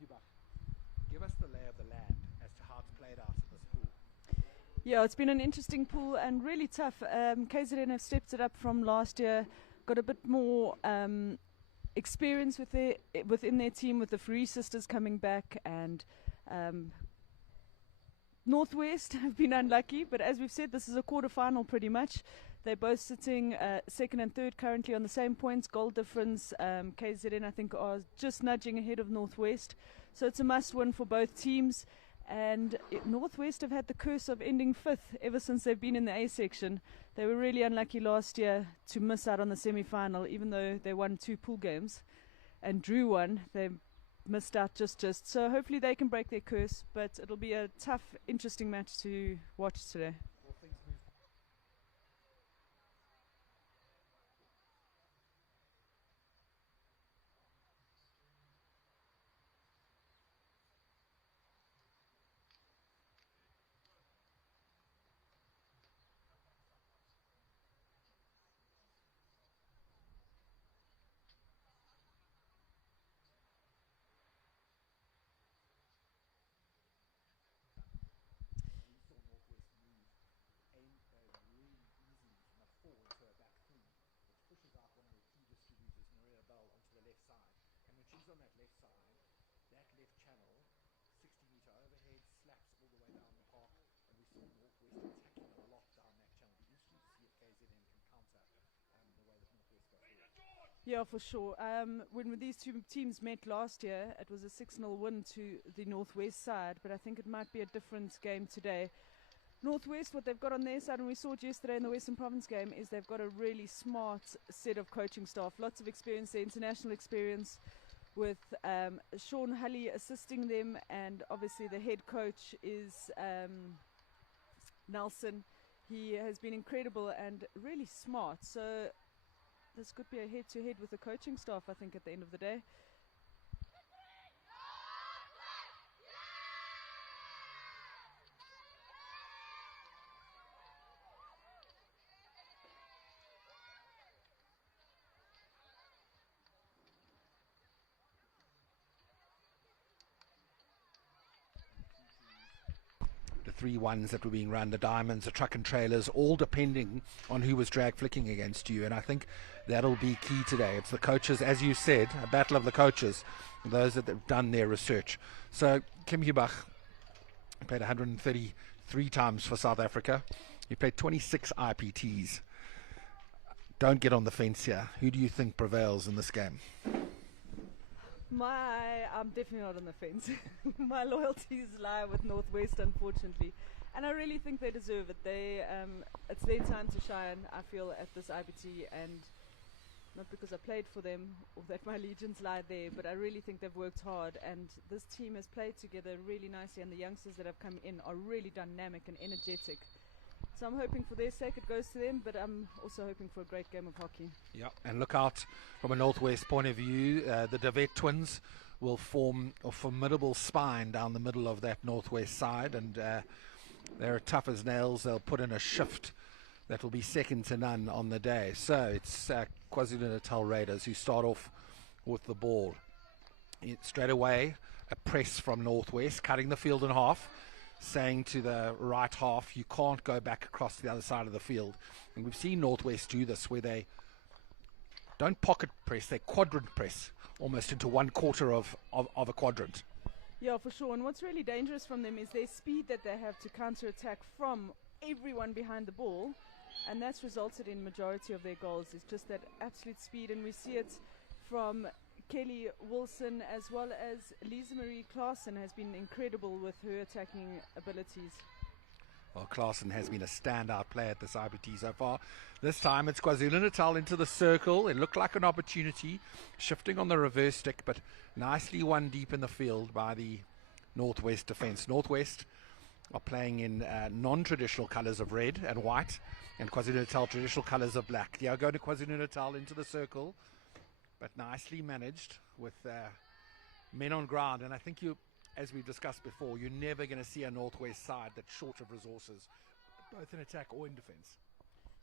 Hubach, give us the lay of the land as to how it's played out in this pool. Yeah, it's been an interesting pool and really tough. KZN have stepped it up from last year, got a bit more experience within their team with the Free Sisters coming back, and Northwest have been unlucky, but as we've said, this is a quarter-final pretty much. They're both sitting second and third currently on the same points, goal difference. KZN, I think, are just nudging ahead of Northwest. So it's a must-win for both teams. And Northwest have had the curse of ending fifth ever since they've been in the A section. They were really unlucky last year to miss out on the semi-final, even though they won 2 pool games and drew one. They missed out just. So hopefully they can break their curse, but it'll be a tough, interesting match to watch today. Well, things move. Pushes out one of the key distributors, Maria Bell, onto the left side. And when she's on that left side, that left channel, 60-meter overhead, slaps all the way down the park. And we saw Northwest attacking a lot down that channel. It'll be interesting to see if KZN can counter the way that Northwest goes forward. Yeah, for sure. When these two teams met last year, it was a 6-0 win to the Northwest side, but I think it might be a different game today. Northwest, what they've got on their side, and we saw it yesterday in the Western Province game, is they've got a really smart set of coaching staff. Lots of experience, their international experience, with Sean Hulley assisting them, and obviously the head coach is Nelson. He has been incredible and really smart. So this could be a head-to-head with the coaching staff, I think, at the end of the day. The 3 ones that were being run, the diamonds, the truck and trailers, all depending on who was drag flicking against you. And I think that'll be key today. It's the coaches, as you said, a battle of the coaches, those that have done their research. So Kim Hubach played 133 times for South Africa. He played 26 IPTs. Don't get on the fence here. Who do you think prevails in this game? I'm definitely not on the fence. My loyalties lie with Northwest, unfortunately, and I really think they deserve it. It's their time to shine, I feel, at this IPT, and not because I played for them or that my allegiance lie there, but I really think they've worked hard, and this team has played together really nicely, and the youngsters that have come in are really dynamic and energetic. So I'm hoping for their sake it goes to them, but I'm also hoping for a great game of hockey. Yeah, and look out from a Northwest point of view. The Devet twins will form a formidable spine down the middle of that Northwest side, and they're tough as nails. They'll put in a shift that will be second to none on the day. So it's KwaZulu-Natal Raiders who start off with the ball. Straight away, a press from Northwest, cutting the field in half, saying to the right half, you can't go back across to the other side of the field. And we've seen Northwest do this, where they don't pocket press, they quadrant press almost into 1/4 of a quadrant. Yeah, for sure. And what's really dangerous from them is their speed that they have to counter-attack from everyone behind the ball, and that's resulted in majority of their goals. It's just that absolute speed, and we see it from Kelly Wilson as well as Lisa Marie Klaassen has been incredible with her attacking abilities. Well, Klaassen has been a standout player at this IPT so far. This time it's KwaZulu-Natal into the circle. It looked like an opportunity, shifting on the reverse stick, but nicely won deep in the field by the Northwest defence. Northwest are playing in non-traditional colours of red and white, and KwaZulu-Natal traditional colours of black. They are going to KwaZulu-Natal into the circle, but nicely managed with men on ground. And I think as we've discussed before, you're never going to see a Northwest side that's short of resources, both in attack or in defence.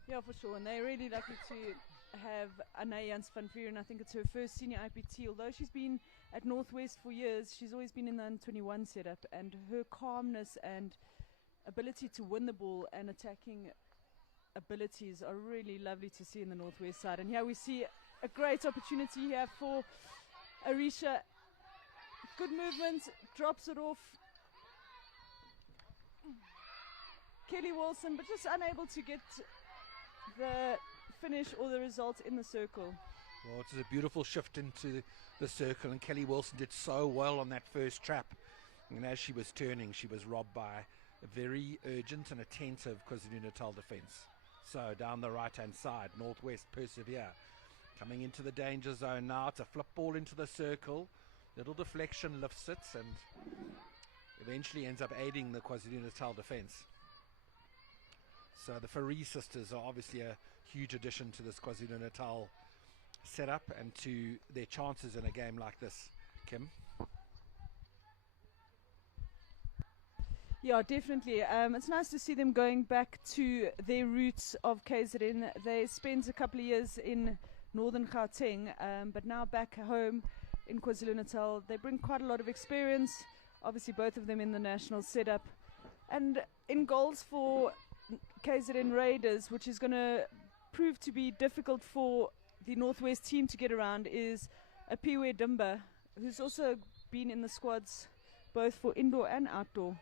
Yeah, for sure. And they're really lucky to have Anaya Jans van Vuren. I think it's her first senior IPT, although she's been at Northwest for years. She's always been in the under-21 setup, and her calmness and ability to win the ball and attacking abilities are really lovely to see in the Northwest side. And here we see a great opportunity here for Arisha. Good movement, drops it off. Kelly Wilson, but just unable to get the finish or the result in the circle. Well, it's a beautiful shift into the circle, and Kelly Wilson did so well on that first trap. And as she was turning, she was robbed by a very urgent and attentive KwaZulu-Natal defence. So down the right-hand side, Northwest persevere. Coming into the danger zone now. It's a flip ball into the circle. Little deflection lifts it and eventually ends up aiding the KwaZulu-Natal defence. So the Fourie sisters are obviously a huge addition to this KwaZulu-Natal setup and to their chances in a game like this. Kim? Yeah, definitely. It's nice to see them going back to their roots of KZN. They spent a couple of years in Northern Gauteng, but now back home in KwaZulu-Natal. They bring quite a lot of experience, obviously both of them in the national setup. And in goals for KZN Raiders, which is going to prove to be difficult for the Northwest team to get around, is Apiwe Dimba, who's also been in the squads both for indoor and outdoor.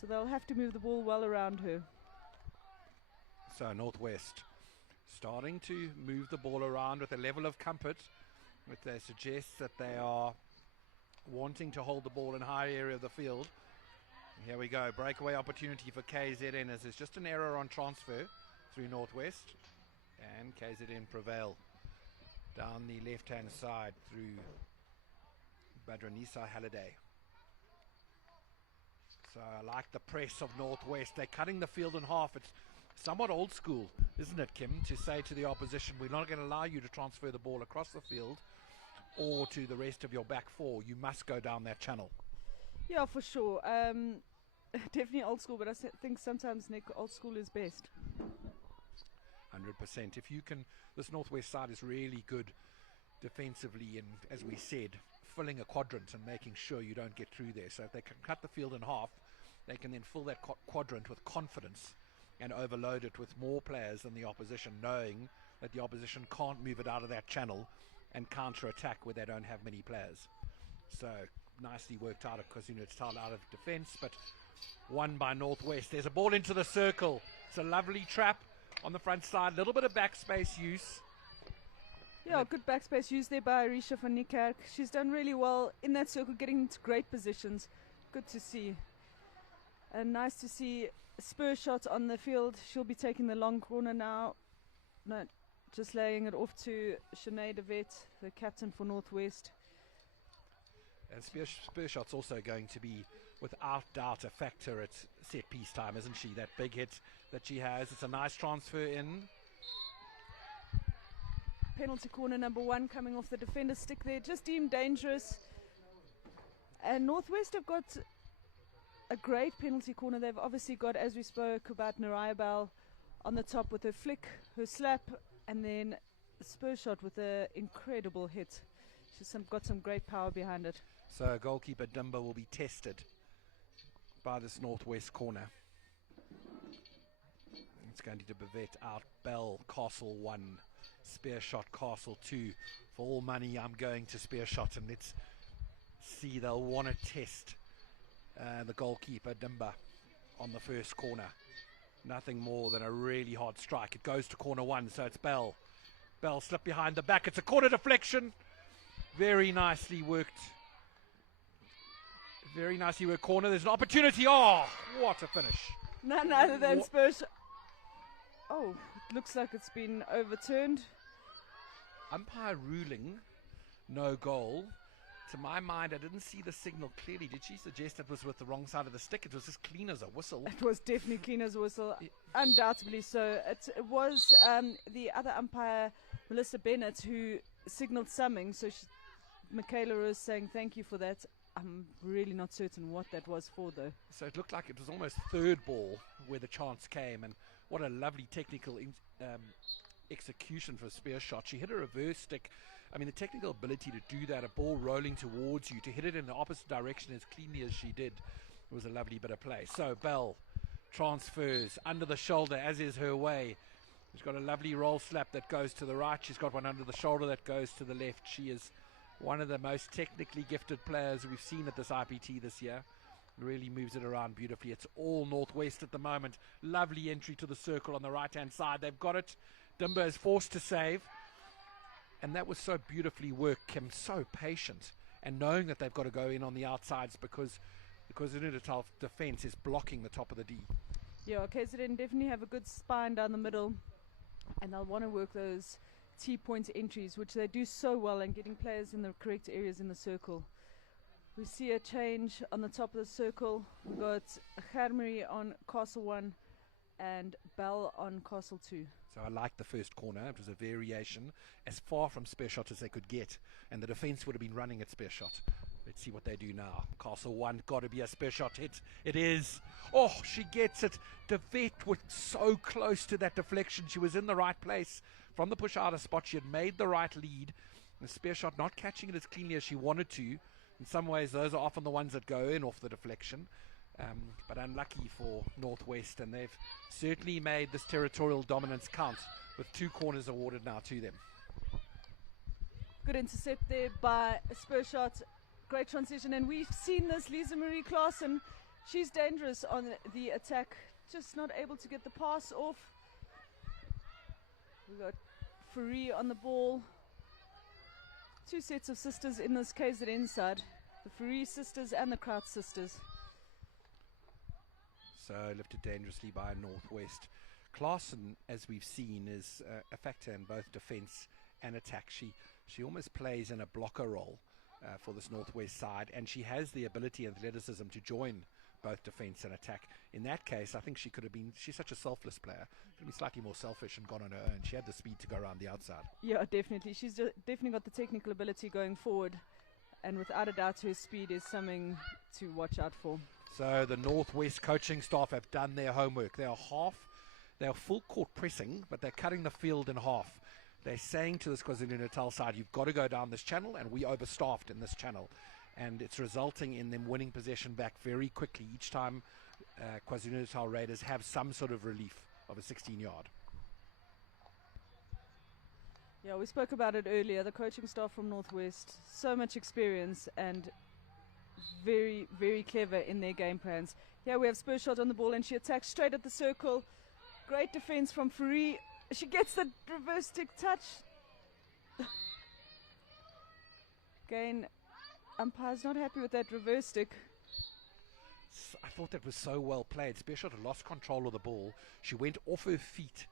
So they'll have to move the ball well around her. So Northwest starting to move the ball around with a level of comfort, which they suggest that they are wanting to hold the ball in high area of the field. Here we go, breakaway opportunity for KZN as there's just an error on transfer through Northwest, and KZN prevail down the left-hand side through Badranisa Halliday. So I like the press of Northwest. They're cutting the field in half. It's somewhat old school, isn't it, Kim, to say to the opposition, we're not going to allow you to transfer the ball across the field or to the rest of your back four. You must go down that channel. Yeah, for sure. Definitely old school, but I think sometimes, Nick, old school is best. 100%. If you can, this Northwest side is really good defensively and, as we said, filling a quadrant and making sure you don't get through there. So if they can cut the field in half, they can then fill that quadrant with confidence and overload it with more players than the opposition, knowing that the opposition can't move it out of that channel and counter-attack where they don't have many players. So nicely worked out of KwaZulu-Natal out of defence, but won by Northwest. There's a ball into the circle. It's a lovely trap on the front side. A little bit of backspace use. Yeah, good backspace use there by Arisha van Niekerk. She's done really well in that circle, getting into great positions. Good to see. And nice to see spur shot on the field. She'll be taking the long corner now. No, just laying it off to Sinead de Wet, the captain for Northwest. And spur shot's also going to be, without doubt, a factor at set piece time, isn't she? That big hit that she has. It's a nice transfer in. Penalty corner number 1 coming off the defender's stick there, just deemed dangerous. And Northwest have got a great penalty corner. They've obviously got, as we spoke about, Narayabal on the top with her flick, her slap, and then a spur shot with an incredible hit. She's got some great power behind it. So goalkeeper Dimba will be tested by this Northwest corner. It's going to Bevet out, Bell, Castle 1. Spear shot, Castle 2. For all money, I'm going to spear shot, and let's see. They'll want to test the goalkeeper Dimba on the first corner. Nothing more than a really hard strike. It goes to corner 1, so it's Bell. Bell slipped behind the back. It's a corner deflection. Very nicely worked. Very nicely worked corner. There's an opportunity. Oh, what a finish. None other than Spurs. Oh, it looks like it's been overturned. Umpire ruling no goal. To my mind, I didn't see the signal clearly. Did she suggest it was with the wrong side of the stick? It was as clean as a whistle. It was definitely clean as a whistle. Undoubtedly so. It was the other umpire, Melissa Bennett, who signalled something. So Michaela was saying thank you for that. I'm really not certain what that was for, though. So it looked like it was almost third ball where the chance came, and what a lovely technical execution for a spear shot. She hit a reverse stick I mean, the technical ability to do that, a ball rolling towards you, to hit it in the opposite direction as cleanly as she did, was a lovely bit of play. So Bell transfers under the shoulder, as is her way. She's got a lovely roll slap that goes to the right. She's got one under the shoulder that goes to the left. She is one of the most technically gifted players we've seen at this IPT this year. Really moves it around beautifully. It's all Northwest at the moment. Lovely entry to the circle on the right-hand side. They've got it. Dimba is forced to save. And that was so beautifully worked. Kim, so patient. And knowing that they've got to go in on the outsides because the Natal defence is blocking the top of the D. Yeah, KZN definitely have a good spine down the middle. And they'll want to work those T-point entries, which they do so well, and getting players in the correct areas in the circle. We see a change on the top of the circle. We've got Germary on Castle 1 and Bell on Castle 2. So I liked the first corner. It was a variation as far from spare shot as they could get, and the defence would have been running at spare shot. Let's see what they do now. Castle 1, got to be a spare shot hit. It is. Oh, she gets it. De Wet was so close to that deflection. She was in the right place from the push-outer spot. She had made the right lead. The spare shot not catching it as cleanly as she wanted to. In some ways, those are often the ones that go in off the deflection. But unlucky for Northwest, and they've certainly made this territorial dominance count with 2 corners awarded now to them. Good intercept there by a spur shot. Great transition, and we've seen this. Lisa Marie Klaassen, she's dangerous on the attack, just not able to get the pass off. We've got Fourie on the ball. 2 sets of sisters in this KZN side, the Fourie sisters and the Kraut sisters. So lifted dangerously by Northwest. Klaassen, as we've seen, is a factor in both defence and attack. She almost plays in a blocker role for this Northwest side, and she has the ability and athleticism to join both defence and attack. In that case, I think she could have been, she's such a selfless player, could have been slightly more selfish and gone on her own. She had the speed to go around the outside. Yeah, definitely. She's definitely got the technical ability going forward, and without a doubt her speed is something to watch out for. So the Northwest coaching staff have done their homework. They are full court pressing, but they're cutting the field in half. They're saying to this KwaZulu-Natal side, you've got to go down this channel, and we overstaffed in this channel. And it's resulting in them winning possession back very quickly each time KwaZulu-Natal Raiders have some sort of relief of a 16-yard. Yeah, we spoke about it earlier. The coaching staff from Northwest, so much experience and very, very clever in their game plans. Here we have Spur shot on the ball, and she attacks straight at the circle. Great defense from Fourie. She gets the reverse stick touch. Again, umpire's not happy with that reverse stick. I thought that was so well played. Spur shot had lost control of the ball. She went off her feet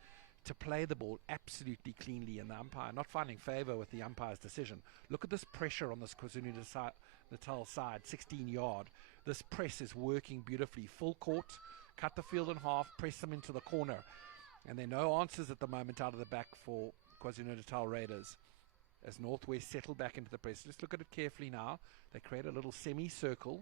to play the ball absolutely cleanly, and the umpire not finding favour with the umpire's decision. Look at this pressure on this KwaZulu-Natal side, 16-yard. This press is working beautifully. Full court, cut the field in half, press them into the corner. And there are no answers at the moment out of the back for KwaZulu-Natal Raiders as Northwest settle back into the press. Let's look at it carefully now. They create a little semicircle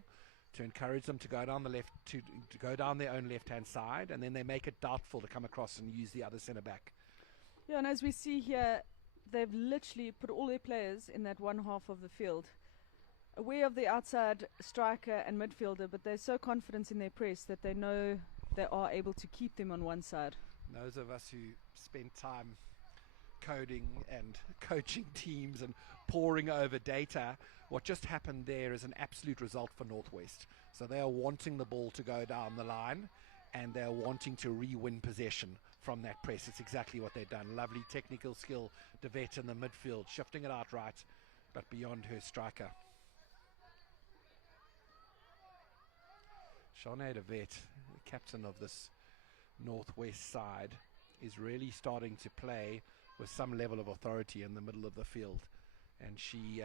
to encourage them to go down the left, to go down their own left-hand side, and then they make it doubtful to come across and use the other centre back. Yeah, and as we see here, they've literally put all their players in that one half of the field, aware of the outside striker and midfielder, but they're so confident in their press that they know they are able to keep them on one side. Those of us who spend time coding and coaching teams and poring over data, what just happened there is an absolute result for Northwest. So they are wanting the ball to go down the line, and they're wanting to re-win possession from that press. It's exactly what they've done. Lovely technical skill, De Wet in the midfield, shifting it out right, but beyond her striker. Shawne De Wet, the captain of this Northwest side, is really starting to play with some level of authority in the middle of the field. And she,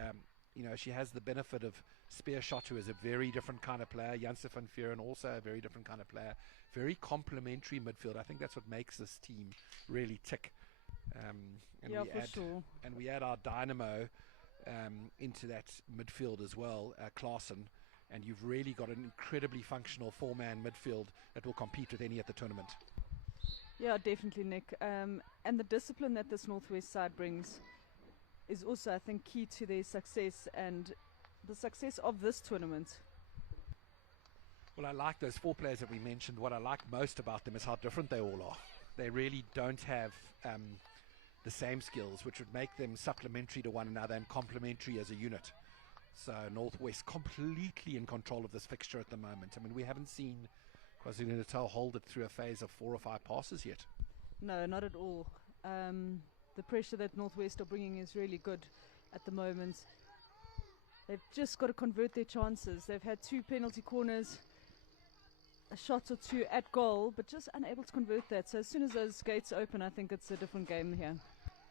she has the benefit of Spear Shot, who is a very different kind of player. Janse van Vuuren, also a very different kind of player. Very complementary midfield. I think that's what makes this team really tick. And we add our dynamo into that midfield as well, Klaassen, and you've really got an incredibly functional 4-man midfield that will compete with any at the tournament. Yeah, definitely, Nick. And the discipline that this Northwest side brings. is also, I think, key to their success and the success of this tournament. Well, I like those 4 players that we mentioned. What I like most about them is how different they all are. They really don't have the same skills, which would make them supplementary to one another and complementary as a unit. So Northwest completely in control of this fixture at the moment. I mean, we haven't seen KwaZulu-Natal hold it through a phase of 4 or 5 passes yet. No, not at all. The pressure that Northwest are bringing is really good at the moment. They've just got to convert their chances. They've had 2 penalty corners, a shot or 2 at goal, but just unable to convert that. So as soon as those gates open, I think it's a different game here.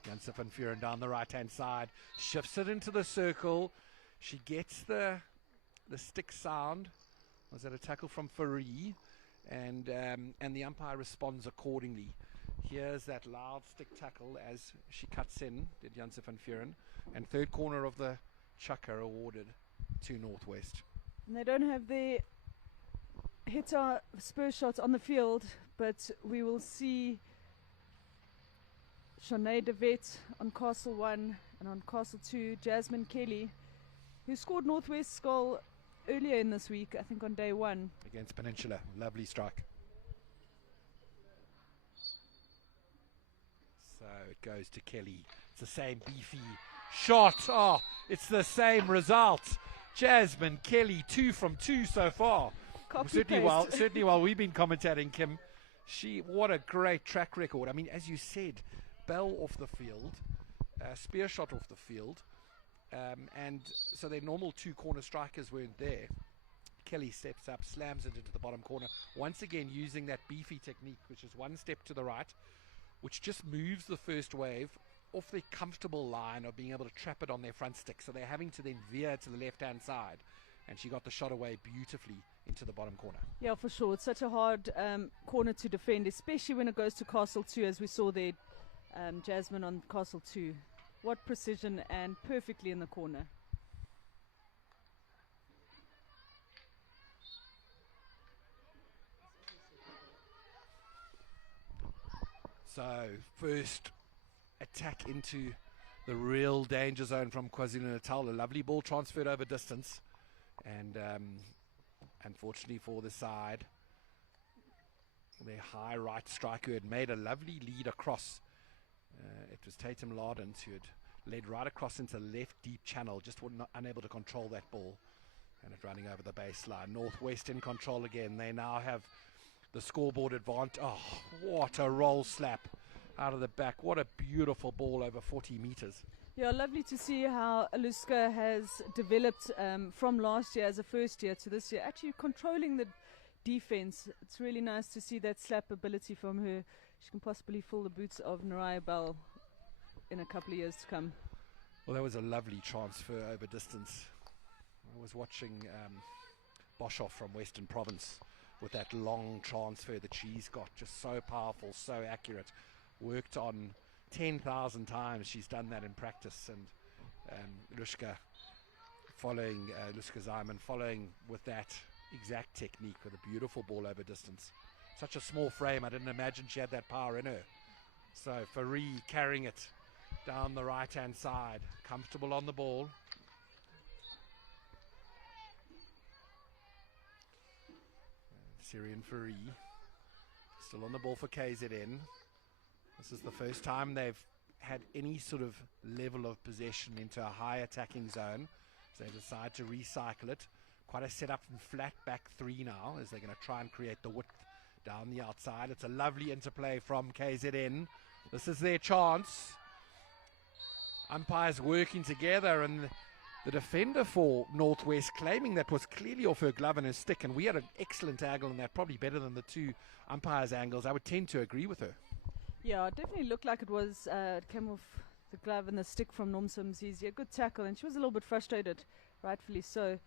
Janse van Vuren down the right-hand side, shifts it into the circle. She gets the stick sound. Was that a tackle from Fourie? And the umpire responds accordingly. Here's that loud stick tackle as she cuts in, did Janse van Vuren. And third corner of the chucker awarded to Northwest. And they don't have their hitter spur shots on the field, but we will see Shanae de Wet on Castle 1 and on Castle 2, Jasmine Kelly, who scored Northwest's goal earlier in this week, I think on day 1. Against Peninsula. Lovely strike. So it goes to Kelly. It's the same beefy shot. Oh, it's the same result. Jasmine Kelly, 2 from 2 so far. Certainly while we've been commentating, Kim, what a great track record. I mean, as you said, bell off the field, spear shot off the field, and so their normal 2 corner strikers weren't there. Kelly steps up, slams it into the bottom corner, once again using that beefy technique, which is 1 step to the right, which just moves the first wave off their comfortable line of being able to trap it on their front stick. So they're having to then veer to the left-hand side, and she got the shot away beautifully into the bottom corner. Yeah, for sure. It's such a hard corner to defend, especially when it goes to Castle 2, as we saw there, Jasmine on Castle 2. What precision, and perfectly in the corner. So first attack into the real danger zone from KwaZulu-Natal. A lovely ball transferred over distance, and unfortunately for the side, their high right striker had made a lovely lead across. It was Tatum Lardens who had led right across into left deep channel, just unable to control that ball, and it running over the baseline. Northwest in control again. They now have the scoreboard advantage. Oh, what a roll slap out of the back. What a beautiful ball over 40 meters. Yeah, lovely to see how Aluska has developed from last year as a first year to this year, actually controlling the defense. It's really nice to see that slap ability from her. She can possibly fill the boots of Naraya Bell in a couple of years to come. Well, that was a lovely transfer over distance. I was watching Boshoff from Western Province with that long transfer that she's got, just so powerful, so accurate. Worked on 10,000 times. She's done that in practice, and Lushka Zaiman following with that exact technique with a beautiful ball over distance. Such a small frame, I didn't imagine she had that power in her. So Fourie carrying it down the right hand side, comfortable on the ball. Syrian Fourie still on the ball for KZN. This is the first time they've had any sort of level of possession into a high attacking zone. So they decide to recycle it. Quite a setup from flat back 3 now, as they're going to try and create the width down the outside. It's a lovely interplay from KZN. This is their chance. Umpires working together, and the defender for Northwest claiming that was clearly off her glove and her stick, and we had an excellent angle on that, probably better than the 2 umpires' angles. I would tend to agree with her. Yeah, it definitely looked like it came off the glove and the stick from Nomsa Mzizi. A good tackle, and she was a little bit frustrated, rightfully so.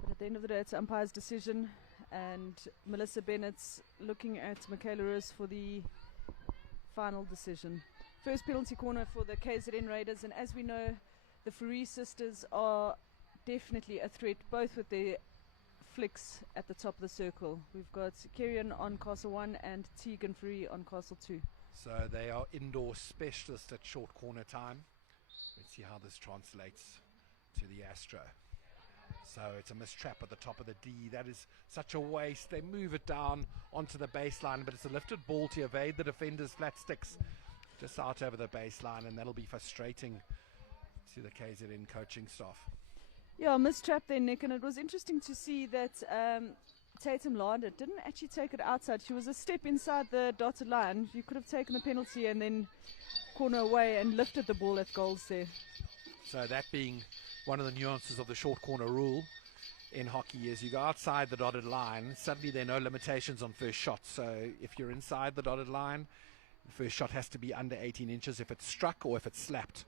But at the end of the day, it's the umpire's decision, and Melissa Bennett's looking at Michaela Roos for the final decision. First penalty corner for the KZN Raiders, and as we know, the Fourie sisters are definitely a threat, both with their flicks at the top of the circle. We've got Kerrion on Castle 1 and Tegan Fourie on Castle 2. So they are indoor specialists at short corner time. see how this translates to the Astro. So it's a mistrap at the top of the D. That is such a waste. They move it down onto the baseline, but it's a lifted ball to evade the defender's flat sticks just out over the baseline, and that'll be frustrating to the KZN coaching staff. Yeah, mistrap there, Nick, and it was interesting to see that Tatum Landa didn't actually take it outside. She was a step inside the dotted line. You could have taken the penalty and then corner away and lifted the ball at goals there. So that being one of the nuances of the short corner rule in hockey is you go outside the dotted line, suddenly there are no limitations on first shots. So if you're inside the dotted line, the first shot has to be under 18 inches if it's struck or if it's slapped.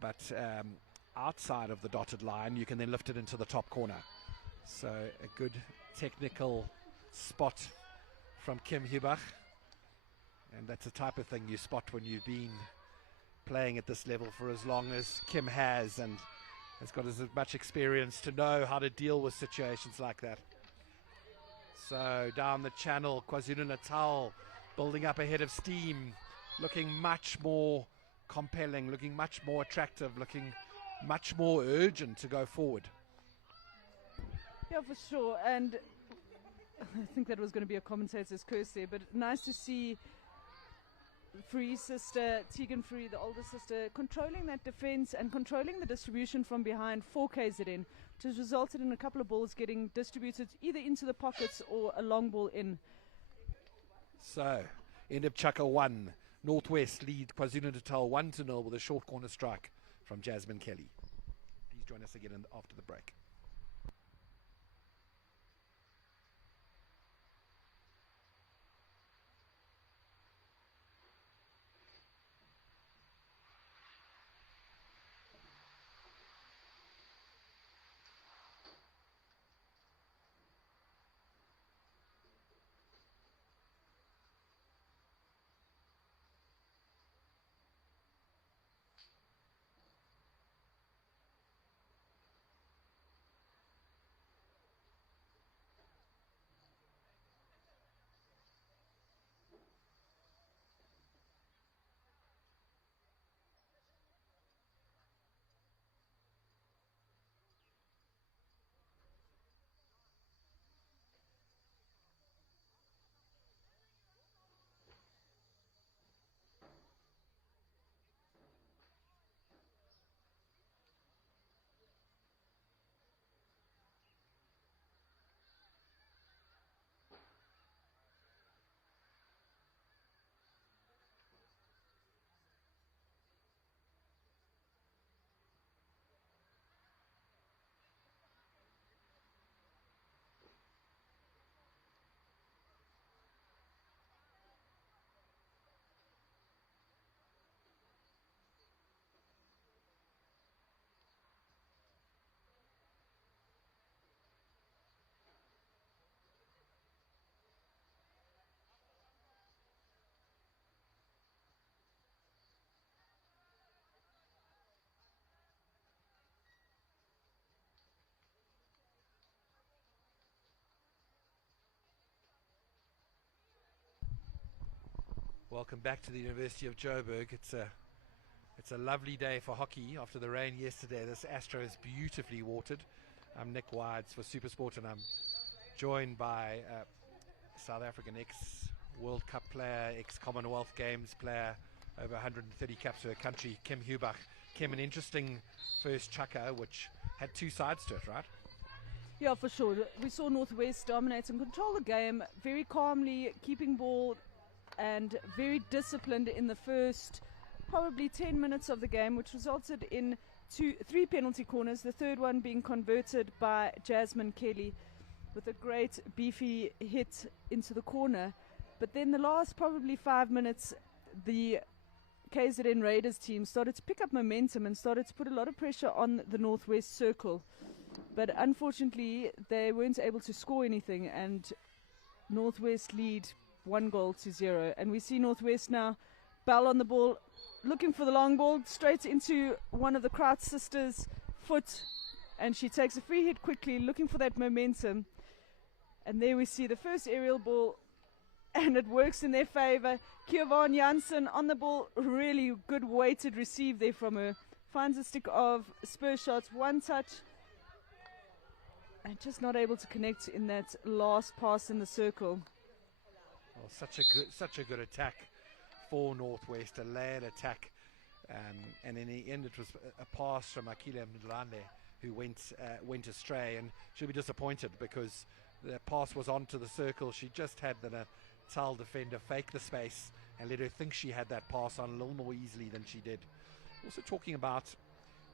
But outside of the dotted line, you can then lift it into the top corner. So a good technical spot from Kim Hubach. And that's the type of thing you spot when you've been playing at this level for as long as Kim has, and has got as much experience to know how to deal with situations like that. So down the channel, KwaZulu-Natal building up a head of steam, looking much more compelling, looking much more attractive, looking much more urgent to go forward. Yeah, for sure. And I think that was going to be a commentator's curse there, but nice to see Free's sister, Tegan Free, the older sister, controlling that defense and controlling the distribution from behind for KZN, which has resulted in a couple of balls getting distributed either into the pockets or a long ball in. So, end of Chaka 1, Northwest lead KwaZulu-Natal 1-0 with a short corner strike from Jasmine Kelly. Please join us again after the break. Welcome back to the University of Joburg. It's a lovely day for hockey after the rain yesterday. This Astro is beautifully watered. I'm Nick Wides for SuperSport, and I'm joined by South African ex-World Cup player, ex-Commonwealth Games player, over 130 caps for her country, Kim Hubach. Kim, an interesting first chucker, which had two sides to it, right? Yeah, for sure. We saw Northwest dominate and control the game very calmly, keeping ball and very disciplined in the first probably 10 minutes of the game, which resulted in three penalty corners, the third one being converted by Jasmine Kelly with a great beefy hit into the corner. But then the last probably 5 minutes, the KZN Raiders team started to pick up momentum and started to put a lot of pressure on the Northwest circle. But unfortunately, they weren't able to score anything, and Northwest lead 1-0. And we see Northwest now, Bell on the ball, looking for the long ball, straight into one of the Kraut sisters' foot, and she takes a free hit quickly, looking for that momentum. And there we see the first aerial ball, and it works in their favor. Kievan Janssen on the ball, really good weighted receive there from her. finds a stick of Spurs shots, one touch, and just not able to connect in that last pass in the circle. Well, such a good attack for Northwest, a layered attack, and in the end it was a pass from Akile Mdlande who went astray, and she'll be disappointed because the pass was onto the circle. She just had the Natal defender fake the space and let her think she had that pass on a little more easily than she did. Also talking about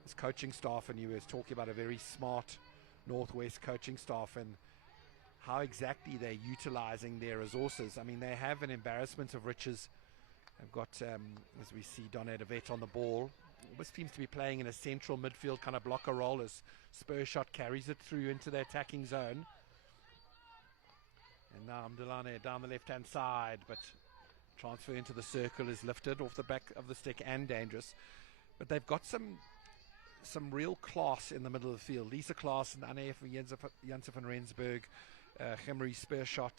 his coaching staff, and he was talking about a very smart Northwest coaching staff and how exactly they're utilizing their resources. I mean, they have an embarrassment of riches. They've got, as we see, Donne de Vet on the ball. Almost seems to be playing in a central midfield kind of blocker role as Spurs shot carries it through into the attacking zone. And now Mdlane down the left-hand side, but transfer into the circle is lifted off the back of the stick and dangerous. But they've got some real class in the middle of the field. Lisa Klaas and Anne from Janse van Rensburg, Henry Spearshot,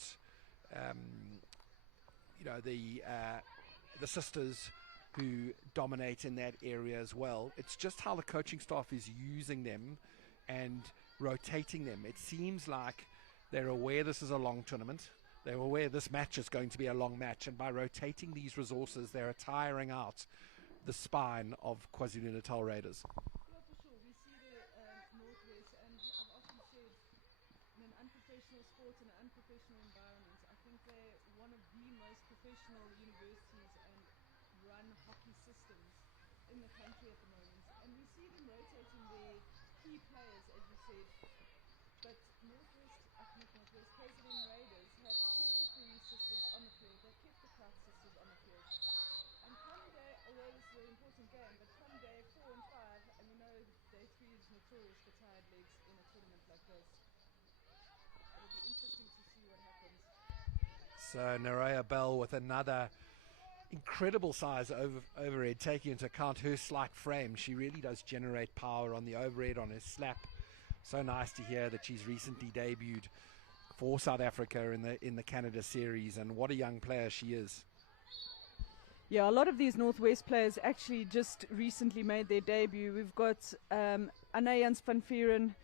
the sisters who dominate in that area as well. It's just how the coaching staff is using them and rotating them. It seems like they're aware this is a long tournament. They're aware this match is going to be a long match, and by rotating these resources, they're tiring out the spine of KwaZulu-Natal Raiders. Yeah, for sure. We see the Northwest, and I've often said in an unprofessional sport, in an unprofessional environment, I think they're one of the most professional universities and run hockey systems in the country at the moment. And we see them rotating their key players, as you said. But KZN Raiders have kept the Fourie sisters on the field, they've kept the Kraut sisters on the field. And come day, although this is an important game, but come day 4 and 5, and we know day 3 is notorious for tired legs in a tournament like this. It'll be interesting to see what happens. So Nerea Bell with another incredible size overhead, taking into account her slight frame. She really does generate power on the overhead, on her slap. So nice to hear that she's recently debuted for South Africa in the Canada series, and what a young player she is. Yeah, a lot of these Northwest players actually just recently made their debut. We've got Anne Jans van Vieren,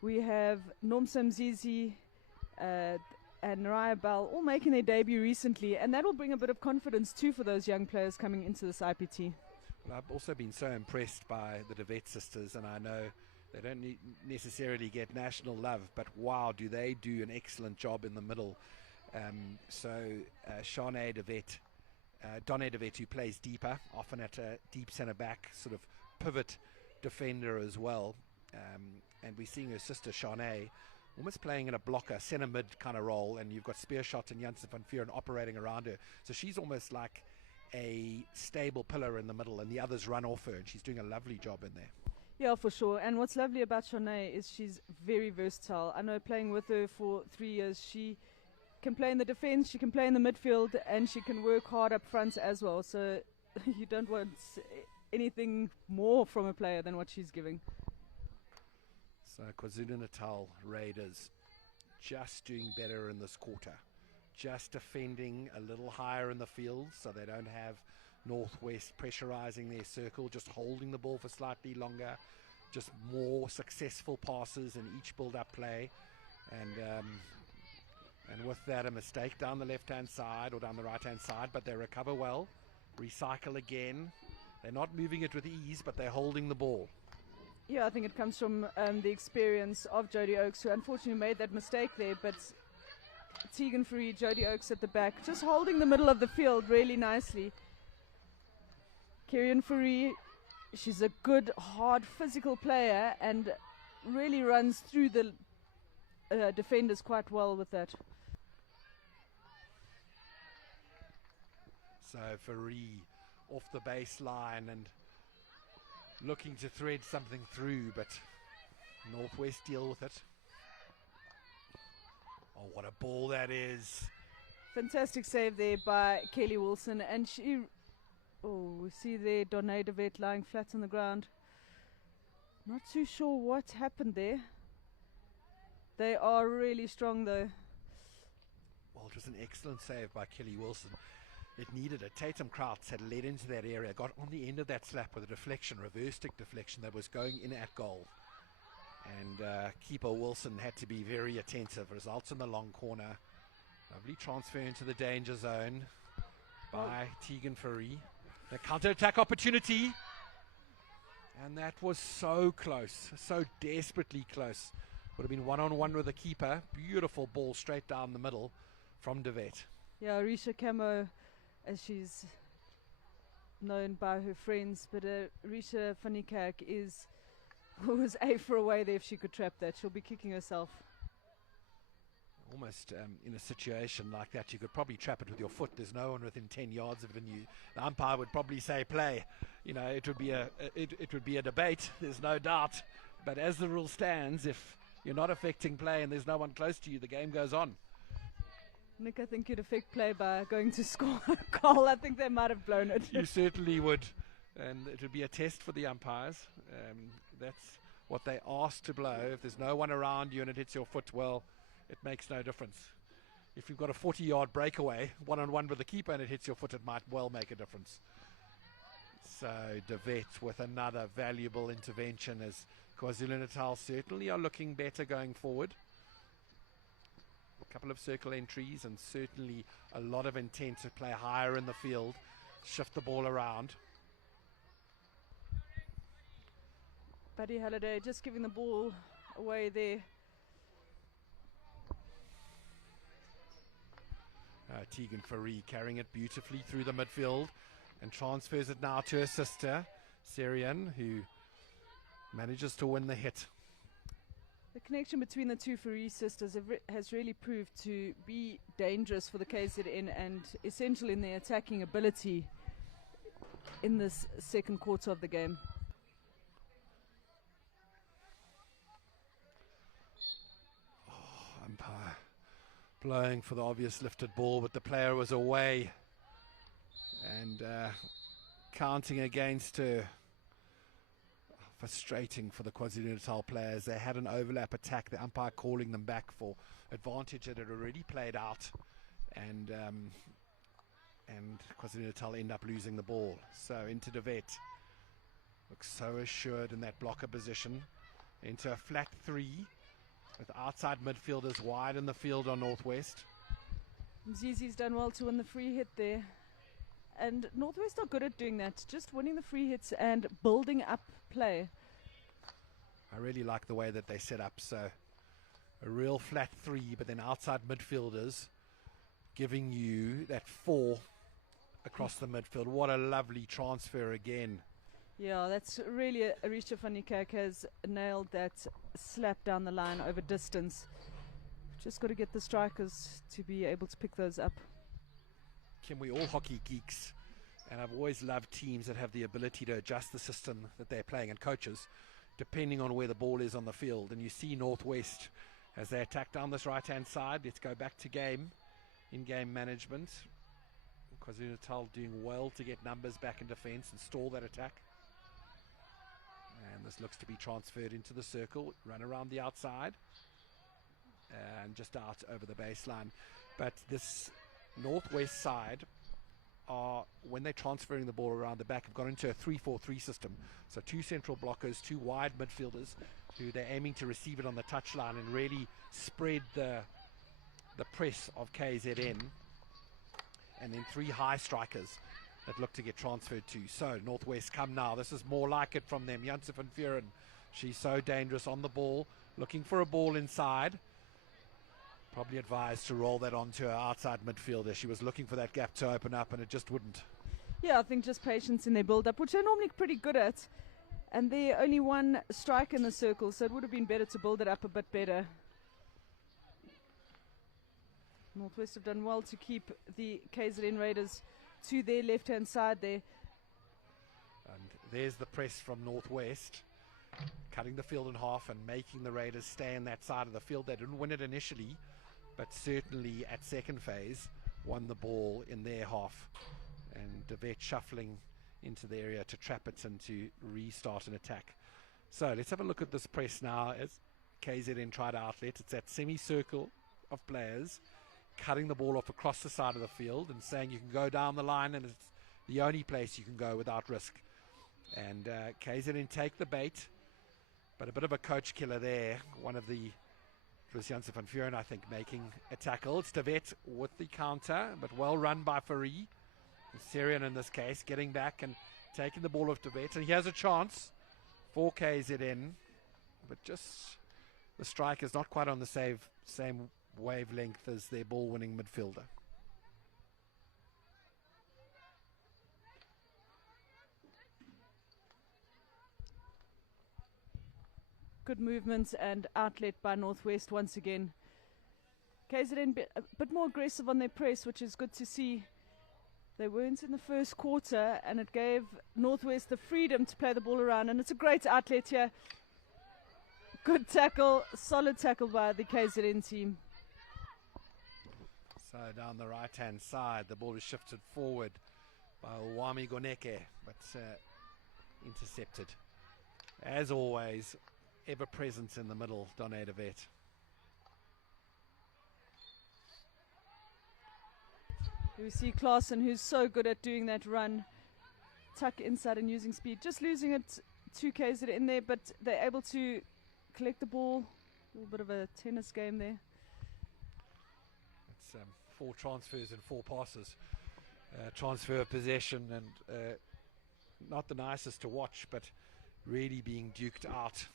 we have Nomsa Mzizi, and Naraya Bell, all making their debut recently, and that will bring a bit of confidence too for those young players coming into this IPT. Well, I've also been so impressed by the De Vet sisters, and I know they don't necessarily get national love, but wow, do they do an excellent job in the middle. Shane De Vet, Donne De Vet, who plays deeper, often at a deep centre back, sort of pivot defender as well. And we're seeing her sister Shane almost playing in a blocker, centre mid kind of role, and you've got Spearshot and Janse van Vieren operating around her. So she's almost like a stable pillar in the middle, and the others run off her, and she's doing a lovely job in there. Yeah, for sure. And what's lovely about Shanae is she's very versatile. I know playing with her for 3 years, she can play in the defense, she can play in the midfield, and she can work hard up front as well. So you don't want anything more from a player than what she's giving. So KwaZulu-Natal Raiders just doing better in this quarter. Just defending a little higher in the field so they don't have Northwest pressurizing their circle, just holding the ball for slightly longer, just more successful passes in each build-up play, and with that a mistake down the left-hand side or down the right-hand side, but they recover well, recycle again. They're not moving it with ease, but they're holding the ball. Yeah, I think it comes from the experience of Jodie Oakes, who unfortunately made that mistake there, but Tegan Fourie, Jodie Oakes at the back, just holding the middle of the field really nicely. Kerian Fourie, she's a good, hard, physical player and really runs through the defenders quite well with that. So Fourie off the baseline and looking to thread something through, but Northwest deal with it. Oh, what a ball that is. Fantastic save there by Kelly Wilson, and she... Oh, we see there Donne De Vet lying flat on the ground. Not too sure what happened there. They are really strong though. Well, it was an excellent save by Kelly Wilson. it needed it. Tatum Krauts had led into that area, got on the end of that slap with a deflection, reverse stick deflection that was going in at goal. And keeper Wilson had to be very attentive. Results in the long corner. Lovely transfer into the danger zone by Tegan Fourie. The counter-attack opportunity. And that was so close, so desperately close. Would have been one-on-one with the keeper. Beautiful ball straight down the middle from De Wet. Yeah, Risha Camo, as she's known by her friends, but Risha van Niekerk was A for away there if she could trap that. She'll be kicking herself. Almost in a situation like that, you could probably trap it with your foot. There's no one within 10 yards of it, and the umpire would probably say play. You know, it would be a debate. There's no doubt. But as the rule stands, if you're not affecting play and there's no one close to you, the game goes on. Nick, I think you'd affect play by going to score a goal. I think they might have blown it. You certainly would, and it would be a test for the umpires. That's what they asked to blow. If there's no one around you and it hits your foot, well, it makes no difference. If you've got a 40-yard breakaway, one-on-one with the keeper, and it hits your foot, it might well make a difference. So De Wet with another valuable intervention, as KwaZulu-Natal certainly are looking better going forward. A couple of circle entries and certainly a lot of intent to play higher in the field, shift the ball around. Buddy Halliday just giving the ball away there. Tegan Fourie carrying it beautifully through the midfield and transfers it now to her sister, Syrian, who manages to win the hit. The connection between the two Fourie sisters has really proved to be dangerous for the KZN and essential in their attacking ability in this second quarter of the game. Umpire blowing for the obvious lifted ball, but the player was away and counting against her. Frustrating for the KwaZulu-Natal players. They had an overlap attack, the umpire calling them back for advantage that had already played out, and KwaZulu-Natal end up losing the ball. So into De Wet, looks so assured in that blocker position, into a flat three with outside midfielders wide in the field on Northwest. Zizi's done well to win the free hit there, and Northwest are good at doing that, just winning the free hits and building up play. I really like the way that they set up, so a real flat three, but then outside midfielders giving you that four across the midfield. What a lovely transfer again. Yeah, that's really Arisha van Niekerk has nailed that slap down the line over distance. Just got to get the strikers to be able to pick those up. Kim, we all hockey geeks, and I've always loved teams that have the ability to adjust the system that they're playing, and coaches, depending on where the ball is on the field. And you see Northwest as they attack down this right-hand side. Let's go back to in-game management. KwaZulu-Natal doing well to get numbers back in defence and stall that attack. And this looks to be transferred into the circle, run around the outside, and just out over the baseline. But this Northwest side are, when they're transferring the ball around the back, have gone into a 3-4-3 system. So two central blockers, two wide midfielders who they're aiming to receive it on the touchline and really spread the press of KZN. And then three high strikers that look to get transferred to. So Northwest come now. This is more like it from them. Janse van Vuren, she's so dangerous on the ball, looking for a ball inside. Probably advised to roll that onto her outside midfielder. She was looking for that gap to open up, and it just wouldn't. Yeah, I think just patience in their build-up, which they're normally pretty good at. And they're only one strike in the circle, so it would have been better to build it up a bit better. Northwest have done well to keep the KZN Raiders to their left-hand side there. And there's the press from Northwest, cutting the field in half and making the Raiders stay in that side of the field. They didn't win it initially, but certainly at second phase won the ball in their half. And De Wet shuffling into the area to trap it and to restart an attack. So let's have a look at this press now as KZN try to outlet. It's that semicircle of players cutting the ball off across the side of the field and saying you can go down the line and it's the only place you can go without risk. And KZN take the bait, but a bit of a coach killer there. It was Janssen van Vuren, I think, making a tackle. It's De Wet with the counter, but well run by Fourie. Syrian in this case, getting back and taking the ball off De Wet. And he has a chance for KZN, but just the strike is not quite on the same wavelength as their ball-winning midfielder. Good movements and outlet by Northwest once again. KZN a bit more aggressive on their press, which is good to see. They weren't in the first quarter, and it gave Northwest the freedom to play the ball around, and it's a great outlet here. Good tackle, solid tackle by the KZN team. So down the right-hand side, the ball is shifted forward by Wami Goneke, but intercepted. As always, ever present in the middle, Donne De Wet. We see Klaassen, who's so good at doing that run, tuck inside and using speed. Just losing it to KZN in there, but they're able to collect the ball. A little bit of a tennis game there. It's 4 transfers and 4 passes. Transfer of possession, and not the nicest to watch, but really being duked out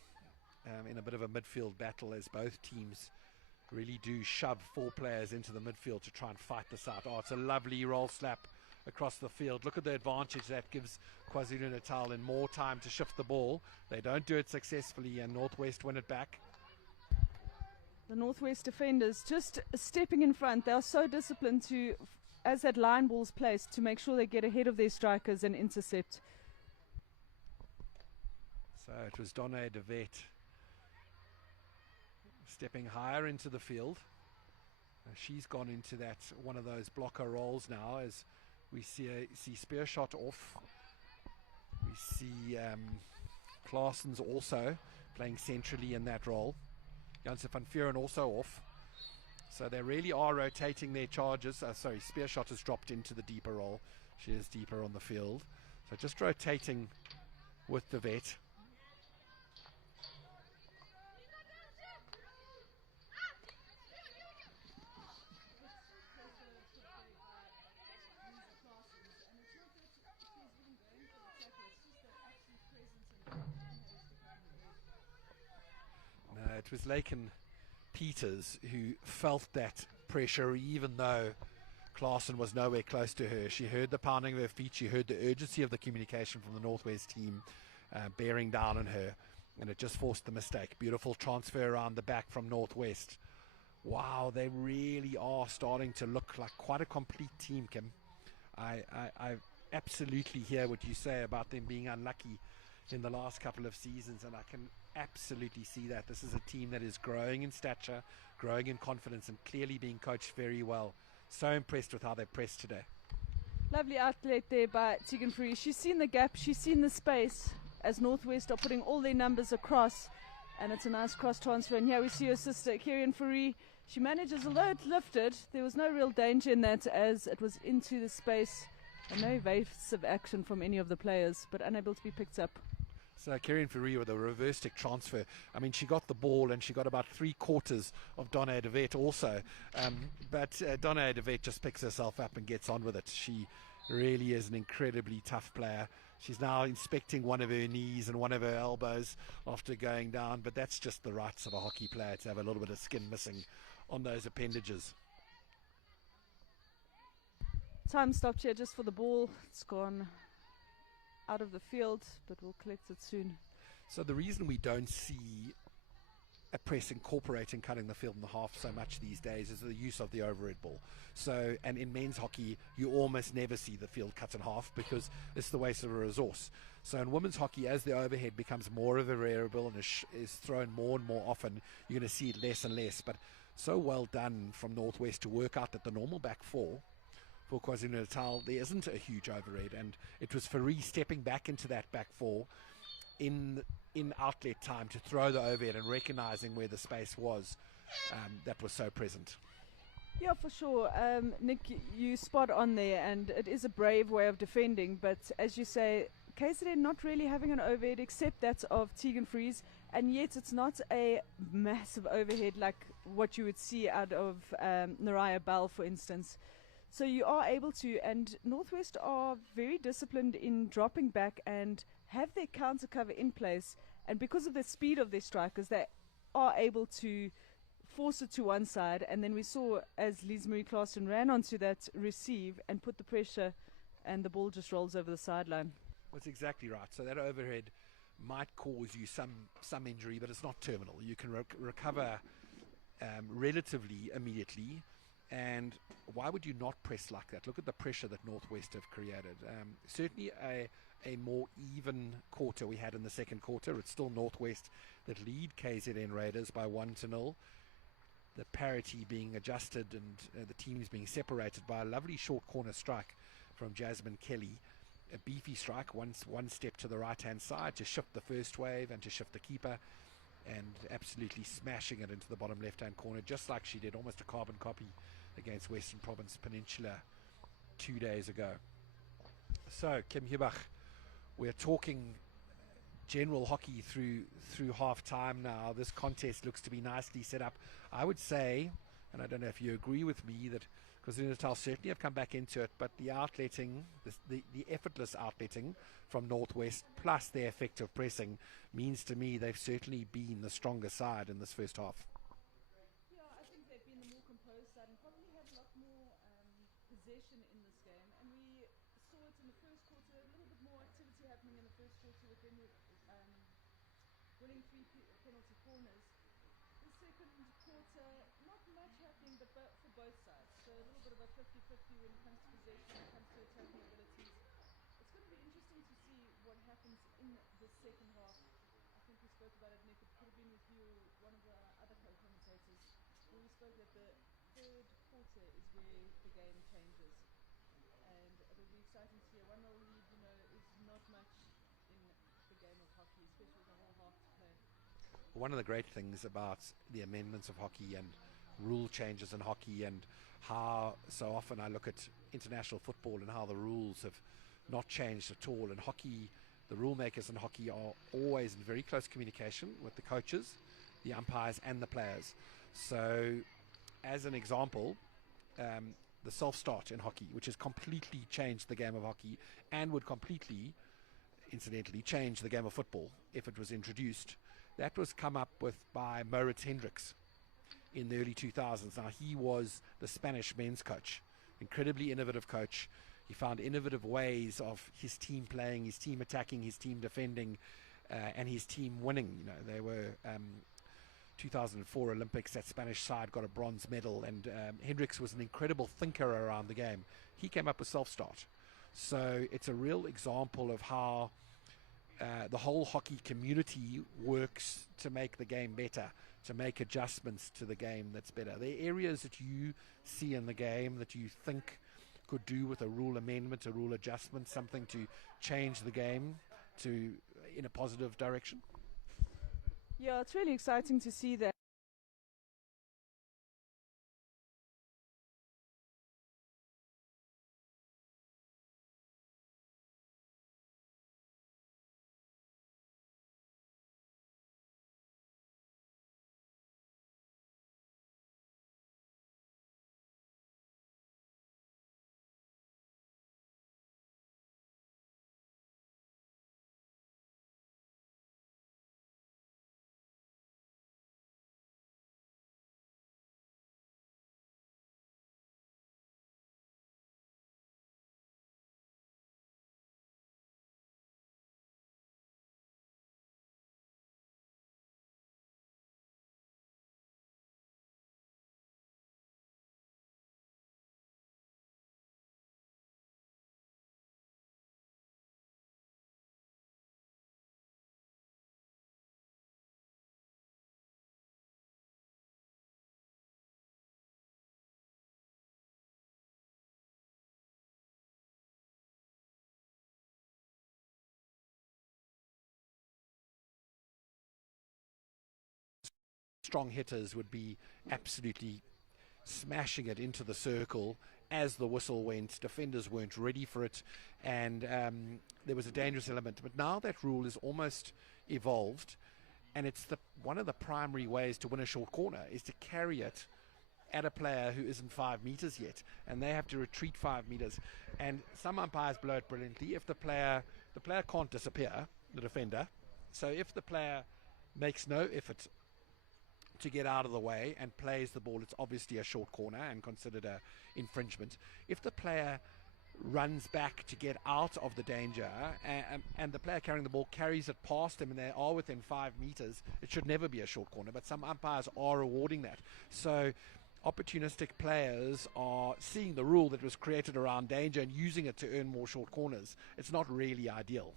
in a bit of a midfield battle, as both teams really do shove 4 players into the midfield to try and fight this out. Oh, it's a lovely roll slap across the field. Look at the advantage that gives KwaZulu-Natal in more time to shift the ball. They don't do it successfully, and Northwest win it back. The Northwest defenders just stepping in front. They are so disciplined to, as that line ball's placed, to make sure they get ahead of their strikers and intercept. So it was Donne De Wet stepping higher into the field. She's gone into that one of those blocker roles now, as we see spear shot off. We see Klaassen's also playing centrally in that role. Janssen van Vuren also off. So they really are rotating their charges. Spear shot has dropped into the deeper role. She is deeper on the field. So just rotating with De Wet. It was Laken Peters who felt that pressure, even though Klaassen was nowhere close to her. She heard the pounding of her feet, she heard the urgency of the communication from the Northwest team bearing down on her, and it just forced the mistake. Beautiful transfer around the back from Northwest. Wow, they really are starting to look like quite a complete team, Kim. I absolutely hear what you say about them being unlucky in the last couple of seasons, and I can absolutely see that. This is a team that is growing in stature, growing in confidence, and clearly being coached very well. So impressed with how they pressed today. Lovely outlet there by Tegan Fourie. She's seen the gap, she's seen the space as Northwest are putting all their numbers across, and it's a nice cross transfer. And here we see her sister Kieran Fourie. She manages, although it lifted, there was no real danger in that as it was into the space, and no evasive action from any of the players, but unable to be picked up. So Kieran Fourie with a reverse stick transfer. I mean, she got the ball and she got about 3/4 of Donne De Wet also. But Donne De Wet just picks herself up and gets on with it. She really is an incredibly tough player. She's now inspecting one of her knees and one of her elbows after going down. But that's just the rights of a hockey player, to have a little bit of skin missing on those appendages. Time stopped here just for the ball. It's gone out of the field, but we'll collect it soon. So the reason we don't see a press incorporating cutting the field in the half so much these days is the use of the overhead ball. So, and in men's hockey, you almost never see the field cut in half because it's the waste of a resource. So in women's hockey, as the overhead becomes more of a variable and is thrown more and more often, you're going to see it less and less. But so well done from Northwest to work out that the normal back four for KwaZulu-Natal, there isn't a huge overhead, and it was Fourie stepping back into that back four in outlet time to throw the overhead and recognizing where the space was that was so present. Yeah, for sure. Nick, you spot on there, and it is a brave way of defending. But as you say, KZN not really having an overhead except that of Tegan Fries, and yet it's not a massive overhead like what you would see out of Naraya Bell, for instance. So you are able to, and Northwest are very disciplined in dropping back and have their counter cover in place. And because of the speed of their strikers, they are able to force it to one side. And then we saw as Liz Marie Claassen ran onto that receive and put the pressure, and the ball just rolls over the sideline. That's exactly right. So that overhead might cause you some injury, but it's not terminal. You can recover relatively immediately. And why would you not press like that? Look at the pressure that Northwest have created. Certainly a more even quarter we had in the second quarter. It's still Northwest that lead KZN Raiders by 1-0. The parity being adjusted and the teams being separated by a lovely short corner strike from Jasmine Kelly. A beefy strike, one step to the right-hand side to shift the first wave and to shift the keeper, and absolutely smashing it into the bottom left-hand corner, just like she did, almost a carbon copy against Western Province Peninsula 2 days ago. So, Kim Hubach, we're talking general hockey through half time now. This contest looks to be nicely set up. I would say, and I don't know if you agree with me, that KwaZulu-Natal certainly have come back into it, but the outletting, the effortless outletting from Northwest plus their effective pressing means to me they've certainly been the stronger side in this first half. Yeah, I think they've been the more composed side and probably had a lot more possession in this game. And we saw it in the first quarter, a little bit more activity happening in the first quarter with them winning penalty corners. The second quarter, not much happening, but for both sides. So a little bit of a 50-50 when it comes to possession, when it comes to attacking abilities. It's going to be interesting to see what happens in the second half. I think we spoke about it, Nick. It could have been with you, one of the other co-commentators, where we spoke that the third quarter is where the game changes. And it'll be exciting to see a 1-0 lead, is not much in the game of hockey, especially with a whole half to play. One of the great things about the amendments of hockey and rule changes in hockey, and how so often I look at international football and how the rules have not changed at all. In hockey, the rule makers in hockey are always in very close communication with the coaches, the umpires and the players. So as an example, the self-start in hockey, which has completely changed the game of hockey and would completely, incidentally, change the game of football if it was introduced. That was come up with by Moritz Hendricks in the early 2000s. Now, he was the Spanish men's coach, incredibly innovative coach. He found innovative ways of his team playing, his team attacking, his team defending, and his team winning. They were 2004 Olympics. That Spanish side got a bronze medal, and Hendricks was an incredible thinker around the game. He came up with self-start. So it's a real example of how the whole hockey community works to make the game better, to make adjustments to the game that's better. There are areas that you see in the game that you think could do with a rule amendment, a rule adjustment, something to change the game in a positive direction? Yeah, it's really exciting to see that. Strong hitters would be absolutely smashing it into the circle as the whistle went. Defenders weren't ready for it, and there was a dangerous element. But now that rule is almost evolved, and it's one of the primary ways to win a short corner is to carry it at a player who isn't 5 meters yet, and they have to retreat 5 meters. And some umpires blow it brilliantly. If the player can't disappear, the defender. So if the player makes no effort to get out of the way and plays the ball, it's obviously a short corner and considered a infringement. If the player runs back to get out of the danger and the player carrying the ball carries it past him and they are within 5 meters, it should never be a short corner, but some umpires are awarding that. So opportunistic players are seeing the rule that was created around danger and using it to earn more short corners. It's not really ideal.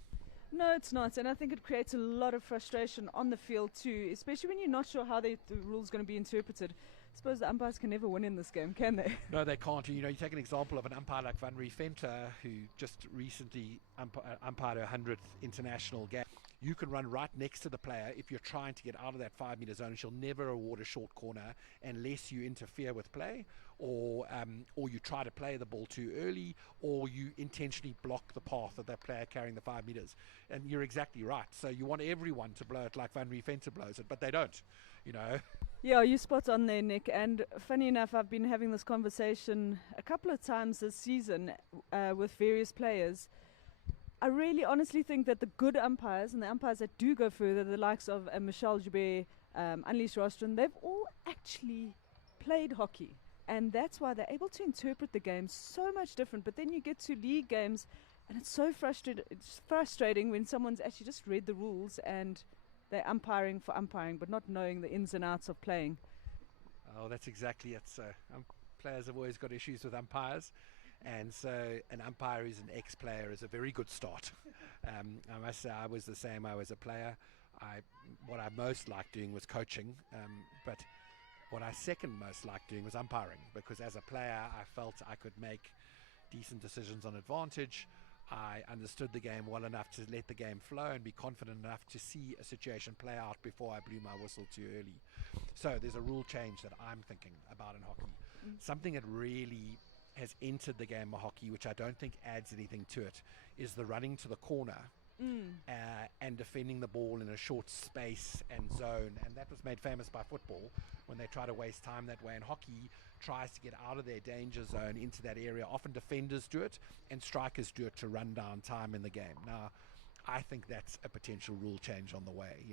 No, it's not, and I think it creates a lot of frustration on the field too, especially when you're not sure how the rule's going to be interpreted. I suppose the umpires can never win in this game, can they? No, they can't. You take an example of an umpire like Van Venter, who just recently umpired her 100th international game. You can run right next to the player if you're trying to get out of that 5 meter zone. She'll never award a short corner unless you interfere with play, or you try to play the ball too early, or you intentionally block the path of that player carrying the 5 meters. And you're exactly right. So you want everyone to blow it like Van Venter blows it, but they don't, Yeah, you spot on there, Nick. And funny enough, I've been having this conversation a couple of times this season with various players. I really honestly think that the good umpires and the umpires that do go further, the likes of Michel Joubert, Annelies Rostron, they've all actually played hockey. And that's why they're able to interpret the game so much different. But then you get to league games, and it's so frustrating when someone's actually just read the rules and they're umpiring for umpiring, but not knowing the ins and outs of playing. Oh, that's exactly it. So players have always got issues with umpires. And so an umpire who's an ex-player is a very good start. I must say I was the same. I was a player. What I most liked doing was coaching, but what I second most liked doing was umpiring, because as a player I felt I could make decent decisions on advantage. I understood the game well enough to let the game flow and be confident enough to see a situation play out before I blew my whistle too early. So there's a rule change that I'm thinking about in hockey. Something that really has entered the game of hockey, which I don't think adds anything to it, is the running to the corner and defending the ball in a short space and zone. And that was made famous by football when they try to waste time that way. And hockey tries to get out of their danger zone into that area. Often defenders do it and strikers do it to run down time in the game. Now, I think that's a potential rule change on the way.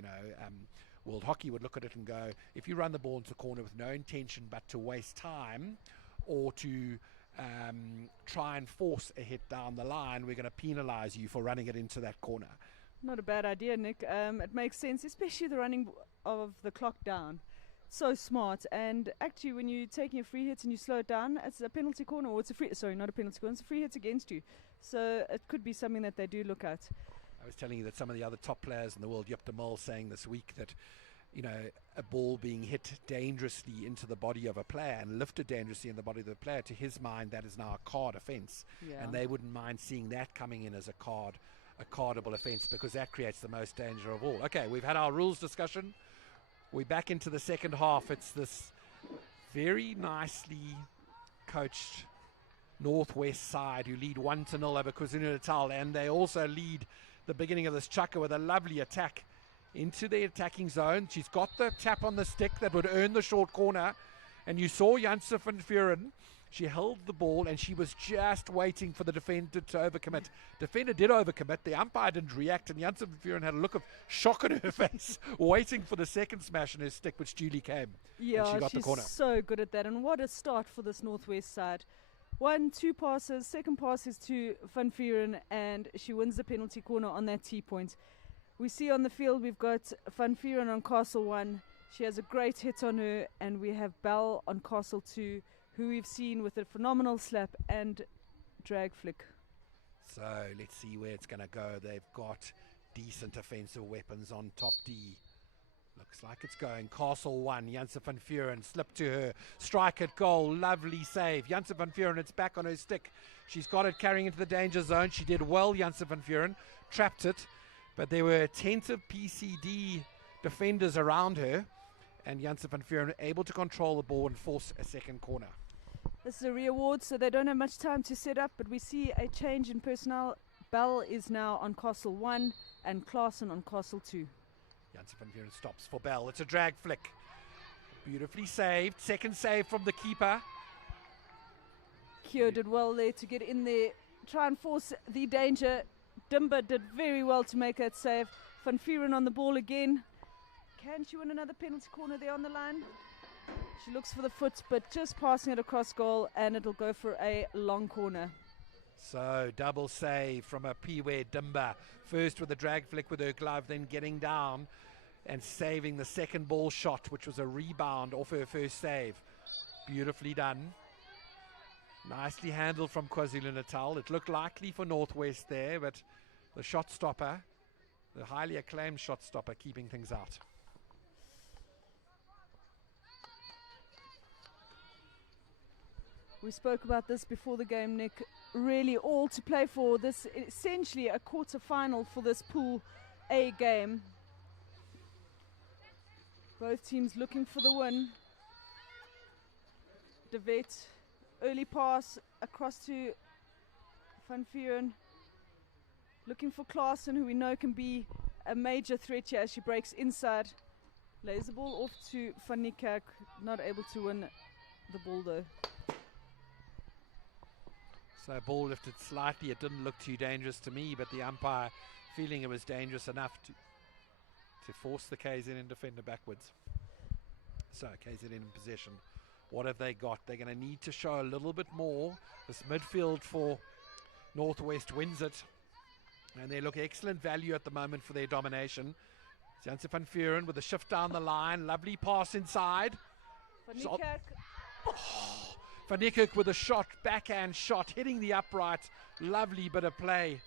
World Hockey would look at it and go, if you run the ball into the corner with no intention but to waste time or to try and force a hit down the line, we're going to penalize you for running it into that corner. Not a bad idea, Nick. It makes sense, especially the running of the clock down. So smart. And actually, when you're taking a free hit and you slow it down, it's a penalty corner, or it's a free, sorry, not a penalty corner, it's a free hit against you. So it could be something that they do look at. I was telling you that some of the other top players in the world, Jip de Mol saying this week that, a ball being hit dangerously into the body of a player and lifted dangerously in the body of the player, to his mind, that is now a card offence. Yeah. And they wouldn't mind seeing that coming in as a cardable offence, because that creates the most danger of all. Okay, we've had our rules discussion. We're back into the second half. It's this very nicely coached Northwest side who lead 1-0 over KwaZulu-Natal, and they also lead the beginning of this chukker with a lovely attack into the attacking zone. She's got the tap on the stick that would earn the short corner, and you saw Janse van Vuren. She held the ball and she was just waiting for the defender to overcommit. Defender did overcommit. The umpire didn't react, and Janse van Vuren had a look of shock on her face, waiting for the second smash on her stick, which duly came. Yeah, and she got she's the corner. So good at that, and what a start for this Northwest side. 1-2 passes, second pass is to Van Vuren, and she wins the penalty corner on that T-point. We see on the field we've got Van Vuren on Castle 1. She has a great hit on her, and we have Bell on Castle 2, who we've seen with a phenomenal slap and drag flick. So let's see where it's going to go. They've got decent offensive weapons on top D. Looks like it's going. Castle 1, Janse van Vuren, slip to her, strike at goal, lovely save. Janse van Vuren, it's back on her stick. She's got it carrying into the danger zone. She did well, Janse van Vuren, trapped it, but there were attentive PCD defenders around her, and Janssen van Vuren able to control the ball and force a second corner. This is a re-award, so they don't have much time to set up, but we see a change in personnel. Bell is now on Castle 1 and Klaassen on Castle 2. Janssen van Vuren stops for Bell. It's a drag flick. Beautifully saved. Second save from the keeper. Kyo did well there to get in there, try and force the danger. Dimba did very well to make that save. Van Vuren on the ball again. Can she win another penalty corner there on the line? She looks for the foot, but just passing it across goal, and it'll go for a long corner. So double save from a Piwe Dimba. First with a drag flick with her glove, then getting down and saving the second ball shot, which was a rebound off her first save. Beautifully done. Nicely handled from KwaZulu-Natal. It looked likely for Northwest there, but the shot stopper, the highly acclaimed shot stopper, keeping things out. We spoke about this before the game, Nick. Really all to play for. This essentially a quarter-final for this Pool A game. Both teams looking for the win. De Wet, early pass across to Van Vuren. Looking for Klaassen, who we know can be a major threat here as she breaks inside. Lays the ball off to Van Niekerk, not able to win the ball though. So ball lifted slightly. It didn't look too dangerous to me, but the umpire feeling it was dangerous enough to force the KZN defender backwards. So KZN in possession. What have they got? They're going to need to show a little bit more. This midfield for Northwest wins it, and they look excellent value at the moment for their domination. Janssen van Vuren with a shift down the line. Lovely pass inside. Van Niekerk with a shot, backhand shot, hitting the upright. Lovely bit of play.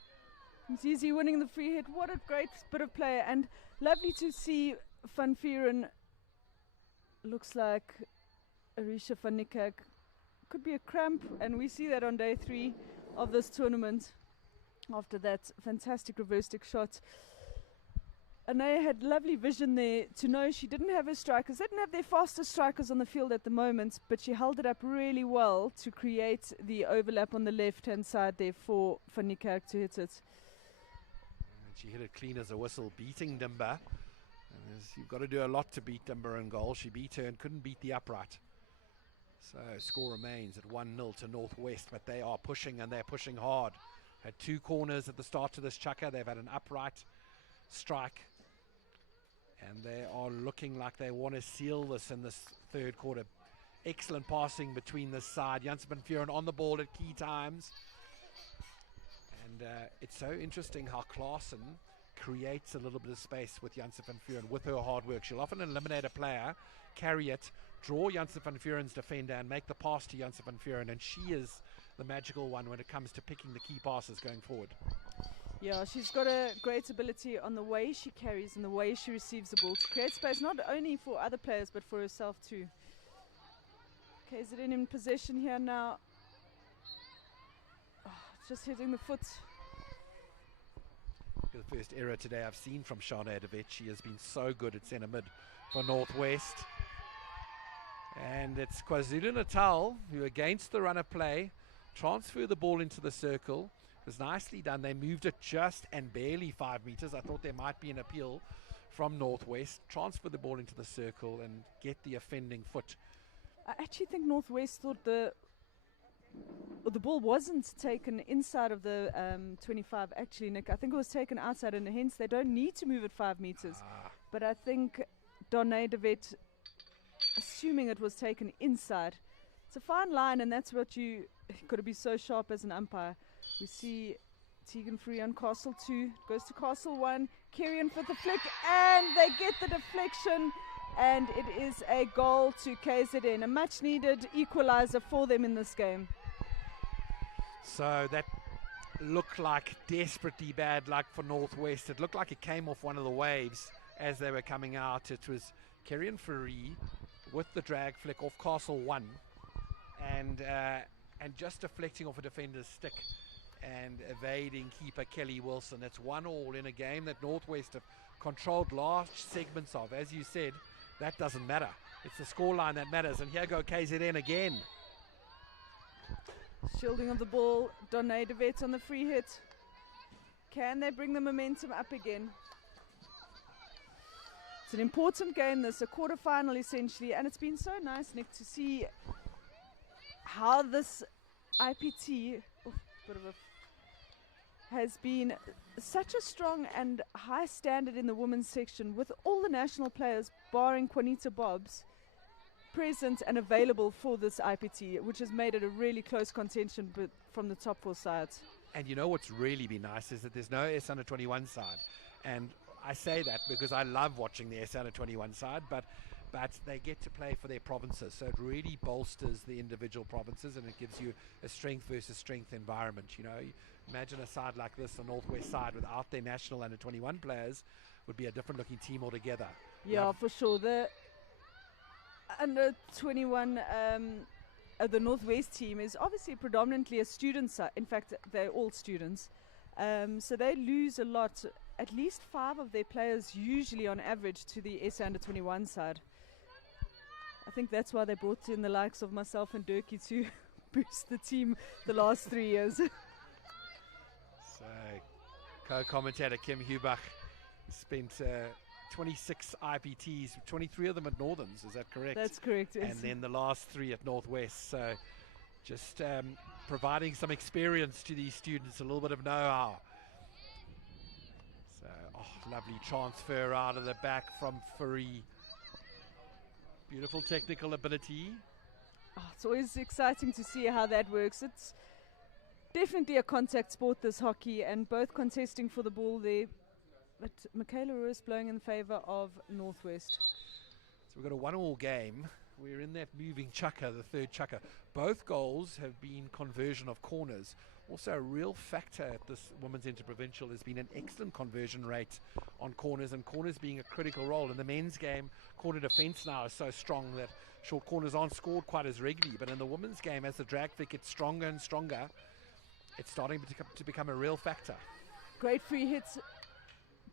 Mzizi winning the free hit. What a great bit of play, and lovely to see Van Vuren. Looks like Arisha Van Niekerk could be a cramp, and we see that on day 3 of this tournament after that fantastic reverse stick shot. Anaya had lovely vision there to know she didn't have her strikers. They didn't have their fastest strikers on the field at the moment, but she held it up really well to create the overlap on the left-hand side there for Van Niekerk to hit it. And she hit it clean as a whistle, beating Dimba. You've got to do a lot to beat Dimba in goal. She beat her and couldn't beat the upright. So score remains at 1-0 to Northwest, but they are pushing, and they're pushing hard. Had 2 corners at the start of this chukker. They've had an upright strike, and they are looking like they want to seal this in this third quarter. Excellent passing between this side. Janssen van Vuren on the ball at key times. And it's so interesting how Klaassen creates a little bit of space with Janssen van Vuren with her hard work. She'll often eliminate a player, carry it, draw Janssen van Vuren's defender, and make the pass to Janssen van Vuren. And she is the magical one when it comes to picking the key passes going forward. Yeah, she's got a great ability on the way she carries and the way she receives the ball to create space, not only for other players, but for herself too. KZN in possession here now. Oh, just hitting the foot. The first error today I've seen from Shana De Wet. She has been so good at centre mid for Northwest. And it's KwaZulu-Natal who, against the run of play, transfer the ball into the circle. It was nicely done. They moved it just and barely 5 meters. I thought there might be an appeal from Northwest. Transfer the ball into the circle and get the offending foot. I actually think Northwest thought the ball wasn't taken inside of the 25, actually, Nick. I think it was taken outside, and hence they don't need to move it 5 meters. But I think Donne De Wet, assuming it was taken inside. It's a fine line, and that's what you got to be so sharp as an umpire. We see Tegan Free on Castle 2, goes to Castle 1, Kirian for the flick, and they get the deflection, and it is a goal to KZN, a much needed equalizer for them in this game. So that looked like desperately bad luck for Northwest. It looked like it came off one of the waves as they were coming out. It was Kirian Free with the drag flick off Castle 1, and just deflecting off a defender's stick and evading keeper Kelly Wilson. It's 1-1 in a game that Northwest have controlled large segments of. As you said, that doesn't matter. It's the scoreline that matters. And here go KZN again. Shielding of the ball. Donné de Wet on the free hit. Can they bring the momentum up again? It's an important game, this, a quarter-final essentially, and it's been so nice, Nick, to see how this IPT has been such a strong and high standard in the women's section, with all the national players, barring Juanita Bobbs, present and available for this IPT, which has made it a really close contention from the top 4 sides. And you know what's really been nice is that there's no S under 21 side, and I say that because I love watching the S under 21 side, but they get to play for their provinces, so it really bolsters the individual provinces, and it gives you a strength versus strength environment. You know, imagine a side like this, the Northwest side, without their national under 21 players, would be a different looking team altogether. Yeah, for sure. The under 21 the Northwest team is obviously predominantly a student side. In fact, they're all students, so they lose a lot. At least 5 of their players usually on average to the S under 21 side. I think that's why they brought in the likes of myself and Durkee to boost the team the last 3 years. So, co-commentator Kim Hubach spent 26 IPTs, 23 of them at Northerns, is that correct? That's correct, yes. And then the last 3 at Northwest. So just providing some experience to these students, a little bit of know-how. So, lovely transfer out of the back from Furry. Beautiful technical ability. It's always exciting to see how that works. It's definitely a contact sport, this hockey, and both contesting for the ball there. But Michaela Ruiz blowing in favour of Northwest. So we've got a 1-1 game. We're in that moving chucker, the third chucker. Both goals have been conversion of corners. Also a real factor at this women's interprovincial has been an excellent conversion rate on corners, and corners being a critical role. In the men's game, corner defence now is so strong that short corners aren't scored quite as regularly. But in the women's game, as the drag flick gets stronger and stronger, it's starting to become a real factor. Great free hits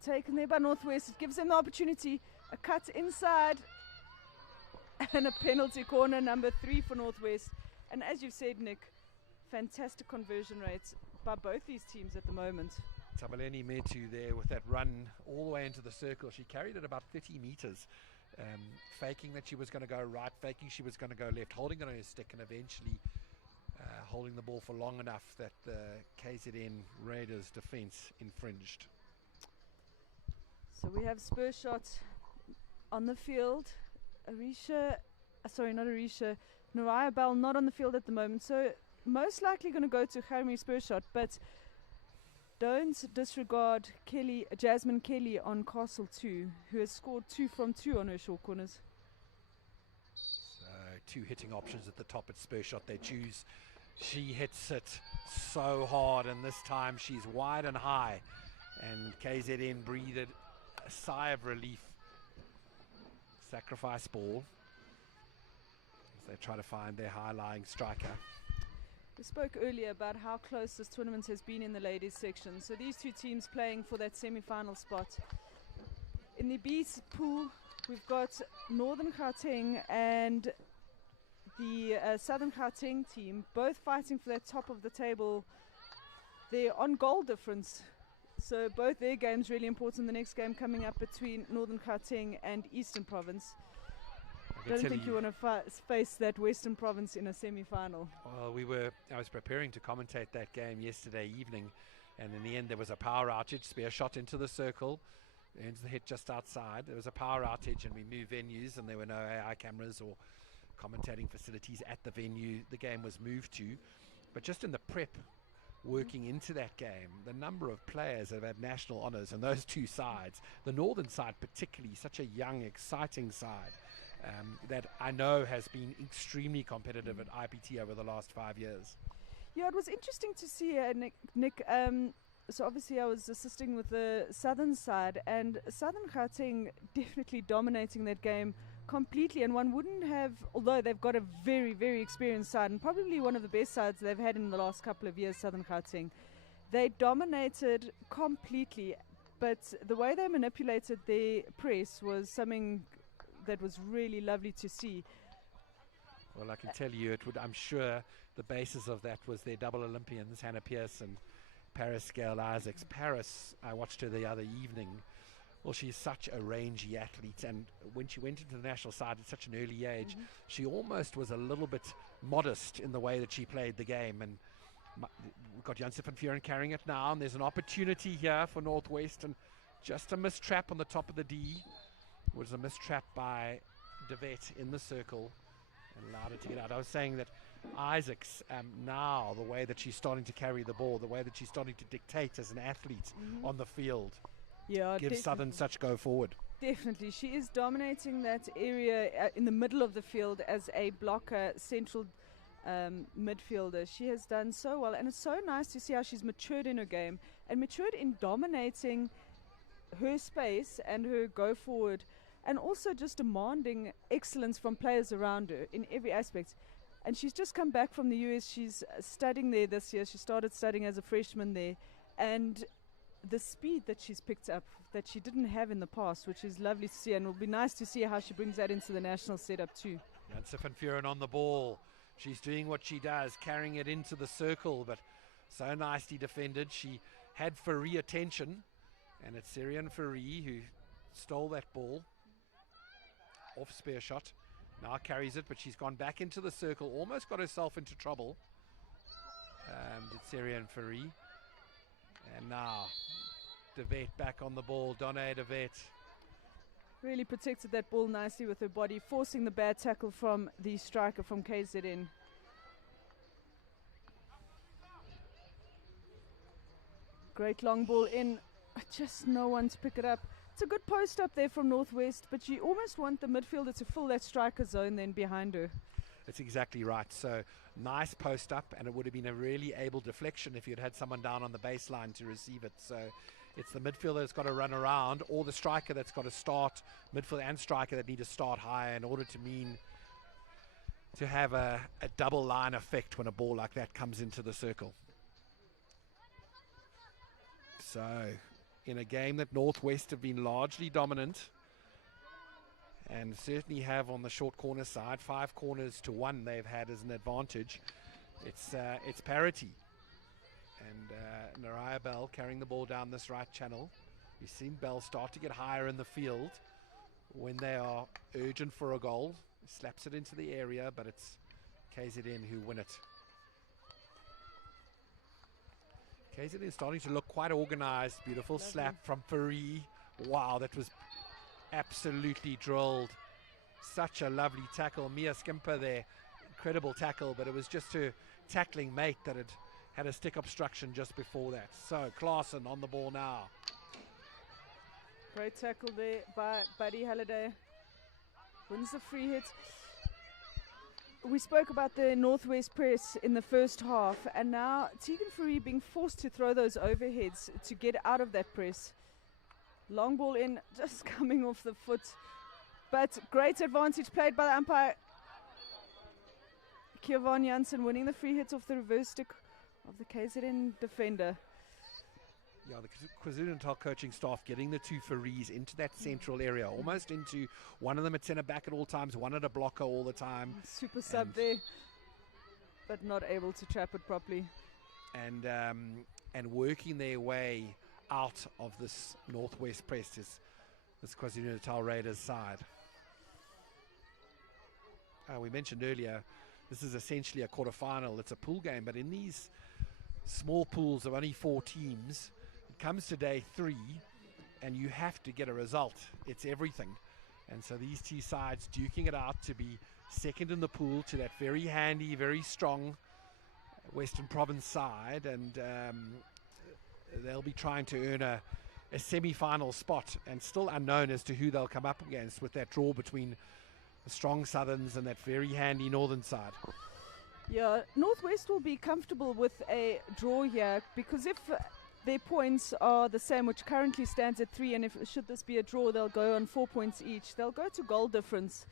taken there by Northwest. It gives them the opportunity. A cut inside and a penalty corner, number 3 for Northwest. And as you've said, Nick, fantastic conversion rates by both these teams at the moment. Tabaleni Metu there with that run all the way into the circle. She carried it about 30 meters, faking that she was going to go right, faking she was going to go left, holding it on her stick, and eventually holding the ball for long enough that the KZN Raiders defense infringed. So we have SuperSport on the field. Noriah Bell not on the field at the moment, so most likely going to go to Jaime SuperSport, but don't disregard Jasmine Kelly on Castle 2, who has scored 2 from 2 on her short corners. So 2 hitting options at the top at SuperSport. They choose. She hits it so hard, and this time she's wide and high, and KZN breathed a sigh of relief. Sacrifice ball as they try to find their high-lying striker. We spoke earlier about how close this tournament has been in the ladies section. So these 2 teams playing for that semi-final spot. In the B pool, we've got Northern Gauteng and the Southern Gauteng team, both fighting for that top of the table. They're on goal difference. So both their games really important. The next game coming up between Northern Gauteng and Eastern Province. I don't think you want to face that Western Province in a semi-final. Well, I was preparing to commentate that game yesterday evening, and in the end there was a power outage. Spear shot into the circle, ends the hit just outside. There was a power outage, and we moved venues, and there were no AI cameras or commentating facilities at the venue the game was moved to. But just in the prep working into that game, the number of players that have had national honours on those 2 sides, the northern side particularly, such a young, exciting side, that I know has been extremely competitive at IPT over the last 5 years. Yeah, it was interesting to see, Nick. So obviously I was assisting with the southern side, and Southern Gauteng definitely dominating that game completely, and one wouldn't have, although they've got a very, very experienced side and probably one of the best sides they've had in the last couple of years, Southern Gauteng. They dominated completely, but the way they manipulated their press was something that was really lovely to see. Well, I can tell you, I'm sure the basis of that was their double Olympians, Hannah Pearce and Paris Gale Isaacs. Paris, I watched her the other evening. Well, she's such a rangy athlete, and when she went into the national side at such an early age, she almost was a little bit modest in the way that she played the game. And we've got Janse van Vuren carrying it now, and there's an opportunity here for Northwest, and just a missed trap on the top of the D. Was a missed trap by De Wet in the circle and allowed it to get out. I was saying that Isaacs, now the way that she's starting to carry the ball, the way that she's starting to dictate as an athlete on the field, gives Southern such go forward. Definitely. She is dominating that area in the middle of the field as a blocker, central midfielder. She has done so well, and it's so nice to see how she's matured in her game and matured in dominating her space and her go forward, and also just demanding excellence from players around her in every aspect. And she's just come back from the US. She's studying there this year. She started studying as a freshman there, and the speed that she's picked up that she didn't have in the past, which is lovely to see, and it'll be nice to see how she brings that into the national setup too. Janse van Vuren on the ball. She's doing what she does, carrying it into the circle, but so nicely defended. She had Fourie attention, and it's Syrian Fourie who stole that ball off spear shot. Now carries it, but she's gone back into the circle, almost got herself into trouble. Did Syrian Fourie. And now De Wet back on the ball. Donna De Wet. Really protected that ball nicely with her body, forcing the bad tackle from the striker from KZN. Great long ball in, just no one to pick it up. It's a good post up there from Northwest, but you almost want the midfielder to fill that striker zone then behind her. That's exactly right. So nice post up, and it would have been a really able deflection if you'd had someone down on the baseline to receive it. So it's the midfielder that's got to run around, or the striker that's got to start, midfielder and striker that need to start high in order to have a double line effect when a ball like that comes into the circle. So in a game that Northwest have been largely dominant, and certainly have on the short corner side, 5 corners to 1 they've had as an advantage. It's parity. And Naraya Bell carrying the ball down this right channel. We've seen Bell start to get higher in the field when they are urgent for a goal. Slaps it into the area, but it's KZN who win it. KZN is starting to look quite organized. Beautiful slap from Fourie. Wow, that was absolutely drilled. Such a lovely tackle. Mia Skimper there. Incredible tackle, but it was just her tackling mate that had a stick obstruction just before that. So Klaasen on the ball now. Great tackle there by Buddy Halliday. Wins the free hit. We spoke about the Northwest press in the first half, and now Tegan Fourie being forced to throw those overheads to get out of that press. Long ball in, just coming off the foot. But great advantage played by the umpire. Kjovon Jansen winning the free hits off the reverse stick of the KZN defender. Yeah, the KwaZulu-Natal coaching staff getting the 2 Fouries into that central area, almost into one of them at centre back at all times, one at a blocker all the time. Super sub there, but not able to trap it properly. And working their way out of this Northwest press is this KwaZulu-Natal Raiders side. We mentioned earlier, this is essentially a quarter-final. It's a pool game, but in these small pools of only 4 teams, it comes to day 3, and you have to get a result. It's everything. And so these 2 sides duking it out to be second in the pool to that very handy, very strong Western Province side, and they'll be trying to earn a semi-final spot, and still unknown as to who they'll come up against with that draw between the strong Southerns and that very handy Northern side. Yeah, Northwest will be comfortable with a draw here, because if their points are the same, which currently stands at 3, and if should this be a draw, they'll go on 4 points each. They'll go to goal difference,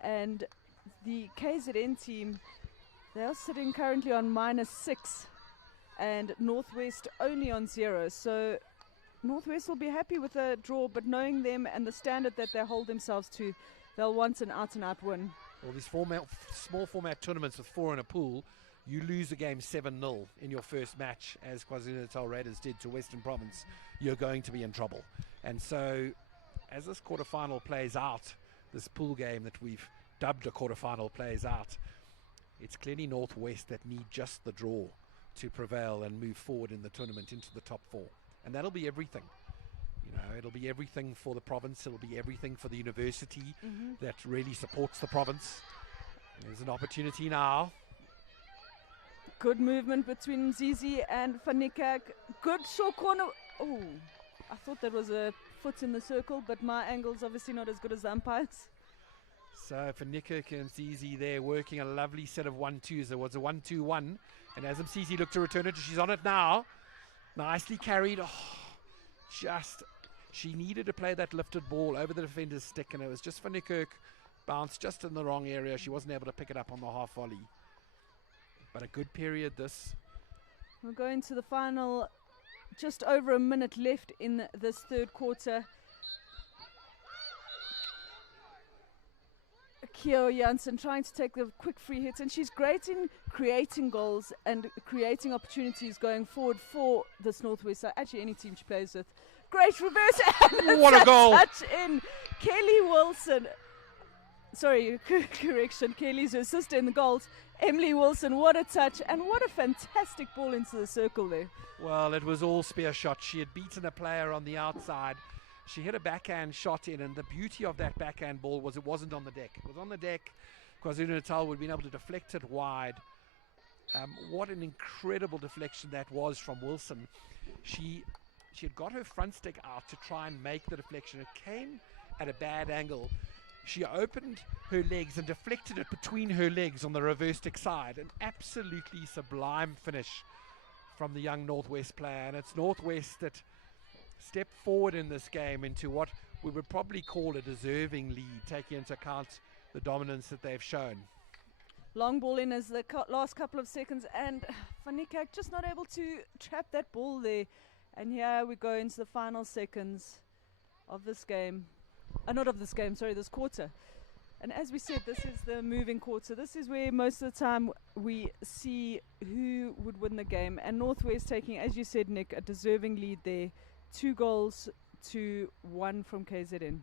and the KZN team, they're sitting currently on -6, and Northwest only on 0. So Northwest will be happy with a draw, but knowing them and the standard that they hold themselves to, they'll want an out-and-out win. Well, these small format tournaments with 4 in a pool, you lose a game 7-0 in your first match, as KwaZulu-Natal Raiders did to Western Province, you're going to be in trouble. And so, as this quarterfinal plays out, this pool game that we've dubbed a quarterfinal plays out, it's clearly Northwest that need just the draw to prevail and move forward in the tournament into the top 4. And that'll be everything. You know, it'll be everything for the province. It'll be everything for the university that really supports the province. There's an opportunity now. Good movement between Zizi and Fanikak. Good short corner. Oh, I thought that was a foot in the circle, but my angle's obviously not as good as the umpires. So Fanikak and Zizi there working a lovely set of 1-2s. There was a 1-2-1. And as Zizi looked to return it, she's on it now. Nicely carried. Oh, she needed to play that lifted ball over the defender's stick, and it was just Fanikak bounced just in the wrong area. She wasn't able to pick it up on the half volley. But a good period this. We're going to the final. Just over a minute left in this third quarter. Kyo Janssen trying to take the quick free hits, and she's great in creating goals and creating opportunities going forward for this Northwest. So actually any team she plays with. Great reverse, and what a goal! Touch in. Kelly Wilson. Sorry, correction. Kelly's her sister in the goals. Emily Wilson, what a touch, and what a fantastic ball into the circle there. Well, it was all spear shots. She had beaten a player on the outside. She hit a backhand shot in, and the beauty of that backhand ball was it wasn't on the deck. It was on the deck. KwaZulu-Natal would have been able to deflect it wide. What an incredible deflection that was from Wilson. She had got her front stick out to try and make the deflection. It came at a bad angle. She opened her legs and deflected it between her legs on the reverse stick side. An absolutely sublime finish from the young Northwest player. And it's Northwest that stepped forward in this game into what we would probably call a deserving lead, taking into account the dominance that they've shown. Long ball in as the last couple of seconds, and Fanikak just not able to trap that ball there. And here we go into the final seconds of this game. Not of this game, sorry, this quarter. And as we said, this is the moving quarter. This is where most of the time we see who would win the game. And Northwest taking, as you said, Nick, a deserving lead there. 2 goals to 1 from KZN.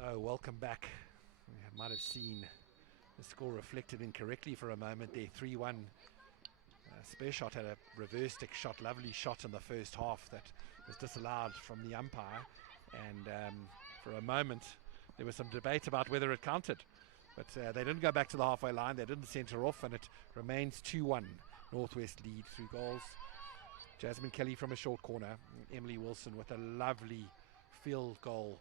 So welcome back. We might have seen the score reflected incorrectly for a moment there. 3-1. Spear shot had a reverse stick shot, lovely shot in the first half that was disallowed from the umpire. And for a moment there was some debate about whether it counted. But they didn't go back to the halfway line. They didn't centre off, and it remains 2-1. Northwest lead through goals. Jasmine Kelly from a short corner. Emily Wilson with a lovely field goal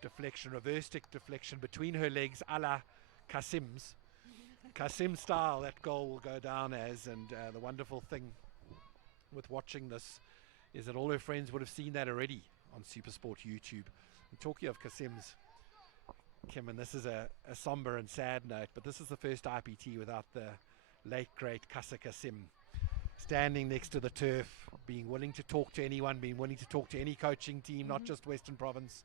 deflection, reverse stick deflection between her legs, a la Casim's. Casim style, that goal will go down as. And the wonderful thing with watching this is that all her friends would have seen that already on SuperSport YouTube. And talking of Casim's, Kim, and this is a somber and sad note, but this is the first IPT without the late great Kasa Casim, standing next to the turf, being willing to talk to anyone, being willing to talk to any coaching team, not just Western Province,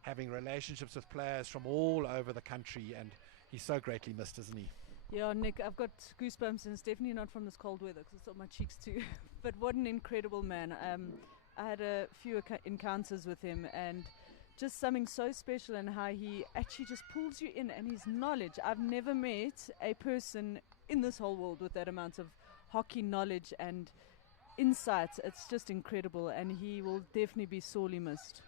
having relationships with players from all over the country, and he's so greatly missed, isn't he? Yeah, Nick, I've got goosebumps, and it's definitely not from this cold weather because it's on my cheeks too. But what an incredible man. I had a few encounters with him, and just something so special in how he actually just pulls you in, and his knowledge. I've never met a person in this whole world with that amount of hockey knowledge and insight. It's just incredible, and he will definitely be sorely missed.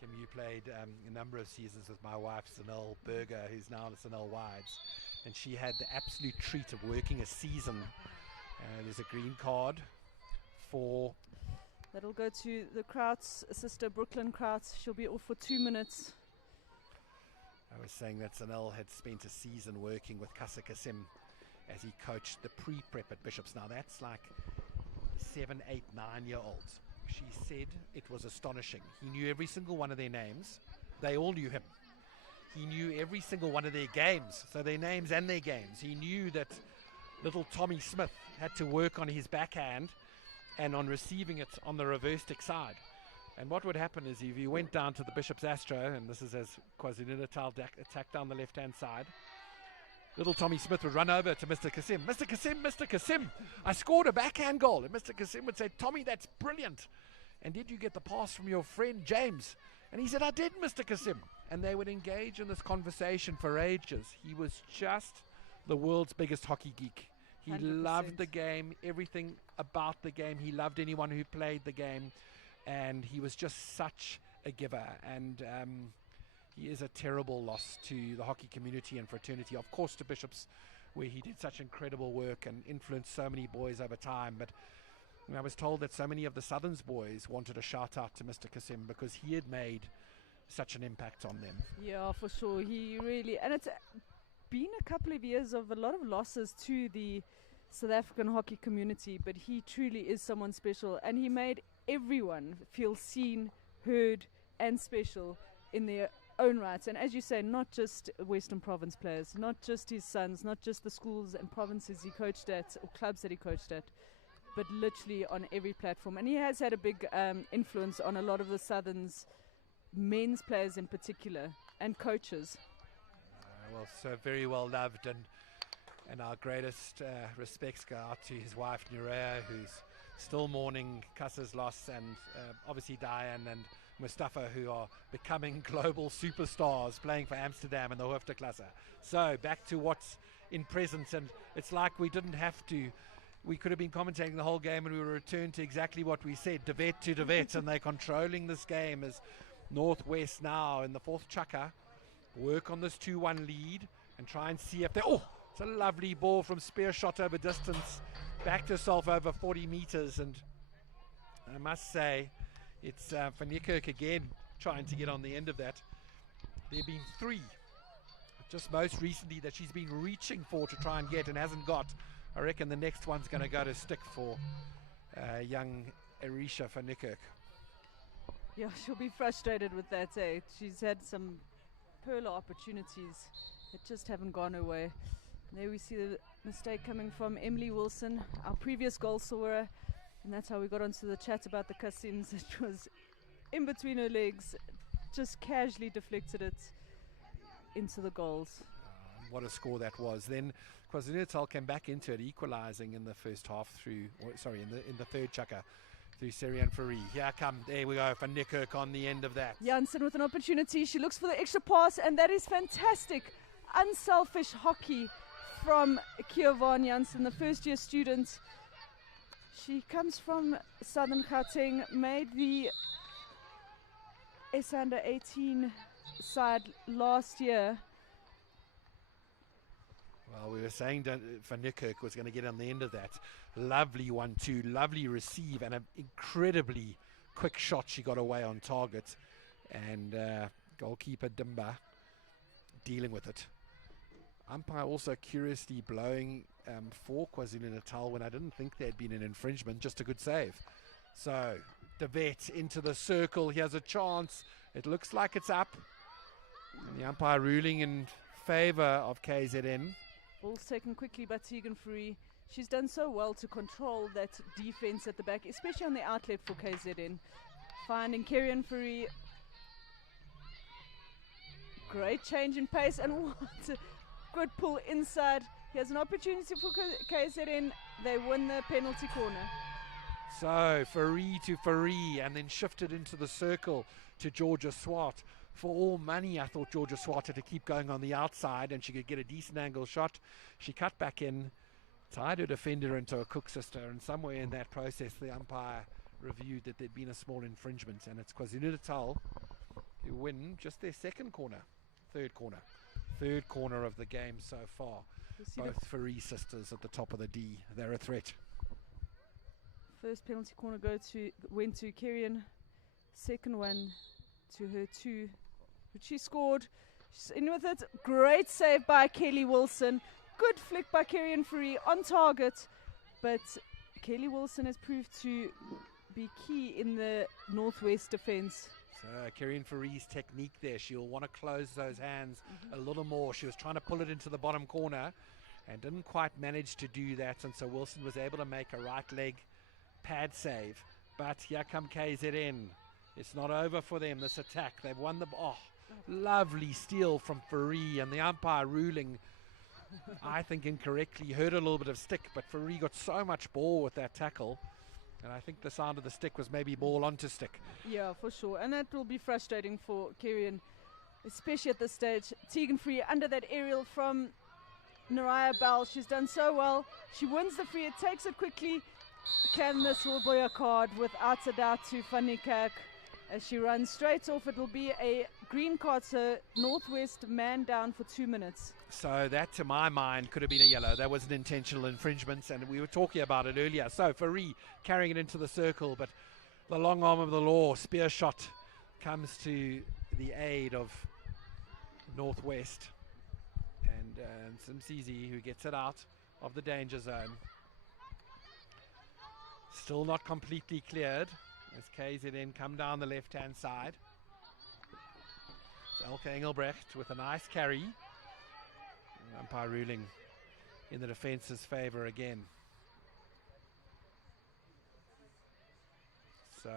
Kim, you played a number of seasons with my wife, Sanel Berger, who's now at Sanel Wides, and she had the absolute treat of working a season. There's a green card for... That'll go to the Krauts, sister Brooklyn Krauts. She'll be off for 2 minutes. I was saying that Sanel had spent a season working with Kasa Casim as he coached the pre-prep at Bishops. Now that's like 7, 8, 9-year-olds. She said it was astonishing. He knew every single one of their names. They all knew him. He knew every single one of their games, so their names and their games. He knew that little Tommy Smith had to work on his backhand and on receiving it on the reverse stick side. And what would happen is if you went down to the Bishop's Astro, and this is as KwaZulu-Natal attacked down the left-hand side, little Tommy Smith would run over to Mr. Casim. Mr. Casim, Mr. Casim, I scored a backhand goal. And Mr. Casim would say, Tommy, that's brilliant. And did you get the pass from your friend James? And he said, I did, Mr. Casim. And they would engage in this conversation for ages. He was just the world's biggest hockey geek. He 100%. Loved the game, everything about the game. He loved anyone who played the game. And he was just such a giver. And he is a terrible loss to the hockey community and fraternity. Of course, to Bishops, where he did such incredible work and influenced so many boys over time. But I was told that so many of the Southerns boys wanted a shout out to Mr. Casim because he had made such an impact on them. Yeah, for sure. He really, and it's been a couple of years of a lot of losses to the South African hockey community, but he truly is someone special, and he made everyone feel seen, heard, and special in their own rights. And as you say, not just Western Province players, not just his sons, not just the schools and provinces he coached at or clubs that he coached at, but literally on every platform. And he has had a big influence on a lot of the Southerns, men's players in particular, and coaches. Well, so very well loved, and our greatest respects go out to his wife Nurea, who's still mourning Kasa's loss, and obviously Diane and Mustafa, who are becoming global superstars playing for Amsterdam in the Hoofdklasse. So back to what's in presence, and it's like we didn't have to. We could have been commentating the whole game and we would return to exactly what we said, De Wet to De Wet, and they're controlling this game as Northwest now in the fourth chukka work on this 2-1 lead and try and see if they... Oh, it's a lovely ball from spear shot over distance, backed herself over 40 meters, and I must say it's Van Niekerk again trying to get on the end of that. There have been 3 just most recently that she's been reaching for to try and get and hasn't got. I reckon the next one's going to go to stick for young Arisha Van Niekerk. Yeah, she'll be frustrated with that. She's had some pearl opportunities that just haven't gone her way. There we see the mistake coming from Emily Wilson, our previous goal scorer, and that's how we got onto the chat about the Casims. It was in between her legs, just casually deflected it into the goals. What a score that was. Then KwaZulu-Natal came back into it, equalising in the first half through, in the third chukka through Serian Fari. There we go, Van Niekerk on the end of that. Janssen with an opportunity. She looks for the extra pass, and that is fantastic. Unselfish hockey from Kievan Janssen, the first-year student. She comes from Southern Gauteng, made the S under 18 side last year. Well, we were saying Van Niekerk was going to get on the end of that. Lovely 1-2, lovely receive, and an incredibly quick shot. She got away on target, and goalkeeper Dimba dealing with it. Umpire also curiously blowing for KwaZulu-Natal when I didn't think there'd been an infringement. Just a good save. So De Wet into the circle. He has a chance. It looks like it's up. And the umpire ruling in favour of KZN. Ball's taken quickly by Tegan Fourie. She's done so well to control that defense at the back, especially on the outlet for KZN. Finding Kerrion Fourie. Great change in pace, and what a good pull inside. He has an opportunity for KZN. They win the penalty corner. So Fourie to Fourie, and then shifted into the circle to Georgia Swart. For all money, I thought Georgia Swart had to keep going on the outside and she could get a decent angle shot. She cut back in, tied her defender into a Cook sister, and somewhere in that process the umpire reviewed that there'd been a small infringement, and it's KwaZulu-Natal who win just their third corner of the game so far. Both Fourie sisters at the top of the D. They're a threat. First penalty corner went to Kerrion. Second one to her too, which she scored. She's in with it. Great save by Kelly Wilson. Good flick by Kerrion Fourie on target, but Kelly Wilson has proved to be key in the Northwest defence. So Kerrion Fourie's technique there, she'll want to close those hands a little more. She was trying to pull it into the bottom corner and didn't quite manage to do that, and so Wilson was able to make a right leg pad save. But here come KZN. It's not over for them, this attack. They've won the... lovely steal from Fourie, and the umpire ruling, I think incorrectly, heard a little bit of stick, but Fourie got so much ball with that tackle, and I think the sound of the stick was maybe ball onto stick. Yeah, for sure, and that will be frustrating for Kerrion, especially at this stage. Tegan Fourie under that aerial from Naraya Bell. She's done so well. She wins the free, it takes it quickly. Can this will be a card without a doubt to Van Niekerk. As she runs straight off, it will be a green card, so Northwest man down for 2 minutes. So that, to my mind, could have been a yellow. That was an intentional infringement, and we were talking about it earlier. So Fourie carrying it into the circle, but the long arm of the law, spear shot, comes to the aid of Northwest. And Simsizi, who gets it out of the danger zone. Still not completely cleared as KZN come down the left-hand side. It's Elke Engelbrecht with a nice carry. Umpire ruling in the defence's favour again. So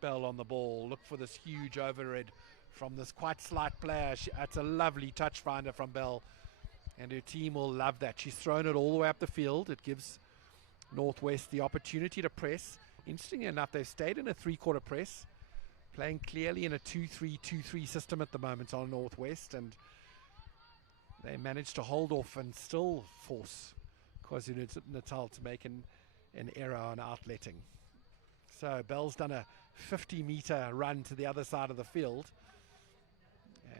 Bell on the ball. Look for this huge overhead from this quite slight player. It's a lovely touch finder from Bell, and her team will love that. She's thrown it all the way up the field. It gives Northwest the opportunity to press. Interestingly enough, they've stayed in a three-quarter press, playing clearly in a 2-3-2-3 system at the moment on Northwest, and they managed to hold off and still force KwaZulu-Natal to make an error on outletting. So Bell's done a 50-meter run to the other side of the field,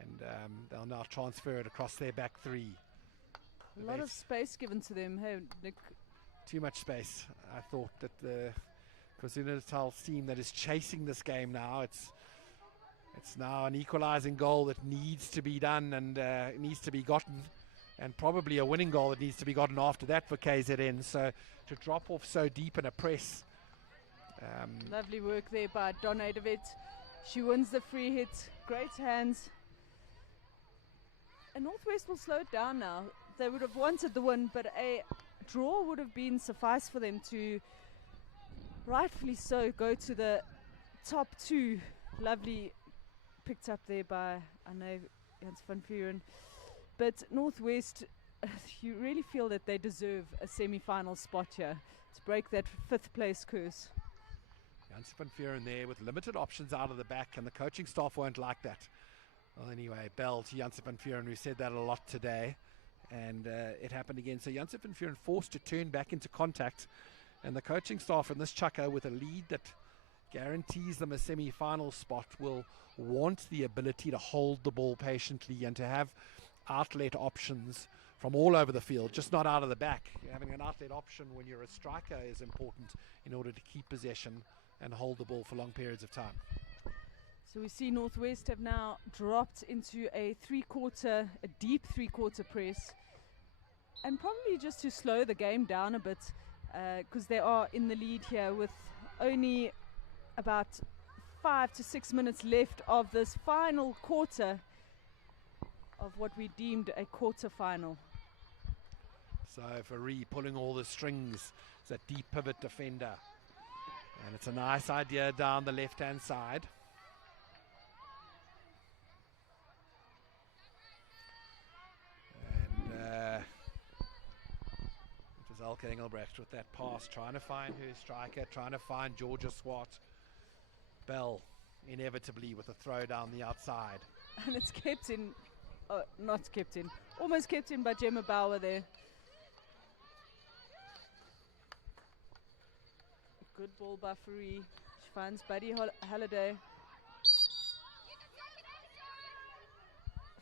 and they'll now transfer it across their back three. A lot of space given to them, hey, Nick? Too much space. I thought that the KwaZulu-Natal team that is chasing this game now, it's now an equalizing goal that needs to be done, and it needs to be gotten, and probably a winning goal that needs to be gotten after that for KZN. So to drop off so deep in a press. Lovely work there by Donna De Wet. She wins the free hit. Great hands. And Northwest will slow it down now. They would have wanted the win, but a draw would have been suffice for them to, rightfully so, go to the top two. Lovely picked up there by, I know, Jans van Vuren. But Northwest, you really feel that they deserve a semi-final spot here to break that fifth place curse. Jans van Vuren there with limited options out of the back, and the coaching staff won't like that. Well, anyway, Bell to Jans van Vuren, who said that a lot today. And it happened again. So Jans van Vuren forced to turn back into contact, and the coaching staff in this chukker with a lead that guarantees them a semi-final spot will want the ability to hold the ball patiently and to have outlet options from all over the field, just not out of the back. Having an outlet option when you're a striker is important in order to keep possession and hold the ball for long periods of time. So we see Northwest have now dropped into a deep three-quarter press, and probably just to slow the game down a bit, because they are in the lead here with only about 5 to 6 minutes left of this final quarter of what we deemed a quarter final. So Fari pulling all the strings, it's a deep pivot defender, and it's a nice idea down the left-hand side. And it was Elke Engelbrecht with that pass, trying to find her striker, trying to find Georgia Swart. Bell inevitably with a throw down the outside. And it's kept in, not kept in, almost kept in by Gemma Bauer there. Good ball by Fari. She finds Buddy Halliday.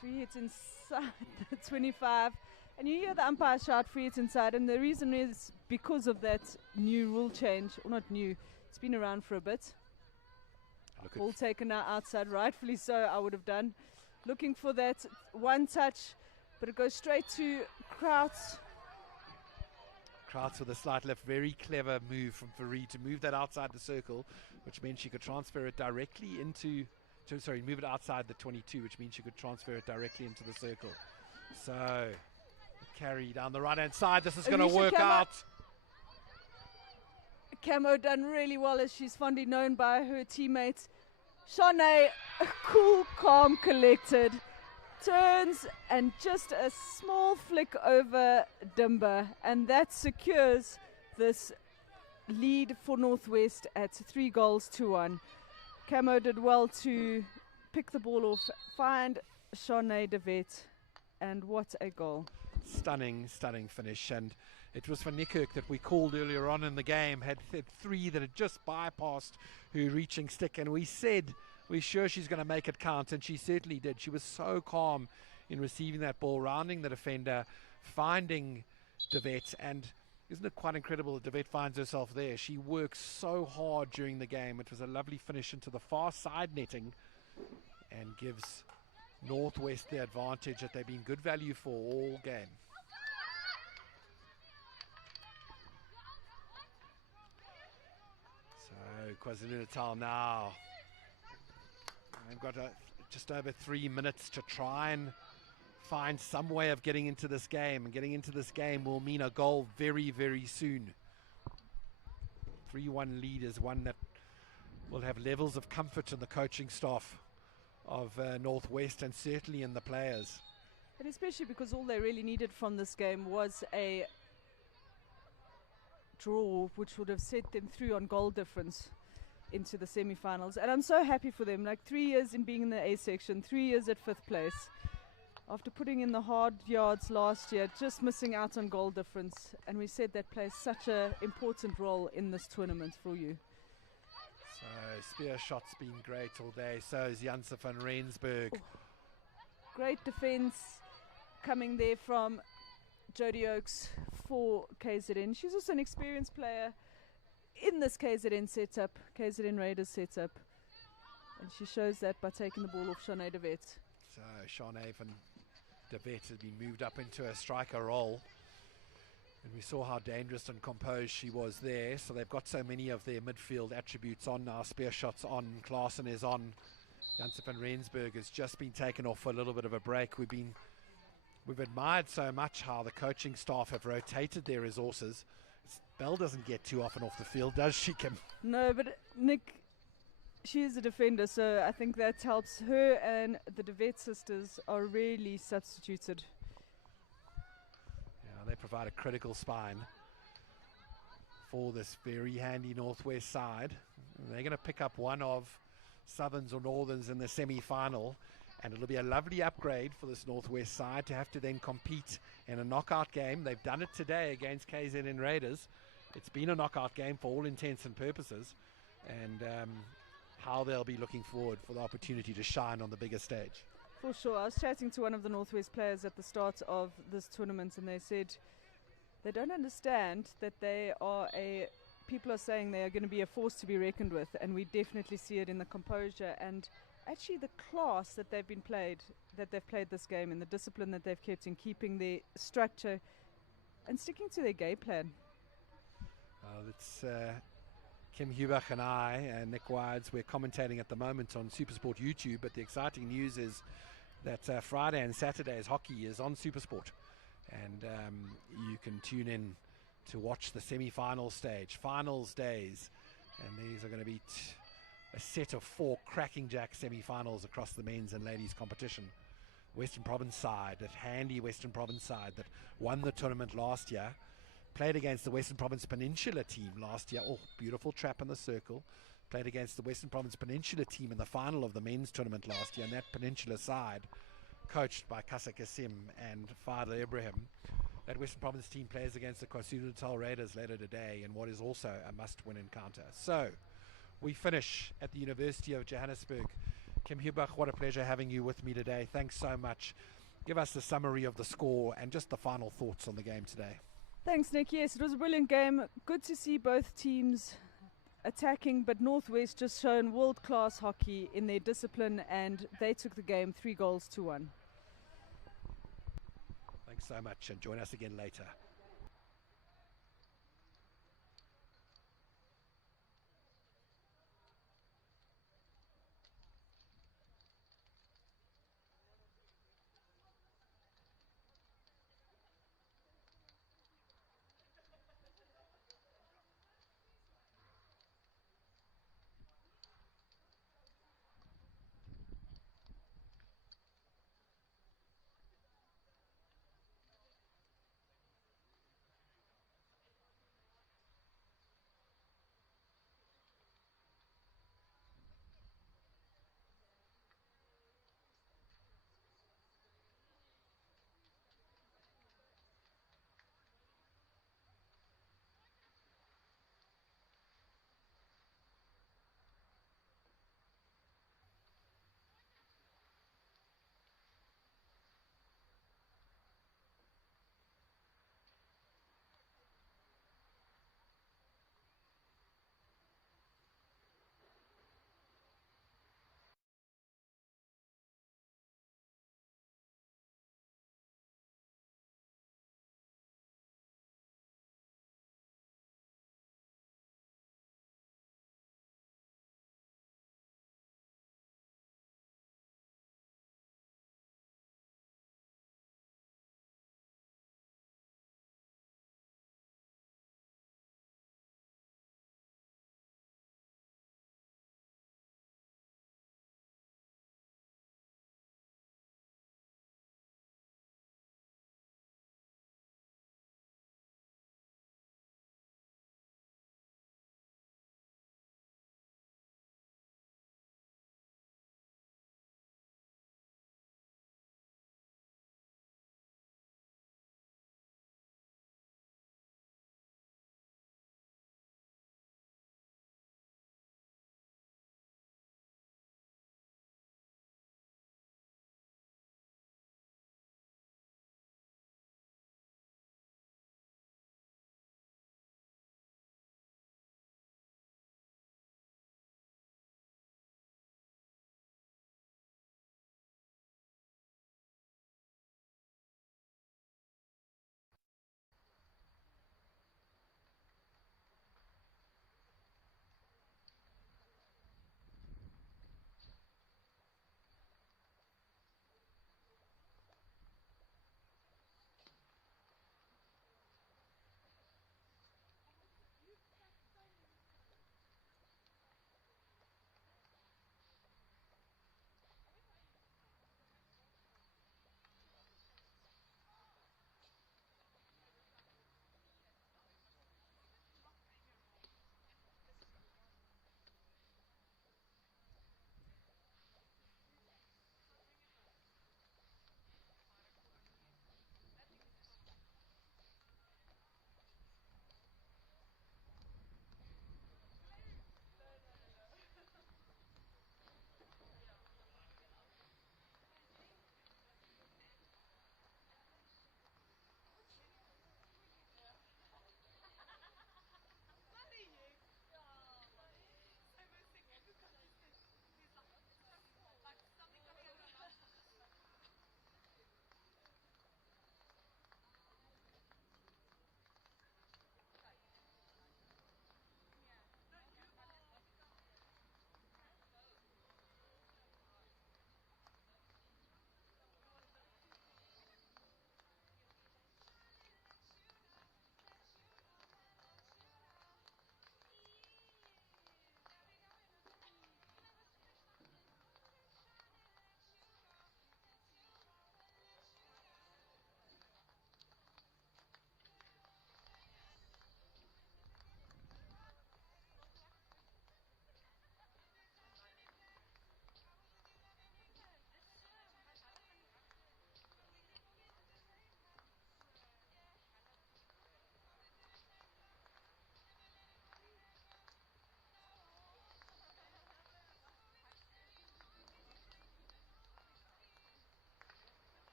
Free hits inside the 25. And you hear the umpire shout free hits inside. And the reason is because of that new rule change. Or not new, it's been around for a bit. Ball taken now outside, rightfully so, I would have done. Looking for that one touch, but it goes straight to Krauts. Krauts with a slight left, very clever move from Fari to move that outside the circle, which meant she could transfer it directly into, move it outside the 22, which means she could transfer it directly into the circle. So, carry down the right-hand side, this is going to work out. Camo done really well, as she's fondly known by her teammates. Shanae, cool, calm, collected, turns and just a small flick over Dimba, and that secures this lead for Northwest at 3-1. Camo did well to pick the ball off, find Shanae de Wet, and what a goal. Stunning finish, and it was Van Niekerk that we called earlier on in the game, had 3 that had just bypassed her reaching stick, and we said we're sure she's going to make it count, and she certainly did. She was so calm in receiving that ball, rounding the defender, finding de Wet, and isn't it quite incredible that de Wet finds herself there? She works so hard during the game. It was a lovely finish into the far side netting and gives Northwest the advantage that they've been good value for all game. KwaZulu-Natal now, they've got just over 3 minutes to try and find some way of getting into this game, and getting into this game will mean a goal very, very soon. 3-1 lead is one that will have levels of comfort in the coaching staff of Northwest, and certainly in the players. And especially because all they really needed from this game was a draw, which would have set them through on goal difference into the semi-finals. And I'm so happy for them. Like 3 years in being in the A section, 3 years at 5th place, after putting in the hard yards last year, just missing out on goal difference. And we said that plays such an important role in this tournament for you. So spear shot's been great all day. So is Janse van Rensburg. Oh, great defense coming there from Jodie Oakes for KZN. She's also an experienced player in this KZN setup, KZN Raiders setup, and she shows that by taking the ball off Shanae de Wet. So Shanae van de Wet has been moved up into a striker role, and we saw how dangerous and composed she was there. So they've got so many of their midfield attributes on now. Spear shots on, Klaassen is on, Janse van Rensburg has just been taken off for a little bit of a break. We've admired so much how the coaching staff have rotated their resources. Bell doesn't get too often off the field, does she, Kim? No, but Nick, she is a defender, so I think that helps her, and the de Wet sisters are really substituted. Yeah, they provide a critical spine for this very handy Northwest side. And they're going to pick up one of Southerns or Northerns in the semi-final. And it'll be a lovely upgrade for this Northwest side to have to then compete in a knockout game. They've done it today against KZN Raiders. It's been a knockout game for all intents and purposes. And how they'll be looking forward for the opportunity to shine on the bigger stage. For sure. I was chatting to one of the Northwest players at the start of this tournament, and they said they don't understand that people are saying they are going to be a force to be reckoned with, and we definitely see it in the composure and actually the class that they've played this game, and the discipline that they've kept in keeping their structure and sticking to their game plan. It's Kim Hubach and I and Nick Wides. We're commentating at the moment on SuperSport YouTube, but the exciting news is that Friday and Saturday's hockey is on SuperSport, and you can tune in to watch the semi-final stage, finals days, and these are going to be a set of 4 cracking jack semi-finals across the men's and ladies competition. Western Province side, that handy Western Province side that won the tournament last year, played against the Western Province Peninsula team last year. Oh, beautiful trap in the circle. Played against the Western Province Peninsula team in the final of the men's tournament last year, and that Peninsula side, coached by Kasa Casim and Father Ibrahim, that Western Province team plays against the KwaZulu-Natal Raiders later today in what is also a must-win encounter. So, we finish at the University of Johannesburg. Kim Hubach, what a pleasure having you with me today. Thanks so much. Give us the summary of the score and just the final thoughts on the game today. Thanks, Nick. Yes, it was a brilliant game. Good to see both teams attacking, but Northwest just shown world-class hockey in their discipline, and they took the game 3-1. Thanks so much, and join us again later.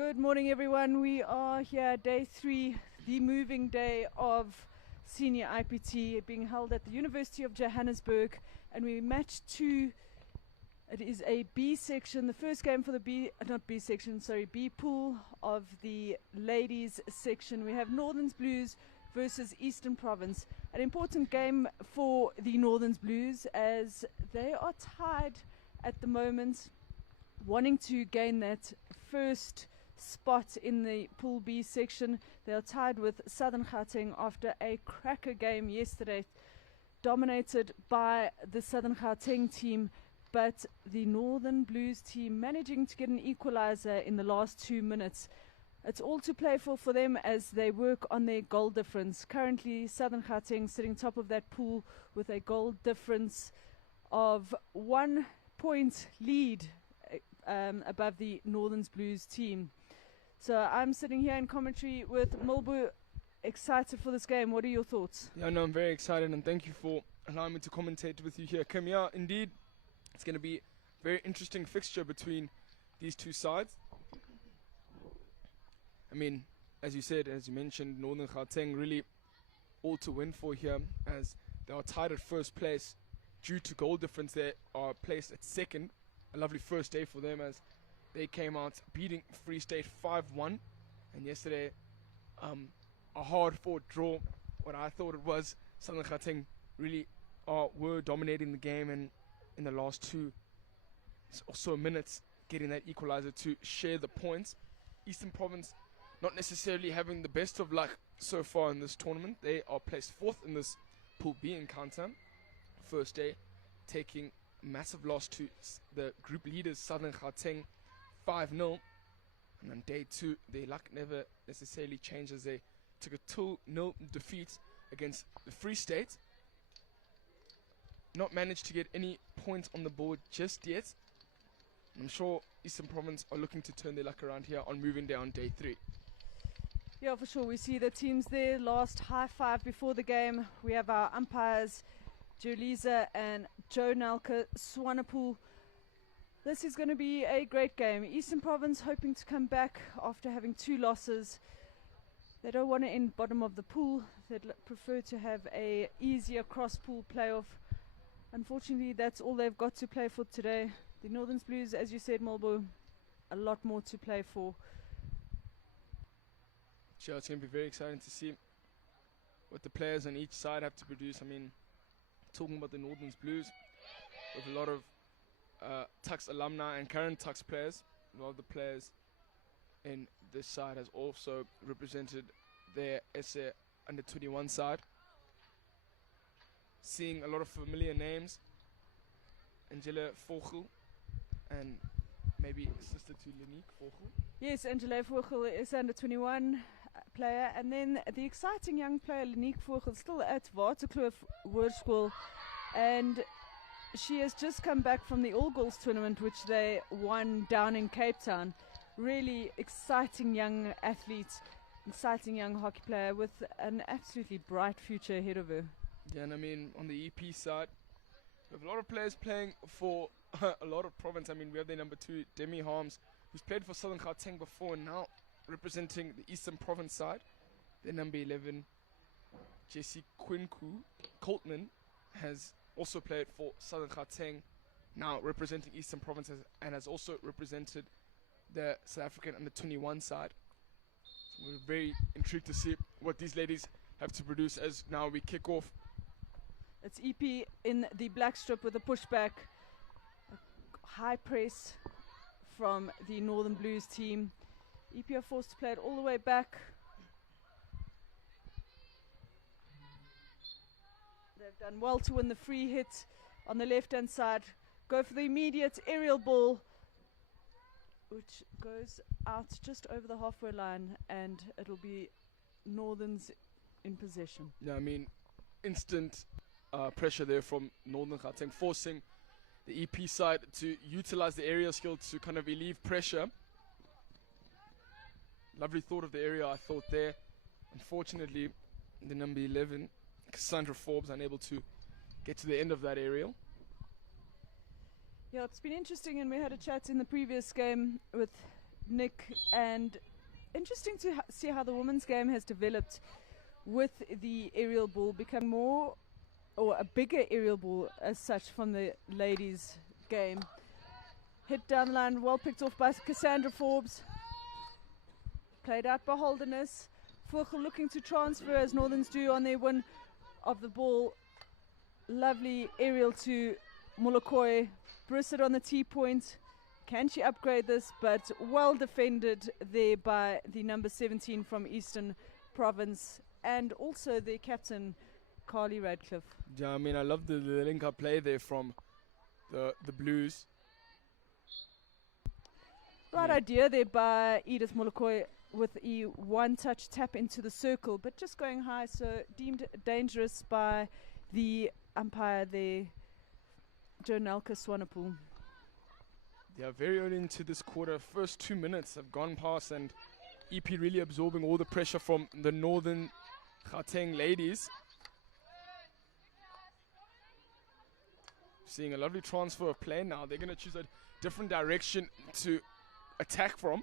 Good morning, everyone. We are here, day 3, the moving day of Senior IPT, being held at the University of Johannesburg, and we match 2. It is a B section, the first game for the B pool of the ladies section. We have Northerns Blues versus Eastern Province. An important game for the Northerns Blues as they are tied at the moment, wanting to gain that first spot in the Pool B section. They are tied with Southern Gauteng after a cracker game yesterday, dominated by the Southern Gauteng team, but the Northern Blues team managing to get an equalizer in the last 2 minutes. It's all to play for them as they work on their goal difference. Currently, Southern Gauteng sitting top of that pool with a goal difference of 1 point lead above the Northerns Blues team. So I'm sitting here in commentary with Mulbu, excited for this game. What are your thoughts? Yeah, no, I'm very excited, and thank you for allowing me to commentate with you here, Kim. Yeah, indeed, it's going to be a very interesting fixture between these two sides. I mean, as you said, as you mentioned, Northern Gauteng really all to win for here, as they are tied at first place due to goal difference. They are placed at second. A lovely first day for them as they came out beating Free State 5-1, and yesterday a hard-fought draw. What I thought it was, Southern Gauteng really were dominating the game, and in the last 2 or so minutes getting that equalizer to share the points. Eastern Province not necessarily having the best of luck so far in this tournament. They are placed 4th in this Pool B encounter. First day taking a massive loss to the group leaders Southern Gauteng 5-0, and on day 2 their luck never necessarily changed as they took a 2-0 defeat against the Free State. Not managed to get any points on the board just yet. I'm sure Eastern Province are looking to turn their luck around here on moving day on day 3. Yeah, for sure. We see the teams there. Last high five before the game. We have our umpires, Julisa and Joe Nalka Swanepoel. This is going to be a great game. Eastern Province hoping to come back after having 2 losses. They don't want to end bottom of the pool. They'd prefer to have a easier cross-pool playoff. Unfortunately, that's all they've got to play for today. The Northerns Blues, as you said, Mulbo, a lot more to play for. Sure, it's going to be very exciting to see what the players on each side have to produce. I mean, talking about the Northerns Blues, with a lot of Tuks alumni and current Tuks players, a lot of the players in this side has also represented their SA under 21 side. Seeing a lot of familiar names, Angela Vogel, and maybe sister to Lenique Vogel. Yes, Angela Vogel is under 21 player, and then the exciting young player Lenique Vogel, still at Waterkloof Hoërskool, and she has just come back from the All Girls tournament, which they won down in Cape Town. Really exciting young athlete, exciting young hockey player with an absolutely bright future ahead of her. Yeah, and I mean, on the EP side, we have a lot of players playing for a lot of province. I mean, we have the number 2, Demi Harms, who's played for Southern Gauteng before and now representing the Eastern Province side. The number 11, Jessie Quinku Coltman, has also played for Southern Gauteng, now representing Eastern Province, and has also represented the South African under 21 side. So we're very intrigued to see what these ladies have to produce as now we kick off. It's EP in the black strip with a pushback. A high press from the Northern Blues team. EP are forced to play it all the way back. They've done well to win the free hit on the left-hand side. Go for the immediate aerial ball, which goes out just over the halfway line, and it'll be Northerns in possession. Yeah, I mean, instant pressure there from Northern Gauteng, forcing the EP side to utilize the area skill to kind of relieve pressure. Lovely thought of the area, I thought there. Unfortunately, the number 11, Cassandra Forbes, unable to get to the end of that aerial. Yeah, it's been interesting, and we had a chat in the previous game with Nick, and interesting to see how the women's game has developed with the aerial ball becoming more, or a bigger aerial ball as such from the ladies' game. Hit down the line, well picked off by Cassandra Forbes. Played out by Holderness. Furchel looking to transfer as Northerns do on their win of the ball. Lovely aerial to Molokoi. Brissett on the T-point. Can she upgrade this? But well defended there by the number 17 from Eastern Province, and also their captain, Carly Radcliffe. Yeah, I mean, I love the link-up play there from the Blues. Right idea there by Edith Molokoi with a one-touch tap into the circle, but just going high, so deemed dangerous by the umpire there, Jonelka Swanepoel. Yeah, very early into this quarter, first 2 minutes have gone past, and EP really absorbing all the pressure from the Northern Gauteng ladies. Seeing a lovely transfer of play now. They're going to choose a different direction to attack from.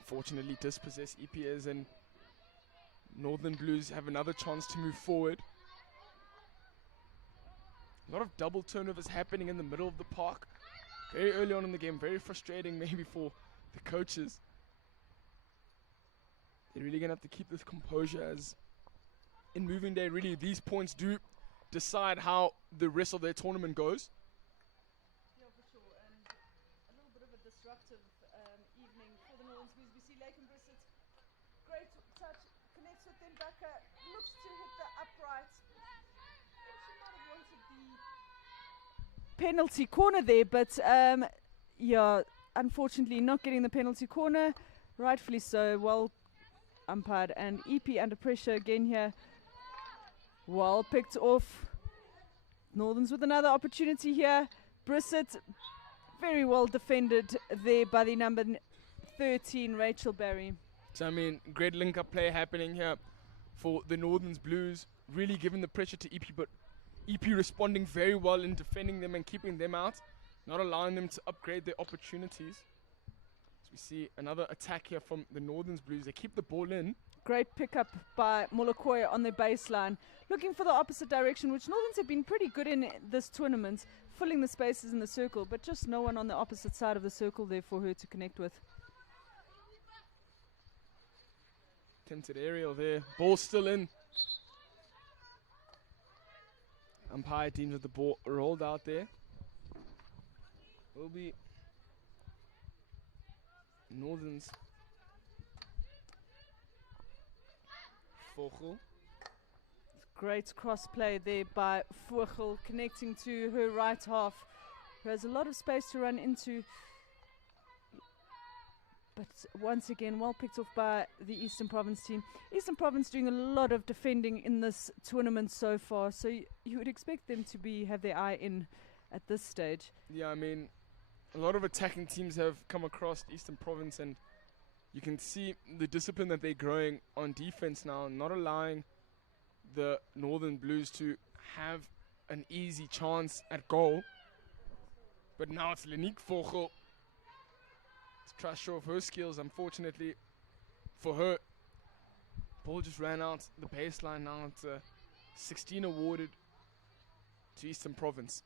Unfortunately dispossessed EPS, and Northern Blues have another chance to move forward. A lot of double turnovers happening in the middle of the park. Very early on in the game, very frustrating maybe for the coaches. They're really going to have to keep this composure, as in moving day, really these points do decide how the rest of their tournament goes. Yeah, for sure, and a little bit of a disruptive evening for the Northern Blues. We see Laken Brissett, great touch, connects with them, Becker looks to hit the upright. She might have wanted the penalty corner there, but yeah, unfortunately not getting the penalty corner, rightfully so, well umpired, and EP under pressure again here. Well picked off. Northerns with another opportunity here. Brissett very well defended there by the number 13, Rachel Barry. So, I mean, great link-up play happening here for the Northerns Blues, really giving the pressure to EP, but EP responding very well in defending them and keeping them out, not allowing them to upgrade their opportunities. So we see another attack here from the Northerns Blues. They keep the ball in. Great pickup by Molokoi on their baseline, looking for the opposite direction, which Northerns have been pretty good in this tournament, filling the spaces in the circle, but just no one on the opposite side of the circle there for her to connect with. Attempted aerial there. Ball still in. Umpire deems that the ball rolled out there. Will be Northerns. Vogel. Great cross play there by Vogel, connecting to her right half, who has a lot of space to run into. But once again, well picked off by the Eastern Province team. Eastern Province doing a lot of defending in this tournament so far, so you would expect them to have their eye in at this stage. Yeah, I mean, a lot of attacking teams have come across Eastern Province, and you can see the discipline that they're growing on defense now, not allowing the Northern Blues to have an easy chance at goal. But now it's Lenique Vogel. Try to show off her skills. Unfortunately for her, ball just ran out the baseline. Now it's 16 awarded to Eastern Province.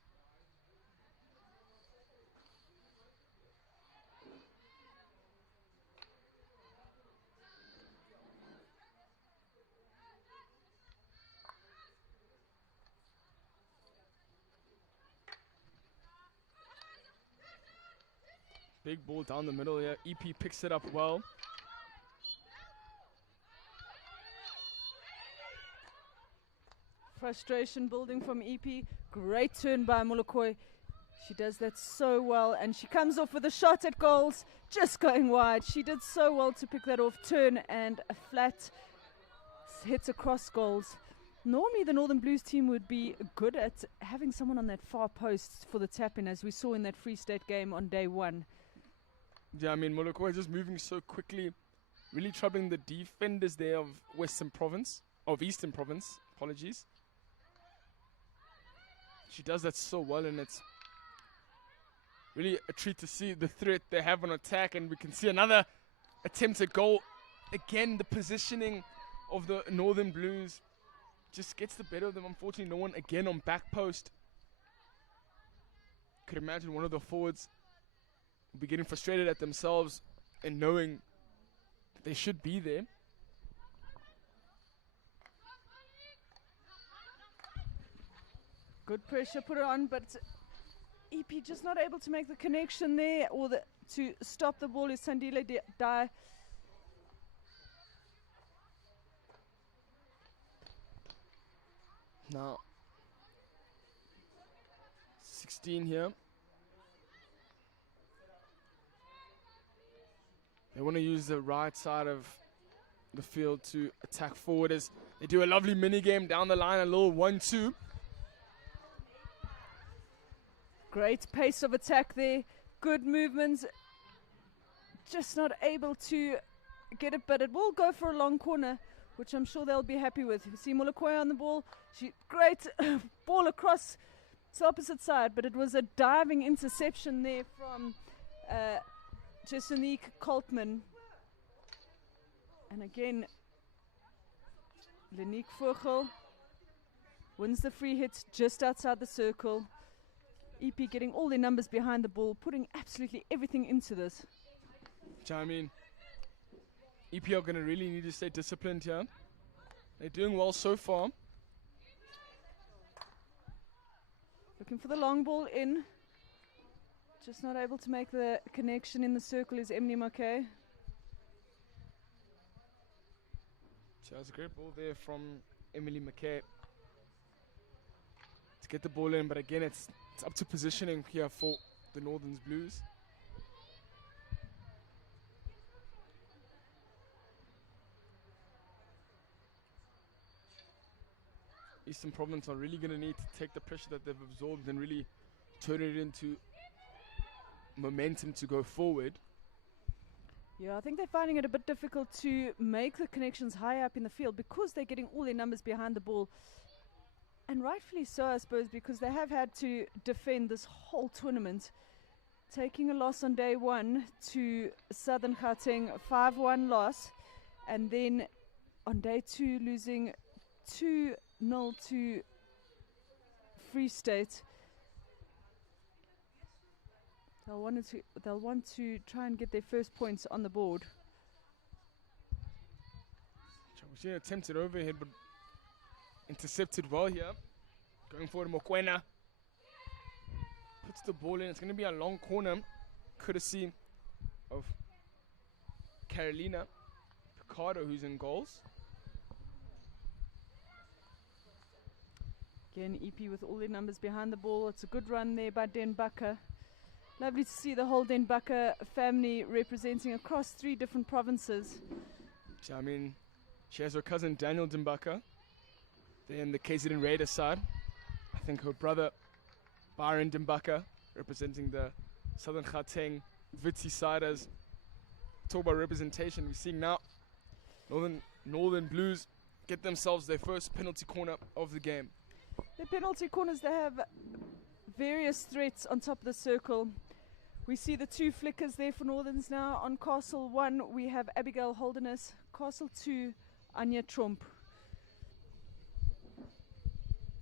Big ball down the middle here. EP picks it up well. Frustration building from EP. Great turn by Molokoi. She does that so well, and she comes off with a shot at goals, just going wide. She did so well to pick that off. Turn and a flat hit across goals. Normally the Northern Blues team would be good at having someone on that far post for the tap-in, as we saw in that Free State game on day one. Yeah, I mean, Molokoi just moving so quickly, really troubling the defenders there of Eastern Province, apologies. She does that so well, and it's really a treat to see the threat they have on attack. And we can see another attempt at goal. Again, the positioning of the Northern Blues just gets the better of them. Unfortunately, no one again on back post. Could imagine one of the forwards will be getting frustrated at themselves and knowing that they should be there. Good pressure put on, but EP just not able to make the connection there or to stop the ball. Is Sandile die? Now, 16 here. They want to use the right side of the field to attack forward as they do a lovely mini game down the line, a little 1-2. Great pace of attack there. Good movements. Just not able to get it, but it will go for a long corner, which I'm sure they'll be happy with. You see Molakoya on the ball. Great ball across the opposite side, but it was a diving interception there from Jesonique Coltman. And again, Lenique Vogel wins the free hit just outside the circle. EP getting all their numbers behind the ball, putting absolutely everything into this. I mean, EP are going to really need to stay disciplined here. They're doing well so far. Looking for the long ball in. Just not able to make the connection in the circle is Emily McKay. So that's a great ball there from Emily McKay to get the ball in, but again, it's up to positioning here for the Northern Blues. Eastern Province are really going to need to take the pressure that they've absorbed and really turn it into momentum to go forward. Yeah, I think they're finding it a bit difficult to make the connections high up in the field because they're getting all their numbers behind the ball. And rightfully so, I suppose, because they have had to defend this whole tournament. Taking a loss on day one to Southern Gauteng, 5-1 loss. And then on day two, losing 2-0 to Free State. They'll want to try and get their first points on the board. We've seen an attempted overhead, but intercepted well here. Going forward, Mokwena puts the ball in. It's going to be a long corner, courtesy of Carolina Picardo, who's in goals. Again, EP with all their numbers behind the ball. It's a good run there by Den Bakker. Lovely to see the whole Den Bakker family representing across 3 different provinces. I mean, she has her cousin Daniel Den Bakker. Then the KZN Raiders side. I think her brother Byron Den Bakker representing the Southern Gauteng Witsi side. As talk about representation, we're seeing now Northern Blues get themselves their first penalty corner of the game. The penalty corners, they have various threats on top of the circle. We see the 2 flickers there for Northerns now. On Castle 1, we have Abigail Holderness. Castle 2, Anya Tromp.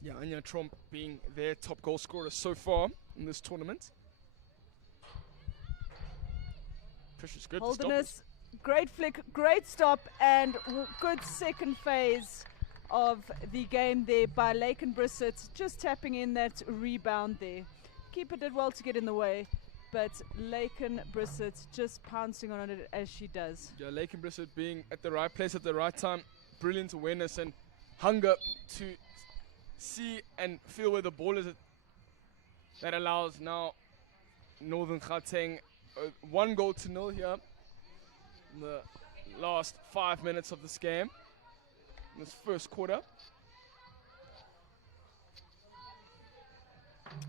Yeah, Anya Tromp being their top goal scorer so far in this tournament. Pressure's good. Holderness, great flick, great stop, and good second phase of the game there by Laken Brissett, just tapping in that rebound there. Keeper did well to get in the way, but Laken Brissett just pouncing on it as she does. Yeah, Laken Brissett being at the right place at the right time. Brilliant awareness and hunger to see and feel where the ball is. That allows now Northern Gauteng 1-0 here in the last 5 minutes of this game. In this first quarter.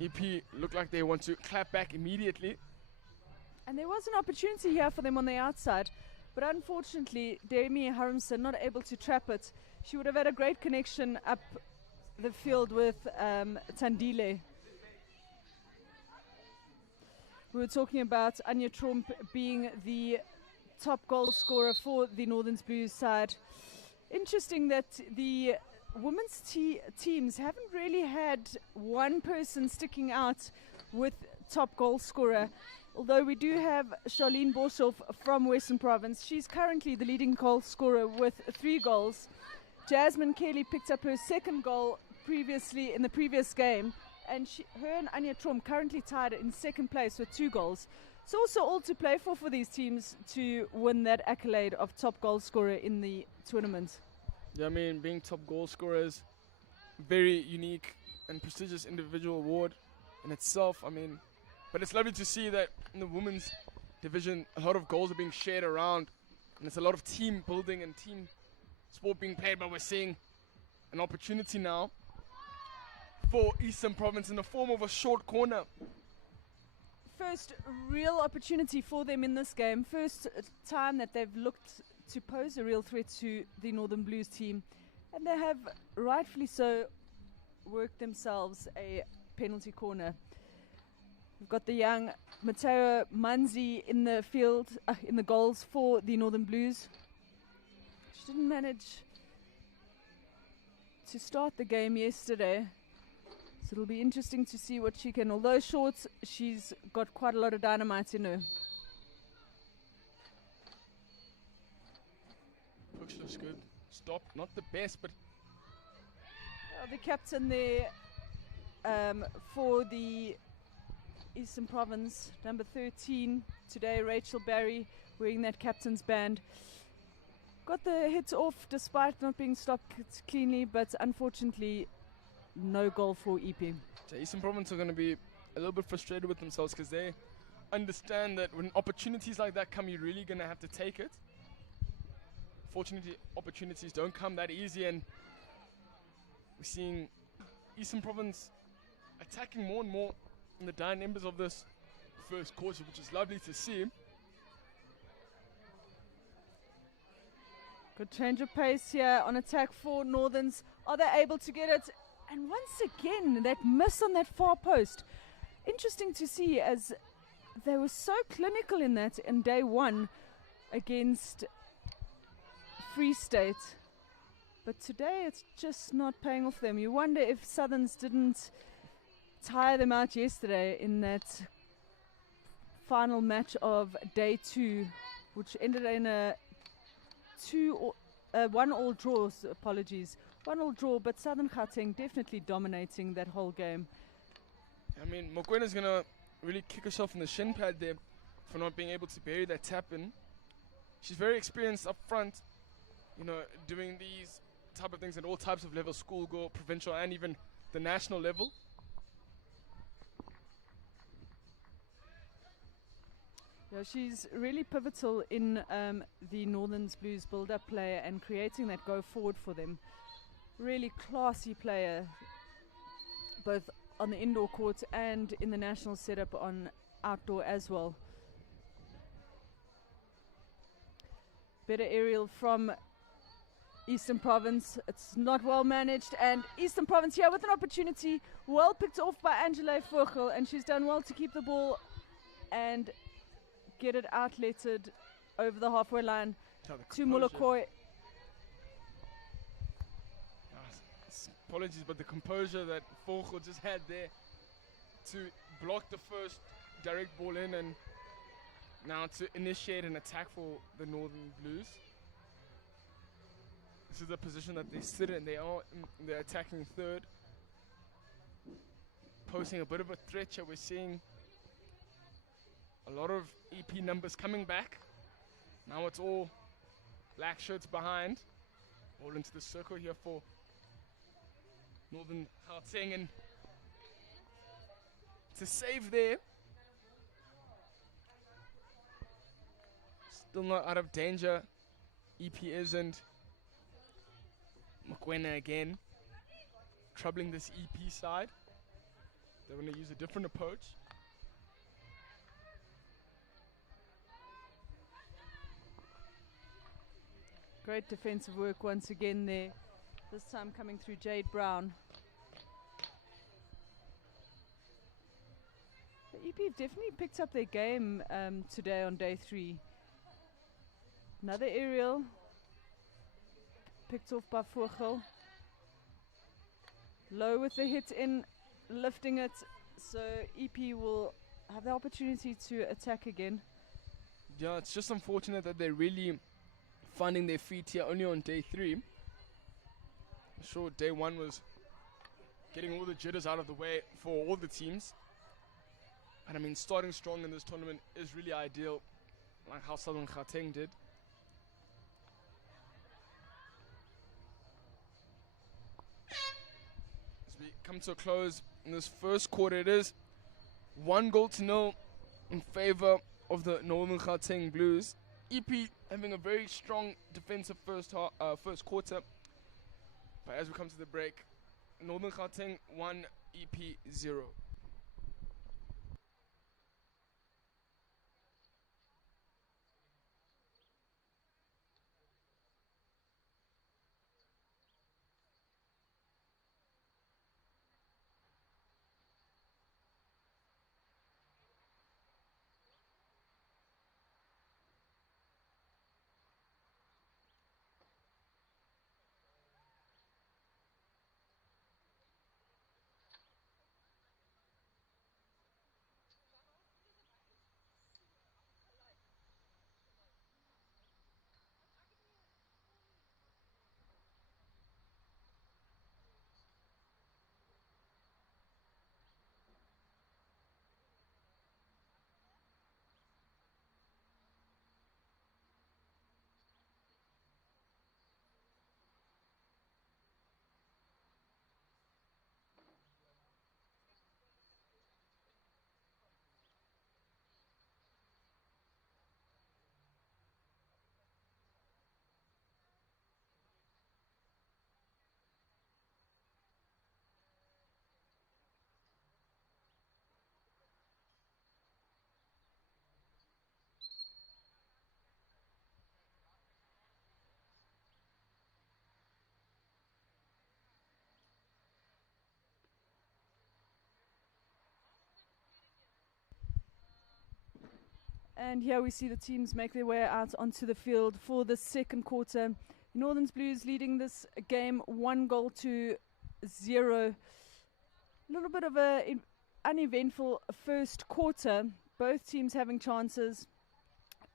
EP look like they want to clap back immediately. And there was an opportunity here for them on the outside, but unfortunately Demi Harmson not able to trap it. She would have had a great connection up the field with Tandile, We were talking about Anya Trump being the top goal scorer for the Northern Blues side. Interesting that the women's teams haven't really had one person sticking out with top goal scorer. Although we do have Charlene Boshoff from Western Province. She's currently the leading goal scorer with 3 goals. Jasmine Kelly picked up her 2nd goal previously in the previous game. And her and Anya Trump currently tied in 2nd place with 2 goals. It's also all to play for these teams to win that accolade of top goal scorer in the tournament. Yeah, I mean, being top goal scorer is very unique and prestigious individual award in itself. I mean, but it's lovely to see that in the women's division, a lot of goals are being shared around, and it's a lot of team building and team sport being played. But we're seeing an opportunity now for Eastern Province in the form of a short corner. First real opportunity for them in this game. First time that they've looked to pose a real threat to the Northern Blues team. And they have, rightfully so, worked themselves a penalty corner. We've got the young Mateo Manzi in the field, in the goals for the Northern Blues. She didn't manage to start the game yesterday. So it'll be interesting to see what she can. Although short, she's got quite a lot of dynamite in her. Push looks good. Stop, not the best, but The captain there for the Eastern Province, number 13 today, Rachel Barry, wearing that captain's band. Got the hit off despite not being stopped cleanly, but unfortunately no goal for EP. So Eastern Province are going to be a little bit frustrated with themselves because they understand that when opportunities like that come, you're really going to have to take it. Fortunately, opportunities don't come that easy, and we're seeing Eastern Province attacking more and more in the dying embers of this first quarter, which is lovely to see. Good change of pace here on attack for Northerns. Are they able to get it? And once again, that miss on that far post. Interesting to see, as they were so clinical in that in day 1 against Free State. But today it's just not paying off them. You wonder if Southerns didn't tire them out yesterday in that final match of day 2, which ended in a 1-1 draw. Apologies, 1-1 draw. But Southern Gauteng definitely dominating that whole game. I mean, Mokwena's going to really kick herself in the shin pad there for not being able to bury that tap in. She's very experienced up front, you know, doing these type of things at all types of levels, school, go, provincial, and even the national level. Yeah, she's really pivotal in the Northern's Blues build-up player and creating that go forward for them. Really classy player, both on the indoor court and in the national setup on outdoor as well. Better aerial from Eastern Province. It's not well managed, and Eastern Province here with an opportunity, well picked off by Angela Vogel, and she's done well to keep the ball and get it outletted over the halfway line to Mulakoi. Apologies, but the composure that Vogel just had there to block the first direct ball in, and now to initiate an attack for the Northern Blues. This is the position that they sit in. They are in the attacking third, posing a bit of a threat here. We're seeing a lot of EP numbers coming back. Now it's all black shirts behind. All into the circle here for Northern Gauteng, and to save there. Still not out of danger. EP isn't. Mokwena again, troubling this EP side. They're going to use a different approach. Great defensive work once again there. This time coming through Jade Brown. The EP EP definitely picked up their game today on day 3. Another aerial picked off by Vogel. Low with the hit in, lifting it, so EP will have the opportunity to attack again. Yeah, it's just unfortunate that they're really finding their feet here only on day 3. I'm sure day 1 was getting all the jitters out of the way for all the teams. And I mean, starting strong in this tournament is really ideal, like how Southern Gauteng did. As we come to a close in this first quarter, it is 1-0 in favor of the Northern Gauteng Blues. EP having a very strong defensive first quarter. But as we come to the break, Northern Gauteng 1, EP 0. And here we see the teams make their way out onto the field for the second quarter. Northern's Blues leading this game 1-0. A little bit of a uneventful first quarter. Both teams having chances.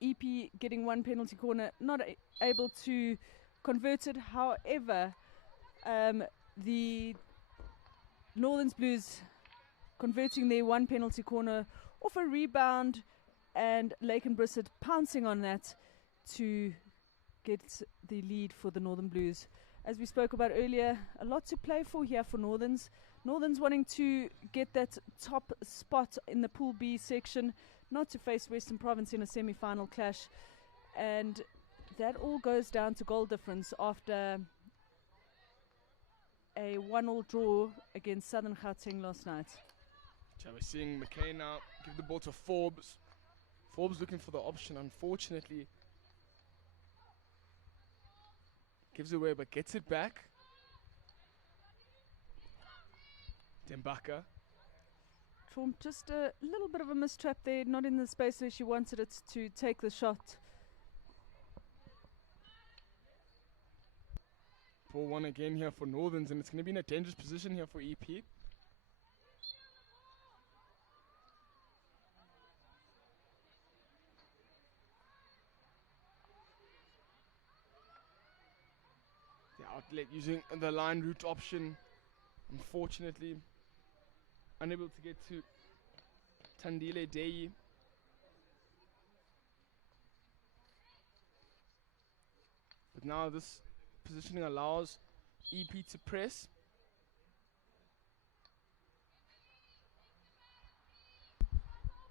EP getting one penalty corner, not able to convert it. However, the Northern's Blues converting their one penalty corner off a rebound, and Lake and Brissett pouncing on that to get the lead for the Northern Blues. As we spoke about earlier, a lot to play for here for Northerns. Northerns wanting to get that top spot in the Pool B section, not to face Western Province in a semi-final clash. And that all goes down to goal difference after a 1-1 draw against Southern Gauteng last night. So we're seeing McKay now give the ball to Forbes. Forbes looking for the option, unfortunately. Gives away, but gets it back. Dembaka. Just a little bit of a mistrap there, not in the space where she wanted it to take the shot. 4-1 again here for Northerns, and it's going to be in a dangerous position here for EP. The outlet using the line route option, unfortunately unable to get to Tandile Deyi. But now this positioning allows EP to press.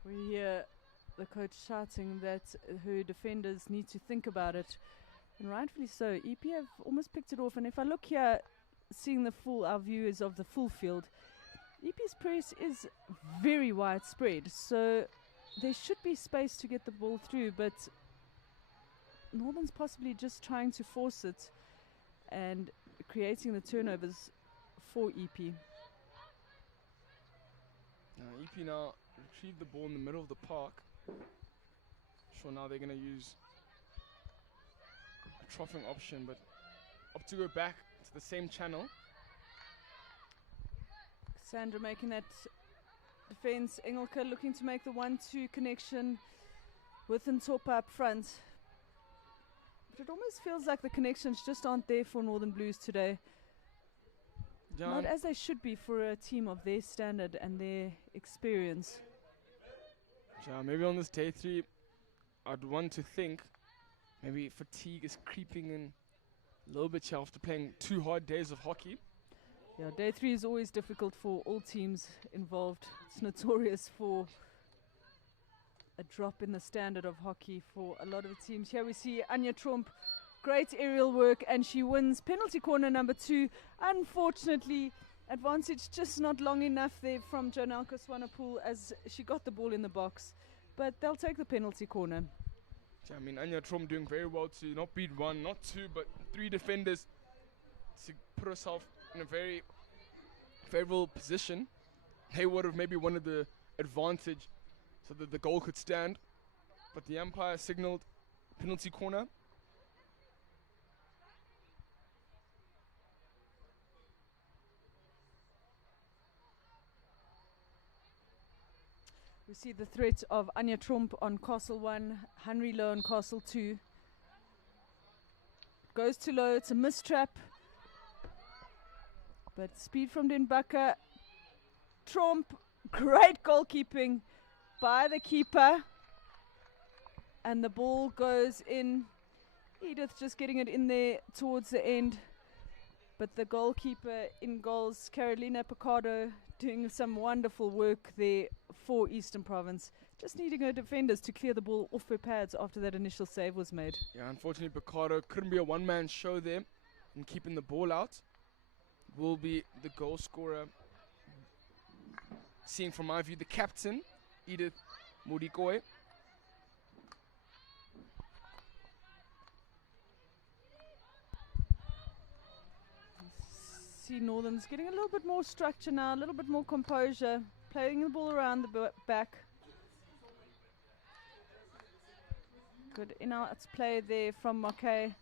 We hear the coach shouting that her defenders need to think about it, and rightfully so. EP have almost picked it off, and if I look here, seeing our view is of the full field, EP's press is very widespread, so there should be space to get the ball through, but Northern's possibly just trying to force it and creating the turnovers for EP. EP now retrieve the ball in the middle of the park. Sure, now they're going to use a troughing option, but opt to go back to the same channel. Sandra making that defense. Engelke looking to make the 1-2 connection with Ntopa up front. But it almost feels like the connections just aren't there for Northern Blues today. Yeah, Not as they should be for a team of their standard and their experience. yeah, maybe on this day 3, I'd want to think maybe fatigue is creeping in a little bit here after playing 2 hard days of hockey. Yeah, day 3 is always difficult for all teams involved. It's notorious for a drop in the standard of hockey for a lot of the teams. Here we see Anya Tromp, great aerial work, and she wins penalty corner number 2. Unfortunately, advantage just not long enough there from Jonalka Swanepoel as she got the ball in the box. But they'll take the penalty corner. Yeah, I mean, Anya Tromp doing very well to not beat 1, not 2, but 3 defenders to put herself in a very favorable position. They would have maybe wanted the advantage so that the goal could stand, but the umpire signaled penalty corner. We see the threat of Anya Tromp on Castle 1, Henry Low on Castle 2. Goes too low, it's a mistrap. But speed from Den Bakker. Tromp, great goalkeeping by the keeper. And the ball goes in. Edith just getting it in there towards the end. But the goalkeeper in goals, Carolina Picardo, doing some wonderful work there for Eastern Province. Just needing her defenders to clear the ball off her pads after that initial save was made. Yeah, unfortunately, Picardo couldn't be a one-man show there in keeping the ball out. Will be the goal scorer. Seeing from my view, the captain, Edith Murikoy. See Northern's getting a little bit more structure now, a little bit more composure, playing the ball around the back. Good in-out play there from Mackay.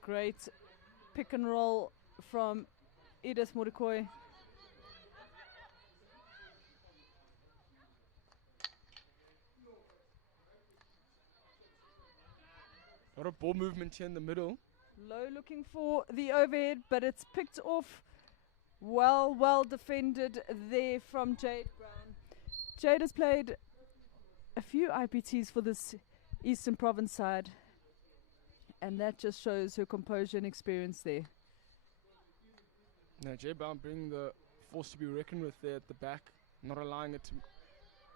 Great pick and roll from Edith Murikoy. A lot of ball movement here in the middle. Low looking for the overhead, but it's picked off. Well defended there from Jade Brown. Jade has played a few IPTs for this Eastern Province side, and that just shows her composure and experience there. Now Jade Brown bringing the force to be reckoned with there at the back, not allowing it to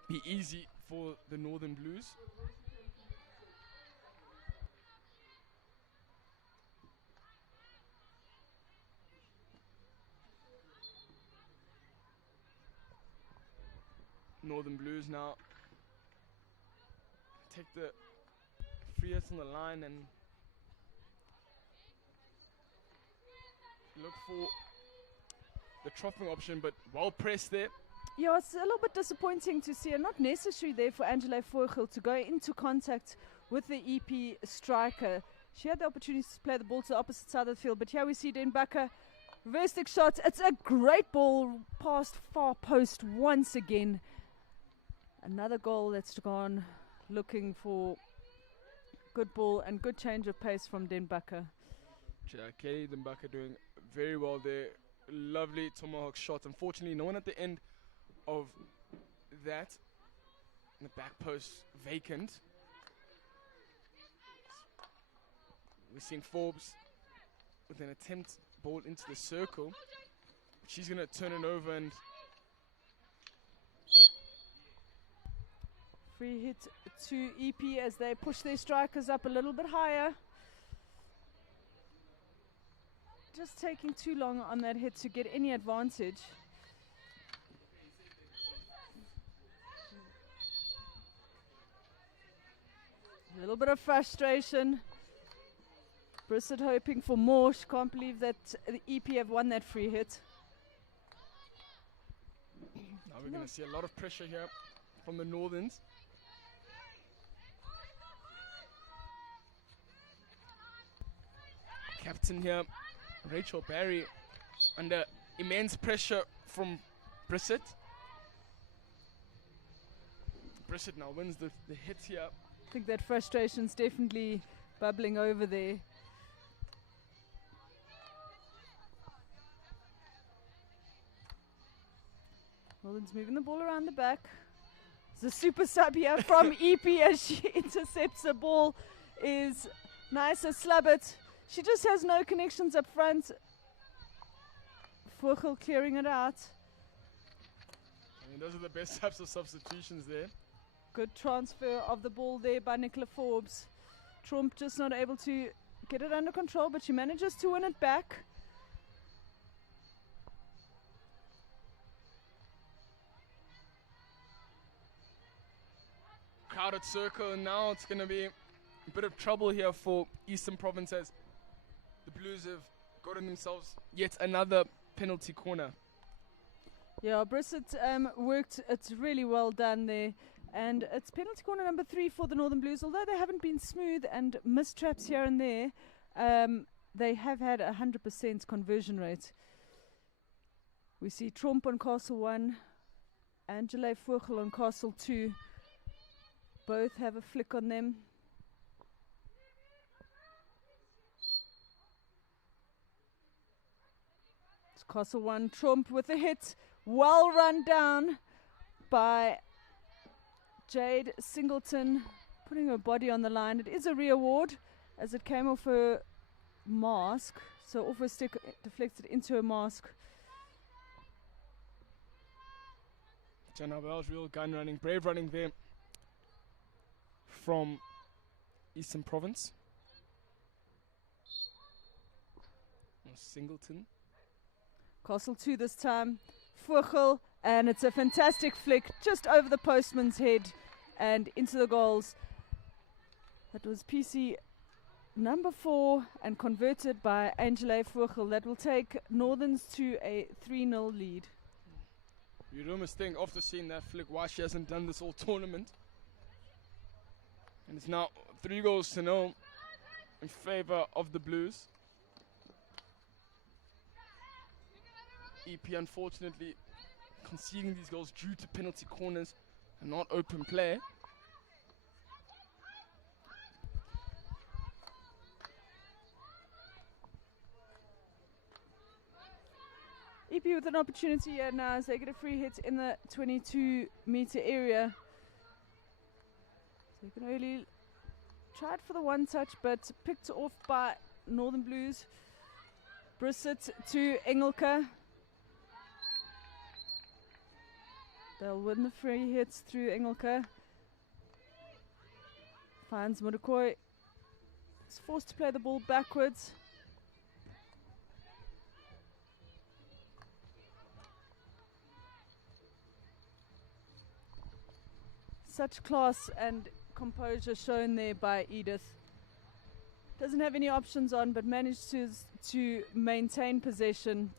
be easy for the Northern Blues. Northern Blues now take the free hits on the line and look for the troughing option, but well pressed there. Yeah, it's a little bit disappointing to see, and not necessary there for Angela Vogel to go into contact with the EP striker. She had the opportunity to play the ball to the opposite side of the field, but here we see Den Bakker, reverse stick shot. It's a great ball past far post once again. Another goal that's gone, looking for good ball and good change of pace from Den Bakker. Kelly Den Bakker doing very well there. Lovely tomahawk shot. Unfortunately, no one at the end of that. The back post vacant. We're seeing Forbes with an attempt ball into the circle. She's going to turn it over and free hit to EP as they push their strikers up a little bit higher. Just taking too long on that hit to get any advantage. A little bit of frustration. Brissett hoping for more. She can't believe that the EP have won that free hit. now we're going to see a lot of pressure here from the Northerns. Captain here, Rachel Barry, under immense pressure from Brissett. Brissett now wins the hit here. I think that frustration's definitely bubbling over there. Northern's moving the ball around the back. There's a super sub here from EP as she intercepts the ball. Is Nisa Slabbit. She just has no connections up front. Vogel clearing it out. I mean, those are the best types of substitutions there. Good transfer of the ball there by Nicola Forbes. Trump just not able to get it under control, but she manages to win it back. Crowded circle, and now it's going to be a bit of trouble here for Eastern Province as the Blues have gotten themselves yet another penalty corner. Yeah, Brissett worked it really well done there. And it's penalty corner number 3 for the Northern Blues. Although they haven't been smooth and missed traps here and there, they have had 100% conversion rate. We see Trump on Castle 1, Angela Vogel on Castle 2. Both have a flick on them. It's Castle 1, Trump with a hit. Well run down by Jade Singleton, putting her body on the line. It is a re-award as it came off her mask. So off her stick, deflected into her mask. Jana Wells, real gun running, brave running there from Eastern Province. Singleton. Castle 2 this time. Vogel, and it's a fantastic flick just over the postman's head and into the goals. That was PC number 4 and converted by Angela Vogel. That will take Northerns to a 3-0 lead. You'd almost think after seeing that flick why she hasn't done this all tournament. And it's now 3-0 in favor of the Blues. EP unfortunately conceding these goals due to penalty corners and not open play. EP with an opportunity here now as they get a free hit in the 22-meter area. So you can only try it for the one touch, but picked off by Northern Blues. Brissett to Engelke. They'll win the free hits through Engelke. Finds Mudokoi. Is forced to play the ball backwards. Such class and composure shown there by Edith. Doesn't have any options on, but managed to maintain possession.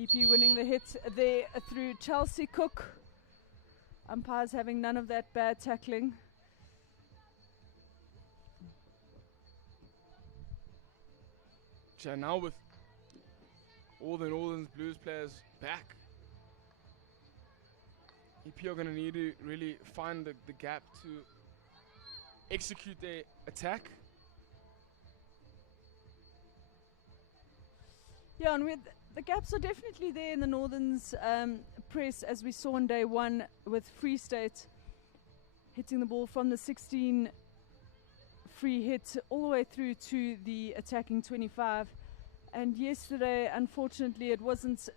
EP winning the hit there through Chelsea Cook. Umpires having none of that bad tackling. So now with all the Northern Blues players back, EP are going to need to really find the gap to execute their attack. Yeah, and the gaps are definitely there in the Northern's press, as we saw on day 1 with Free State hitting the ball from the 16 free hit all the way through to the attacking 25. And yesterday, unfortunately, it wasn't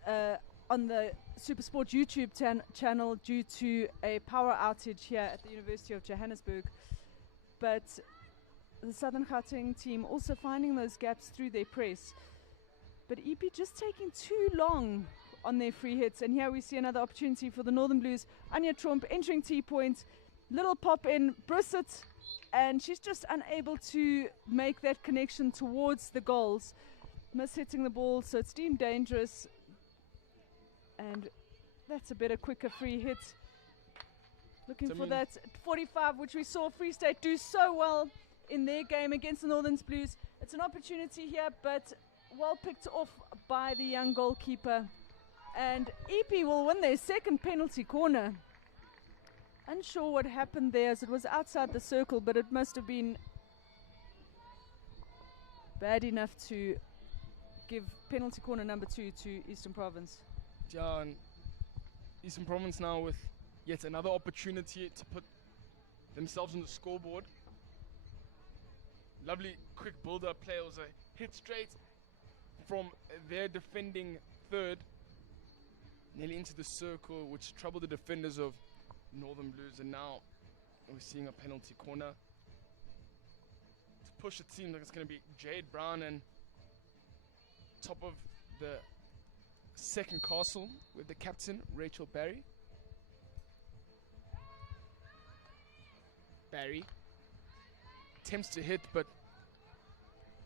on the SuperSport YouTube channel due to a power outage here at the University of Johannesburg. But the Southern Gauteng team also finding those gaps through their press. But EP just taking too long on their free hits. And here we see another opportunity for the Northern Blues. Anya Trump entering T-point. Little pop in, Brissett. And she's just unable to make that connection towards the goals. Miss-hitting the ball, so it's deemed dangerous. And that's a better, quicker free hit. Looking for that 45, which we saw Free State do so well in their game against the Northerns Blues. It's an opportunity here, but well picked off by the young goalkeeper. And EP will win their second penalty corner. Unsure what happened there, as it was outside the circle, but it must have been bad enough to give penalty corner number 2 to Eastern Province. Yeah, and Eastern Province now with yet another opportunity to put themselves on the scoreboard. Lovely quick build-up play. It was a hit straight from their defending third, nearly into the circle, which troubled the defenders of Northern Blues. And now we're seeing a penalty corner. To push, it seems like it's going to be Jade Brown and top of the second castle with the captain, Rachel Barry. Barry attempts to hit, but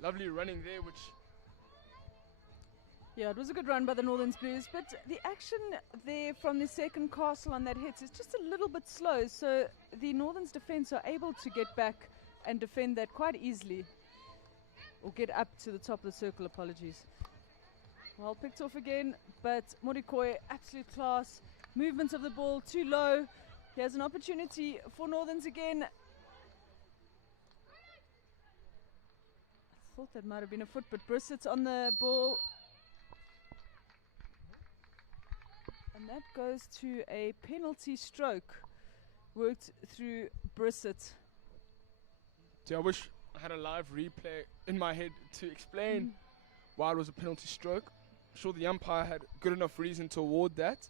lovely running there, which... Yeah, it was a good run by the Northerns Blues, but the action there from the second castle on that hit is just a little bit slow, so the Northerns defense are able to get back and defend that quite easily. Or get up to the top of the circle, apologies. Well picked off again, but Morikoy, absolute class. Movements of the ball too low. He has an opportunity for Northerns again. I thought that might have been a foot, but Brissett's on the ball. And that goes to a penalty stroke. Worked through Brissett. I wish I had a live replay in my head to explain why it was a penalty stroke. I'm sure the umpire had good enough reason to award that.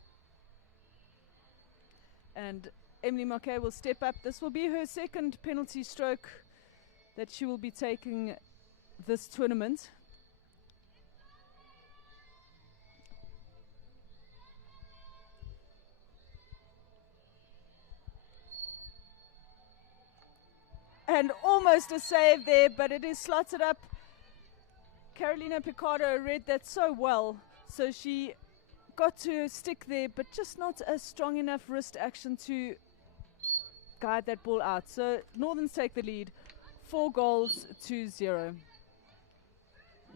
And Emily Marquet will step up. This will be her second penalty stroke that she will be taking this tournament. And almost a save there, but it is slotted up. Carolina Picardo read that so well, so she got to stick there, but just not a strong enough wrist action to guide that ball out. So Northerns take the lead, 4-0.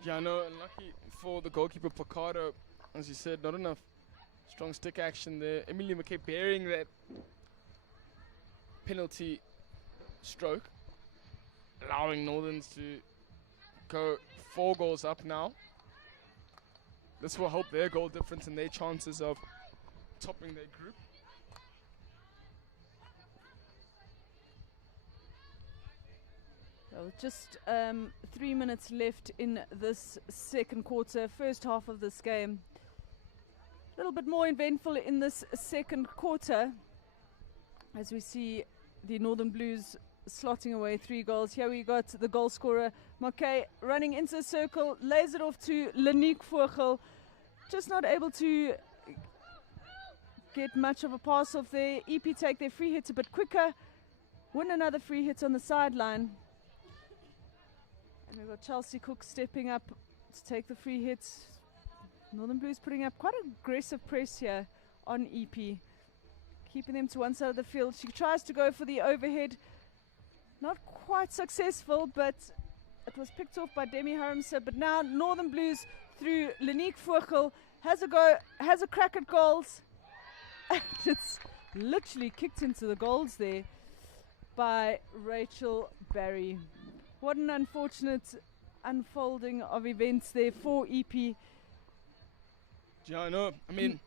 Yeah, no, lucky for the goalkeeper Picardo, as you said, not enough strong stick action there. Emily McKay bearing that penalty stroke, allowing Northerns to go 4 goals up now. This will help their goal difference and their chances of topping their group. Well, just 3 minutes left in this second quarter, first half of this game. A little bit more eventful in this second quarter as we see the Northern Blues slotting away 3 goals. Here we got the goal scorer, Mackay, running into the circle, lays it off to Lanique Vogel. Just not able to get much of a pass off there. EP take their free hits a bit quicker, win another free hit on the sideline. And we've got Chelsea Cook stepping up to take the free hits. Northern Blues putting up quite an aggressive press here on EP, keeping them to one side of the field. She tries to go for the overhead. Not quite successful, but it was picked off by Demi Harmser. But now Northern Blues through Lanique Vogel has a go, has a crack at goals. And it's literally kicked into the goals there by Rachel Barry. What an unfortunate unfolding of events there for EP. Yeah, I know. I mean,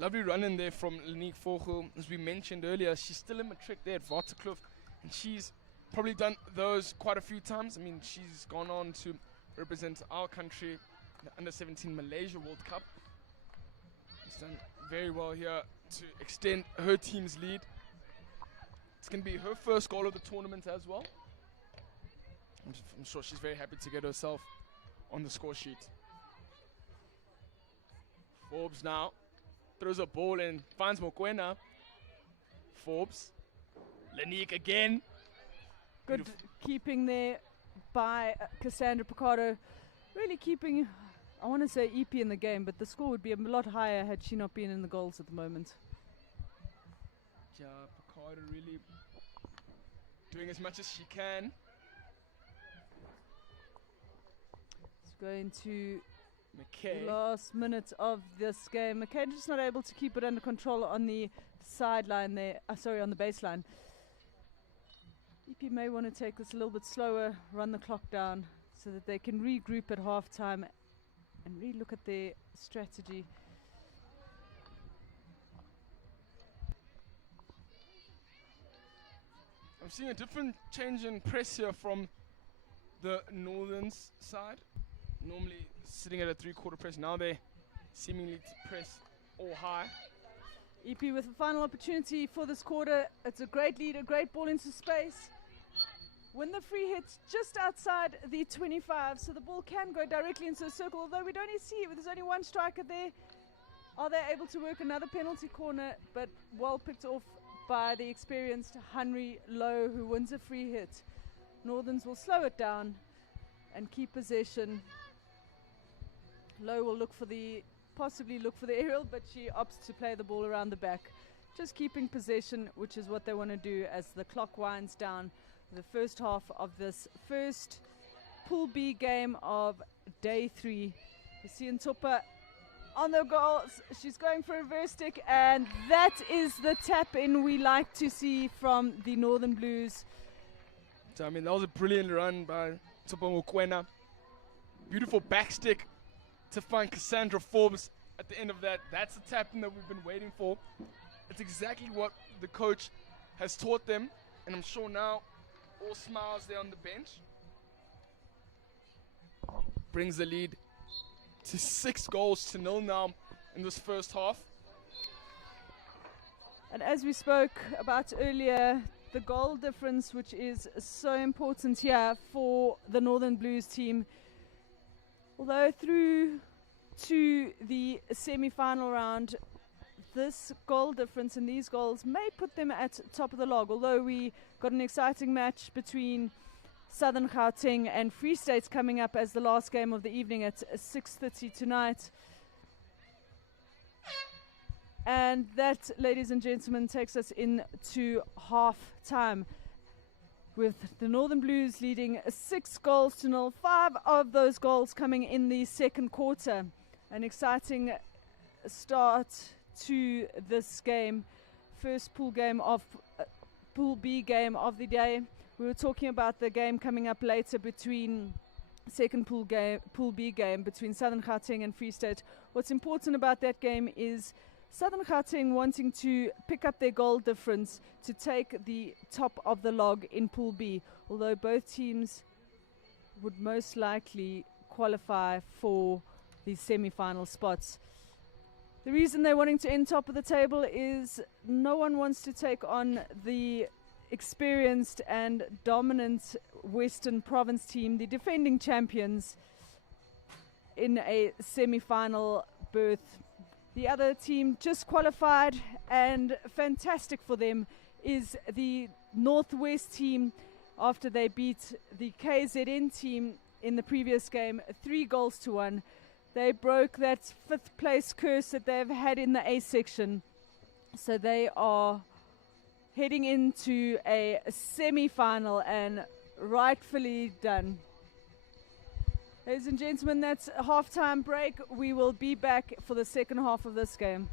lovely run in there from Lanique Vogel. As we mentioned earlier, she's still in matric there at Waterkloof, and she's probably done those quite a few times. I mean, she's gone on to represent our country in the Under-17 Malaysia World Cup. She's done very well here to extend her team's lead. It's going to be her first goal of the tournament as well. I'm sure she's very happy to get herself on the score sheet. Forbes now throws a ball in, finds Mokwena. Forbes, Lanique again. Good keeping there by Cassandra Picardo. Really keeping I want to say EP in the game, but the score would be a lot higher had she not been in the goals at the moment. Yeah, Picardo really doing as much as she can. It's going to McKay. the last minute of this game. McKay just not able to keep it under control on the sideline there. Sorry, on the baseline. EP may want to take this a little bit slower, run the clock down, so that they can regroup at halftime and re-look at their strategy. I'm seeing a different change in press here from the Northern's side. Normally sitting at a 3/4 press. Now they seemingly to press all high. EP with the final opportunity for this quarter. It's a great lead, a great ball into space. When the free hits just outside the 25, so the ball can go directly into the circle, although we don't see it, there's only one striker there. Are they able to work another penalty corner, but well picked off by the experienced Henry Lowe, who wins a free hit. Northerns will slow it down and keep possession. Lowe will possibly look for the aerial, but she opts to play the ball around the back. Just keeping possession, which is what they want to do as the clock winds down. The first half of this first Pool B game of day 3. We see Ntopa on the goals. She's going for a reverse stick, and that is the tap in we like to see from the Northern Blues. So, I mean, that was a brilliant run by Ntopa Mokoena. Beautiful backstick to find Cassandra Forbes at the end of that. That's the tap in that we've been waiting for. It's exactly what the coach has taught them, and I'm sure now all smiles there on the bench. Brings the lead to 6-0 now in this first half. And as we spoke about earlier, the goal difference, which is so important here for the Northern Blues team. Although through to the semi-final round, this goal difference and these goals may put them at top of the log. Although we got an exciting match between Southern Gauteng and Free States coming up as the last game of the evening at 6:30 tonight. And that, ladies and gentlemen, takes us into half time, with the Northern Blues leading 6-0. 5 of those goals coming in the second quarter. An exciting start to this game. First Pool B game of the day. We were talking about the game coming up later between second Pool B game between Southern Gauteng and Free State. What's important about that game is Southern Gauteng wanting to pick up their goal difference to take the top of the log in Pool B, although both teams would most likely qualify for the semi-final spots. The reason they're wanting to end top of the table is no one wants to take on the experienced and dominant Western Province team, the defending champions, in a semi-final berth. The other team just qualified, and fantastic for them is the Northwest team after they beat the KZN team in the previous game 3-1. They broke that 5th place curse that they've had in the A section. So they are heading into a semi-final, and rightfully done. Ladies and gentlemen, that's a half-time break. We will be back for the second half of this game.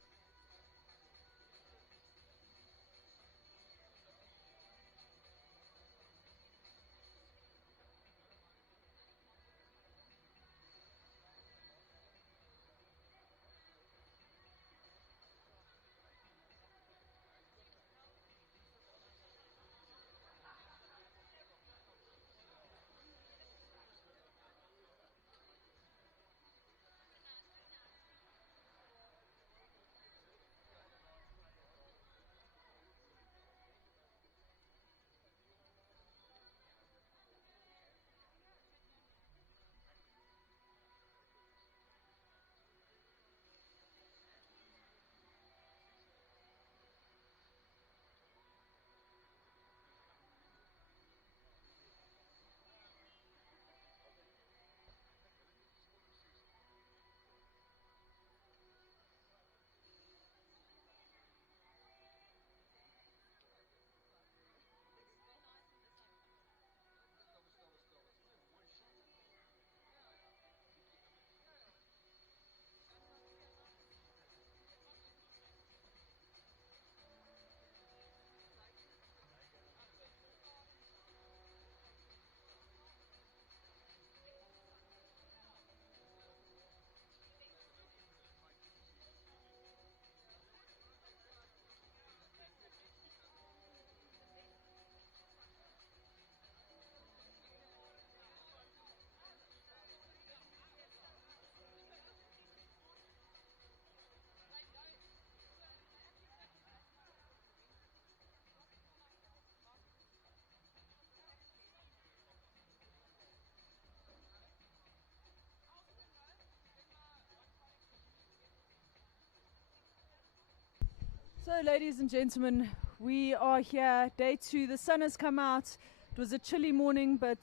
So, ladies and gentlemen, we are here, day 2. The sun has come out. It was a chilly morning, but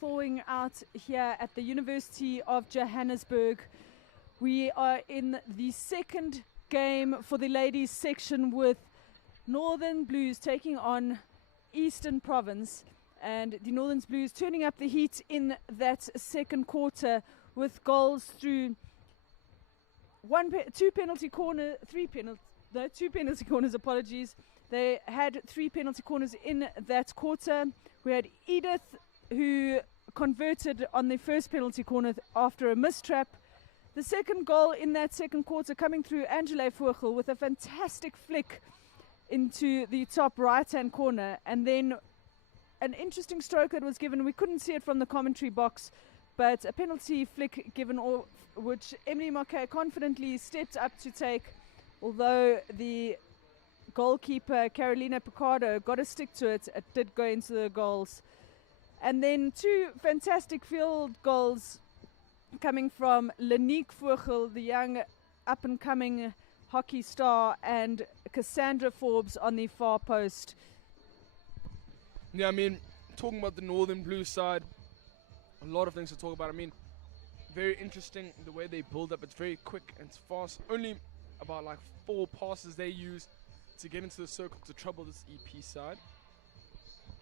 thawing out here at the University of Johannesburg. We are in the second game for the ladies section with Northern Blues taking on Eastern Province, and the Northern Blues turning up the heat in that second quarter with goals through two penalty corners. Apologies. They had 3 penalty corners in that quarter. We had Edith, who converted on the first penalty corner after a mistrap. The second goal in that second quarter coming through Angela Vogel with a fantastic flick into the top right-hand corner, and then an interesting stroke that was given. We couldn't see it from the commentary box, but a penalty flick given off, which Emily Marquet confidently stepped up to take, although the goalkeeper Carolina Picardo got a stick to it. It did go into the goals. And then 2 fantastic field goals coming from Lanique Vogel, the young up-and-coming hockey star, and Cassandra Forbes on the far post. Yeah, I mean, talking about the Northern Blues side, a lot of things to talk about. I mean, very interesting the way they build up. It's very quick and it's fast. Only about like 4 passes they use to get into the circle to trouble this EP side.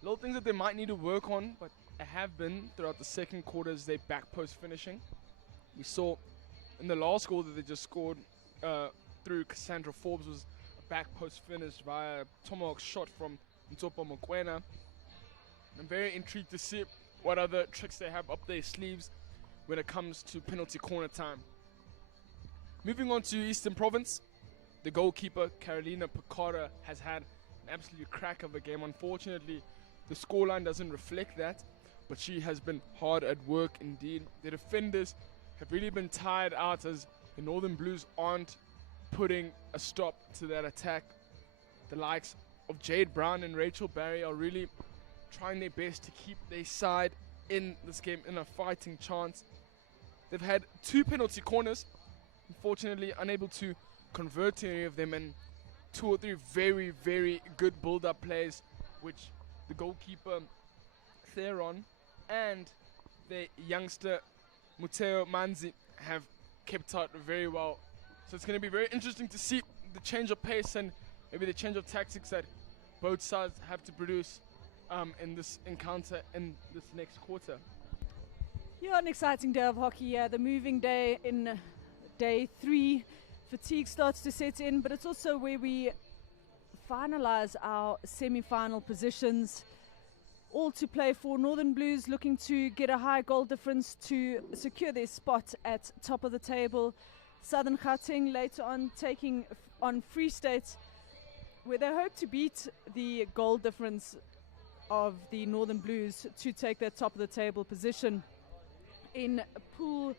Little things that they might need to work on, but have been throughout the second quarter, is their back post finishing. We saw in the last goal that they just scored through Cassandra Forbes was a back post finish via a tomahawk shot from Ntopa Mokwena. I'm very intrigued to see what other tricks they have up their sleeves when it comes to penalty corner time. Moving on to Eastern Province, the goalkeeper Carolina Picardo has had an absolute crack of a game. Unfortunately, the scoreline doesn't reflect that, but she has been hard at work indeed. The defenders have really been tired out as the Northern Blues aren't putting a stop to that attack. The likes of Jade Brown and Rachel Barry are really trying their best to keep their side in this game in a fighting chance. They've had 2 penalty corners, unfortunately unable to convert any of them, and 2 or 3 very, very good build-up plays, which the goalkeeper Theron and the youngster Muteo Manzi have kept out very well. So it's going to be very interesting to see the change of pace and maybe the change of tactics that both sides have to produce in this encounter in this next quarter. Yeah, an exciting day of hockey. The moving day in day 3. Fatigue starts to set in, but it's also where we finalize our semi-final positions. All to play for. Northern Blues looking to get a high goal difference to secure their spot at top of the table. Southern Gauteng later on taking on Free State, where they hope to beat the goal difference of the Northern Blues to take that top of the table position. In Pool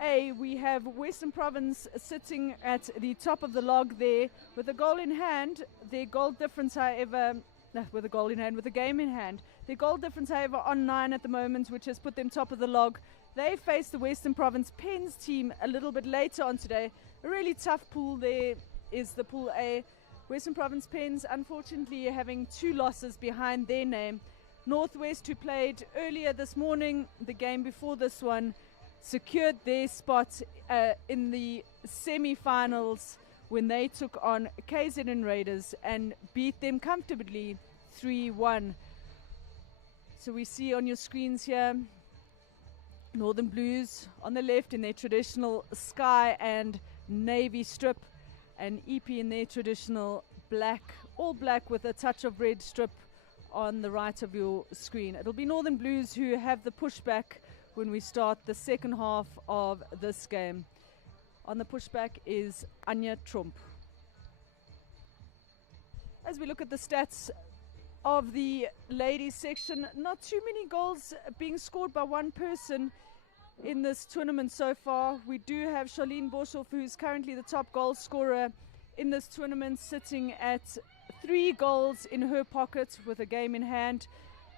A, we have Western Province sitting at the top of the log there with a goal in hand. Their goal difference, however, with a game in hand. Their goal difference, however, on 9 at the moment, which has put them top of the log. They face the Western Province Pens team a little bit later on today. A really tough pool there is the Pool A. Western Province Pens, unfortunately, having 2 losses behind their name. Northwest, who played earlier this morning, the game before this one, secured their spot in the semi-finals when they took on KZN Raiders and beat them comfortably 3-1. So we see on your screens here Northern Blues on the left in their traditional sky and navy strip, and EP in their traditional black, all black with a touch of red strip on the right of your screen. It'll be Northern Blues who have the pushback when we start the second half of this game. On the pushback is Anya Trump. As we look at the stats of the ladies section, not too many goals being scored by one person in this tournament so far. We do have Charlene Boshoff, who's currently the top goal scorer in this tournament, sitting at 3 goals in her pocket with a game in hand.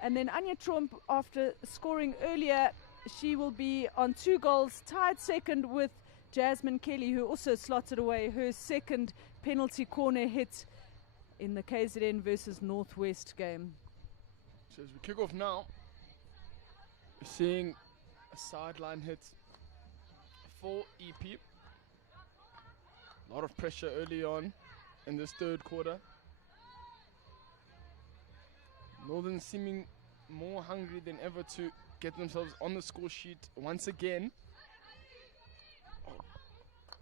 And then Anya Trump, after scoring earlier, she will be on 2 goals, tied second with Jasmine Kelly, who also slotted away her second penalty corner hit in the KZN versus Northwest game. So as we kick off now, we're seeing a sideline hit for EP. A lot of pressure early on in this third quarter. Northern seeming more hungry than ever to get themselves on the score sheet once again. Oh,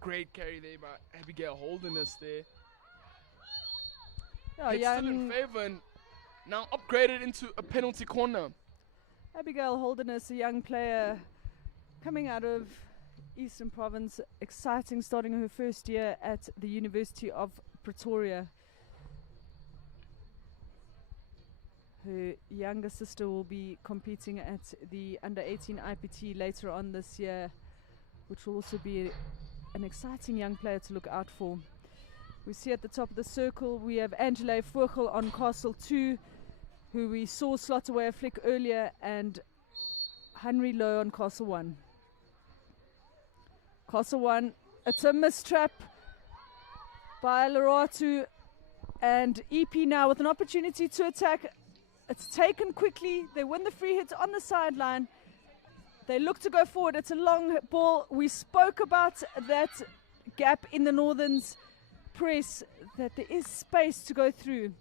great carry there by Abigail Holderness there. It's still in favour and now upgraded into a penalty corner. Abigail Holderness, a young player coming out of Eastern Province, exciting, starting her first year at the University of Pretoria. Her younger sister will be competing at the under-18 IPT later on this year, which will also be an exciting young player to look out for. We see at the top of the circle we have Angela Vogel on Castle 2, who we saw slot away a flick earlier, and Henry Lowe on Castle 1. Castle 1, it's a mistrap by Loratu, and EP now with an opportunity to attack. It's taken quickly. They win the free hit on the sideline. They look to go forward. It's a long ball. We spoke about that gap in the Northern's press, that there is space to go through.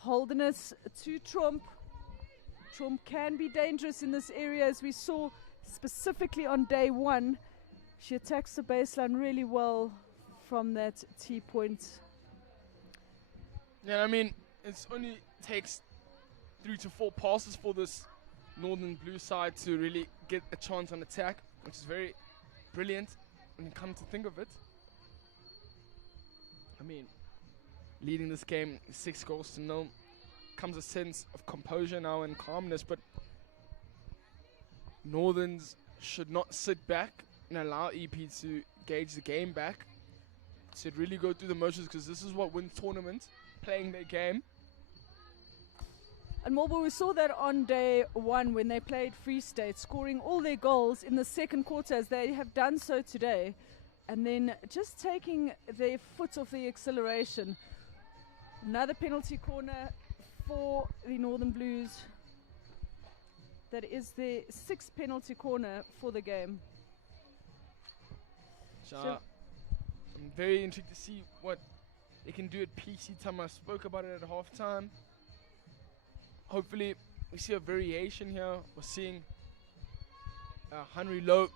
Holderness to Trump. Trump can be dangerous in this area, as we saw specifically on day one. She attacks the baseline really well from that T-point. Yeah, I mean, it only takes 3 to 4 passes for this Northern Blue side to really get a chance on attack, which is very brilliant when you come to think of it. I mean, leading this game 6-0 comes a sense of composure now and calmness, but Northerns should not sit back and allow EP to gauge the game back. Should really go through the motions, because this is what wins tournaments, playing their game. And Marlborough, we saw that on day one when they played Free State, scoring all their goals in the second quarter, as they have done so today, and then just taking their foot off the acceleration. Another penalty corner for the Northern Blues. That is the 6th penalty corner for the game. So I'm very intrigued to see what they can do at PC time. I spoke about it at halftime. Hopefully we see a variation here. We're seeing Henry Lowe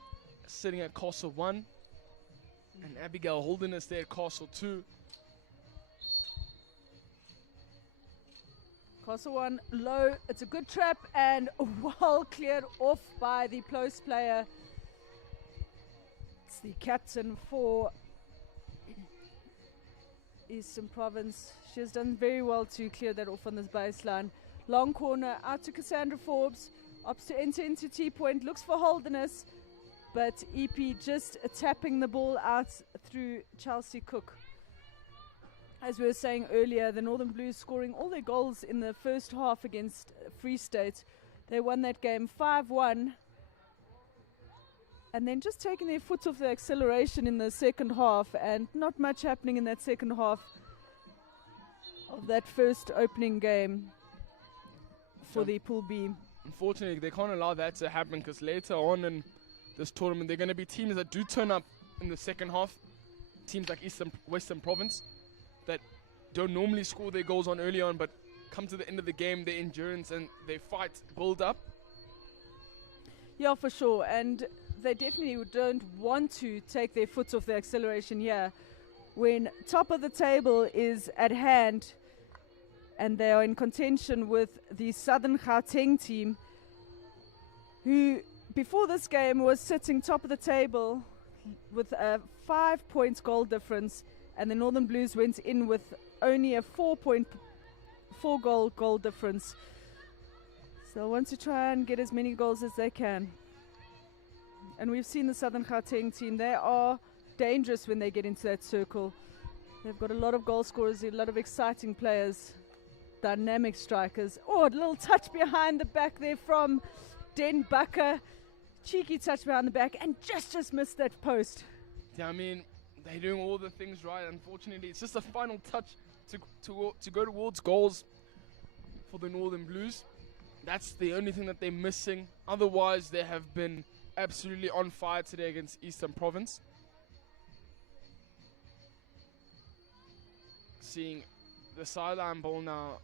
sitting at Castle 1 and Abigail Holderness there at Castle 2. Castle 1 low, it's a good trap and well cleared off by the close player. It's the captain for Eastern Province. She has done very well to clear that off on this baseline. Long corner out to Cassandra Forbes, opts to enter into T-point, looks for Holderness, but EP just tapping the ball out through Chelsea Cook. As we were saying earlier, the Northern Blues scoring all their goals in the first half against Free State. They won that game 5-1. And then just taking their foot off the acceleration in the second half, and not much happening in that second half of that first opening game for the Pool B. Unfortunately, they can't allow that to happen, because later on in this tournament, there are going to be teams that do turn up in the second half. Teams like Western Province that don't normally score their goals on early on, but come to the end of the game, their endurance and their fight build up. Yeah, for sure. And they definitely don't want to take their foot off the acceleration here when top of the table is at hand and they are in contention with the Southern Gauteng team, who before this game was sitting top of the table with a 5 points goal difference, and the Northern Blues went in with only a 4 goal difference. So they want to try and get as many goals as they can. And we've seen the Southern Gauteng team, they are dangerous when they get into that circle. They've got a lot of goal scorers, a lot of exciting players, dynamic strikers. Oh, a little touch behind the back there from Den Bakker. Cheeky touch behind the back and just missed that post. Yeah, I mean, they're doing all the things right. Unfortunately, it's just a final touch to go towards goals for the Northern Blues. That's the only thing that they're missing. Otherwise, they have been absolutely on fire today against Eastern Province. Seeing the sideline ball now.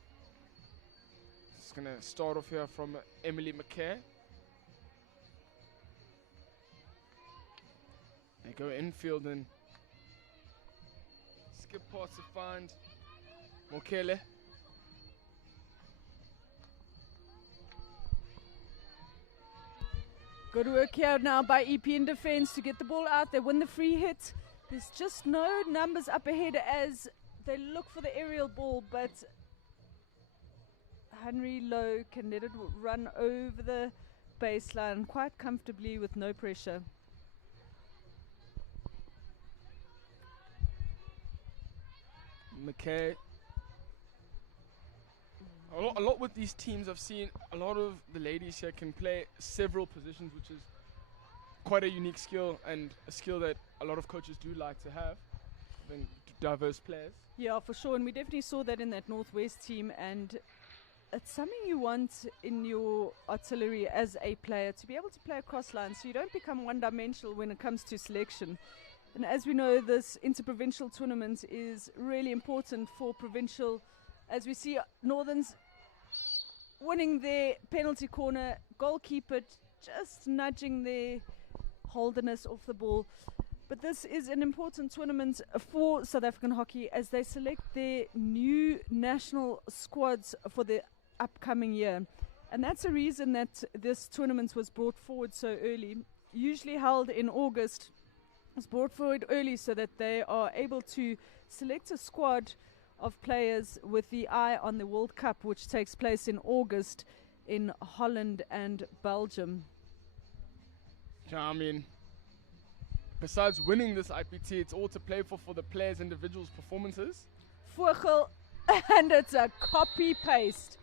It's going to start off here from Emily McKay. They go infield and skip past to find Mokele. Good work here now by EP in defense to get the ball out. They win the free hit. There's just no numbers up ahead as they look for the aerial ball, but Henry Lowe can let it run over the baseline quite comfortably with no pressure. McKay. A lot with these teams, I've seen a lot of the ladies here can play several positions, which is quite a unique skill and a skill that a lot of coaches do like to have, having diverse players. Yeah, for sure, and we definitely saw that in that Northwest team, and it's something you want in your artillery as a player, to be able to play across lines so you don't become one-dimensional when it comes to selection. And as we know, this interprovincial tournament is really important for provincial, as we see Northerns winning their penalty corner, goalkeeper just nudging their holderness off the ball. But this is an important tournament for South African hockey as they select their new national squads for the upcoming year. And that's a reason that this tournament was brought forward so early. Usually held in August, was brought forward early so that they are able to select a squad of players with the eye on the World Cup, which takes place in August in Holland and Belgium. Yeah, I mean, besides winning this IPT, it's all to play for the players' individuals' performances. Vogel, and it's a copy-paste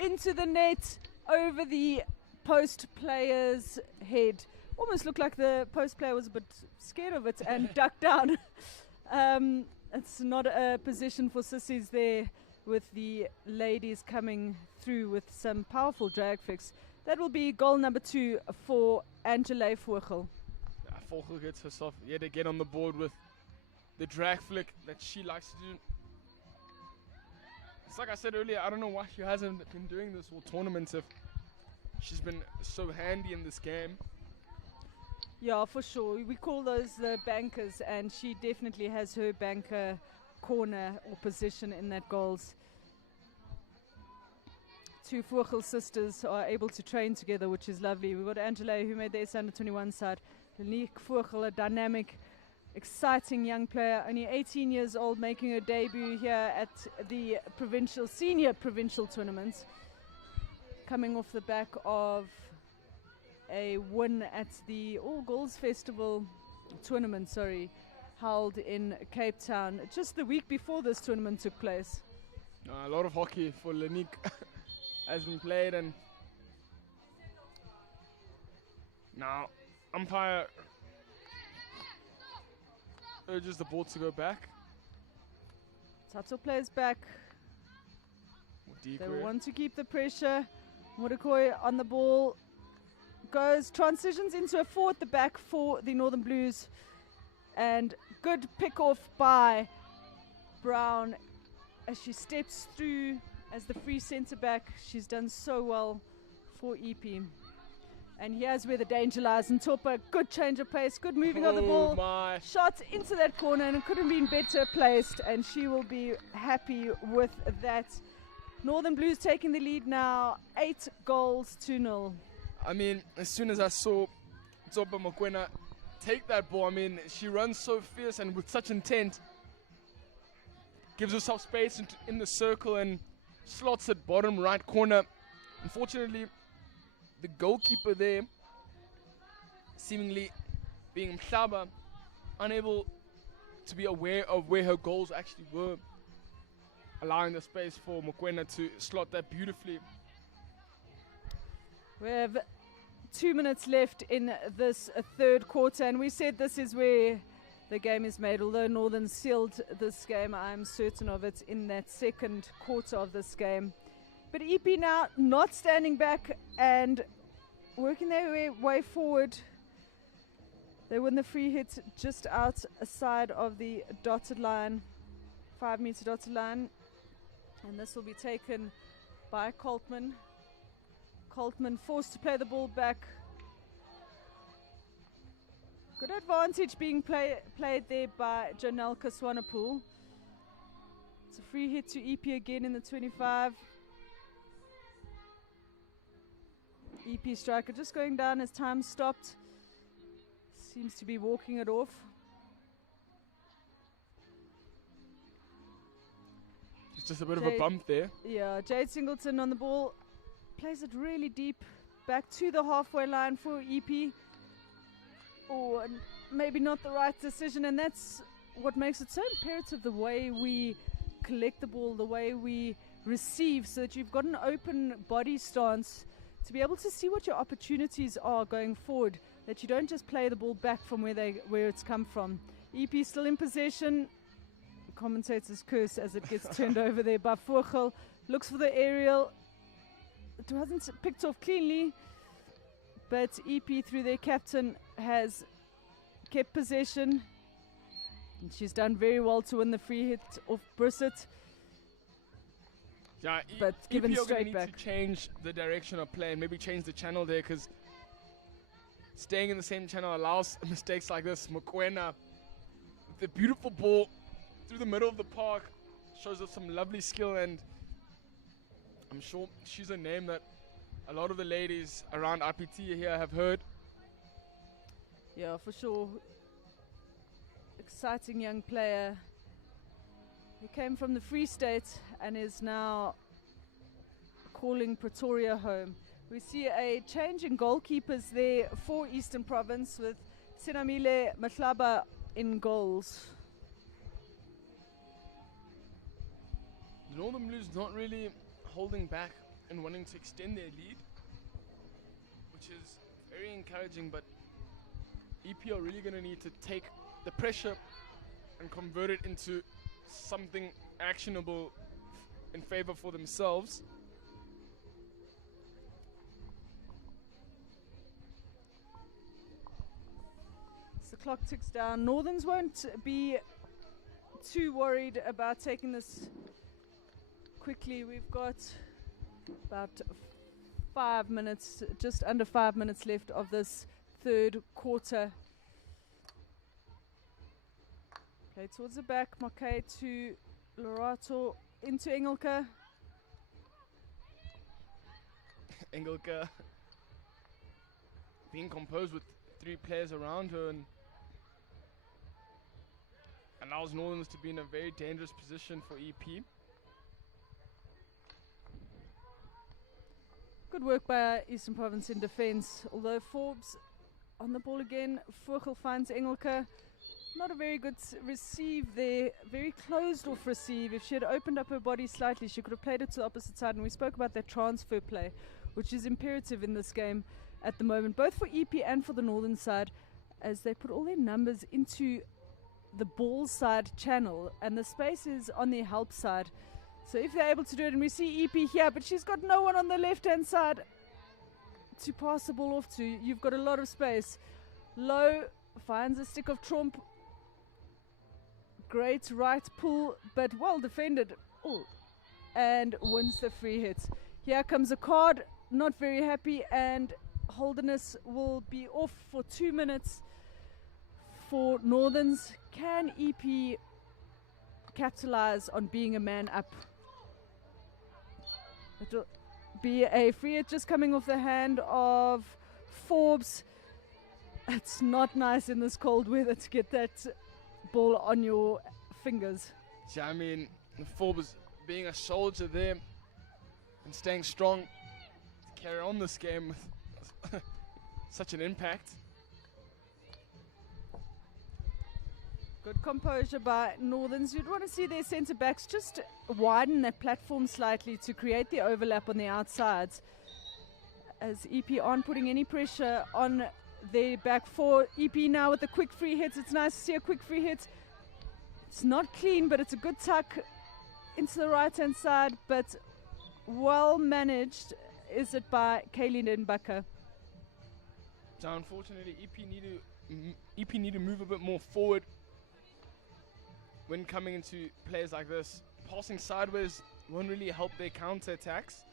into the net over the post player's head. Almost looked like the post player was a bit scared of it and ducked down. It's not a position for sissies there, with the ladies coming through with some powerful drag flicks. That will be goal number 2 for Angela Vogel. Vogel gets herself yet again on the board with the drag flick that she likes to do. It's like I said earlier, I don't know why she hasn't been doing this whole tournament if she's been so handy in this game. Yeah, for sure. We call those the bankers, and she definitely has her banker corner or position in that goals. 2 Vogel sisters are able to train together, which is lovely. We've got Angela, who made the S-21 side. Lanique Vogel, a dynamic, exciting young player, only 18 years old, making her debut here at the senior provincial tournament, coming off the back of a win at the All Goals Festival tournament, held in Cape Town just the week before this tournament took place. A lot of hockey for Lanique has been played, and now umpire urges the ball to go back. Tato plays back. They want to keep the pressure. Mordekoi on the ball. Transitions into a 4 at the back for the Northern Blues. And good pick off by Brown as she steps through as the free centre back. She's done so well for EP. And here's where the danger lies. And Topa, good change of pace, good moving of the ball. Shot into that corner, and it couldn't have been better placed. And she will be happy with that. Northern Blues taking the lead now, 8-0. I mean, as soon as I saw Topa Mokoena take that ball, I mean, she runs so fierce and with such intent. Gives herself space in the circle and slots it bottom right corner. Unfortunately, the goalkeeper there, seemingly being Mhlaba, unable to be aware of where her goals actually were, allowing the space for Mokoena to slot that beautifully. We have 2 minutes left in this third quarter, and we said this is where the game is made. Although Northern sealed this game, I'm certain of it, in that second quarter of this game. But EP now not standing back and working their way forward. They win the free hit just outside of the dotted line, 5-meter dotted line. And this will be taken by Coltman. Coltman forced to play the ball back. Good advantage being played there by Janelka Swanepoel. It's a free hit to EP again in the 25. EP striker just going down as time stopped. Seems to be walking it off. It's just a bit of a bump there. Yeah, Jade Singleton on the ball. Plays it really deep back to the halfway line for EP. Oh, maybe not the right decision, and that's what makes it so imperative, the way we collect the ball, the way we receive, so that you've got an open body stance to be able to see what your opportunities are going forward, that you don't just play the ball back from where it's come from. EP still in possession. Commentators curse as it gets turned over there by Vogel. Looks for the aerial. It wasn't picked off cleanly, but EP, through their captain, has kept possession. And she's done very well to win the free hit off Brissett. Yeah, but given EP straight need back. to change the direction of play and maybe change the channel there, because staying in the same channel allows mistakes like this. Mokoena, the beautiful ball through the middle of the park, shows us some lovely skill, and I'm sure she's a name that a lot of the ladies around IPT here have heard. Yeah, for sure. Exciting young player. He came from the Free State and is now calling Pretoria home. We see a change in goalkeepers there for Eastern Province, with Sinamile Mahlaba in goals. The Northern Blues not really holding back and wanting to extend their lead, which is very encouraging, but EP are really going to need to take the pressure and convert it into something actionable in favor for themselves. As the clock ticks down, Northerns won't be too worried about taking this quickly. We've got about 5 minutes, just under 5 minutes left of this third quarter. Play towards the back, Mackay to Lorato, into Engelke. Engelke being composed with 3 players around her, and allows Northerns to be in a very dangerous position for EP. Good work by Eastern Province in defence, although Forbes on the ball again. Vogel finds Engelke. Not a very good receive there, very closed off receive. If she had opened up her body slightly, she could have played it to the opposite side, and we spoke about that transfer play, which is imperative in this game at the moment, both for EP and for the Northern side, as they put all their numbers into the ball side channel, and the space is on their help side. So if they're able to do it, and we see EP here, but she's got no one on the left-hand side to pass the ball off to. You've got a lot of space. Low finds a stick of trump. Great right pull, but well defended. Ooh. And wins the free hit. Here comes a card, not very happy, and Holderness will be off for 2 minutes for Northerns. Can EP capitalize on being a man up? It'll be a free hit just coming off the hand of Forbes. It's not nice in this cold weather to get that ball on your fingers. Yeah, I mean, Forbes being a soldier there and staying strong to carry on this game with such an impact. Good composure by Northerns. You'd want to see their centre backs just widen that platform slightly to create the overlap on the outsides, as EP aren't putting any pressure on their back four. EP now with the quick free hits. It's nice to see a quick free hit. It's not clean, but it's a good tuck into the right-hand side, but well managed is it by Kayleen Ndenbaka. So unfortunately, EP need to move a bit more forward when coming into plays like this. Passing sideways won't really help their counter-attacks.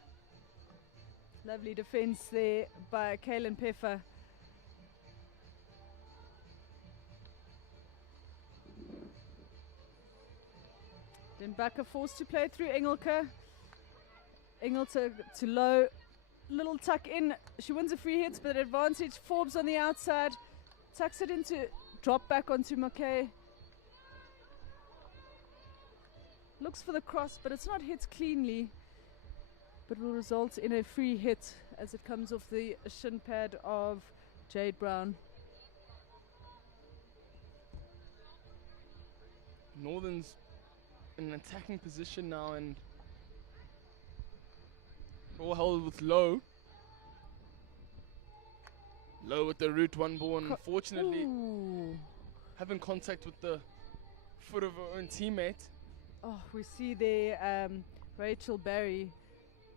Lovely defense there by Kaylin Peffer. Ndenbaka forced to play through Engelke. Engelke to low. Little tuck in. She wins a free hit, but advantage. Forbes on the outside. Tucks it into drop back onto McKay. Looks for the cross, but it's not hit cleanly. But will result in a free hit as it comes off the shin pad of Jade Brown. Northern's in an attacking position now and ball held with Low. Low with the root one ball, and unfortunately having contact with the foot of her own teammate. Oh, we see there Rachel Barry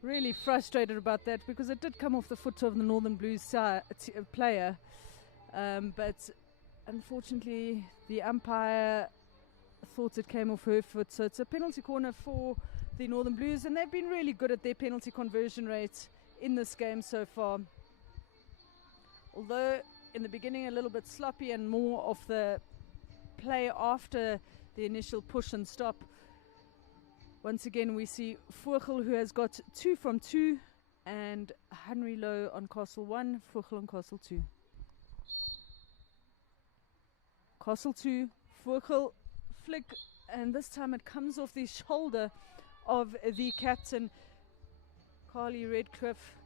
really frustrated about that because it did come off the foot of the Northern Blues player. But unfortunately, the umpire thought it came off her foot. So it's a penalty corner for the Northern Blues, and they've been really good at their penalty conversion rate in this game so far. Although in the beginning a little bit sloppy and more of the play after the initial push and stop. Once again we see Vogel, who has got 2 from 2, and Henry Low on Castle 1, Vogel on Castle 2. Castle 2, Vogel flick, and this time it comes off the shoulder of the captain, Carly Redcliffe.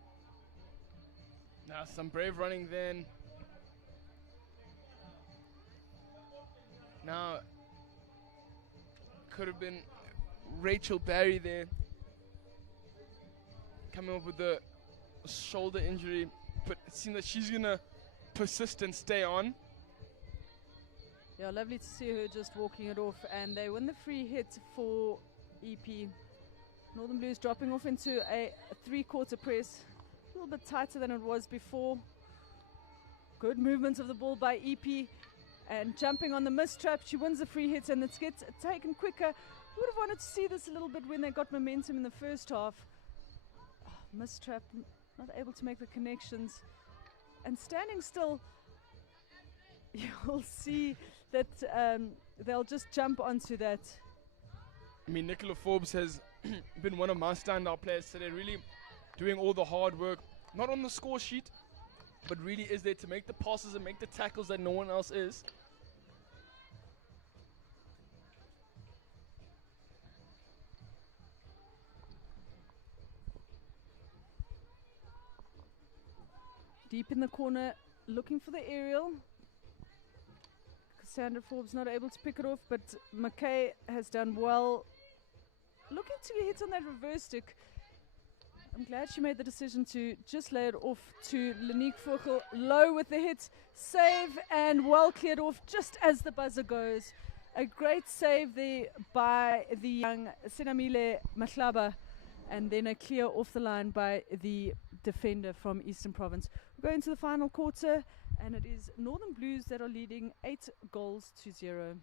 Now some brave running then. Now could have been Rachel Barry there coming up with the shoulder injury, but it seems that she's gonna persist and stay on. Yeah, lovely to see her just walking it off, and they win the free hit for EP. Northern Blues dropping off into a 3-quarter press, a little bit tighter than it was before. Good movement of the ball by EP, and jumping on the miss trap, she wins the free hit, and it gets taken quicker. Would have wanted to see this a little bit when they got momentum in the first half. Oh, miss trap, not able to make the connections, and standing still. You'll see that they'll just jump onto that. I mean, Nicola Forbes has been one of my standout players today, really doing all the hard work, not on the score sheet, but really is there to make the passes and make the tackles that no one else is. Deep in the corner, looking for the aerial. Cassandra Forbes not able to pick it off, but McKay has done well. Looking to hit on that reverse stick. I'm glad she made the decision to just lay it off to Lanique Vogel. Low with the hit, save, and well cleared off just as the buzzer goes. A great save there by the young Senamile Mahlaba, and then a clear off the line by the defender from Eastern Province. We're going to the final quarter, and it is Northern Blues that are leading 8-0.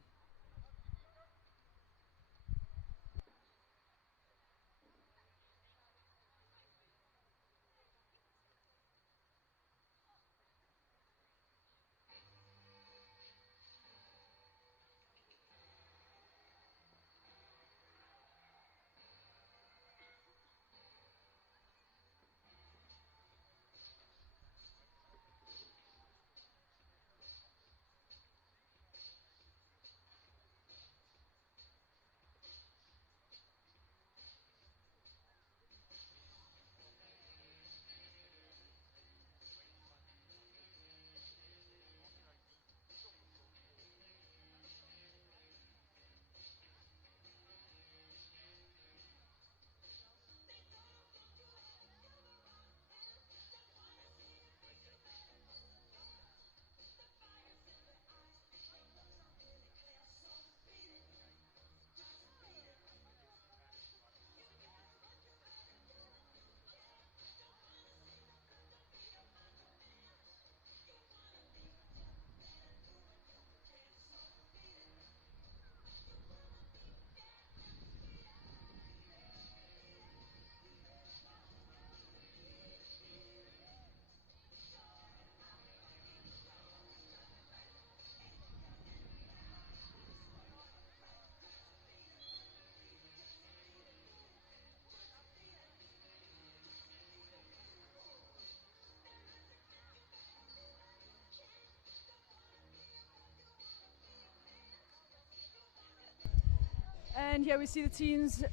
And here we see the teams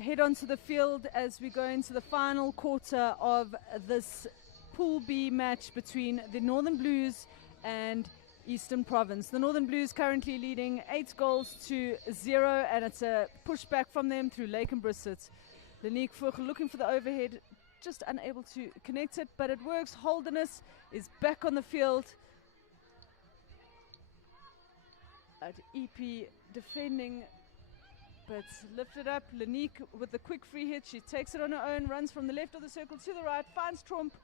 head onto the field as we go into the final quarter of this Pool B match between the Northern Blues and Eastern Province. The Northern Blues currently leading 8-0, and it's a pushback from them through Lake and Brissett. Lanique Vogel looking for the overhead, just unable to connect it, but it works. Holderness is back on the field. At EP defending, but lifted up. Lanique with the quick free hit. She takes it on her own, runs from the left of the circle to the right, finds Trump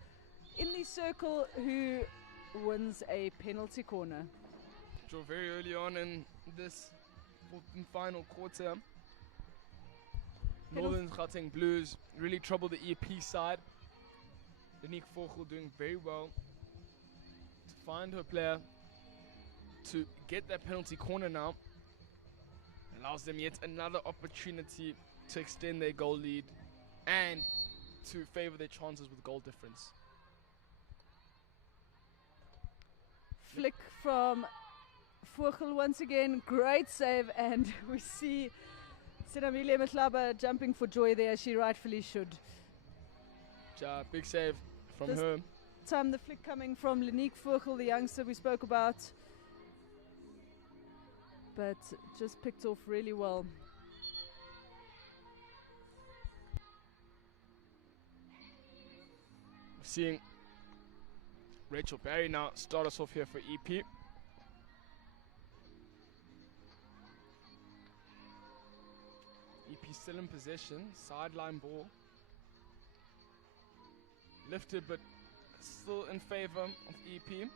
in the circle, who wins a penalty corner. So very early on in this final quarter, Northern Gauteng Blues really troubled the EP side. Lanique Vogel doing very well to find her player to get that penalty corner now. Allows them yet another opportunity to extend their goal lead and to favor their chances with goal difference. Flick from Vogel once again, great save, and we see Senamile Matlaba jumping for joy there, she rightfully should. Big save from This her. Time the flick coming from Lanique Vogel, the youngster we spoke about, but just picked off really well. Seeing Rachel Barry now start us off here for EP. EP still in possession, sideline ball. Lifted but still in favor of EP.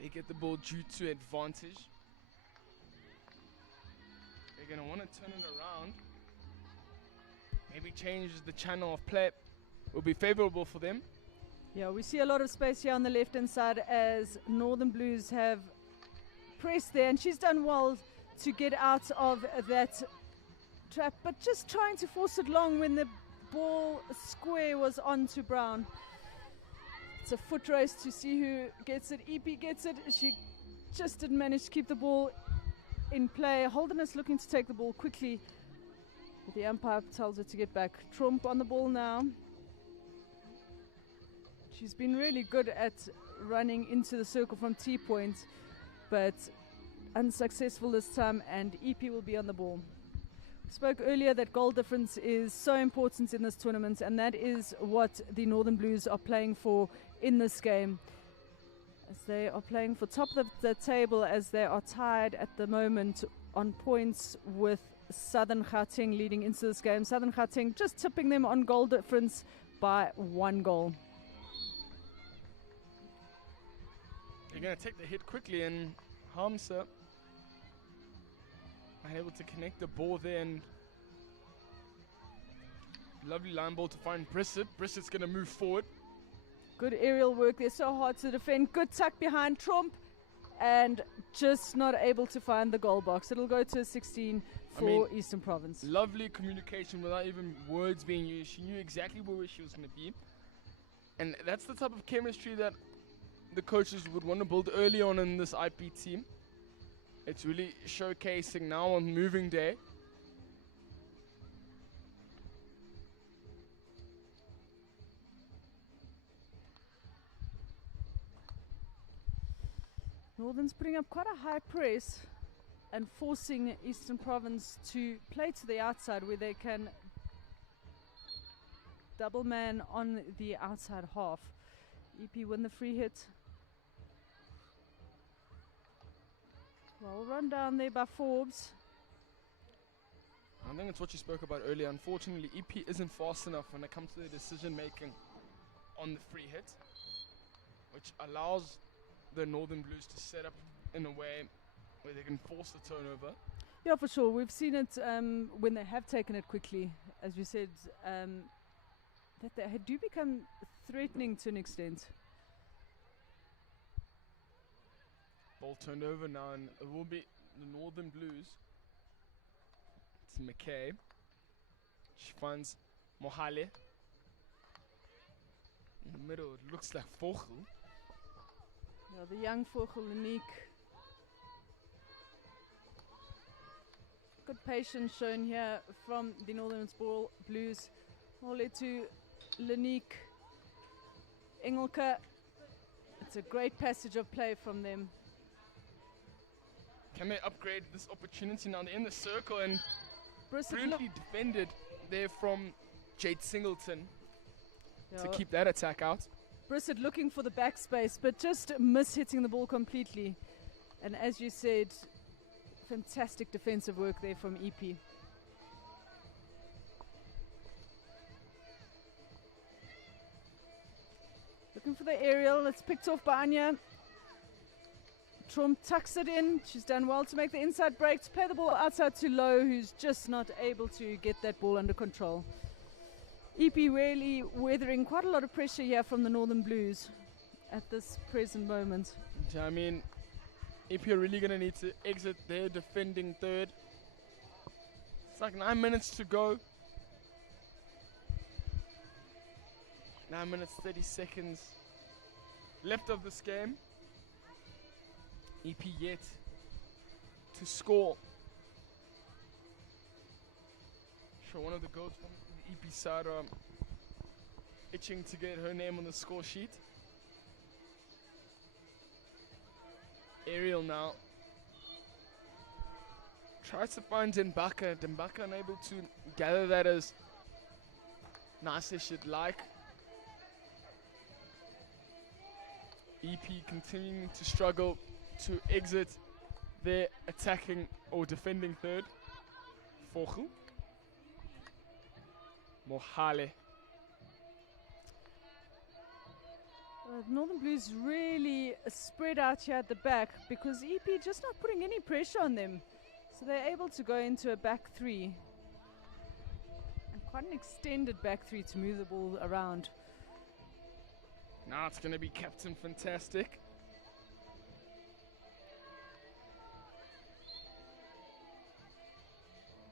They get the ball due to advantage. They're going to want to turn it around. Maybe change the channel of play. Will be favorable for them. Yeah, we see a lot of space here on the left-hand side as Northern Blues have pressed there, and she's done well to get out of that trap, but just trying to force it long when the ball square was on to Brown. It's a foot race to see who gets it. EP gets it. She just didn't manage to keep the ball in play. Holderness looking to take the ball quickly. The umpire tells her to get back. Trump on the ball now. She's been really good at running into the circle from T-point, but unsuccessful this time, and EP will be on the ball. We spoke earlier that goal difference is so important in this tournament, and that is what the Northern Blues are playing for in this game. As they are playing for top of the table, as they are tied at the moment on points with Southern Gauteng leading into this game. Southern Gauteng just tipping them on goal difference by 1 goal. They're going to take the hit quickly, and Hamza unable to connect the ball there, and lovely line ball to find Brissett. Brissett's going to move forward. Good aerial work there, so hard to defend. Good tuck behind Trump, and just not able to find the goal box. It'll go to a 16 for Eastern Province. Lovely communication without even words being used. She knew exactly where she was going to be, and that's the type of chemistry that the coaches would want to build early on in this IPT. It's really showcasing now on moving day. Northern's putting up quite a high press and forcing Eastern Province to play to the outside where they can double man on the outside half. EP win the free hit. Well run down there by Forbes. I think it's what you spoke about earlier. Unfortunately, EP isn't fast enough when it comes to the decision making on the free hit, which allows the Northern Blues to set up in a way where they can force the turnover. Yeah, for sure. We've seen it when they have taken it quickly, as we said, that they do become threatening to an extent. Ball turned over now, and it will be the Northern Blues. It's McKay. She finds Mohale. In the middle, it looks like Vogel. Yeah, the young Vogel, Lanique. Good patience shown here from the Northern Blues. Ole to Lanique Engelke. It's a great passage of play from them. Can they upgrade this opportunity now? They're in the circle and Brissett brilliantly defended there from Jade Singleton to Yeah. keep that attack out. Brissett looking for the backspace, but just miss-hitting the ball completely. And as you said, fantastic defensive work there from EP. Looking for the aerial. It's picked off by Anya. Trump tucks it in. She's done well to make the inside break, to play the ball outside to Low, who's just not able to get that ball under control. EP really weathering quite a lot of pressure here from the Northern Blues at this present moment. I mean, EP are really going to need to exit their defending third. It's like 9 minutes to go. 9 minutes, 30 seconds left of this game. EP yet to score. Sure, one of the goals from the EP side are itching to get her name on the score sheet. Aerial now. Tries to find Dembaka. Dembaka unable to gather that as nice as she'd like. EP continuing to struggle to exit their attacking or defending third. Vogel. Mohale. Northern Blues really spread out here at the back because EP just not putting any pressure on them. So they're able to go into a back three. And quite an extended back three to move the ball around. Now it's going to be Captain Fantastic.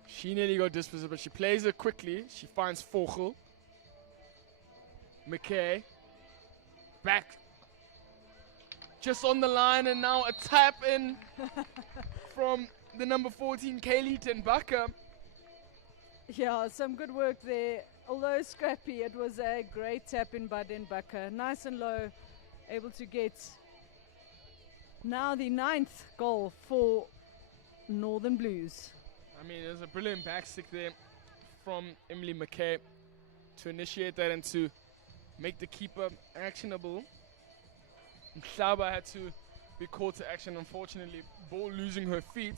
She nearly got dispossessed, but she plays it quickly. She finds Vogel. McKay. Back. Just on the line, and now a tap in from the number 14, Kaylee Tenbaka. Yeah, some good work there. Although scrappy, it was a great tap in by Denbaka. Nice and low, able to get now the 9th goal for Northern Blues. I mean, there's a brilliant backstick there from Emily McKay to initiate that and to make the keeper actionable. Mhlaba had to be called to action, unfortunately. Ball losing her feet.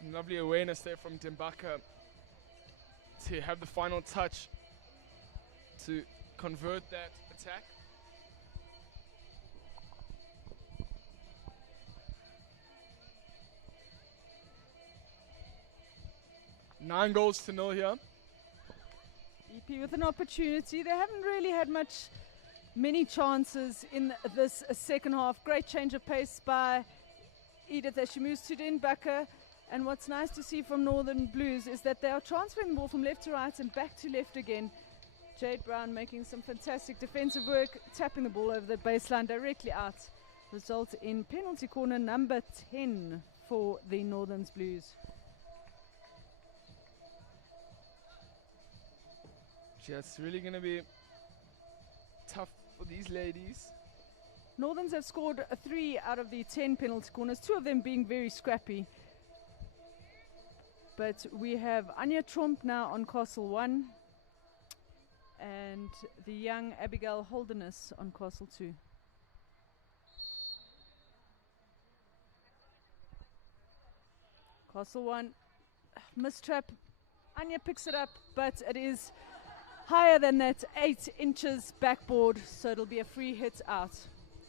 And lovely awareness there from Dembaka to have the final touch to convert that attack. Nine goals to 0 here. EP with an opportunity. They haven't really had many chances in this second half. Great change of pace by Edith as she moves to Denbaka. And what's nice to see from Northern Blues is that they are transferring the ball from left to right and back to left again. Jade Brown making some fantastic defensive work, tapping the ball over the baseline directly out. Result in penalty corner number 10 for the Northern Blues. It's really going to be tough for these ladies. Northerns have scored 3 out of the 10 penalty corners, 2 of them being very scrappy. But we have Anya Trump now on Castle 1 and the young Abigail Holderness on Castle 2. Castle 1, mistrap. Anya picks it up, but it is higher than that, 8 inches backboard, so it'll be a free hit out.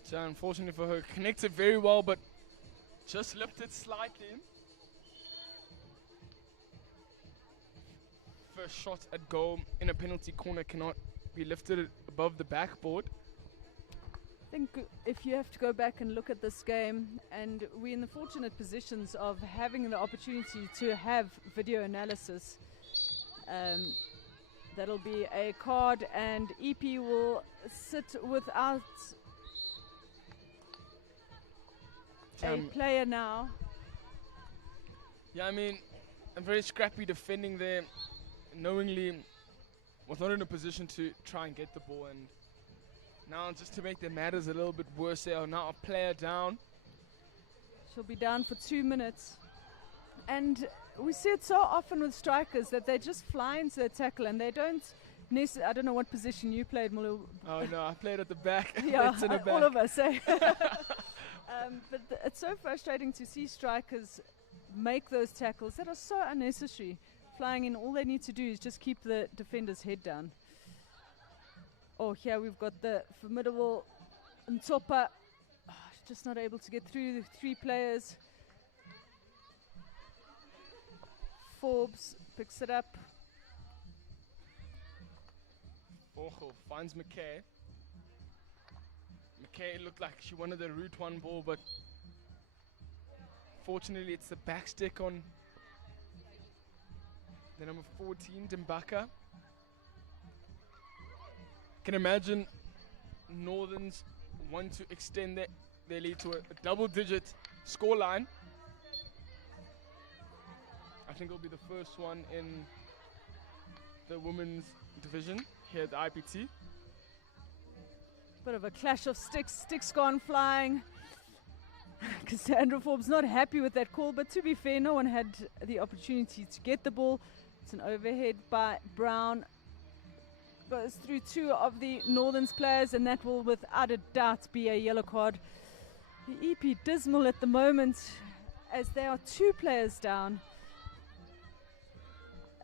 So unfortunately for her, connected very well, but just lifted slightly. First shot at goal in a penalty corner cannot be lifted above the backboard. I think if you have to go back and look at this game, and we're in the fortunate positions of having the opportunity to have video analysis, that'll be a card, and EP will sit without a player now. Yeah, I mean, a very scrappy defending there. Knowingly was not in a position to try and get the ball, and now just to make the matters a little bit worse, they are now a player down. She'll be down for 2 minutes. And we see it so often with strikers that they just fly into the tackle and they don't necessarily, I don't know what position you played, Mulu. Oh no, I played at the back. Yeah, It's in the back. all of us. Eh? But it's so frustrating to see strikers make those tackles that are so unnecessary. Flying in, all they need to do is just keep the defender's head down. Oh, here we've got the formidable Ntopa. Oh, just not able to get through the 3 players. Forbes picks it up. Orgel finds McKay. McKay looked like she wanted the route 1 ball, but fortunately it's the back stick on the number 14, Dimbaka. Can imagine Northerns want to extend their lead to a double-digit scoreline. I think it'll be the first one in the women's division here at the IPT. Bit of a clash of sticks. Sticks gone flying. Cassandra Forbes not happy with that call, but to be fair, no one had the opportunity to get the ball. It's an overhead by Brown. Goes through 2 of the Northerns players, and that will without a doubt be a yellow card. The EP dismal at the moment as there are 2 players down.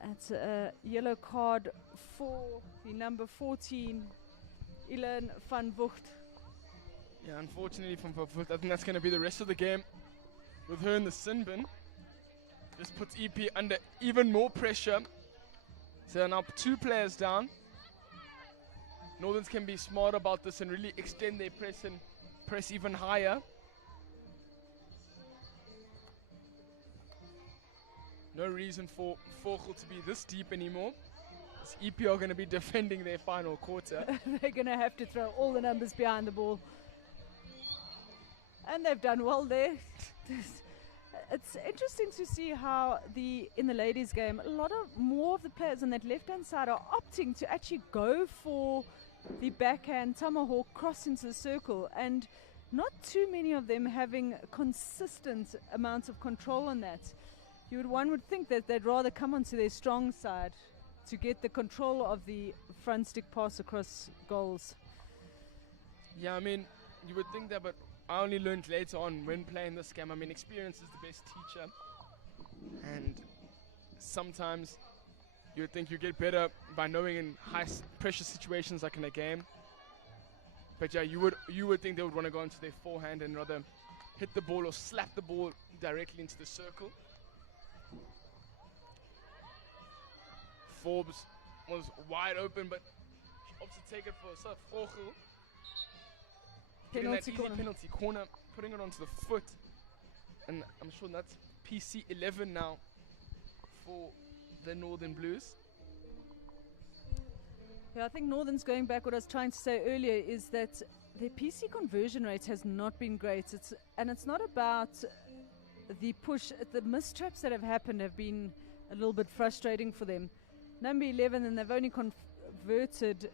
That's a yellow card for the number 14, Ilan van Vught. Yeah, unfortunately from Vervoort, I think that's going to be the rest of the game with her in the sin bin. Just puts EP under even more pressure. So now 2 players down. Northerns can be smart about this and really extend their press and press even higher. No reason for Vogel to be this deep anymore. As EP are going to be defending their final quarter. They're going to have to throw all the numbers behind the ball. And they've done well there. It's interesting to see how in the ladies' game, a lot of more of the players on that left-hand side are opting to actually go for the backhand tomahawk cross into the circle, and not too many of them having consistent amounts of control on that. One would think that they'd rather come onto their strong side to get the control of the front stick pass across goals. Yeah, I mean, you would think that, but I only learned later on when playing this game. I mean, experience is the best teacher, and sometimes you would think you get better by knowing in high pressure situations like in a game. But yeah, you would think they would want to go into their forehand and rather hit the ball or slap the ball directly into the circle. Forbes was wide open, but she opts to take it for herself. Vogel getting that easy penalty corner, putting it onto the foot, and I'm sure that's PC 11 now for the Northern Blues. Yeah, I think Northern's, going back what I was trying to say earlier, is that their PC conversion rate has not been great. It's not about the push. The mistraps that have happened have been a little bit frustrating for them. Number 11, and they've only converted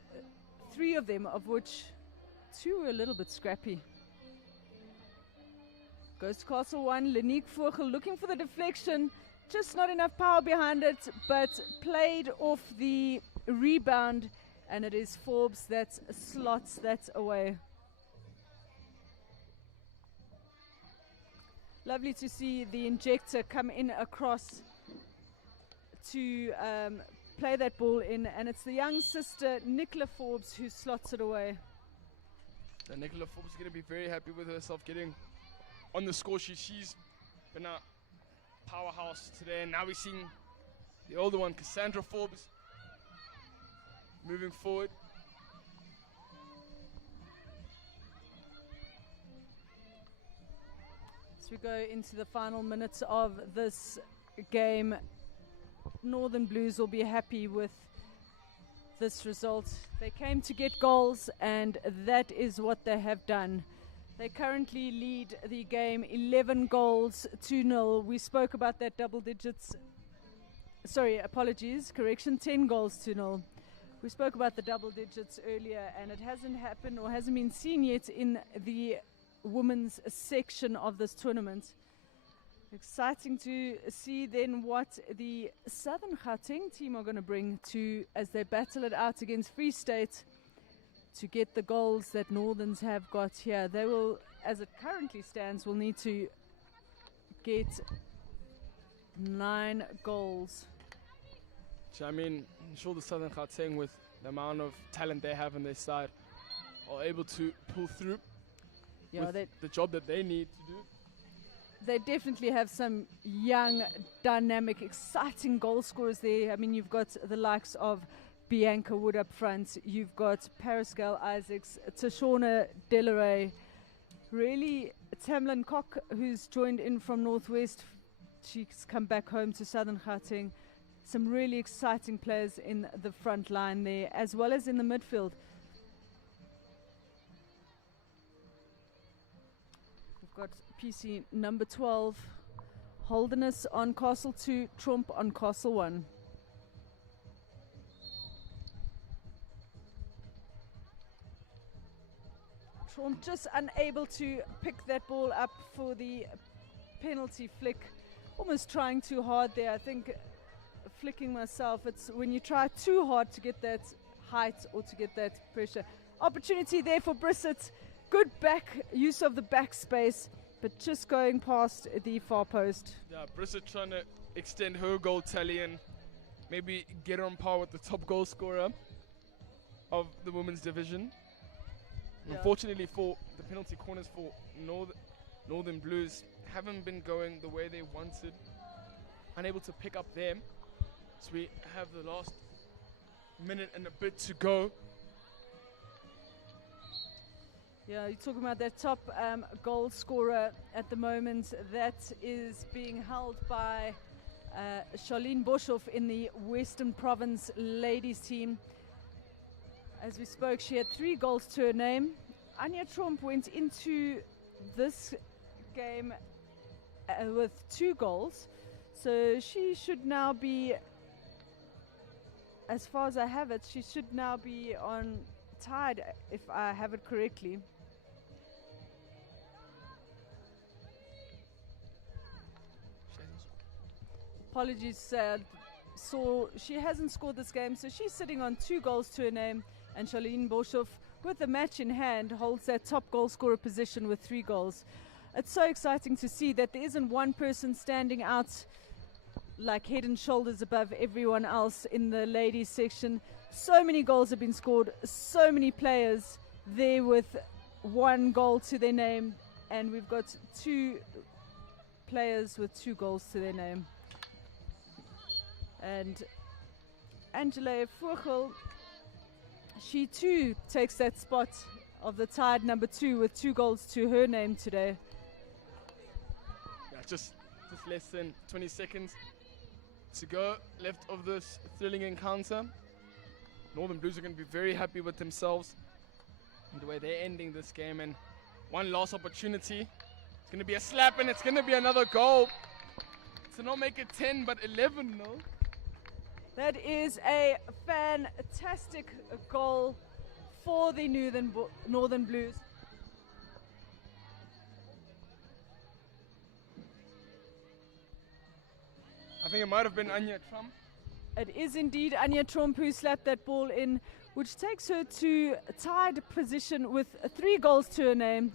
3 of them, of which 2 were a little bit scrappy. Goes to Castle 1, Lenique Vogel looking for the deflection. Just not enough power behind it, but played off the rebound, and it is Forbes that slots that away. Lovely to see the injector come in across to play that ball in, and it's the young sister, Nicola Forbes, who slots it away. And Nicola Forbes is going to be very happy with herself getting on the score sheet. She's been a powerhouse today, and now we're seeing the older one, Cassandra Forbes, moving forward. As we go into the final minutes of this game, Northern Blues will be happy with this result. They came to get goals, and that is what they have done. They currently lead the game 11 goals to 0. We spoke about that double digits sorry, apologies, correction, 10 goals to 0. We spoke about the double digits earlier, and it hasn't happened or hasn't been seen yet in the women's section of this tournament. Exciting to see then what the Southern Gauteng team are going to bring to as they battle it out against Free State to get the goals that Northerns have got here. They will, as it currently stands, will need to get 9 goals. I mean, I'm sure the Southern Gauteng, with the amount of talent they have on their side, are able to pull through with the job that they need to do. They definitely have some young, dynamic, exciting goal scorers there. I mean, you've got the likes of Bianca Wood up front. You've got Pariscal Isaacs, Tashona Delaray. Really, Tamlin Koch, who's joined in from Northwest. She's come back home to Southern Gauteng. Some really exciting players in the front line there, as well as in the midfield. We've got PC number 12, Holderness on Castle 2, Trump on Castle 1. Trump just unable to pick that ball up for the penalty flick. Almost trying too hard there. I think flicking myself, it's when you try too hard to get that height or to get that pressure. Opportunity there for Brissett. Good back use of the back space, but just going past the far post. Yeah, Brissett trying to extend her goal tally and maybe get on par with the top goal scorer of the women's division. Yeah. Unfortunately for the penalty corners for Northern Blues, haven't been going the way they wanted. Unable to pick up them. So we have the last minute and a bit to go. Yeah, you're talking about that top goal scorer at the moment. That is being held by Charlene Boshoff in the Western Province ladies team. As we spoke, she had 3 goals to her name. Anya Trump went into this game with 2 goals. So she should now be, as far as I have it, she should now be on tied, if I have it correctly. Apologies, so she hasn't scored this game, so she's sitting on 2 goals to her name, and Charlene Boshoff, with the match in hand, holds that top goal scorer position with 3 goals. It's so exciting to see that there isn't one person standing out like head and shoulders above everyone else in the ladies section. So many goals have been scored, so many players there with 1 goal to their name, and we've got 2 players with 2 goals to their name. And Angela Vogel, she too takes that spot of the tied number 2 with 2 goals to her name today. Yeah, just less than 20 seconds to go left of this thrilling encounter. Northern Blues are going to be very happy with themselves and the way they're ending this game. And one last opportunity. It's going to be a slap and it's going to be another goal to not make it 10 but 11, no? That is a fantastic goal for the Northern Blues. I think it might have been Anya Trump. It is indeed Anya Trump who slapped that ball in, which takes her to tied position with 3 goals to her name,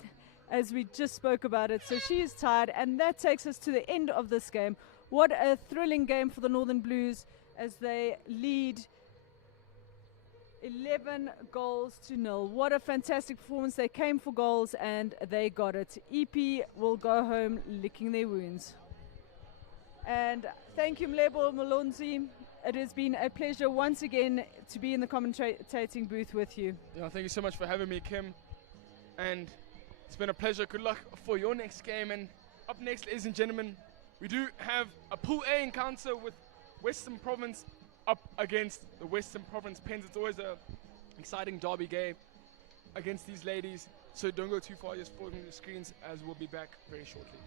as we just spoke about it. So she is tied, and that takes us to the end of this game. What a thrilling game for the Northern Blues as they lead 11 goals to 0. What a fantastic performance. They came for goals and they got it. EP will go home licking their wounds. And thank you, Mlebo Malonzi. It has been a pleasure once again to be in the commentating booth with you. Yeah, thank you so much for having me, Kim. And it's been a pleasure. Good luck for your next game. And up next, ladies and gentlemen, we do have a Pool A encounter with Western Province up against the Western Province Pens. It's always an exciting derby game against these ladies. So don't go too far, just follow the screens as we'll be back very shortly.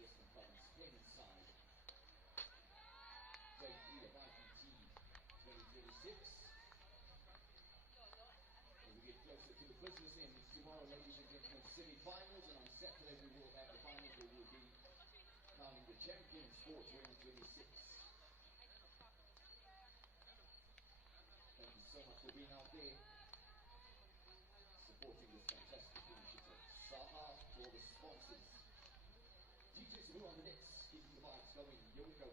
Western Province Peninsula side. Grade 3 of IPT 2026. As we get closer to the business ends tomorrow, ladies and gentlemen, semi-finals, and on Saturday we will have the finals where we'll be crowning the champion for 2026. Thank you so much for being out there, supporting this fantastic initiative. Saha for the sponsors. DJ Sabu on the nets, keeping the vibes going. Here we go.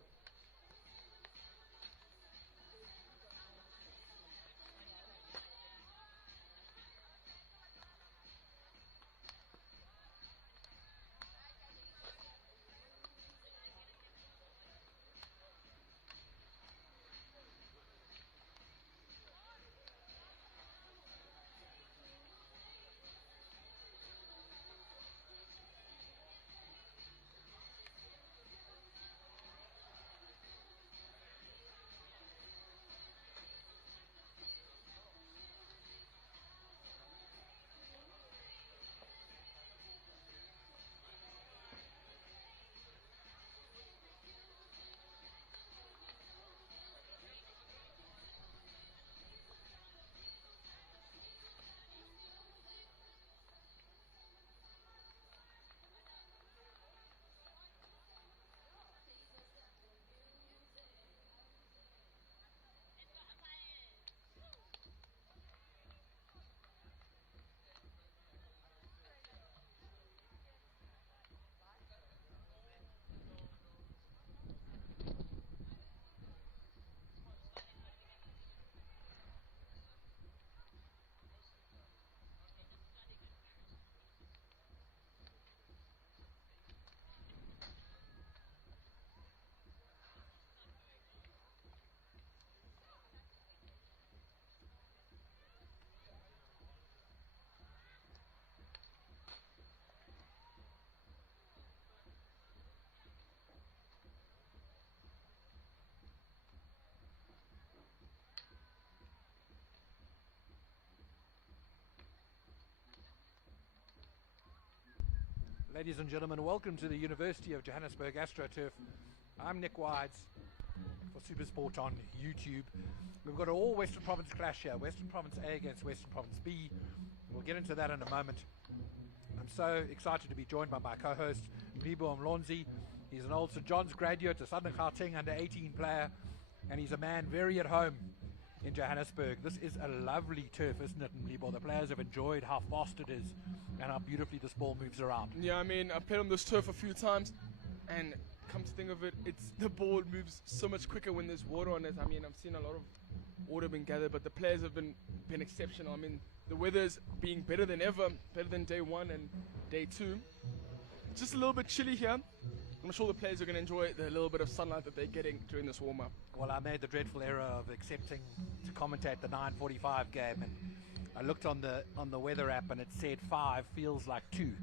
Ladies and gentlemen, welcome to the University of Johannesburg AstroTurf. I'm Nick Wides for SuperSport on YouTube. We've got an all Western Province clash here, Western Province A against Western Province B. We'll get into that in a moment. I'm so excited to be joined by my co-host, Mlibo Mlonzi. He's an old St. John's graduate, a Southern Gauteng under-18 player, and he's a man very at home in Johannesburg. This is a lovely turf, isn't it, Mlibo? The players have enjoyed how fast it is and how beautifully this ball moves around. Yeah, I mean, I've played on this turf a few times, and come to think of it, the ball moves so much quicker when there's water on it. I mean, I've seen a lot of water being gathered, but the players have been exceptional. I mean, the weather's being better than ever, better than day 1 and day 2. It's just a little bit chilly here. I'm sure the players are going to enjoy the little bit of sunlight that they're getting during this warm-up. Well, I made the dreadful error of accepting to commentate the 9:45 game, and I looked on the weather app and it said 5 feels like 2.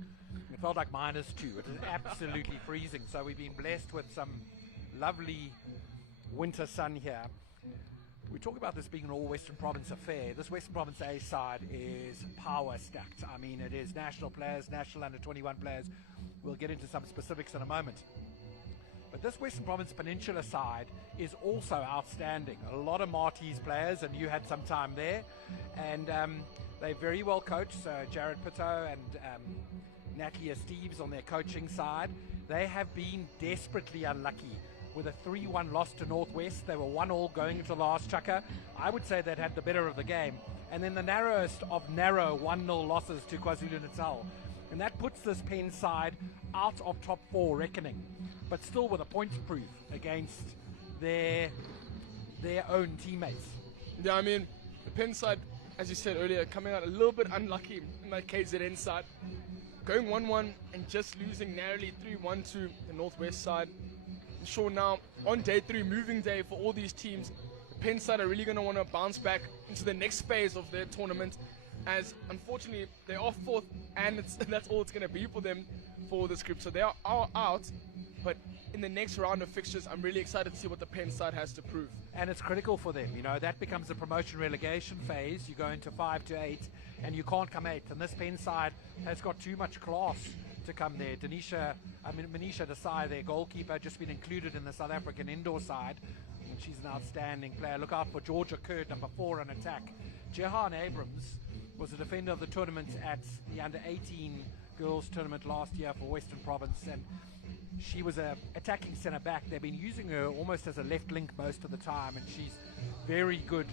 It felt like -2. It was absolutely freezing. So we've been blessed with some lovely winter sun here. We talk about this being an all Western Province affair. This Western Province A side is power stacked. I mean, it is national players, national under-21 players. We'll get into some specifics in a moment. But this Western Province Peninsula side is also outstanding. A lot of Marty's players, and you had some time there. And they're very well coached. So Jared Pitto and Natalie Steves on their coaching side. They have been desperately unlucky with a 3-1 loss to Northwest. They were 1-1 going into the last chukker. I would say they'd had the better of the game. And then the narrowest of narrow 1-0 losses to KwaZulu-Natal. And that puts this Penn side out of top 4 reckoning, but still with a point to prove against their own teammates. Yeah, I mean, the Penn side, as you said earlier, coming out a little bit unlucky in that KZN side. Going 1-1 and just losing narrowly 3-1 to the Northwest side. I'm sure now, on day 3, moving day for all these teams, the Penn side are really going to want to bounce back into the next phase of their tournament, as unfortunately they are 4th, and that's all it's going to be for them for this group. So they are out, but in the next round of fixtures, I'm really excited to see what the Penn side has to prove. And it's critical for them. You know, that becomes a promotion relegation phase. You go into 5 to 8 and you can't come 8th. And this Penn side has got too much class to come there. Manisha Desai, their goalkeeper, just been included in the South African indoor side. And she's an outstanding player. Look out for Georgia Kurt, number 4 on attack. Jehan Abrams was a defender of the tournament at the under-18 girls tournament last year for Western Province, and she was a attacking centre back. They've been using her almost as a left link most of the time, and she's very good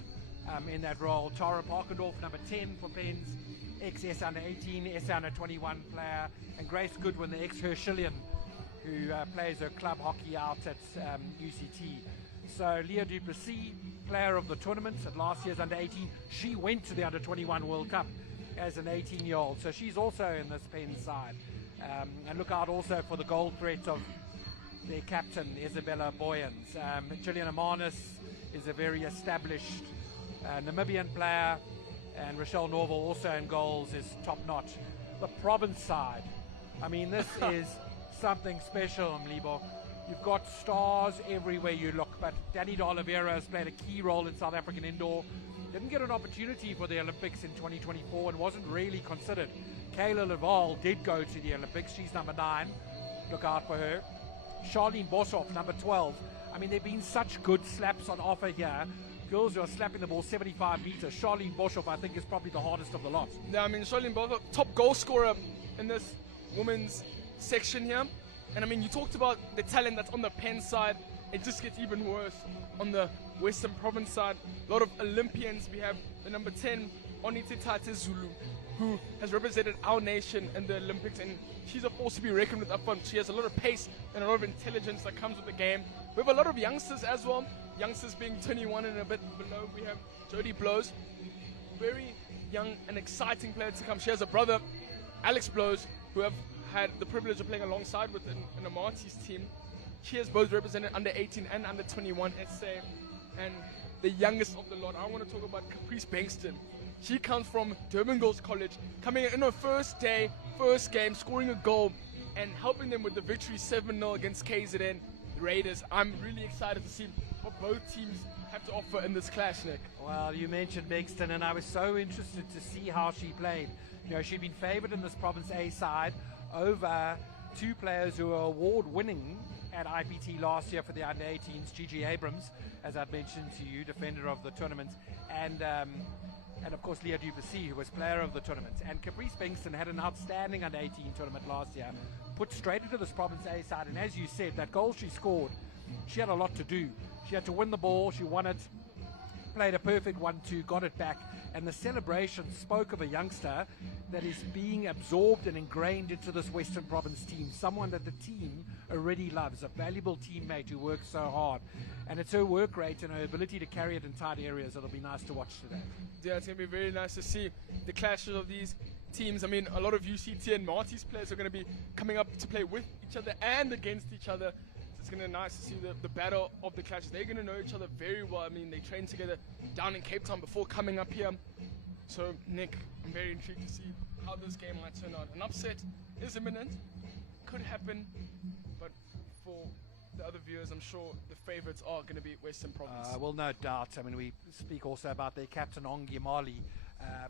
in that role. Tara Parkendorf, number 10 for Pens, ex-S under-18, S under-21 player, and Grace Goodwin, the ex-Herschelian, who plays her club hockey out at UCT. So Leah Duplessis, player of the tournament at last year's under-18, she went to the under-21 World Cup as an 18-year-old, so she's also in this Penn side. And look out also for the goal threat of their captain, Isabella Boyens. Gillian Amanis is a very established Namibian player, and Rochelle Norval also in goals is top-notch. The province side, I mean, this is something special, Mlibo. You've got stars everywhere you look, but Danny de Oliveira has played a key role in South African indoor. Didn't get an opportunity for the Olympics in 2024 and wasn't really considered. Kayla Laval did go to the Olympics. She's number 9. Look out for her. Charlene Boshoff, number 12. I mean, there have been such good slaps on offer here. Girls who are slapping the ball 75 meters. Charlene Boshoff, I think, is probably the hardest of the lot. Yeah, I mean, Charlene Boshoff, top goal scorer in this women's section here. And I mean, you talked about the talent that's on the Penn side. It just gets even worse on the Western Province side. A lot of Olympians. We have the number 10, Onite Tate Zulu, who has represented our nation in the Olympics, and she's a force to be reckoned with up front. She has a lot of pace and a lot of intelligence that comes with the game. We have a lot of youngsters as well. Youngsters being 21 and a bit below. We have Jodie Blows, very young and exciting player to come. She has a brother, Alex Blows, who have had the privilege of playing alongside with in Amarty's team. She has both represented under 18 and under 21 SA. And the youngest of the lot, I want to talk about Caprice Bankston. She comes from Durban Girls College, coming in her first day, first game, scoring a goal and helping them with the victory 7-0 against KZN Raiders. I'm really excited to see what both teams have to offer in this clash, Nick. Well, you mentioned Bankston, and I was so interested to see how she played. You know, she'd been favoured in this Province A side over 2 players who are award-winning at IPT last year for the under-18s, Gigi Abrams, as I've mentioned to you, defender of the tournament, and of course Leah Duplessis, who was player of the tournament. And Caprice Bankston had an outstanding under-18 tournament last year, put straight into this Province A side, and as you said, that goal she scored, she had a lot to do. She had to win the ball, she won it, played a perfect 1-2, got it back, and the celebration spoke of a youngster that is being absorbed and ingrained into this Western Province team, someone that the team already loves, a valuable teammate who works so hard. And it's her work rate and her ability to carry it in tight areas that'll be nice to watch today. Yeah, it's going to be very nice to see the clashes of these teams. I mean, a lot of UCT and Marty's players are going to be coming up to play with each other and against each other. It's going to be nice to see the battle of the clashes. They're going to know each other very well. I mean, they trained together down in Cape Town before coming up here. So, Nick, I'm very intrigued to see how this game might turn out. An upset is imminent, could happen, but for the other viewers, I'm sure the favourites are going to be Western Province. Well, no doubt. I mean, we speak also about their captain, Ongi Mali.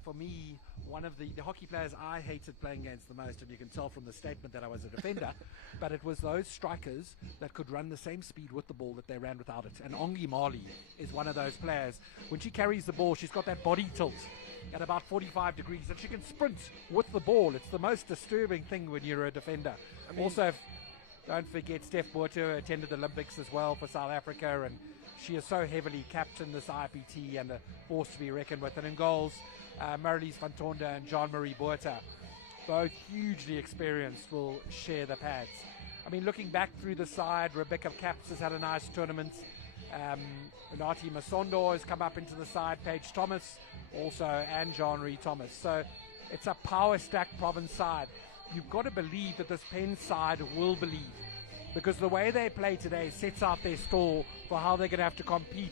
For me, one of the hockey players I hated playing against the most, and you can tell from the statement that I was a defender, but it was those strikers that could run the same speed with the ball that they ran without it. And Ongi Mali is one of those players. When she carries the ball, she's got that body tilt at about 45 degrees, and she can sprint with the ball. It's the most disturbing thing when you're a defender. I mean, also, don't forget Steph Boerter attended the Olympics as well for South Africa, and she is so heavily captained this IPT and a force to be reckoned with. And in goals, Marilise van Tonda and Jean-Marie Boerter, both hugely experienced, will share the pads. I mean, looking back through the side, Rebecca Caps has had a nice tournament. Renati Masondo has come up into the side, Paige Thomas also, and Jean-Marie Thomas. So it's a power-stacked province side. You've got to believe that this Penn side will believe, because the way they play today sets out their stall for how they're going to have to compete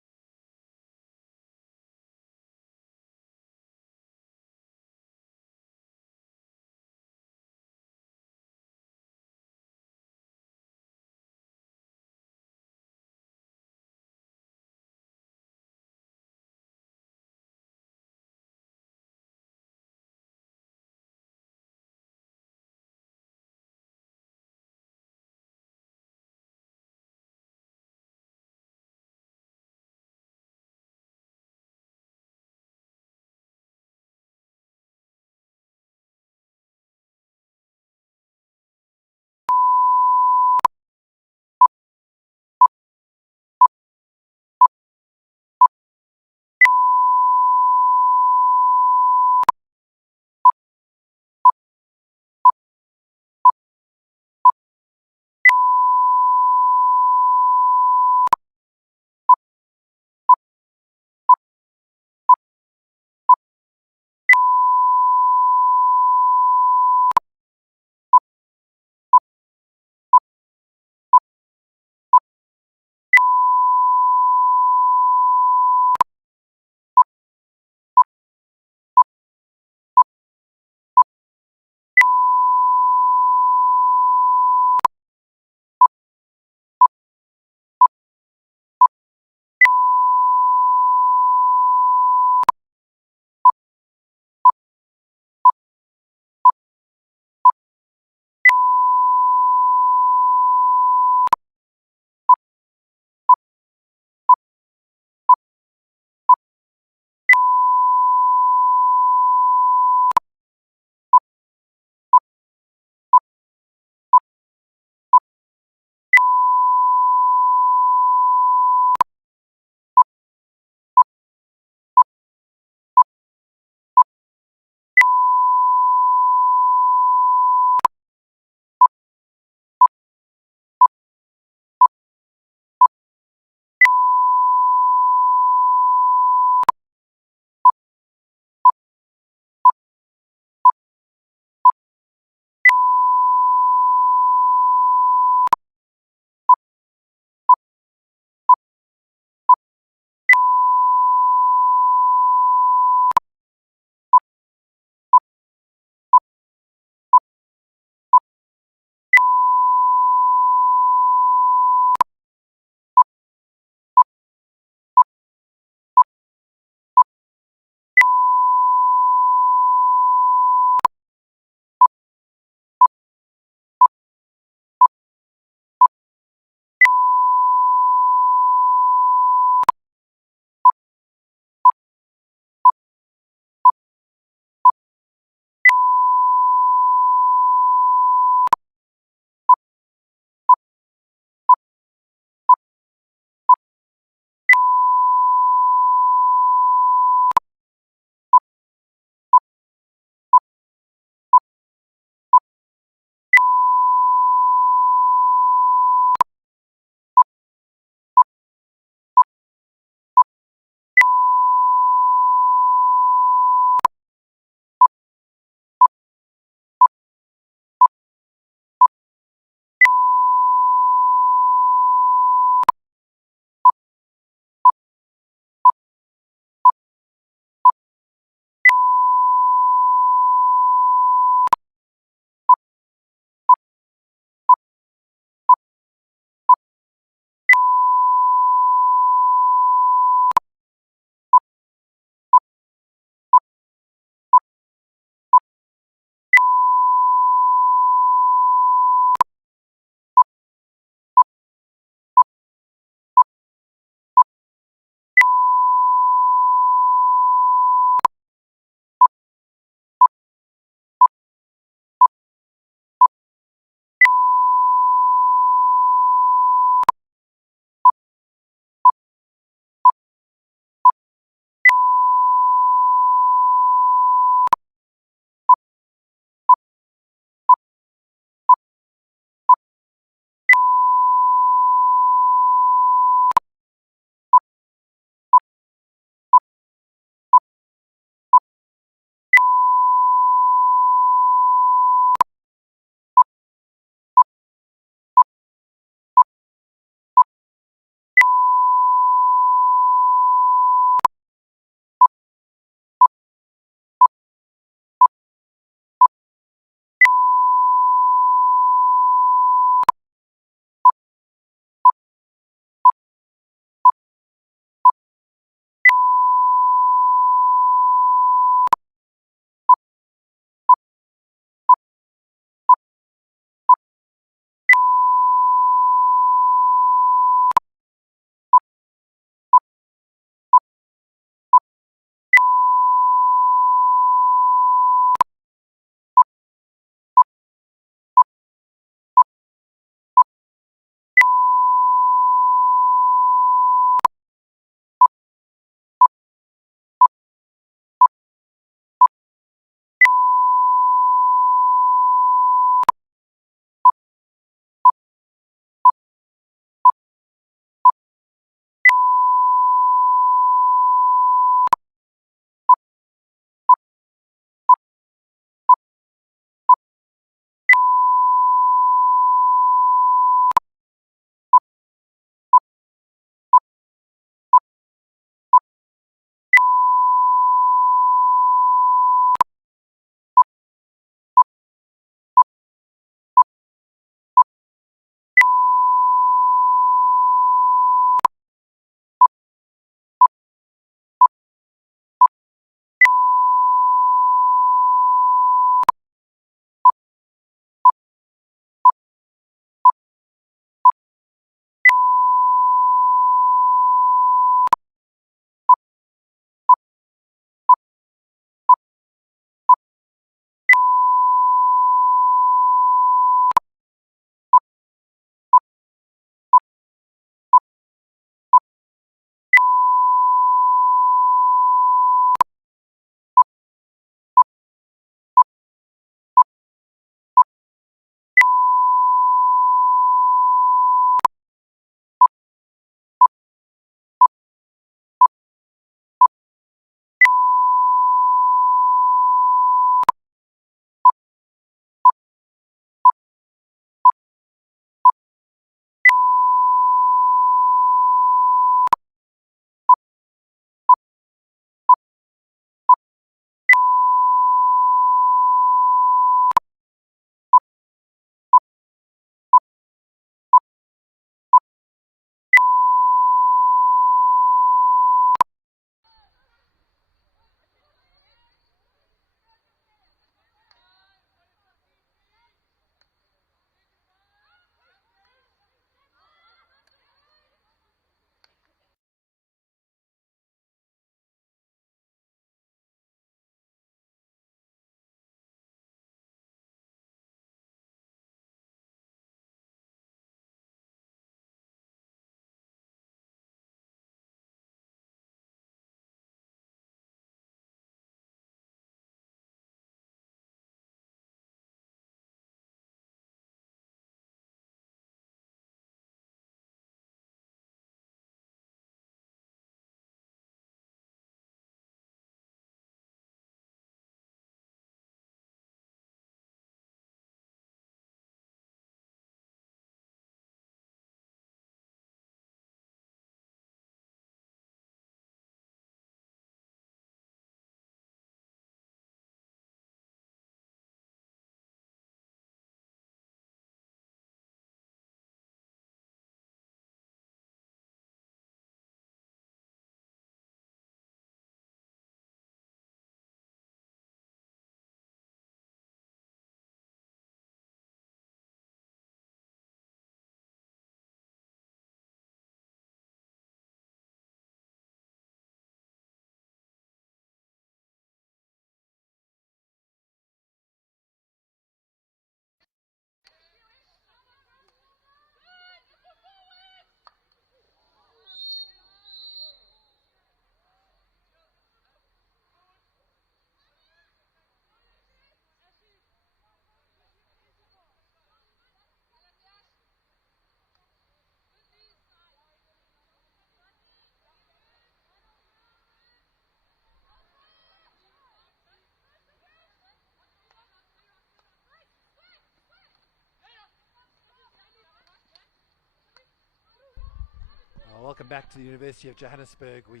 welcome back to the University of Johannesburg. We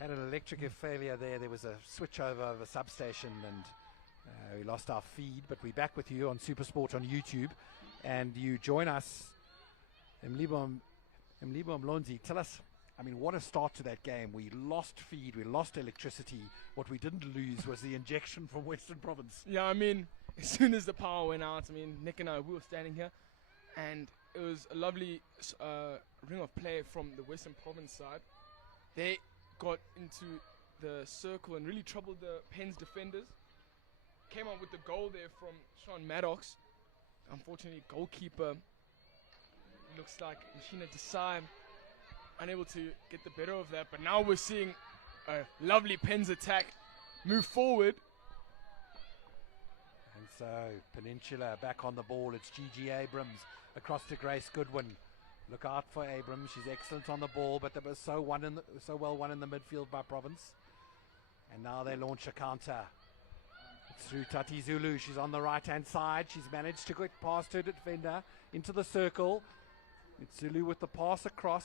had an electric failure there. There was a switch over of a substation and we lost our feed, but we're back with you on SuperSport on YouTube. And you join us, Mlibo Mlonzi. Tell us, I mean, what a start to that game. We lost feed, we lost electricity. What we didn't lose was the injection from Western Province. Yeah, I mean, as soon as the power went out, I mean, Nick and I, we were standing here, and it was a lovely ring of play from the Western Province side. They got into the circle and really troubled the Pens defenders. Came out with the goal there from Sean Maddox. Unfortunately, goalkeeper looks like Machina Decisive, unable to get the better of that. But now we're seeing a lovely Pens attack move forward. And so Peninsula back on the ball. It's Gigi Abrams across to Grace Goodwin. Look out for Abrams. She's excellent on the ball, but they were so well won in the midfield by Province. And now they launch a counter. It's through Tati Zulu. She's on the right-hand side. She's managed to get past her defender into the circle. It's Zulu with the pass across.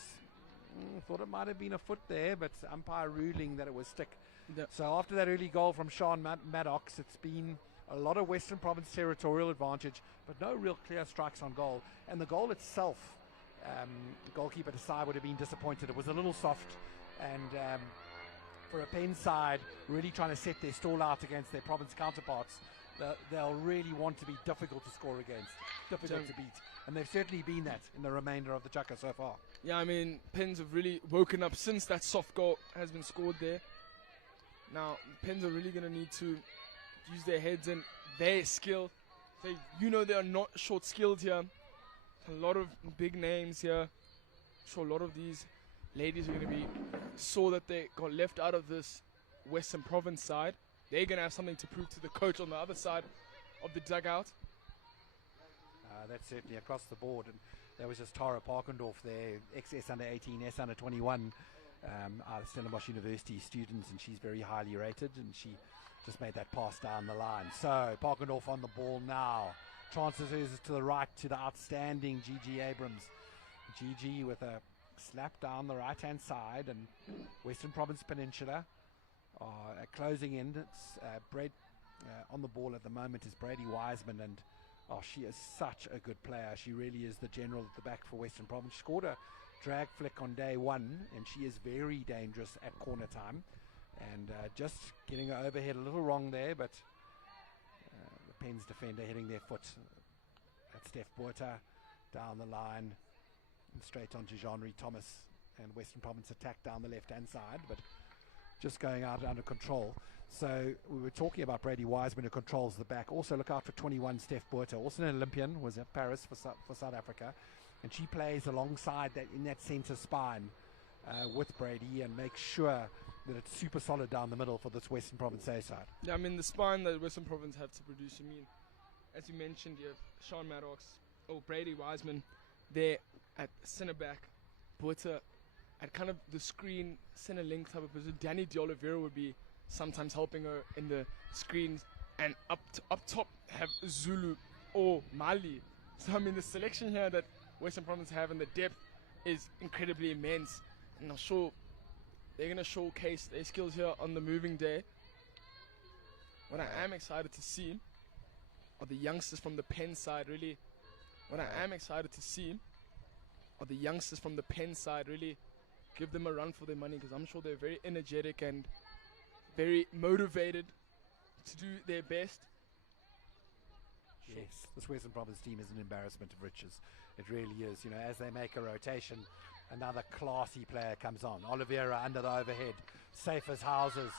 Thought it might have been a foot there, but umpire ruling that it was stick. Yep. So after that early goal from Sean Maddox, it's been a lot of Western Province territorial advantage, but no real clear strikes on goal. And the goal itself, the goalkeeper Desai would have been disappointed. It was a little soft, and for a Pen side really trying to set their stall out against their province counterparts, they'll really want to be difficult to score against, difficult to beat. And they've certainly been that in the remainder of the Chaka so far. Yeah, I mean, Pens have really woken up since that soft goal has been scored there. Now, Pens are really going to need to use their heads and their skill. They are not short-skilled here. A lot of big names here. I'm sure a lot of these ladies are going to be saw that they got left out of this Western Province side. They're going to have something to prove to the coach on the other side of the dugout. That's certainly across the board. And there was just Tara Parkendorf there, ex-S under 18, S under 21, out of Stellenbosch University students, and she's very highly rated, and she just made that pass down the line. So Parkendorf on the ball now. Transfers it to the right to the outstanding Gigi Abrams. Gigi with a slap down the right-hand side, and Western Province Peninsula are closing in. It's on the ball at the moment is Brady Wiseman, and she is such a good player. She really is the general at the back for Western Province. She scored a drag flick on day one, and she is very dangerous at corner time. And just getting her overhead a little wrong there, but the Pens defender hitting their foot. That's Steph Botha down the line and straight on to Jean-Marie Thomas, and Western Province attack down the left-hand side, but just going out under control. So we were talking about Brady Wiseman, who controls the back. Also look out for 21 Steph Botha, also an Olympian, was at Paris for South Africa, and she plays alongside that in that centre spine with Brady, and makes sure that it's super solid down the middle for this Western Province A side. Yeah, I mean, the spine that Western Province have to produce, I mean, as you mentioned, you have Sean Maddox, Brady Wiseman there at centre back, Botha at kind of the screen centre link type of position. Danny D'Oliveira would be sometimes helping her in the screens, and up top have Zulu or Mali. So I mean, the selection here that Western Province have and the depth is incredibly immense, and I'm sure they're going to showcase their skills here on the moving day. What I am excited to see are the youngsters from the Pen side really. What I am excited to see are the youngsters from the Pen side really give them a run for their money, because I'm sure they're very energetic and very motivated to do their best. Yes, this Western Province team is an embarrassment of riches. It really is. You know, as they make a rotation, another classy player comes on. Oliveira under the overhead, safe as houses,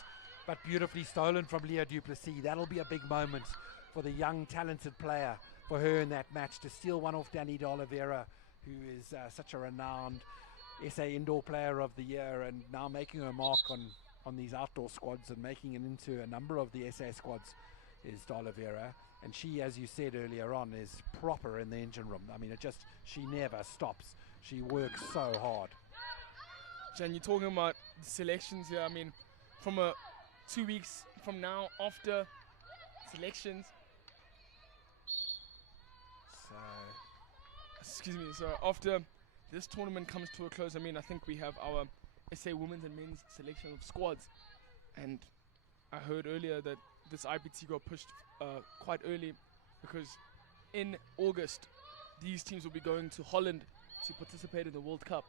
but beautifully stolen from Leah Duplessis. That'll be a big moment for the young, talented player, for her in that match, to steal one off Danny D'Oliveira, who is such a renowned SA Indoor Player of the Year, and now making her mark on these outdoor squads and making it into a number of the SA squads is D'Oliveira. And she, as you said earlier on, is proper in the engine room. I mean, she never stops. She works so hard. Jan, you're talking about the selections here. I mean, from 2 weeks from now, after selections. So after this tournament comes to a close, I mean, I think we have our SA women's and men's selection of squads. And I heard earlier that this IPT got pushed quite early because in August, these teams will be going to Holland to participate in the World Cup.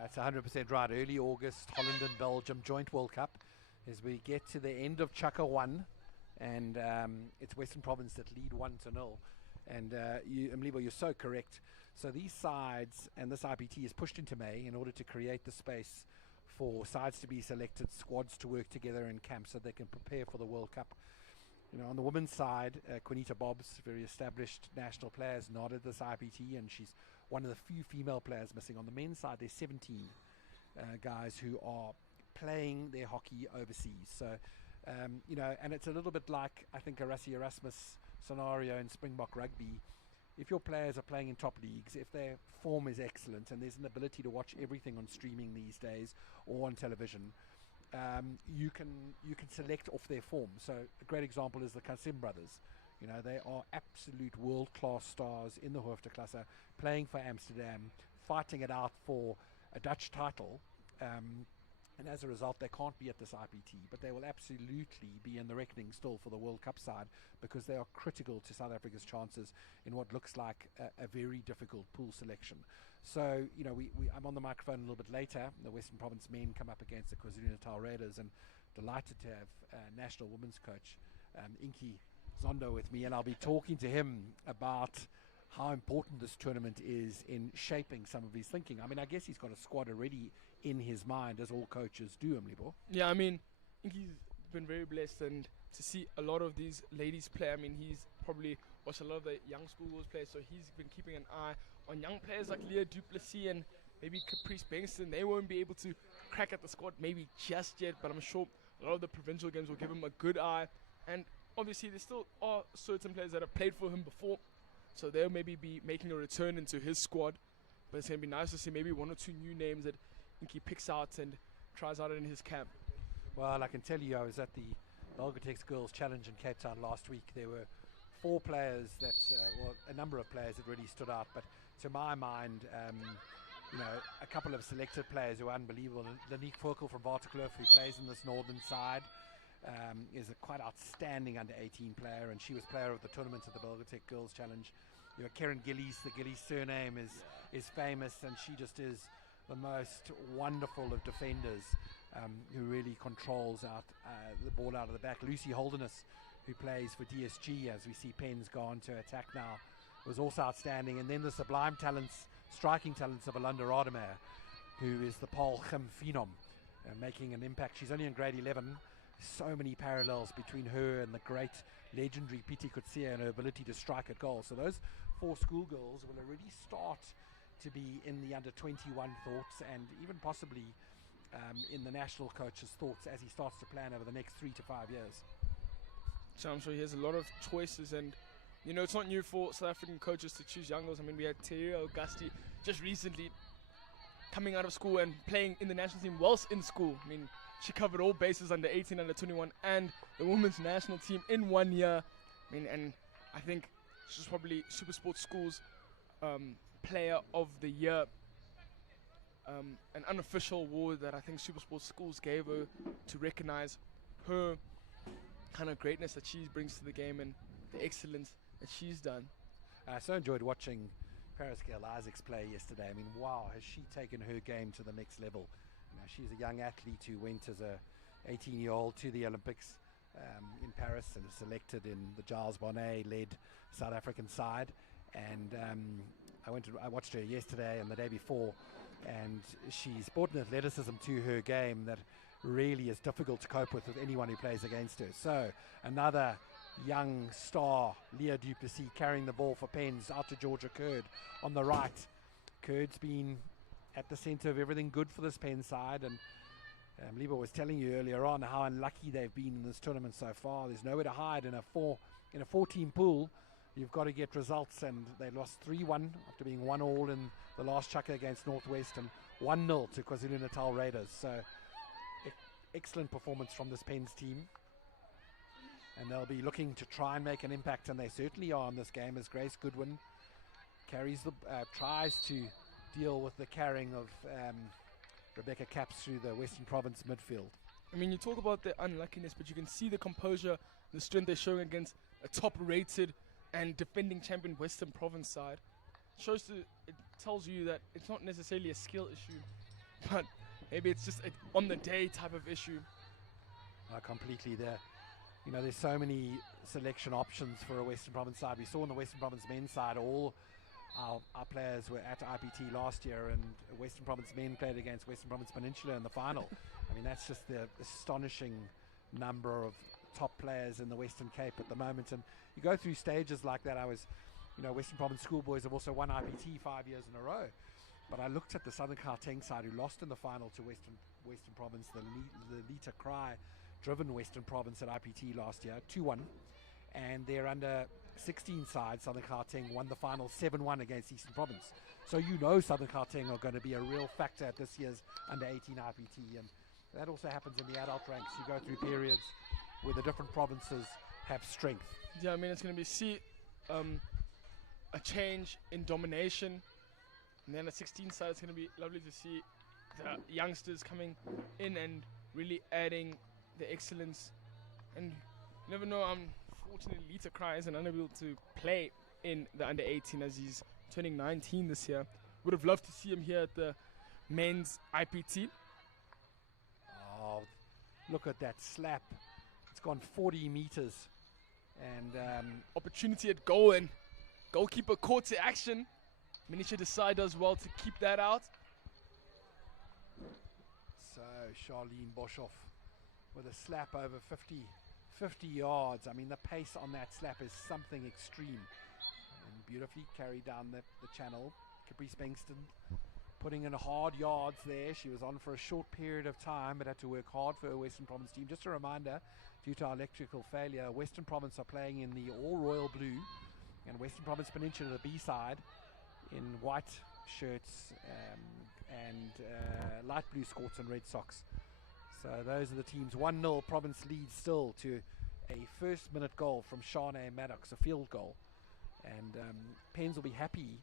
That's 100% right. Early August, Holland and Belgium joint World Cup as we get to the end of Chaka 1, and it's Western Province that lead 1-0. And Mlibo, you're so correct. So these sides and this IPT is pushed into May in order to create the space for sides to be selected, squads to work together in camp so they can prepare for the World Cup. You know, on the women's side, Quinita Bobbs, very established national player, has nodded this IPT, and she's one of the few female players missing. On the men's side, there's 17 guys who are playing their hockey overseas. So, you know, and it's a little bit like, I think, a Rassie Erasmus scenario in Springbok rugby. If your players are playing in top leagues, if their form is excellent, and there's an ability to watch everything on streaming these days or on television, you can select off their form. So a great example is the Casim brothers. You know, they are absolute world-class stars in the Hoofdklasse, playing for Amsterdam, fighting it out for a Dutch title. And as a result, they can't be at this IPT, but they will absolutely be in the reckoning still for the World Cup side because they are critical to South Africa's chances in what looks like a very difficult pool selection. So, you know, I'm on the microphone a little bit later. The Western Province men come up against the KwaZulu-Natal Raiders, and delighted to have national women's coach Inky Zondo with me, and I'll be talking to him about how important this tournament is in shaping some of his thinking. I mean, I guess he's got a squad already in his mind, as all coaches do, Mlibo. Yeah, I mean, Inky's been very blessed, and to see a lot of these ladies play, I mean, he's probably watched a lot of the young schoolgirls play, so he's been keeping an eye on young players like Leah Duplessis and maybe Caprice Bengtson. They won't be able to crack at the squad maybe just yet, but I'm sure a lot of the provincial games will give him a good eye. And obviously there still are certain players that have played for him before, so they'll maybe be making a return into his squad. But it's going to be nice to see maybe one or two new names that Inky picks out and tries out in his camp. Well, I can tell you, I was at the Belgatex Girls Challenge in Cape Town last week. There were 4 players that, well, a number of players that really stood out. But to my mind, you know, a couple of selected players who are unbelievable. Lanique Forkel from Waterkloof, who plays in this northern side, is a quite outstanding under-18 player, and she was player of the tournament at the Belgatex Girls Challenge. You know, Karen Gillies, the Gillies surname is famous, and she just is the most wonderful of defenders, who really controls out the ball out of the back. Lucy Holderness, who plays for DSG, as we see Pens go on to attack now, was also outstanding. And then the sublime talents, striking talents of Alunda Rademacher, who is the Paul Gym phenom, making an impact. She's only in grade 11. So many parallels between her and the great legendary Piti Kutsia and her ability to strike at goal. So those 4 schoolgirls will already start to be in the under-21 thoughts, and even possibly in the national coach's thoughts as he starts to plan over the next 3 to 5 years. So I'm sure he has a lot of choices, and you know, it's not new for South African coaches to choose young girls. I mean, we had Terry Augusti just recently coming out of school and playing in the national team whilst in school. I mean, she covered all bases under 18, under 21, and the women's national team in 1 year. I mean, and I think she's probably SuperSport School's Player of the Year. An unofficial award that I think SuperSport Schools gave her to recognize her kind of greatness that she brings to the game and the excellence that she's done. I so enjoyed watching Paris Gail Isaacs play yesterday. I mean, wow, has she taken her game to the next level? You know, she's a young athlete who went as a 18-year-old to the Olympics in Paris and was selected in the Giles Bonnet-led South African side. And I watched her yesterday and the day before, and she's brought an athleticism to her game that really is difficult to cope with anyone who plays against her. So another young star, Leah Duplessis, carrying the ball for Pens out to Georgia Curd on the right. Curd's been at the centre of everything good for this Pens side, and Liba was telling you earlier on how unlucky they've been in this tournament so far. There's nowhere to hide in a 4-team pool. You've got to get results, and they lost 3-1 after being 1-1 in the last chucker against Northwest and 1-0 to KwaZulu-Natal Raiders. So excellent performance from this Pens team, and they'll be looking to try and make an impact, and they certainly are in this game as Grace Goodwin carries tries to deal with the carrying of Rebecca Caps through the Western Province midfield. I mean, you talk about the unluckiness, but you can see the composure, the strength they're showing against a top-rated and defending champion Western Province side. It tells you that it's not necessarily a skill issue, but maybe it's just an on-the-day type of issue. Completely there. You know, there's so many selection options for a Western Province side. We saw on the Western Province men's side, all our players were at IPT last year, and Western Province men played against Western Province Peninsula in the final. I mean, that's just the astonishing number of top players in the Western Cape at the moment. And you go through stages like that. Western Province schoolboys have also won IPT 5 years in a row. But I looked at the Southern Gauteng side, who lost in the final to Western Province, the Lita Cry driven Western Province at IPT last year, 2-1. And their under 16 side, Southern Gauteng, won the final 7-1 against Eastern Province. So Southern Gauteng are going to be a real factor at this year's under 18 IPT. And that also happens in the adult ranks. You go through periods where the different provinces have strength. Yeah, I mean, it's going to be a change in domination. And then the 16 side, it's going to be lovely to see the youngsters coming in and really adding the excellence. And you never know, unfortunately, Lita Cry isn't unable to play in the under 18 as he's turning 19 this year. Would have loved to see him here at the men's IPT. Oh, look at that slap. It's gone 40 meters. And opportunity at goal, and goalkeeper caught to action. Manisha Desai does well to keep that out. So Charlene Boshoff with a slap over 50 yards. I mean, the pace on that slap is something extreme. And beautifully carried down the channel. Caprice Bankston putting in hard yards there. She was on for a short period of time, but had to work hard for her Western Province team. Just a reminder, due to our electrical failure, Western Province are playing in the all royal blue, and Western Province Peninsula, the B side, in white shirts and light blue skirts and red socks. So those are the teams. 1-0 Province leads still to a first-minute goal from Shanae Maddox, a field goal. And Pens will be happy,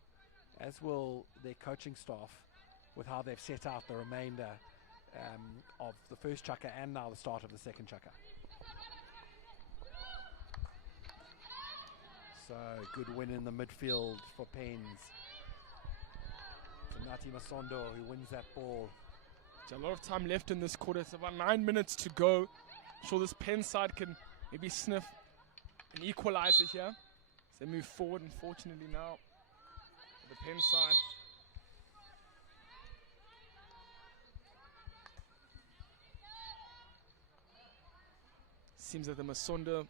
as will their coaching staff, with how they've set out the remainder of the first chukker and now the start of the second chukker. So good win in the midfield for Pens. Nati Masondo who wins that ball. There's a lot of time left in this quarter. It's about 9 minutes to go. I'm sure this Penn side can maybe sniff an equalizer here as they move forward. Unfortunately now, the Penn side. Seems that the Masondo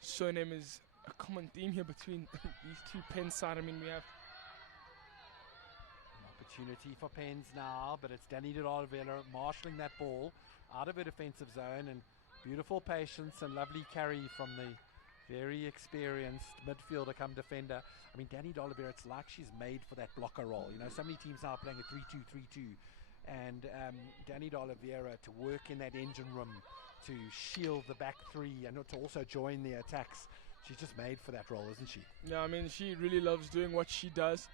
surname is a common theme here between these two Penn side. I mean, we have opportunity for Pens now, but it's Danny de Oliveira marshalling that ball out of her defensive zone, and beautiful patience and lovely carry from the very experienced midfielder come defender. I mean, Danny de Oliveira, it's like she's made for that blocker role. You know, so many teams now are playing a 3-2-3-2, and Danny de Oliveira to work in that engine room to shield the back three and to also join the attacks. She's just made for that role, isn't she? Yeah, I mean, she really loves doing what she does,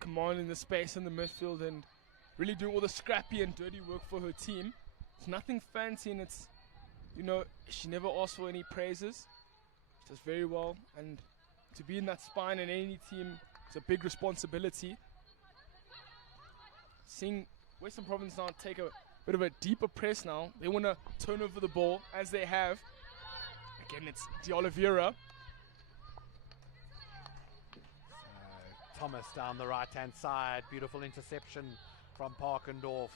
commanding the space in the midfield and really doing all the scrappy and dirty work for her team. It's nothing fancy, and it's, you know, she never asks for any praises. She does very well, and to be in that spine in any team is a big responsibility. Seeing Western Province now take a bit of a deeper press now. They want to turn over the ball, as they have. Again, it's de Oliveira. Thomas down the right-hand side. Beautiful interception from Parkendorf.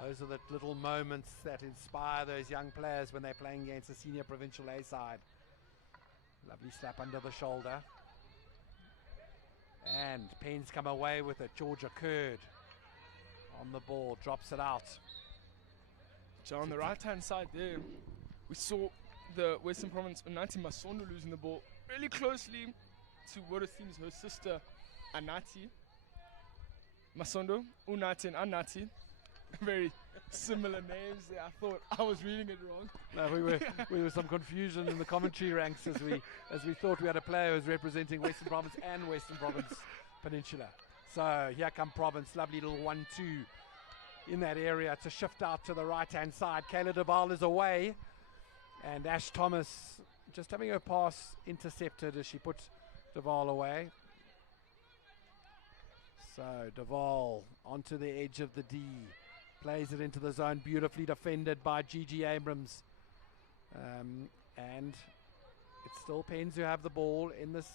Those are the little moments that inspire those young players when they're playing against the senior provincial A side. Lovely slap under the shoulder. And Pens come away with it. Georgia Curd on the ball, drops it out. So on the right-hand side there, we saw the Western Province Unati Masondo losing the ball really closely to what it seems her sister Anati Masondo, Unati and Anati. Very similar names there. I thought I was reading it wrong. No, we were some confusion in the commentary ranks as we thought we had a player who was representing Western Province and Western Province Peninsula. So here come Province, lovely little 1-2 in that area. It's a shift out to the right-hand side. Kayla Duval is away, and Ash Thomas just having her pass intercepted as she put Duval away. So Duval onto the edge of the D, plays it into the zone, beautifully defended by Gigi Abrams, and it's still Pens who have the ball in this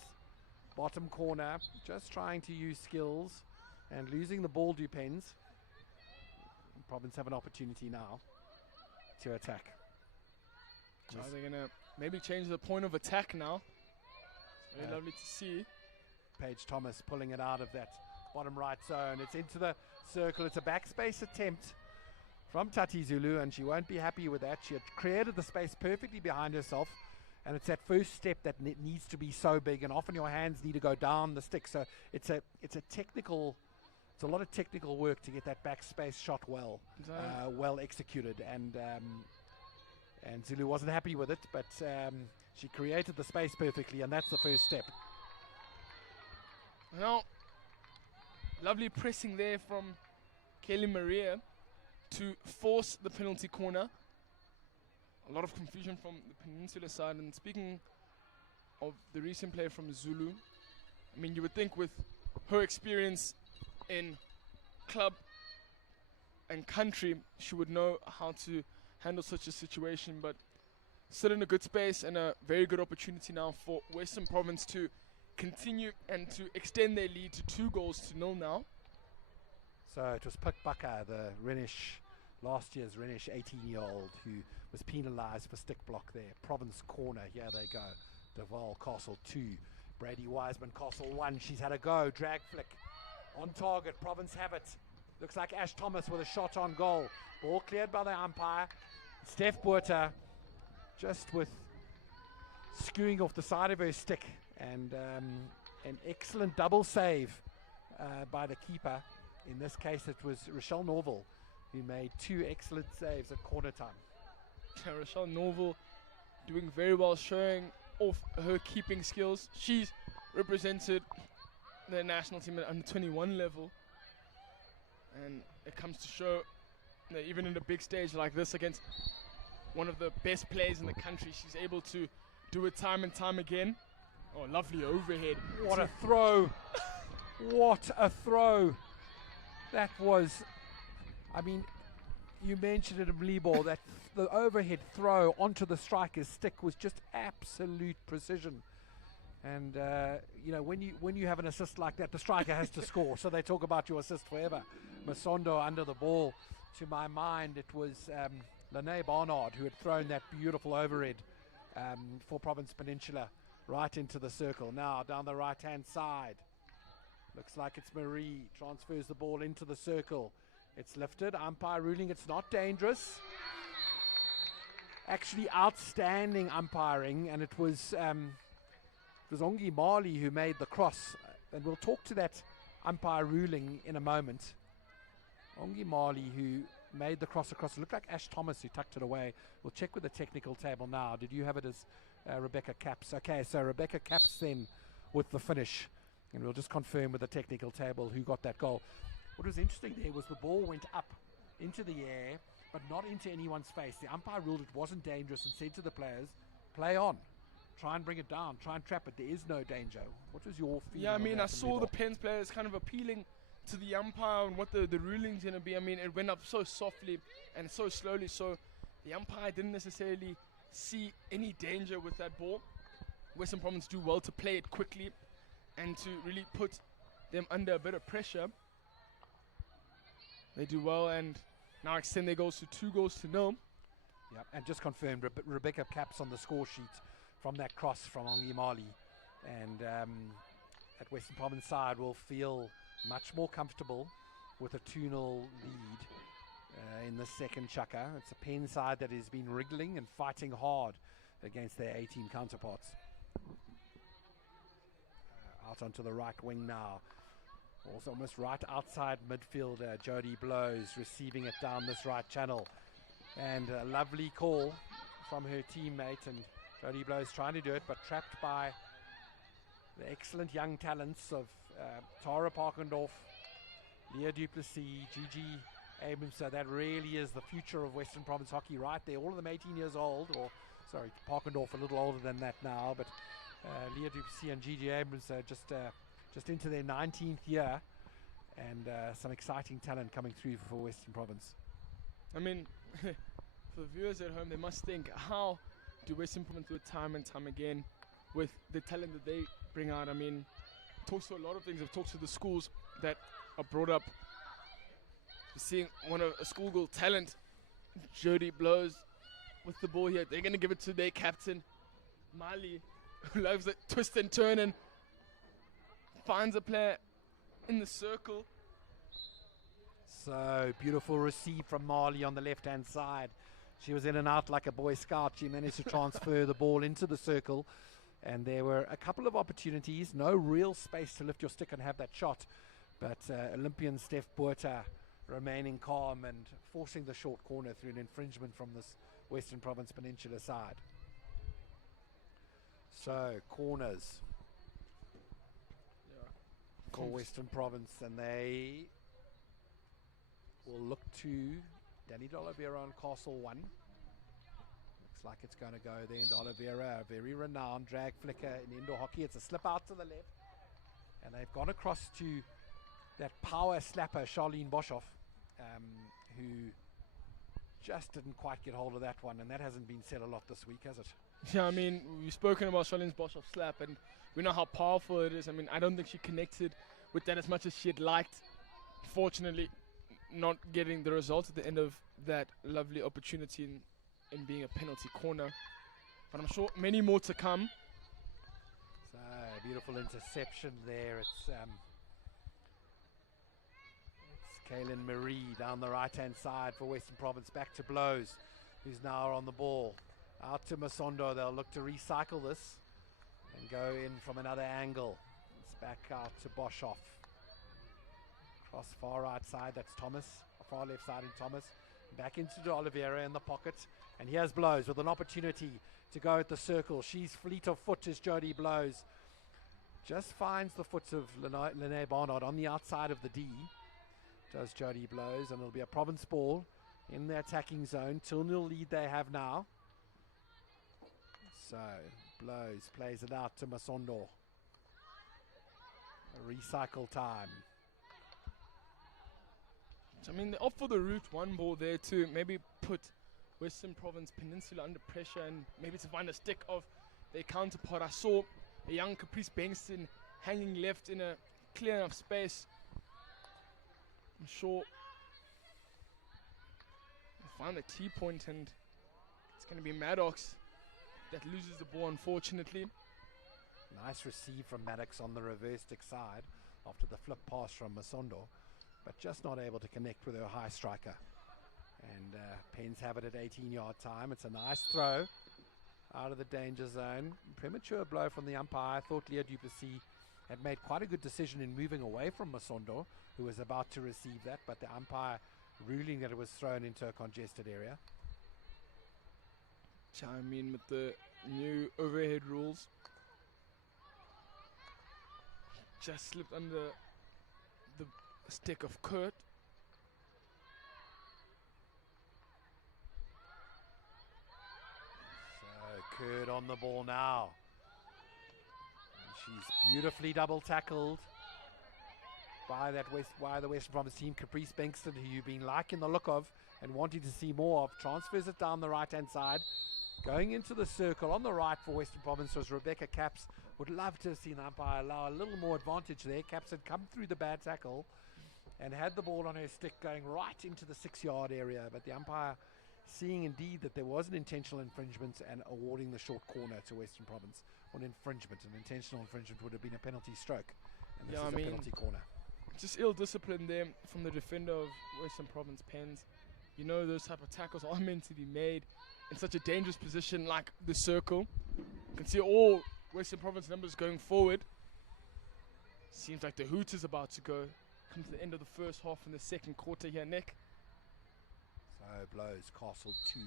bottom corner, just trying to use skills and losing the ball to Pens. Province have an opportunity now to attack. So they're going to maybe change the point of attack now. It's very lovely to see. Paige Thomas pulling it out of that bottom right zone. It's into the circle. It's a backspace attempt from Tati Zulu, and she won't be happy with that. She had created the space perfectly behind herself, and it's that first step that needs to be so big, and often your hands need to go down the stick. So it's a lot of technical work to get that backspace shot well executed, and Zulu wasn't happy with it, but she created the space perfectly, and that's the first step. Now, lovely pressing there from Kelly Maria to force the penalty corner. A lot of confusion from the Peninsula side. And speaking of the recent play from Zulu, I mean, you would think with her experience in club and country, she would know how to handle such a situation, but still in a good space and a very good opportunity now for Western Province to continue and to extend their lead to 2-0 now. So it was Pik Baka, the Renish, last year's Renish 18-year-old who was penalised for stick block there. Province corner, here they go. Duval Castle 2, Brady Wiseman Castle 1. She's had a go, drag flick on target. Province have it. Looks like Ash Thomas with a shot on goal. Ball cleared by the umpire. Steph Buerta just with skewing off the side of her stick, and an excellent double save by the keeper. In this case it was Rochelle Norville who made 2 excellent saves at corner time. Rochelle Norville doing very well, showing off her keeping skills. She's represented the national team at under 21 level, and it comes to show that even in a big stage like this against one of the best players in the country, she's able to do it time and time again. Oh, lovely overhead. What a throw. What a throw. That was, I mean, you mentioned it in Mlibo, that the overhead throw onto the striker's stick was just absolute precision. And when you have an assist like that, the striker has to score. So they talk about your assist forever. Masondo under the ball. To my mind, it was Lene Barnard who had thrown that beautiful overhead for Province Peninsula right into the circle. Now down the right-hand side. Looks like it's Marie. Transfers the ball into the circle. It's lifted. Umpire ruling it's not dangerous. Actually outstanding umpiring, and it was Ongi Mali who made the cross. And we'll talk to that umpire ruling in a moment. Ongi Mali who made the cross across. It looked like Ash Thomas who tucked it away. We'll check with the technical table now. Did you have it as Rebecca Caps? Okay, so Rebecca Caps then with the finish. And we'll just confirm with the technical table who got that goal. What was interesting there was the ball went up into the air, but not into anyone's face. The umpire ruled it wasn't dangerous and said to the players, play on. Try and bring it down. Try and trap it. There is no danger. What was your feeling? Yeah, I mean, I saw the Pens players kind of appealing to the umpire and what the ruling's going to be. I mean, it went up so softly and so slowly, so the umpire didn't necessarily see any danger with that ball. Western Province do well to play it quickly and to really put them under a bit of pressure. They do well and now extend their goals to 2-0. Yeah, and just confirmed Rebecca Caps on the score sheet from that cross from Ongi Mali. And at Western Province side will feel much more comfortable with a 2-0 lead in the second chukka. It's a Pen side that has been wriggling and fighting hard against their 18 counterparts. Out onto the right wing now. Also almost right outside midfielder Jodie Blows receiving it down this right channel. And a lovely call from her teammate, and Jodie Blows trying to do it but trapped by the excellent young talents of Tara Parkendorf, Leah Duplessis, Gigi Abrams. So that really is the future of Western Province hockey right there. All of them 18 years old, or sorry, Parkendorf a little older than that now, but Leah Duplessis and Gigi Abrams are just into their 19th year, and some exciting talent coming through for Western Province. I mean, for the viewers at home, they must think, how do Western Province do it time and time again with the talent that they bring out? I mean, talks to a lot of things. I've talked to the schools that are brought up. Seeing a schoolgirl talent, Jody Blows with the ball here. They're going to give it to their captain, Mali, who loves it, twist and turn, and finds a player in the circle. So beautiful receive from Marley on the left-hand side. She was in and out like a Boy Scout. She managed to transfer the ball into the circle, and there were a couple of opportunities. No real space to lift your stick and have that shot, but Olympian Steph Buerta remaining calm and forcing the short corner through an infringement from this Western Province Peninsula side. So corners for Western Province, and they will look to Danny D'Oliveira on Castle 1. Looks like it's going to go there, and D'Oliveira, a very renowned drag flicker in indoor hockey. It's a slip out to the left, and they've gone across to that power slapper, Charlene Boshoff, who just didn't quite get hold of that one, and that hasn't been said a lot this week, has it? Yeah, I mean, we've spoken about Charlene Boshoff's slap, and we know how powerful it is. I mean, I don't think she connected with that as much as she'd liked. Fortunately, not getting the result at the end of that lovely opportunity in being a penalty corner. But I'm sure many more to come. So, beautiful interception there. It's Kaylin Marie down the right-hand side for Western Province. Back to Blows, who's now on the ball. Out to Masondo. They'll look to recycle this and go in from another angle. It's back out to Boshoff. Cross far right side, that's Thomas. Far left side in Thomas. Back into D'Oliveira in the pocket. And here's Blows with an opportunity to go at the circle. She's fleet of foot as Jody Blows. Just finds the foot of Lene Barnard on the outside of the D. Does Jody Blows, and it'll be a Province ball in the attacking zone. 2-0 lead they have now. So Blows plays it out to Masondo. A recycle time. So, I mean, they opt for the route one ball there to maybe put Western Province Peninsula under pressure, and maybe to find a stick of their counterpart. I saw a young Caprice Bankston hanging left in a clear enough space. I'm sure they'll find the T-point, and it's going to be Maddox that loses the ball, unfortunately. Nice receive from Maddox on the reverse stick side after the flip pass from Masondo, but just not able to connect with her high striker. And Pens have it at 18-yard time. It's a nice throw out of the danger zone. Premature blow from the umpire. I thought Leah Duplessis had made quite a good decision in moving away from Masondo, who was about to receive that, but the umpire ruling that it was thrown into a congested area. Chime in with the new overhead rules. Just slipped under the stick of Kurt. So Kurt on the ball now. And she's beautifully double tackled by the Western Province team. Caprice Bankston, who you've been liking the look of and wanting to see more of, transfers it down the right hand side. Going into the circle on the right for Western Province was Rebecca Caps. Would love to have seen the umpire allow a little more advantage there. Caps had come through the bad tackle and had the ball on her stick going right into the 6-yard area, but the umpire, seeing indeed that there was an intentional infringement and awarding the short corner to Western Province. An infringement, an intentional infringement would have been a penalty stroke, and this is a penalty corner. Just ill discipline there from the defender of Western Province Pens. You know those type of tackles are meant to be made in such a dangerous position like the circle. You can see all Western Province numbers going forward. Seems like the hoot is about to go. Come to the end of the first half in the second quarter here, Nick. So Blows, Castle 2,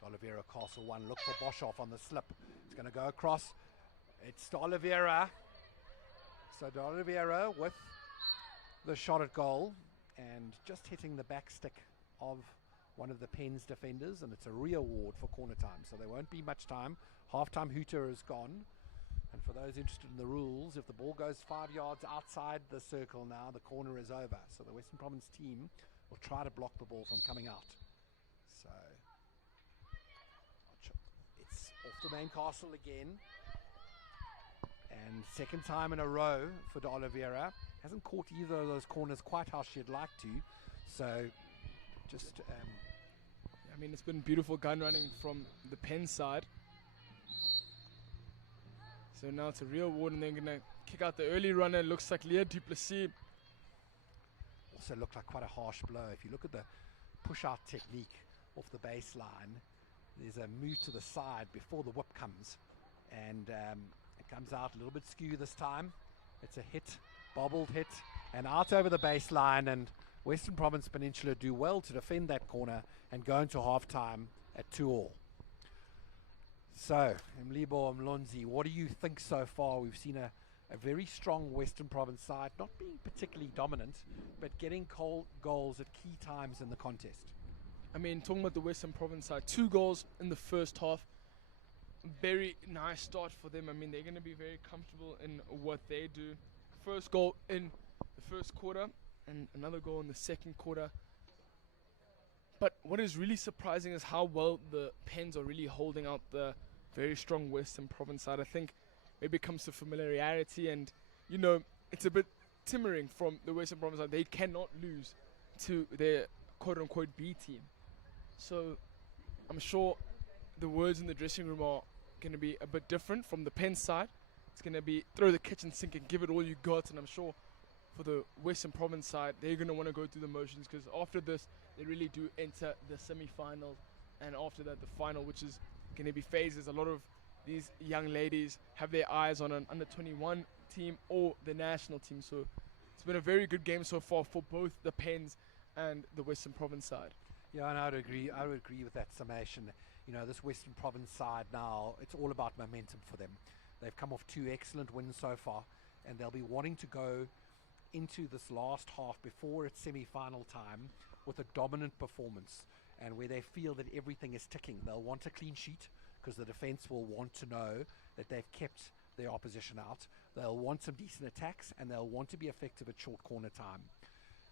D'Oliveira, Castle 1. Look for Boshoff on the slip. It's going to go across. It's D'Oliveira. So De Oliveira with the shot at goal and just hitting the back stick of one of the Pens defenders, and it's a re-award for corner time, so there won't be much time. Half-time hooter is gone, and for those interested in the rules, if the ball goes 5 yards outside the circle now, the corner is over, so the Western Province team will try to block the ball from coming out. So it's off the main castle again, and second time in a row for De Oliveira. Hasn't caught either of those corners quite how she'd like to, so just I mean, it's been beautiful gun running from the Pen side. So now it's a real award, and they're going to kick out the early runner. Looks like Leah Duplessis. also looked like quite a harsh blow. If you look at the push-out technique off the baseline, there's a move to the side before the whip comes, and it comes out a little bit skew this time. It's a hit, bobbled hit, and out over the baseline, and Western Province Peninsula do well to defend that corner and go into half-time at 2-2. So, Mlibo Mlonzi, what do you think so far? We've seen a very strong Western Province side, not being particularly dominant, but getting goals at key times in the contest. I mean, talking about the Western Province side, 2 goals in the first half. Very nice start for them. I mean, they're going to be very comfortable in what they do. First goal in the first quarter and another goal in the second quarter. But what is really surprising is how well the Pens are really holding out the very strong Western Province side. I think maybe it comes to familiarity, and, you know, it's a bit timmering from the Western Province side. They cannot lose to their quote-unquote B team. So I'm sure the words in the dressing room are going to be a bit different from the Pens side. It's going to be throw the kitchen sink and give it all you got, and I'm sure for the Western Province side, they're going to want to go through the motions, because after this, they really do enter the semi-finals, and after that, the final, which is going to be phases. A lot of these young ladies have their eyes on an under-21 team or the national team, so it's been a very good game so far for both the Pens and the Western Province side. Yeah, and I would agree with that summation. You know, this Western Province side now, it's all about momentum for them. They've come off 2 excellent wins so far, and they'll be wanting to go into this last half before it's semi-final time with a dominant performance, and where they feel that everything is ticking. They'll want a clean sheet, because the defense will want to know that they've kept their opposition out. They'll want some decent attacks, and they'll want to be effective at short corner time.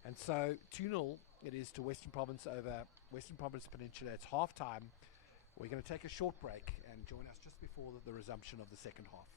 And so 2-0 it is to Western Province over Western Province Peninsula. It's half time. We're going to take a short break and join us just before the resumption of the second half.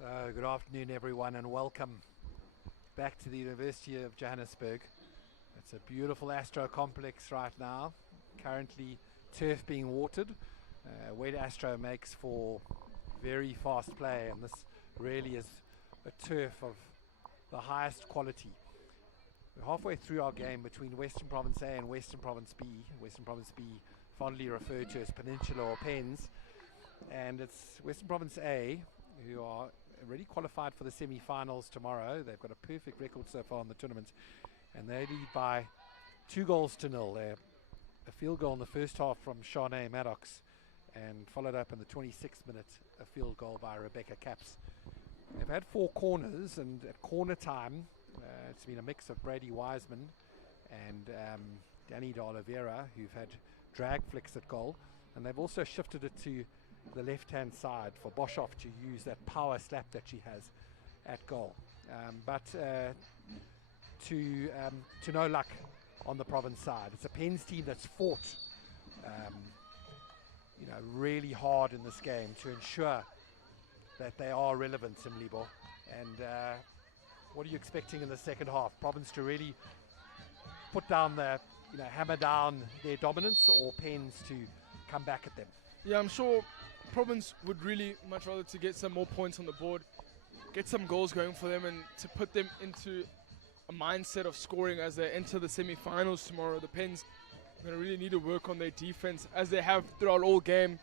So, good afternoon, everyone, and welcome back to the University of Johannesburg. It's a beautiful Astro complex right now. Currently, turf being watered. Wet Astro makes for very fast play, and this really is a turf of the highest quality. We're halfway through our game between Western Province A and Western Province B. Western Province B fondly referred to as Peninsula or Pens. And it's Western Province A who are already qualified for the semi-finals tomorrow. They've got a perfect record so far in the tournament, and they lead by 2-0. A field goal in the first half from Shanae Maddox, and followed up in the 26th minute a field goal by Rebecca Caps. They've had 4 corners, and at corner time it's been a mix of Brady Wiseman and Danny De Oliveira, who've had drag flicks at goal, and they've also shifted it to the left-hand side for Boshoff to use that power slap that she has at goal. But to no luck on the Province side. It's a Pens team that's fought really hard in this game to ensure that they are relevant in Libo. And what are you expecting in the second half? Province to really put down hammer down their dominance, or Pens to come back at them? Yeah, I'm sure Province would really much rather to get some more points on the board, get some goals going for them, and to put them into a mindset of scoring as they enter the semi-finals tomorrow. The Pens are going to really need to work on their defense, as they have throughout all game.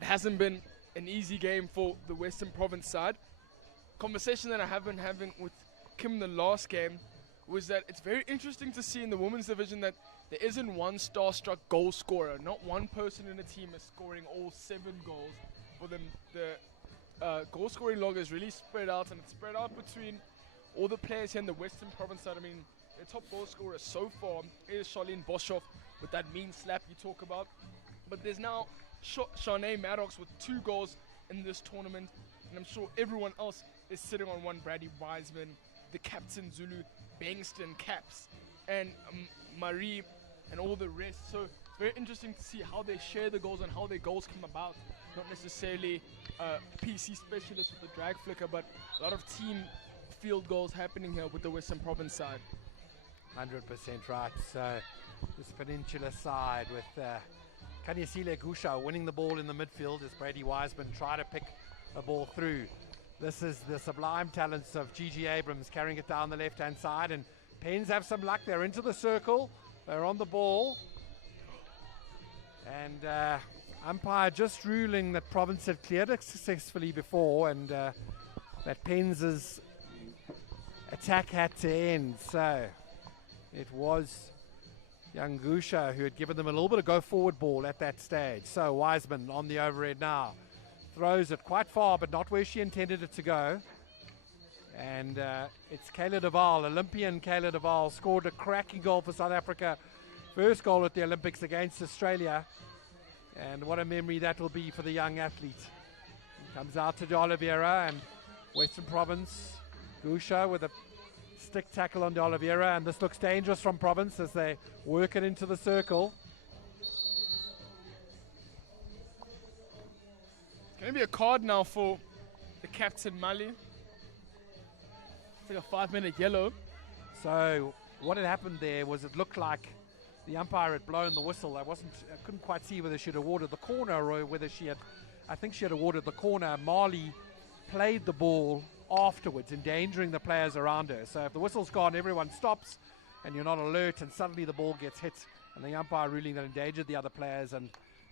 It hasn't been an easy game for the Western Province side. Conversation that I have been having with Kim in the last game was that it's very interesting to see in the women's division that there isn't one star-struck goal scorer. Not one person in the team is scoring all 7 goals for them. The goal-scoring log is really spread out, and it's spread out between all the players here in the Western Province side. I mean, the top goal scorer so far is Charlene Boshoff with that mean slap you talk about. But there's now Shanae Maddox with 2 goals in this tournament, and I'm sure everyone else is sitting on one. Brady Wiseman, the captain Zulu, Bengston, Caps, and Marie, and all the rest. So it's very interesting to see how they share the goals and how their goals come about. Not necessarily PC specialists with the drag flicker, but a lot of team field goals happening here with the Western Province side. 100% right. So this Peninsula side with Kanyasile Gusha winning the ball in the midfield as Brady Wiseman try to pick a ball through. This is the sublime talents of Gigi Abrams carrying it down the left-hand side, and Pens have some luck. They're into the circle. They're on the ball. And umpire just ruling that Province had cleared it successfully before, and that Pens' attack had to end. So it was young Gusha who had given them a little bit of go-forward ball at that stage. So Wiseman on the overhead now. Throws it quite far, but not where she intended it to go. And it's Kayla Duval, Olympian Kayla Duval, scored a cracking goal for South Africa. First goal at the Olympics against Australia. And what a memory that will be for the young athlete. Comes out to De Oliveira, and Western Province, Gusha with a stick tackle on De Oliveira. And this looks dangerous from Province as they work it into the circle. Going to be a card now for the captain Mali. It's like a 5-minute yellow. So what had happened there was it looked like the umpire had blown the whistle. I couldn't quite see whether she had awarded the corner or whether I think she had awarded the corner. Marley played the ball afterwards, endangering the players around her. So if the whistle's gone, everyone stops and you're not alert, and suddenly the ball gets hit, and the umpire ruling that endangered the other players and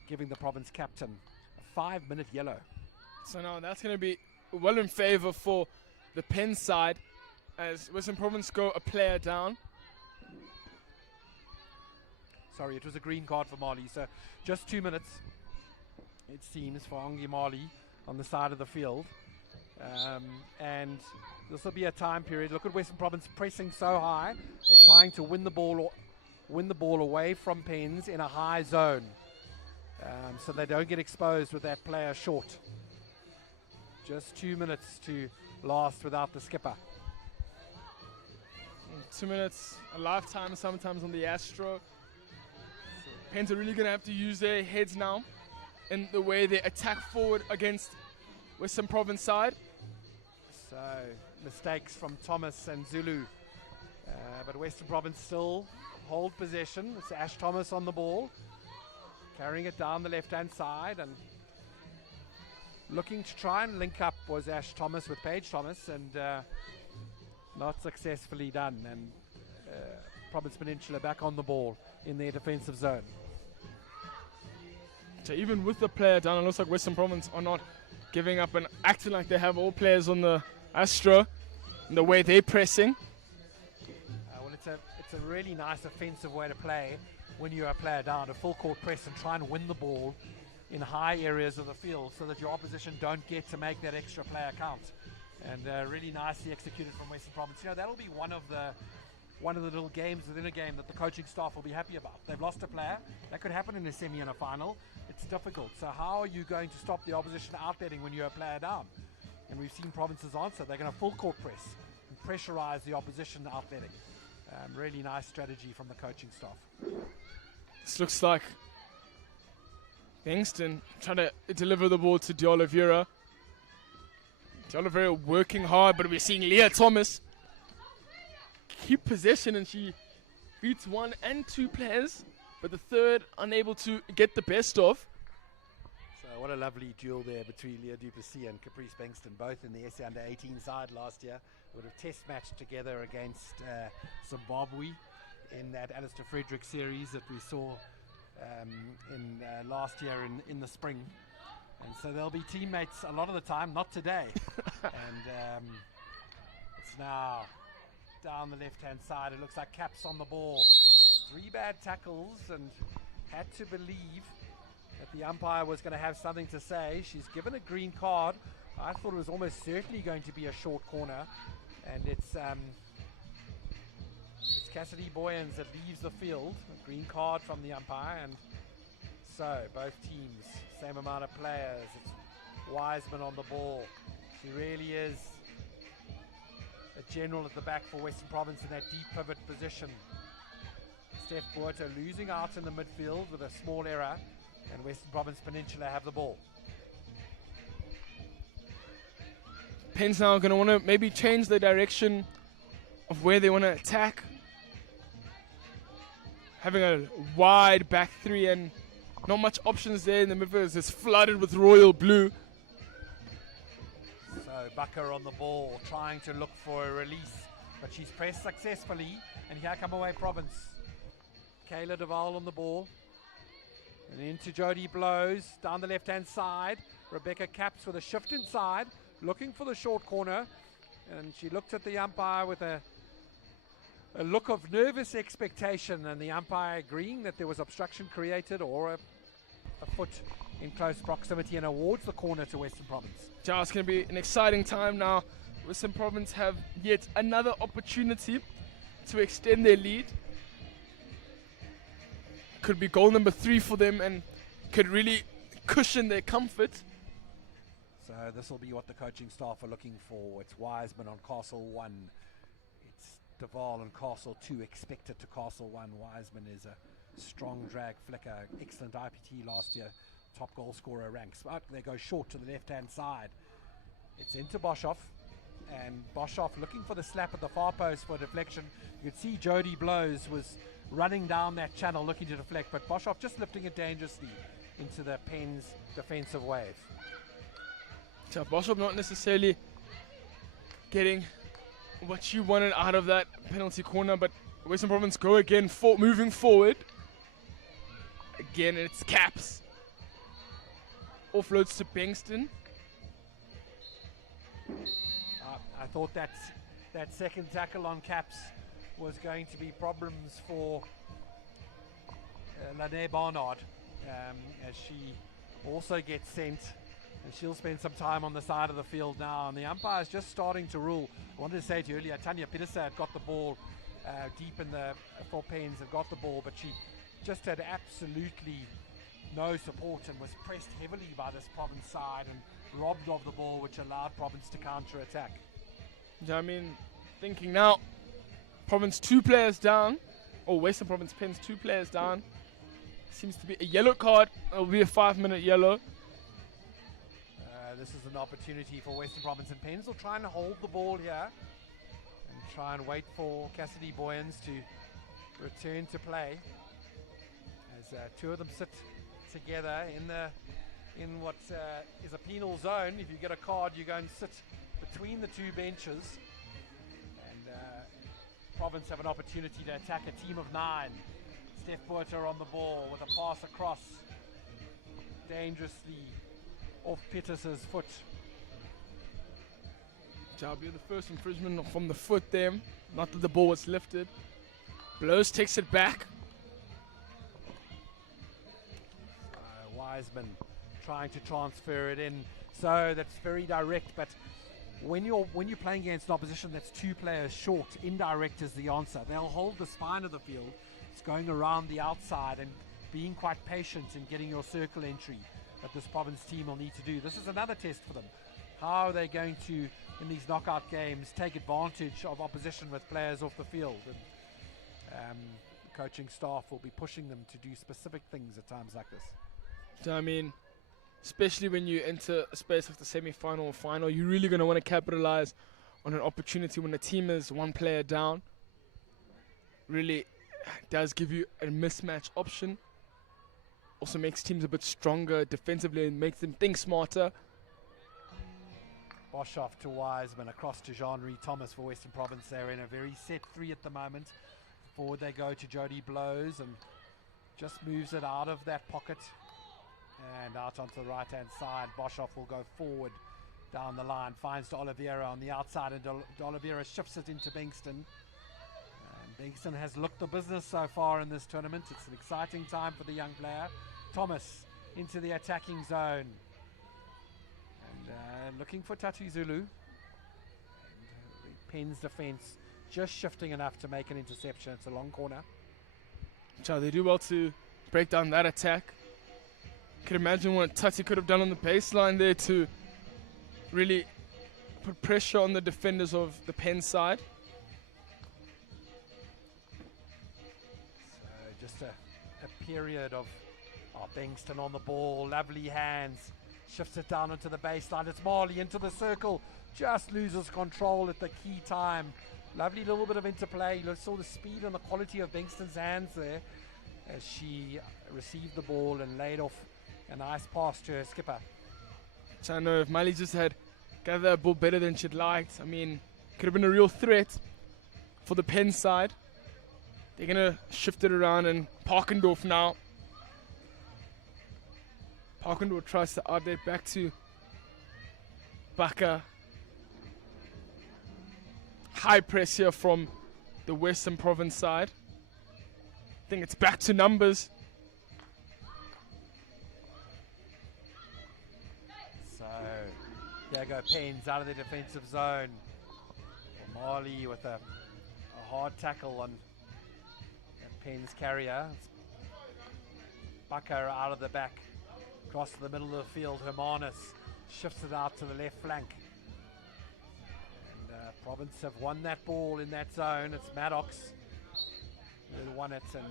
giving the Province captain 5-minute yellow. So now that's going to be well in favor for the Pen side as Western Province go a player down. Sorry, it was a green card for Mali. So just 2 minutes, it seems, for Ongi Mali on the side of the field. And this will be a time period. Look at Western Province pressing so high. They're trying to win the ball away from Pens in a high zone. So they don't get exposed with that player short. Just 2 minutes to last without the skipper. 2 minutes, a lifetime sometimes on the Astro. Pens are really going to have to use their heads now in the way they attack forward against Western Province side. So mistakes from Thomas and Zulu. But Western Province still hold possession. It's Ash Thomas on the ball, carrying it down the left-hand side, and looking to try and link up was Ash Thomas with Paige Thomas, and not successfully done. And Province Peninsula back on the ball in their defensive zone. So even with the player down, it looks like Western Province are not giving up and acting like they have all players on the Astra in the way they're pressing. Well, it's a really nice offensive way to play when you're a player down, a full court press and try and win the ball in high areas of the field so that your opposition don't get to make that extra player count. And really nicely executed from Western Province. You know, that'll be one of the little games within a game that the coaching staff will be happy about. They've lost a player. That could happen in a semi and a final. It's difficult. So how are you going to stop the opposition outletting when you're a player down? And we've seen Province's answer. They're going to full court press and pressurize the opposition outletting. Really nice strategy from the coaching staff. This looks like Bengston trying to deliver the ball to De Oliveira. De Oliveira working hard, but we're seeing Leah Thomas keep possession, and she beats 1 and 2 players, but the third unable to get the best of. So what a lovely duel there between Leah Duplessis and Caprice Bengston, both in the SA Under-18 side last year. Would have test matched together against Zimbabwe in that Alistair Frederick series that we saw in last year in the spring. And so they'll be teammates a lot of the time, not today. And it's now down the left-hand side. It looks like Caps on the ball. 3 bad tackles, and had to believe that the umpire was going to have something to say. She's given a green card. I thought it was almost certainly going to be a short corner. And it's Cassidy Boyens that leaves the field. A green card from the umpire. And so both teams, same amount of players. It's Wiseman on the ball. She really is a general at the back for Western Province in that deep pivot position. Steph Boerter losing out in the midfield with a small error, and Western Province Peninsula have the ball. Pens now going to want to maybe change the direction of where they want to attack. Having a wide back three and not much options there in the midfield. It's flooded with royal blue. So Bucker on the ball, trying to look for a release, but she's pressed successfully, and here come away Province. Kayla Duval on the ball, and into Jody Blows, down the left-hand side. Rebecca Caps with a shift inside, looking for the short corner, and she looked at the umpire with a look of nervous expectation, and the umpire agreeing that there was obstruction created or a foot in close proximity, and awards the corner to Western Province. Yeah, it's going to be an exciting time now. Western Province have yet another opportunity to extend their lead. Could be goal number 3 for them and could really cushion their comfort. So this will be what the coaching staff are looking for. It's Wiseman on Castle 1. It's Duval on Castle 2, expected to Castle 1. Wiseman is a strong drag flicker, excellent IPT last year, top goal scorer ranks. But they go short to the left-hand side. It's into Boshoff, and Boshoff looking for the slap at the far post for deflection. You could see Jody Blows was running down that channel looking to deflect, but Boshoff just lifting it dangerously into the Pens defensive wave. So Boshoff not necessarily getting what you wanted out of that penalty corner, but Western Province go again, moving forward. Again, it's Caps. Offloads to Bengston. I thought that second tackle on Caps was going to be problems for Lanae Barnard, as she also gets sent, and she'll spend some time on the side of the field now, and the umpire is just starting to rule. I wanted to say to you earlier, Tanya Pedersen had got the ball deep in the for Pens, had got the ball, but she just had absolutely no support and was pressed heavily by this Province side and robbed of the ball, which allowed Province to counter-attack. Yeah, I mean, thinking now, Province 2 players down, or Western Province Pens 2 players down. Seems to be a yellow card. It'll be a 5-minute yellow. this is an opportunity for Western Province, and Pens will try and hold the ball here and try and wait for Cassidy Boyens to return to play as two of them sit together in what is a penal zone. If you get a card, you go and sit between the two benches, and Province have an opportunity to attack a team of 9. Steph Porter on the ball with a pass across, dangerously off Petters's foot. Jabir, the first infringement from the foot there. Not that the ball was lifted. Blows, takes it back. Wiseman trying to transfer it in, so that's very direct, but when you're playing against an opposition that's 2 players short, indirect is the answer. They'll hold the spine of the field. It's going around the outside and being quite patient in getting your circle entry that this Province team will need to do. This is another test for them. How are they going to, in these knockout games, take advantage of opposition with players off the field? And the coaching staff will be pushing them to do specific things at times like this. So, I mean, especially when you enter a space of the semi-final or final, you're really going to want to capitalize on an opportunity when the team is 1 player down. Really does give you a mismatch option. Also makes teams a bit stronger defensively and makes them think smarter. Boshoff to Wiseman, across to Jean-Marie Thomas for Western Province. They're in a very set 3 at the moment. Forward they go to Jody Blows and just moves it out of that pocket and out onto the right-hand side. Boshoff will go forward down the line, finds to Oliveira on the outside, and Oliveira shifts it into Bankston. And Bankston has looked the business so far in this tournament. It's an exciting time for the young player. Thomas into the attacking zone. And looking for Tatu Zulu. And, the Pens defense just shifting enough to make an interception. It's a long corner. So they do well to break down that attack. Could imagine what Tati could have done on the baseline there to really put pressure on the defenders of the Penn side. So just a period of Bankston on the ball, lovely hands, shifts it down into the baseline. It's Marley into the circle, just loses control at the key time. Lovely little bit of interplay. You saw the speed and the quality of Bankston's hands there as she received the ball and laid off a nice pass to her skipper. So I know if Miley just had gathered that ball better than she'd liked, I mean, could have been a real threat for the Penn side. They're going to shift it around, and Parkendorf now. Parkendorf tries to outlet back to Baka. High press here from the Western Province side. I think it's back to numbers. So here go Pens out of the defensive zone. Marley with a hard tackle on that Pens carrier. Baka out of the back, across to the middle of the field. Hermanus shifts it out to the left flank. Province have won that ball in that zone. It's Maddox who won it, and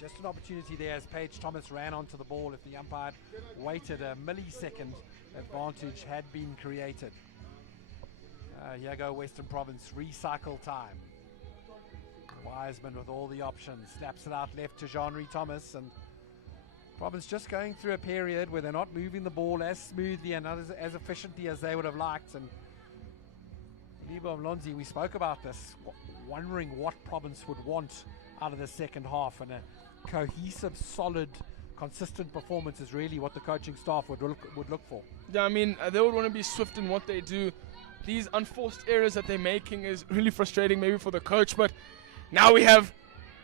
just an opportunity there as Paige Thomas ran onto the ball. If the umpire waited a millisecond, advantage had been created. Here go Western Province, recycle time. Wiseman with all the options, slaps it out left to Jean-Marie Thomas, and Province just going through a period where they're not moving the ball as smoothly and not as efficiently as they would have liked. And Libo and Lonzi, we spoke about this, wondering what Province would want out of the second half, and a cohesive, solid, consistent performance is really what the coaching staff would look for. Yeah, I mean, they would want to be swift in what they do. These unforced errors that they're making is really frustrating maybe for the coach, but now we have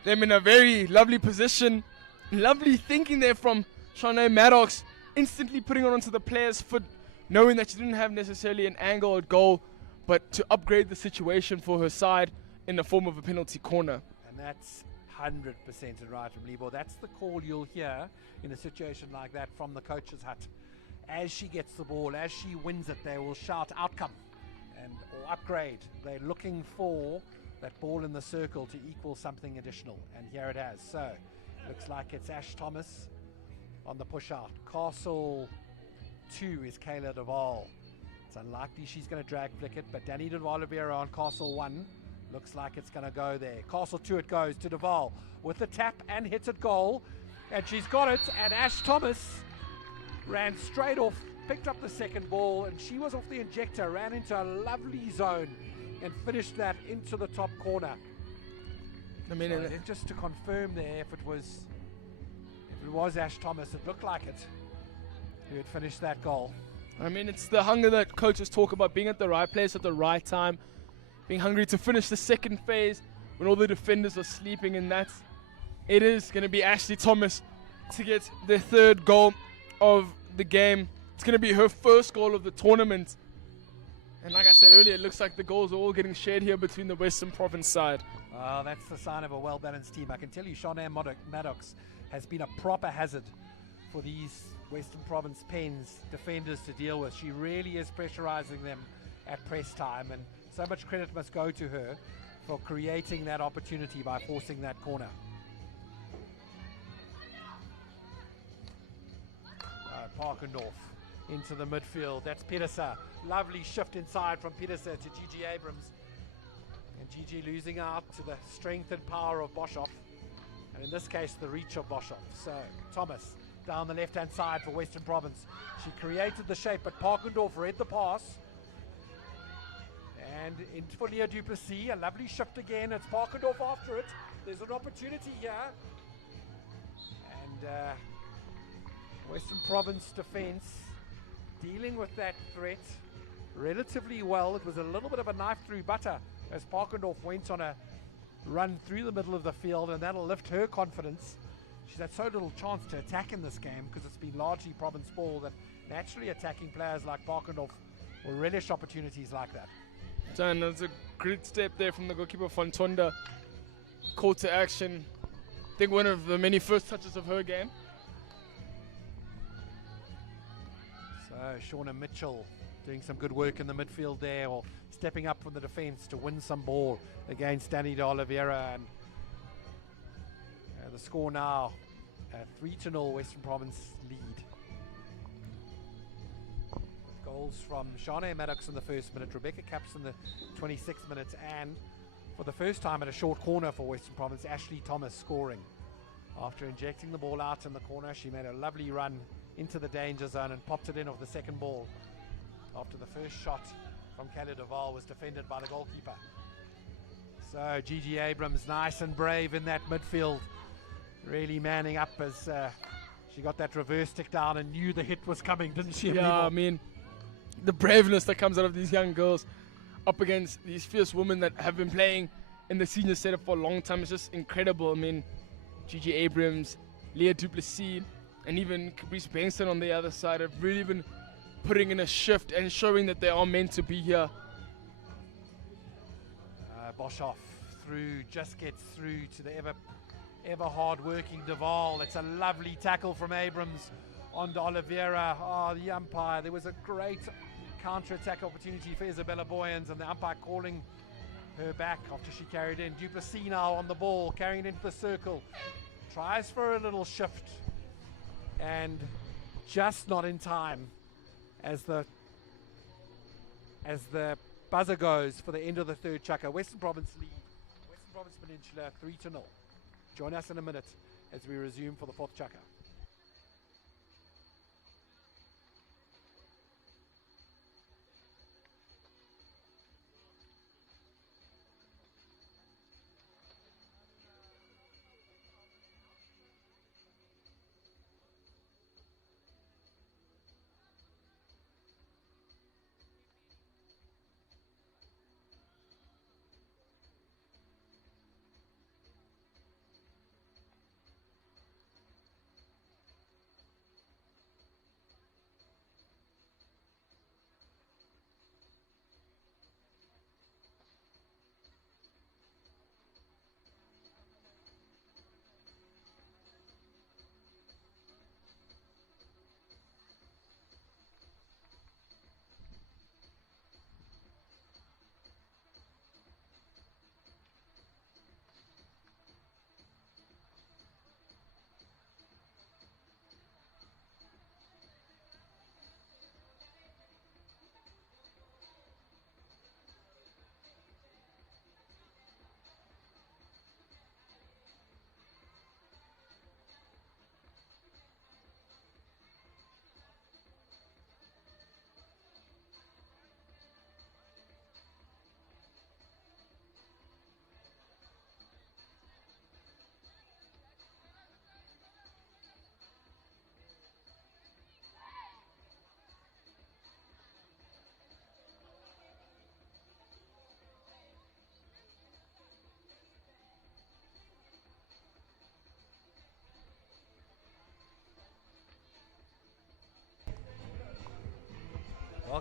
them in a very lovely position. Lovely thinking there from Shanae Maddox, instantly putting it onto the player's foot, knowing that she didn't have necessarily an angle at goal, but to upgrade the situation for her side in the form of a penalty corner. And that's 100% right from Libo. That's the call you'll hear in a situation like that from the coach's hut. As she gets the ball, as she wins it, they will shout outcome or upgrade. They're looking for that ball in the circle to equal something additional, and here it has. So looks like it's Ash Thomas on the push out. Castle 2 is Kayla Duvall. It's unlikely she's going to drag flick it, but Danny de Oliveira on Castle 1. Looks like it's going to go there. Castle 2 it goes to Duvall with the tap and hits it goal. And she's got it, and Ash Thomas ran straight off, picked up the second ball, and she was off the injector, ran into a lovely zone and finished that into the top corner. I mean, So just to confirm there, if it was Ash Thomas, it looked like it, who had finished that goal. I mean, it's the hunger that coaches talk about, being at the right place at the right time, being hungry to finish the second phase when all the defenders are sleeping, and that it is going to be Ashley Thomas to get the third goal of the game. It's going to be her first goal of the tournament. And like I said earlier, it looks like the goals are all getting shared here between the Western Province side. That's the sign of a well-balanced team. I can tell you, Shanae Maddox has been a proper hazard for these Western Province Pens defenders to deal with. She really is pressurizing them at press time, and so much credit must go to her for creating that opportunity by forcing that corner. Parkendorf into the midfield. That's Peninsula. Lovely shift inside from Peninsula to Gigi Abrams. And Gigi losing out to the strength and power of Boshoff. And in this case, the reach of Boshoff. So Thomas down the left-hand side for Western Province. She created the shape, but Parkendorf read the pass. And in for Leah Duplessis, a lovely shift again. It's Parkendorf after it. There's an opportunity here. And Western Province defense dealing with that threat relatively well. It was a little bit of a knife through butter as Parkendorf went on a run through the middle of the field, and that'll lift her confidence. She's had so little chance to attack in this game because it's been largely Province ball, that naturally attacking players like Parkendorf will relish opportunities like that. And that's a great step there from the goalkeeper Fontonda. Call to action. I think one of the many first touches of her game. So Shauna Mitchell doing some good work in the midfield there, or stepping up from the defense to win some ball against Danny de Oliveira. And the score now 3-0 Western Province lead. Goals from Shanae Maddox in the first minute, Rebecca Caps in the 26th minute, and for the first time at a short corner for Western Province, Ashley Thomas scoring. After injecting the ball out in the corner, she made a lovely run into the danger zone and popped it in off the second ball after the first shot from Kayla Duvall was defended by the goalkeeper. So Gigi Abrams nice and brave in that midfield, really manning up as she got that reverse stick down and knew the hit was coming, didn't she? Yeah, I mean, the braveness that comes out of these young girls up against these fierce women that have been playing in the senior setup for a long time is just incredible. I mean, Gigi Abrams, Leah Duplessis, and even Caprice Bengtson on the other side have really been putting in a shift and showing that they are meant to be here. Boshoff through, just gets through to the ever hard-working Duvall. It's a lovely tackle from Abrams on to Oliveira. Oh, the umpire. There was a great counter-attack opportunity for Isabella Boyens, and the umpire calling her back after she carried in. Duplessis now on the ball, carrying it into the circle. Tries for a little shift, and just not in time as the buzzer goes for the end of the third chukker. Western Province lead. Western Province Peninsula 3-0. Join us in a minute as we resume for the fourth chukker.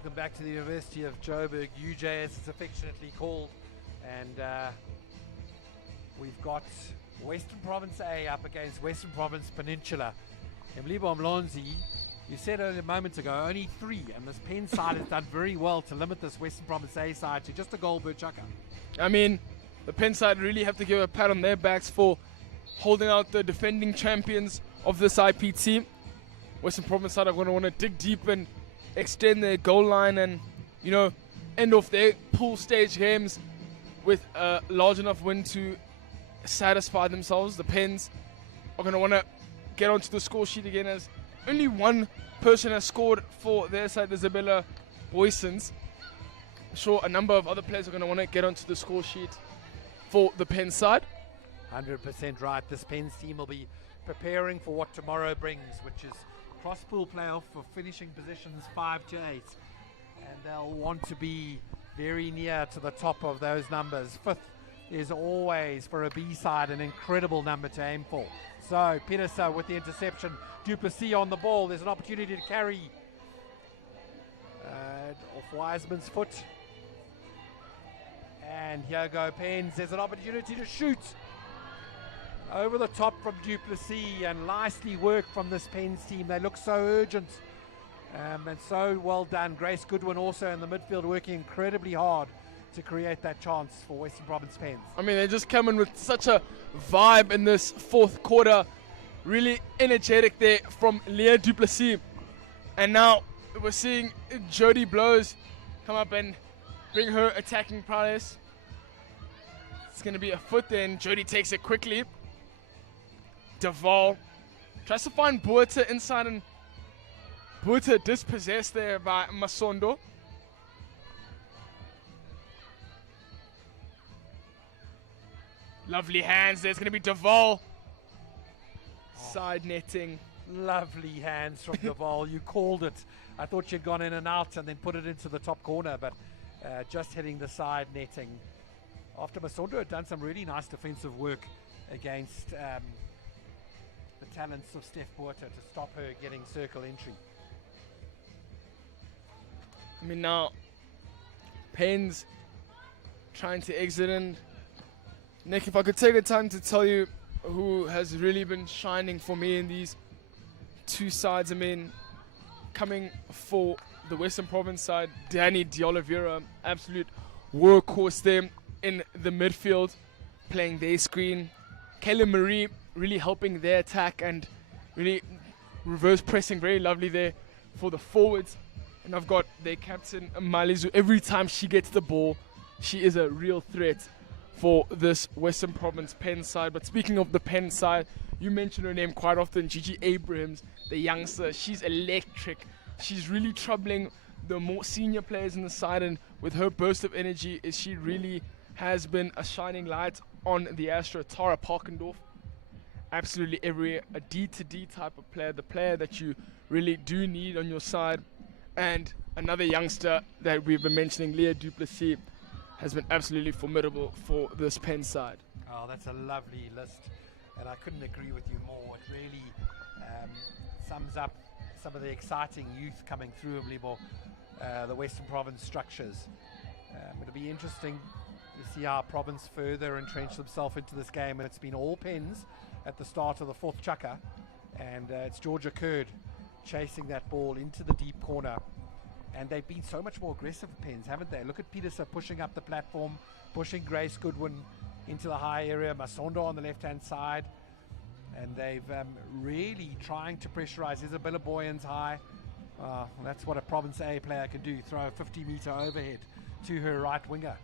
Welcome back to the University of Joburg, UJ as it's affectionately called. And we've got Western Province A up against Western Province Peninsula. And Mlibo Mlonzi, you said a moment ago, only 3, and this Penn side has done very well to limit this Western Province A side to just a goal per chucker. I mean, the Penn side really have to give a pat on their backs for holding out the defending champions of this IPT. Western Province side are going to want to dig deep and extend their goal line and, you know, end off their pool stage games with a large enough win to satisfy themselves. The Pens are going to want to get onto the score sheet again, as only one person has scored for their side, Isabella Boysons. I'm sure a number of other players are going to want to get onto the score sheet for the Penn side. 100% right. This Pens team will be preparing for what tomorrow brings, which is cross-pool playoff for finishing positions 5 to 8. And they'll want to be very near to the top of those numbers. 5th is always, for a B side, an incredible number to aim for. So, Peninsula with the interception. Duplessis on the ball. There's an opportunity to carry off Wiseman's foot. And here go Pens. There's an opportunity to shoot. Over the top from Duplessis, and nicely worked from this Pens team. They look so urgent and so well done. Grace Goodwin also in the midfield working incredibly hard to create that chance for Western Province Pens. I mean, they just come in with such a vibe in this 4th quarter. Really energetic there from Leah Duplessis. And now we're seeing Jody Blows come up and bring her attacking prowess. It's going to be a foot there, and Jody takes it quickly. Duval tries to find Buerta inside, and Buerta dispossessed there by Masondo. Lovely hands. There's going to be Duval. Side netting. Lovely hands from Duval. You called it. I thought she'd gone in and out and then put it into the top corner, but just hitting the side netting. After Masondo had done some really nice defensive work against the talents of Steph Buerta to stop her getting circle entry. I mean, now Pens trying to exit in. Nick, if I could take the time to tell you who has really been shining for me in these 2 sides. I mean, coming for the Western Province side, Danny D'Oliveira, absolute workhorse there in the midfield, playing their screen. Kayla Marie really helping their attack and really reverse pressing very lovely there for the forwards. And I've got their captain, Malizu. Every time she gets the ball, she is a real threat for this Western Province Penn side. But speaking of the Penn side, you mention her name quite often, Gigi Abrahams, the youngster. She's electric. She's really troubling the more senior players in the side, and with her burst of energy, she really has been a shining light on the Astra. Tara Parkendorf, absolutely every a D-to-D type of player, the player that you really do need on your side. And another youngster that we've been mentioning, Leah Duplessis, has been absolutely formidable for this Penn side. Oh, that's a lovely list, and I couldn't agree with you more. It really sums up some of the exciting youth coming through Mlibo, the Western Province structures. It'll be interesting to see how Province further entrench themselves into this game, and it's been all Pens at the start of the 4th chucker, and it's Georgia Curd chasing that ball into the deep corner. And they've been so much more aggressive, Pens, haven't they? Look at Peterson pushing up the platform, pushing Grace Goodwin into the high area, Masondo on the left-hand side. And they've really trying to pressurize Isabella Boyens high. That's what a Province A player can do, throw a 50-meter overhead to her right winger.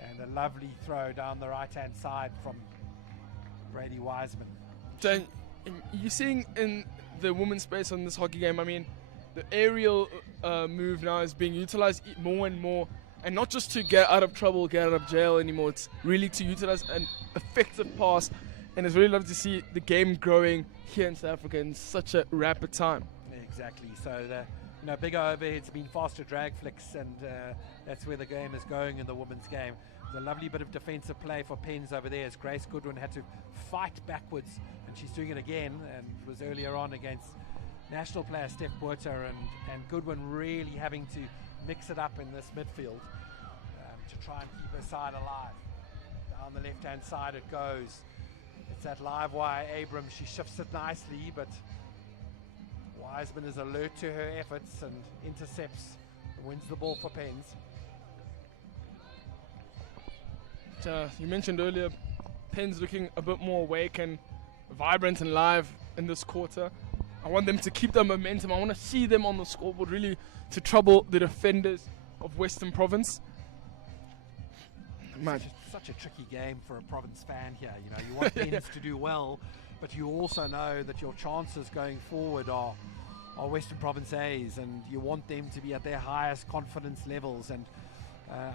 And a lovely throw down the right-hand side from Brady Wiseman. So you're seeing in the women's space on this hockey game, I mean, the aerial move now is being utilized more and more, and not just to get out of trouble, get out of jail anymore. It's really to utilize an effective pass, and it's really lovely to see the game growing here in South Africa in such a rapid time. Exactly. So the bigger overheads mean faster drag flicks, and that's where the game is going in the women's game. There's a lovely bit of defensive play for Pens over there as Grace Goodwin had to fight backwards, and she's doing it again, and it was earlier on against national player Steph Buerta, and Goodwin really having to mix it up in this midfield to try and keep her side alive. Down the left-hand side it goes. It's that live wire Abrams. She shifts it nicely, but Wiseman is alert to her efforts and intercepts and wins the ball for Pens. You mentioned earlier, Pens looking a bit more awake and vibrant and live in this quarter. I want them to keep the momentum. I want to see them on the scoreboard really to trouble the defenders of Western Province. Such a tricky game for a Province fan here. You know, you want Pens to do well, but you also know that your chances going forward are Western Province A's, and you want them to be at their highest confidence levels. And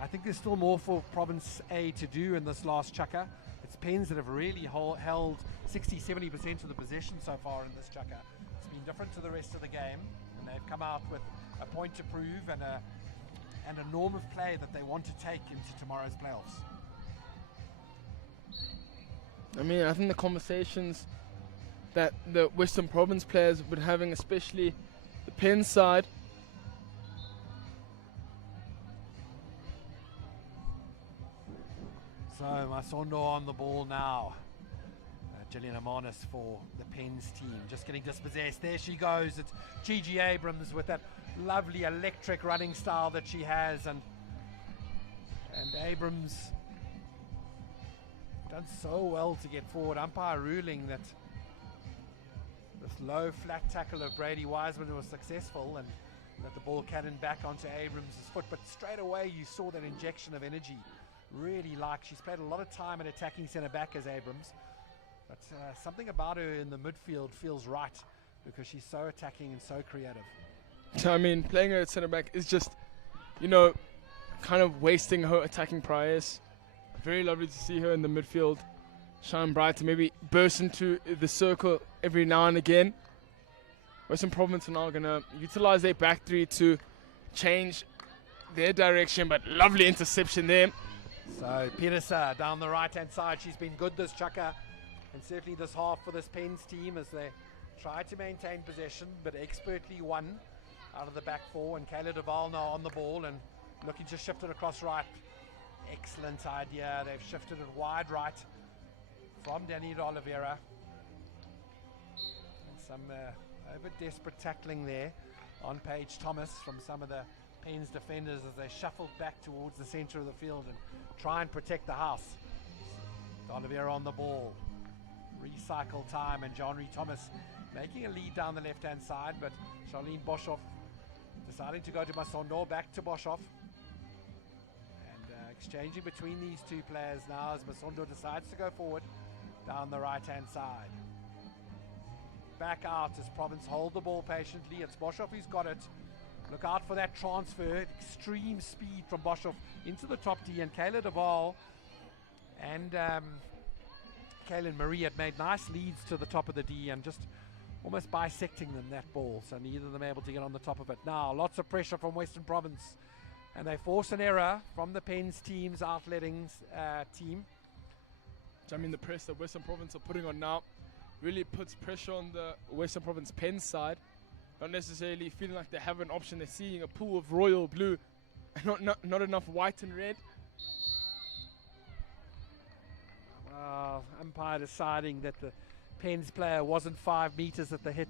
I think there's still more for Province A to do in this last chukker. It's Pens that have really held 60-70% of the possession so far in this chukker. It's been different to the rest of the game, and they've come out with a point to prove and a norm of play that they want to take into tomorrow's playoffs. I mean, I think the conversations that the Western Province players have been having, especially the Penn side, so Masondo on the ball now. Gillian Amanis for the Pens team, just getting dispossessed. There she goes. It's Gigi Abrams with that lovely electric running style that she has, and Abrams done so well to get forward. Umpire ruling that this low flat tackle of Brady Wiseman was successful and that the ball cannoned back onto Abrams' foot, but straight away you saw that injection of energy. Really she's played a lot of time at attacking centre back as Abrams, but something about her in the midfield feels right because she's so attacking and so creative. I mean, playing her at centre back is just, you know, kind of wasting her attacking prowess. Very lovely to see her in the midfield shine bright, to maybe burst into the circle every now and again. Western Province are now going to utilize their back three to change their direction, but lovely interception there. So Peninsula down the right-hand side. She's been good this chukker, and certainly this half for this Pens team as they try to maintain possession, but expertly won out of the back four. And Kayla Duval now on the ball and looking to shift it across right. Excellent idea. They've shifted it wide right from Danita Oliveira. And some over desperate tackling there on Paige Thomas from some of the Pens defenders as they shuffled back towards the center of the field and try and protect the house. Oliveira on the ball. Recycle time, and John Ree Thomas making a lead down the left-hand side, but Charlene Boshoff deciding to go to Masondo, back to Boshoff. And exchanging between these two players now as Masondo decides to go forward down the right-hand side. Back out as Province hold the ball patiently. It's Boshoff who's got it. Look out for that transfer. Extreme speed from Boshoff into the top D, and Kayla Duval and Kaylin Marie had made nice leads to the top of the D and just almost bisecting them, that ball, so neither of them able to get on the top of it. Now lots of pressure from Western Province, and they force an error from the Pens team's outletting team. I mean, the press that Western Province are putting on now really puts pressure on the Western Province Pens side. Not necessarily feeling like they have an option. They're seeing a pool of royal blue and not enough white and red. Umpire deciding that the Pens player wasn't 5 meters at the hit.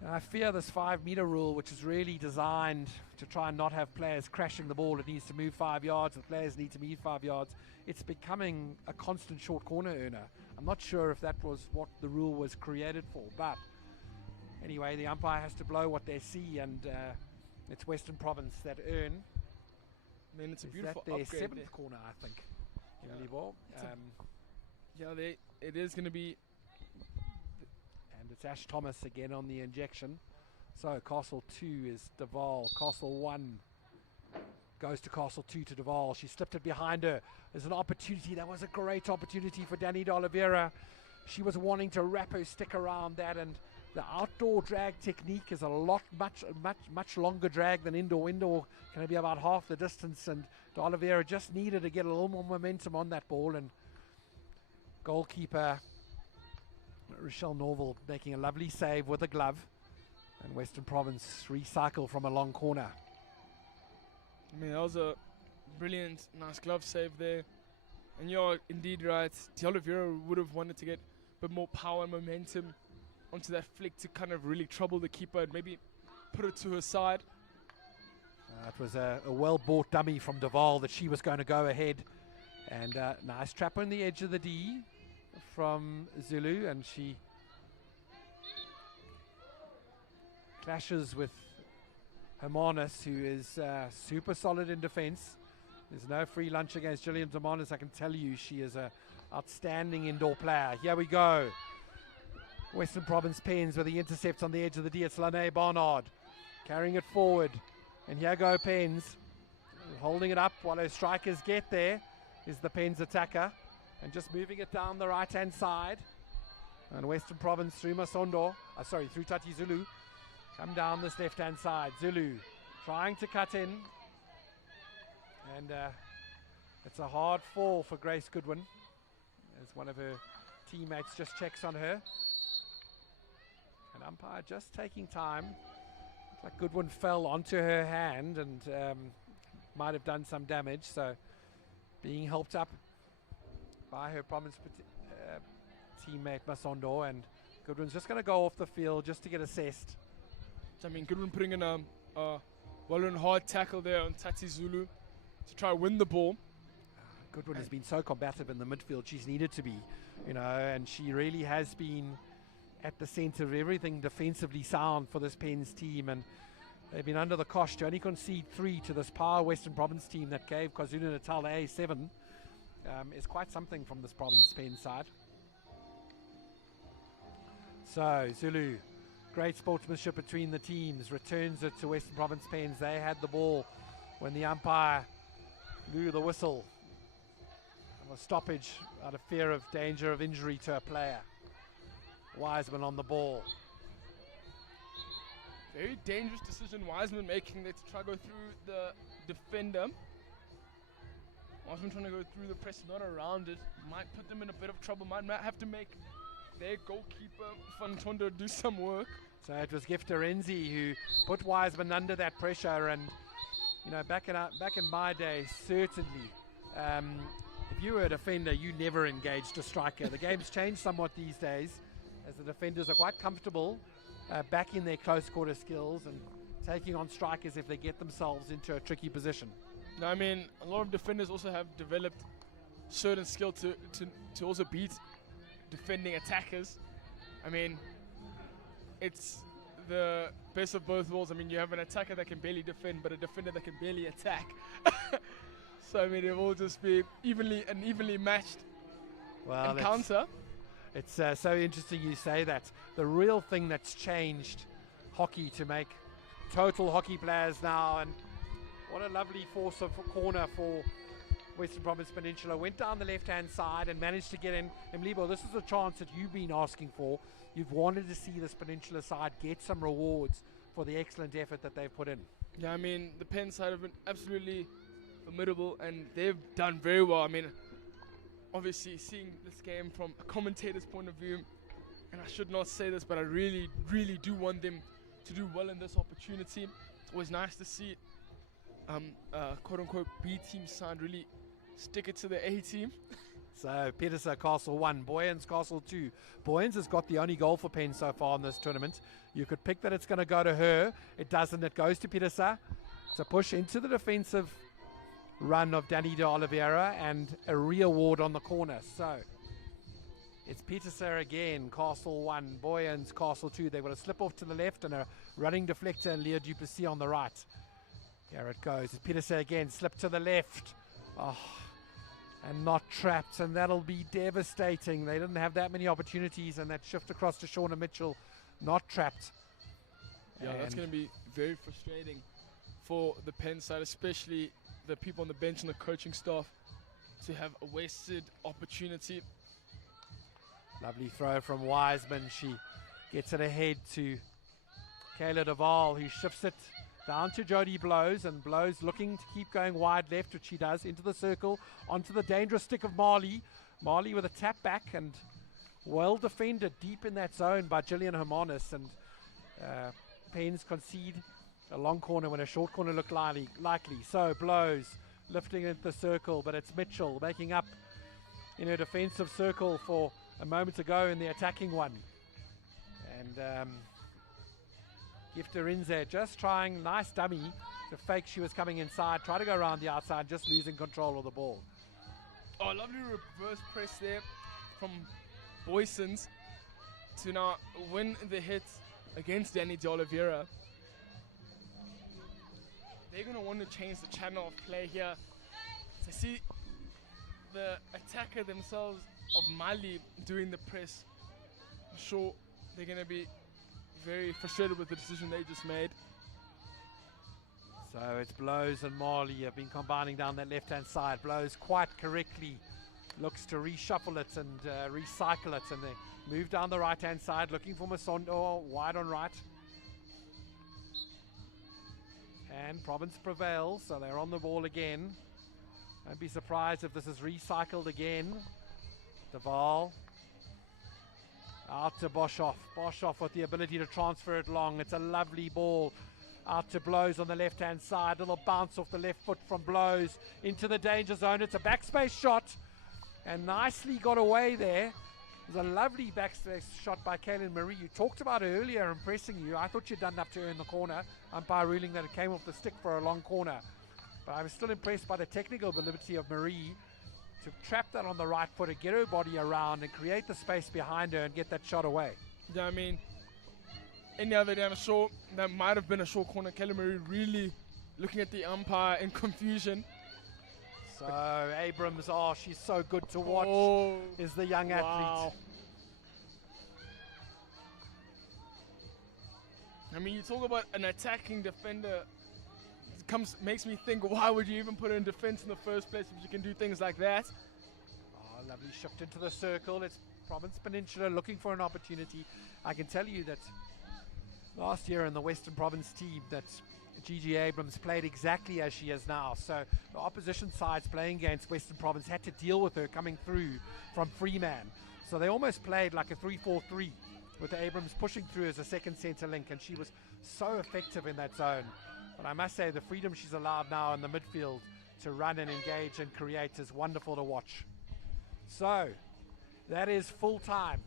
And I fear this 5 meter rule, which is really designed to try and not have players crashing the ball. It needs to move 5 yards. The players need to move 5 yards. It's becoming a constant short corner earner. I'm not sure if that was what the rule was created for, but anyway, the umpire has to blow what they see, and it's Western Province that earn. I mean, it's a beautiful their upgrade 7th there. corner, I think. It is going to be. And it's Ash Thomas again on the injection. So Castle 2 is Duval. Castle 1 goes to Castle 2 to Duval. She slipped it behind her. There's an opportunity. That was a great opportunity for Danita Oliveira. She was wanting to wrap her stick around that, and the outdoor drag technique is a much longer drag than indoor. Indoor can be about half the distance, and De Oliveira just needed to get a little more momentum on that ball, and goalkeeper Rochelle Norval making a lovely save with a glove, and Western Province recycle from a long corner. I mean, that was a brilliant, nice glove save there. And you're indeed right. De Oliveira would have wanted to get a bit more power and momentum onto that flick to kind of really trouble the keeper and maybe put it to her side. It was a well-bought dummy from Duval that she was going to go ahead. And nice trap on the edge of the D from Zulu, and she clashes with Hermanus, who is super solid in defense. There's no free lunch against Gillian Hermanus. I can tell you she is an outstanding indoor player. Here we go. Western Province Pens with the intercept on the edge of the D. It's Lene Barnard carrying it forward. And here go Pens, holding it up while her strikers get there, is the Pens attacker. And just moving it down the right-hand side. And Western Province through through Tati Zulu. Come down this left-hand side. Zulu trying to cut in. And it's a hard fall for Grace Goodwin, as one of her teammates just checks on her. And umpire just taking time. Like Goodwin fell onto her hand and might have done some damage, so being helped up by her Province teammate Masondo, and Goodwin's just going to go off the field just to get assessed. I mean, Goodwin putting in a well and hard tackle there on Tati Zulu to try to win the ball. Goodwin has been so combative in the midfield. She's needed to be, and she really has been at the centre of everything defensively sound for this Pens team, and they've been under the cosh to only concede 3 to this power Western Province team that gave KwaZulu-Natal the A7 is quite something from this Province Pens side. So Zulu, great sportsmanship between the teams, returns it to Western Province Pens. They had the ball when the umpire blew the whistle of a stoppage out of fear of danger of injury to a player. Wiseman on the ball. Very dangerous decision Wiseman making there to try to go through the defender. Wiseman trying to go through the press, not around it. Might put them in a bit of trouble. Might have to make their goalkeeper Fantondo do some work. So it was Gifter Renzi who put Wiseman under that pressure, and back in my day, certainly if you were a defender, you never engaged a striker. The game's changed somewhat these days, as the defenders are quite comfortable backing their close quarter skills and taking on strikers if they get themselves into a tricky position. Now, I mean, a lot of defenders also have developed certain skill to also beat defending attackers. I mean, it's the best of both worlds. I mean, you have an attacker that can barely defend, but a defender that can barely attack. So, I mean, it will just be evenly matched encounter. It's so interesting you say that. The real thing that's changed hockey to make total hockey players now, and what a lovely force of corner for Western Province Peninsula. Went down the left-hand side and managed to get in. Mlibo, this is a chance that you've been asking for. You've wanted to see this Peninsula side get some rewards for the excellent effort that they've put in. Yeah, I mean, the Penn side have been absolutely formidable, and they've done very well. I mean, obviously seeing this game from a commentator's point of view, and I should not say this, but I really, really do want them to do well in this opportunity. It's always nice to see quote-unquote B team side really stick it to the A team. So Petersa Castle 1, Boyens Castle 2. Boyens has got the only goal for Penn so far in this tournament. You could pick that it's going to go to her. It doesn't. It goes to Petersa. It's a push into the defensive run of Danny de Oliveira and a re-award on the corner. So it's Petersa again. Castle 1, Boyens Castle 2. They've got a slip off to the left and a running deflector, and Leah Duplessis on the right. Here it goes. It's Petersa again. Slip to the left. Oh, and not trapped, and that'll be devastating. They didn't have that many opportunities, and that shift across to Shauna Mitchell, not trapped. Yeah, that's going to be very frustrating for the Penn side, especially the people on the bench and the coaching staff, to have a wasted opportunity. Lovely throw from Wiseman. She gets it ahead to Kayla Duval, who shifts it down to Jodie Blows, and Blows looking to keep going wide left, which she does, into the circle, onto the dangerous stick of Marley. Marley with a tap back, and well defended deep in that zone by Gillian Hermanus, and Pens concede a long corner when a short corner looked likely. So blows, lifting into the circle, but it's Mitchell making up in a defensive circle for a moment ago in the attacking one. And Gifterinze just trying, nice dummy to fake she was coming inside, try to go around the outside, just losing control of the ball. Oh, lovely reverse press there from Boysons to now win the hit against Danny De Oliveira. They're going to want to change the channel of play here. To see the attacker themselves of Mali doing the press, I'm sure they're going to be very frustrated with the decision they just made. So it's Blows and Marley have been combining down that left-hand side. Blows quite correctly looks to reshuffle it and recycle it, and they move down the right-hand side looking for Masondo, wide on right. And Province prevails, so they're on the ball again. Don't be surprised if this is recycled again. Deval out to Boshoff. Boshoff with the ability to transfer it long. It's a lovely ball. Out to Blows on the left-hand side. Little bounce off the left foot from Blows into the danger zone. It's a backspace shot and nicely got away there. It was a lovely backspace shot by Kaylin Marie. You talked about her earlier impressing you. I thought you'd done enough to earn the corner. Umpire ruling that it came off the stick for a long corner. But I was still impressed by the technical ability of Marie to trap that on the right foot and get her body around and create the space behind her and get that shot away. Yeah, I mean, any other day I'm sure that might have been a short corner. Kelly Marie really looking at the umpire in confusion. So Abrams, oh, she's so good to watch, is the young athlete. I mean, you talk about an attacking defender. Makes me think, why would you even put her in defense in the first place if you can do things like that? Oh, lovely shift into the circle. It's Province Peninsula looking for an opportunity. I can tell you that last year in the Western Province team that Gigi Abrams played exactly as she is now. So the opposition sides playing against Western Province had to deal with her coming through from Freeman. So they almost played like a 3-4-3 with Abrams pushing through as a second center link, and she was so effective in that zone. But I must say the freedom she's allowed now in the midfield to run and engage and create is wonderful to watch. So that is full time.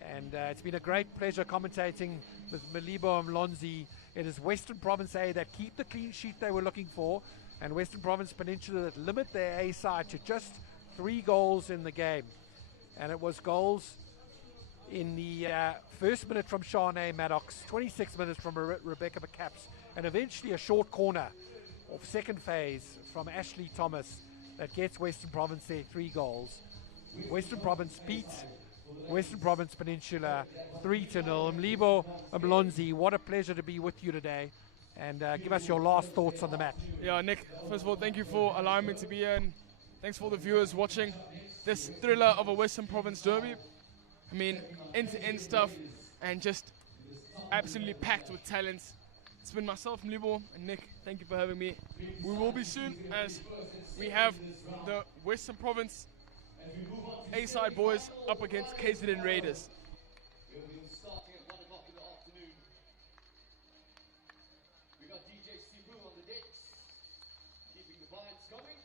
And it's been a great pleasure commentating with Malibo Mlonzi. It is Western Province A that keep the clean sheet they were looking for, and Western Province Peninsula that limit their A side to just 3 goals in the game. And it was goals in the first minute from Shanae Maddox, 26 minutes from Rebecca McCaps, and eventually a short corner of second phase from Ashley Thomas that gets Western Province their 3 goals. Western Province beats Western Province Peninsula 3-0. Mlibo Mlonzi, what a pleasure to be with you today, and give us your last thoughts on the match. Yeah, Nick, first of all, thank you for allowing me to be here, and thanks for the viewers watching this thriller of a Western Province derby. I mean, end-to-end stuff and just absolutely packed with talents. It's been myself, Mlibo, and Nick, thank you for having me. We will be soon as we have the Western Province A-side boys up against KZN Raiders. We'll be starting at 1 o'clock in the afternoon. We got DJ Sibu on the decks, keeping the vibes going.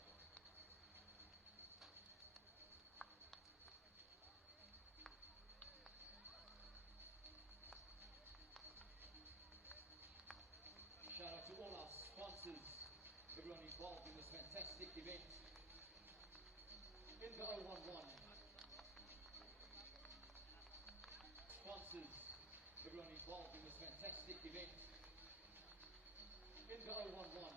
Shout out to all our sponsors, everyone involved in this fantastic event. In the 011. Sponsors, everyone involved in this fantastic event. In the 011.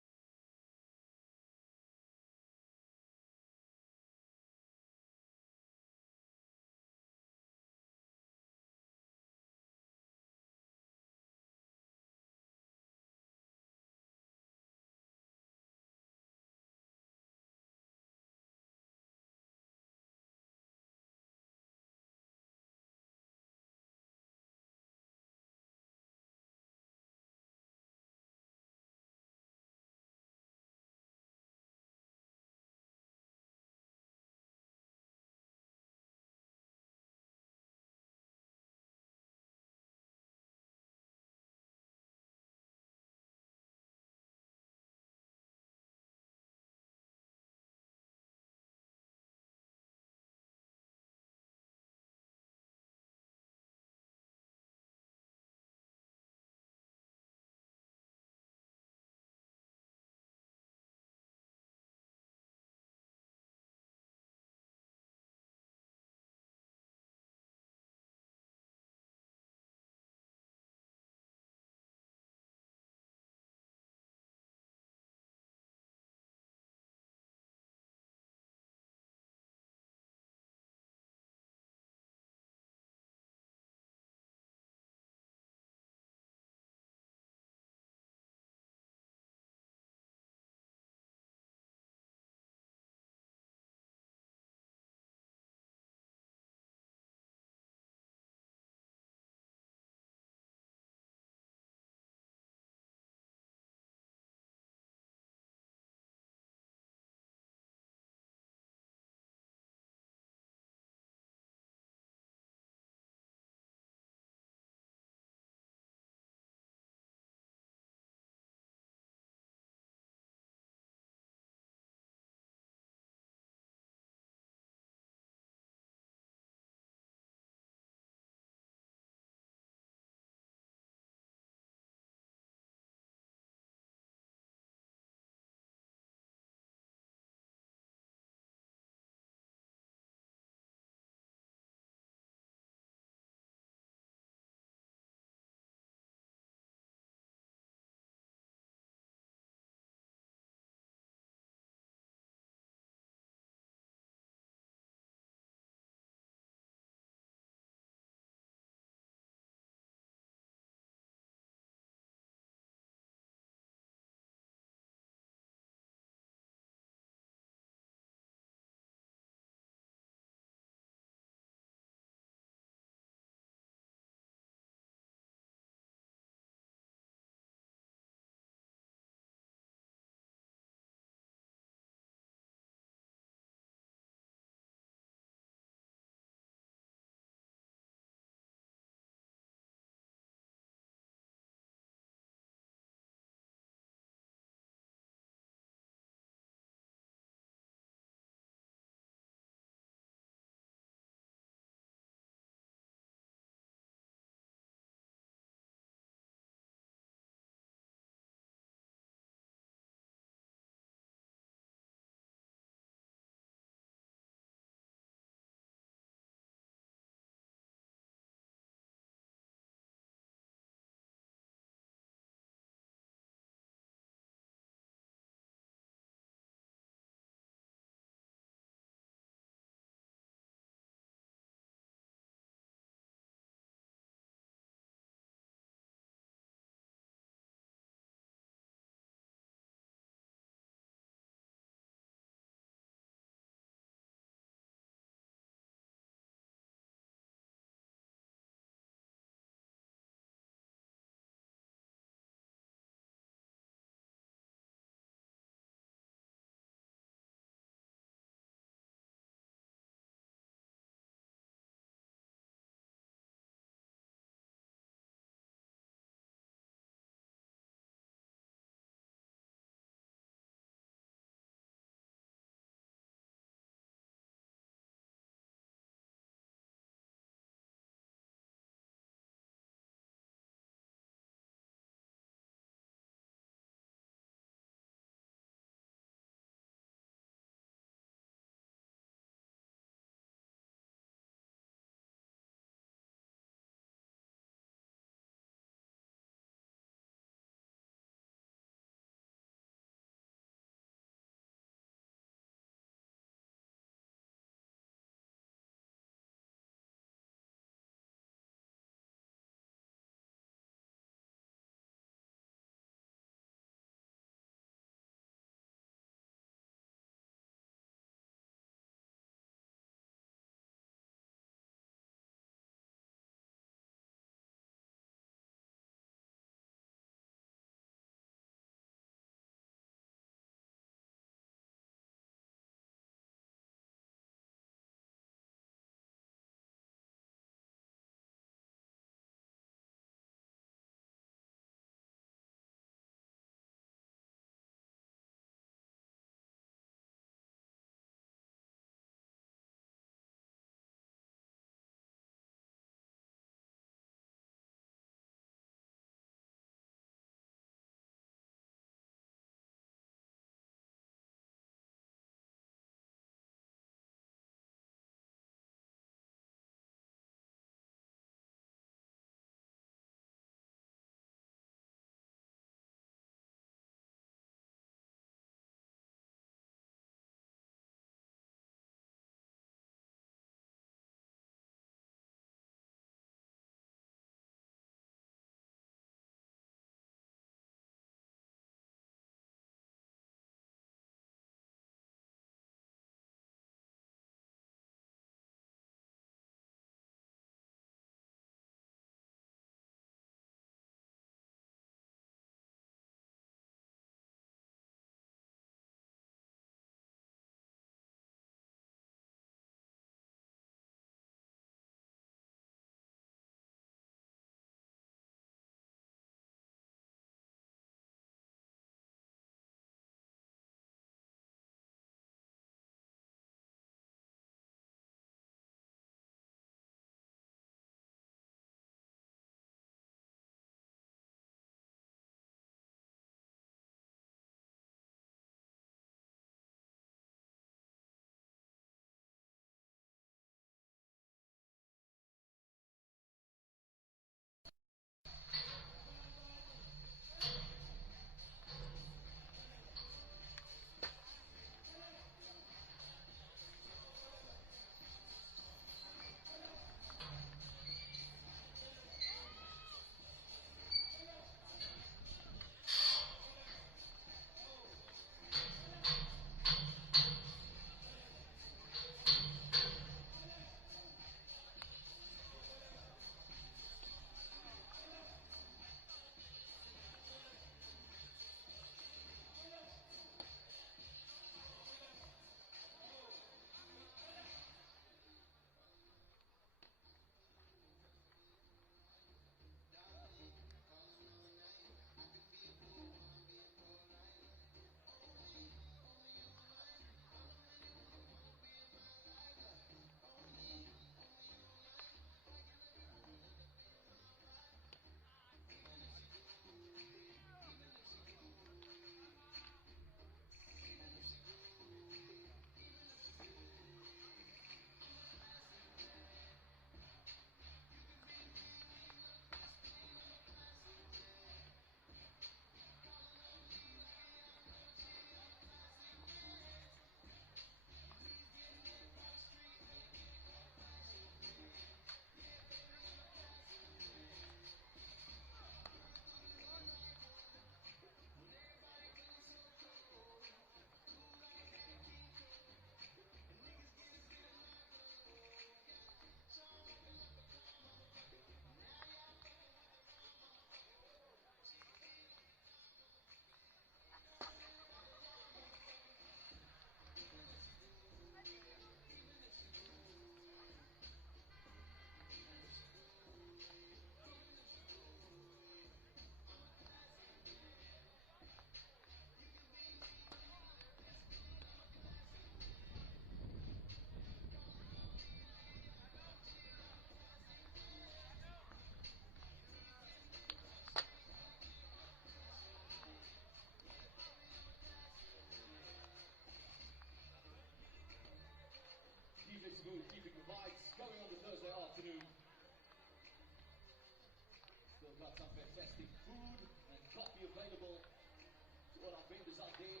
We've got some fantastic food and coffee available to all our vendors out there.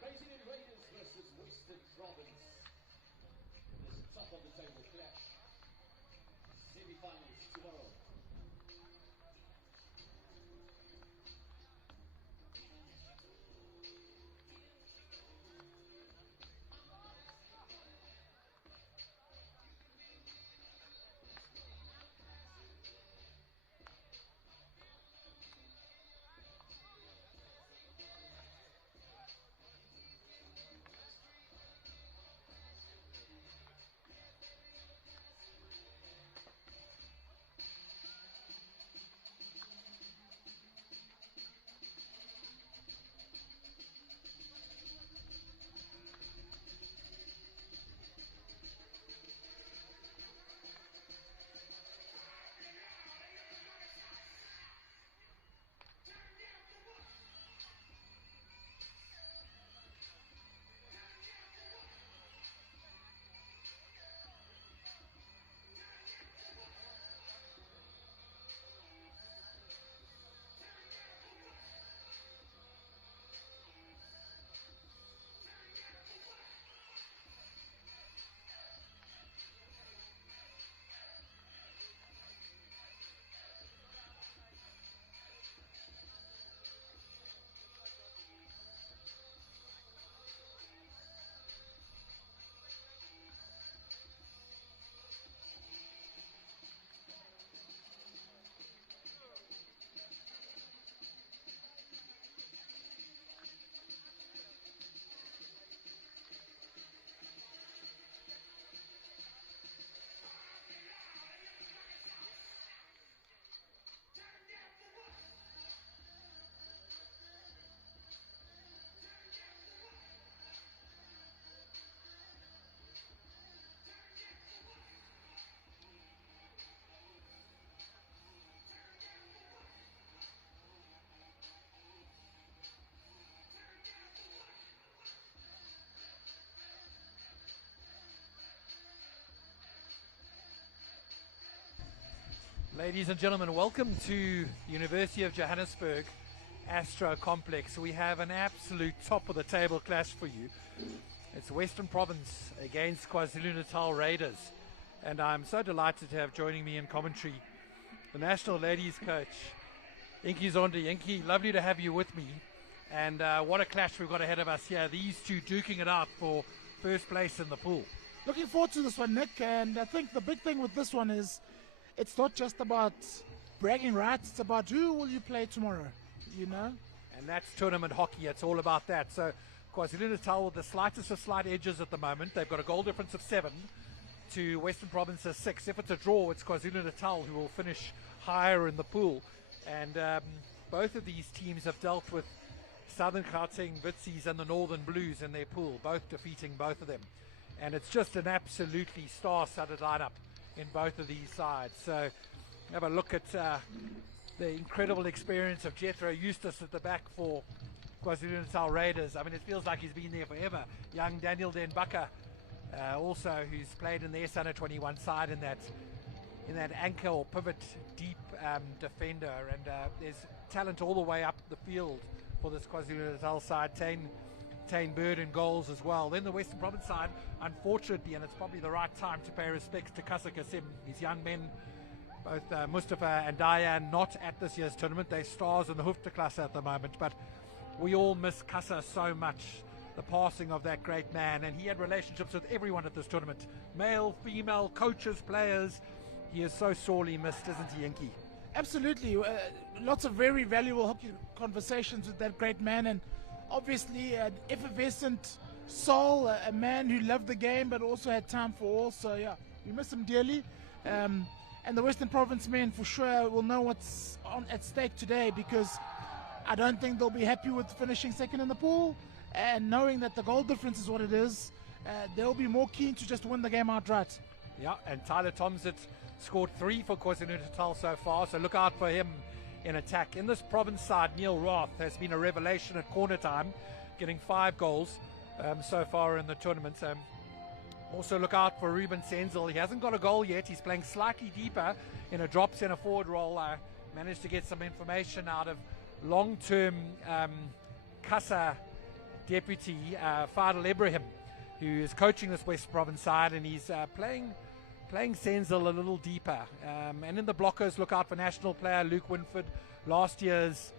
Casim Raiders versus Western Province. This top of the table clash. Semi-finals tomorrow. Ladies and gentlemen, welcome to University of Johannesburg Astro Complex. We have an absolute top of the table clash for you. It's Western Province against KwaZulu-Natal Raiders. And I'm so delighted to have joining me in commentary the national ladies coach, Inky Zondi. Inky, lovely to have you with me. And what a clash we've got ahead of us here. These two duking it out for first place in the pool. Looking forward to this one, Nick. And I think the big thing with this one is it's not just about bragging rights. It's about who will you play tomorrow, you know? And that's tournament hockey. It's all about that. So KwaZulu-Natal with the slightest of slight edges at the moment. They've got a goal difference of 7 to Western Province's 6. If it's a draw, it's KwaZulu-Natal who will finish higher in the pool. And both of these teams have dealt with Southern Gauteng, Witsies and the Northern Blues in their pool, both defeating both of them. And it's just an absolutely star-studded lineup in both of these sides. So have a look at the incredible experience of Jethro Eustace at the back for KwaZulu-Natal Raiders. I mean, it feels like he's been there forever. Young Daniel Denbaka, also who's played in the S-21 side in that anchor or pivot deep defender. And there's talent all the way up the field for this KwaZulu-Natal side. Tane Bird in goals as well. Then the Western Province side, unfortunately, and it's probably the right time to pay respects to Kasa Casim. His young men, both Mustafa and Diane, not at this year's tournament. They're stars in the Hoofdklasse at the moment, but we all miss Kasa so much, the passing of that great man. And he had relationships with everyone at this tournament, male, female, coaches, players. He is so sorely missed, isn't he, Inky? Absolutely. Lots of very valuable hockey conversations with that great man, and obviously an effervescent soul, a man who loved the game but also had time for all. So yeah, we miss him dearly. And the Western Province men for sure will know what's at stake today, because I don't think they'll be happy with finishing second in the pool, and knowing that the goal difference is what it is, they'll be more keen to just win the game outright. Yeah, and Tyler Tomzit scored 3 for KwaZulu-Natal so far, so look out for him in attack. In this province side, Neil Roth has been a revelation at corner time, getting 5 goals so far in the tournament. Also look out for Ruben Senzel. He hasn't got a goal yet. He's playing slightly deeper in a drop centre forward role. managed to get some information out of long-term Kasa deputy Fadil Ibrahim, who is coaching this West Province side, and he's playing Senzel a little deeper. And in the blockers, look out for national player Luke Winford, last year's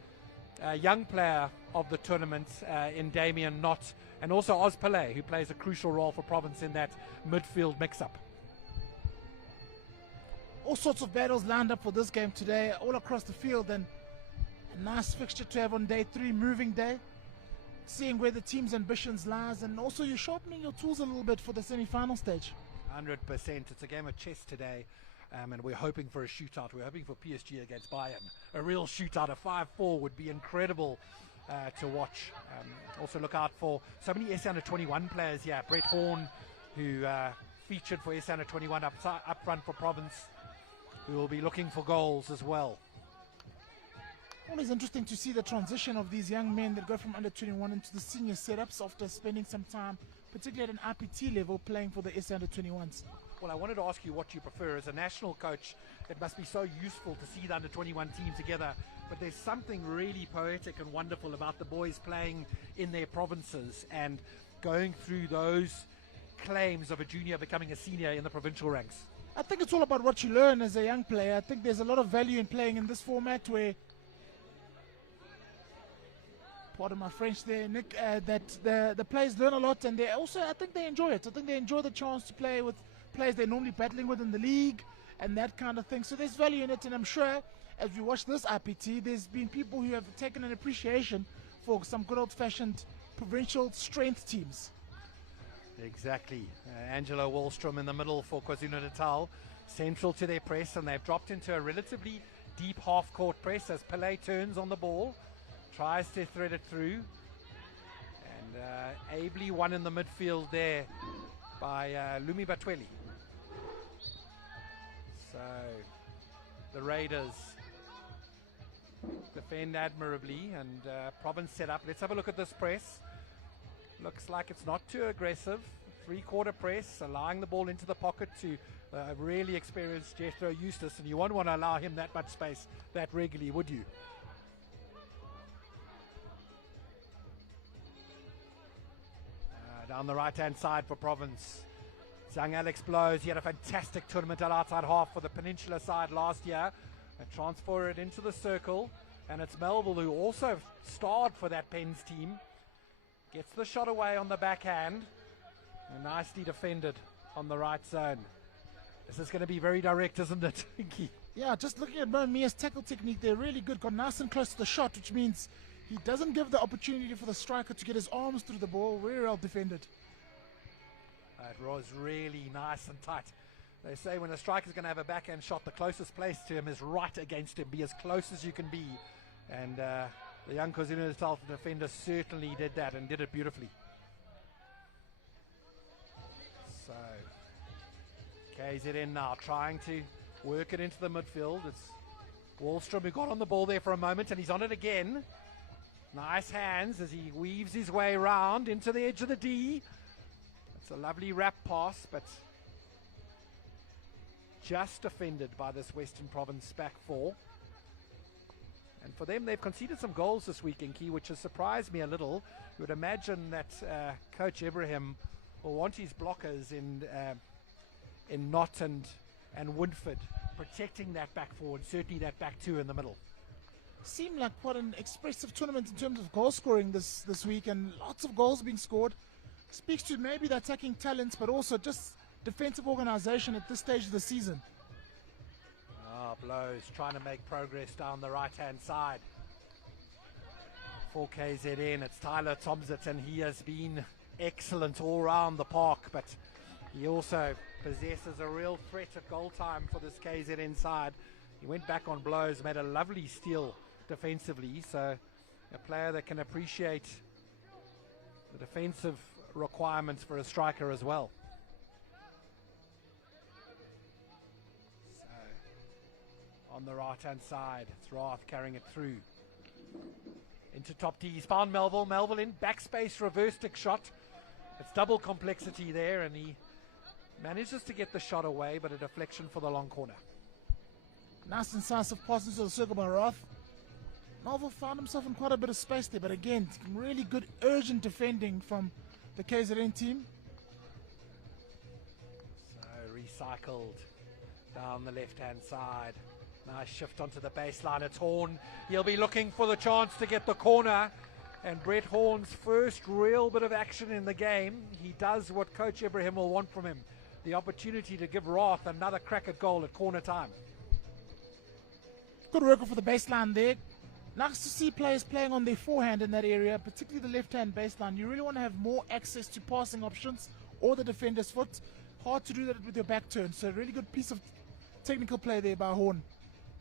young player of the tournament in Damien Knott, and also Oz Pillay, who plays a crucial role for Province in that midfield mix-up. All sorts of battles lined up for this game today, all across the field, and a nice fixture to have on day 3, moving day, seeing where the team's ambitions lies, and also you're sharpening your tools a little bit for the semi-final stage. 100%. It's a game of chess today, and we're hoping for a shootout. We're hoping for PSG against Bayern. A real shootout, a 5-4 would be incredible to watch. Also look out for so many S Under 21 players here. Brett Horn, who featured for S Under 21 up front for Province, who will be looking for goals as well. Always interesting to see the transition of these young men that go from under 21 into the senior setups after spending some time, particularly at an IPT level, playing for the S Under 21s. Well, I wanted to ask you what you prefer. As a national coach, it must be so useful to see the under 21 team together, but there's something really poetic and wonderful about the boys playing in their provinces and going through those claims of a junior becoming a senior in the provincial ranks. I think it's all about what you learn as a young player. I think there's a lot of value in playing in this format where, pardon my French there, Nick, that the players learn a lot, and they also, I think they enjoy it. I think they enjoy the chance to play with players they're normally battling with in the league and that kind of thing. So there's value in it, and I'm sure as we watch this IPT, there's been people who have taken an appreciation for some good old-fashioned provincial strength teams. Exactly. Angelo Wallstrom in the middle for KwaZulu-Natal, central to their press, and they've dropped into a relatively deep half-court press as Pillay turns on the ball, tries to thread it through, and ably won in the midfield there by Lumi Batweli. So the Raiders defend admirably, and Province set up. Let's have a look at this press. Looks like it's not too aggressive. 3-quarter press, allowing the ball into the pocket to a really experienced Jethro Eustace, and you won't want to allow him that much space that regularly, would you? Down the right-hand side for Province, Zhang Alex blows. He had a fantastic tournament at outside half for the Peninsula side last year. And transfer it into the circle, and it's Melville who also starred for that Pens team. Gets the shot away on the backhand, and nicely defended on the right zone. This is going to be very direct, isn't it, Pinky? Yeah, just looking at Mo Mia's tackle technique, they're really good. Got nice and close to the shot, which means he doesn't give the opportunity for the striker to get his arms through the ball. Very well defended. It was really nice and tight. They say when a striker's going to have a backhand shot, the closest place to him is right against him. Be as close as you can be. And the young KwaZulu-Natal defender certainly did that, and did it beautifully. So KZN now trying to work it into the midfield. It's Wallstrom who got on the ball there for a moment, and he's on it again. Nice hands as he weaves his way around into the edge of the D. It's a lovely wrap pass, but just defended by this Western Province back four. And for them, they've conceded some goals this week, Inky, which has surprised me a little. You would imagine that Coach Ibrahim will want his blockers in Knott and Winford protecting that back four, and certainly that back two in the middle. Seemed like quite an expressive tournament in terms of goal scoring this week, and lots of goals being scored. Speaks to maybe the attacking talents, but also just defensive organization at this stage of the season. Blows, trying to make progress down the right-hand side. For KZN, it's Tyler Tomsett, he has been excellent all around the park, but he also possesses a real threat at goal time for this KZN side. He went back on blows, made a lovely steal defensively, so a player that can appreciate the defensive requirements for a striker as well. On the right-hand side, it's Rath carrying it through. Into top D, he's found Melville. Melville in, backspace, reverse stick shot. It's double complexity there, and he manages to get the shot away, but a deflection for the long corner. Nice incisive pass into the circle by Roth. Melville found himself in quite a bit of space there, but again, really good urgent defending from the KZN team. So recycled down the left-hand side. Nice shift onto the baseline. It's Horn. He'll be looking for the chance to get the corner. And Brett Horn's first real bit of action in the game. He does what Coach Ibrahim will want from him. The opportunity to give Roth another crack at goal at corner time. Good work for the baseline there. Nice to see players playing on their forehand in that area, particularly the left-hand baseline. You really want to have more access to passing options or the defender's foot. Hard to do that with your back turn. So really good piece of technical play there by Horn.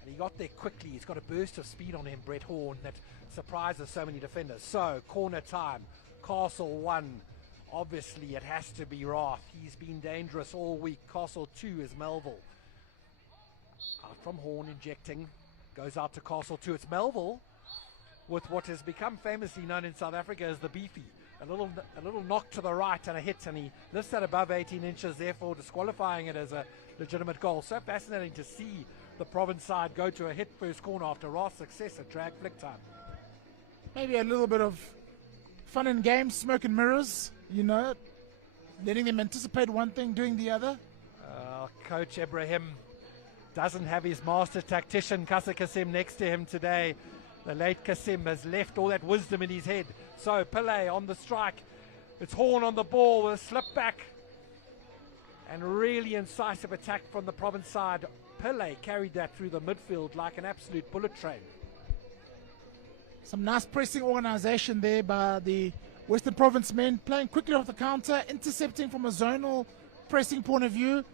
And he got there quickly. He's got a burst of speed on him, Brett Horn, that surprises so many defenders. So, corner time. Castle 1. Obviously, it has to be Roth. He's been dangerous all week. Castle 2 is Melville. Out from Horn, injecting. Goes out to Castle 2. It's Melville with what has become famously known in South Africa as the beefy. A little knock to the right and a hit, and he lifts that above 18 inches, therefore disqualifying it as a legitimate goal. So fascinating to see the province side go to a hit first corner after Roth's success at drag flick time. Maybe a little bit of fun and games, smoke and mirrors, you know, letting them anticipate one thing, doing the other. Coach Ibrahim doesn't have his master tactician, Kasa Casim, next to him today. The late Casim has left all that wisdom in his head. So Pillay on the strike. It's Horn on the ball with a slip back. And really incisive attack from the province side. Pillay carried that through the midfield like an absolute bullet train. Some nice pressing organisation there by the Western Province men, playing quickly off the counter, intercepting from a zonal pressing point of view.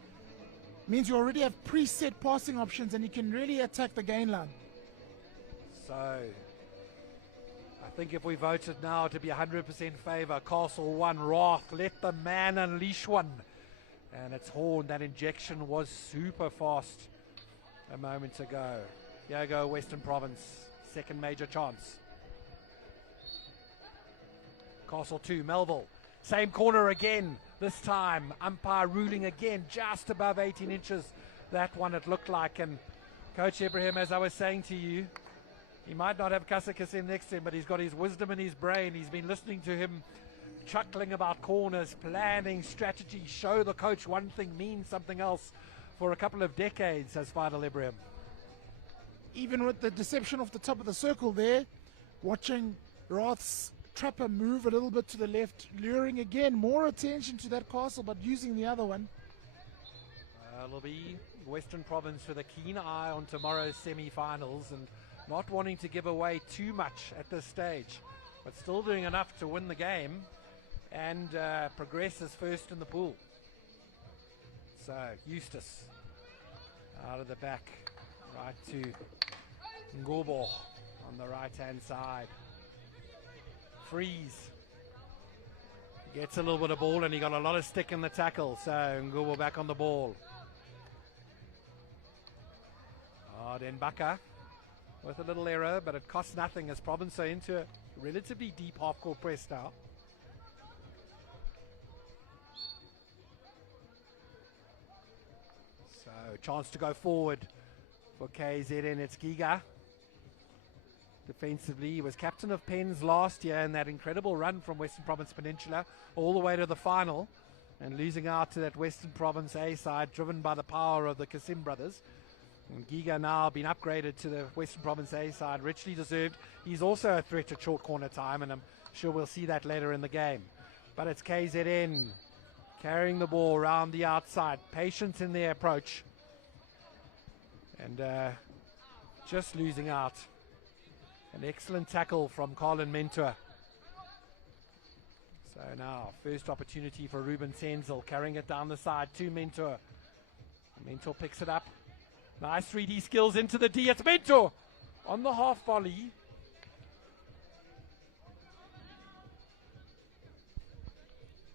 Means you already have preset passing options and you can really attack the gain line. So, I think if we voted now to be 100% favour, Castle 1, Roth, let the man unleash one. And it's Horn. That injection was super fast a moment ago. Here go Western Province. Second major chance. Castle 2, Melville. Same corner again. This time, umpire ruling again just above 18 inches. That one it looked like. And Coach Ibrahim, as I was saying to you, he might not have Kasa Casim next to him, but he's got his wisdom in his brain. He's been listening to him chuckling about corners, planning, strategy. Show the coach one thing means something else for a couple of decades, as Final Ibrahim. Even with the deception off the top of the circle there, watching Roth's trapper move a little bit to the left, luring again more attention to that castle, but using the other one. It'll be Western Province with a keen eye on tomorrow's semi-finals and not wanting to give away too much at this stage, but still doing enough to win the game and progress as first in the pool. So Eustace out of the back, right to Ngobo on the right-hand side. Freeze. Gets a little bit of ball and he got a lot of stick in the tackle. So Ngobo back on the ball. Then Baka with a little error, but it costs nothing as Province are into a relatively deep half-court press now. So chance to go forward for KZN. It's Giga. Defensively, he was captain of Pens last year in that incredible run from Western Province Peninsula all the way to the final and losing out to that Western Province A side driven by the power of the Casim brothers. And Giga now been upgraded to the Western Province A side, richly deserved. He's also a threat at short corner time, and I'm sure we'll see that later in the game. But it's KZN carrying the ball around the outside, patience in their approach, and just losing out. An excellent tackle from Colin Mentor. So now, first opportunity for Ruben Senzel, carrying it down the side to Mentor. Mentor picks it up. Nice 3D skills into the D. It's Mentor on the half volley.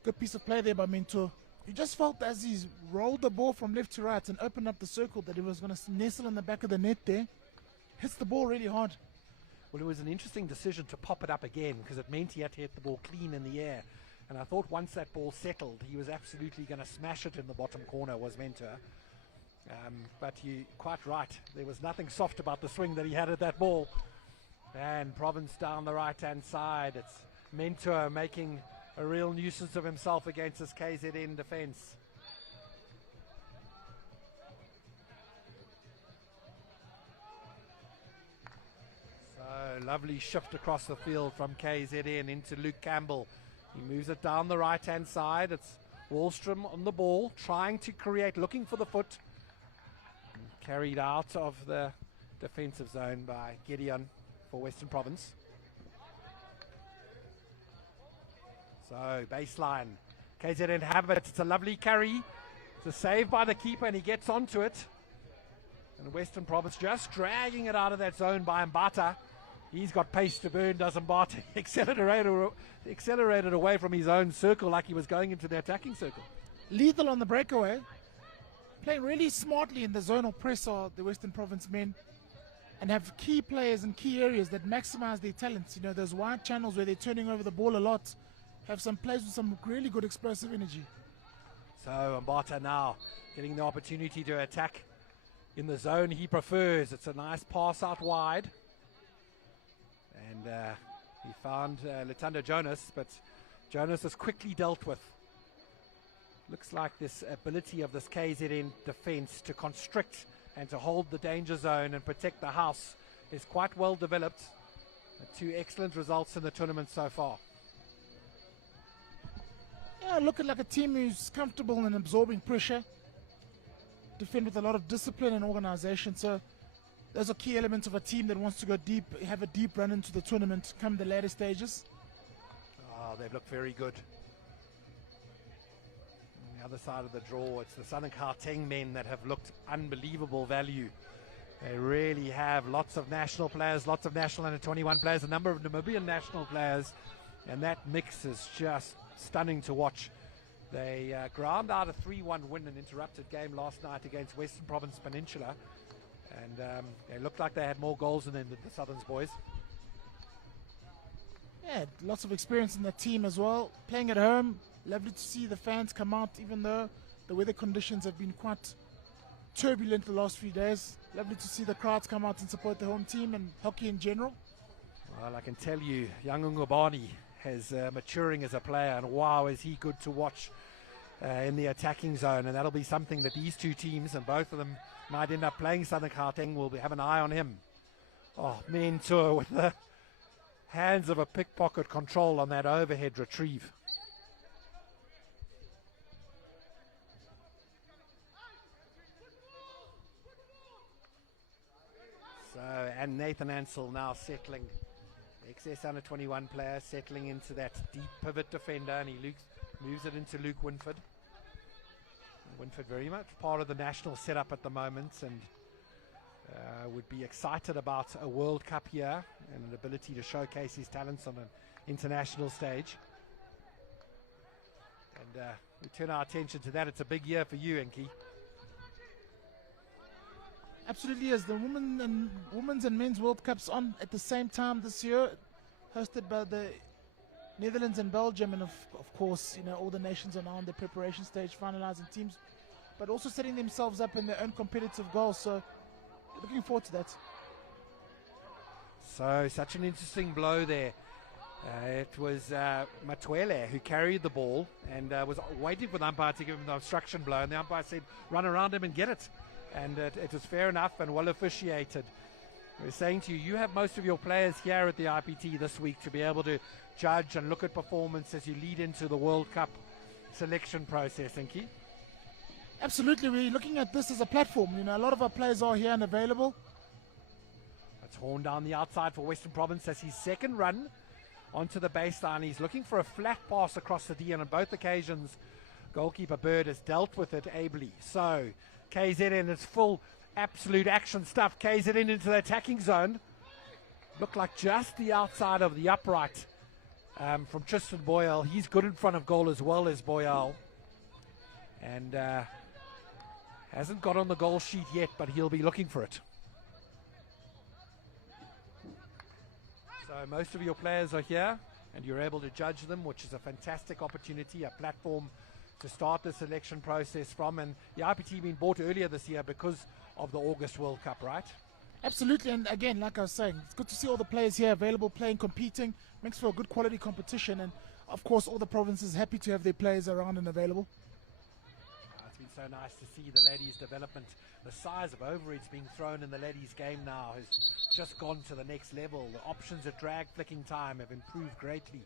Good piece of play there by Mentor. You just felt as he's rolled the ball from left to right and opened up the circle that he was going to nestle in the back of the net there. Hits the ball really hard. Well, it was an interesting decision to pop it up again because it meant he had to hit the ball clean in the air. And I thought once that ball settled, he was absolutely going to smash it in the bottom corner, was Mentor. But you're quite right. There was nothing soft about the swing that he had at that ball. And Province down the right-hand side. It's Mentor making a real nuisance of himself against this KZN defence. So lovely shift across the field from KZN into Luke Campbell. He moves it down the right-hand side. It's Wallstrom on the ball, trying to create, looking for the foot. Carried out of the defensive zone by Gideon for Western Province. So baseline, KZN have it. It's a lovely carry. It's a save by the keeper and he gets onto it. And Western Province just dragging it out of that zone by Mbata. He's got pace to burn, doesn't Mbata? Accelerated away from his own circle like he was going into the attacking circle. Lethal on the breakaway. Playing really smartly in the zonal press are the Western Province men, and have key players in key areas that maximize their talents. You know, those wide channels where they're turning over the ball a lot, have some players with some really good explosive energy. So Mbata now getting the opportunity to attack in the zone he prefers. It's a nice pass out wide. And he found Letando Jonas, but Jonas is quickly dealt with. Looks like this ability of this KZN defense to constrict and to hold the danger zone and protect the house is quite well developed. Two excellent results in the tournament so far. Yeah, looking like a team who's comfortable in absorbing pressure, defend with a lot of discipline and organization. So those are key elements of a team that wants to go deep, have a deep run into the tournament come the later stages. Oh, they've looked very good. On the other side of the draw, it's the Southern Gauteng men that have looked unbelievable value. They really have lots of national players, lots of national under 21 players, a number of Namibian national players, and that mix is just stunning to watch. They ground out a 3-1 win, an interrupted game last night against Western Province Peninsula, and they looked like they had more goals than the Southerns boys. Yeah, lots of experience in the team as well. Playing at home, lovely to see the fans come out, even though the weather conditions have been quite turbulent the last few days. Lovely to see the crowds come out and support the home team and hockey in general. Well, I can tell you, young Ngubani is maturing as a player, and wow, is he good to watch in the attacking zone. And that'll be something that these two teams, and both of them might end up playing Southern Gauteng, will have an eye on him. Oh, Mentor with the hands of a pickpocket control on that overhead retrieve. So, and Nathan Ansell now settling, XS under 21 player, settling into that deep pivot defender, and he moves it into Luke Winford. Winford very much part of the national setup at the moment, and would be excited about a World Cup here and an ability to showcase his talents on an international stage. And we turn our attention to that. It's a big year for you, Enki. Absolutely, as the women's and men's World Cups on at the same time this year, hosted by the Netherlands and Belgium, and of course, you know, all the nations are now on the preparation stage, finalizing teams, but also setting themselves up in their own competitive goals. So, looking forward to that. So, such an interesting blow there. It was Matwele who carried the ball and was waiting for the umpire to give him the obstruction blow, and the umpire said, "Run around him and get it." And it was fair enough and well officiated. We're saying to you, you have most of your players here at the IPT this week to be able to judge and look at performance as you lead into the World Cup selection process, Inky. Absolutely, we're looking at this as a platform. You know, a lot of our players are here and available. It's Horn down the outside for Western Province as his second run onto the baseline. He's looking for a flat pass across the D, and on both occasions, goalkeeper Bird has dealt with it ably. So, KZN, it's full absolute action stuff. KZN into the attacking zone. Looked like just the outside of the upright from Tristan Boyle. He's good in front of goal as well as Boyle. And hasn't got on the goal sheet yet, but he'll be looking for it. So most of your players are here, and you're able to judge them, which is a fantastic opportunity, a platform to start the selection process from. And the IPT being bought earlier this year because of the August World Cup, right? Absolutely, and again, like I was saying, it's good to see all the players here available, playing, competing. Makes for a good quality competition, and of course all the provinces happy to have their players around and available. It's been so nice to see the ladies' development. The size of overage being thrown in the ladies' game now has just gone to the next level. The options at drag flicking time have improved greatly,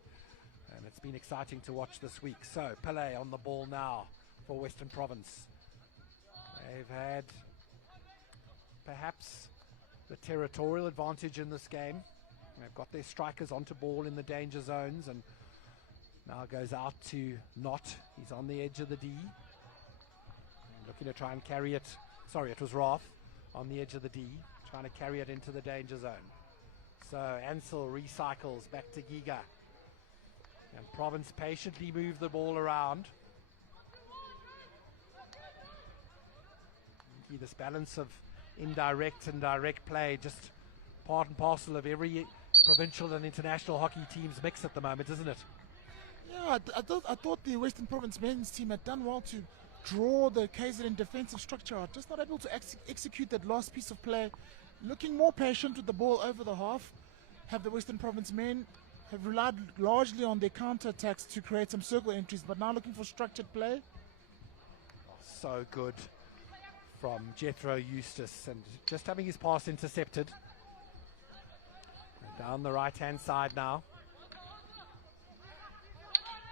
and it's been exciting to watch this week. So Pele on the ball now for Western Province. They've had perhaps the territorial advantage in this game. They've got their strikers onto ball in the danger zones, and now goes out to Knott. He's on the edge of the D, looking to try and carry it. Sorry, it was Roth on the edge of the D, trying to carry it into the danger zone. So Ansel recycles back to Giga, and Province patiently move the ball around. This balance of indirect and direct play, just part and parcel of every provincial and international hockey team's mix at the moment, isn't it? Yeah, I thought the Western Province men's team had done well to draw the KZN defensive structure out, just not able to execute that last piece of play. Looking more patient with the ball over the half. Have the Western Province men have relied largely on their counter-attacks to create some circle entries, but now looking for structured play. So good from Jethro Eustace, and just having his pass intercepted. Down the right-hand side now.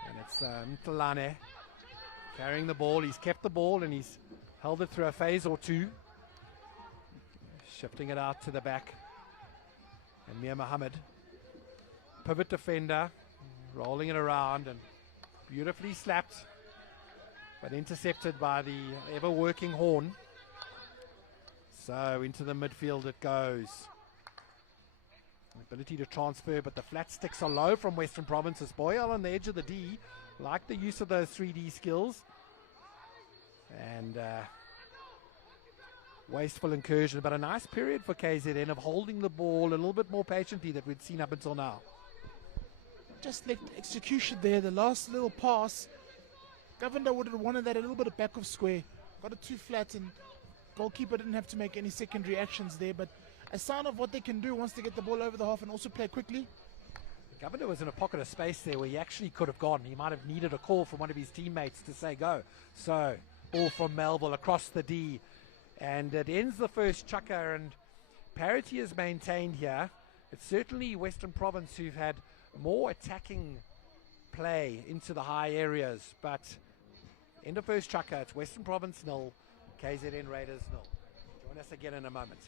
And it's Mtalane carrying the ball. He's kept the ball and he's held it through a phase or two. Shifting it out to the back. And Mir Mohammed, pivot defender, rolling it around and beautifully slapped, but intercepted by the ever-working Horn. So into the midfield it goes. Ability to transfer, but the flat sticks are low from Western Provinces. Boyle on the edge of the D, like the use of those 3D skills. And wasteful incursion, but a nice period for KZN of holding the ball a little bit more patiently that we'd seen up until now. Just left execution there, the last little pass. Governor would have wanted that a little bit of back of square. Got it too flat, and goalkeeper didn't have to make any secondary actions there, but a sign of what they can do once they get the ball over the half and also play quickly. Governor was in a pocket of space there where he actually could have gone. He might have needed a call from one of his teammates to say go. So, ball from Melville across the D. And it ends the first chucker, and parity is maintained here. It's certainly Western Province who've had more attacking play into the high areas. But end of first chucker, it's Western Province 0, KZN Raiders 0. Join us again in a moment.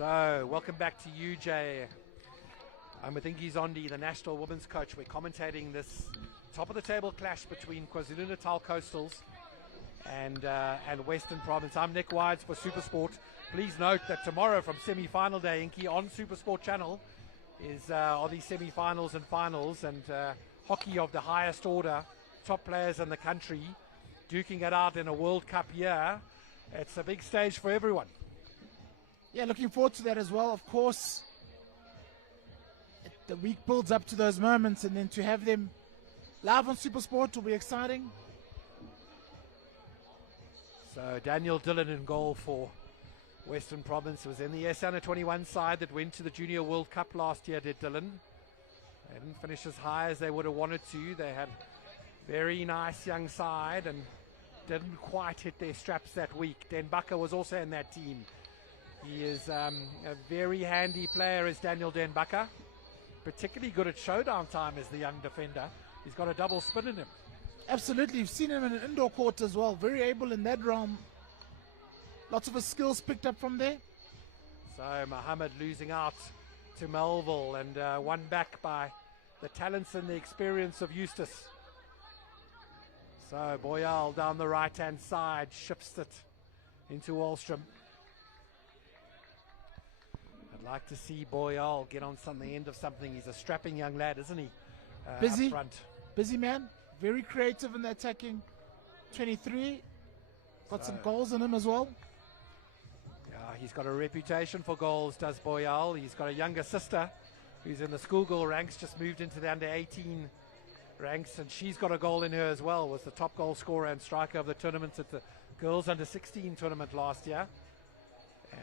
So, welcome back to you, Jay. I'm with Ingi Zondi, the national women's coach. We're commentating this top of the table clash between KwaZulu-Natal Coastals and Western Province. I'm Nick Wides for SuperSport. Please note that tomorrow from semi-final day, Inki, on SuperSport channel are these semi-finals and finals, and hockey of the highest order, top players in the country, duking it out in a World Cup year. It's a big stage for everyone. Yeah, looking forward to that as well. Of course, the week builds up to those moments, and then to have them live on SuperSport will be exciting. So Daniel Dillon in goal for Western Province. Was in the S Under 21 side that went to the Junior World Cup last year, did Dillon. They didn't finish as high as they would have wanted to. They had very nice young side and didn't quite hit their straps that week. Den Bakker was also in that team. He is a very handy player, is Daniel Den Bakker. Particularly good at showdown time as the young defender. He's got a double spin in him. Absolutely. You've seen him in an indoor court as well. Very able in that realm. Lots of his skills picked up from there. So Mohammed losing out to Melville, and won back by the talents and the experience of Eustace. So Boyal down the right-hand side shifts it into Wallstrom. I'd like to see Boyal get on the end of something. He's a strapping young lad, isn't he? Busy. Up front. Busy man. Very creative in the attacking 23. Got some goals in him as well. Yeah, he's got a reputation for goals, does Boyal. He's got a younger sister who's in the schoolgirl ranks, just moved into the under-18 ranks, and she's got a goal in her as well. Was the top goal scorer and striker of the tournament at the girls under-16 tournament last year.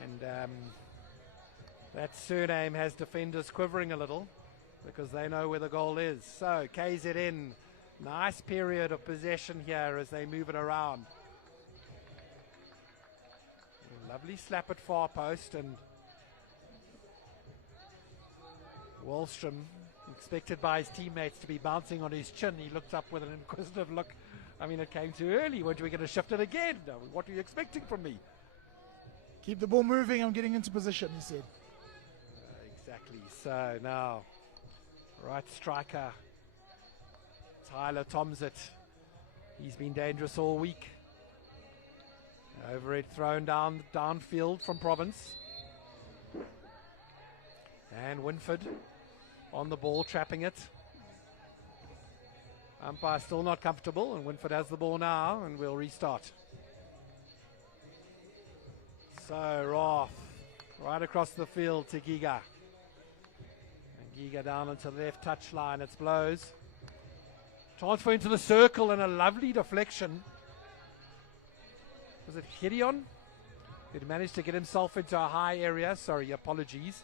And that surname has defenders quivering a little because they know where the goal is. So KZN, nice period of possession here as they move it around. A lovely slap at far post, and Wallstrom, expected by his teammates to be bouncing on his chin, he looked up with an inquisitive look. I mean, it came too early. Weren't we going to shift it again? What are you expecting from me? Keep the ball moving. I'm getting into position, he said. Exactly. So now, right striker Tyler Tomzit. He's been dangerous all week. Over it, thrown downfield from Province. And Winford on the ball, trapping it. Umpire still not comfortable, and Winford has the ball now, and we'll restart. So Roth, right across the field to Giga. And Giga down onto the left touchline. It's Blows. Transfer into the circle and a lovely deflection. Was it Gideon? He'd managed to get himself into a high area. Sorry, apologies.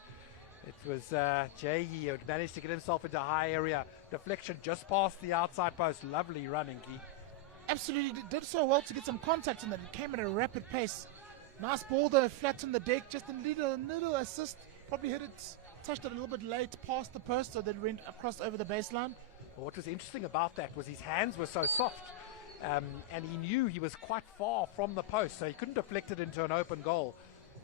It was Jahi who had managed to get himself into a high area. Deflection just past the outside post. Lovely running, Key. Absolutely did so well to get some contact in that. It came at a rapid pace. Nice ball though, flat on the deck. Just a little assist. Probably hit it, touched it a little bit late past the post, so that went across over the baseline. Well, what was interesting about that was his hands were so soft. And he knew he was quite far from the post, so he couldn't deflect it into an open goal.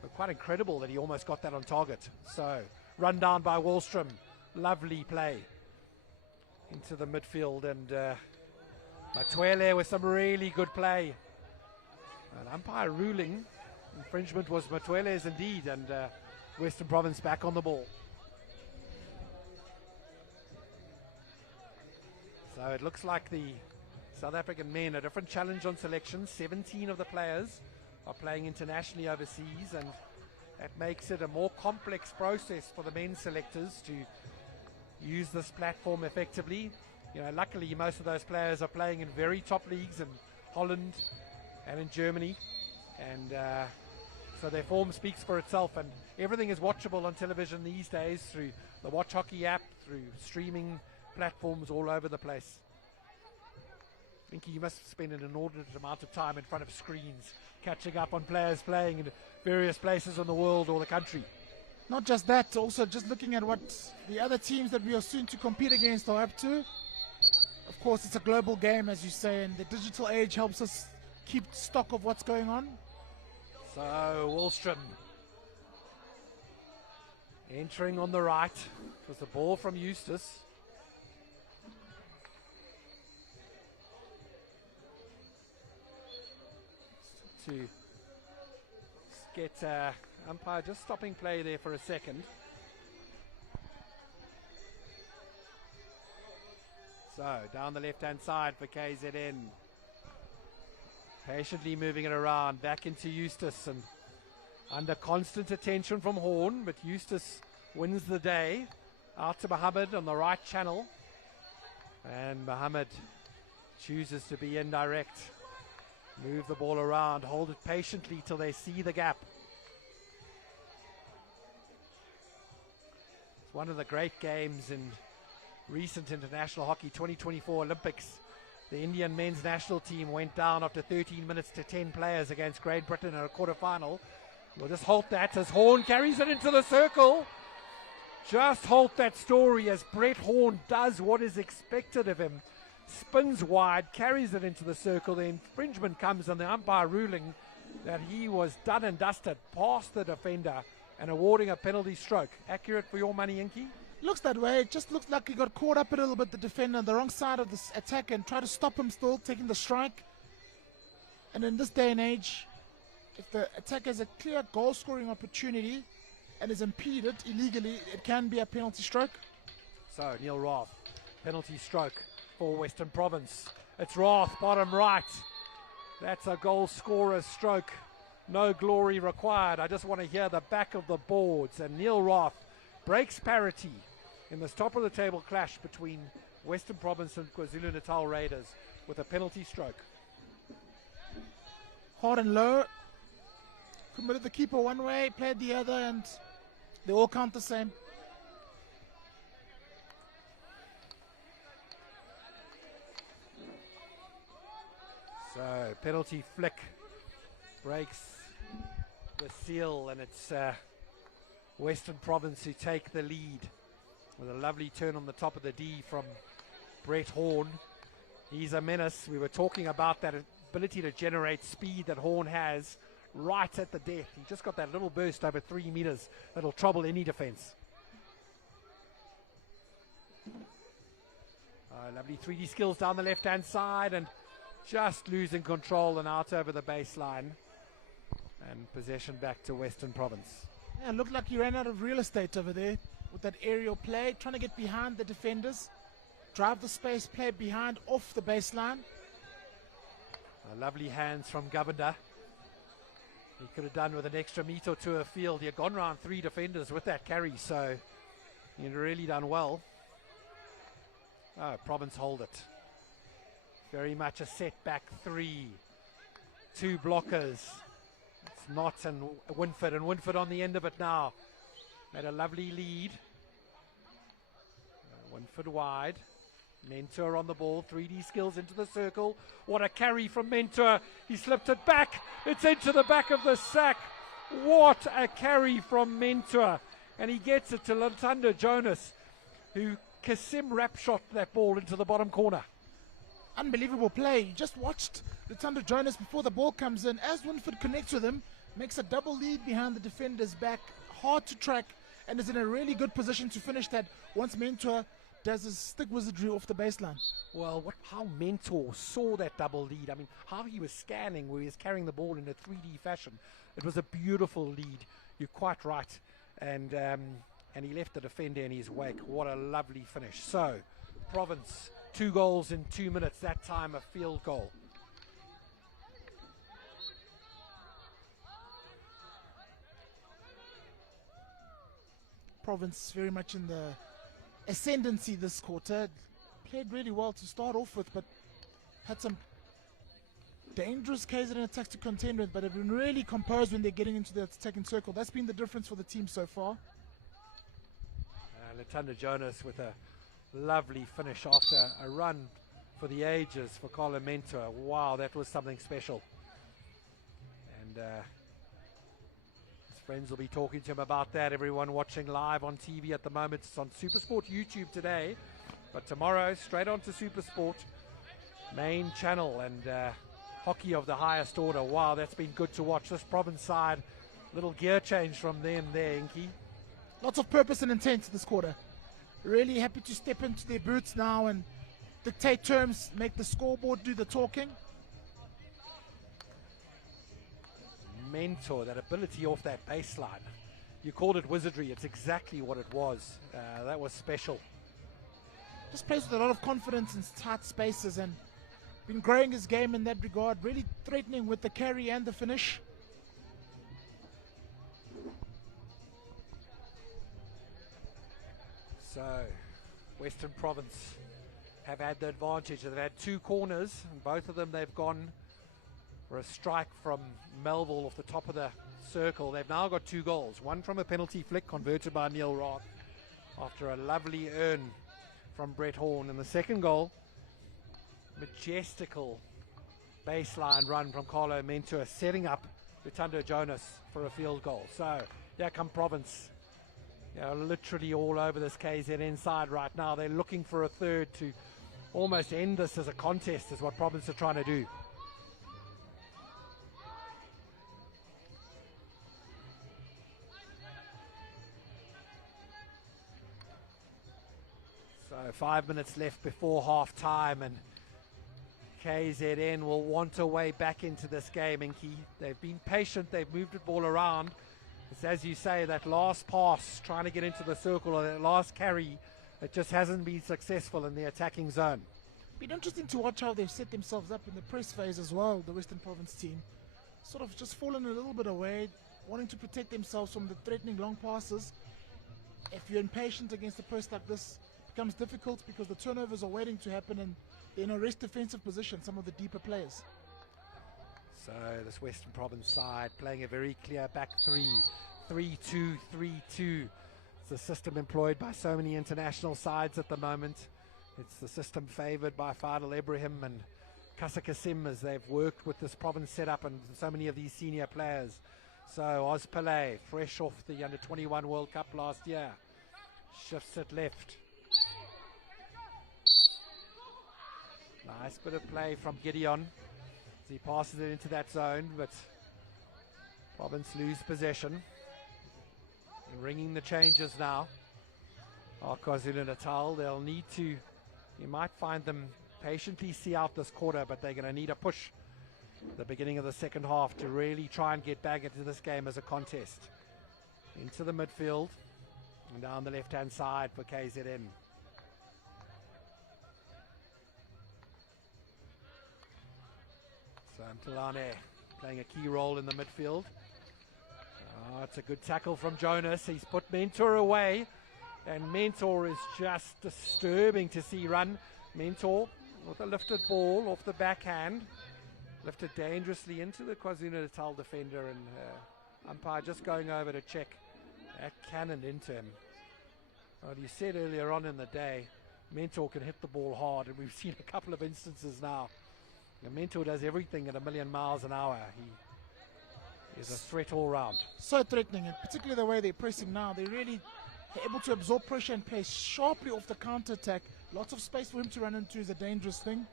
But quite incredible that he almost got that on target. So, run down by Wallstrom. Lovely play into the midfield. And Matwele with some really good play. An umpire ruling. Infringement was Matwele's indeed. And Western Province back on the ball. So, it looks like the South African men, a different challenge on selection. 17 of the players are playing internationally overseas, and that makes it a more complex process for the men's selectors to use this platform effectively. You know, luckily most of those players are playing in very top leagues in Holland and in Germany, and so their form speaks for itself, and everything is watchable on television these days through the Watch Hockey app, through streaming platforms all over the place. Inky, you must spend an inordinate amount of time in front of screens, catching up on players playing in various places in the world or the country. Not just that, also just looking at what the other teams that we are soon to compete against are up to. Of course, it's a global game, as you say, and the digital age helps us keep stock of what's going on. So, Wallstrom Entering on the right was the ball from Eustace. To get umpire just stopping play there for a second. So down the left hand side for KZN. Patiently moving it around back into Eustace and under constant attention from Horn, but Eustace wins the day. Out to Mohammed on the right channel, and Mohammed chooses to be indirect. Move the ball around, hold it patiently till they see the gap. It's one of the great games in recent international hockey 2024 Olympics. The Indian men's national team went down after 13 minutes to 10 players against Great Britain in a quarter-final. We'll just halt that as Horn carries it into the circle. Just halt that story as Brett Horn does what is expected of him. Spins wide, carries it into the circle. The infringement comes on the umpire ruling that he was done and dusted past the defender and awarding a penalty stroke. Accurate for your money, Inky? Looks that way. It just looks like he got caught up a little bit, the defender, on the wrong side of this attack and tried to stop him still, taking the strike. And in this day and age, if the attack has a clear goal-scoring opportunity and is impeded illegally, it can be a penalty stroke. So, Neil Roth, penalty stroke for Western Province. It's Roth, bottom right. That's a goal scorer stroke. No glory required. I just want to hear the back of the boards. And Neil Roth breaks parity in this top of the table clash between Western Province and KwaZulu-Natal Raiders with a penalty stroke. Hard and low. Committed the keeper one way, played the other, and they all count the same. So, penalty flick breaks the seal, and it's Western Province who take the lead with a lovely turn on the top of the D from Brett Horn. He's a menace. We were talking about that ability to generate speed that Horn has right at the death. He just got that little burst over 3 meters that'll trouble any defense. Lovely 3D skills down the left-hand side and just losing control and out over the baseline. And possession back to Western Province. Yeah, it looked like he ran out of real estate over there with that aerial play, trying to get behind the defenders, drive the space play behind off the baseline. Lovely hands from Govender. He could have done with an extra meter or two of field. He had gone around 3 defenders with that carry, so he'd really done well. Oh, Province hold it. Very much a setback 3. 2 blockers. It's Knott and Winford on the end of it now. Made a lovely lead. Winford wide. Mentor on the ball, 3D skills into the circle. What a carry from Mentor. He slipped it back. It's into the back of the sack. What a carry from Mentor. And he gets it to Lantanda Jonas, who Casim rap shot that ball into the bottom corner. Unbelievable play. You just watched Lantanda Jonas before the ball comes in. As Winford connects with him, makes a double lead behind the defender's back. Hard to track and is in a really good position to finish that once Mentor does his stick wizardry off the baseline. Well, how Mentor saw that double lead. I mean, how he was scanning where he was carrying the ball in a 3D fashion. It was a beautiful lead. You're quite right. And he left the defender in his wake. What a lovely finish. So, Province, 2 goals in 2 minutes. That time a field goal. Province very much in the ascendancy this quarter. Played really well to start off with, but had some dangerous KZN attacks to contend with, but have been really composed when they're getting into the attacking circle. That's been the difference for the team so far. Lantanda Jonas with a lovely finish after a run for the ages for Colin Mentor. Wow, that was something special. And his friends will be talking to him about that. Everyone watching live on TV at the moment. It's on SuperSport YouTube today, but tomorrow straight on to SuperSport main channel, and hockey of the highest order. Wow, that's been good to watch. This Province side, little gear change from them there, Inky. lots of purpose and intent this quarter. Really happy to step into their boots now and dictate terms, make the scoreboard do the talking. Mentor, that ability off that baseline. You called it wizardry. It's exactly what it was. That was special. Just plays with a lot of confidence in tight spaces and been growing his game in that regard, really threatening with the carry and the finish. So, Western Province have had the advantage. They've had two corners, and both of them they've gone for a strike from Melville off the top of the circle. They've now got 2 goals. One from a penalty flick converted by Neil Roth after a lovely earn from Brett Horn. And the second goal, majestical baseline run from Carlo Mentor, setting up Lutundo Jonas for a field goal. So here come Province. Literally all over this KZN side right now. They're looking for a third to almost end this as a contest, is what Province are trying to do. So 5 minutes left before half time, and KZN will want a way back into this game. And they've been patient, they've moved the ball around. It's, as you say, that last pass, trying to get into the circle, or that last carry, it just hasn't been successful in the attacking zone. Been interesting to watch how they've set themselves up in the press phase as well, the Western Province team. Sort of just fallen a little bit away, wanting to protect themselves from the threatening long passes. If you're impatient against a press like this, it becomes difficult because the turnovers are waiting to happen and they're in a rest defensive position, some of the deeper players. So this Western Province side playing a very clear back 3-2-3-2. It's the system employed by so many international sides at the moment. It's the system favoured by Fadil Ibrahim and Kasa Casim, as they've worked with this province setup and so many of these senior players. So Oz Pillay, fresh off the Under-21 World Cup last year, shifts it left. Nice bit of play from Gideon. He passes it into that zone, but Province lose possession. And ringing the changes now are KwaZulu-Natal. They'll need to, you might find them patiently see out this quarter, but they're going to need a push at the beginning of the second half to really try and get back into this game as a contest. Into the midfield and down the left-hand side for KZN. So Mtilane playing a key role in the midfield. It's a good tackle from Jonas. He's put Mentor away, and Mentor is just disturbing to see run. Mentor with a lifted ball off the backhand, lifted dangerously into the KwaZulu-Natal defender, and umpire just going over to check. That cannon into him. Well, you said earlier on in the day, Mentor can hit the ball hard, and we've seen a couple of instances now. The Mentor does everything at 1,000,000 miles an hour. He is a threat all round. So threatening, and particularly the way they're pressing now. They're really able to absorb pressure and play sharply off the counter-attack. Lots of space for him to run into is a dangerous thing.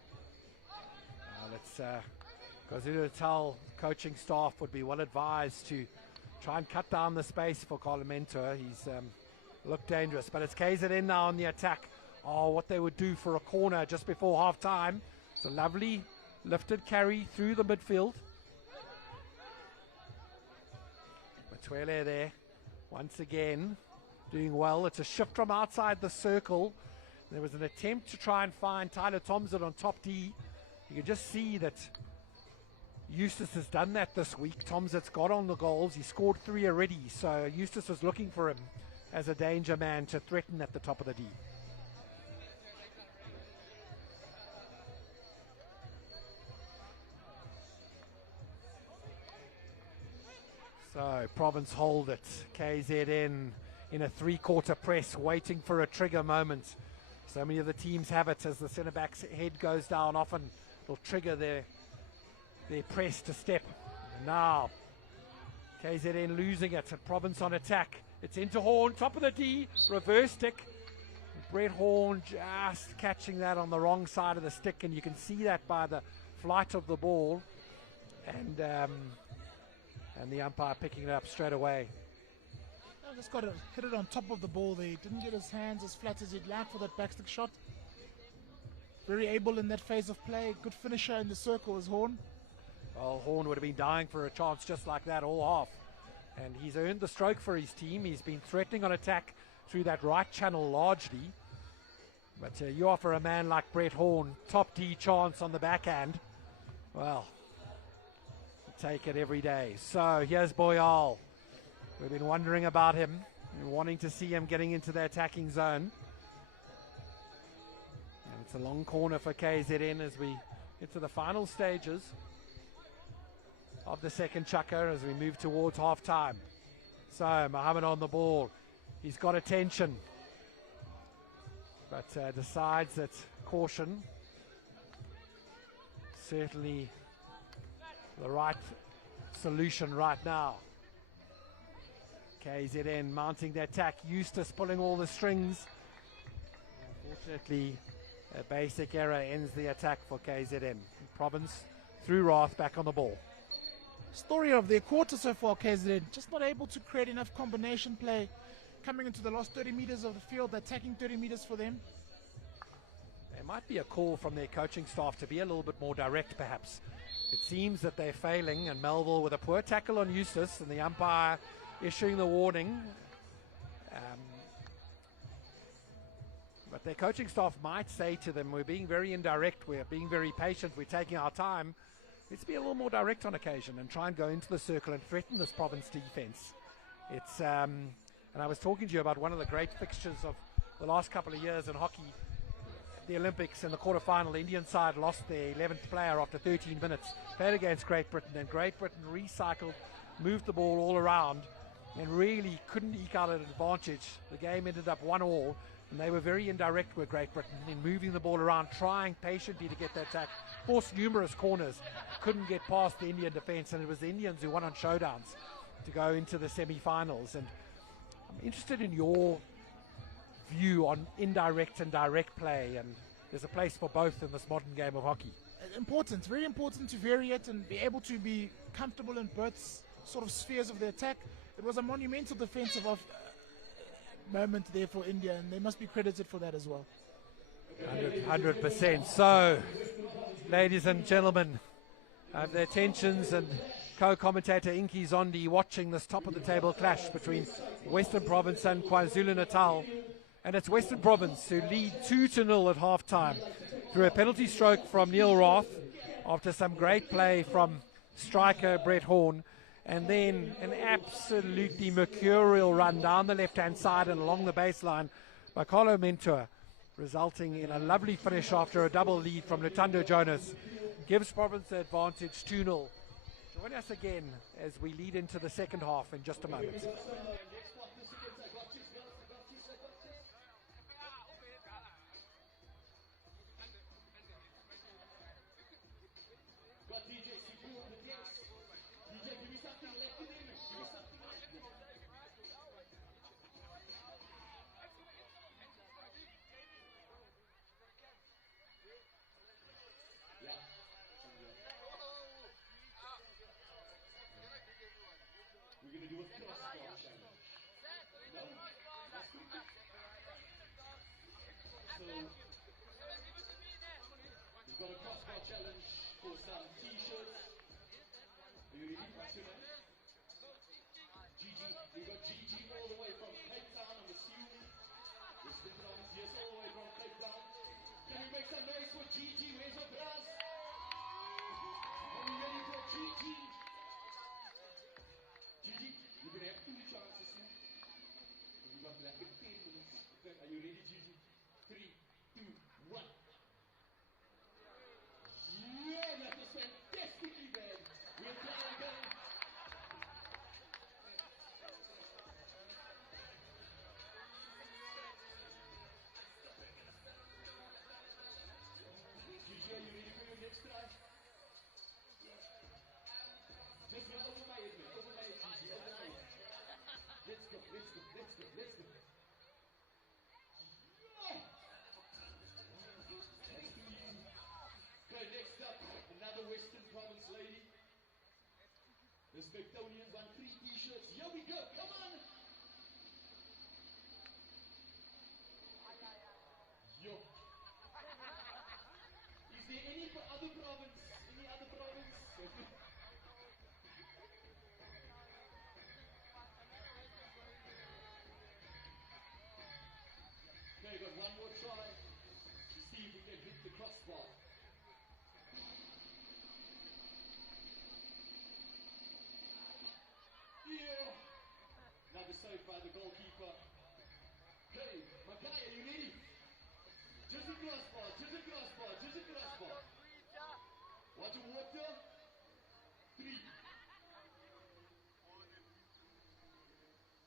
KwaZulu-Natal coaching staff would be well advised to try and cut down the space for Carlo Mentor. He's looked dangerous, but it's KZN now on the attack. Oh, what they would do for a corner just before half-time. It's a lovely lifted carry through the midfield. Matwele there, once again, doing well. It's a shift from outside the circle. There was an attempt to try and find Tyler Thompson on top D. You can just see that Eustace has done that this week. Thompson's got on the goals. He scored 3 already, so Eustace was looking for him as a danger man to threaten at the top of the D. So Province hold it. KZN in a 3-quarter press, waiting for a trigger moment. So many of the teams have it as the centre back's head goes down. Often it'll trigger their press to step. And now KZN losing it. And Province on attack. It's into Horn, top of the D, reverse stick. Brett Horn just catching that on the wrong side of the stick, and you can see that by the flight of the ball. And the umpire picking it up straight away. just got to hit it on top of the ball there. He didn't get his hands as flat as he'd like for that backstick shot. Very able in that phase of play. Good finisher in the circle is Horn. Well, Horn would have been dying for a chance just like that all half. And he's earned the stroke for his team. He's been threatening on attack through that right channel largely. But you offer a man like Brett Horn top D chance on the backhand. Well, you take it every day. So here's Boyal. We've been wondering about him, wanting to see him getting into the attacking zone. And it's a long corner for KZN as we get to the final stages of the second chukker as we move towards half time. So Mohammed on the ball. He's got attention, but decides that caution certainly the right solution right now. KZN mounting the attack. Eustace pulling all the strings. Unfortunately, a basic error ends the attack for KZN. Province through Rath back on the ball. Story of their quarter so far, KZN. Just not able to create enough combination play coming into the last 30 meters of the field, attacking 30 meters for them. There might be a call from their coaching staff to be a little bit more direct, perhaps. It seems that they're failing, and Melville with a poor tackle on Eustace, and the umpire issuing the warning. But their coaching staff might say to them, we're being very indirect, we're being very patient, we're taking our time. Let's be a little more direct on occasion and try and go into the circle and threaten this province defense. It's and I was talking to you about one of the great fixtures of the last couple of years in hockey, the Olympics. In the quarterfinal, the Indian side lost their 11th player after 13 minutes, played against Great Britain, and Great Britain recycled, moved the ball all around, and really couldn't eke out an advantage. The game ended up 1-1, and they were very indirect with Great Britain in moving the ball around, trying patiently to get the attack, forced numerous corners, couldn't get past the Indian defense, and it was the Indians who won on showdowns to go into the semi-finals. And I'm interested in your view on indirect and direct play, and there's a place for both in this modern game of hockey. Important, very important to vary it and be able to be comfortable in both sort of spheres of the attack. It was a monumental defensive moment there for India, and they must be credited for that as well. 100%. So, ladies and gentlemen, I have the attentions and co-commentator Inky Zondi watching this top of the table clash between Western Province and KwaZulu-Natal. And it's Western Province who lead 2-0 at halftime through a penalty stroke from Neil Roth after some great play from striker Brett Horn, and then an absolutely mercurial run down the left-hand side and along the baseline by Carlo Mentor, resulting in a lovely finish after a double lead from Lutando Jonas. Gives Province the advantage 2-0. Join us again as we lead into the second half in just a moment. We're going to do a crossbar challenge. No? So, we've got a crossbar challenge for some t-shirts. Are you ready, Peninsula? Gigi, we've got Gigi all the way from Cape Town, I'm assuming. Western Province, yes, all the way from Cape Town. Can we make some noise for Gigi? Where's your brass? Are we ready for Gigi? You're going to have 2 chances here. We've got like 10 minutes. Are you ready, Gigi? 3, 2, 1. Yeah, that was fantastically bad. We'll try again. Gigi, are you ready for your next try? Just go over my head, man. Over my head, Gigi. Over my head. Let's go, let's go, let's go, let's go. Yeah! That's too easy. Okay, next up, another Western Province lady. This Victonians on 3 t-shirts. Here we go, come on! if we can hit the crossbar. Yeah. Another save by the goalkeeper. Hey, Makai, are you ready? Just a crossbar, just a crossbar, just a crossbar. Want to water? 3.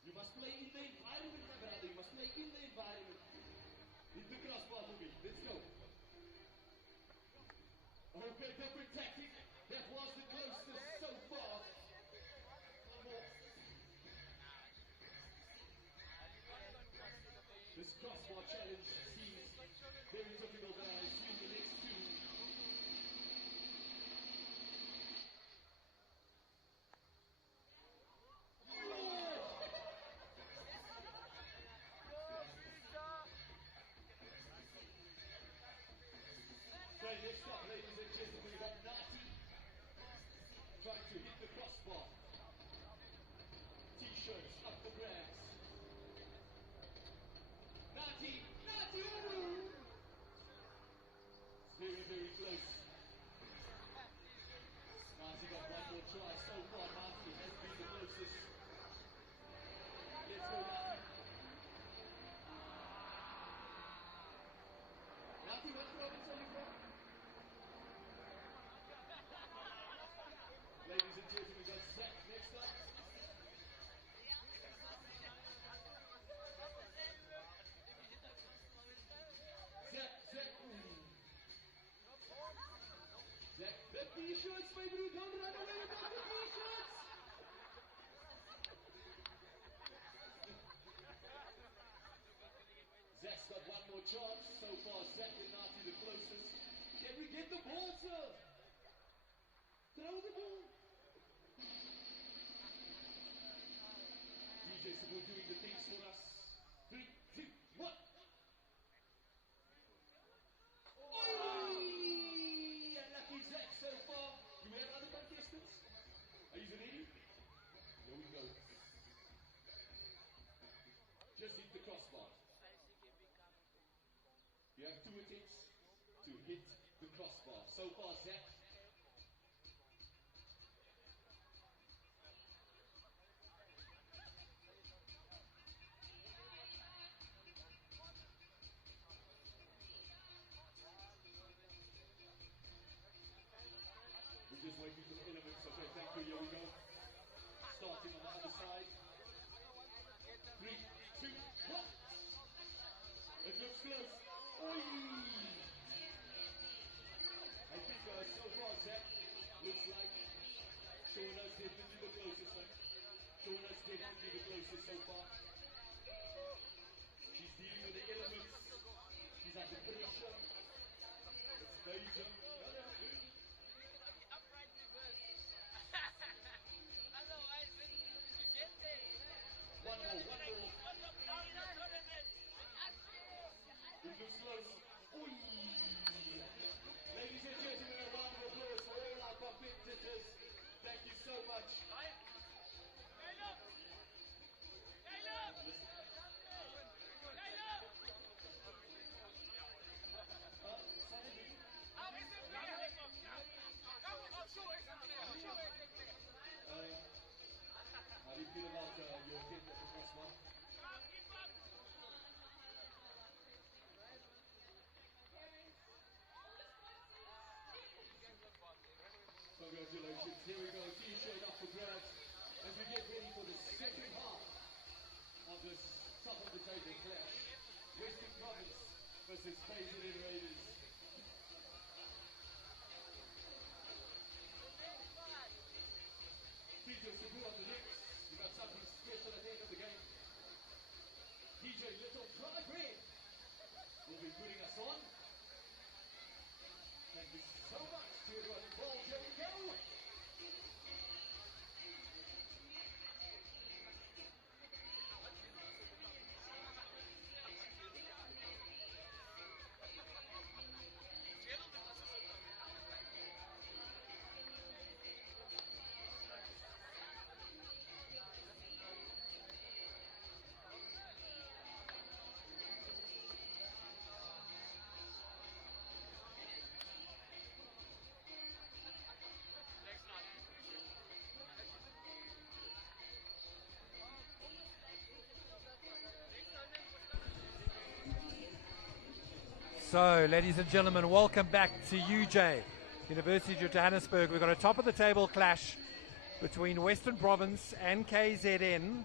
You must play in the environment, my brother. You must play in the environment. Hit the crossbar for me. Let's go. Okay, different tactic. That was the closest so far. One more. This crossbar challenge seems very difficult, but I assume the next 2. Okay, next up, ladies and gentlemen, we've got Nati trying to hit the crossbar. T-shirts up for grabs. Nati! Nati! Ooh! It's very, very close. Nati got one more try. So far, Nati has been the closest. Let's go, Nati. Nati, what province are you from? Ladies and gentlemen, we got Zach next up. Zach. Zach, the t-shirts, my bro, don't run away without the t-shirts! Zach's got one more chance. So far, Zach and Nati the closest. Can we get the ball, sir? Throw the ball. DJ Sabu doing the things for us. 3, 2, 1. Oh! Lucky Zach so far. Do we have other contestants? Are you ready? Here we go. Just hit the crossbar. You have 2 attempts to hit the crossbar. So far, Zach. We're just waiting for the elements. Okay, thank you. Here we go. Starting on the other side. 3, 2, 1. It looks close. Oi! I think so far, Zach looks like Shauna's definitely the closest one. Shauna's definitely the closest so far. She's dealing with the elements. She's under pressure. It's major. One more. It looks close. Oi! Ladies and gentlemen, a round of applause for all our competitors. Thank you so much. How do you feel about your attempt at the first one? Congratulations. Here we go. T-shirt up for grabs as we get ready for the second half of this top of the table clash. Western Province versus Peninsula Raiders. DJ Sabu on the next. You got something special at the end of the game. DJ Little Fry Bread will be putting us on. Thank you so much to everyone involved. Here we go. So, ladies and gentlemen, welcome back to UJ, University of Johannesburg. We've got a top of the table clash between Western Province and KZN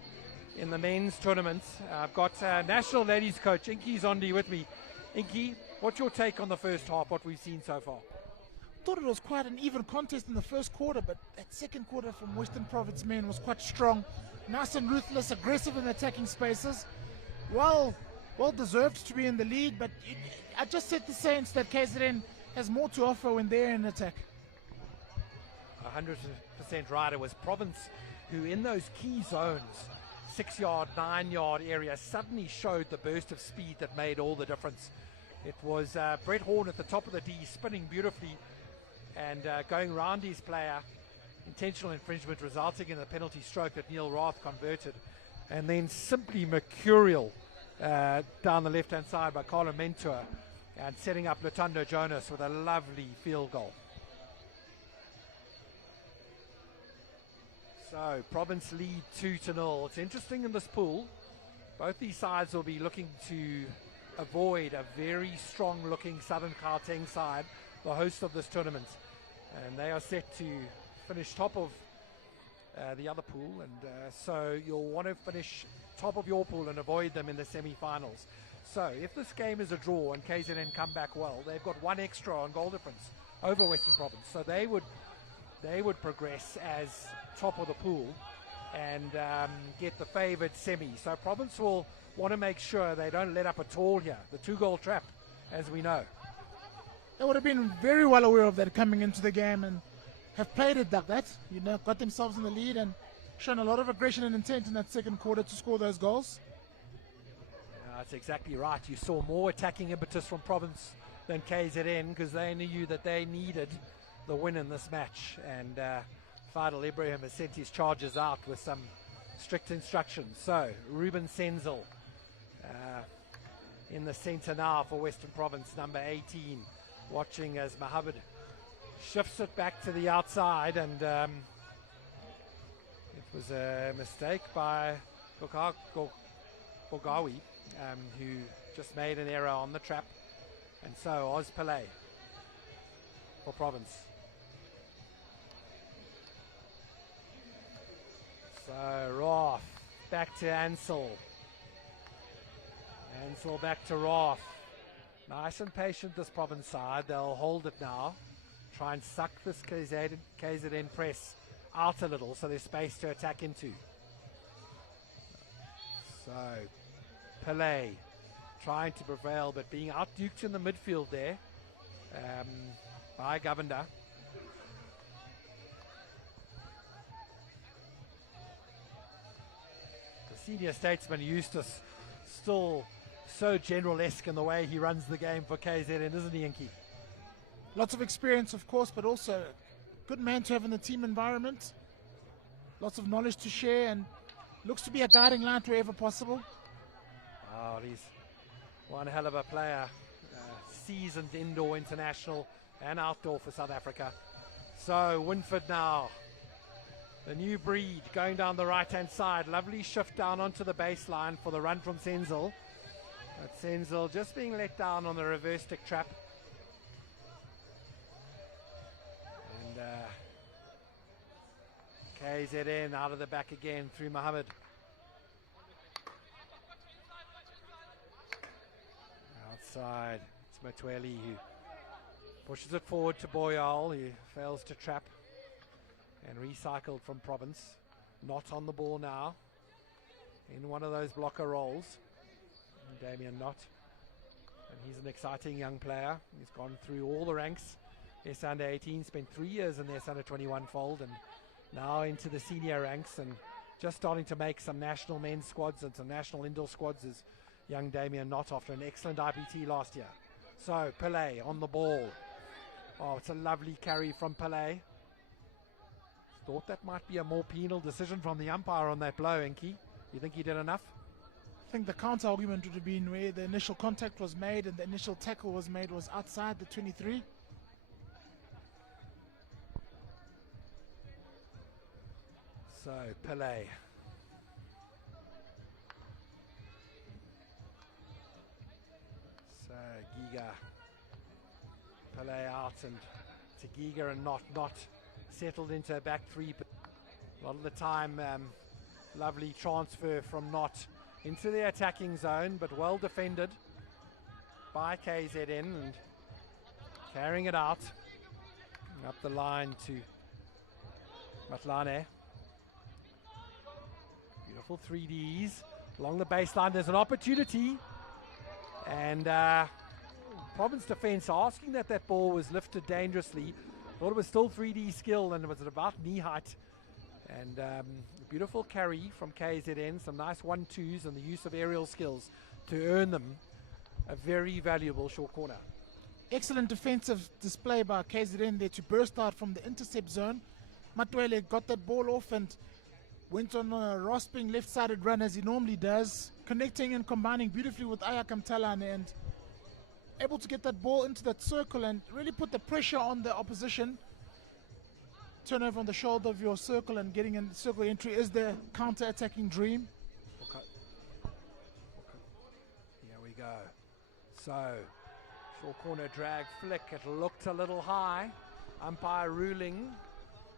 in the men's tournament. I've got national ladies coach Inky Zondi with me. Inky, what's your take on the first half, what we've seen so far? Thought it was quite an even contest in the first quarter, but that second quarter from Western Province men was quite strong. Nice and ruthless, aggressive in attacking spaces. Well deserved to be in the lead, but I just said the Saints that KZN has more to offer when they're in attack. 100% right. It was Province who in those key zones, 6-yard, 9-yard area, suddenly showed the burst of speed that made all the difference. It was Brett Horn at the top of the D, spinning beautifully and going round his player. Intentional infringement resulting in the penalty stroke that Neil Roth converted. And then simply mercurial down the left-hand side by Carlo Mentor and setting up Lutando Jonas with a lovely field goal. So Province lead 2-0. It's interesting in this pool. Both these sides will be looking to avoid a very strong looking Southern Gauteng side, the host of this tournament. And they are set to finish top of the other pool, and so you'll want to finish top of your pool and avoid them in the semi-finals. So if this game is a draw and KZN come back well, they've got one extra on goal difference over Western Province, so they would progress as top of the pool and get the favoured semi. So Province will want to make sure they don't let up at all here. The 2-goal trap, as we know. They would have been very well aware of that coming into the game and have played it like that, got themselves in the lead and shown a lot of aggression and intent in that second quarter to score those goals. That's exactly right. You saw more attacking impetus from Province than KZN because they knew that they needed the win in this match. And Fadil Ibrahim has sent his charges out with some strict instructions. So Ruben Senzel in the centre now for Western Province, number 18, watching as Mohammed shifts it back to the outside, and it was a mistake by Bogawi, who just made an error on the trap, and so Oz Pillay for Province. So Roth back to Ansel. Ansel back to Roth. Nice and patient, this Province side. They'll hold it now. Try and suck this KZN press out a little so there's space to attack into. So Pillay trying to prevail but being out-duked in the midfield there by Govender. The senior statesman Eustace still so general-esque in the way he runs the game for KZN, isn't he, Inky? Lots of experience, of course, but also a good man to have in the team environment. Lots of knowledge to share and looks to be a guiding light wherever possible. Oh, he's one hell of a player. Seasoned indoor international and outdoor for South Africa. So Winford now. The new breed going down the right-hand side. Lovely shift down onto the baseline for the run from Senzel. But Senzel just being let down on the reverse stick trap. KZN out of the back again through Mohammed. Outside, it's Matweli who pushes it forward to Boyal. He fails to trap and recycled from Province. Not on the ball now in one of those blocker roles. Damien Knott. And he's an exciting young player. He's gone through all the ranks. S under 18, spent 3 years in the S under 21 fold and now into the senior ranks and just starting to make some national men's squads and some national indoor squads is young Damien Knott after an excellent IPT last year. So Pillay on the ball. Oh, it's a lovely carry from Pillay. Thought that might be a more penal decision from the umpire on that blow, Inky. You think he did enough? I think the counter argument would have been where the initial contact was made and the initial tackle was made was outside the 23. So Pillay. So Giga. Pele out and to Giga and not settled into a back three. But a lot of the time, lovely transfer from Not into the attacking zone, but well defended by KZN and carrying it out up the line to Matlane. Beautiful 3Ds along the baseline. There's an opportunity, and Province defense asking that ball was lifted dangerously. Thought it was still 3D skill, and it was at about knee height. And beautiful carry from KZN, some nice 1-2s and the use of aerial skills to earn them a very valuable short corner. Excellent defensive display by KZN there to burst out from the intercept zone. Matwele got that ball off and went on a rasping left-sided run as he normally does, connecting and combining beautifully with Ayakam Talan and able to get that ball into that circle and really put the pressure on the opposition. Turnover on the shoulder of your circle and getting in circle entry is the counter-attacking dream. Okay. Here we go. So, short corner drag flick. It looked a little high. Umpire ruling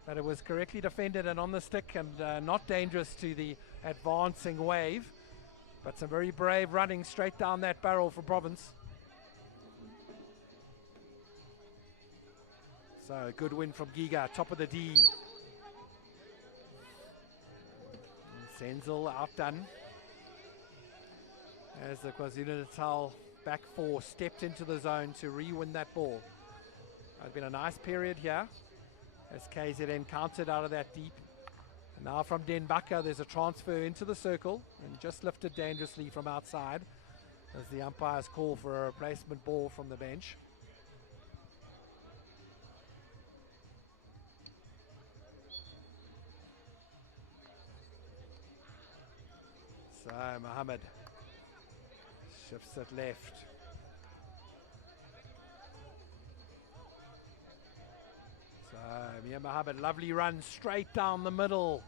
that it was correctly defended and on the stick and not dangerous to the advancing wave. But some very brave running straight down that barrel for Province. So a good win from Giga, top of the D. And Senzel outdone as the KwaZulu-Natal back four stepped into the zone to re-win that ball. It's been a nice period here as KZN countered out of that deep. And now from Denbaka, there's a transfer into the circle and just lifted dangerously from outside as the umpires call for a replacement ball from the bench. So Mohammed shifts it left. So Mia Mohammed, lovely run straight down the middle.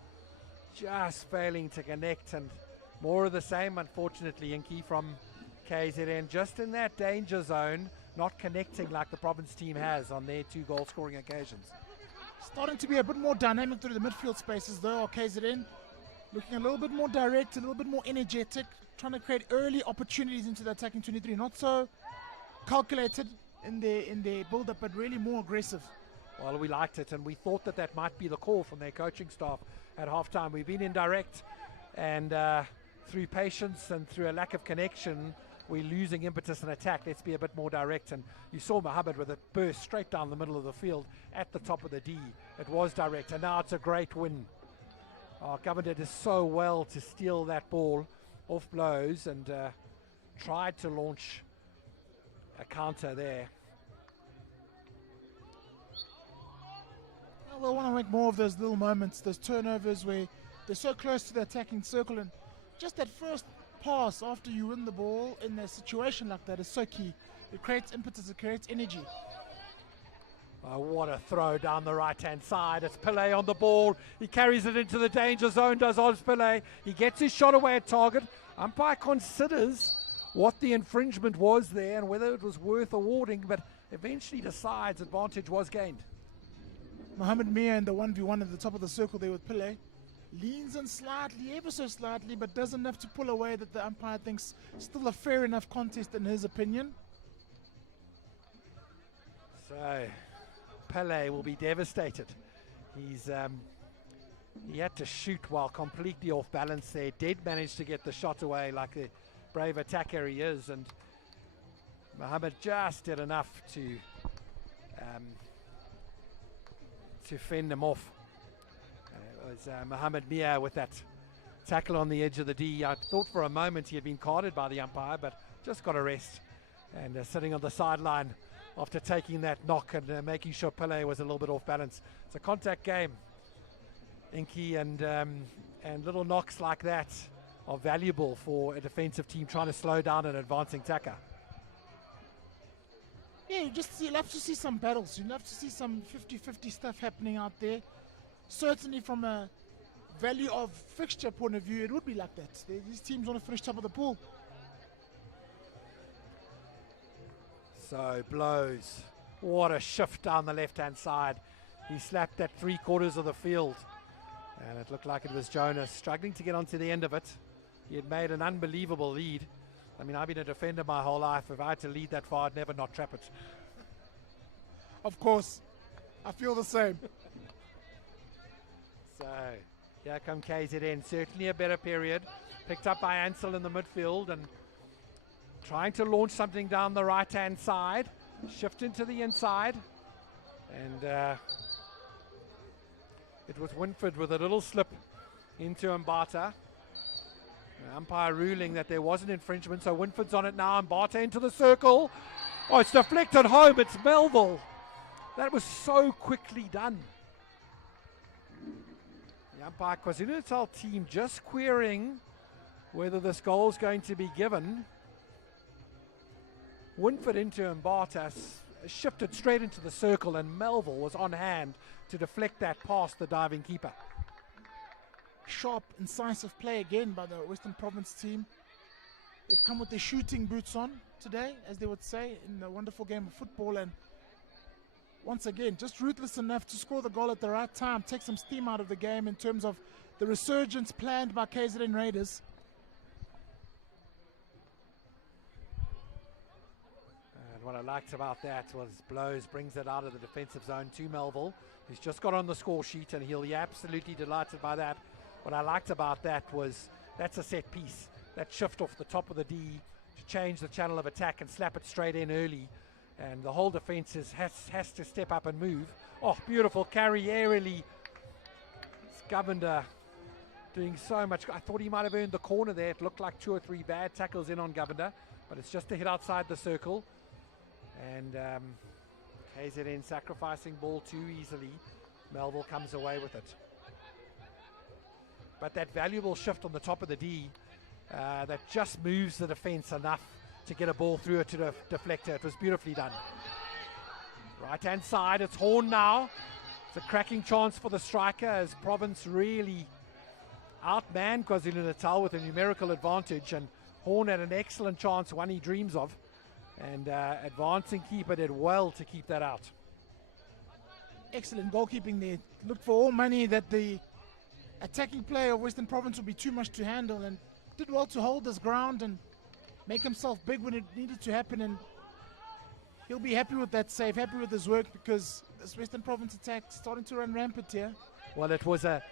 Just failing to connect, and more of the same, unfortunately, Inky, from KZN. Just in that danger zone, not connecting like the Province team has on their 2 goal scoring occasions. Starting to be a bit more dynamic through the midfield spaces though, KZN. Looking a little bit more direct, a little bit more energetic, trying to create early opportunities into the attacking 23. Not so calculated in their build-up, but really more aggressive. Well, we liked it, and we thought that might be the call from their coaching staff at halftime. We've been indirect, and through patience and through a lack of connection, we're losing impetus and attack. Let's be a bit more direct. And you saw Mohammed with a burst straight down the middle of the field at the top of the D. It was direct, and now it's a great win. Governor did so well to steal that ball off blows and tried to launch a counter there. Well, they'll want to make more of those little moments, those turnovers where they're so close to the attacking circle, and just that first pass after you win the ball in a situation like that is so key. It creates impetus, it creates energy. What a throw down the right-hand side. It's Pillay on the ball. He carries it into the danger zone, does Oz Pillay. He gets his shot away at target. Umpire considers what the infringement was there and whether it was worth awarding, but eventually decides advantage was gained. Mohammed Mia in the 1v1 at the top of the circle there with Pillay. Leans in slightly, ever so slightly, but does enough to pull away that the umpire thinks still a fair enough contest in his opinion. So Pele will be devastated. He had to shoot while completely off balance there. Did manage to get the shot away like the brave attacker he is, and Mohammed just did enough to fend him off. It was Mohammed Mia with that tackle on the edge of the D. I thought for a moment he had been carded by the umpire, but just got a rest and sitting on the sideline after taking that knock and making sure Pele was a little bit off balance. It's a contact game, Inky, and little knocks like that are valuable for a defensive team trying to slow down an advancing attacker. Yeah, you love to see some battles. You love to see some 50-50 stuff happening out there. Certainly from a value of fixture point of view, it would be like that. These teams want to finish top of the pool. So Blows, what a shift down the left-hand side. He slapped that 3/4 of the field, and it looked like it was Jonas struggling to get onto the end of it. He had made an unbelievable lead. I mean, I've been a defender my whole life. If I had to lead that far, I'd never not trap it. Of course, I feel the same. So here come KZN, certainly a better period. Picked up by Ansel in the midfield and trying to launch something down the right-hand side. Shift into the inside. And it was Winford with a little slip into Mbata. The umpire ruling that there was an infringement, so Winford's on it now. Mbata into the circle. Oh, it's deflected home. It's Melville. That was so quickly done. The umpire KwaZulu-Natal team just querying whether this goal is going to be given. Winford into Mbata, shifted straight into the circle, and Melville was on hand to deflect that past the diving keeper. Sharp, incisive play again by the Western Province team. They've come with their shooting boots on today, as they would say, in the wonderful game of football, and once again, just ruthless enough to score the goal at the right time, take some steam out of the game in terms of the resurgence planned by KZN Raiders. And what I liked about that was Blows brings it out of the defensive zone to Melville, who's just got on the score sheet, and he'll be absolutely delighted by that. What I liked about that was that's a set piece. That shift off the top of the D to change the channel of attack and slap it straight in early. And the whole defense has to step up and move. Oh, beautiful carry aerially. It's Govender doing so much. I thought he might have earned the corner there. It looked like 2 or 3 bad tackles in on Govender, but it's just a hit outside the circle. And KZN sacrificing ball too easily. Melville comes away with it. But that valuable shift on the top of the D that just moves the defense enough to get a ball through it to the deflector. It was beautifully done. Right hand side, it's Horn now. It's a cracking chance for the striker as Province really outmanned KwaZulu-Natal with a numerical advantage, and Horn had an excellent chance, one he dreams of, and advancing keeper did well to keep that out. Excellent goalkeeping there. Looked for all money that the attacking player of Western Province would be too much to handle, and did well to hold his ground and make himself big when it needed to happen, and he'll be happy with that save, happy with his work, because this Western Province attack is starting to run rampant here. Well, it was a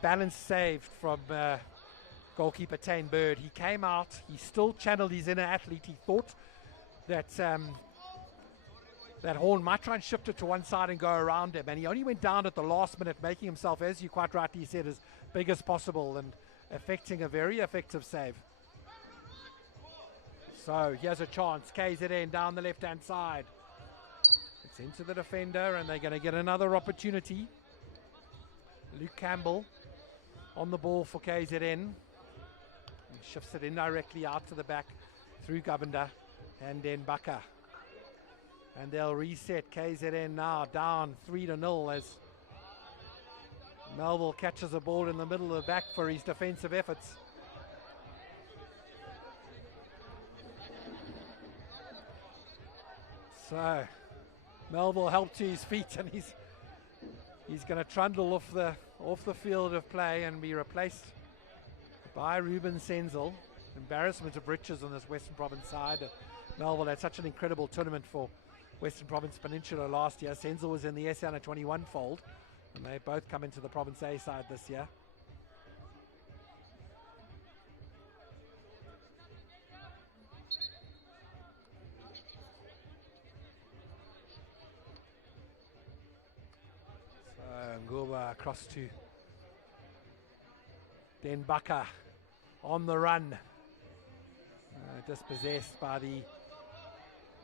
balanced save from goalkeeper Tane Bird. He came out, he still channeled his inner athlete. He thought that that Horn might try and shift it to one side and go around him, and he only went down at the last minute, making himself, as you quite rightly said, as big as possible and effecting a very effective save. So here's a chance, KZN down the left-hand side. It's into the defender, and they're going to get another opportunity. Luke Campbell on the ball for KZN. He shifts it indirectly out to the back through Govender, and then Baka. And they'll reset. KZN now down 3-0 as Melville catches a ball in the middle of the back for his defensive efforts. So Melville helped to his feet, and he's going to trundle off the field of play and be replaced by Ruben Senzel. Embarrassment of riches on this Western Province side. Melville had such an incredible tournament for Western Province Peninsula last year. Senzel was in the SA Under 21 fold, and they both come into the Province A side this year. Nguba across to Den Baka on the run, dispossessed by the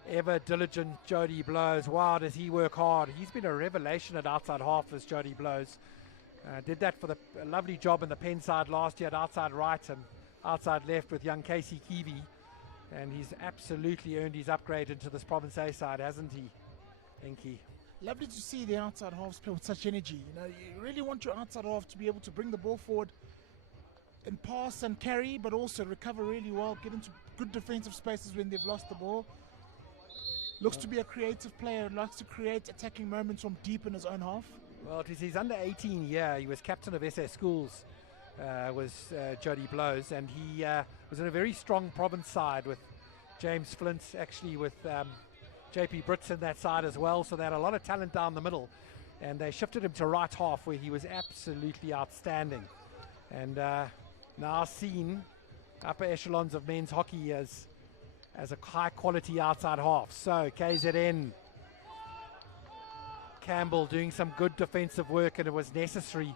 ever diligent Jody Blows. Wow, does he work hard. He's been a revelation at outside half as Jody Blows. Did that for a lovely job in the Pen side last year at outside right and outside left with young Casey Kiwi, and he's absolutely earned his upgrade into this Province A side, hasn't he, Enki? Lovely to see the outside halves play with such energy. You know, you really want your outside half to be able to bring the ball forward and pass and carry, but also recover really well, get into good defensive spaces when they've lost the ball. looks to be a creative player, likes to create attacking moments from deep in his own half. Well, it is his under 18 year. He was captain of SA Schools, Jody Blows, and he was in a very strong province side with James Flint, actually with JP Brits in that side as well, so they had a lot of talent down the middle, and they shifted him to right half where he was absolutely outstanding, and now seen upper echelons of men's hockey as a high quality outside half. So KZN, Campbell doing some good defensive work, and it was necessary,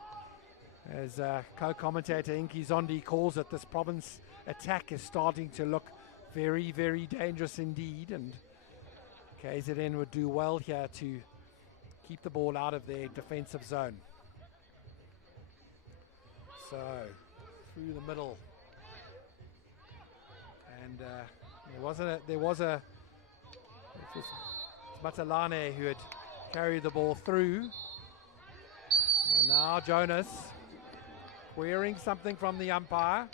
as co-commentator Inky Zondi calls it. This province attack is starting to look very, very dangerous indeed, and KZN would do well here to keep the ball out of their defensive zone. So through the middle, and it was Matalane who had carried the ball through, and now Jonas querying something from the umpire,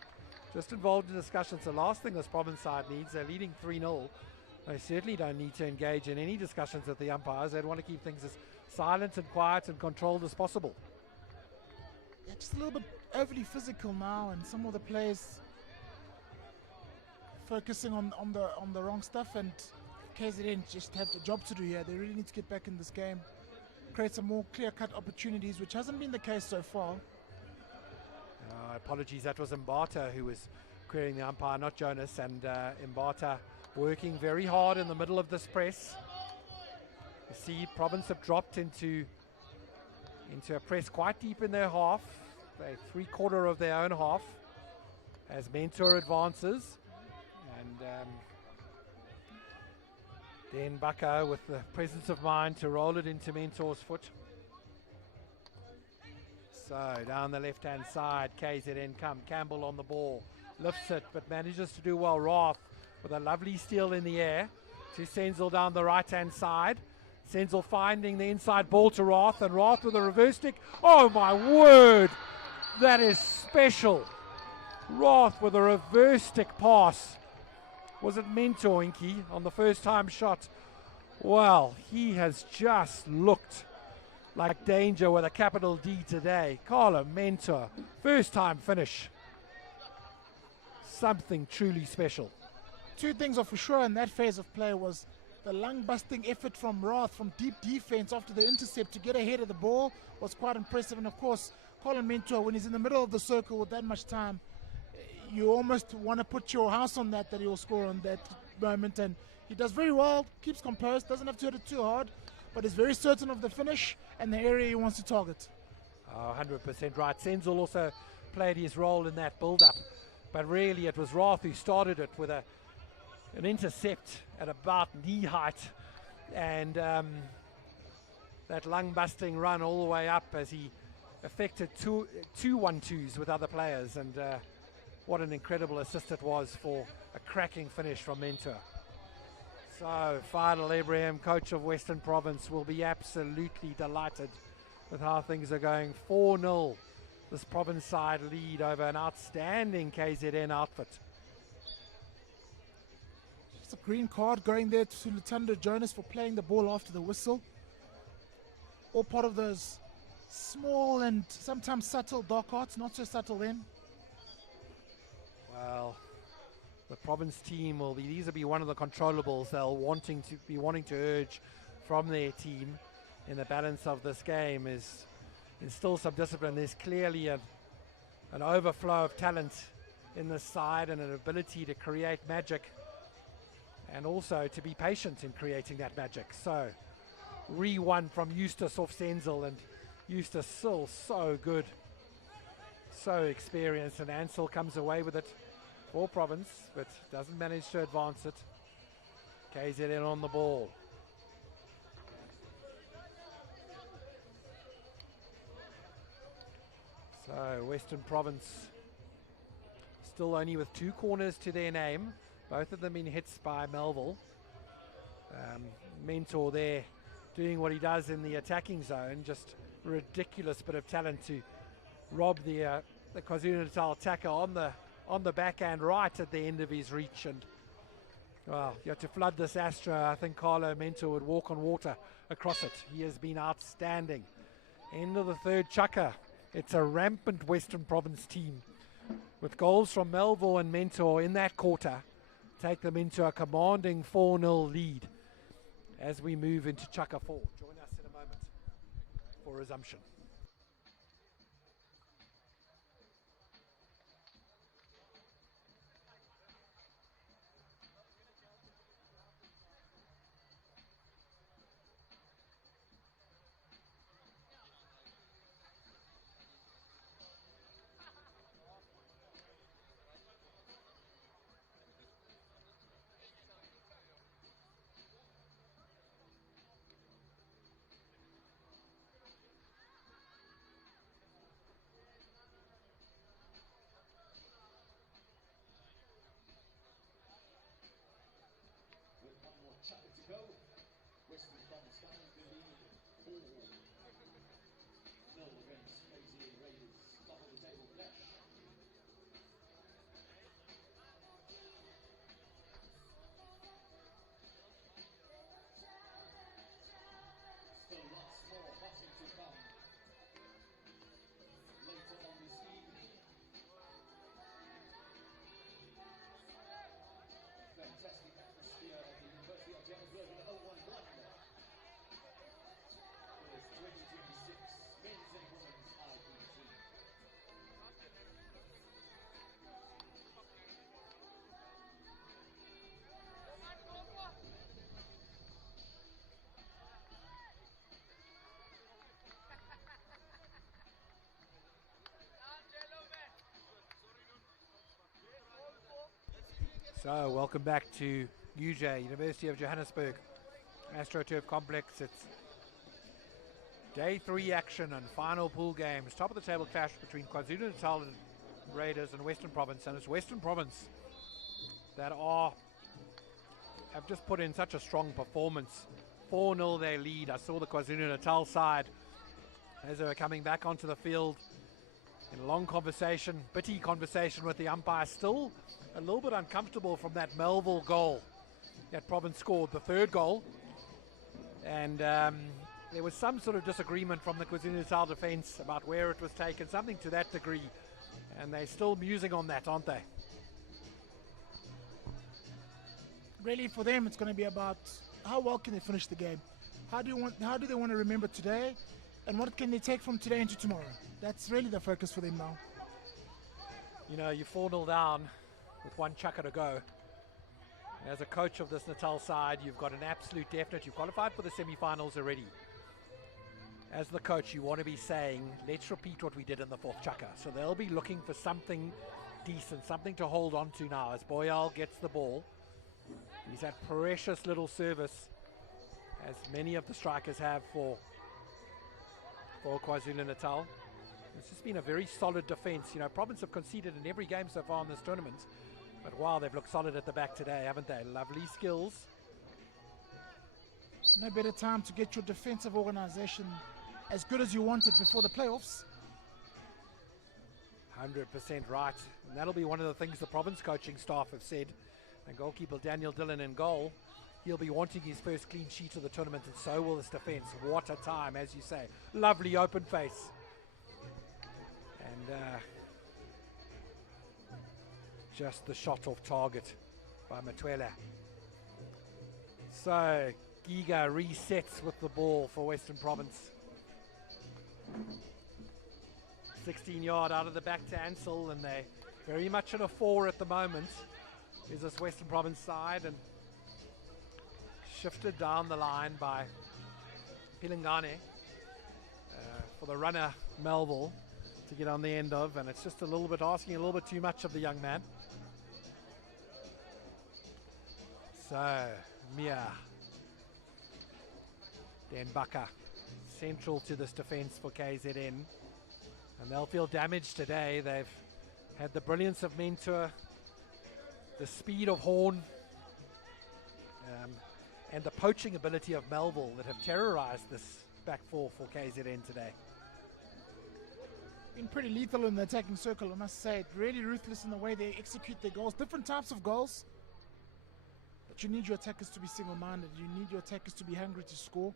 just involved in discussions. The last thing this province side needs, they're leading 3-0. They certainly don't need to engage in any discussions with the umpires. They'd want to keep things as silent and quiet and controlled as possible. Yeah, just a little bit overly physical now, and some of the players focusing on the wrong stuff, and KZN just have the job to do here. They really need to get back in this game, create some more clear-cut opportunities, which hasn't been the case so far. Apologies, that was Mbata who was querying the umpire, not Jonas, and Mbata working very hard in the middle of this press. You see province have dropped into a press quite deep in their half, a 3/4 of their own half, as Mentor advances, and then Baka with the presence of mind to roll it into Mentor's foot. So down the left-hand side, KZN come. Campbell on the ball, lifts it, but manages to do well. Roth with a lovely steal in the air to Senzel down the right-hand side. Senzel finding the inside ball to Roth, and Roth with a reverse stick. Oh my word, that is special. Roth with a reverse stick pass. Was it Mentor, Inky, on the first time shot? Well, he has just looked like danger with a capital D today. Carlo Mentor, first time finish. Something truly special. Two things are for sure in that phase of play was the lung-busting effort from Roth from deep defense after the intercept to get ahead of the ball was quite impressive. And of course, Colin Mentor, when he's in the middle of the circle with that much time, you almost want to put your house on that he'll score on that moment. And he does very well, keeps composed, doesn't have to hit it too hard, but is very certain of the finish and the area he wants to target. 100% right. Senzel also played his role in that build-up, but really it was Roth who started it with an intercept at about knee height, and that lung-busting run all the way up as he effected two 1-2s with other players, and what an incredible assist it was for a cracking finish from Mentor. So Fadil Ibrahim, coach of Western Province, will be absolutely delighted with how things are going. 4-0, this province side lead over an outstanding KZN outfit. Just a green card going there to Lutando Jonas for playing the ball after the whistle. All part of those small and sometimes subtle dark arts, not so subtle then. Well, the province team these will be one of the controllables they'll wanting to urge from their team in the balance of this game is instill some discipline. There's clearly an overflow of talent in this side and an ability to create magic, and also to be patient in creating that magic. So re-one from Eustace off Senzel, and Eustace still so good, so experienced, and Ansel comes away with it for province, but doesn't manage to advance it. KZN on the ball. So Western Province still only with 2 corners to their name, both of them in hits by Melville. Mentor there doing what he does in the attacking zone, just ridiculous bit of talent to rob the KwaZulu-Natal attacker on the backhand right at the end of his reach, and Well, you have to flood this Astra. I think Carlo Mentor would walk on water across it. He has been outstanding. End of the third chukker. It's a rampant Western Province team with goals from Melville and Mentor in that quarter. Take them into a commanding 4-0 lead as we move into chukker 4. Join us in a moment for resumption. With one more chukker to go, Western Province down the lead 4-0 against KZN Raiders. Top of the table clash. Still lots more hockey to come later on this evening. Fantastic atmosphere at the University of Johannesburg in 011. It is 2026 men's and women's IPT. So, welcome back to UJ, University of Johannesburg, AstroTurf Complex. It's day 3 action and final pool games. Top of the table clash between KwaZulu-Natal Raiders and Western Province. And it's Western Province that have just put in such a strong performance. 4-0 their lead. I saw the KwaZulu-Natal side as they were coming back onto the field in a long conversation, bitty conversation with the umpire. Still a little bit uncomfortable from that Melville goal that Province scored, the third goal. And there was some sort of disagreement from the KwaZulu-Natal defence about where it was taken, something to that degree. And they're still musing on that, aren't they? Really, for them, it's going to be about how well can they finish the game. How do they want to remember today, and what can they take from today into tomorrow? That's really the focus for them now. You know, you're 4-0 down with one chukker to go. As a coach of this Natal side, you've got an absolute definite. You've qualified for the semi-finals already. As the coach, you want to be saying, let's repeat what we did in the fourth chukker. So they'll be looking for something decent, something to hold on to now as Boyal gets the ball. He's that precious little service, as many of the strikers have for KwaZulu-Natal. It's just been a very solid defence. You know, Province have conceded in every game so far in this tournament. But wow, they've looked solid at the back today, haven't they? Lovely skills. No better time to get your defensive organisation as good as you wanted before the playoffs. 100% right. And that'll be one of the things the Province coaching staff have said. And goalkeeper Daniel Dillon in goal. He'll be wanting his first clean sheet of the tournament, and so will this defence. What a time, as you say. Lovely open face. And just the shot off target by Matwela. So Giga resets with the ball for Western Province. 16-yard out of the back to Ansel, and they're very much at a 4 at the moment. Is this Western Province side, and shifted down the line by Pilingane for the runner Melville to get on the end of, and it's just a little bit asking a little bit too much of the young man. So Mia Denbaka central to this defence for KZN, and they'll feel damaged today. They've had the brilliance of Mentor, the speed of Horn, and the poaching ability of Melville that have terrorised this back four for KZN today. Been pretty lethal in the attacking circle, I must say. Really ruthless in the way they execute their goals. Different types of goals. But But you need your attackers to be single-minded. You need your attackers to be hungry to score.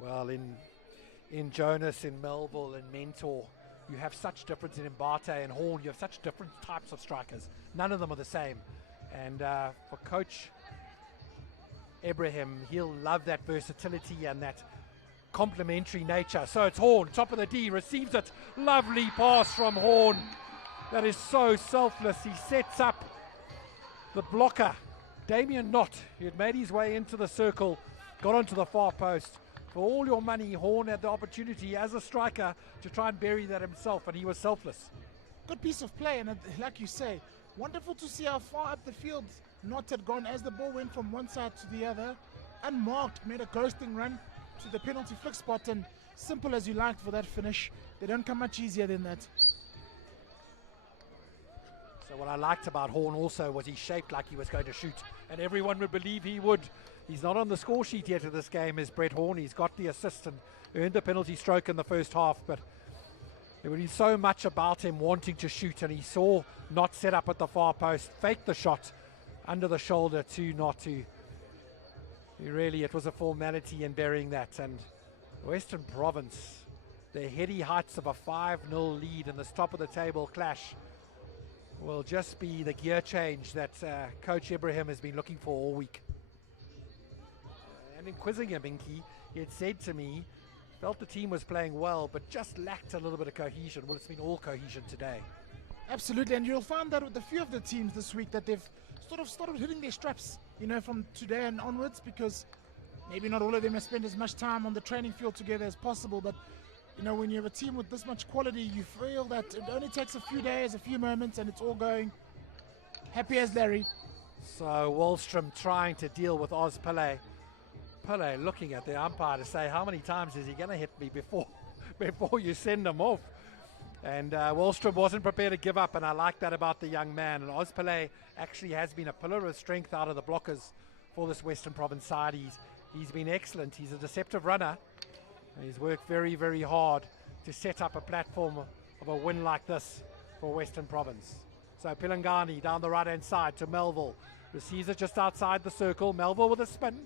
Well, in Jonas, in Melville, in Mentor, you have such difference in Mbate and Horn. You have such different types of strikers. None of them are the same. And for Coach Ibrahim, he'll love that versatility and that complementary nature. So it's Horn, top of the D, receives it. Lovely pass from Horn. That is so selfless. He sets up the blocker, Damien Knott. He had made his way into the circle, got onto the far post. For all your money, Horn had the opportunity as a striker to try and bury that himself, and he was selfless. Good piece of play, and like you say, wonderful to see how far up the field Knott had gone as the ball went from one side to the other. Unmarked, made a ghosting run to the penalty flick spot, and simple as you liked for that finish. They don't come much easier than that. So what I liked about Horn also was he shaped like he was going to shoot, and everyone would believe he would. He's not on the score sheet yet of this game as Brett Horn. He's got the assist and earned the penalty stroke in the first half, but there would be so much about him wanting to shoot, and he saw Knott set up at the far post, faked the shot under the shoulder to Knott. It was a formality in burying that. And Western Province, the heady heights of a 5-0 lead in this top of the table clash will just be the gear change that Coach Ibrahim has been looking for all week. And in quizzing him, Inky, he had said to me, felt the team was playing well, but just lacked a little bit of cohesion. Well, it's been all cohesion today. Absolutely, and you'll find that with a few of the teams this week that they've sort of started hitting their straps, from today and onwards, because maybe not all of them have spent as much time on the training field together as possible, but when you have a team with this much quality, you feel that it only takes a few days, a few moments, and it's all going. Happy as Larry. So Wallstrom trying to deal with Oz Pele. Pele looking at the umpire to say, how many times is he going to hit me before you send him off? And Wallstrom wasn't prepared to give up, and I like that about the young man. And Oz Pele actually has been a pillar of strength out of the blockers for this Western Province side. He's been excellent. He's a deceptive runner. And he's worked very, very hard to set up a platform of a win like this for Western Province. So Pilangani down the right-hand side to Melville. Receives it just outside the circle. Melville with a spin.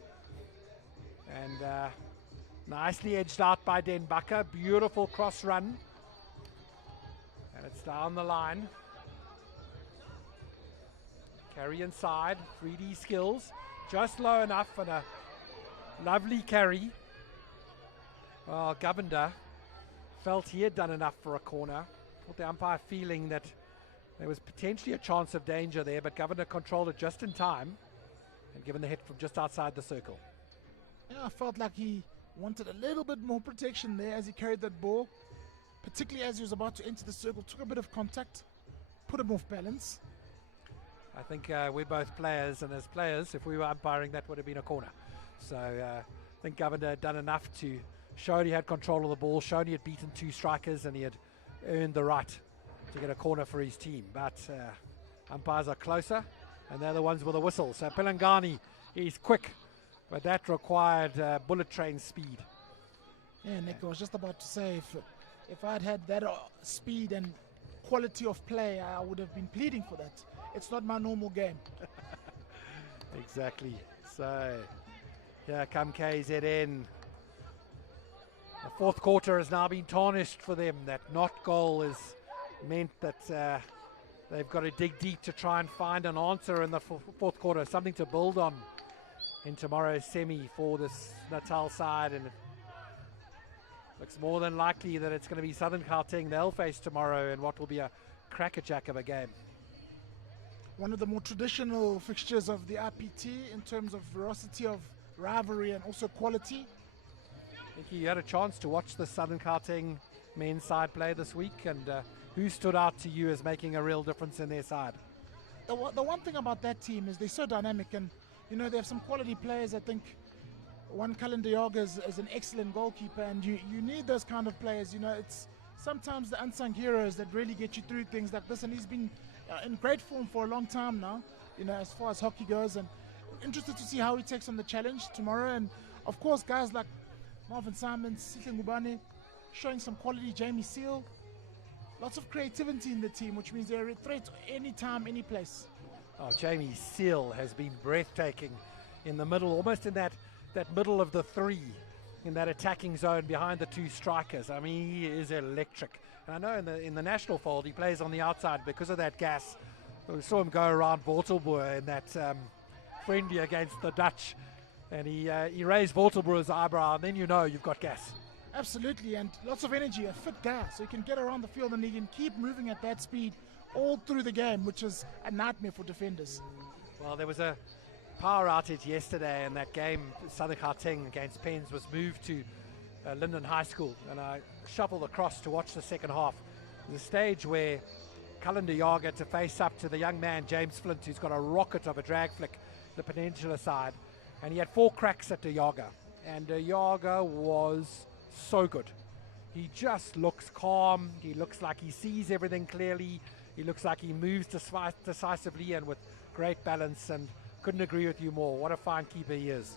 And nicely edged out by Den Bakker. Beautiful cross run. And it's down the line. Carry inside. 3D skills. Just low enough and a lovely carry. Well, Govender felt he had done enough for a corner. With the umpire feeling that there was potentially a chance of danger there, but Govender controlled it just in time and given the hit from just outside the circle. Yeah, I felt like he wanted a little bit more protection there as he carried that ball, particularly as he was about to enter the circle. Took a bit of contact, put him off balance. I think we're both players, and as players, if we were umpiring, that would have been a corner. So I think Govender had done enough to show he had control of the ball, shown he had beaten two strikers, and he had earned the right to get a corner for his team. But umpires are closer, and they're the ones with a whistle. So Pilangani is quick, but that required bullet train speed. Yeah, Nick, I was just about to say, if I'd had that speed and quality of play, I would have been pleading for that. It's not my normal game. Exactly. So here come KZN. The fourth quarter has now been tarnished for them. That not goal has meant that they've got to dig deep to try and find an answer in the fourth quarter, something to build on in tomorrow's semi for this Natal side. And it looks more than likely that it's going to be Southern Gauteng they'll face tomorrow in what will be a crackerjack of a game. One of the more traditional fixtures of the IPT in terms of veracity of rivalry and also quality. Nicky, you had a chance to watch the Southern Gauteng men's side play this week, and who stood out to you as making a real difference in their side? The one thing about that team is they're so dynamic, and they have some quality players. I think one Cullen Diog is an excellent goalkeeper, and you need those kind of players. It's sometimes the unsung heroes that really get you through things like this, and he's been in great form for a long time now, as far as hockey goes, and interested to see how he takes on the challenge tomorrow. And of course, guys like Marvin Simons, Sihle Ngubane, showing some quality. Jamie Seal, lots of creativity in the team, which means they're a threat anytime, any place. Oh, Jamie Seal has been breathtaking in the middle, almost in that middle of the three, in that attacking zone behind the two strikers. I mean, he is electric. And I know in the national fold he plays on the outside because of that gas. We saw him go around Vortelboer in that friendly against the Dutch, and he raised Vortelboer's eyebrow, and then you know you've got gas. Absolutely, and lots of energy, a fit guy, so he can get around the field and he can keep moving at that speed all through the game, which is a nightmare for defenders. Well, there was a power outage yesterday, and that game, Southern Gauteng against Pens, was moved to Linden High School, and I shuffled across to watch the second half. The stage where Cullen de Jager to face up to the young man James Flint, who's got a rocket of a drag flick, the Peninsula side, and he had 4 cracks at de Jager, and de Jager was so good. He just looks calm. He looks like he sees everything clearly. He looks like he moves decisively and with great balance, and couldn't agree with you more. What a fine keeper he is.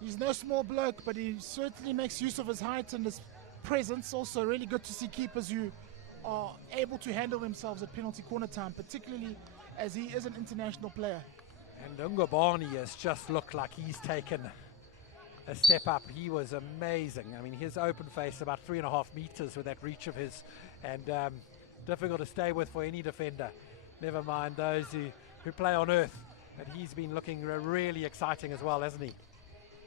He's no small bloke, but he certainly makes use of his height and his presence. Also really good to see keepers who are able to handle themselves at penalty corner time, particularly as he is an international player. And Ungabani has just looked like he's taken a step up. He was amazing. I mean, his open face about 3.5 meters with that reach of his, and difficult to stay with for any defender, never mind those who play on earth. And he's been looking really exciting as well, hasn't he?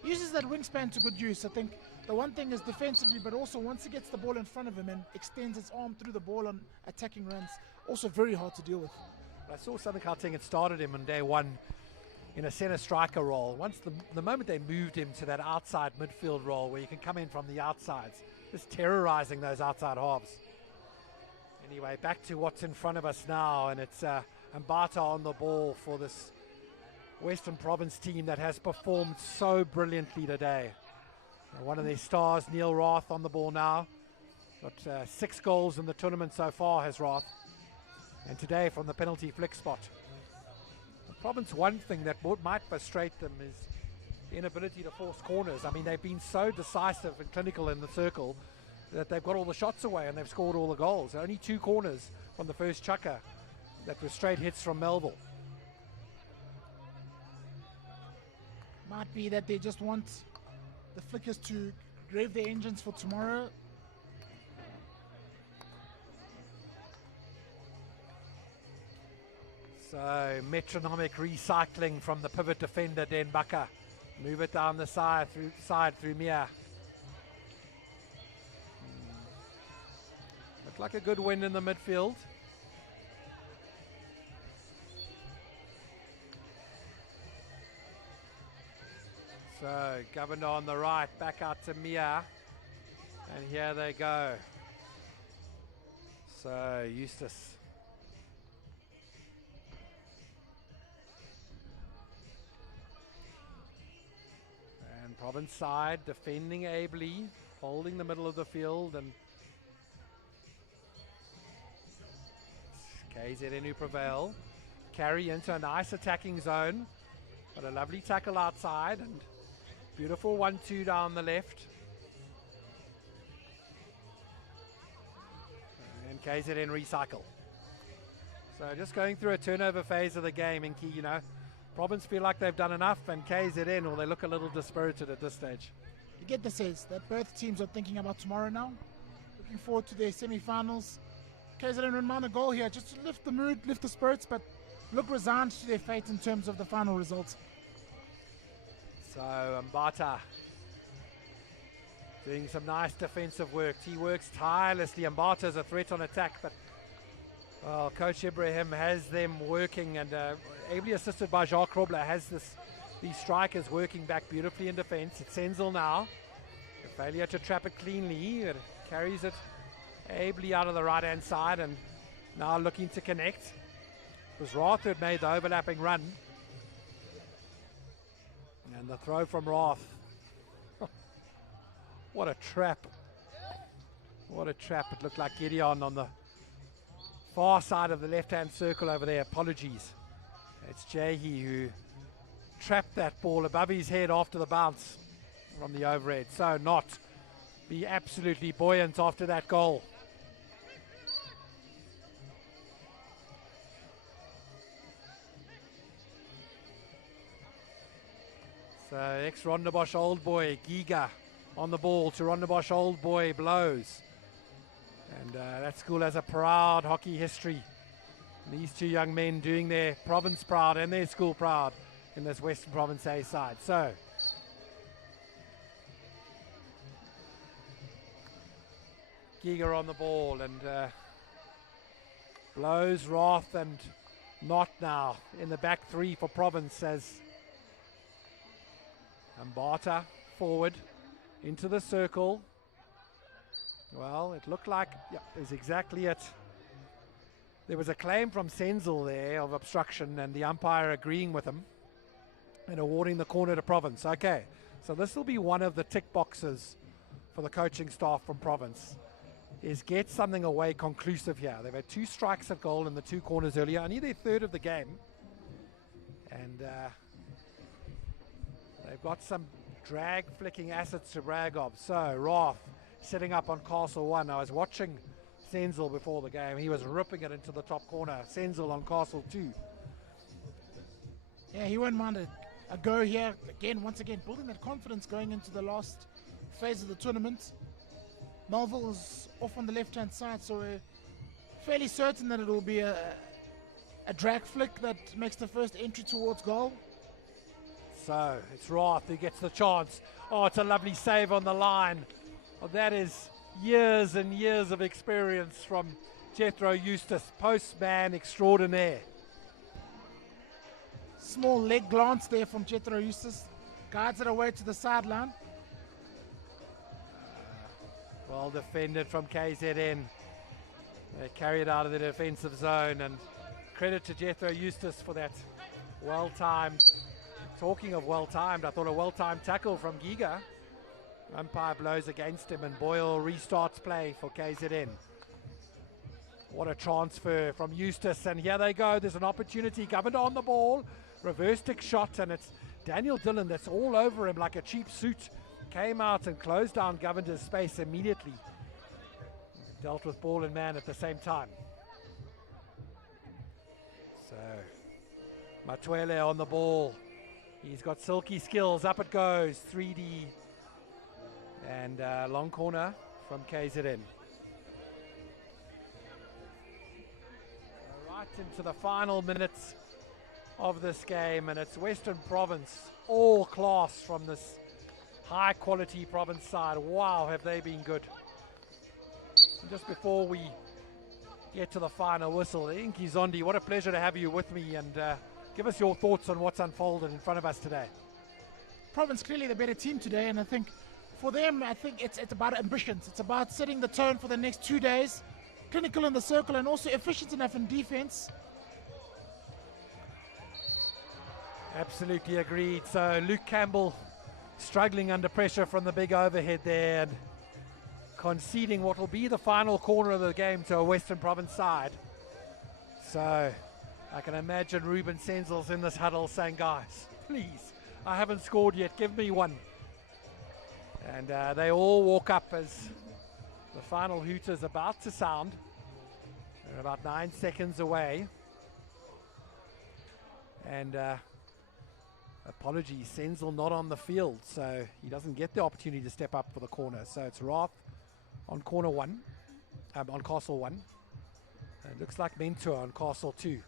Uses that wingspan to good use. I think the one thing is defensively, but also once he gets the ball in front of him and extends his arm through the ball on attacking runs, also very hard to deal with. I saw Southern Gauteng had started him on day one in a centre striker role. Once the moment they moved him to that outside midfield role where you can come in from the outsides, just terrorising those outside halves. Anyway, back to what's in front of us now, and it's Mbata on the ball for this Western Province team that has performed so brilliantly today. One of their stars, Neil Rath, on the ball now. Got 6 goals in the tournament so far, has Rath. And today from the penalty flick spot. The Province, one thing that might frustrate them is the inability to force corners. I mean, they've been so decisive and clinical in the circle that they've got all the shots away and they've scored all the goals. Only 2 corners from the first chucker that were straight hits from Melville. Might be that they just want the flickers to rev their engines for tomorrow. So metronomic recycling from the pivot defender Den Bakker. Move it down the side through Mia. Looked like a good win in the midfield. So Governor on the right, back out to Mia, and here they go. So Eustace. And Province side defending ably, holding the middle of the field, and KZN who prevail. Carry into a nice attacking zone, but a lovely tackle outside, and beautiful 1-2 down the left. And KZN recycle. So just going through a turnover phase of the game, and Province feel like they've done enough, and KZN, well, they look a little dispirited at this stage. You get the sense that both teams are thinking about tomorrow now, looking forward to their semi-finals. KZN wouldn't mind a goal here just to lift the mood, lift the spirits, but look resigned to their fate in terms of the final results. So Mbata doing some nice defensive work. He works tirelessly. Mbata is a threat on attack, but Coach Ibrahim has them working, and ably assisted by Jacques Robler, has these strikers working back beautifully in defense. It's Senzel now. A failure to trap it cleanly. It carries it ably out of the right hand side, and now looking to connect. It was Rath who had made the overlapping run. And the throw from Rath. What a trap. What a trap. It looked like Gideon on the far side of the left-hand circle over there. Apologies. It's Jahi who trapped that ball above his head after the bounce from the overhead. So not be absolutely buoyant after that goal. So ex-Rondebosch Old Boy, Giga, on the ball to Rondebosch Old Boy, blows. And that school has a proud hockey history. These two young men doing their province proud and their school proud in this Western Province A side. So Giga on the ball and blows, Roth and Not now in the back three for Province as Mbata forward into the circle. Well, it looked like, yeah, is exactly it. There was a claim from Senzel there of obstruction and the umpire agreeing with him and awarding the corner to Province. Okay, so this will be one of the tick boxes for the coaching staff from Province, is get something away conclusive here. They've had 2 strikes at goal in the 2 corners earlier, only their third of the game. And they've got some drag flicking assets to brag of. So Roth setting up on Castle 1. I was watching Senzel before the game. He was ripping it into the top corner. Senzel on Castle 2. Yeah, he won't mind a go here. Again, once again, building that confidence going into the last phase of the tournament. Melville is off on the left-hand side, so we're fairly certain that it will be a drag flick that makes the first entry towards goal. So it's Roth who gets the chance. Oh, it's a lovely save on the line. Well, that is years and years of experience from Jethro Eustace, postman extraordinaire. Small leg glance there from Jethro Eustace. Guides it away to the sideline. Well defended from KZN. They carry it out of the defensive zone, and credit to Jethro Eustace for that well-timed. Talking of well-timed, I thought a well-timed tackle from Giga. Umpire blows against him and Boyle restarts play for KZN. What a transfer from Eustace, and here they go. There's an opportunity. Governor on the ball, reverse stick shot, and it's Daniel Dillon that's all over him like a cheap suit. Came out and closed down Governor's space immediately. Dealt with ball and man at the same time. So Matuele on the ball. He's got silky skills. Up it goes. 3D. And long corner from KZN. Right into the final minutes of this game, and it's Western Province, all class from this high quality Province side. Wow, have they been good. And just before we get to the final whistle, Inky Zondi, what a pleasure to have you with me, and give us your thoughts on what's unfolded in front of us today. Province clearly the better team today, and I think for them, I think it's about ambitions. It's about setting the tone for the next 2 days, clinical in the circle and also efficient enough in defense. Absolutely agreed. So Luke Campbell struggling under pressure from the big overhead there and conceding what will be the final corner of the game to a Western Province side. So I can imagine Ruben Senzel's in this huddle saying, guys, please, I haven't scored yet, give me one. And they all walk up as the final hoot is about to sound. They're about 9 seconds away. And apologies, Senzel not on the field, so he doesn't get the opportunity to step up for the corner. So it's Roth on corner 1, on Castle 1. It looks like Mentor on Castle 2.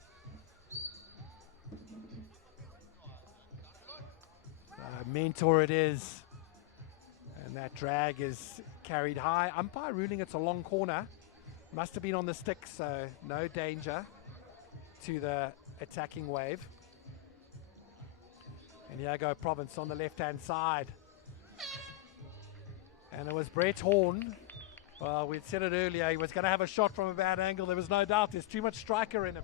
Mentor it is. And that drag is carried high. Umpire ruling it's a long corner. Must have been on the stick, so no danger to the attacking wave. And here go Province on the left-hand side. And it was Brett Horn. Well, we'd said it earlier, he was going to have a shot from a bad angle. There was no doubt, there's too much striker in him.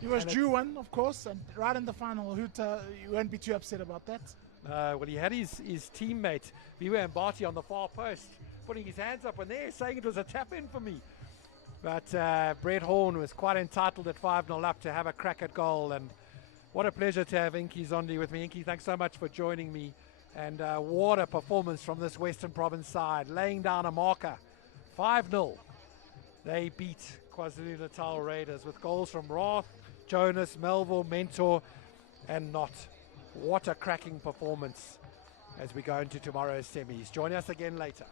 He was due one, of course, and right in the final hoot, you won't be too upset about that. Well, he had his teammate, Viva Mbati, on the far post, putting his hands up in there, saying it was a tap-in for me. But Brett Horn was quite entitled at 5-0 up to have a crack at goal, and what a pleasure to have Inky Zondi with me. Inky, thanks so much for joining me. And what a performance from this Western Province side, laying down a marker. 5-0. They beat KwaZulu-Natal Raiders with goals from Roth, Jonas, Melville, Mentor, and Not. What a cracking performance as we go into tomorrow's semis. Join us again later.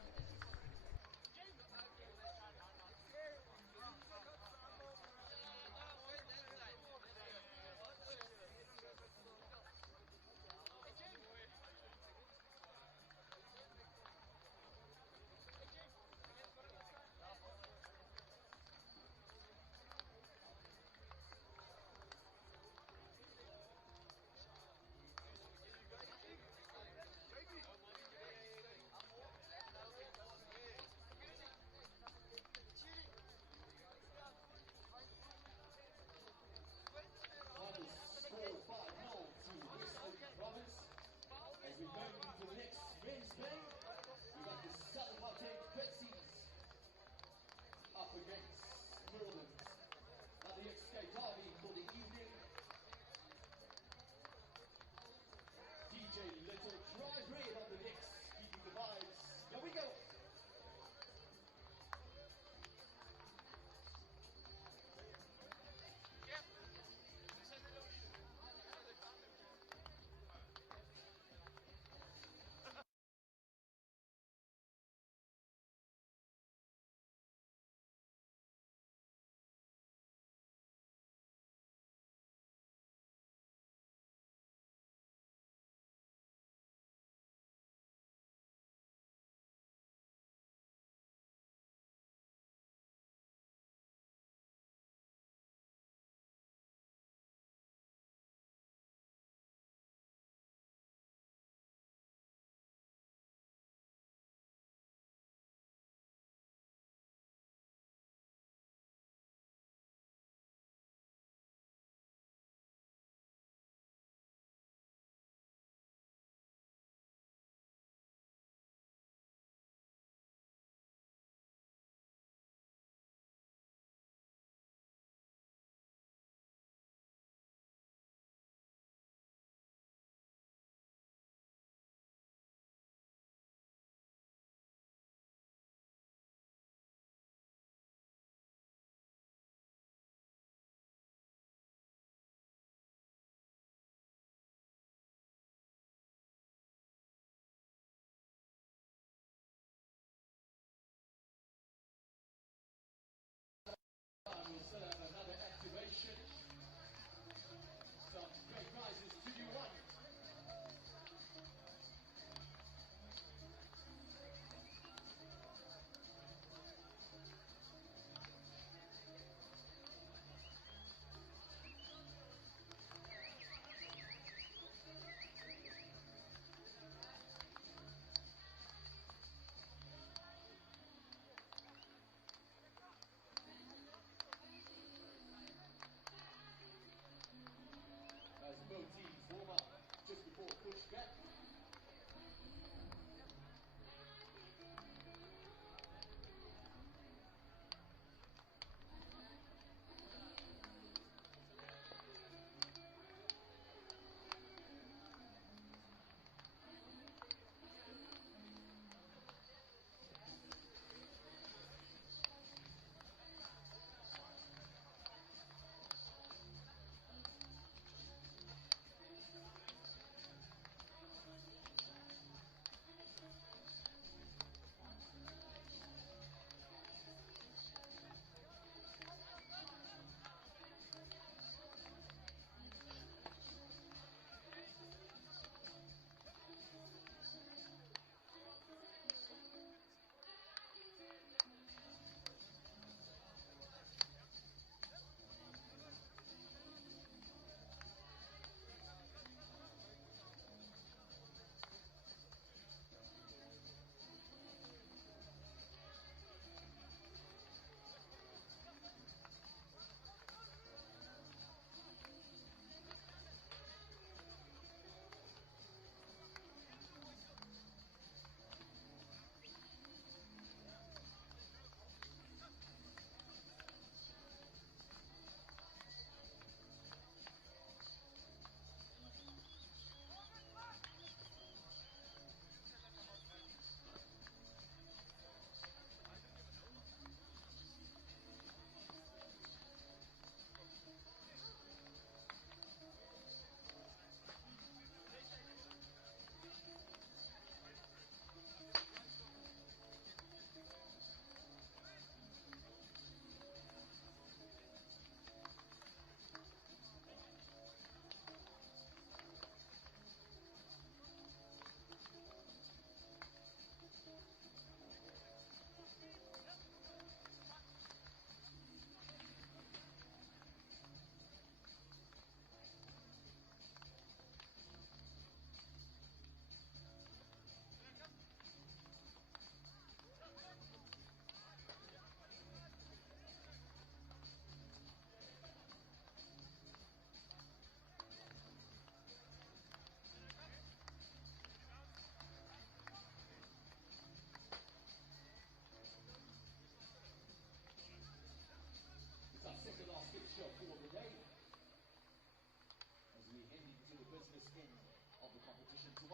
Score 5-0 to Westwood Province. As we go into the next men's game, we got the Southern Gauteng Pixies up against Northerns. Now the XK derby for the evening. DJ Little drive red on the decks, keeping the vibes. Here we go.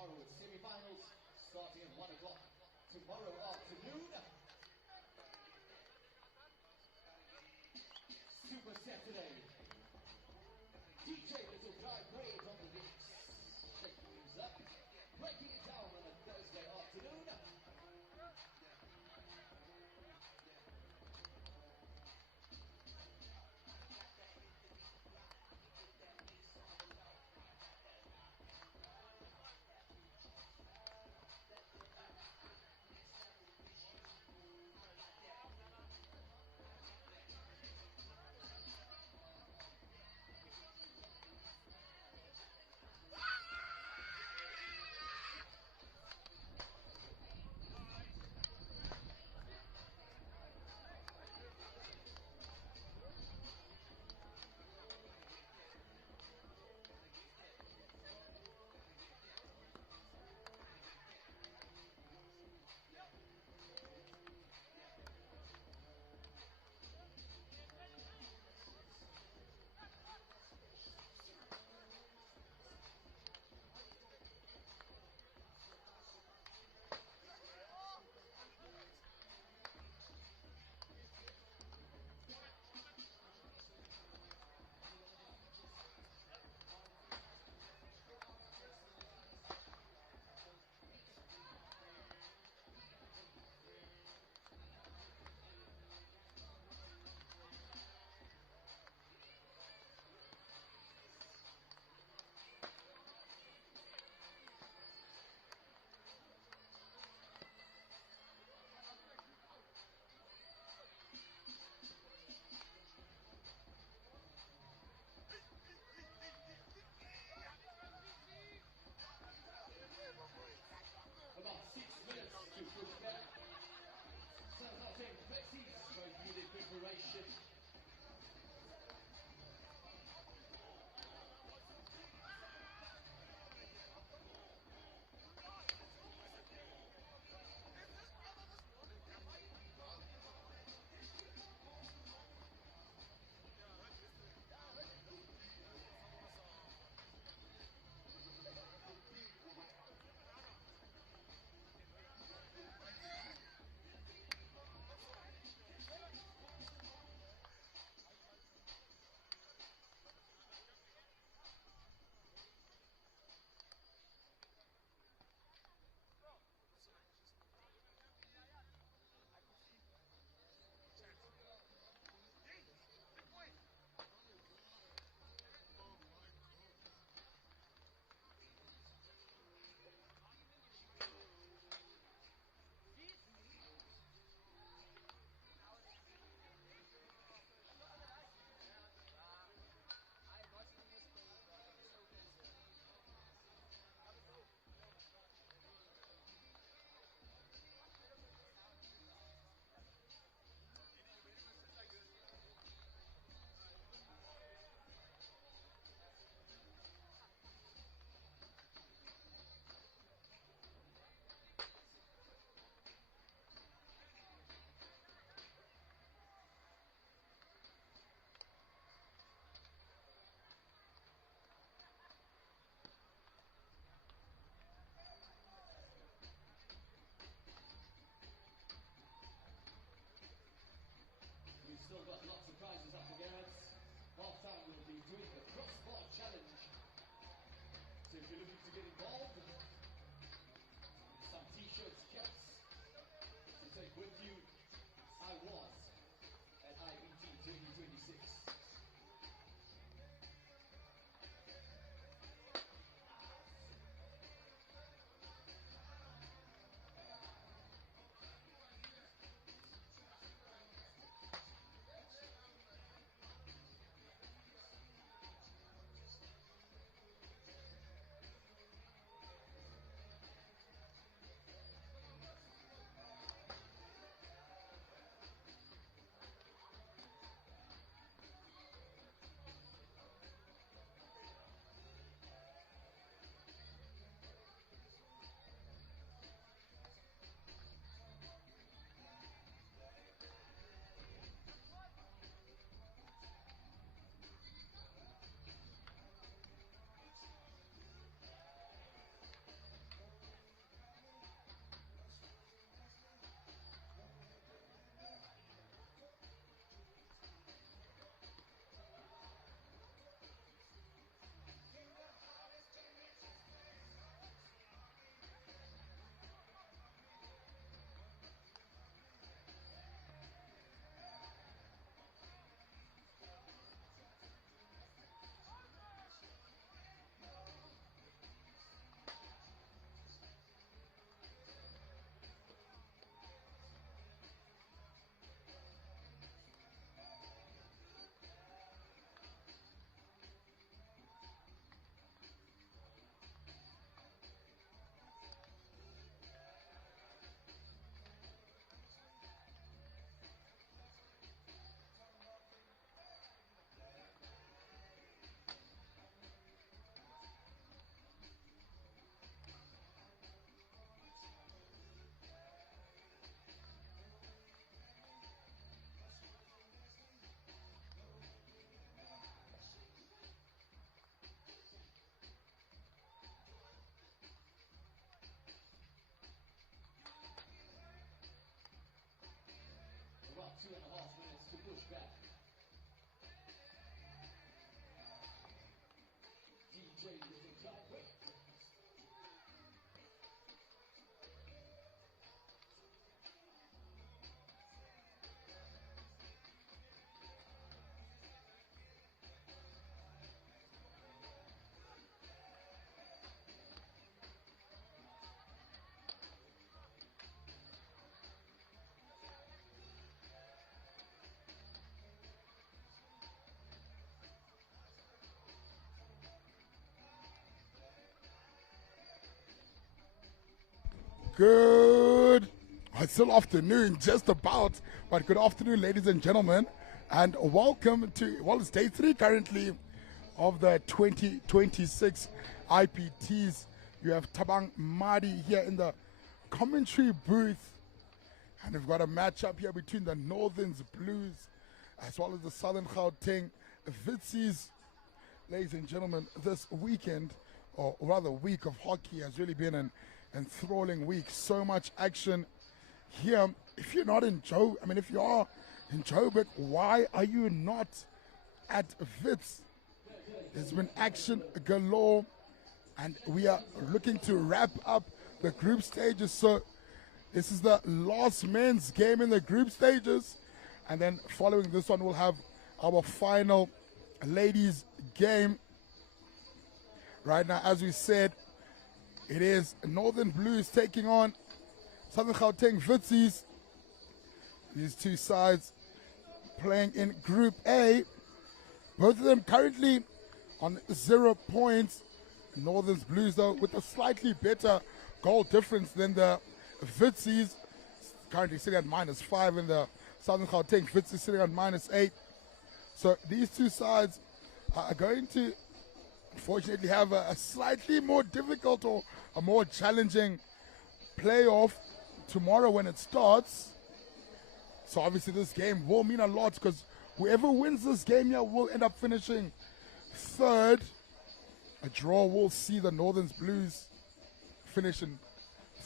tomorrow with semi-finals starting at 1 o'clock tomorrow afternoon. Super Saturday. DJ Little Guy Braid on the mix. Shake things up. Breaking it down on a Thursday afternoon. about 2.5 minutes to push back. DJ with the drive. Good, it's still afternoon, just about, but good afternoon, ladies and gentlemen, and welcome to, well, it's day 3 currently of the 2026 IPTs. You have Tabang Madi here in the commentary booth, and we've got a matchup here between the Northerns Blues as well as the Southern Gauteng Vitsies. Ladies and gentlemen, this weekend, or rather week of hockey, has really been an enthralling week. So much action here. If you're not in if you are in Joburg, why are you not at Wits? There's been action galore, and we are looking to wrap up the group stages. So this is the last men's game in the group stages, and then following this one we'll have our final ladies game. Right now, as we said, it is Northern Blues taking on Southern Gauteng Vitsies. These two sides playing in Group A. Both of them currently on 0 points. Northern Blues, though, with a slightly better goal difference than the Vitsies. Currently sitting at -5, and the Southern Gauteng Vitsies sitting at -8. So these two sides are going to unfortunately have a slightly more difficult or a more challenging playoff tomorrow when it starts. So obviously this game will mean a lot, because whoever wins this game here will end up finishing 3rd. A draw will see the Northern Blues finishing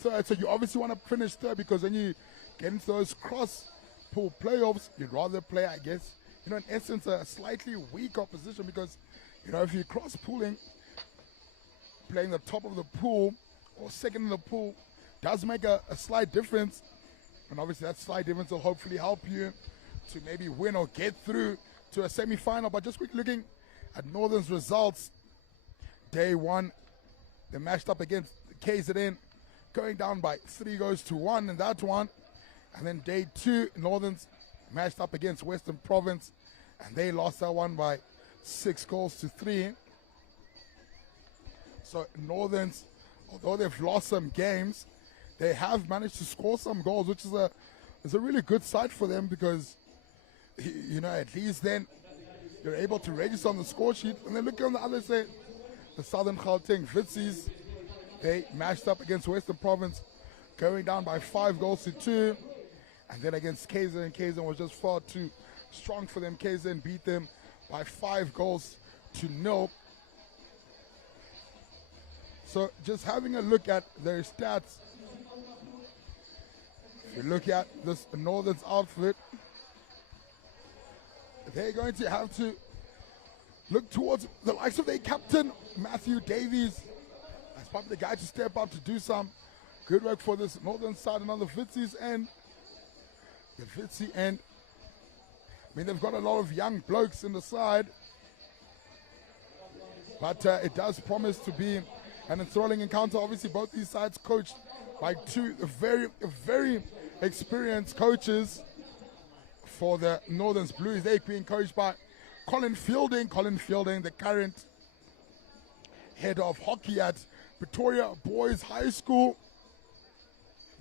3rd. So you obviously want to finish 3rd, because when you get into those cross-pool playoffs, you'd rather play, I guess, in essence, a slightly weak opposition, because if you're cross-pooling, playing the top of the pool or second in the pool does make a slight difference. And obviously that slight difference will hopefully help you to maybe win or get through to a semi-final. But just quickly looking at Northern's results. Day 1, they matched up against KZN, going down by 3-1 in that one. And then day 2, Northern's matched up against Western Province, and they lost that one by 6-3. So Northerns, although they've lost some games, they have managed to score some goals, which is a really good sight for them, because at least then you're able to register on the score sheet. And then look on the other side, the Southern Gauteng Vitsies, they matched up against Western Province, going down by 5-2. And then against KZN, KZN was just far too strong for them. KZN beat them by 5-0. So just having a look at their stats, if you look at this Northern's outfit, they're going to have to look towards the likes of their captain, Matthew Davies, as probably the guy to step up to do some good work for this Northern side. And on the Vitsies end, they've got a lot of young blokes in the side, but it does promise to be an enthralling encounter. Obviously, both these sides coached by two very experienced coaches. For the Northern Blues, they're being coached by Colin Fielding, the current head of hockey at Pretoria Boys High School.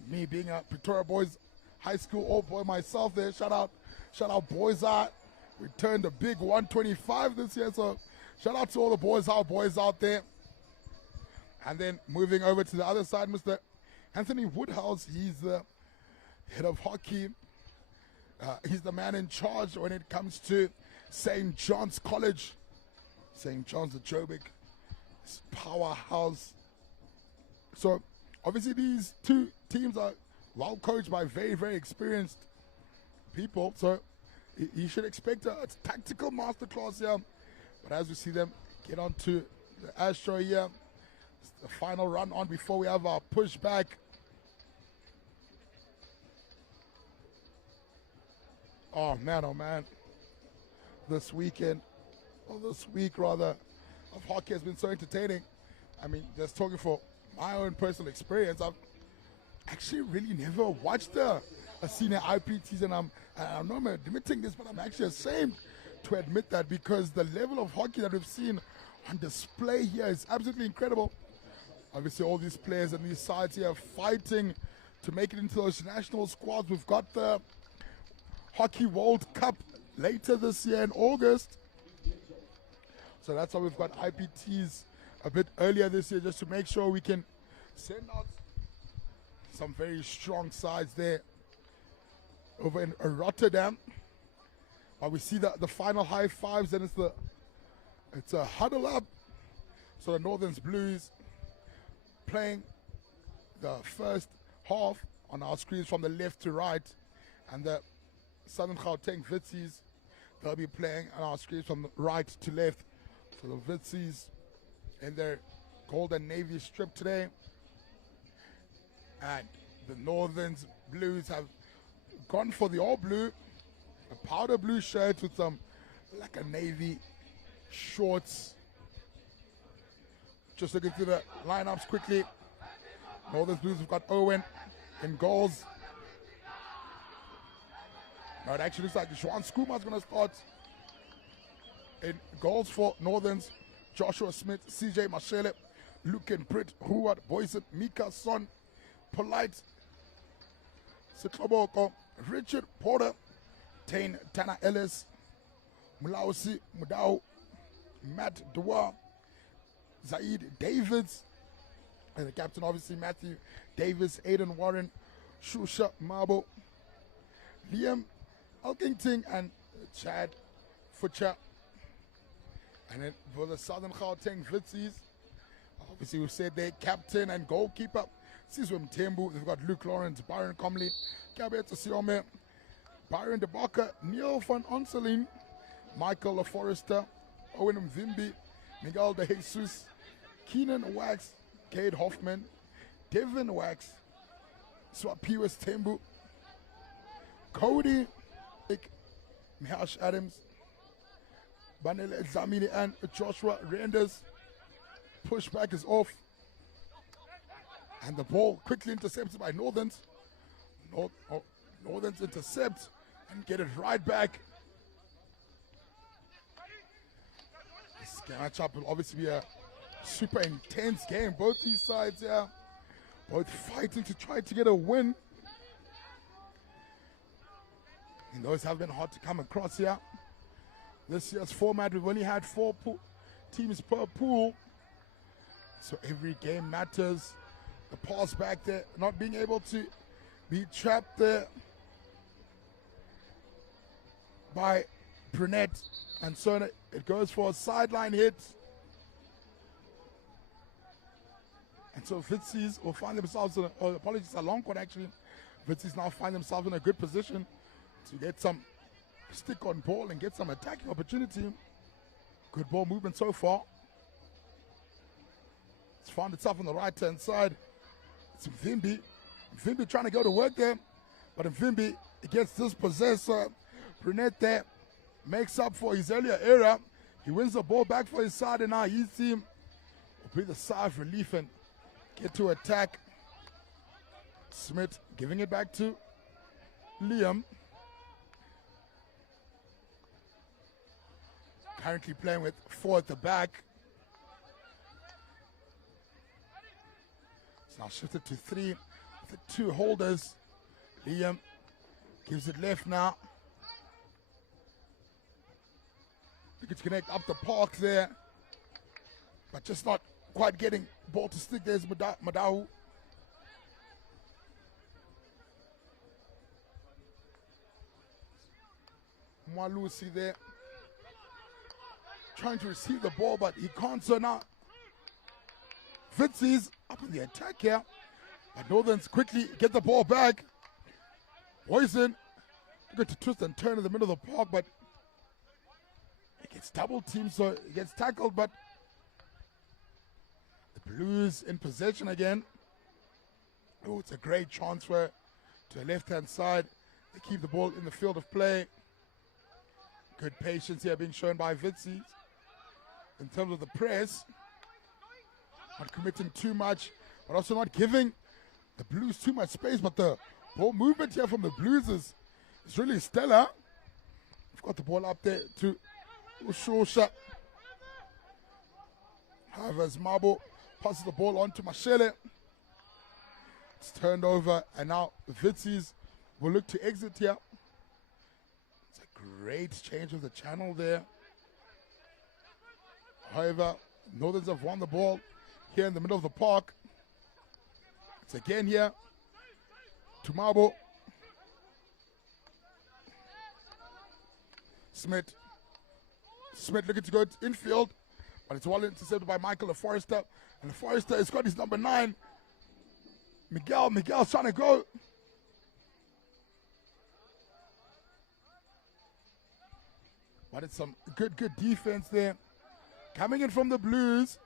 Me being a Pretoria Boys High School old boy myself there, shout out Boys Art. We turned a big 125 this year, so shout out to all the boys out there. And then moving over to the other side, Mr. Anthony Woodhouse, he's the head of hockey. He's the man in charge when it comes to St. John's College. St. John's, the Joburg powerhouse. So obviously these two teams are well coached by very experienced people. So you should expect a tactical masterclass here. But as we see them get onto the Astro here, it's the final run on before we have our pushback. Oh man, this weekend, or this week rather, of hockey has been so entertaining. I mean, just talking for my own personal experience, I've actually really never watched a senior IPTs, and I know I'm admitting this, but I'm actually ashamed to admit that, because the level of hockey that we've seen on display here is absolutely incredible. Obviously, all these players and these sides here fighting to make it into those national squads. We've got the Hockey World Cup later this year in August. So that's why we've got IPTs a bit earlier this year, just to make sure we can send out some very strong sides there over in Rotterdam. But we see the final high fives, and it's a huddle up. So the Northerns Blues playing the first half on our screens from the left to right, and the Southern Gauteng Vitsies, they'll be playing on our screens from right to left. So the Vitsies in their gold and navy strip today, and the Northerns Blues have gone for the all blue, a powder blue shirt with some like a navy shorts. Just looking through the lineups quickly. Northern Blues have got Owen in goals. Now it actually looks like Juan Skuma's going to start in goals for Northerns. Joshua Smith, CJ Mashele, Luke Britt, Huard, Boyson, Mika Son, Polite, Sikloboko, Richard Porter, Tane Tana Ellis, Mulausi Mudau, Matt Dua, Zaid Davids, and the captain obviously Matthew Davis, Aiden Warren, Shusha Mabo, Liam Elkington, and Chad Futcher. And then for the Southern Gauteng Vitsies, obviously we've said their captain and goalkeeper, Sizwe Mtembu. They've got Luke Lawrence, Byron Comley, Kabeta Siome, Byron De Bakker, Neil van Onseling, Michael LaForester, Owen Mvimbi, Miguel De Jesus, Keenan Wax, Cade Hoffman, Devin Wax, Swapiwes Tembu, Cody, Mihash Adams, Banele Zamini, and Joshua Renders. Pushback is off. And the ball quickly intercepted by Northerns. Northerns intercept and get it right back. This matchup will obviously be a super intense game. Both these sides here, both fighting to try to get a win. And those have been hard to come across here. This year's format, we've only had 4 teams per pool. So every game matters. The pass back there, not being able to be trapped there by Brunette. And so it goes for a sideline hit. And so Vitsies will find themselves, apologies, a long one actually. Vitsies now find themselves in a good position to get some stick on ball and get some attacking opportunity. Good ball movement so far. It's found itself on the right-hand side. It's Mvimbi. Mvimbi trying to go to work there, but Mvimbi gets dispossessed. Brunette there makes up for his earlier error. He wins the ball back for his side, and now his team will breathe a sigh of relief and get to attack. Smith giving it back to Liam. Currently playing with 4 at the back. It's now shifted to 3 with the 2 holders. Liam gives it left now. Looking to connect up the park there, but just not quite getting ball to stick. There's Madahu. Mwalusi there, trying to receive the ball, but he can't. So now Vitsies up in the attack here, but Northerns quickly get the ball back. Poison Good to twist and turn in the middle of the park, but he gets double teamed, so he gets tackled, but the Blues in possession again. Oh, it's a great transfer to the left-hand side. They keep the ball in the field of play. Good patience here being shown by Vitsi in terms of the press. Not committing too much, but also not giving the Blues too much space. But the ball movement here from the Blues is really stellar. We've got the ball up there to Ushosha. However, as Mabo passes the ball on to Mashele. It's turned over, and now Vitsis will look to exit here. It's a great change of the channel there. However, Northerns have won the ball here in the middle of the park. It's again here to Mabo. Smith looking to go infield, but it's well intercepted by Michael LaForester. And LaForester has got his number 9. Miguel's trying to go. But it's some good defense there. Coming in from the Blues.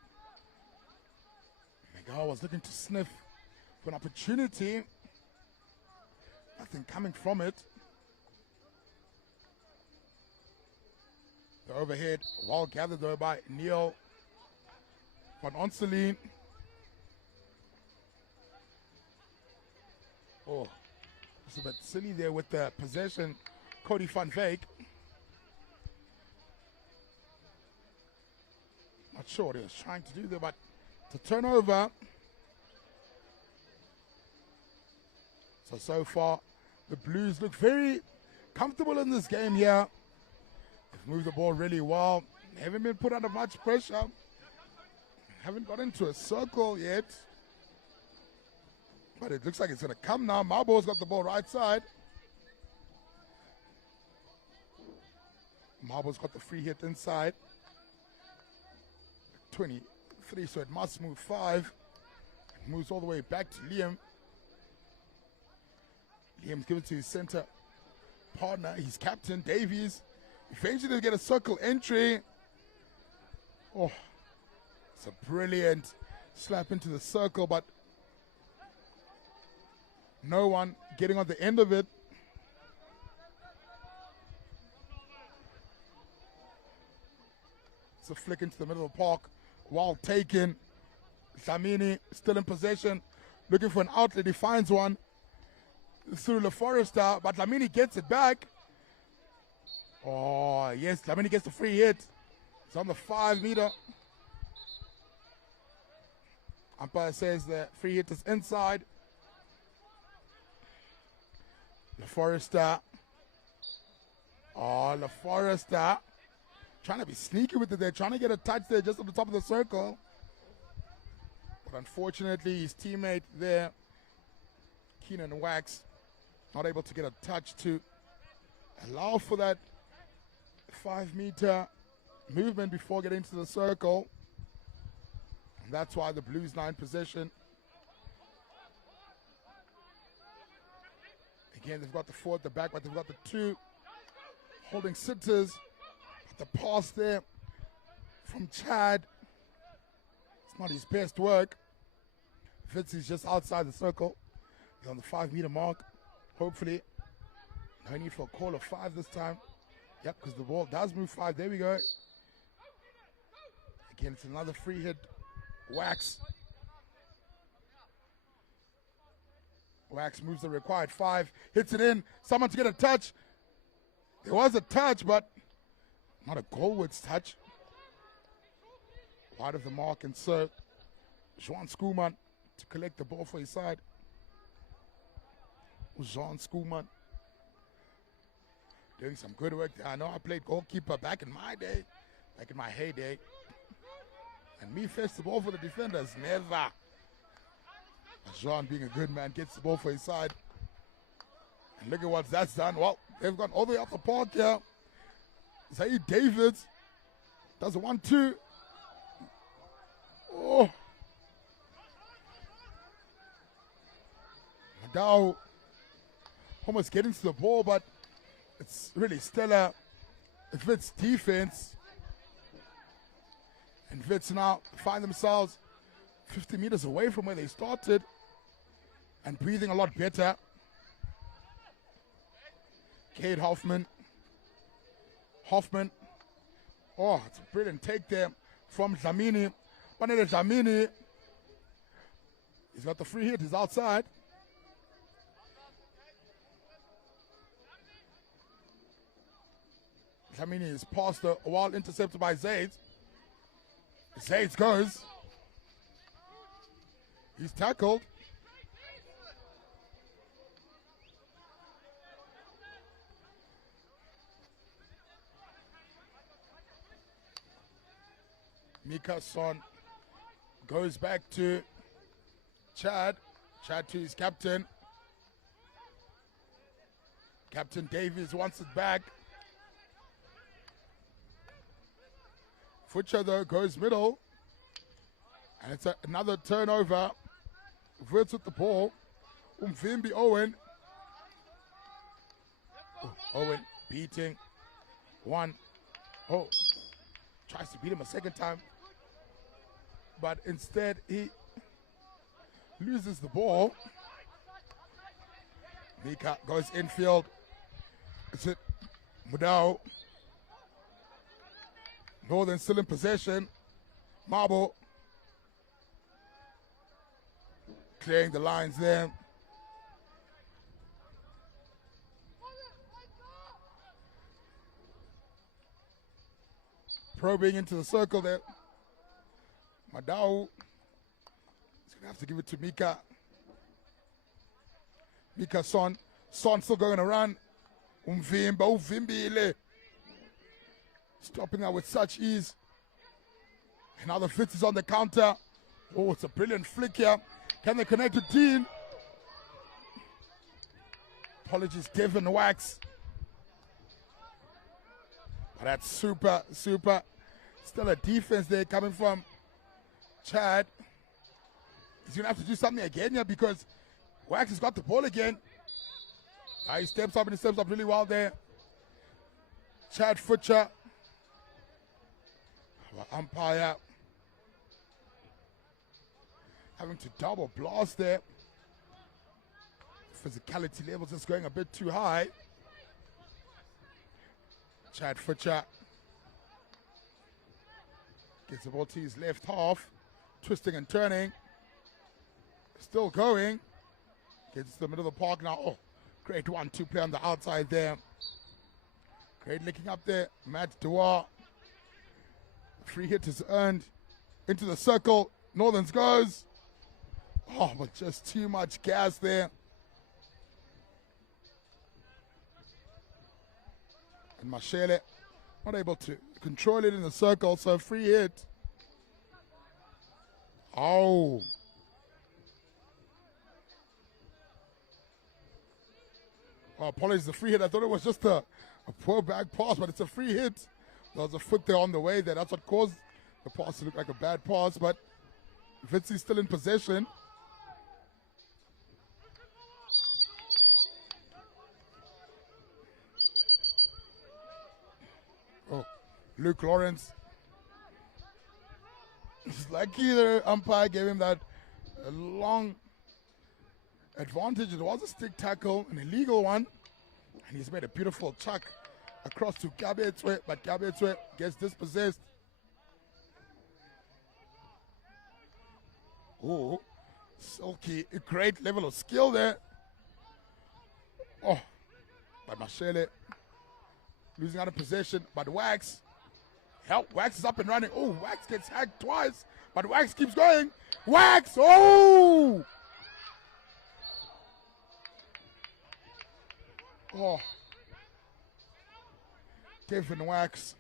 Miguel was looking to sniff for an opportunity. Nothing coming from it. The overhead, well gathered though by Neil van Onselien. Oh, it's a bit silly there with the possession. Cody van Veek. Not sure what he was trying to do there, but it's a turnover. So far, the Blues look very comfortable in this game here. They've moved the ball really well. They haven't been put under much pressure. Haven't got into a circle yet. But it looks like it's going to come now. Mabo's got the ball right side. Mabo's got the free hit inside. 23, so it must move 5. It moves all the way back to Liam. Liam's given to his center partner, his captain, Davies. Eventually they get a circle entry. Oh, it's a brilliant slap into the circle, but no one getting on the end of it. It's a flick into the middle of the park. Well taken. Dlamini still in possession. Looking for an outlet. He finds one through LaForester, but Dlamini gets it back. Oh, yes, Dlamini gets the free hit. It's on the 5 meter. Umpire says the free hit is inside. LaForester. Oh, LaForester. Trying to be sneaky with it there. Trying to get a touch there just on the top of the circle. But unfortunately, his teammate there, Keenan Wax, not able to get a touch to allow for that 5 meter movement before getting to the circle. And that's why the Blues now in possession. Again, they've got the 4 at the back, but they've got the 2 holding sitters. But the pass there from Chad, it's not his best work. Fitz is just outside the circle. He's on the 5 meter mark. Hopefully, no need for a call of 5 this time. Yep, because the ball does move 5. There we go. Again, it's another free hit. Wax. Wax moves the required 5. Hits it in. Someone to get a touch. There was a touch, but not a Goldwood's touch. Wide of the mark and serve. Juan Schoolman to collect the ball for his side. Jean Schoolman doing some good work. I know I played goalkeeper back in my day, back in my heyday. And me fetch the ball for the defenders, never. Jean, being a good man, gets the ball for his side. And look at what that's done. Well, they've gone all the way up the park here. Zaid Davids does a 1-2. Oh. Madao almost getting to the ball, but It's really stellar. Wits defense. And Wits now find themselves 50 meters away from where they started and breathing a lot better. Cade Hoffman. Oh, it's a brilliant take there from Dlamini. Panele Dlamini. He's got the free hit. He's outside. Dlamini is past the wall, intercepted by Zaid. Zaid goes. He's tackled. Mika Son goes back to Chad. Chad to his captain. Captain Davies wants it back. Futcher though goes middle. And it's another turnover. Verts with the ball. Umvimbi Owen. Owen beating one. Oh, tries to beat him a second time. But instead he loses the ball. Mika goes infield. It's it. Mudau. Northern still in possession. Marble. Clearing the lines there. Probing into the circle there. Madao is going to have to give it to Mika. Mika Son. Son still going to run. Umvimbile. Stopping that with such ease. And now the Fitz is on the counter. Oh, it's a brilliant flick here. Can they connect to Dean? Apologies, Devin Wax. But that's super. Still a defense there coming from Chad. He's going to have to do something again here because Wax has got the ball again. He steps up and he steps up really well there. Chad Futcher. Our umpire having to double blast there. Physicality levels just going a bit too high. Chad Futcher gets the ball to his left half. Twisting and turning. Still going. Gets to the middle of the park now. Oh, great 1-2 play on the outside there. Great licking up there. Matt Dewar. Free hit is earned. Into the circle. Northerns goes. Oh, but just too much gas there. And Mashele not able to control it in the circle, so free hit. Oh. Oh, apologies, the free hit. I thought it was just a poor back pass, but it's a free hit. There was a foot there on the way there. That's what caused the pass to look like a bad pass, but Vitzi's still in possession. Oh, Luke Lawrence. It's lucky the umpire gave him that long advantage. It was a stick tackle, an illegal one. And he's made a beautiful chuck across to Gabetswe, but Gabetswe gets dispossessed. Oh, Silky, a great level of skill there. Oh, but Mashele losing out of possession, but Wax. Help, Wax is up and running. Oh, Wax gets hacked twice, but Wax keeps going. Wax, oh! Oh. Devin Wax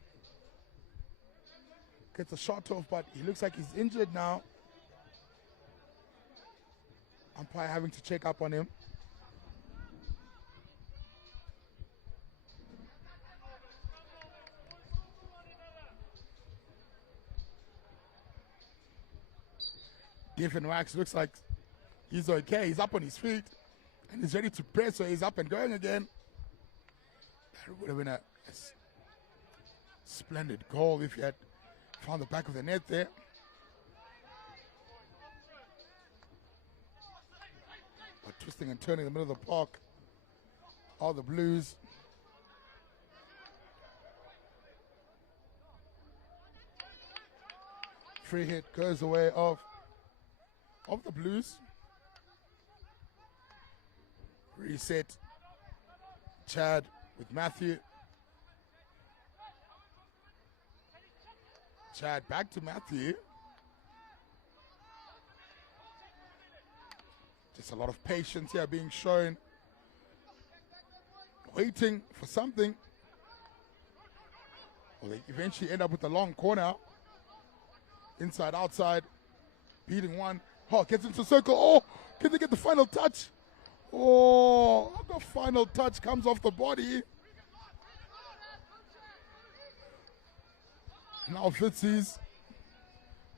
gets a shot off, but he looks like he's injured now. Umpire having to check up on him. Devin Wax looks like he's okay. He's up on his feet and he's ready to press, so he's up and going again. That would have been a splendid goal if he had found the back of the net there. But twisting and turning in the middle of the park are the Blues. Free hit goes the way of the Blues. Reset. Chad with Matthew. Chad back to Matthew. Just a lot of patience here being shown. Waiting for something. Well, they eventually end up with a long corner. Inside, outside. Beating one. Oh, gets into circle. Oh, can they get the final touch? Oh, the final touch comes off the body. Now Fitzies.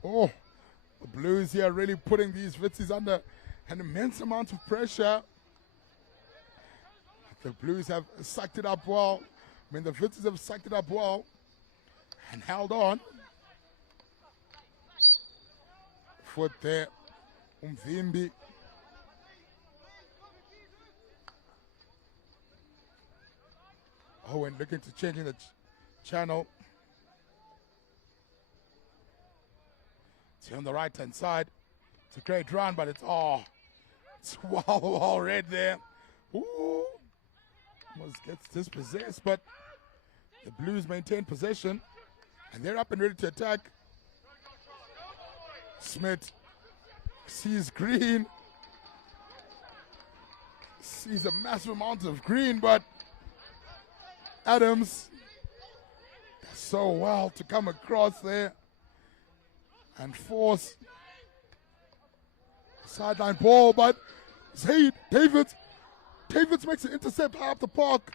Oh, the Blues here really putting these Fitzies under an immense amount of pressure. The Blues have sucked it up well. I mean, the Fitzies have sucked it up well and held on. Foot there. Umvimbi. Owen looking to changing the channel. It's on the right-hand side. It's a great run, but it's wow, red there. Ooh. Almost gets dispossessed, but the Blues maintain possession, and they're up and ready to attack. Smith sees green. Sees a massive amount of green, but Adams does so well to come across there and force a sideline ball, but Davids makes an intercept high up the park.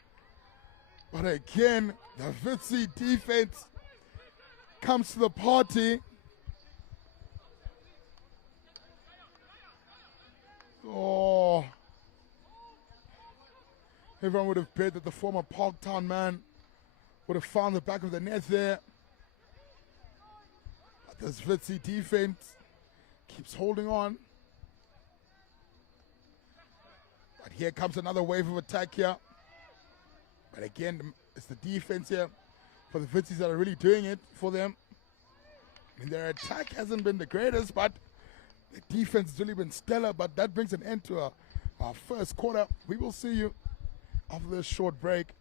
But again, the Vitzi defense comes to the party. Oh. Everyone would have bet that the former Parktown man would have found the back of the net there. But this Vitzi defense keeps holding on. But here comes another wave of attack here. But again, it's the defense here for the Vitsies that are really doing it for them. I mean, their attack hasn't been the greatest, but the defense has really been stellar. But that brings an end to our first quarter. We will see you after this short break.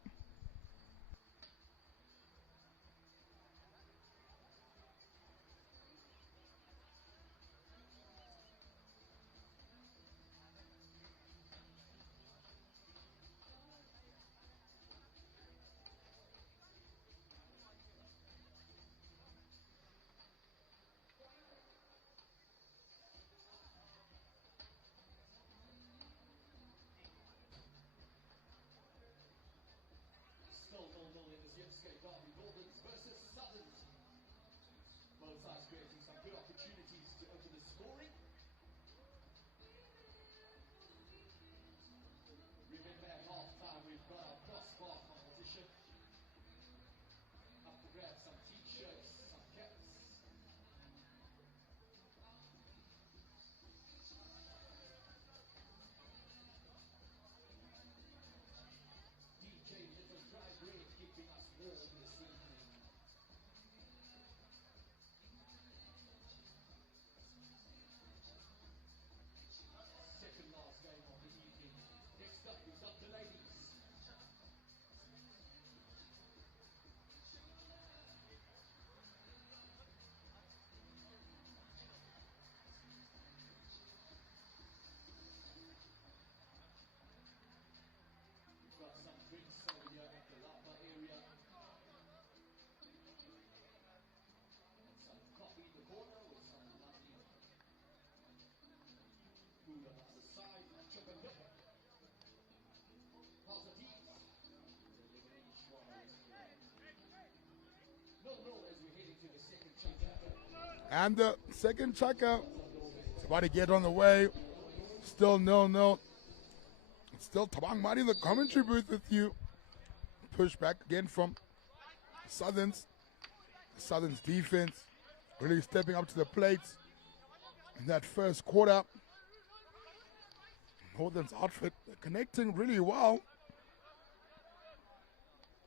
Both sides creating some good opportunities to open the scoring. Remember, at half-time we've got our crossbar competition. Up to grab some t-shirts, some caps. DJ Little Dry Bread keeping us warm this evening. Second last game of the evening. Next up, we've got the ladies. We've got some drinks over here at the lava area. And some coffee in the corner with some lovely food on the other side. Chip and dip. Positive. No, as we head into the second chapter. And the second checker is about to get on the way. Still 0-0. It's still Tabang Mari in the commentary booth with you. push back again from Southern's defense really stepping up to the plate in that first quarter. Northern's outfit connecting really well.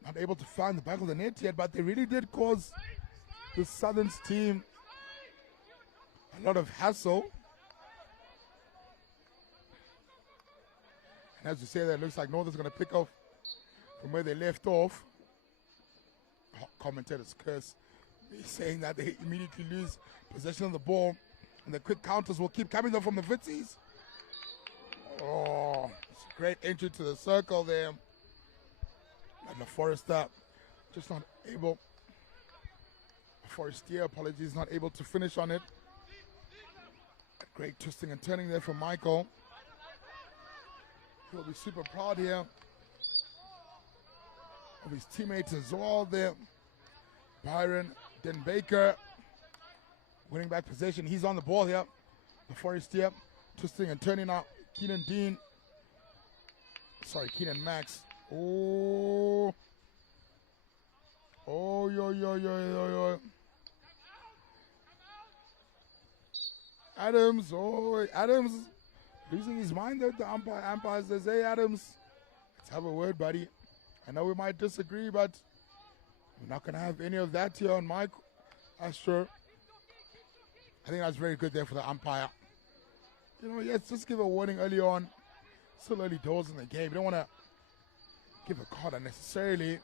Not able to find the back of the net yet, but they really did cause the Southern's team a lot of hassle. And as you say, that looks like Northern's going to pick off from where they left off. Commentators curse, saying that they immediately lose possession of the ball, and the quick counters will keep coming though from the Fitzies. Oh, it's a great entry to the circle there. And the Forrester just not able, Forestier, apologies, not able to finish on it. A great twisting and turning there from Michael. He'll be super proud here of his teammates as well there. Byron Den Baker winning back possession. He's on the ball here. The Forestier twisting and turning out. Keenan Max. Oh, yo. Adams, Adams losing his mind there. The umpire says, hey, Adams, let's have a word, buddy. I know we might disagree, but we're not going to have any of that here on Mike Astro. I think that's very good there for the umpire. You know, yes, just give a warning early on. Still early doors in the game. You don't want to give a card unnecessarily.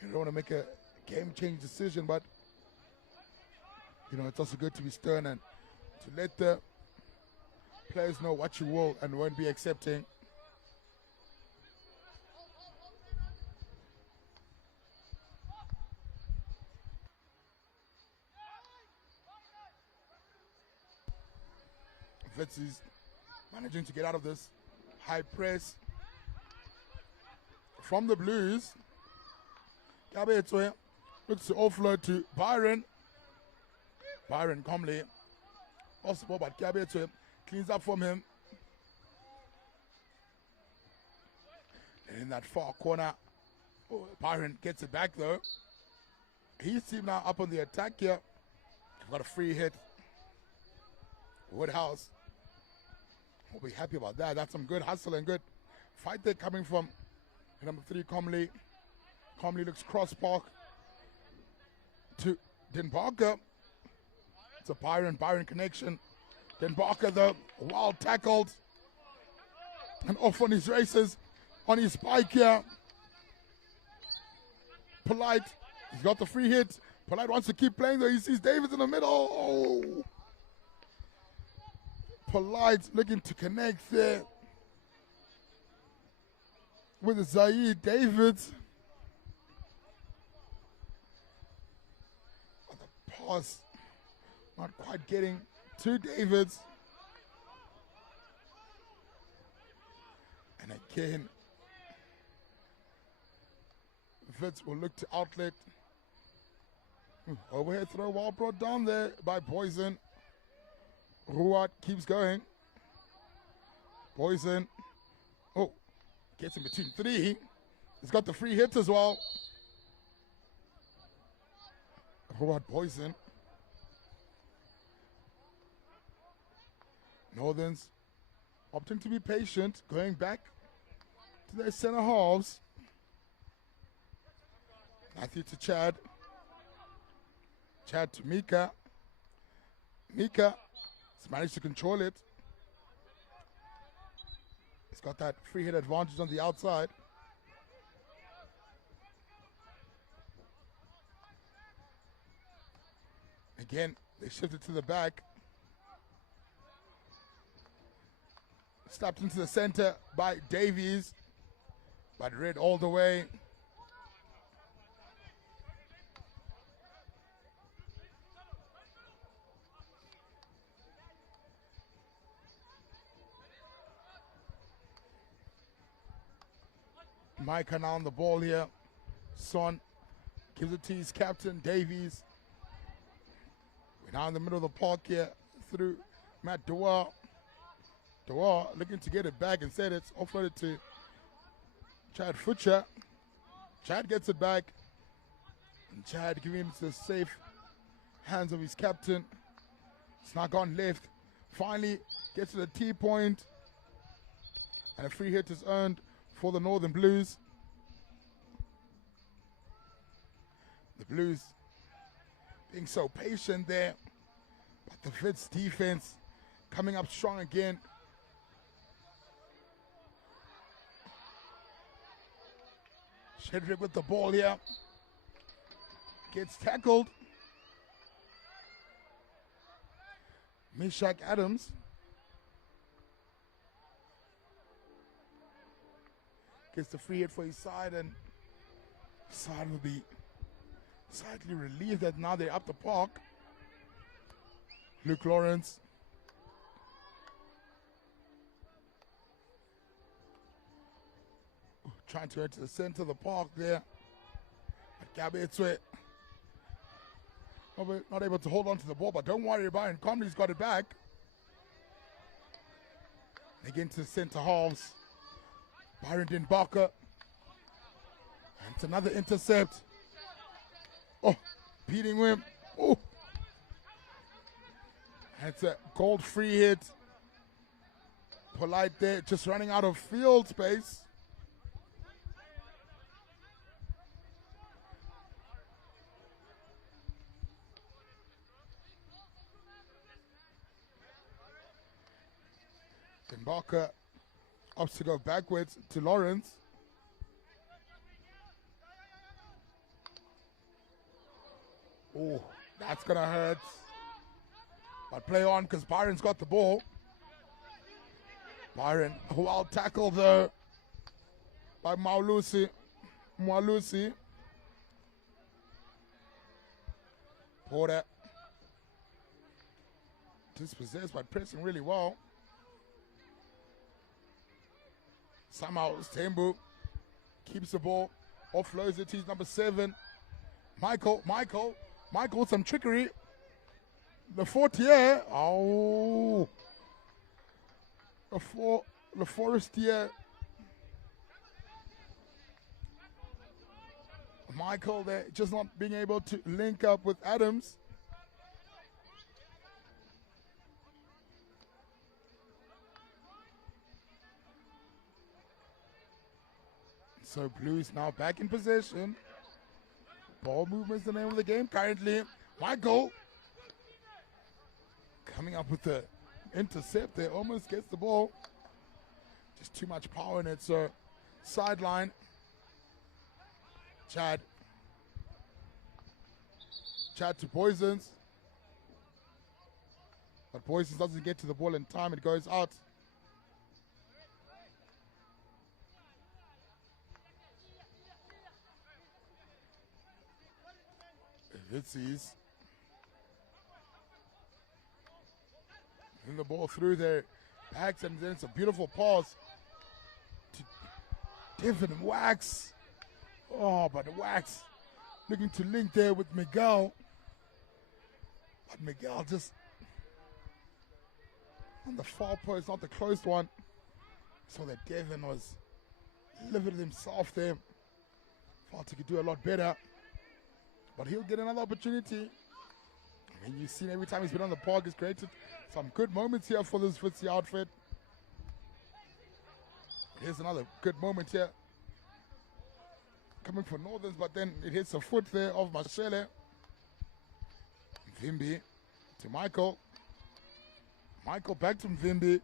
You don't want to make a game-change decision, but, you know, it's also good to be stern and to let the players know what you will and won't be accepting. Fitzy's managing to get out of this high press from the Blues. Gabetwe looks to offload to Byron. Byron Comley also ball, but Gabetwe cleans up from him. And in that far corner, Byron gets it back though. He's team now up on the attack here. Got a free hit. Woodhouse will be happy about that. That's some good hustle and good fight there coming from number 3, Comley. Comley looks cross park to Den Barker. It's a Byron connection. Den Barker though, well tackled and off on his races, on his bike here. Polite, he's got the free hit. Polite wants to keep playing though. He sees Davis in the middle. Oh. Polite looking to connect there with Zaid Davids. The pass not quite getting to Davids. And again, Fitz will look to outlet. Overhead throw, well brought down there by Poison. Ruat keeps going. Poison. Oh, gets in between 3. He's got the free hit as well. Ruat Poison. Northerns opting to be patient, going back to their center halves. Matthew to Chad. Chad to Mika. Mika has managed to control it. He's got that free hit advantage on the outside. Again, they shifted to the back. Slapped into the center by Davies, but read all the way. Micah now on the ball here. Son gives it to his captain, Davies. We're now in the middle of the park here through Matt Dewar. Dewar looking to get it back. Instead, it's offloaded to Chad Futcher. Chad gets it back. And Chad giving it to the safe hands of his captain. It's not gone left. Finally gets to the T-point. And a free hit is earned for the Northern Blues. The Blues being so patient there. But the Wits defense coming up strong again. Shedrick with the ball here. Gets tackled. Meshach Adams. Gets the free hit for his side, and side will be slightly relieved that now they're up the park. Luke Lawrence. Trying to head to the center of the park there. But Gabby Itswe not able to hold on to the ball, but don't worry about it. Comley's got it back. Again to the center halves. Byron Dinbaka. And it's another intercept. Oh, beating him. Oh. And it's a gold free hit. Polite there, just running out of field space. Barker opts to go backwards to Lawrence. Oh, that's going to hurt. But play on because Byron's got the ball. Byron, well tackled though by Mwalusi. Porter. Dispossessed by pressing really well. Somehow Stembu keeps the ball, offloads it. He's number 7. Michael with some trickery. The Fortier. Oh. The Forestier. Michael there just not being able to link up with Adams. So Blues now back in possession. Ball movement is the name of the game currently. Michael coming up with the intercept there. Almost gets the ball. Just too much power in it. So sideline. Chad to Poisons. But Poisons doesn't get to the ball in time. It goes out. Vitzies. And the ball through there. Backs, and then it's a beautiful pass to Devin Wax. Oh, but Wax looking to link there with Miguel. But Miguel just on the far post, not the close one. So that Devin was limited himself there. Thought he could do a lot better. But he'll get another opportunity. I mean, you've seen every time he's been on the park, he's created some good moments here for this Fitzy outfit. Here's another good moment here. Coming for Northerns, but then it hits the foot there of Mashele. Mvimbi to Michael. Michael back to Mvimbi.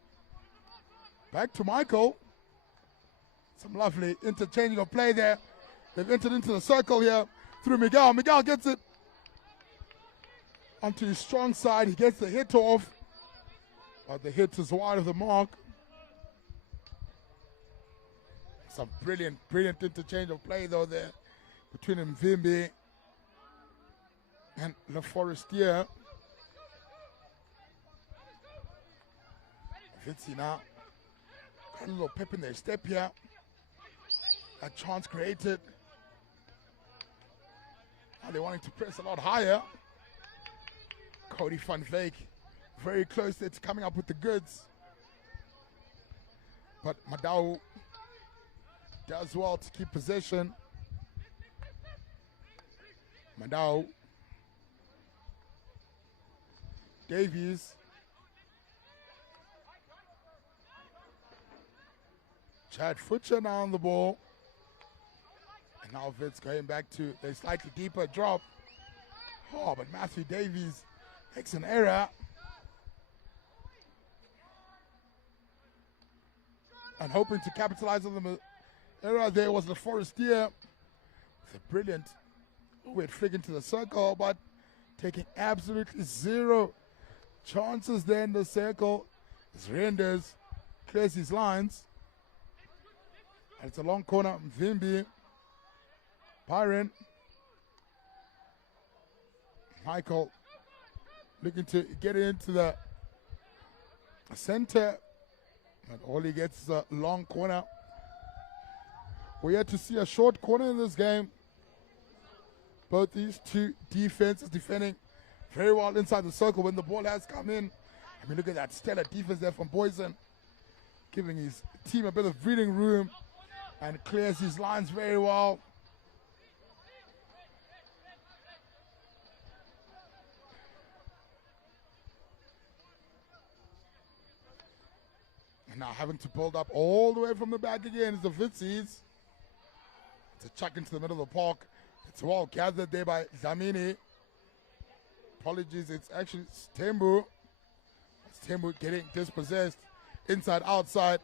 Back to Michael. Some lovely interchanging of play there. They've entered into the circle here. Through Miguel. Miguel gets it onto his strong side. He gets the hit off. But the hit is wide of the mark. Some brilliant interchange of play though there between Mvimbi and Le Forestier. Fitzy now got a little pep in their step here. A chance created. They're wanting to press a lot higher. Cody Van Veek very close there to coming up with the goods. But Madau does well to keep possession. Mandao. Davies. Chad Futcher now on the ball. And now Vince going back to a slightly deeper drop. Oh, but Matthew Davies makes an error. And hoping to capitalize on the error there was the Forestier. With a brilliant weird flick into the circle, but taking absolutely zero chances there in the circle. As Renders clears his lines. And it's a long corner. Mvimbi. Byron. Michael looking to get into the center. And all he gets is a long corner. We're yet to see a short corner in this game. Both these two defenses defending very well inside the circle when the ball has come in. I mean, look at that stellar defense there from Boyson. Giving his team a bit of breathing room and clears his lines very well. And now having to build up all the way from the back again is the Fitzies. It's a chuck into the middle of the park. It's well gathered there by Zamini. Apologies, it's actually Stembu. Stembu getting dispossessed. Inside, outside.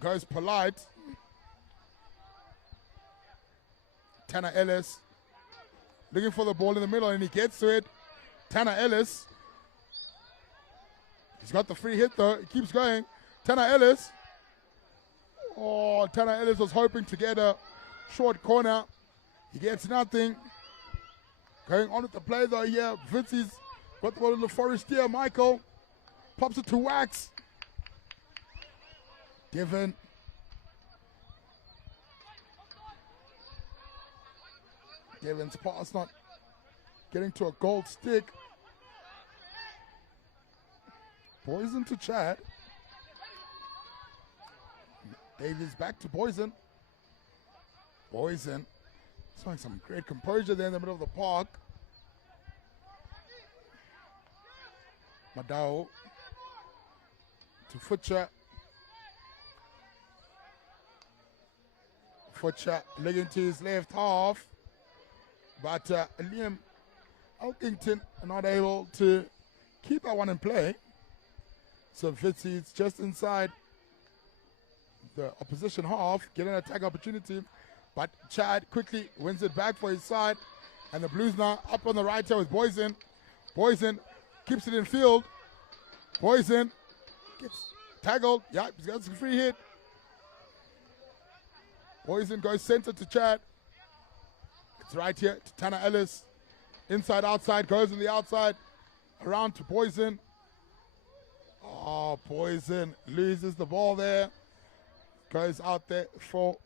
Goes Polite. Tanner Ellis. Looking for the ball in the middle and he gets to it. Tanner Ellis. He's got the free hit though. He keeps going. Tanner Ellis. Oh, Tanner Ellis was hoping to get a short corner. He gets nothing. Going on with the play though here. Vincey's got the ball in the Forestier. Michael pops it to Wax. Given. Given's pass not getting to a gold stick. Poison to Chad. Davies back to Poison. Poison showing some great composure there in the middle of the park. Madao to Futcher. Futcher looking to his left half. But Liam Elkington not able to keep that one in play. So Fitzy's just inside the opposition half, getting an attack opportunity. But Chad quickly wins it back for his side. And the Blues now up on the right here with Boyson. Boyson keeps it in field. Boyson gets tackled. Yeah, he's got some free hit. Boyson goes center to Chad. It's right here to Tanner Ellis. Inside, outside, goes on the outside. Around to Boyson. Oh, Poison loses the ball there. Goes out there for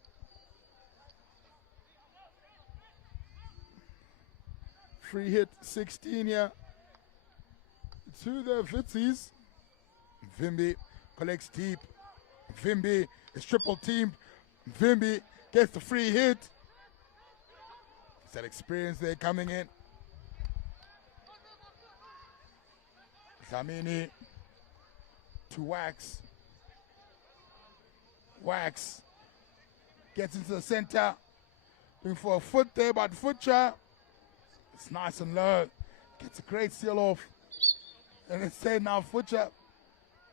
free hit 16 here to the Fitzies. Vimby collects deep. Vimby is triple teamed. Vimby gets the free hit. It's that experience there coming in. Zamini to Wax. Wax gets into the center. Looking for a foot there, but Futcher. It's nice and low. Gets a great seal off. And instead now Futcher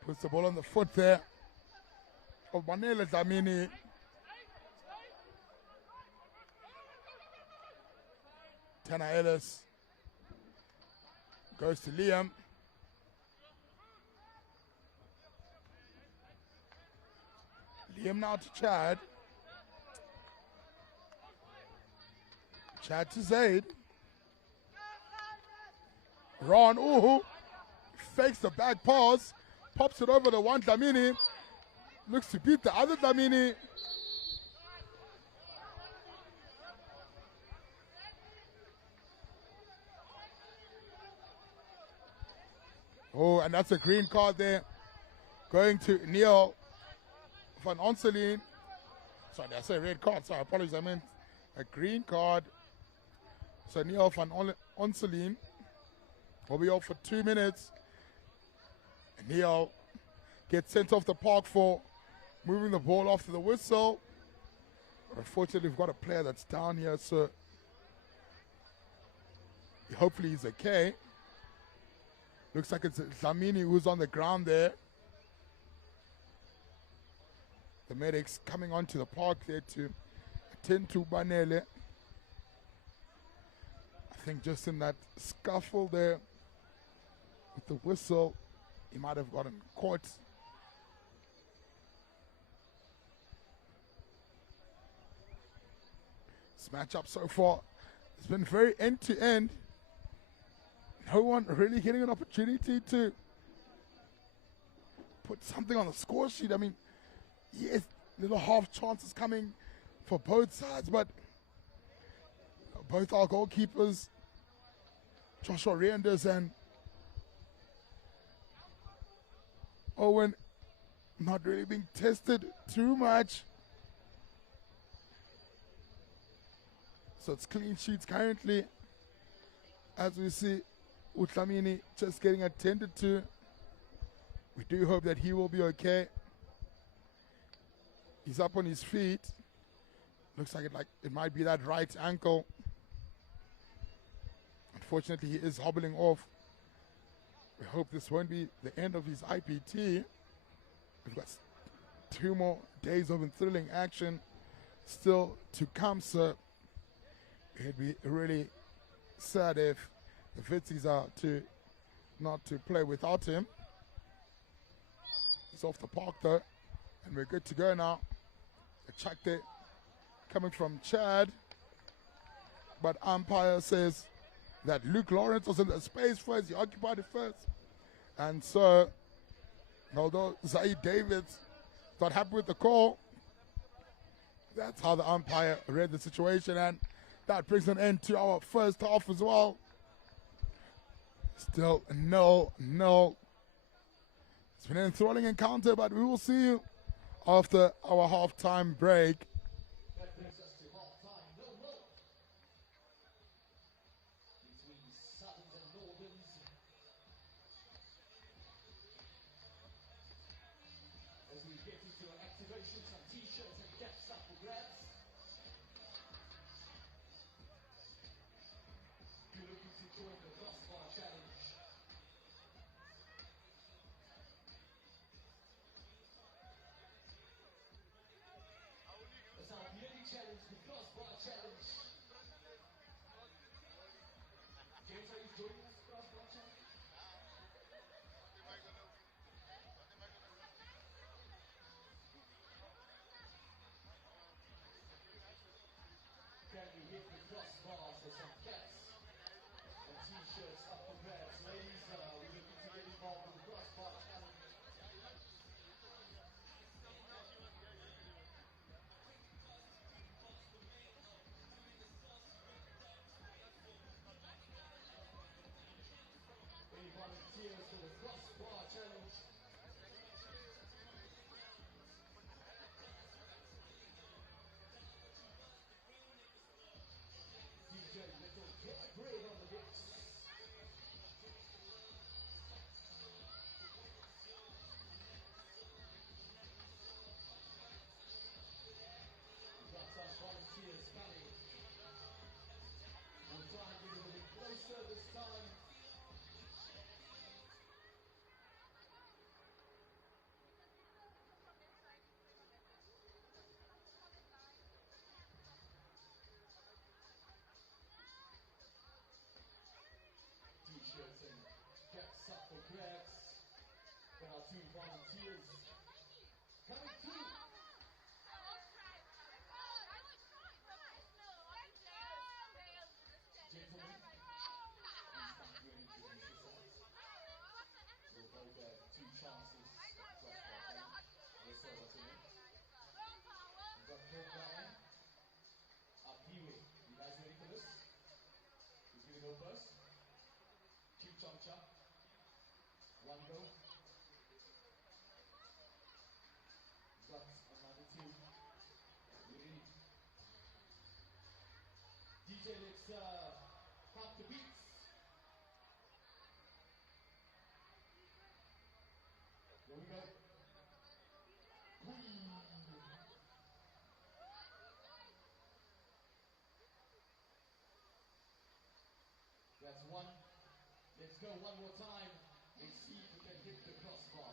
puts the ball on the foot there of Manela Zamini. Tanner Ellis goes to Liam. Liam now to Chad. Chad to Zaid. Ron Uhu fakes the back pass, pops it over the one Dlamini, looks to beat the other Dlamini. Oh, and that's a green card there, going to Neil Van Onselin. Sorry, I say red card. Sorry, apologies. I meant a green card. So Neil van Onselien will be off for 2 minutes. And Neil gets sent off the park for moving the ball after the whistle. But unfortunately, we've got a player that's down here, so hopefully he's okay. Looks like it's Dlamini who's on the ground there. The medics coming onto the park there to attend to Banele. I think just in that scuffle there with the whistle, he might have gotten caught. This matchup so far has been very end-to-end. No one really getting an opportunity to put something on the score sheet. I mean, yes, little half chances coming for both sides, but both our goalkeepers, Joshua Reinders and Owen, not really being tested too much. So it's clean sheets currently, as we see Utlamini just getting attended to. We do hope that he will be okay. He's up on his feet. Looks like it might be that right ankle. Unfortunately, he is hobbling off. We hope this won't be the end of his IPT. We've got 2 more days of thrilling action still to come, so it'd be really sad if the Fitzies are not to play without him. He's off the park though, and we're good to go now. A check there coming from Chad, but umpire says that Luke Lawrence was in the space first, he occupied it first. And so, although Zaid Davids not happy with the call, that's how the umpire read the situation, and that brings an end to our first half as well. Still no. It's been an enthralling encounter, but we will see you after our halftime break. That brings us to half-time. 0-0 between Southerns and Northerns. As we get into our activation, some t-shirts and caps up for grabs. If you're looking to join the crossbar challenge, that's our yearly challenge, the crossbar challenge. James, are you joining us, crossbar challenge? Can we hit the crossbars for some caps and t-shirts up for grabs? Ladies, we're looking to get involved with the crossbar challenge. Any volunteers for the crossbar challenge? DJ Little, get bread on the decks. We've got some volunteers coming. We'll try and get a little closer this time. T-shirts and caps up for grabs. Got our 2 volunteers coming through. Gentlemen, please come through and introduce yourselves. We'll both have 2 chances at crossbar challenge. Yes, sir, what's your name? We've got Paul Ryan. Piwe. You guys ready for this? Who's gonna go first? Chip chop chop. 1 go. Got another 2. Ready? count the beats. Here we go. Queen. That's one. Let's go one more time. Let's see if we can hit the crossbar.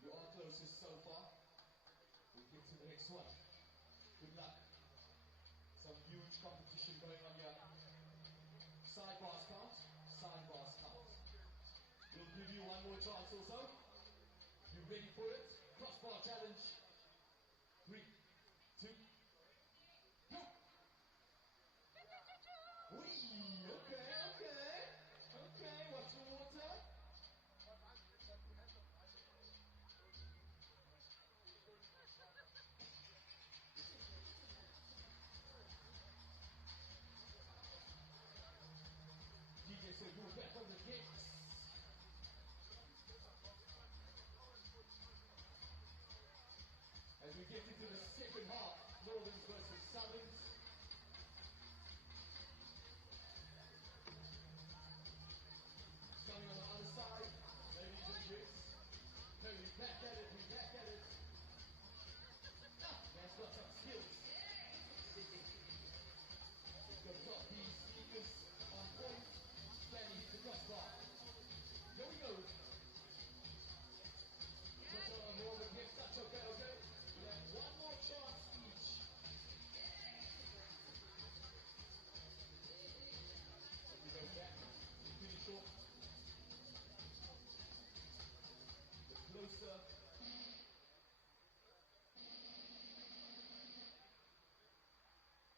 You are closest so far. We'll get to the next one. Good luck. Some huge competition going on here. Sidebars count. Sidebars count. We'll give you one more chance also. You ready for it? Crossbar challenge. 3, 2, go! Whee! Okay, watch the water. DJ said move back on the kicks. As we get into the second half, Northerns versus Southerns. Coming on the other side, ladies and gents. No, we back at it. Man's got some skills. He's got these sneakers on point. Standing hits the crossbar. Here we go. Touch on Northern hip touch, okay. We have one more chance each. As we go back, finish off. The closer.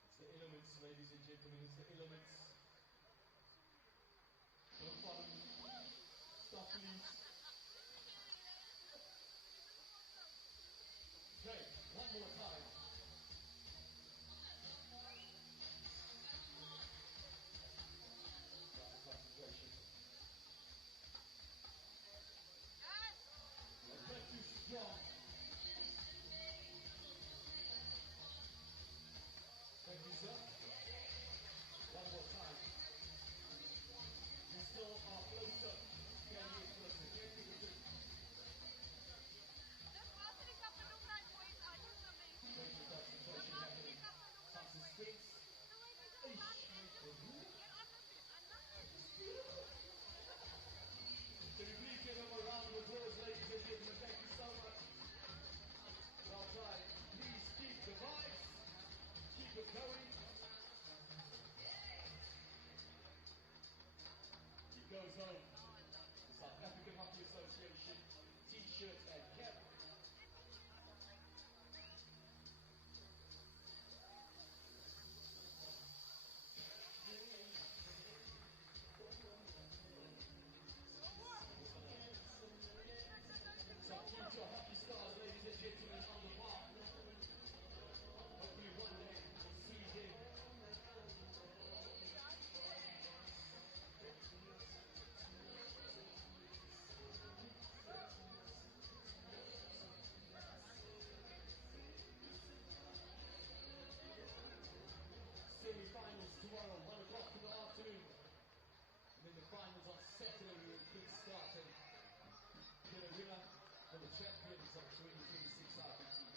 It's the elements, ladies and gentlemen, it's the elements. Don't follow me. Stop, please. Okay, one more time. Concentration. Not too strong. Thank you, sir. One more time. You still are closer. Can you get closer? Get to the Can you please give them a round of applause, ladies and gentlemen? Thank you so much. Well tried. Please keep the vibes. Keep it going. He goes home. The South African Hockey Association T-shirt and cap. Some future hockey stars, ladies and gentlemen, on the bar. Hopefully one day we'll see them. Semi-finals tomorrow, 1 o'clock in the afternoon. And then the finals on Saturday with a big start and get a winner for the champions of 2026 IPT.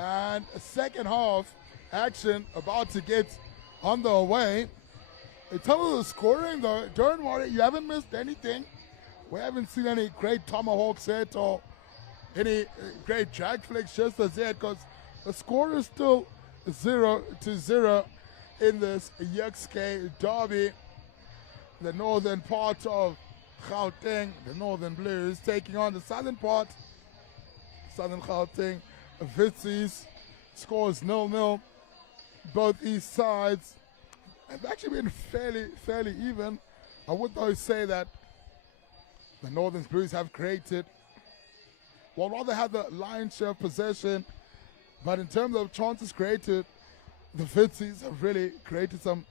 And second half action about to get on the way. In terms of the scoring, though, don't worry, you haven't missed anything. We haven't seen any great tomahawks yet or any great drag flicks just as yet, because the score is still 0-0 in this Yukske derby. The northern part of Gauteng, the Northern Blues, taking on the southern part, Southern Gauteng. Vitsies scores 0-0. Both these sides have actually been fairly even. I would though say that the Northern Blues have created, well, rather had the lion's share of possession, but in terms of chances created, the Vitsies have really created some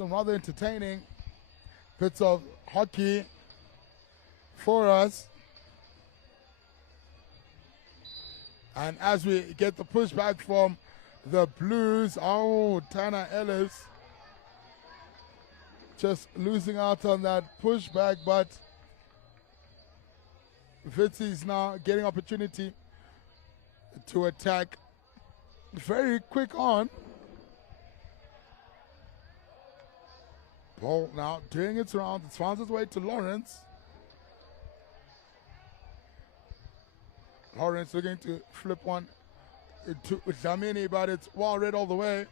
rather entertaining bits of hockey for us. And as we get the pushback from the Blues, oh, Tana Ellis just losing out on that pushback, but Vitsi is now getting opportunity to attack. Very quick on. Ball now doing its round. It finds its way to Lawrence. Lawrence looking to flip one to Dlamini, but it's well read all the way.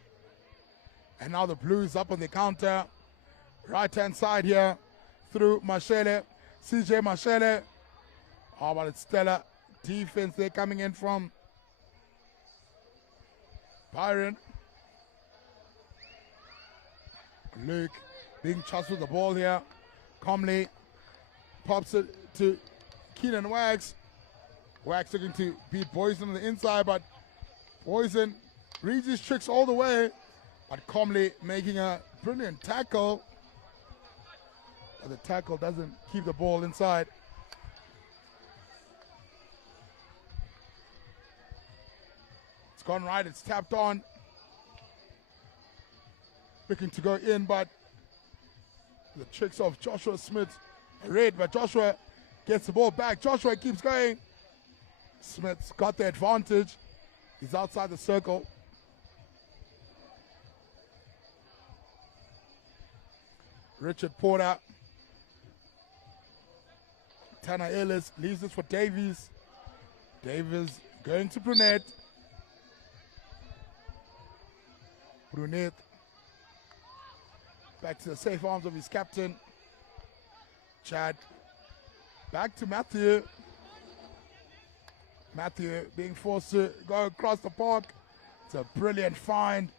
And now the Blues up on the counter. Right-hand side here through Mashele. CJ Mashele. Oh, but it's stellar defense there coming in from Byron. Luke being chussed with the ball here. Comley pops it to Keenan Wags. Wags looking to beat Poison on the inside, but Poison reads his tricks all the way. But Comley making a brilliant tackle. But the tackle doesn't keep the ball inside. It's gone right, it's tapped on. Looking to go in, but the tricks of Joshua Smith are read, but Joshua gets the ball back. Joshua keeps going. Smith's got the advantage. He's outside the circle. Richard Porter. Tana Ellis leaves this for Davies. Davies going to Brunette. Brunette back to the safe arms of his captain. Chad back to Matthew. Matthew being forced to go across the park. It's a brilliant find.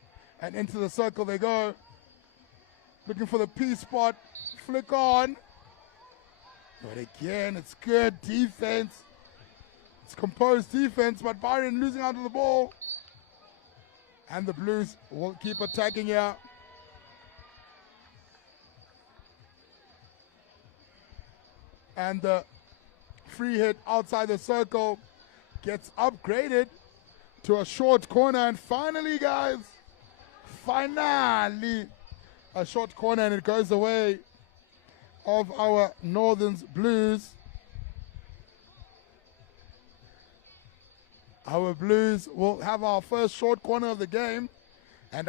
And into the circle they go. Looking for the P spot. Flick on. But again, it's good defense. It's composed defense, but Byron losing out of the ball. And the Blues will keep attacking here. And the free hit outside the circle gets upgraded to a short corner. And finally, guys, finally, a short corner, and it goes away of our Northern's Blues. Our Blues will have our first short corner of the game. And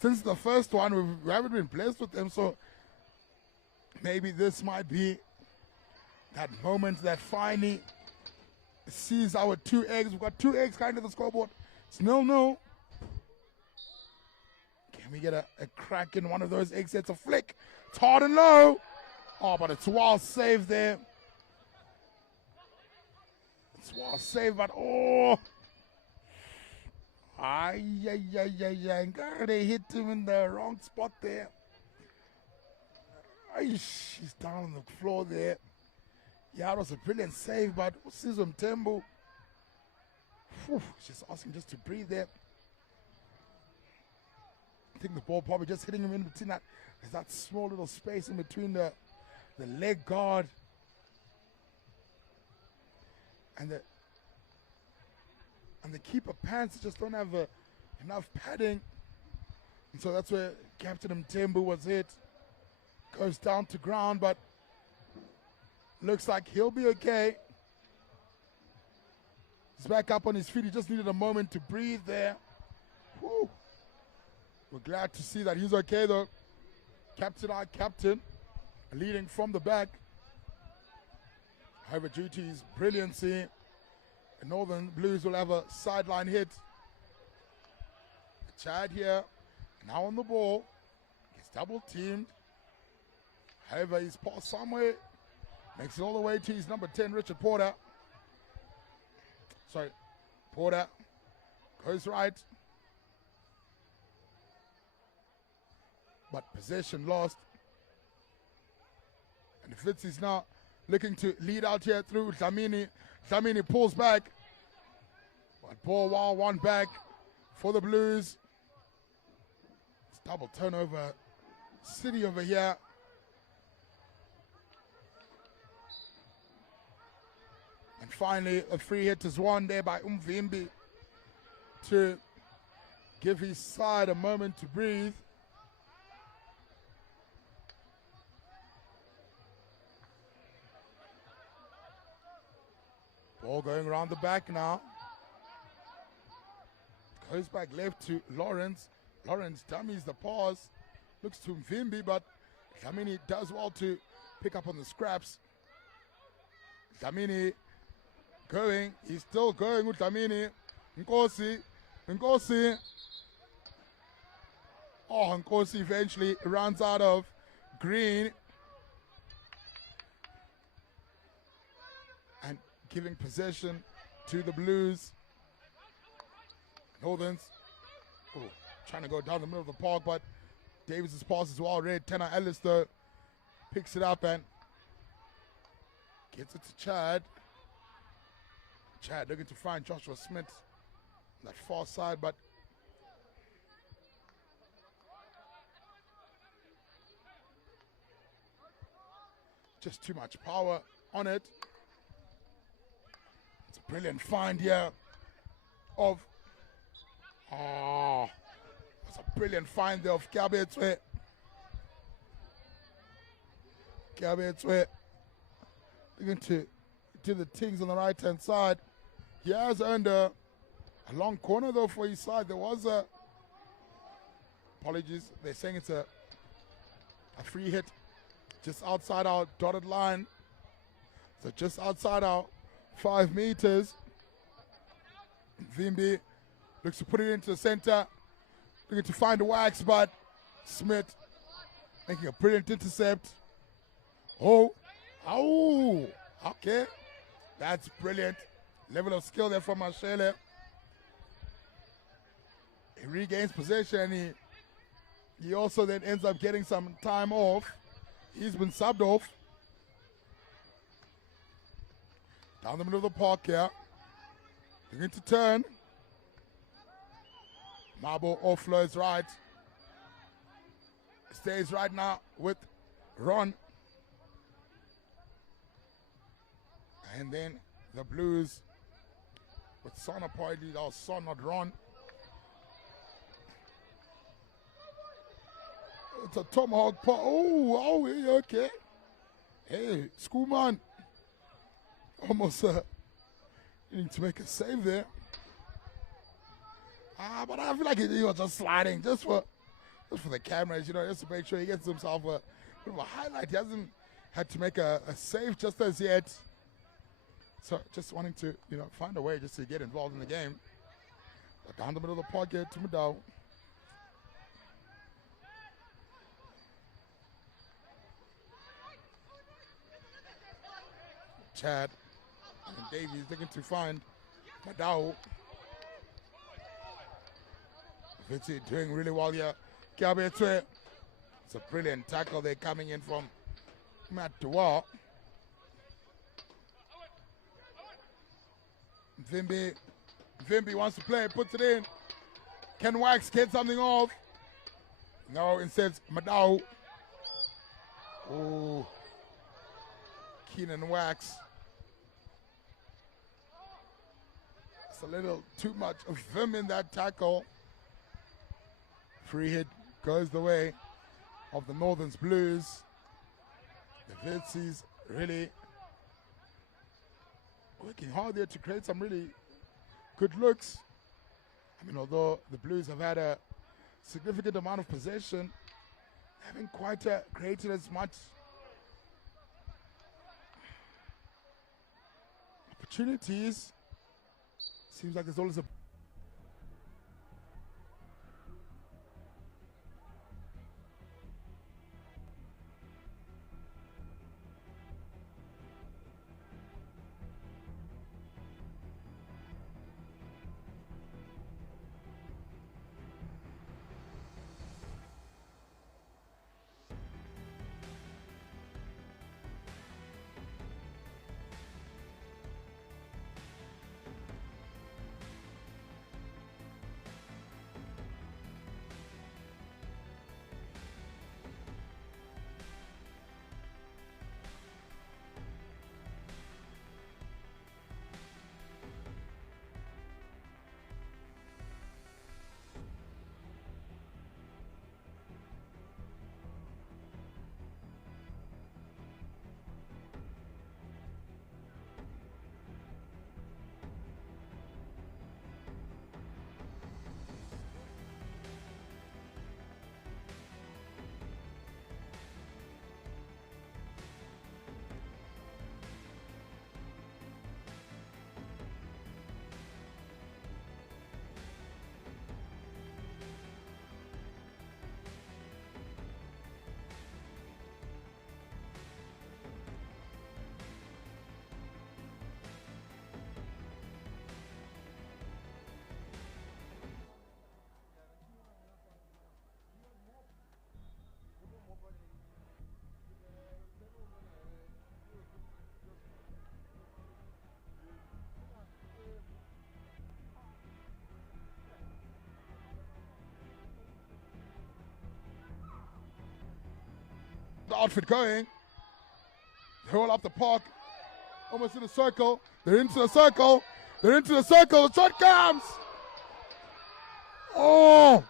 since the first one, we haven't been blessed with them, so maybe this might be that moment that finally sees our 2 eggs. We've got 2 eggs kind of the scoreboard. It's 0-0. Can we get a crack in one of those eggs? It's a flick. It's hard and low. Oh, but it's well saved there. It's well saved, but they hit him in the wrong spot there. He's down on the floor there. Yeah, it was a brilliant save, but Sizo Mtembu, just asking just to breathe there. I think the ball probably just hitting him in between that. There's that small little space in between the leg guard and the keeper pants just don't have enough padding, and so that's where Captain Mtembu was hit. Goes down to ground, but looks like he'll be okay. He's back up on his feet. He just needed a moment to breathe there. Whew. We're glad to see that he's okay though. Our captain, leading from the back. However, due to his brilliancy, the Northern Blues will have a sideline hit. Chad here, now on the ball. Gets double teamed. However, he's passed somewhere. Makes it all the way to his number 10, Richard Porter. Sorry, Porter goes right. But possession lost. And Fitz is now looking to lead out here through Dlamini. Dlamini pulls back. But ball while one back for the Blues. It's double turnover. City over here. And finally, a free hit is won there by Umvimbi to give his side a moment to breathe. Ball going around the back now. Goes back left to Lawrence. Lawrence dummies the pass. Looks to Mvimbi, but Dlamini does well to pick up on the scraps. Dlamini going. He's still going with Dlamini. Nkosi. Oh, Nkosi eventually runs out of green. And giving possession to the Blues. Northerns trying to go down the middle of the park, but Davis's pass is well read. Tenor Ellis though picks it up and gets it to Chad. Chad looking to find Joshua Smith on that far side, but just too much power on it. It's a brilliant find here of it's a brilliant find there of Kabetswe. Looking to do the things on the right hand side. He has earned a long corner though for his side. There was a apologies, they're saying it's a free hit just outside our dotted line. So just outside our 5 meters. Vimbi looks to put it into the center. Looking to find the wax, but Smith making a brilliant intercept. Oh, okay. That's brilliant. Level of skill there from Mashele. He regains possession. He also then ends up getting some time off. He's been subbed off. Down the middle of the park here. Looking to turn. Mabo offloads right. Stays right now with Ron. And then the Blues with Son apparently. That was Son, not Ron. It's a tomahawk pass. Oh, okay. Hey, Schoolman. Almost needing to make a save there. But I feel like he was just sliding just for the cameras, just to make sure he gets himself a bit of a highlight. He hasn't had to make a save just as yet. So just wanting to, find a way just to get involved in the game. But down the middle of the pocket to Madao. Chad and Davies looking to find Madao. Fitzy doing really well here. Kabetwe. It's a brilliant tackle there coming in from Matt Dewar. Vimby wants to play, puts it in. Can Wax get something off? No, instead Madao. Oh, Keenan Wax. It's a little too much of Vim in that tackle. Free hit goes the way of the Northerns Blues. The Vitsies really working hard there to create some really good looks. I mean, although the Blues have had a significant amount of possession, they haven't quite created as much opportunities. Seems like there's always a the outfit going. They roll up the park, almost in a circle. They're into the circle. They're into the circle. The shot comes. Oh!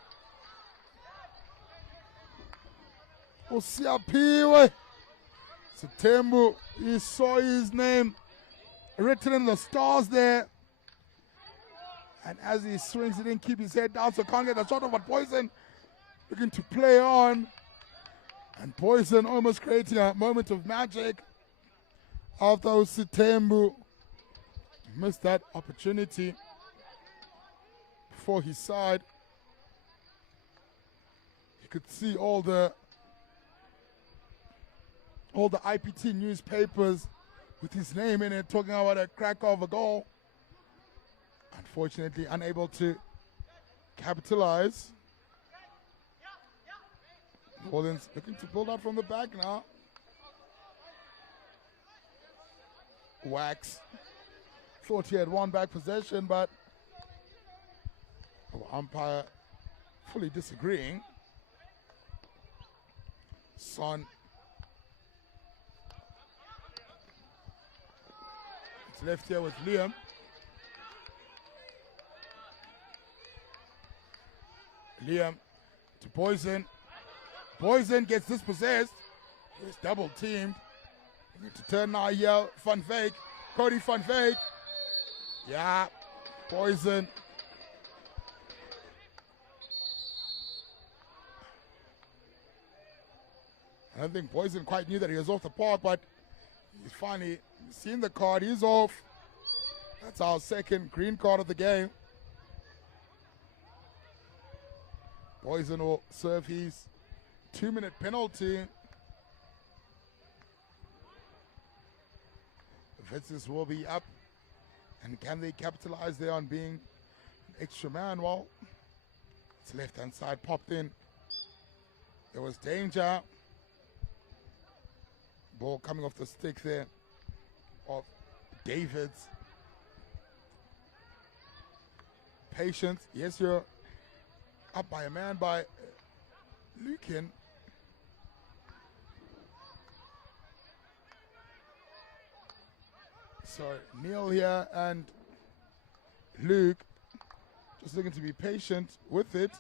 Osiapiwe. Setembu, he saw his name written in the stars there. And as he swings, he didn't keep his head down, so can't get the shot of, but Poison looking to play on. And Poison almost creating a moment of magic after Sitembu missed that opportunity for his side. You could see all the IPT newspapers with his name in it talking about a crack of a goal. Unfortunately, unable to capitalize. Northern's looking to build out from the back now. Wax thought he had won back possession, but umpire fully disagreeing. Son. It's left here with Liam. Liam to Poison. Poison gets dispossessed. He's double teamed. We need to turn now here. Fun fake. Cody Fun fake. Yeah. Poison. I don't think Poison quite knew that he was off the park, but he's finally seen the card. He's off. That's our second green card of the game. Poison will serve his 2-minute penalty. The Vitsies will be up. And can they capitalize there on being an extra man? Well, it's left-hand side popped in. There was danger. Ball coming off the stick there of Davids. Patience. Yes, you're up by a man by Lukin. So Neil here and Luke just looking to be patient with it.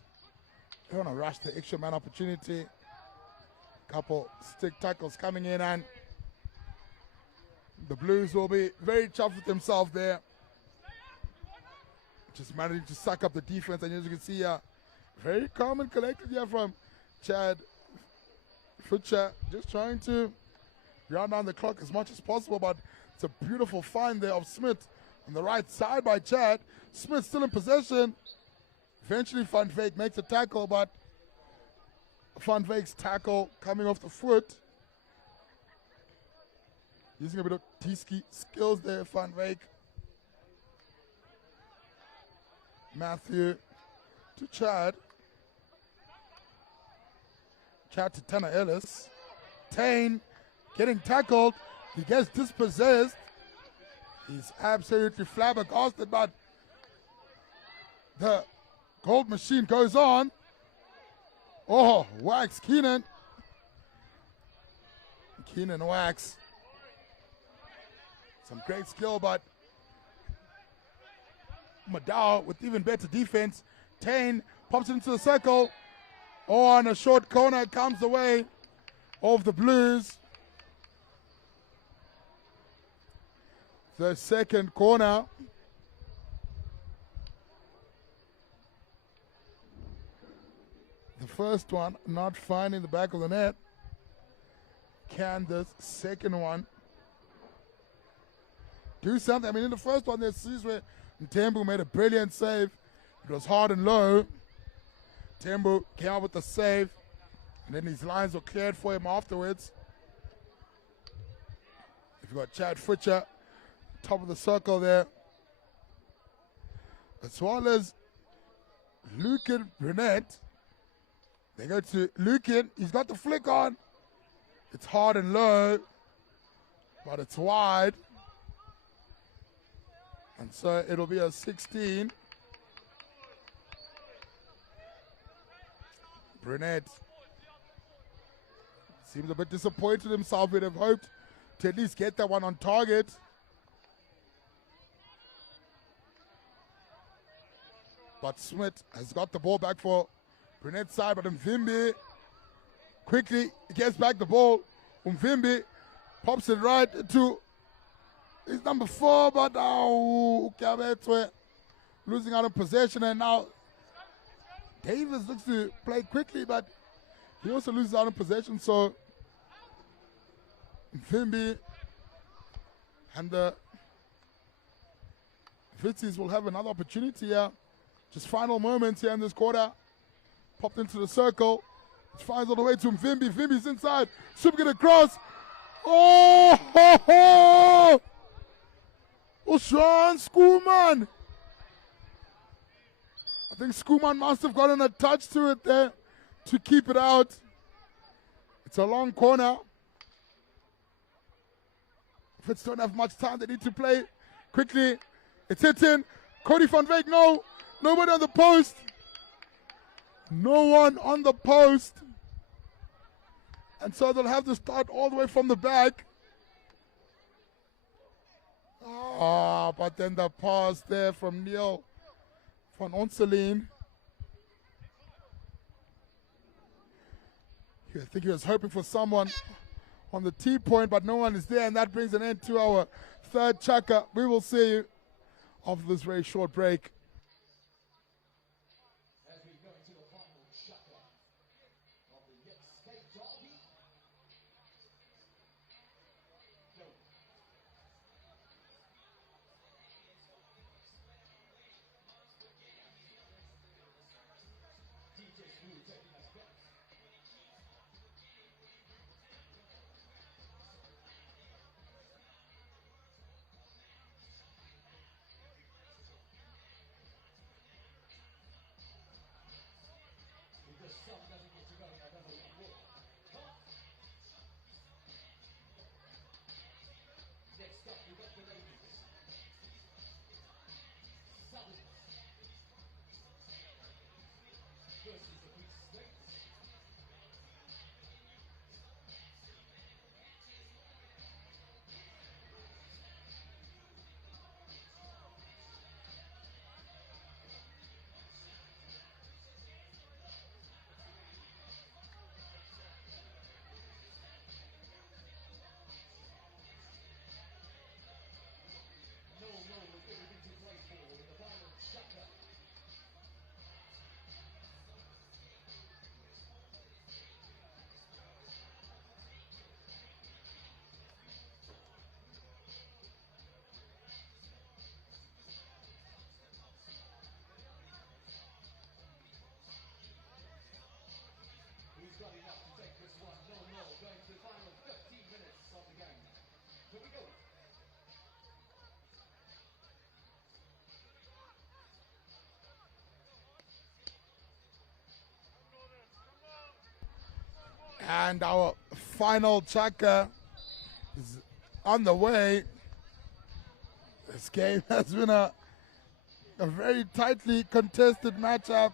They want to rush the extra man opportunity. Couple stick tackles coming in, and the Blues will be very chuffed with themselves there. Just managing to suck up the defense, and as you can see here, very calm and collected here from Chad Futcher, just trying to round down the clock as much as possible, but it's a beautiful find there of Smith on the right side by Chad. Smith still in possession. Eventually Van Veek makes a tackle, but Van Veek's tackle coming off the foot. Using a bit of T-ski skills there, Van Veek. Matthew to Chad. Chad to Tanner Ellis. Tane getting tackled. He gets dispossessed. He's absolutely flabbergasted, but the gold machine goes on. Oh, Wax Keenan. Keenan Wax. Some great skill, but Madao with even better defense. Tane pops into the circle. Oh, on a short corner comes the way of the Blues. The second corner. The first one not finding the back of the net. Can this second one do something? I mean, in the first one, there's sees where Tembu made a brilliant save. It was hard and low. Tembu came out with the save, and then his lines were cleared for him afterwards. If you got Chad Futcher, top of the circle there, as well as Lucan Burnett. They go to Lucan. He's got the flick on. It's hard and low, but it's wide. And so it'll be a 16. Burnett seems a bit disappointed himself. We'd have hoped to at least get that one on target. But Smith has got the ball back for Burnett's side, but Mvimbi quickly gets back the ball. Mvimbi pops it right to his number 4, but now Ukabetwe losing out of possession, and now Davis looks to play quickly, but he also loses out of possession, so Mvimbi and the Fitzies will have another opportunity here. Just final moments here in this quarter. Popped into the circle. It finds all the way to Mvimbi. Mvimbi's inside. Super get across. Oh, ho, ho! Oshan Schoolman. I think Schoolman must have gotten a touch to it there to keep it out. It's a long corner. Fitz don't have much time. They need to play quickly. It's hit in. Cody Van Veek, no. Nobody on the post. No one on the post. And so they'll have to start all the way from the back. Ah, but then the pass there from Neil van Onselien. I think he was hoping for someone on the T-point, but no one is there, and that brings an end to our third chaka. We will see you after this very short break. As we go into the final chaka of the next state derby. No. DJ Smooth taking us back. If the sun doesn't get to go, another one will. Here we go. And our final checker is on the way. This game has been a very tightly contested matchup.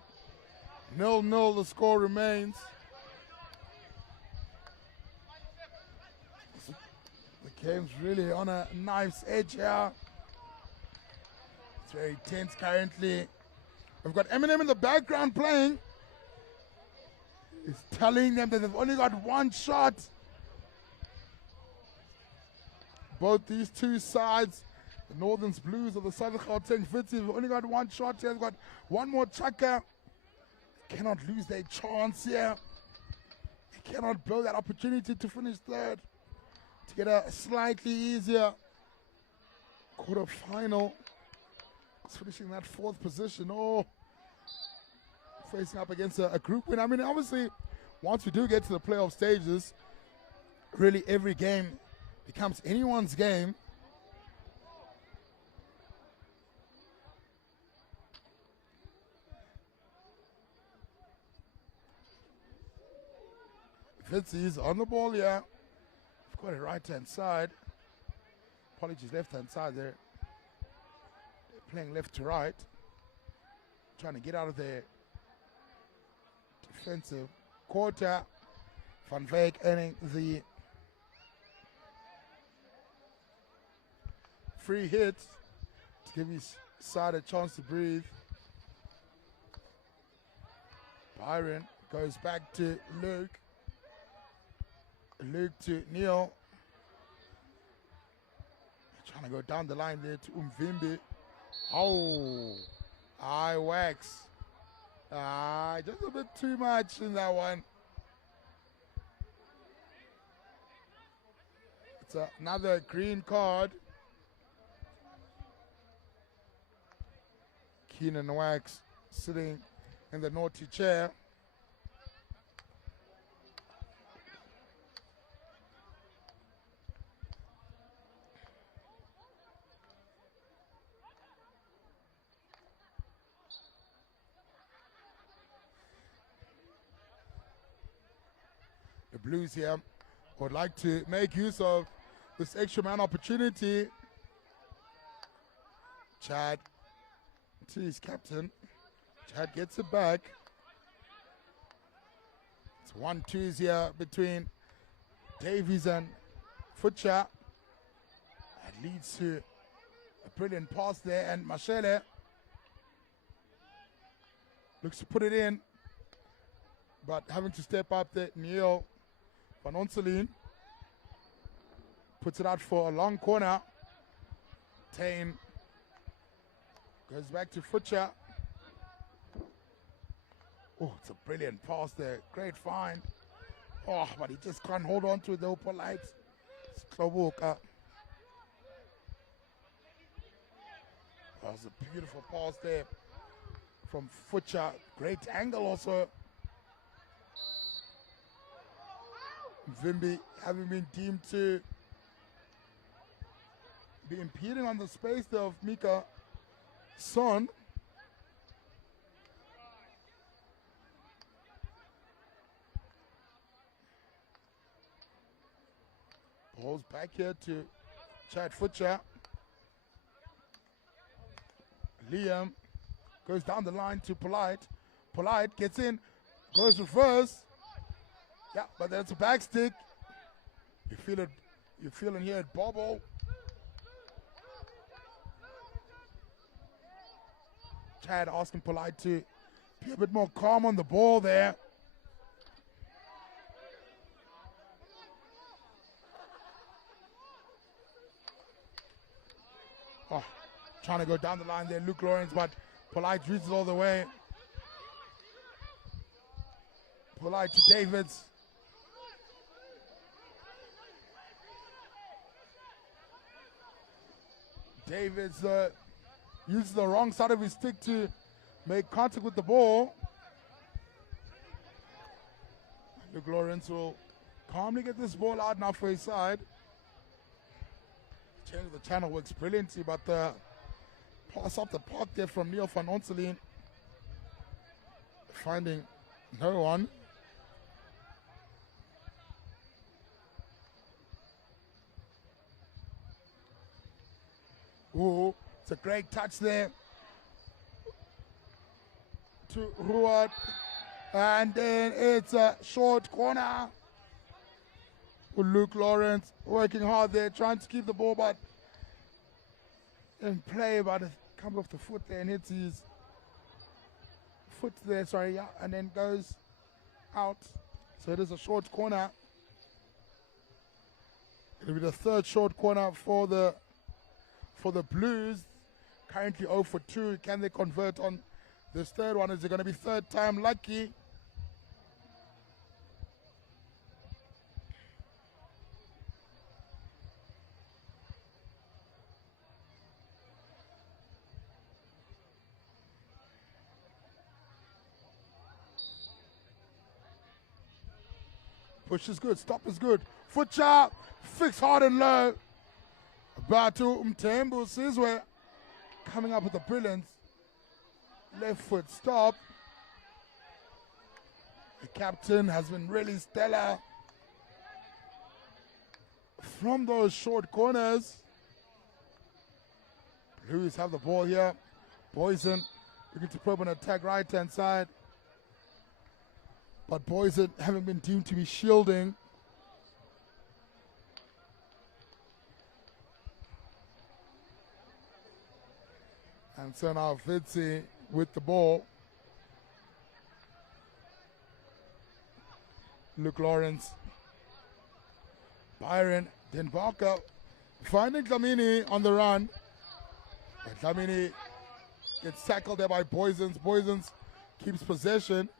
0-0 the score remains. The game's really on a knife's edge here. It's very tense currently. We've got Eminem in the background playing. He's telling them that they've only got one shot. Both these two sides, the Northerns Blues or the Southern Gauteng Fitzy, have only got one shot here. They've got one more chucker. Cannot lose their chance here. They cannot blow that opportunity to finish third, to get a slightly easier quarter-final. It's finishing that fourth position. Oh, facing up against a group win. I mean, obviously, once we do get to the playoff stages, really every game becomes anyone's game. Fitzy's on the ball here. We've got a right-hand side. Apologies, left-hand side there. They're playing left to right. Trying to get out of their defensive quarter. Van Veek earning the free hit to give his side a chance to breathe. Byron goes back to Luke. Luke to Neil. Trying to go down the line there to Umvimbi. Oh, I wax. Just a bit too much in that one. It's another green card. Keenan Wax sitting in the naughty chair. The Blues here would like to make use of this extra man opportunity. Chad to his captain. Chad gets it back. It's 1-2s here between Davies and Futcha. That leads to a brilliant pass there, and Mashele looks to put it in, but having to step up there. Neil Van Onselin puts it out for a long corner. Tain goes back to Futcha. Oh, it's a brilliant pass there. Great find. Oh, but he just can't hold on to it though, Polite. Sloboka. That was a beautiful pass there from Futcha. Great angle also. Vimby having been deemed to be impeding on the space of Mika Son. Ball's back here to Chad Futcha. Liam goes down the line to Polite. Polite gets in, goes reverse. Yeah, but that's a back stick. You feel it. You feel in here at bobble. Chad asking Polite to be a bit more calm on the ball there. Oh, trying to go down the line there, Luke Lawrence, but Polite reaches all the way. Polite to Davids. Davids uses the wrong side of his stick to make contact with the ball. Luke Lawrence will calmly get this ball out now for his side. Change of the channel works brilliantly, but the pass up the park there from Neil van Onselien. Finding no one. Ooh, it's a great touch there to Ruud. And then it's a short corner. Luke Lawrence working hard there, trying to keep the ball, but in play, but it comes off the foot there and hits his foot there, sorry, yeah, and then goes out. So it is a short corner. It'll be the third short corner for the Blues. Currently 0 for 2. Can they convert on this third one? Is it going to be third time lucky? Push is good, stop is good. Foot chop, fix hard and low. Batu Mtembu Sizwe coming up with a brilliant left foot stop. The captain has been really stellar from those short corners. Blues have the ball here. Boysen looking to probe an attack right hand side. But Boysen haven't been deemed to be shielding. And so now Fitzy with the ball. Luke Lawrence. Byron Denbarka finding Dlamini on the run. But Dlamini gets tackled there by Boysens. Boysens keeps possession.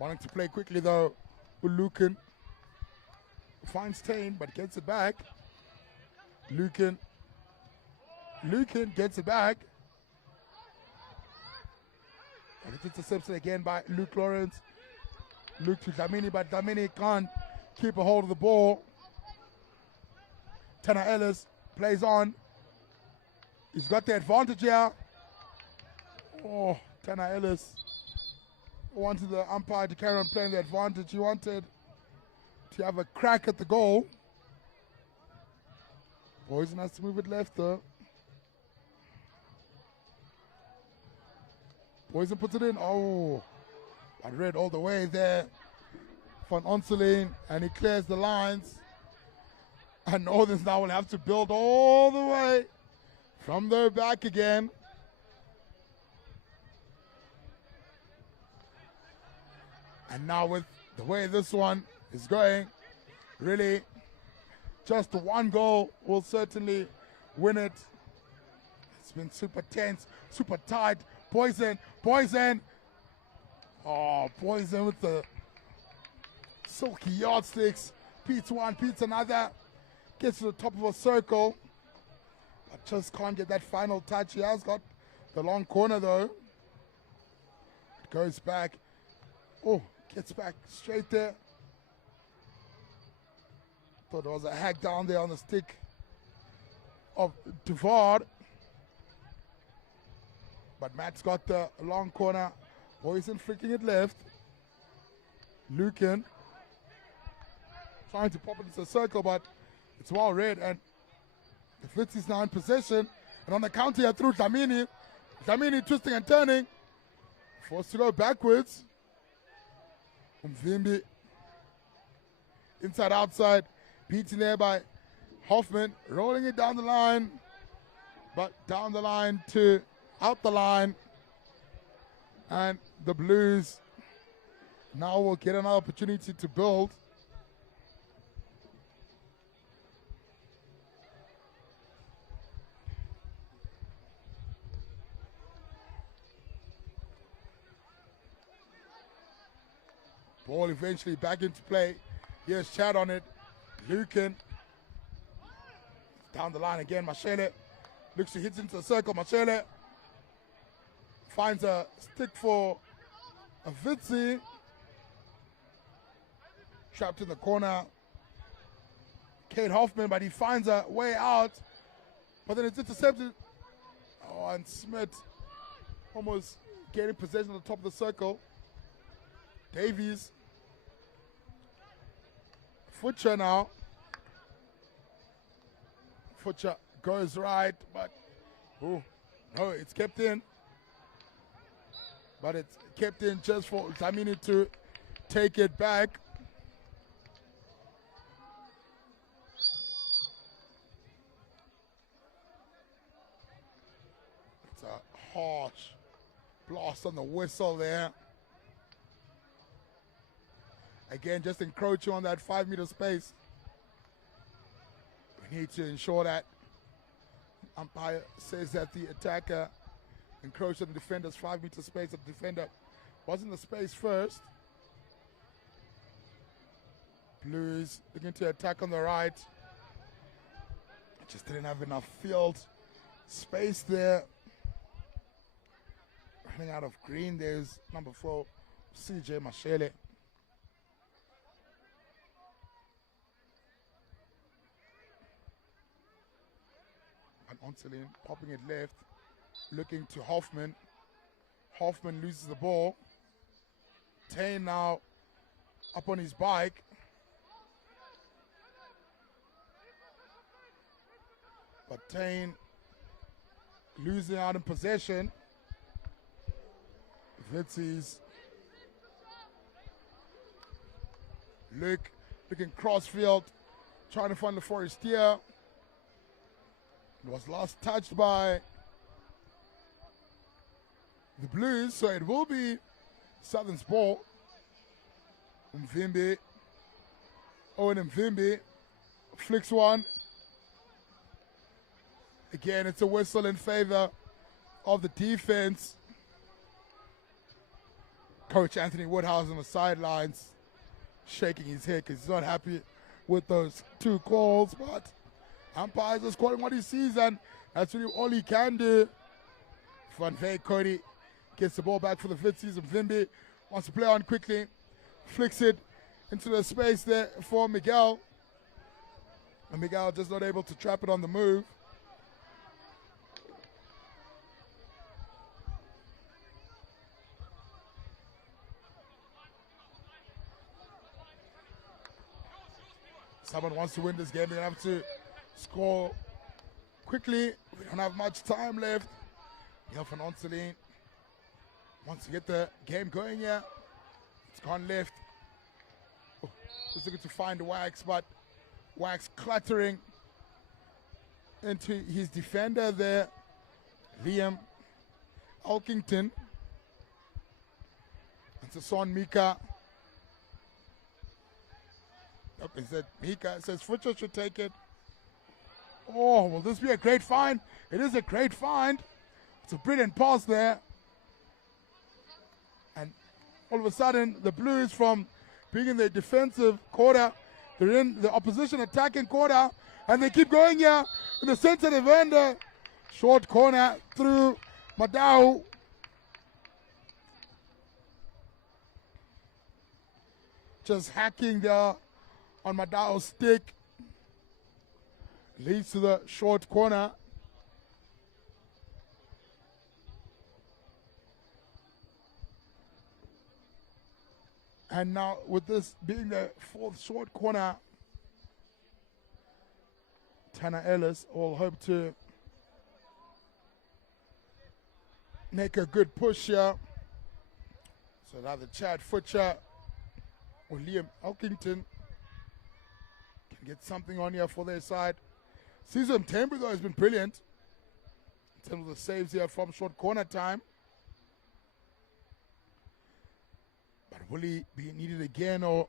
Wanting to play quickly though, Lucan finds Tain but gets it back. Lucan gets it back. And it's intercepted again by Luke Lawrence. Luke to Dlamini, but Dlamini can't keep a hold of the ball. Tanner Ellis plays on. He's got the advantage here. Oh, Tanner Ellis wanted the umpire to carry on playing the advantage. He wanted to have a crack at the goal. Boysen has to move it left though. Boysen puts it in. Oh, I read all the way there. Van Onselien, and he clears the lines. And Northerns now will have to build all the way from their back again. And now with the way this one is going, really, just one goal will certainly win it. It's been super tense, super tight. Boysen. Oh, Boysen with the silky yardsticks. Beats one, beats another. Gets to the top of a circle. But just can't get that final touch. He has got the long corner though. It goes back. Oh, gets back straight there. Thought there was a hack down there on the stick of Duvard. But Matt's got the long corner. Boysen flicking it left. Lucan trying to pop it into the circle, but it's well read. And the Fitz is now in possession. And on the counter here through Dlamini. Dlamini twisting and turning. Forced to go backwards. Mvimbi inside outside, beaten there by Hoffman, rolling it down the line, but down the line to out the line, and the Blues now will get another opportunity to build. Ball eventually back into play. Here's Chad on it. Lucan. Down the line again. Mashele looks to hit into the circle. Mashele finds a stick for a Vitsi. Trapped in the corner. Kate Hoffman, but he finds a way out. But then it's intercepted. Oh, and Smith almost getting possession on the top of the circle. Davies. Futcher now. Futcher goes right, but oh, no, it's kept in. But it's kept in just for Zamini to take it back. It's a harsh blast on the whistle there. Again, just encroaching on that 5 meter space. We need to ensure that umpire says that the attacker encroached on the defender's 5 meter space. The defender was in the space first. Blues looking to attack on the right. Just didn't have enough field space there. Running out of green, there's number 4, CJ Mashele. And Onselin popping it left, looking to Hoffman. Hoffman loses the ball. Tain now up on his bike. But Tain losing out in possession. Vitzi's looking crossfield, trying to find the Forestier. It was last touched by the Blues, so it will be Southern's ball. Mvimbi, Owen Mvimbi flicks one. Again, it's a whistle in favor of the defense. Coach Anthony Woodhouse on the sidelines shaking his head because he's not happy with those 2 calls, but umpires is calling what he sees, and that's really all he can do. Van Veek Cody gets the ball back for the Vitzies, and Vimbi wants to play on quickly, flicks it into the space there for Miguel, and Miguel just not able to trap it on the move. Someone wants to win this game, they're going to have to score quickly. We don't have much time left. Van Onselin wants to get the game going here. It's gone left. Oh, just looking to find Wax, but Wax cluttering into his defender there, Liam Elkington. And to Son Mika. Is that Mika says Futcher should take it. Oh, will this be a great find? It is a great find. It's a brilliant pass there. And all of a sudden, the Blues, from being in the defensive quarter, they're in the opposition attacking quarter, and they keep going here in the center defender. Short corner through Madao. Just hacking there on Madao's stick. Leads to the short corner. And now with this being the 4th short corner, Tanner Ellis will hope to make a good push here. So now the Chad Futcher or Liam Elkington can get something on here for their side. Caesar Mtembu, though, has been brilliant in terms of the saves here from short corner time. But will he be needed again, or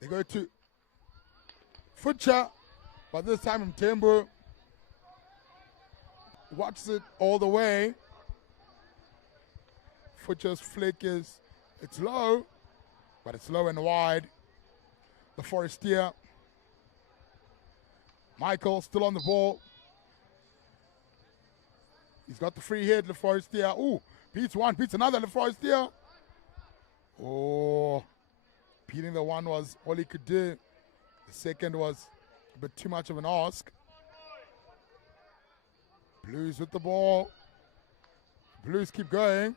they go to Futcher, but this time Mtembu watches it all the way. Futcher's flick it's low, but it's low and wide. The Forestier. Michael still on the ball. He's got the free hit, Le Forestier. Ooh, beats one, beats another, Le Forestier. Oh, Beating the one was all he could do. The second was a bit too much of an ask. Blues with the ball. Blues keep going.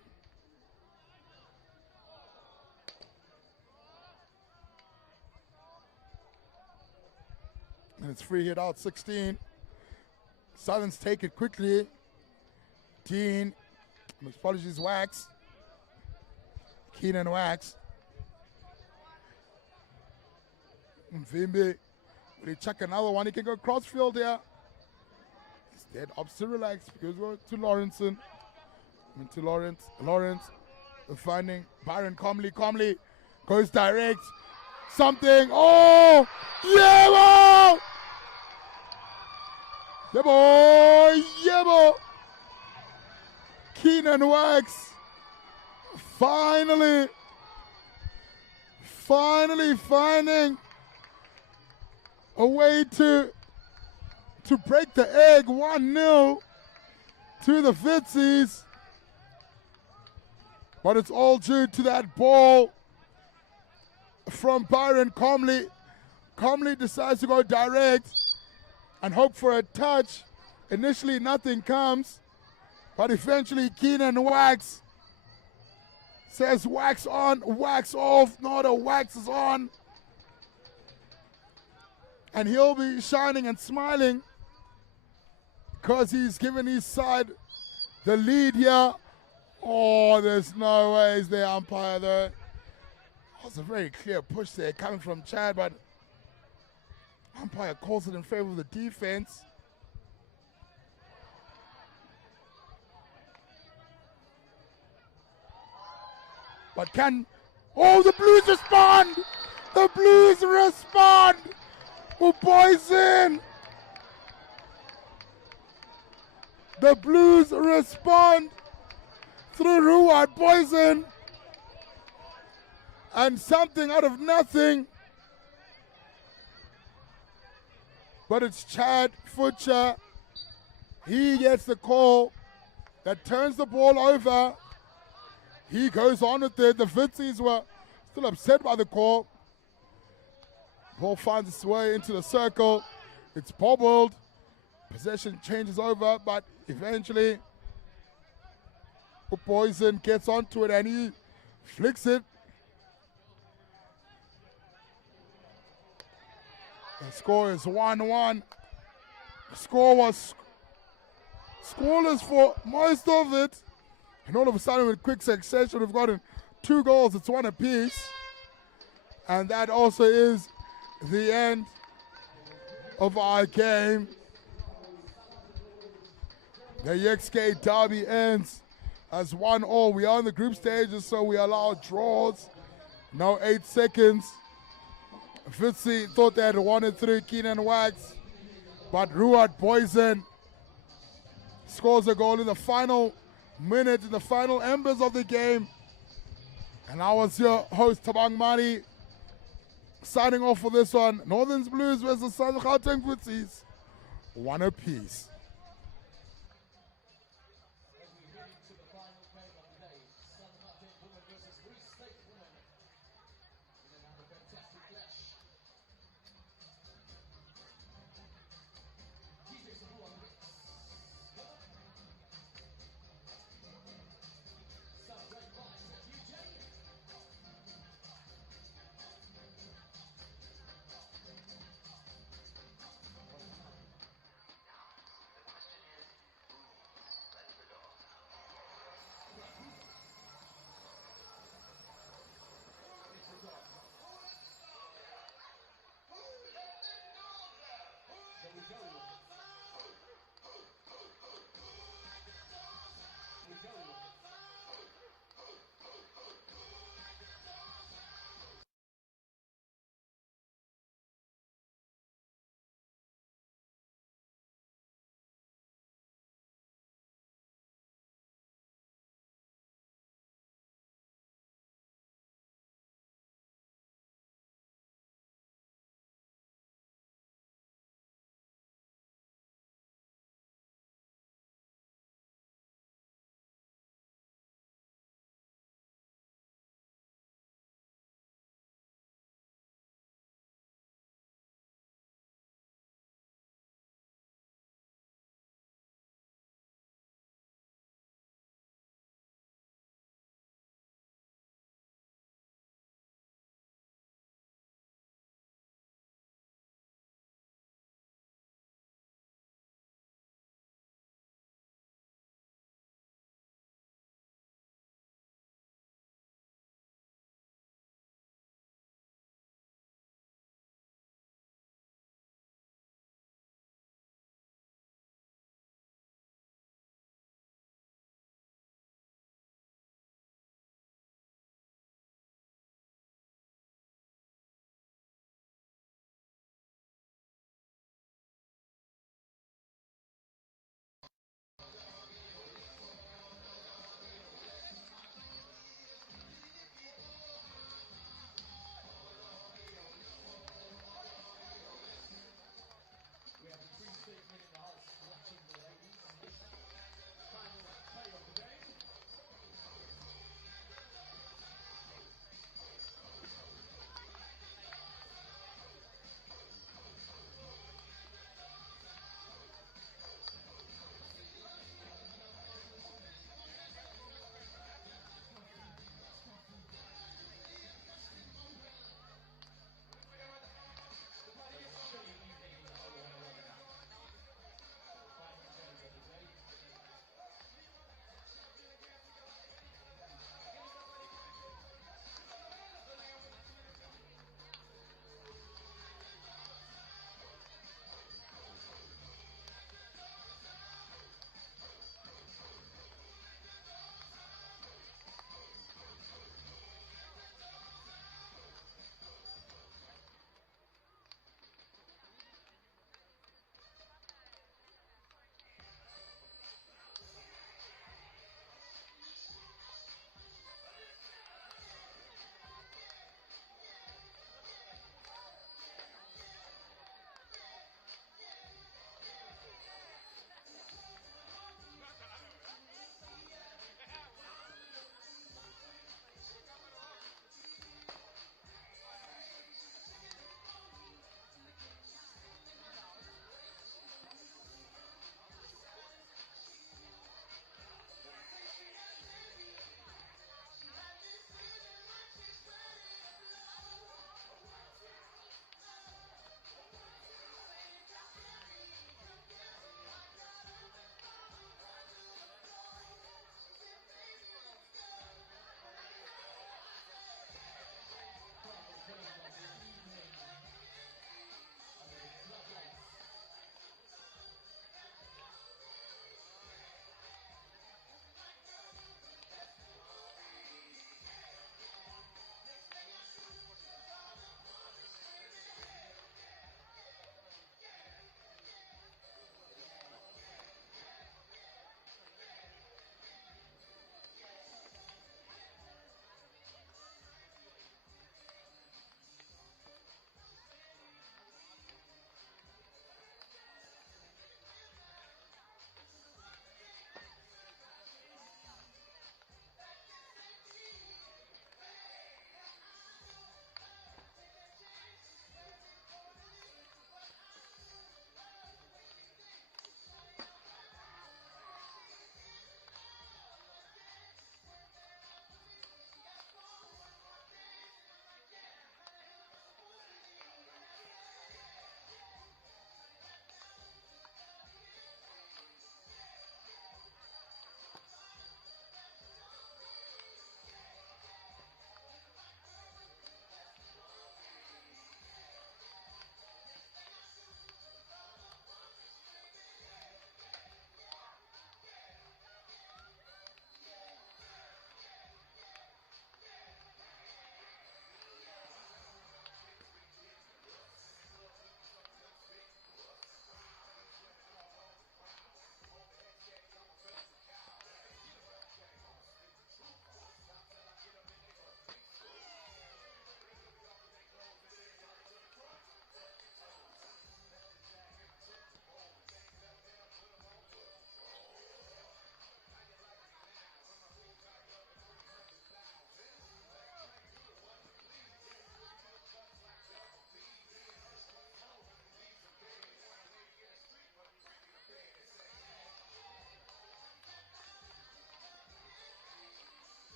And it's free hit out 16. Southern's take it quickly. Dean. Apologies, Wax. Keenan Wax. Mvimbi. Will he chuck another one? He can go crossfield here. Instead, opts to relax because we're to Lawrenson. Into Lawrence. Lawrence finding Byron Comley. Comley goes direct. Something. Oh! Yebo! Yebo! Yebo! Keenan Wax. Finally finding a way to break the egg. 1-0 to the Fitzies. But it's all due to that ball from Byron Comley. Comley decides to go direct and hope for a touch. Initially nothing comes, but eventually Keenan Wax says wax on, wax off. No, the wax is on. And he'll be shining and smiling because he's given his side the lead here. Oh, there's no way he's the umpire there. That's a very clear push there coming from Chad, but umpire calls it in favor of the defense. But oh, the Blues respond! The Blues respond! Oh, boys in! The Blues respond through Ruud Boysen. And something out of nothing. But it's Chad Futcher. He gets the call that turns the ball over. He goes on with it. The Fitzies were still upset by the call. Ball finds its way into the circle. It's bobbled. Possession changes over, but eventually Poison gets onto it and he flicks it. The score is 1-1. The score was scoreless for most of it. And all of a sudden, with quick succession, we've gotten 2 goals. It's 1 apiece. And that also is the end of our game. The YXK derby ends as 1-1. We are in the group stages, so we allow draws. Now 8 seconds. Fitzy thought they had won it through Keenan Wax, but Ruud Boysen scores a goal in the final minute, in the final embers of the game. And I was your host, Tabang Mari, signing off for this one. Northern's Blues versus Southern Gauteng Fitzies, 1 apiece.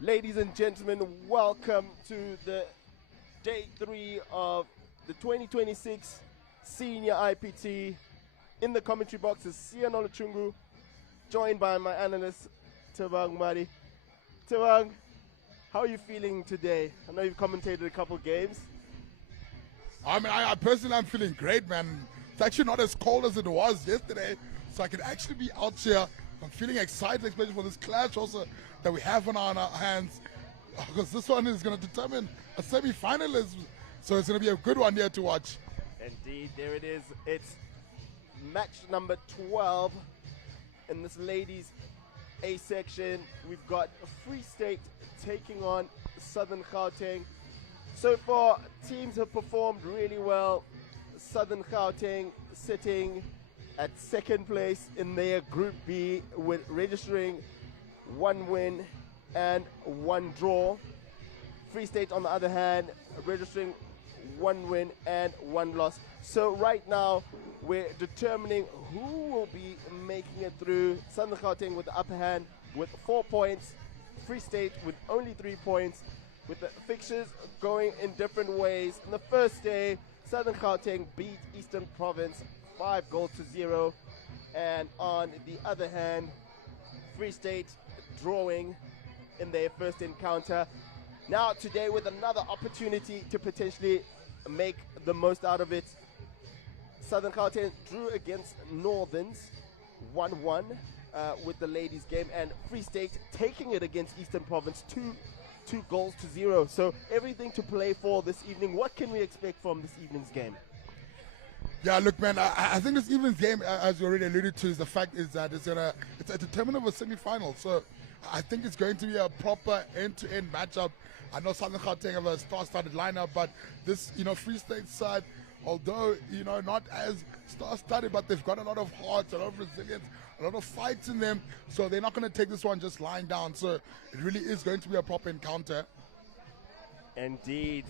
Ladies and gentlemen, welcome to the day 3 of the 2026 Senior IPT. In the commentary box is Sianola Chungu, joined by my analyst, Tebang Mari. Tebang, how are you feeling today? I know you've commentated a couple games. I mean, I personally, I'm feeling great, man. It's actually not as cold as it was yesterday, so I can actually be out here. I'm feeling excited, especially for this clash also that we have on our hands, because this one is going to determine a semi-finalist, so it's going to be a good one here to watch. Indeed, there it is. It's match number 12 in this ladies A section. We've got Free State taking on Southern Gauteng. So far, teams have performed really well. Southern Gauteng sitting at second place in their Group B with registering 1 win and 1 draw. Free State, on the other hand, registering 1 win and 1 loss. So right now, we're determining who will be making it through. Southern Gauteng with the upper hand with 4 points. Free State with only 3 points, with the fixtures going in different ways. In the first day, Southern Gauteng beat Eastern Province 5-0, and on the other hand, Free State drawing in their first encounter. Now today, with another opportunity to potentially make the most out of it, Southern Gauteng drew against Northerns 1-1 with the ladies game, and Free State taking it against Eastern Province 2-0. So everything to play for this evening. What can we expect from this evening's game? Yeah, look, man, I think this evening's game, as you already alluded to, is the fact is that it's a determinant of a semi-final. So I think it's going to be a proper end-to-end matchup. I know Southern Gauteng have a star-studded lineup, but this, Free State side, although, not as star-studded, but they've got a lot of heart, a lot of resilience, a lot of fights in them. So they're not going to take this one just lying down. So it really is going to be a proper encounter. Indeed.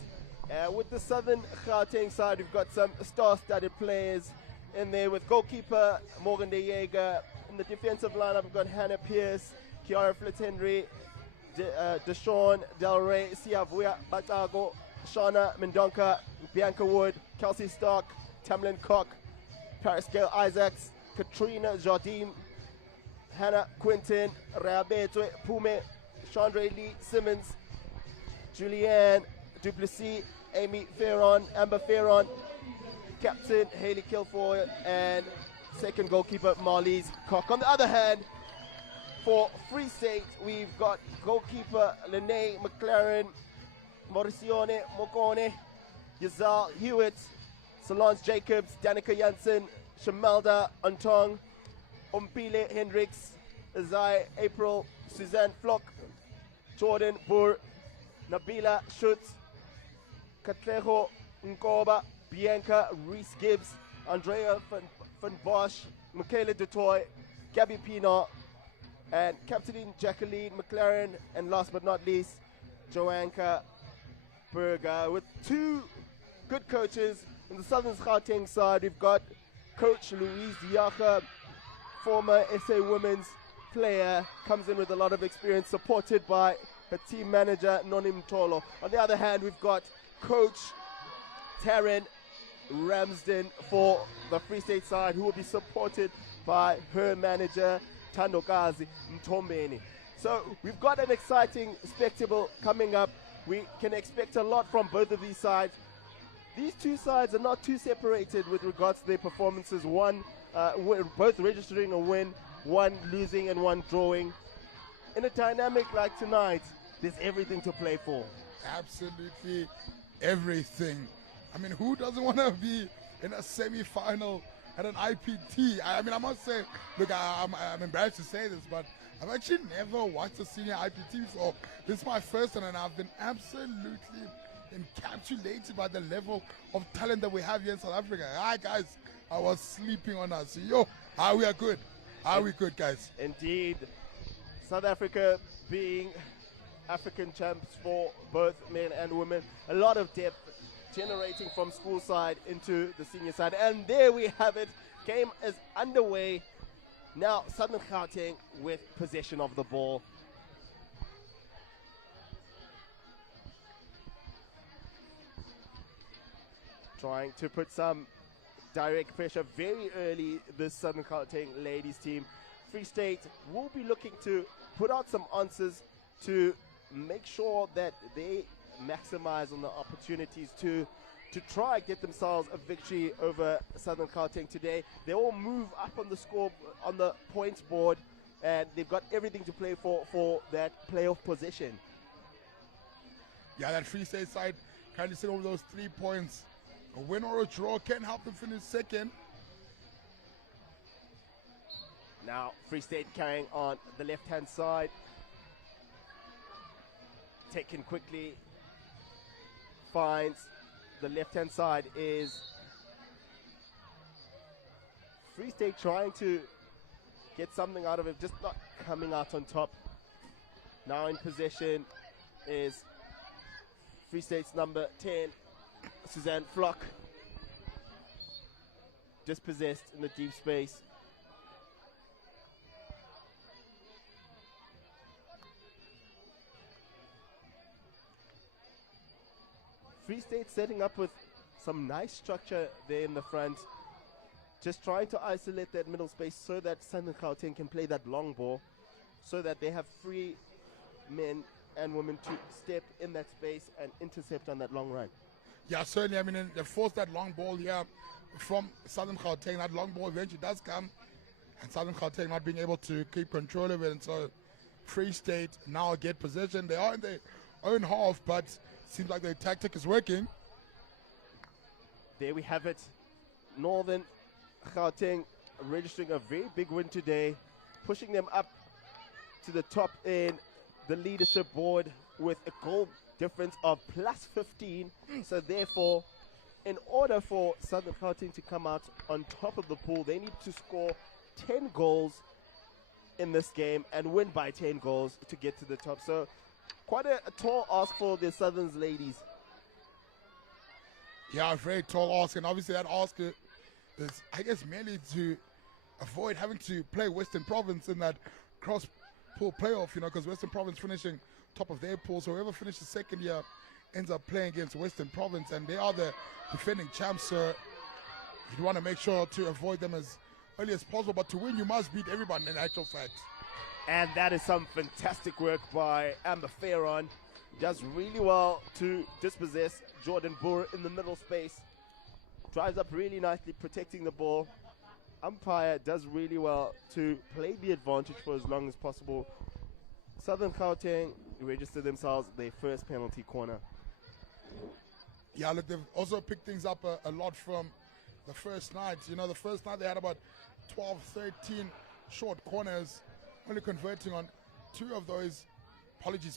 With the Southern Gauteng side, we've got some star-studded players in there with goalkeeper Morgan De Jager. In the defensive lineup, we've got Hannah Pierce, Kiara Flithenry, Deshawn Del Rey, Siavuya Batago, Shauna Mendonca, Bianca Wood, Kelsey Stark, Tamlin Koch, Paris Gale Isaacs, Katrina Jardim, Hannah Quinton, Reabetwe Pume, Chandra Lee Simmons, Julianne Duplessis, Amy Ferron, Amber Ferron, captain Haley Kilfoyle, and second goalkeeper Marlies Koch. On the other hand, for Free State, we've got goalkeeper Lene McLaren, Mauricione Mokone, Yazal Hewitt, Solange Jacobs, Danica Janssen, Shamelda Antong, Umpile Hendricks, Azai April, Suzanne Flock, Jordan Burr, Nabila Schutz, Katleho Nkoba, Bianca Reese Gibbs, Andrea van Bosch, Michaela Dutoy, Gabby Pina, and Captain Jacqueline McLaren, and last but not least, Joanka Berger. With 2 good coaches in the Southern Gauteng side, we've got Coach Louise Diacha, former SA Women's player, comes in with a lot of experience, supported by her team manager, Nonim Tolo. On the other hand, we've got Coach Taryn Ramsden for the Free State side, who will be supported by her manager, Tandokazi Mtombeni. So we've got an exciting spectacle coming up. We can expect a lot from both of these sides. these two sides are not too separated with regards to their performances. One, both registering a win, one losing and one drawing. In a dynamic like tonight, there's everything to play for. Absolutely everything. I mean, who doesn't want to be in a semi-final at an IPT? I mean, I must say, look, I'm embarrassed to say this, but I've actually never watched a senior IPT before. This is my first one, and I've been absolutely encapsulated by the level of talent that we have here in South Africa. Hi, guys. I was sleeping on us. Yo, how we are good. How we good, guys. Indeed. South Africa being African champs for both men and women. A lot of depth generating from school side into the senior side. And there we have it. Game is underway. Now Southern Gauteng with possession of the ball. Trying to put some direct pressure very early, this Southern Gauteng ladies team. Free State will be looking to put out some answers to make sure that they maximize on the opportunities to try get themselves a victory over Southern Gauteng today. They all move up on the score, on the points board, and they've got everything to play for that playoff position. Yeah, that Free State side currently sitting over those 3 points. A win or a draw can help them finish second. Now Free State carrying on the left-hand side. Taken quickly. Finds the left-hand side is Free State trying to get something out of it, just not coming out on top. Now in possession is Free State's number 10, Suzanne Flock. Dispossessed in the deep space. Free State setting up with some nice structure there in the front. Just trying to isolate that middle space so that Southern Gauteng can play that long ball, so that they have free men and women to step in that space and intercept on that long run. Yeah, certainly. I mean, they forced that long ball here from Southern Gauteng. That long ball eventually does come, and Southern Gauteng not being able to keep control of it. And so Free State now get possession. They are in their own half, but seems like their tactic is working. There we have it. Northern Gauteng registering a very big win today, pushing them up to the top in the leadership board with a goal difference of plus 15. So therefore, in order for Southern Gauteng to come out on top of the pool, they need to score 10 goals in this game and win by 10 goals to get to the top. So quite a tall ask for the Southern's ladies. Yeah, a very tall ask, and obviously that ask is, I guess, mainly to avoid having to play Western Province in that cross-pool playoff, you know, because Western Province finishing top of their pool, so whoever finishes second here ends up playing against Western Province, and they are the defending champs, so you want to make sure to avoid them as early as possible, but to win you must beat everyone in actual fact. And that is some fantastic work by Amber Farron. Does really well to dispossess Jordan Boer in the middle space. Drives up really nicely, protecting the ball. Umpire does really well to play the advantage for as long as possible. Southern Gauteng register themselves their first penalty corner. Yeah, look, they've also picked things up a lot from the first night. You know, the first night they had about 12, 13 short corners, only converting on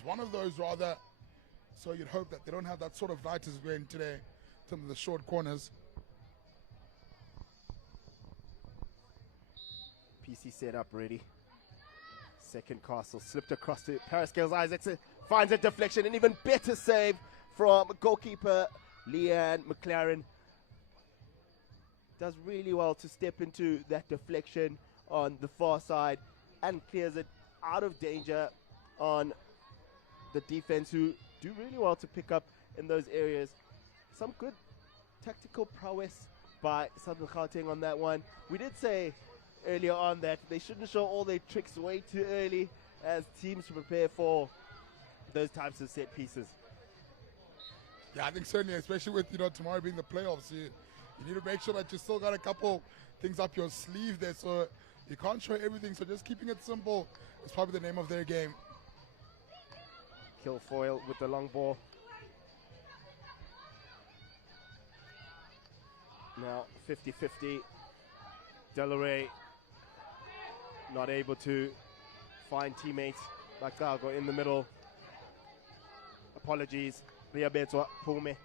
one of those rather. So you'd hope that they don't have that sort of night as we're in today in terms of the short corners. PC set up ready. Second Castle slipped across to Parascales Isaacs. Finds a deflection, an even better save from goalkeeper Leanne McLaren. Does really well to step into that deflection on the far side and clears it out of danger on the defense, who do really well to pick up in those areas. Some good tactical prowess by Southern Gauteng on that one. We did say earlier on that they shouldn't show all their tricks way too early as teams prepare for those types of set pieces. Yeah, I think certainly, especially with tomorrow being the playoffs, you need to make sure that you still got a couple things up your sleeve there, so you can't show everything. So just keeping it simple is probably the name of their game. Kilfoyle with the long ball. Now 50-50. Delaray not able to find teammates. Bakago in the middle. Apologies. Riabetwa Pume.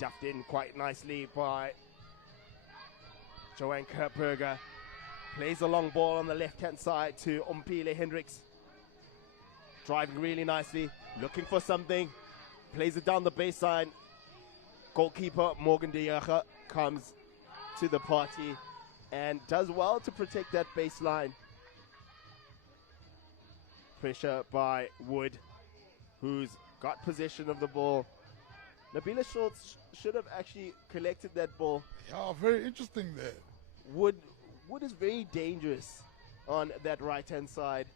Duffed in quite nicely by Joanne Kurtberger. Plays a long ball on the left-hand side to Ompile Hendricks. Driving really nicely, looking for something. Plays it down the baseline. Goalkeeper Morgan De Jager comes to the party and does well to protect that baseline. Pressure by Wood, who's got possession of the ball. Nabila Schultz should have actually collected that ball. Yeah, very interesting there. Wood is very dangerous on that right-hand side.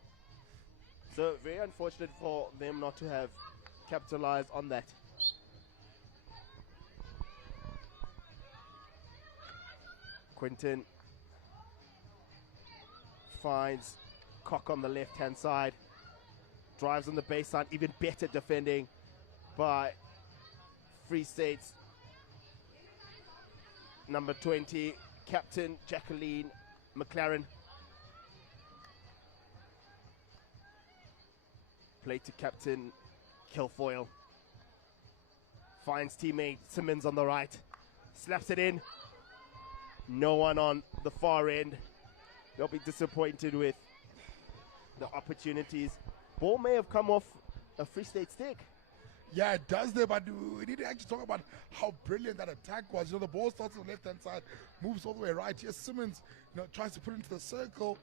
So very unfortunate for them not to have capitalized on that. Quinton finds Cock on the left-hand side. Drives on the baseline, even better defending by Free State's number 20, Captain Jacqueline McLaren. Play to Captain Kilfoyle. Finds teammate Simmons on the right. Slaps it in. No one on the far end. They'll be disappointed with the opportunities. Ball may have come off a Free State stick. Yeah, it does there, but we need to actually talk about how brilliant that attack was. The ball starts on the left-hand side, moves all the way right. Yes, Simmons, tries to put it into the circle.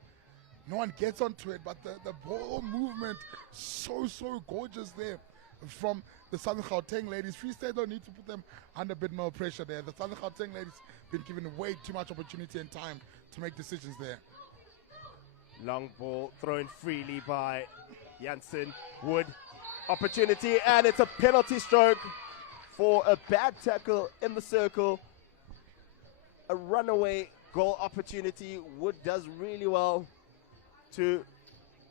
No one gets onto it, but the ball movement, so gorgeous there from the Southern Gauteng ladies. Free State don't need to put them under a bit more pressure there. The Southern Gauteng ladies been given way too much opportunity and time to make decisions there. Long ball thrown freely by Janssen. Wood. Opportunity, and it's a penalty stroke for a bad tackle in the circle. A runaway goal opportunity. Wood does really well to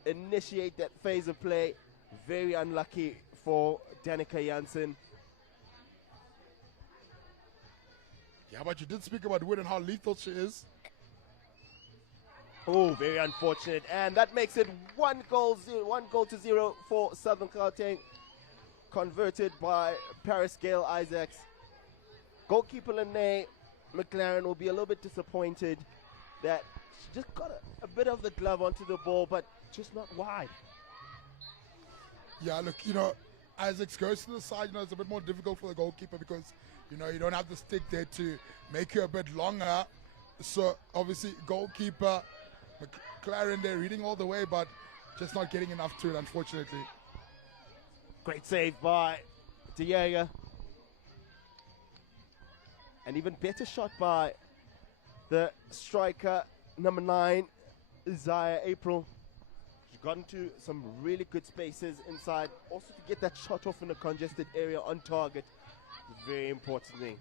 initiate that phase of play. Very unlucky for Danica Janssen. Yeah, but you did speak about Wood and how lethal she is. Oh, very unfortunate, and that makes it 1 goal to 0 for Southern Gauteng, converted by Paris Gale Isaacs. Goalkeeper Lene McLaren will be a little bit disappointed that she just got a bit of the glove onto the ball, but just not wide. Yeah, look, Isaacs goes to the side. It's a bit more difficult for the goalkeeper because you don't have the stick there to make her a bit longer. So obviously, goalkeeper McLaren there reading all the way, but just not getting enough to it, unfortunately. Great save by De Jager. An even better shot by the striker, number 9, Isaiah April. She's gotten to some really good spaces inside. Also to get that shot off in a congested area on target is a very important thing.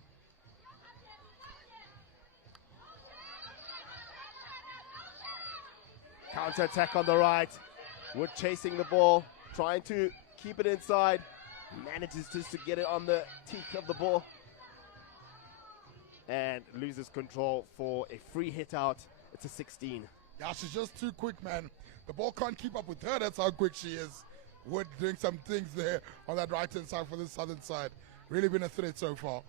Counter-attack on the right. Wood chasing the ball, trying to keep it inside. Manages just to get it on the teeth of the ball. And loses control for a free hit out. It's a 16. Yeah, she's just too quick, man. The ball can't keep up with her. That's how quick she is. Wood doing some things there on that right-hand side for the southern side. Really been a threat so far.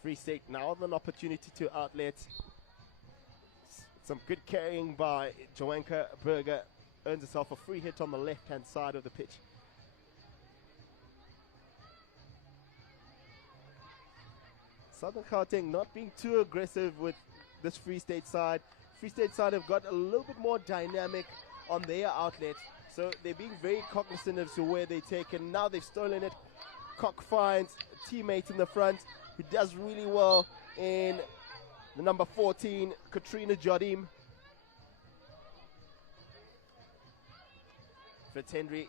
Free State now with an opportunity to outlet. Some good carrying by Joanka Berger. Earns herself a free hit on the left-hand side of the pitch. Southern Gauteng not being too aggressive with this Free State side. Free State side have got a little bit more dynamic on their outlet. So they're being very cognizant as to where they take it. Now they've stolen it. Cock finds a teammate in the front who does really well in the number 14, Katrina Jodim. Fitzhenry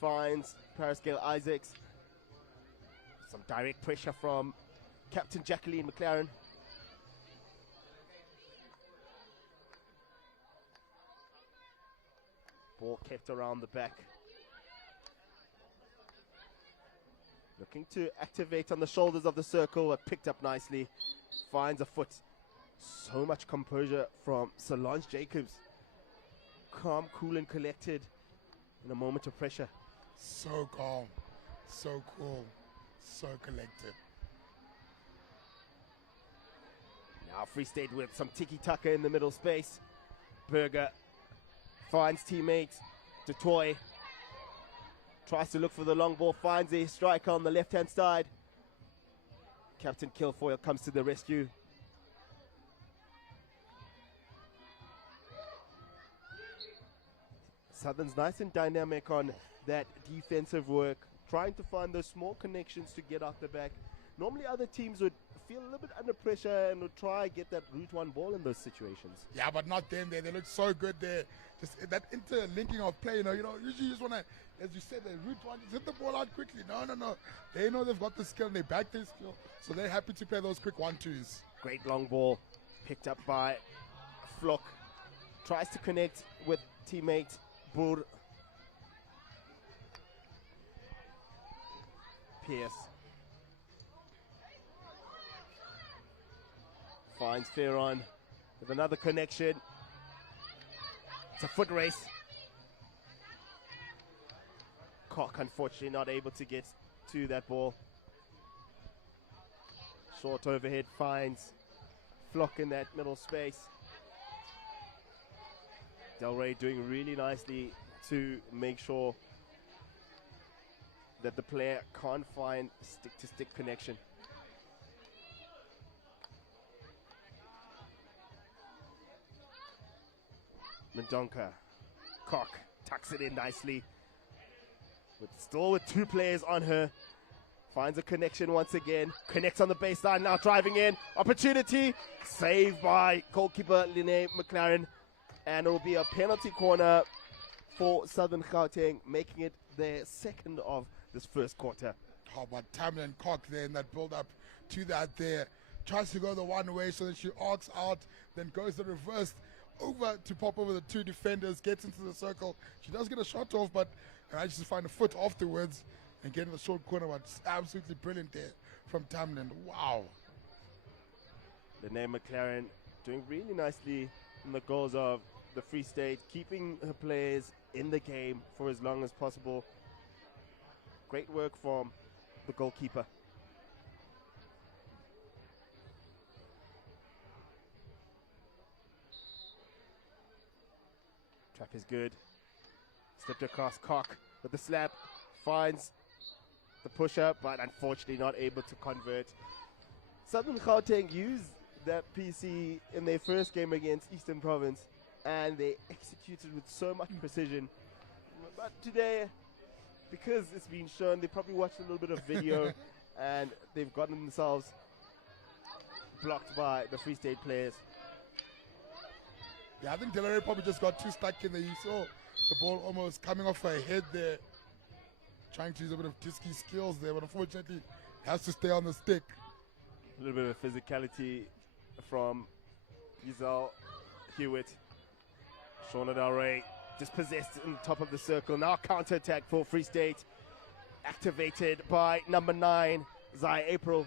finds Pariscale Isaacs. Some direct pressure from Captain Jacqueline McLaren. Ball kept around the back. Looking to activate on the shoulders of the circle, but picked up nicely. Finds a foot. So much composure from Solange Jacobs. Calm, cool, and collected in a moment of pressure. So calm, so cool, so collected. Now Free State with some tiki-taka in the middle space. Berger finds teammate DeToy. Tries to look for the long ball, finds a striker on the left-hand side. Captain Kilfoyle comes to the rescue. Southern's nice and dynamic on that defensive work, trying to find those small connections to get out the back. Normally other teams would feel a little bit under pressure and would try get that route one ball in those situations. Yeah, but not them there. They look so good there. Just that interlinking of play, usually you just want to, as you said, the route one, just hit the ball out quickly. No. They know they've got the skill and they back their skill, so they're happy to play those quick 1-2s. Great long ball picked up by Flock. Tries to connect with teammate Bur. Pierce finds Ferron with another connection. It's a foot race. Koch unfortunately not able to get to that ball. Short overhead finds Flock in that middle space. Del Rey doing really nicely to make sure that the player can't find stick-to-stick connection. Mendonca, Koch tucks it in nicely. Still with two players on her. Finds a connection once again. Connects on the baseline, now driving in. Opportunity, saved by goalkeeper Linnea McLaren. And it will be a penalty corner for Southern Gauteng, making it their second of this first quarter. How about Tamlin Koch there in that build-up to that there. Tries to go the one way so that she arcs out, then goes the reverse over to pop over the two defenders, gets into the circle. She does get a shot off, but manages to find a foot afterwards and get in the short corner. But it's absolutely brilliant there from Tamlin. Wow. Linnea McLaren doing really nicely in the goals of the Free State, keeping her players in the game for as long as possible. Great work from the goalkeeper. Trap is good. Slipped across Koch with the slap. Finds the push-up, but unfortunately not able to convert. Southern Gauteng used that PC in their first game against Eastern Province, and they executed with so much precision. But today, because it's been shown, they probably watched a little bit of video and they've gotten themselves blocked by the Free State players. Yeah, I think Del Rey probably just got too stuck in there. You saw the ball almost coming off her head there, trying to use a bit of disky skills there, but unfortunately has to stay on the stick. A little bit of physicality from Giselle Hewitt. Shauna Del Rey dispossessed in the top of the circle. Now counter-attack for Free State. Activated by number 9, Zaya April.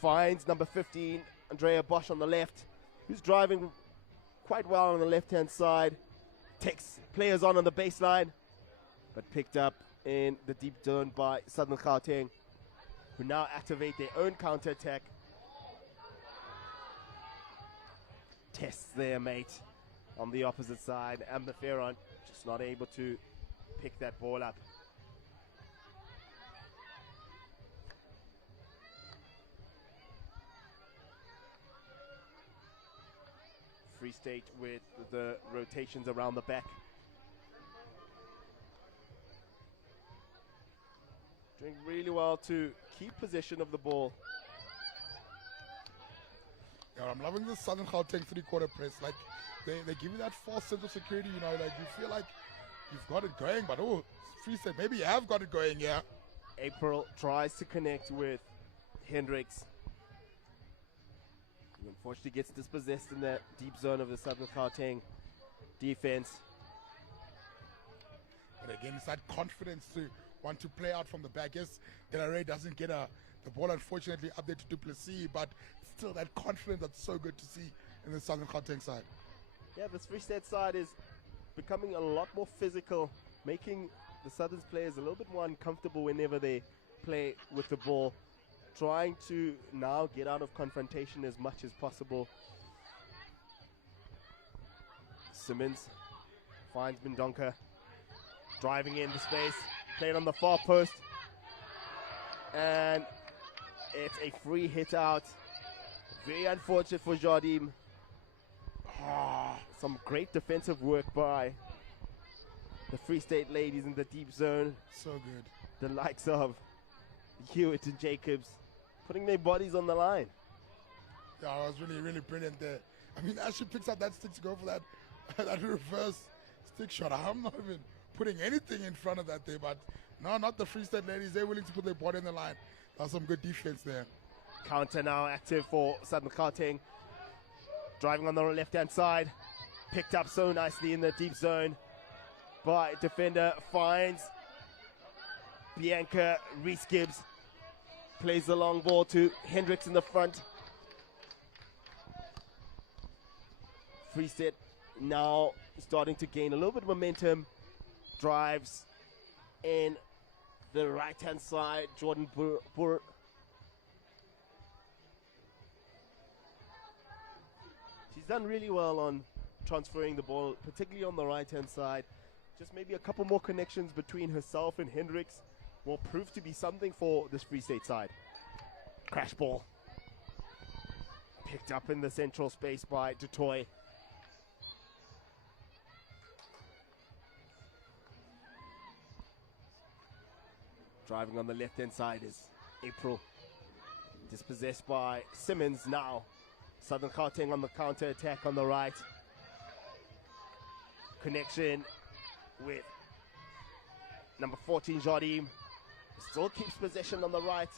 Finds number 15, Andrea Bosch on the left, who's driving quite well on the left-hand side. Takes players on the baseline, but picked up in the deep zone by Southern Gauteng, who now activate their own counter-attack. Tests their mate on the opposite side. Amber Ferron just not able to pick that ball up. Free State with the rotations around the back. Doing really well to keep possession of the ball. Yeah, I'm loving the Southern Gauteng three-quarter press. Like, they give you that false sense of security, like you feel like you've got it going, but oh, Free State, maybe you have got it going, yeah. April tries to connect with Hendricks. He unfortunately gets dispossessed in that deep zone of the Southern Gauteng defense. But again, it's that confidence to want to play out from the back. Yes, Delaray doesn't get the ball, unfortunately, up there to Duplessis, but still that confidence that's so good to see in the Southern Gauteng side. Yeah, this Free State side is becoming a lot more physical, making the Southern's players a little bit more uncomfortable whenever they play with the ball, trying to now get out of confrontation as much as possible. Simmons finds Mendonca, driving in the space, playing on the far post, and it's a free hit out. Very unfortunate for Jardim. Some great defensive work by the Free State ladies in the deep zone. So good. The likes of Hewitt and Jacobs putting their bodies on the line. Yeah, it was really, really brilliant there. I mean, as she picks up that stick to go for that reverse stick shot, I'm not even putting anything in front of that there, but no, not the Free State ladies. They're willing to put their body on the line. That's some good defense there. Counter now active for Southern Gauteng. Driving on the left-hand side. Picked up so nicely in the deep zone. But defender finds Bianca Reese-Gibbs. Plays the long ball to Hendricks in the front. Free State now starting to gain a little bit of momentum. Drives in the right-hand side. Jordan Burr. She's done really well on transferring the ball, particularly on the right-hand side. Just maybe a couple more connections between herself and Hendricks will prove to be something for this Free State side. Crash ball. Picked up in the central space by Dutoy. Driving on the left-hand side is April. Dispossessed by Simmons now. Southern Gauteng on the counter-attack on the right. Connection with number 14, Jardim. Still keeps possession on the right.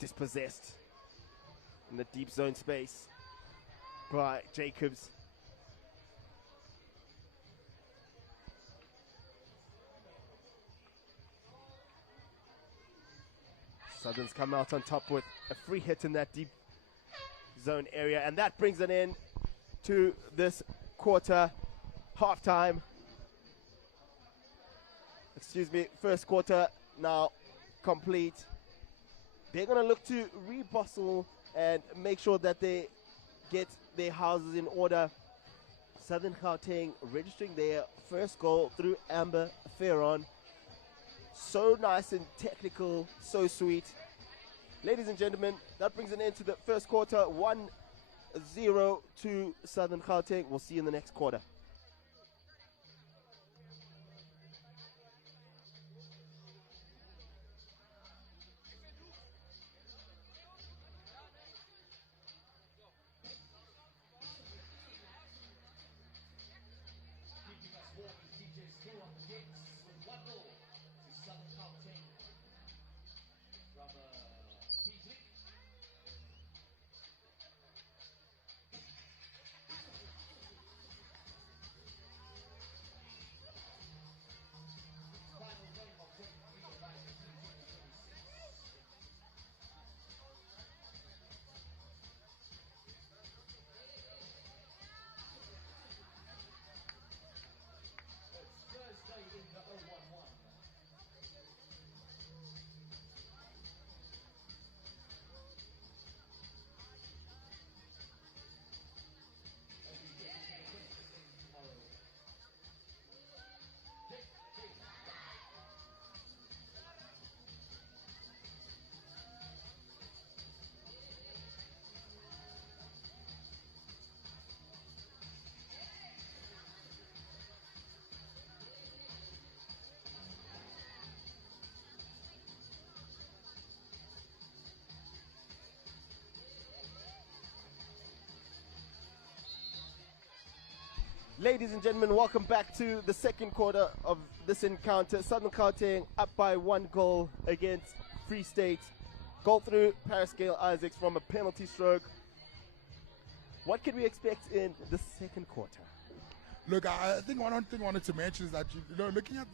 Dispossessed in the deep zone space by Jacobs. Southern's come out on top with a free hit in that deep zone area, and that brings an end to this quarter. Halftime. Excuse me, first quarter now complete. They're going to look to rebustle and make sure that they get their houses in order. Southern Gauteng registering their first goal through Amber Ferron. So nice and technical, so sweet. Ladies and gentlemen, that brings an end to the first quarter. 1-0 to Southern Gauteng. We'll see you in the next quarter. Keeping us warm is DJ Stu on the gates with 1-0 to Southern Gauteng from Diedrich. Ladies and gentlemen, welcome back to the second quarter of this encounter. Southern Gauteng up by 1 goal against Free State. Goal through Parascale Isaacs from a penalty stroke. What can we expect in the second quarter? Look, I think one thing I wanted to mention is that, looking at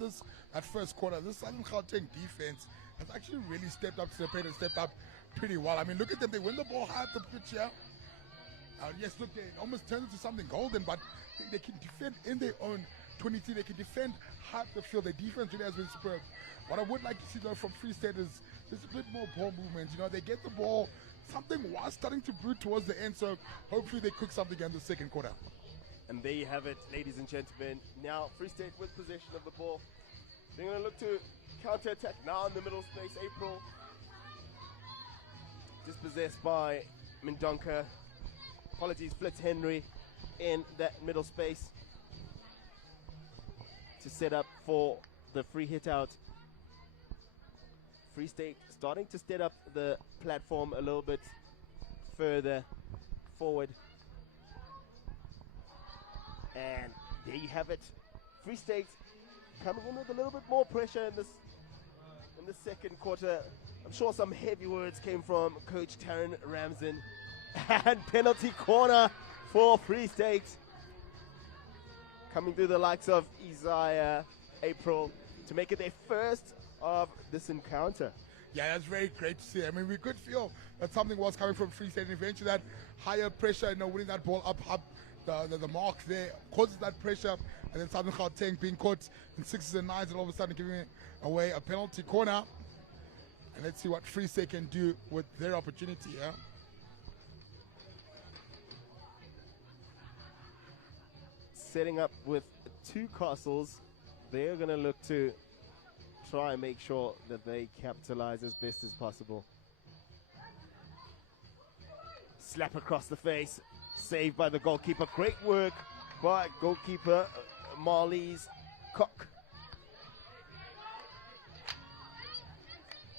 that first quarter, this Southern Gauteng defense has actually really stepped up to the plate and stepped up pretty well. I mean, look at them. They win the ball high at the pitch here. Yes, look, they almost turned into something golden, but they can defend in their own 23. They can defend high up the field. Their defense really has been superb. What I would like to see, though, from Free State is just a bit more ball movement. They get the ball. Something was starting to brew towards the end, so hopefully they cook something in the second quarter. And there you have it, ladies and gentlemen. Now, Free State with possession of the ball. They're going to look to counter-attack now in the middle space. April dispossessed by Mendonca. Apologies, Fritz Henry in that middle space to set up for the free hit out. Free State starting to set up the platform a little bit further forward. And there you have it. Free State coming in with a little bit more pressure in the second quarter. I'm sure some heavy words came from Coach Taryn Ramsden. And penalty corner for Free State. Coming through the likes of Isaiah April to make it their first of this encounter. Yeah, that's very great to see. I mean, we could feel that something was coming from Free State, and eventually that higher pressure, winning that ball up the mark there causes that pressure, and then Southern Gauteng being caught in 6s and 9s and all of a sudden giving away a penalty corner. And let's see what Free State can do with their opportunity here. Setting up with 2 castles, they're going to look to try and make sure that they capitalize as best as possible. Slap across the face, saved by the goalkeeper. Great work by goalkeeper Marlies Cock.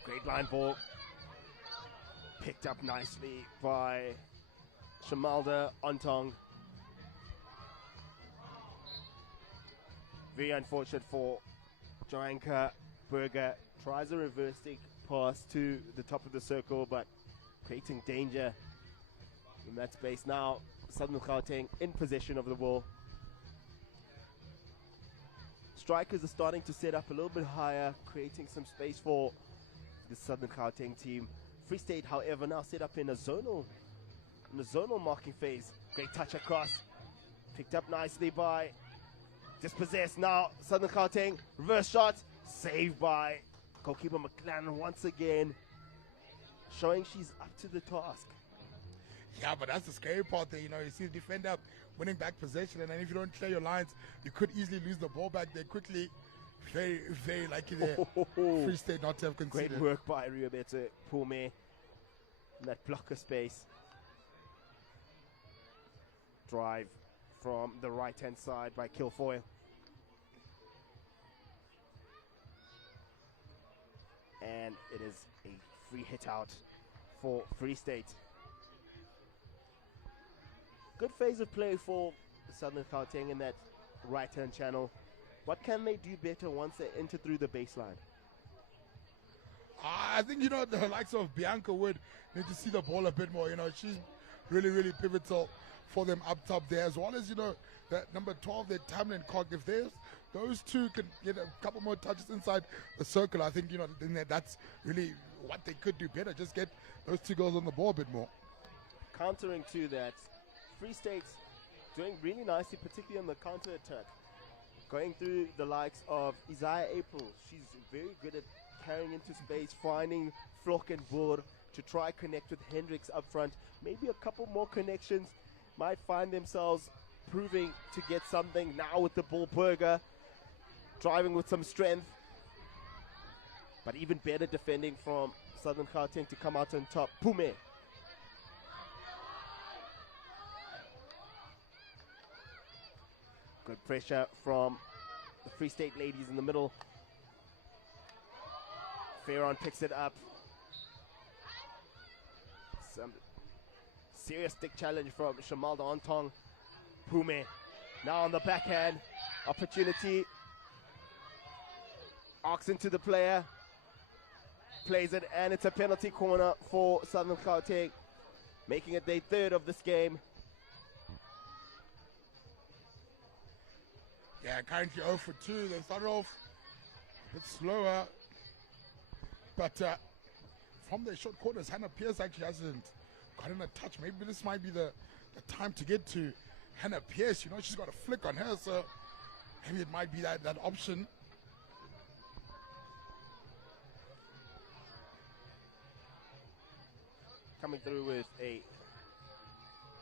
Great line ball. Picked up nicely by Shamalda Ontong. Very unfortunate for Joanka Berger. Tries a reverse stick pass to the top of the circle, but creating danger in that space. Now, Southern Gauteng in possession of the ball. Strikers are starting to set up a little bit higher, creating some space for the Southern Gauteng team. Free State, however, now set up in a zonal marking phase. Great touch across. Picked up nicely by dispossessed now, Southern Gauteng, reverse shot, saved by goalkeeper McLaren once again, showing she's up to the task. Yeah, but that's the scary part there. You see the defender winning back possession, and then if you don't clear your lines, you could easily lose the ball back there quickly. Very, very lucky there. Free State not to have conceded. Great work by Riobete Pume in that blocker space. Drive from the right-hand side by Kilfoyle. And it is a free hit out for Free State. Good phase of play for Southern Gauteng in that right-hand channel. What can they do better once they enter through the baseline? I think, the likes of Bianca Wood need to see the ball a bit more. She's really, really pivotal for them up top there, as well as, that number 12 there, Tamlin Cog. If those two can get a couple more touches inside the circle, I think, then that's really what they could do better. Just get those 2 goals on the ball a bit more. Countering to that, Free State's doing really nicely, particularly on the counter-attack. Going through the likes of Isaiah April. She's very good at carrying into space, finding Flock and Boer to try connect with Hendricks up front. Maybe a couple more connections. Might find themselves proving to get something now with the ball. Burger driving with some strength. But even better defending from Southern Gauteng to come out on top. Pume. Good pressure from the Free State ladies in the middle. Farron picks it up. Some serious stick challenge from Shamalda Ontong. Pume Now on the backhand, opportunity. Arcs into the player. Plays it, and it's a penalty corner for Southern Gauteng, making it their third of this game. Yeah, currently 0 for 2. They started off a bit slower. But from the short corners, Hannah Pierce actually hasn't gotten a touch. Maybe this might be the time to get to Hannah Pierce. You know, she's got a flick on her, so maybe it might be that option. Coming through with a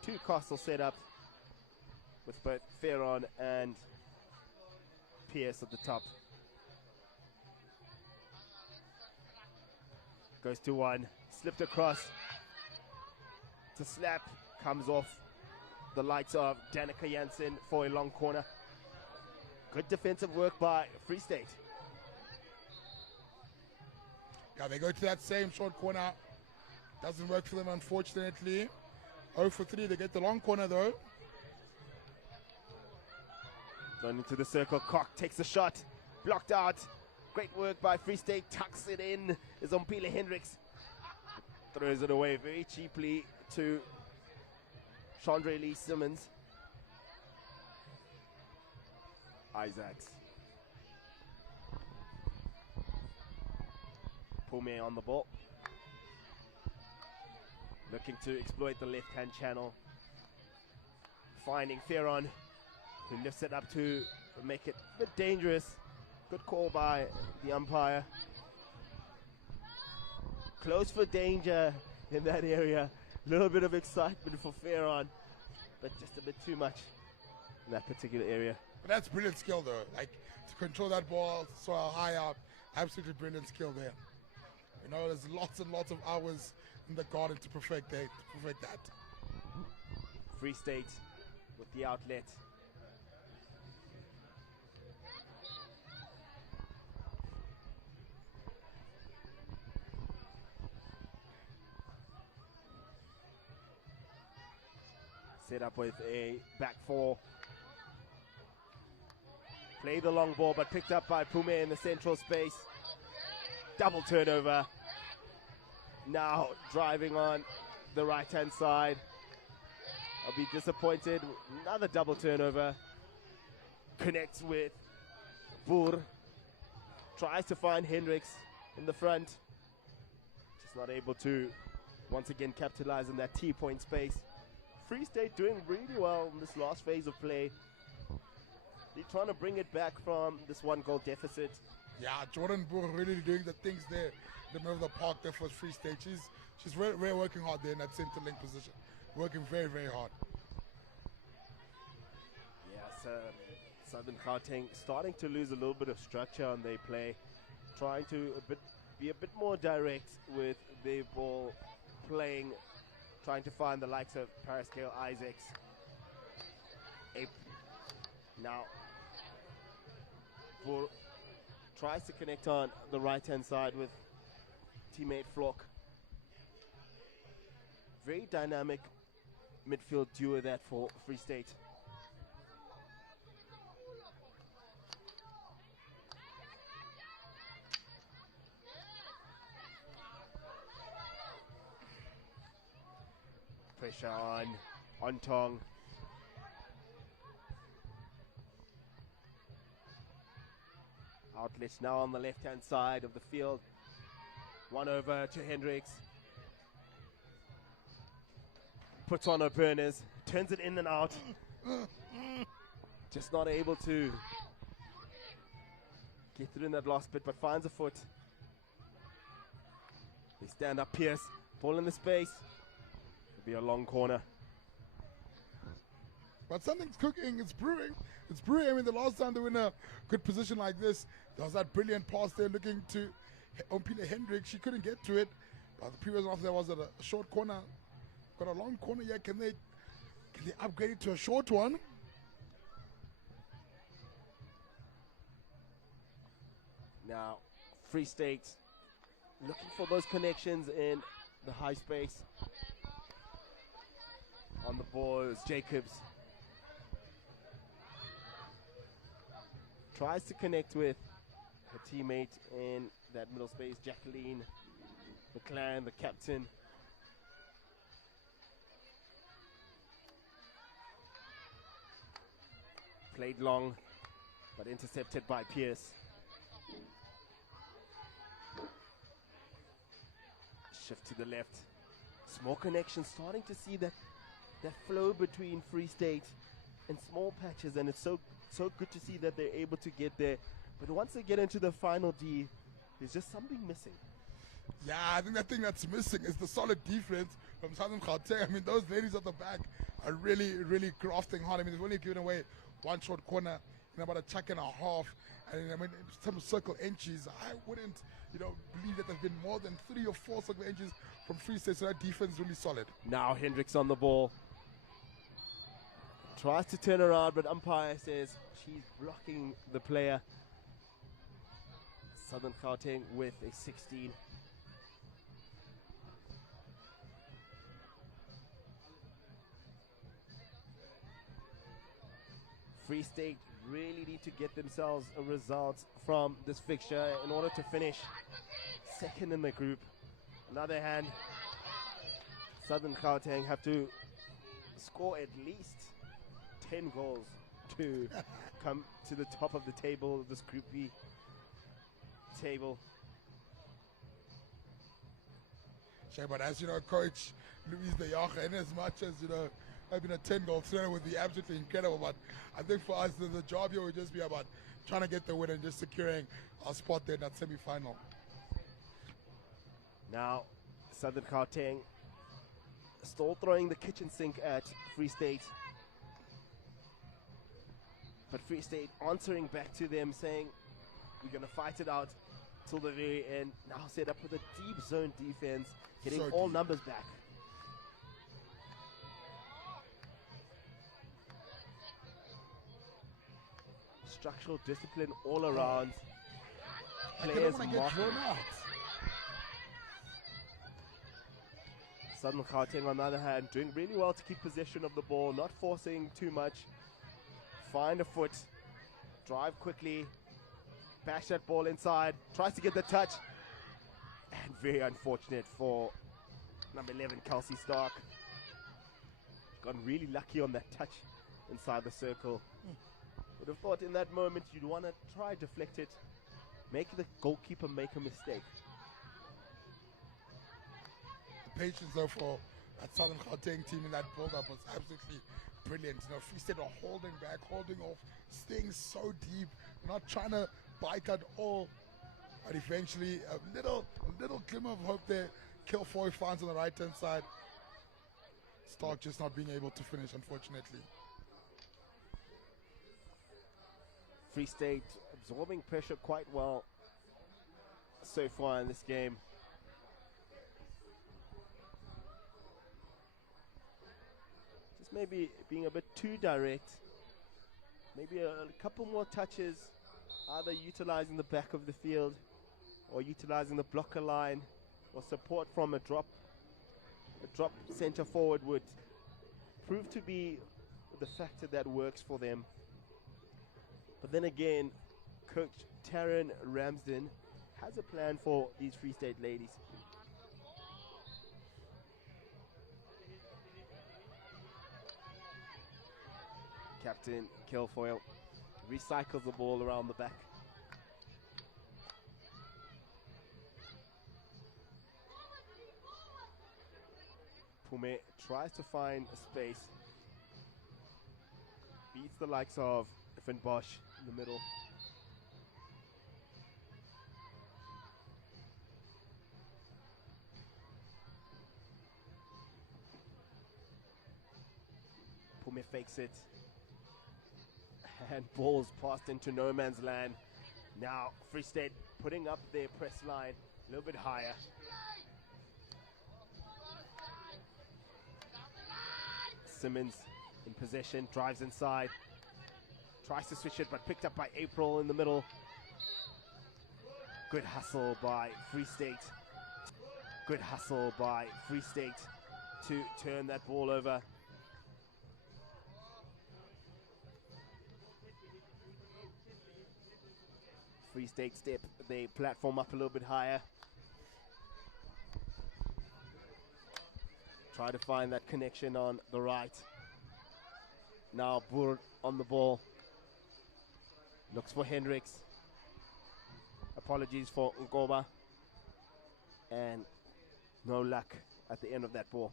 two-castle setup with both Ferron and Pierce at the top. Goes to one, slipped across. It's a slap, comes off the likes of Danica Janssen for a long corner. Good defensive work by Free State. Yeah, they go to that same short corner. Doesn't work for them, unfortunately. 0 for 3, they get the long corner though. Going into the circle, Koch takes a shot, blocked out. Great work by Free State, tucks it in. Is Ompile Hendricks. Throws it away very cheaply to Chandra Lee Simmons. Isaacs. Pume on the ball. Looking to exploit the left-hand channel. Finding Ferron, who lifts it up to make it a bit dangerous. Good call by the umpire. Close for danger in that area. A little bit of excitement for Ferron, but just a bit too much in that particular area. But that's brilliant skill though. Like, to control that ball so high up, absolutely brilliant skill there. You know, there's lots and lots of hours in the garden to perfect that. Free State with the outlet. Set up with a back four. Play the long ball, but picked up by Pume in the central space. Double turnover. Now driving on the right-hand side. I'll be disappointed. Another double turnover. Connects with Boer. Tries to find Hendricks in the front. Just not able to once again capitalize on that T-point space. Free State doing really well in this last phase of play. They're trying to bring it back from this 1-goal deficit. Yeah, Jordan Boer really doing the things there in the middle of the park there for Free State. She's very working hard there in that center link position. Working very, very hard. Yes, Southern Gauteng starting to lose a little bit of structure on their play. Trying to be a bit more direct with their ball playing. Trying to find the likes of Paris Gale Isaacs. Now, Boer tries to connect on the right-hand side with teammate Flock. Very dynamic midfield duo that for Free State. Pressure on Tong. Outlets now on the left-hand side of the field. One over to Hendricks. Puts on her burners, turns it in and out. Just not able to get through in that last bit, but finds a foot. They stand up, Pierce. Ball in the space. It'll be a long corner. But something's cooking, it's brewing. It's brewing. I mean, the last time they were in a good position like this, there was that brilliant pass there looking to Ompile Hendricks. She couldn't get to it. But the previous one after that was at a short corner. Got a long corner here. Can they upgrade it to a short one? Now, Free State looking for those connections in the high space. On the ball is Jacobs. Tries to connect with her teammate in that middle space, Jacqueline McLaren, the captain. Played long, but intercepted by Pierce. Shift to the left. Small connection, starting to see that flow between Free State and Small Patches, and it's so good to see that they're able to get there. But once they get into the final D, there's just something missing. Yeah, I think the thing that's missing is the solid defense from Southern Gauteng. I mean, those ladies at the back are really, really crafting hard. I mean, they've only given away one short corner in about a chuck and a half. And I mean, in terms of circle entries, I wouldn't, believe that there's been more than 3 or 4 circle entries from Free State. So that defense is really solid. Now Hendricks on the ball. Tries to turn around, but umpire says she's blocking the player. Southern Gauteng with a 16. Free State really need to get themselves a result from this fixture in order to finish second in the group. On the other hand, Southern Gauteng have to score at least 10 goals to come to the top of the table, of this Group B table. Sure, but as you know, Coach Louise de Jager, in as much as, having a 10-goal throw would be absolutely incredible, but I think for us, the job here would just be about trying to get the win and just securing our spot there in that semi-final. Now, Southern Gauteng still throwing the kitchen sink at Free State. But Free State answering back to them, saying, we're going to fight it out till the very end. Now set up with a deep zone defense, getting So all deep. numbers back. Structural discipline all around. And they Players don't want to get marking. drawn out. Southern Gauteng, on the other hand, doing really well to keep possession of the ball, not forcing too much. Find a foot, drive quickly, bash that ball inside, tries to get the touch. And very unfortunate for number 11, Kelsey Stark. Got really lucky on that touch inside the circle. Would have thought in that moment you'd want to try deflect it, make the goalkeeper make a mistake. The patience, though, for that Southern Gauteng team in that build-up was absolutely brilliant. Free State are holding back, holding off, staying so deep, not trying to bite at all. But eventually, a little glimmer of hope there. Kilfoy finds on the right-hand side. Stark just not being able to finish, unfortunately. Free State absorbing pressure quite well so far in this game. Just maybe being a bit too direct. Maybe a couple more touches, either utilizing the back of the field or utilizing the blocker line or support from a drop center forward would prove to be the factor that works for them. But then again, Coach Taryn Ramsden has a plan for these Free State ladies. Captain Kilfoyle recycles the ball around the back. Pume tries to find a space, beats the likes of Van Bosch in the middle. Pume fakes it. And balls passed into no man's land. Now Free State putting up their press line a little bit higher. Simmons in possession, drives inside. Tries to switch it, but picked up by April in the middle. Good hustle by Free State. Good hustle by Free State to turn that ball over. Free State step the platform up a little bit higher. Try to find that connection on the right. Now Bur on the ball. Looks for Hendricks. Apologies for Ngoba. And no luck at the end of that ball.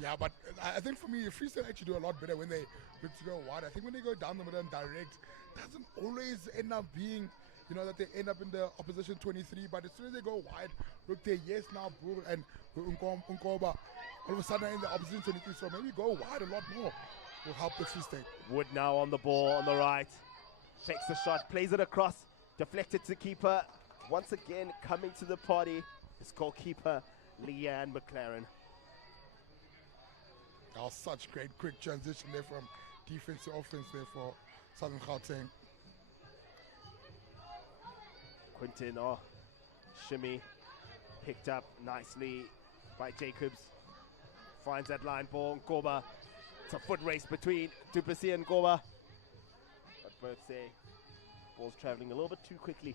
Yeah, but I think for me, Free State actually do a lot better when they look to go wide. I think when they go down the middle and direct, doesn't always end up being, you know, that they end up in the opposition 23. But as soon as they go wide, look there, yes, now Bur and Nkoba, all of a sudden in the opposition 23. So maybe go wide a lot more will help the Free State. Wood now on the ball on the right. Takes the shot, plays it across, deflected to keeper. Once again, coming to the party is goalkeeper Leanne McLaren. That was such great quick transition there from defense to offense there for Southern Gauteng. Quinton, shimmy, picked up nicely by Jacobs. Finds that line ball, Ngoba. It's a foot race between Duplessis and Ngoba. But both say ball's traveling a little bit too quickly.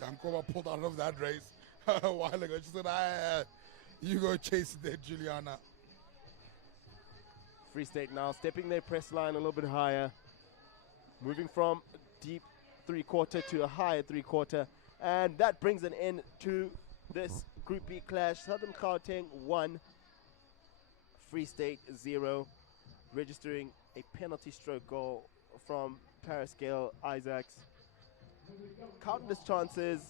Ngoba pulled out of that race a while ago. She said, you go chase it there, Juliana. Free State now stepping their press line a little bit higher. Moving from deep three-quarter to a higher three-quarter. And that brings an end to this Group B clash. Southern Gauteng 1, Free State 0. Registering a penalty stroke goal from Parascale Isaacs. Countless chances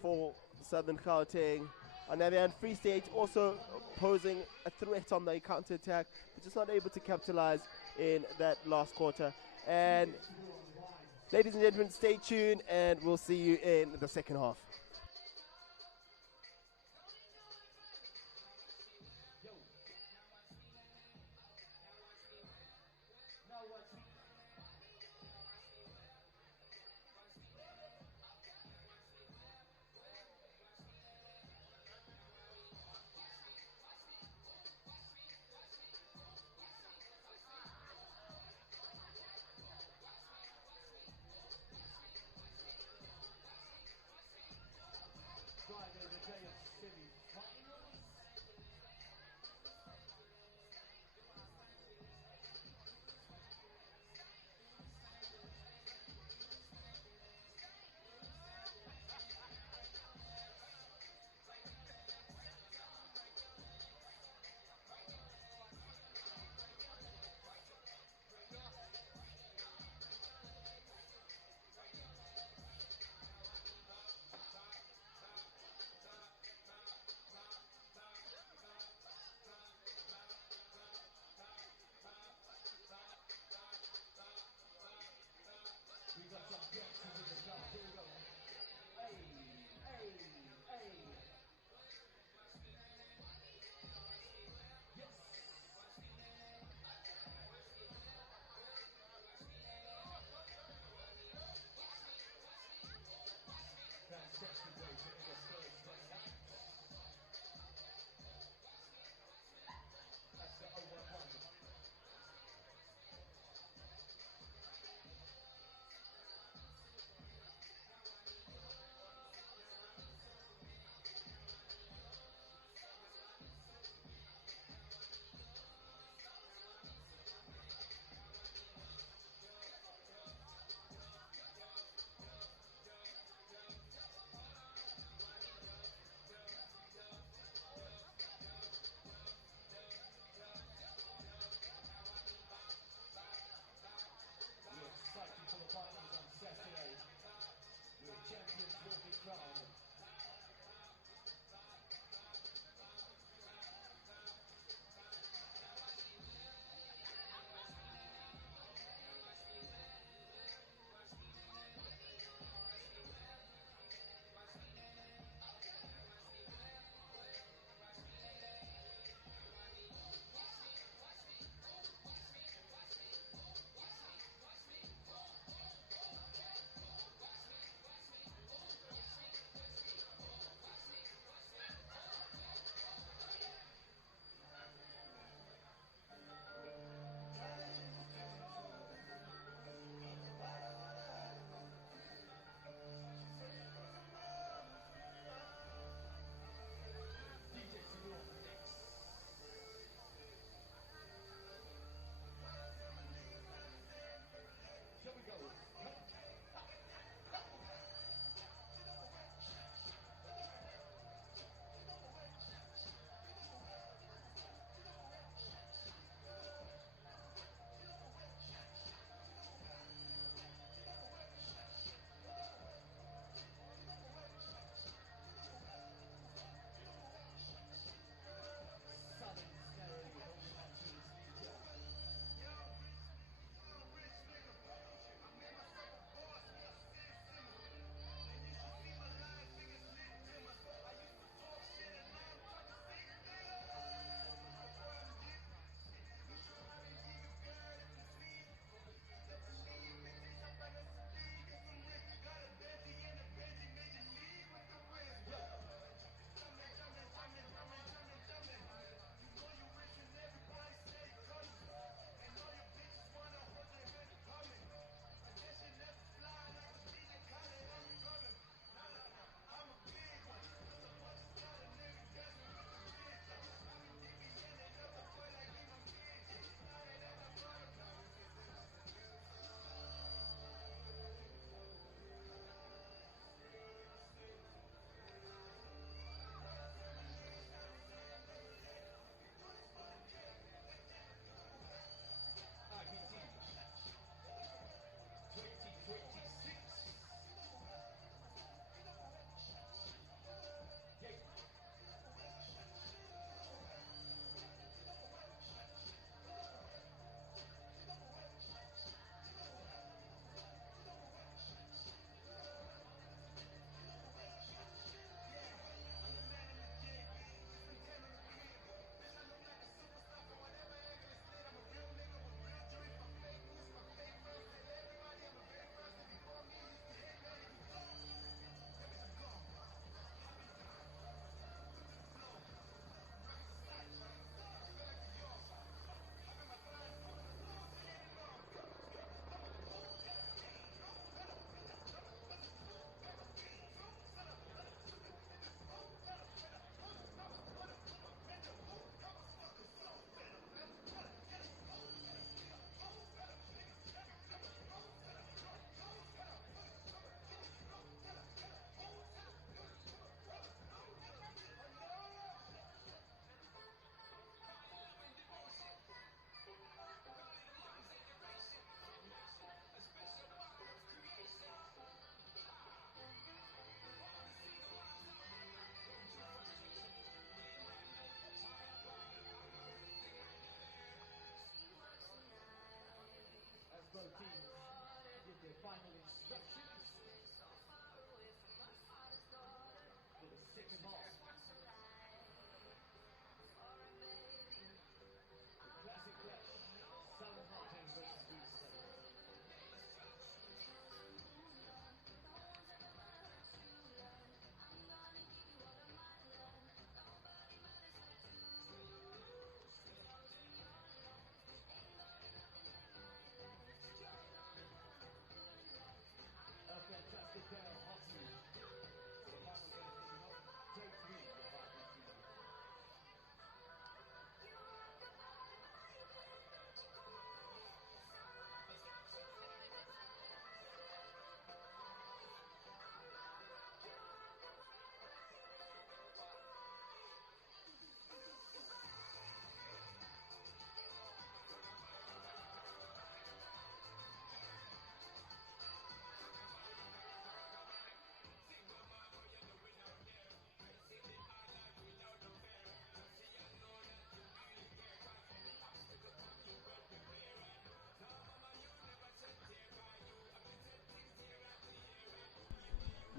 for Southern Gauteng. On the other hand, Free State also posing a threat on the counter-attack, but just not able to capitalize in that last quarter. And ladies and gentlemen, stay tuned and we'll see you in the second half.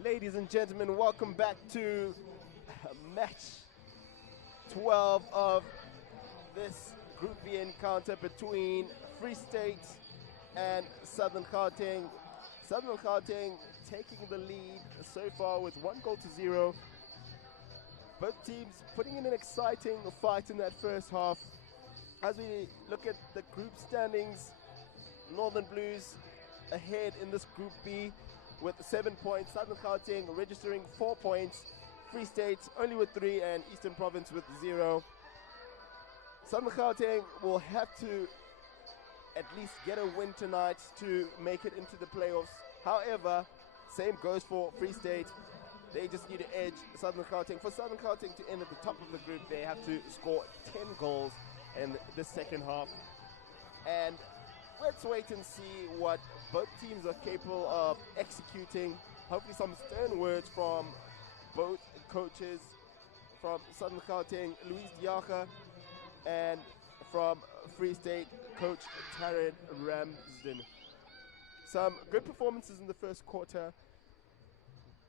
Ladies and gentlemen, welcome back to match 12 of this Group B encounter between Free State and Southern Gauteng. Southern Gauteng taking the lead so far with 1-0. Both teams putting in an exciting fight in that first half. As we look at the group standings, Northern Blues ahead in this Group B with 7 points. Southern Gauteng registering 4 points. Free State only with 3 and Eastern Province with 0. Southern Gauteng will have to at least get a win tonight to make it into the playoffs. However, same goes for Free State. They just need to edge Southern Gauteng. For Southern Gauteng to end at the top of the group, they have to score 10 goals in the second half. And let's wait and see what both teams are capable of executing. Hopefully some stern words from both coaches, from Southern Gauteng, Louise Diaga, and from Free State, Coach Taryn Ramsden. Some good performances in the first quarter.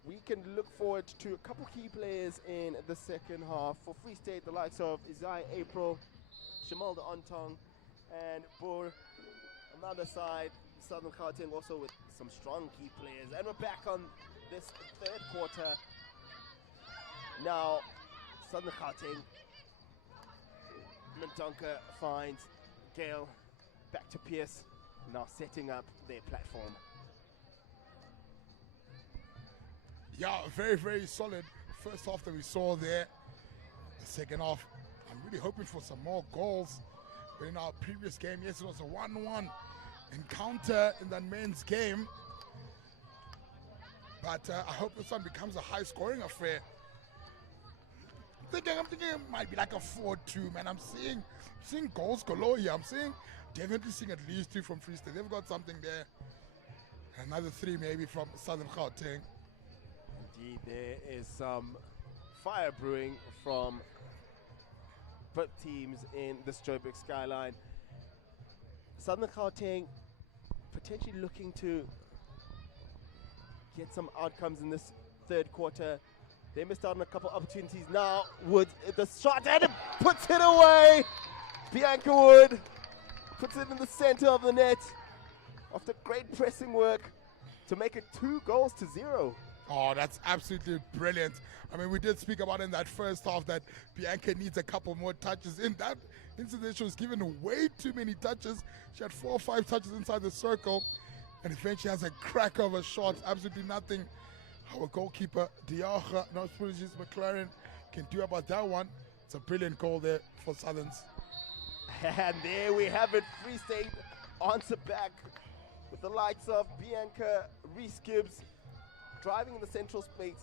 We can look forward to a couple key players in the second half. For Free State, the likes of Isaiah April, Shamalda Ontong, and Boer. On the other side, Southern Gauteng also with some strong key players. And we're back on this third quarter. Now, Southern Gauteng, Ntonka finds Gale, back to Pierce, now setting up their platform. Yeah, very, very solid first half that we saw there. The second half, I'm really hoping for some more goals. But in our previous game, yes, it was a 1-1 encounter in that men's game. But I hope this one becomes a high-scoring affair. I'm thinking it might be like a 4-2, man. I'm seeing goals galore here. I'm definitely seeing at least 2 from Free State. They've got something there. Another 3 maybe from Southern Gauteng. Indeed, there is some fire brewing from both teams in the Joburg skyline. Southern Gauteng potentially looking to get some outcomes in this third quarter. They missed out on a couple opportunities. Now Wood, the shot, and it puts it away. Bianca Wood puts it in the center of the net after great pressing work to make it 2-0. Oh, that's absolutely brilliant. I mean, we did speak about in that first half that Bianca needs a couple more touches. In that incident, she was given way too many touches. She had 4 or 5 touches inside the circle, and eventually has a crack of a shot. Absolutely nothing our goalkeeper, Diaga, no apologies, McLaren, can do about that one. It's a brilliant goal there for Southerns. And there we have it. Free State answer back with the likes of Bianca Reese-Gibbs driving in the central space,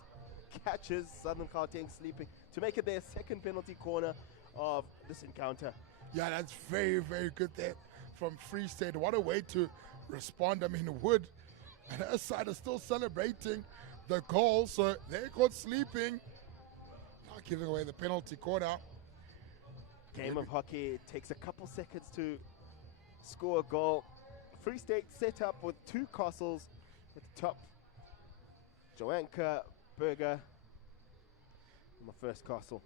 catches Southern Gauteng sleeping to make it their second penalty corner of this encounter. Yeah, that's very, very good there from Free State. What a way to respond. I mean, Wood and her side are still celebrating the goal, so they're caught sleeping. Now giving away the penalty corner. Game of hockey, it takes a couple seconds to score a goal. Free State set up with 2 castles at the top. Joanka Berger, my first castle.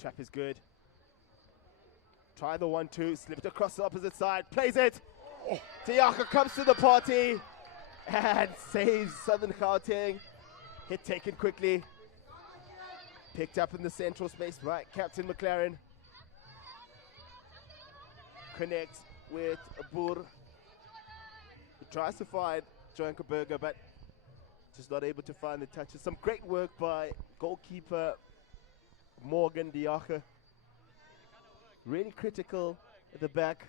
Trap is good. Try the 1-2, slipped across the opposite side, plays it. Oh. Tiaka comes to the party and saves Southern Gauteng. Hit taken quickly. Picked up in the central space by Captain McLaren. Connects with Boer. He tries to find Joanka Berger, but just not able to find the touches. Some great work by goalkeeper Morgan Diaga. Really critical at the back.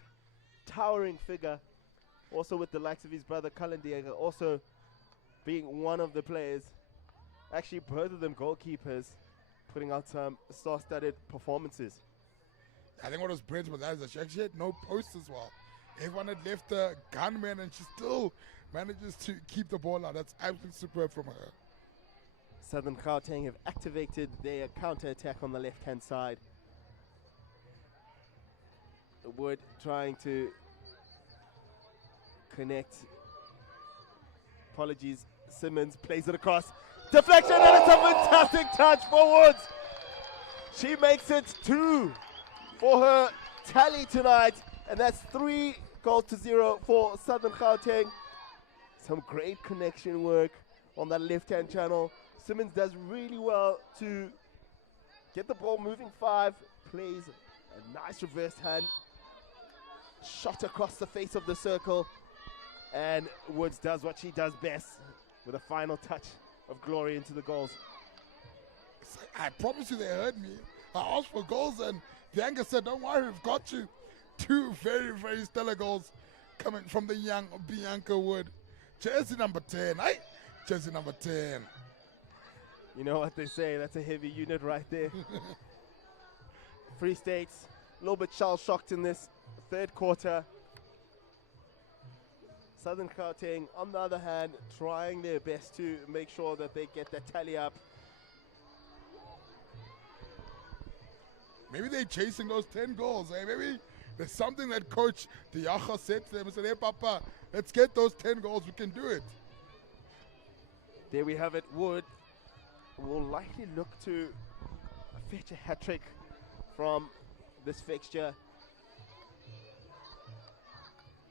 Towering figure. Also with the likes of his brother Cullen Diaga, also being one of the players. Actually, both of them goalkeepers, putting out some star-studded performances. I think what was brilliant with that is that she actually had no posts as well. Everyone had left the gunman and she still manages to keep the ball out. That's absolutely superb from her. Southern Gauteng have activated their counter-attack on the left-hand side. Wood trying to connect Apologies. Simmons plays it across. Deflection, and it's a fantastic touch for Woods. She makes it 2 for her tally tonight, and that's 3-0 for Southern Gauteng. Some great connection work on that left-hand channel. Simmons does really well to get the ball moving 5, plays a nice reverse hand, shot across the face of the circle, and Woods does what she does best with a final touch of glory into the goals. I promise you they heard me. I asked for goals and Bianca said, don't worry, we've got you. 2 very, very stellar goals coming from the young Bianca Wood. Jersey number 10. Hey, jersey number 10. You know what they say, that's a heavy unit right there. Free States, a little bit shell-shocked in this third quarter. Southern Gauteng, on the other hand, trying their best to make sure that they get that tally up. Maybe they're chasing those 10 goals. Eh? Maybe there's something that Coach Diacha said to them. He said, hey, Papa, let's get those 10 goals. We can do it. There we have it. Wood will likely look to fetch a hat-trick from this fixture.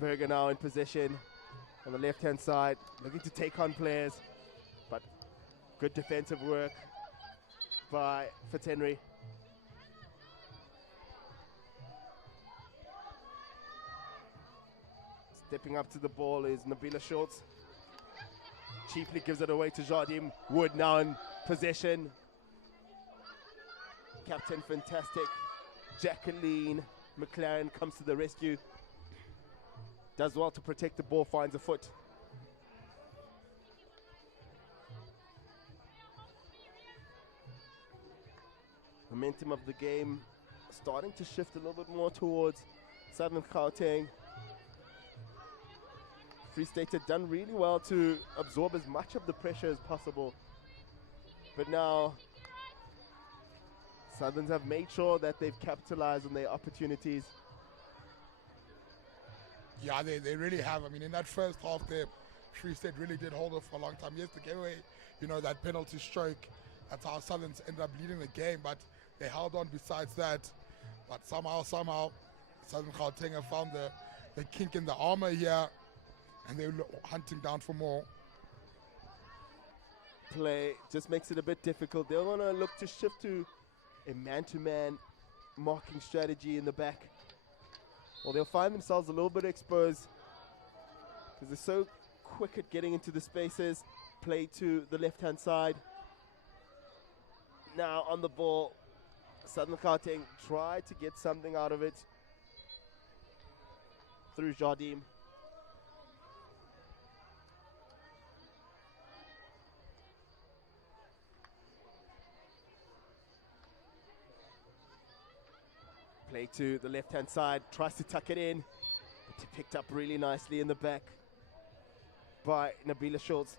Berger now in possession on the left-hand side, looking to take on players, but good defensive work by Fitzhenry. Stepping up to the ball is Nabila Schultz. Cheaply gives it away to Jardim. Wood now in possession. Captain Fantastic, Jacqueline McLaren comes to the rescue. Does well to protect the ball, finds a foot. Momentum of the game starting to shift a little bit more towards Southern Gauteng. Free State had done really well to absorb as much of the pressure as possible. But now, Southerns have made sure that they've capitalized on their opportunities. Yeah, they really have. I mean, in that first half there, Free State really did hold off for a long time. Yes, the giveaway, that penalty stroke, that's how Southerns ended up leading the game, but they held on besides that. But somehow, Southern Gauteng have found the kink in the armor here, and they're hunting down for more. Play just makes it a bit difficult. They're going to look to shift to a man-to-man marking strategy in the back. Well, they'll find themselves a little bit exposed because they're so quick at getting into the spaces. Play to the left-hand side. Now on the ball, Southern Gauteng tried to get something out of it through Jardim. Play to the left-hand side, tries to tuck it in, but picked up really nicely in the back by Nabila Schultz.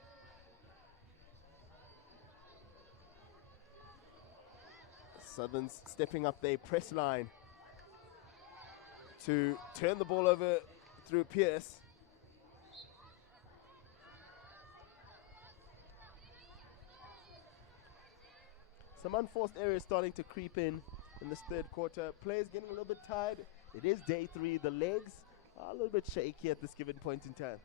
Southerns stepping up their press line to turn the ball over through Pierce. Some unforced areas starting to creep in this third quarter. Players getting a little bit tired. It is day 3. The legs are a little bit shaky at this given point in time.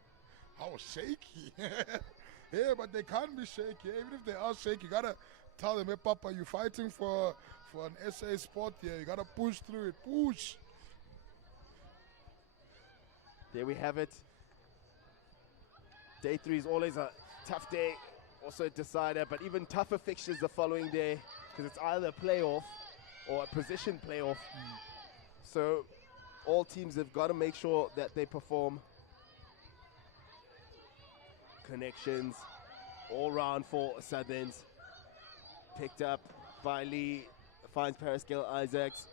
Oh, shaky. Yeah, but they can't be shaky. Even if they are shaky, you got to tell them, hey, Papa, you're fighting for an SA spot here. You got to push through it. Push. There we have it. Day 3 is always a tough day. Also a decider, but even tougher fixtures the following day because it's either a playoff or a position playoff. So all teams have got to make sure that they perform. Connections all round for Southerns. Picked up by Lee, finds Pariscale Isaacs.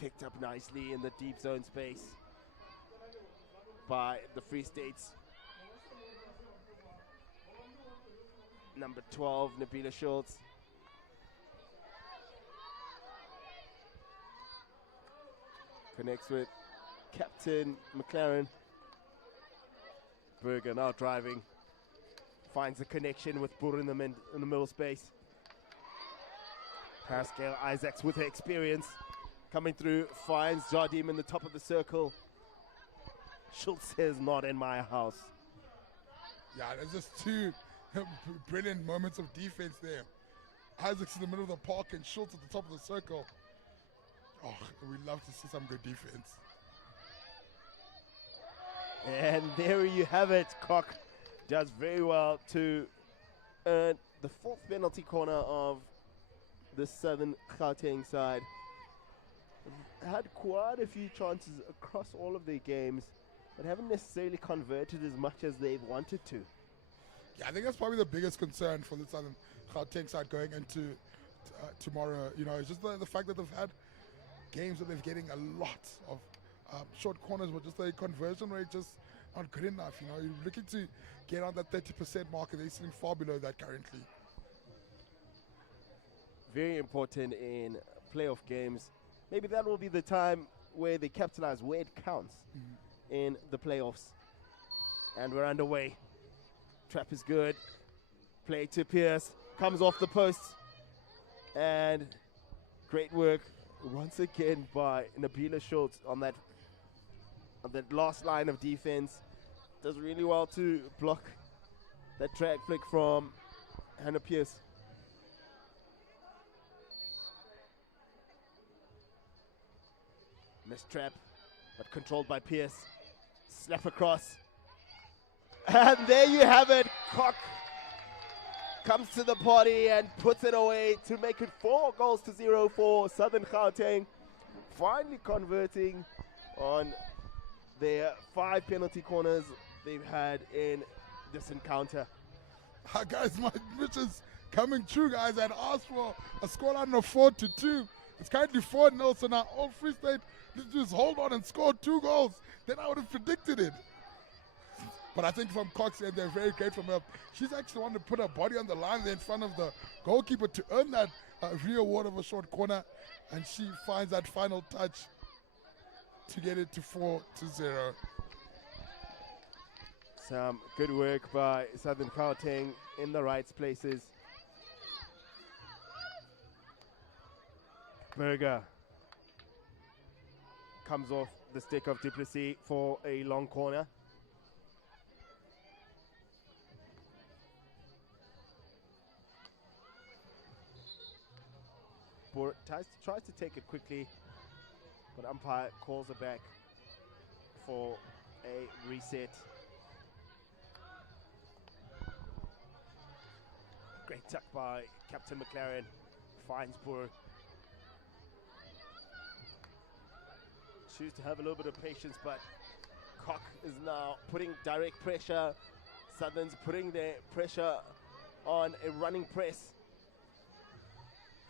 Picked up nicely in the deep zone space by the Free States. Number 12, Nabila Schultz. Connects with Captain McLaren. Berger now driving. Finds the connection with Bur in the middle space. Pascal Isaacs with her experience coming through, finds Jardim in the top of the circle. Schultz says, not in my house. Yeah, there's just two brilliant moments of defense there. Isaacs in the middle of the park and Schultz at the top of the circle. Oh, we love to see some good defense. And there you have it. Koch does very well to earn the fourth penalty corner of the Southern Gauteng side. Had quite a few chances across all of their games, but haven't necessarily converted as much as they've wanted to. Yeah, I think that's probably the biggest concern for the Southern Gauteng side going into tomorrow. You know, it's just the fact that they've had games that they're getting a lot of short corners, but just the conversion rate just not good enough. You know, you're looking to get on that 30% mark, and they're sitting far below that currently. Very important in playoff games. Maybe that will be the time where they capitalize where it counts in the playoffs. And we're underway. Trap is good. Play to Pierce. Comes off the post. And great work once again by Nabila Schultz on that last line of defense. Does really well to block that track flick from Hannah Pierce. Missed trap, but controlled by Pierce. Slap across. And there you have it. Koch comes to the party and puts it away to make it 4-0 for Southern Gauteng. Finally converting on their 5 penalty corners they've had in this encounter. Guys, my wishes coming true, guys. I'd asked for a scoreline of 4-2. It's currently 4-0, so now all Free State just hold on and score 2 goals. Then I would have predicted it. But I think from Cox, and they're very great from her. She's actually wanted to put her body on the line there in front of the goalkeeper to earn that re-award of a short corner. And she finds that final touch to get it to 4-0. Some good work by Southern Gauteng in the right places. Berger comes off the stick of Duplessis for a long corner. Bor tries to take it quickly, but umpire calls it back for a reset. Great tuck by Captain McLaren. Finds Bor. Choose to have a little bit of patience, but Koch is now putting direct pressure. Southern's putting their pressure on a running press.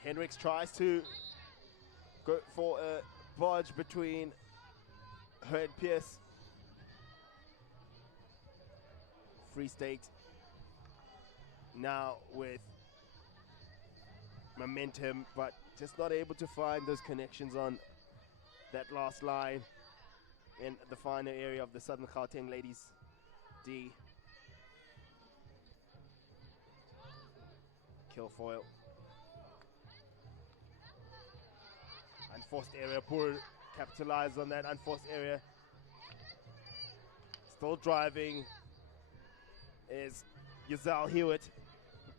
Hendricks tries to go for a barge between her and Pierce. Free State now with momentum, but just not able to find those connections on that last line in the final area of the Southern Gauteng ladies. D. Kilfoyle. Unforced area. Bor capitalized on that unforced area. Still driving is Giselle Hewitt.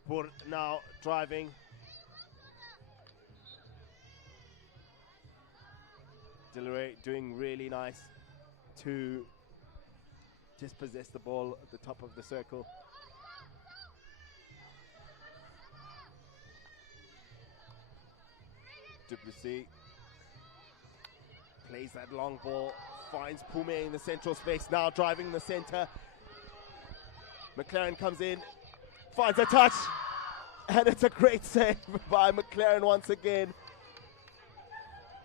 Bor now driving. Dilleray doing really nice to dispossess the ball at the top of the circle. Duplessis plays that long ball, finds Pume in the central space, now driving the center. McLaren comes in, finds a touch, and it's a great save by McLaren once again.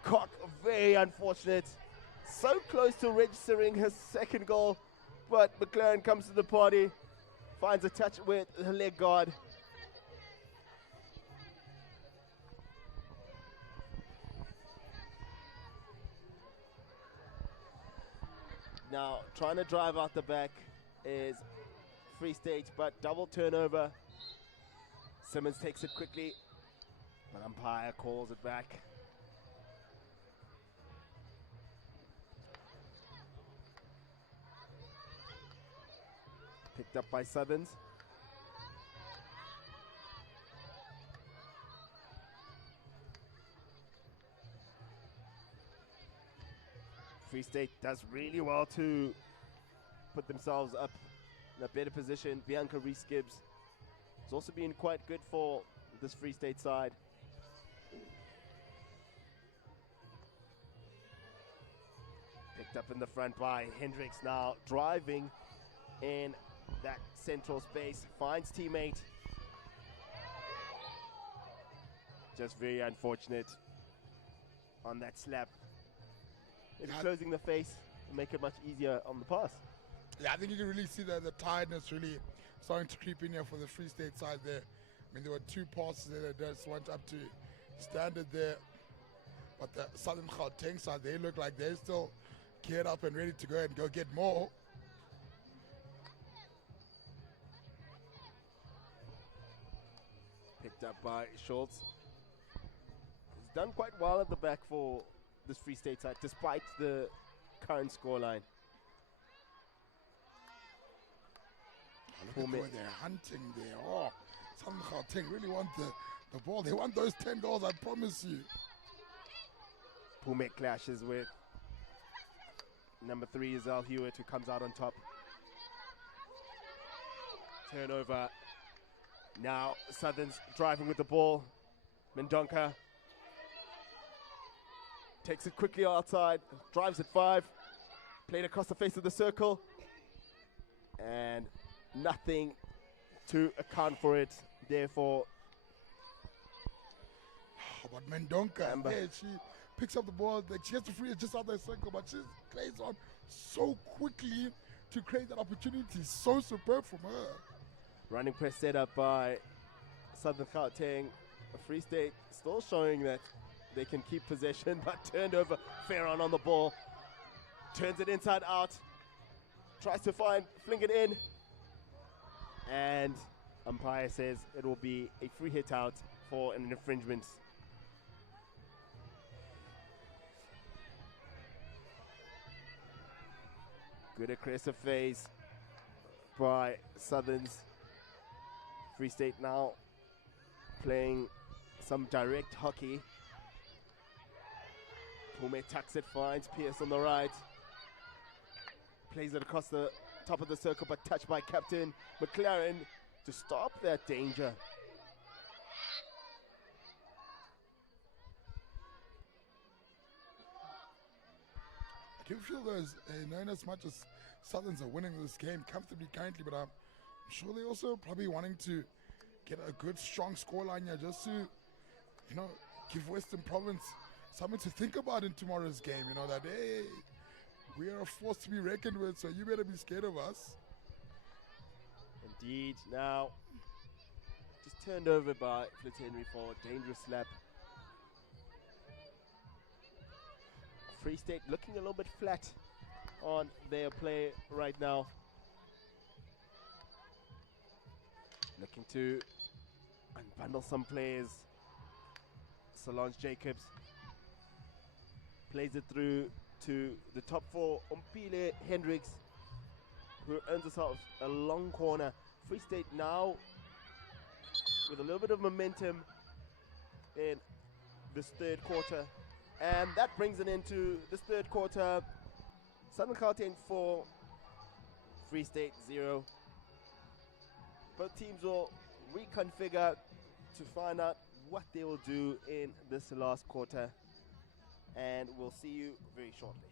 Koch, very unfortunate. So close to registering his second goal, but McLaren comes to the party, finds a touch with her leg guard. Now, trying to drive out the back is Free State, but double turnover. Simmons takes it quickly, but umpire calls it back. Picked up by Southerns. Free State does really well to put themselves up in a better position. Bianca Reese-Gibbs has also been quite good for this Free State side. Picked up in the front by Hendricks, now driving in that central space, finds teammate. Just very unfortunate on that slap. It's closing the face, make it much easier on the pass. Yeah, I think you can really see that the tiredness really starting to creep in here for the Free State side there. I mean, there were two passes that just went up to standard there. But the Southern Gauteng side, they look like they're still geared up and ready to go and go get more. Picked up by Schultz. He's done quite well at the back for this Free State side, despite the current scoreline. Look at the way they're hunting there. Oh, Southern Gauteng really want the ball. They want those 10 goals, I promise you. Pumek clashes with number 3 is Al Hewitt, who comes out on top. Turnover. Now Southern's driving with the ball. Mendonca takes it quickly outside, drives at 5, played across the face of the circle, and nothing to account for it. Therefore, but Mendonca, yeah, she picks up the ball, like she has to free it just out the circle, but she plays on so quickly to create that opportunity. So superb from her. Running press set up by Southern Gauteng. Free State still showing that they can keep possession, but turned over. Farron on the ball. Turns it inside out. Tries to fling it in. And umpire says it will be a free hit out for an infringement. Good aggressive phase by Southerns. Free State now playing some direct hockey. Pume tucks it, finds Pierce on the right. Plays it across the top of the circle, but touched by Captain McLaren to stop that danger. I do feel there's, knowing as much as Southerns are winning this game comfortably currently, but I'm sure they're also probably wanting to get a good, strong scoreline here just to, give Western Province something to think about in tomorrow's game. That, hey, we are a force to be reckoned with, so you better be scared of us. Indeed. Now, just turned over by Flit Henry for a dangerous slap. Free State looking a little bit flat on their play right now. Looking to unbundle some players. Solange Jacobs plays it through to the top 4, Umpile Hendricks, who earns herself a long corner. Free State now with a little bit of momentum in this third quarter. And that brings it into this third quarter. Southern Gauteng 4, Free State 0. Both teams will reconfigure to find out what they will do in this last quarter. And we'll see you very shortly.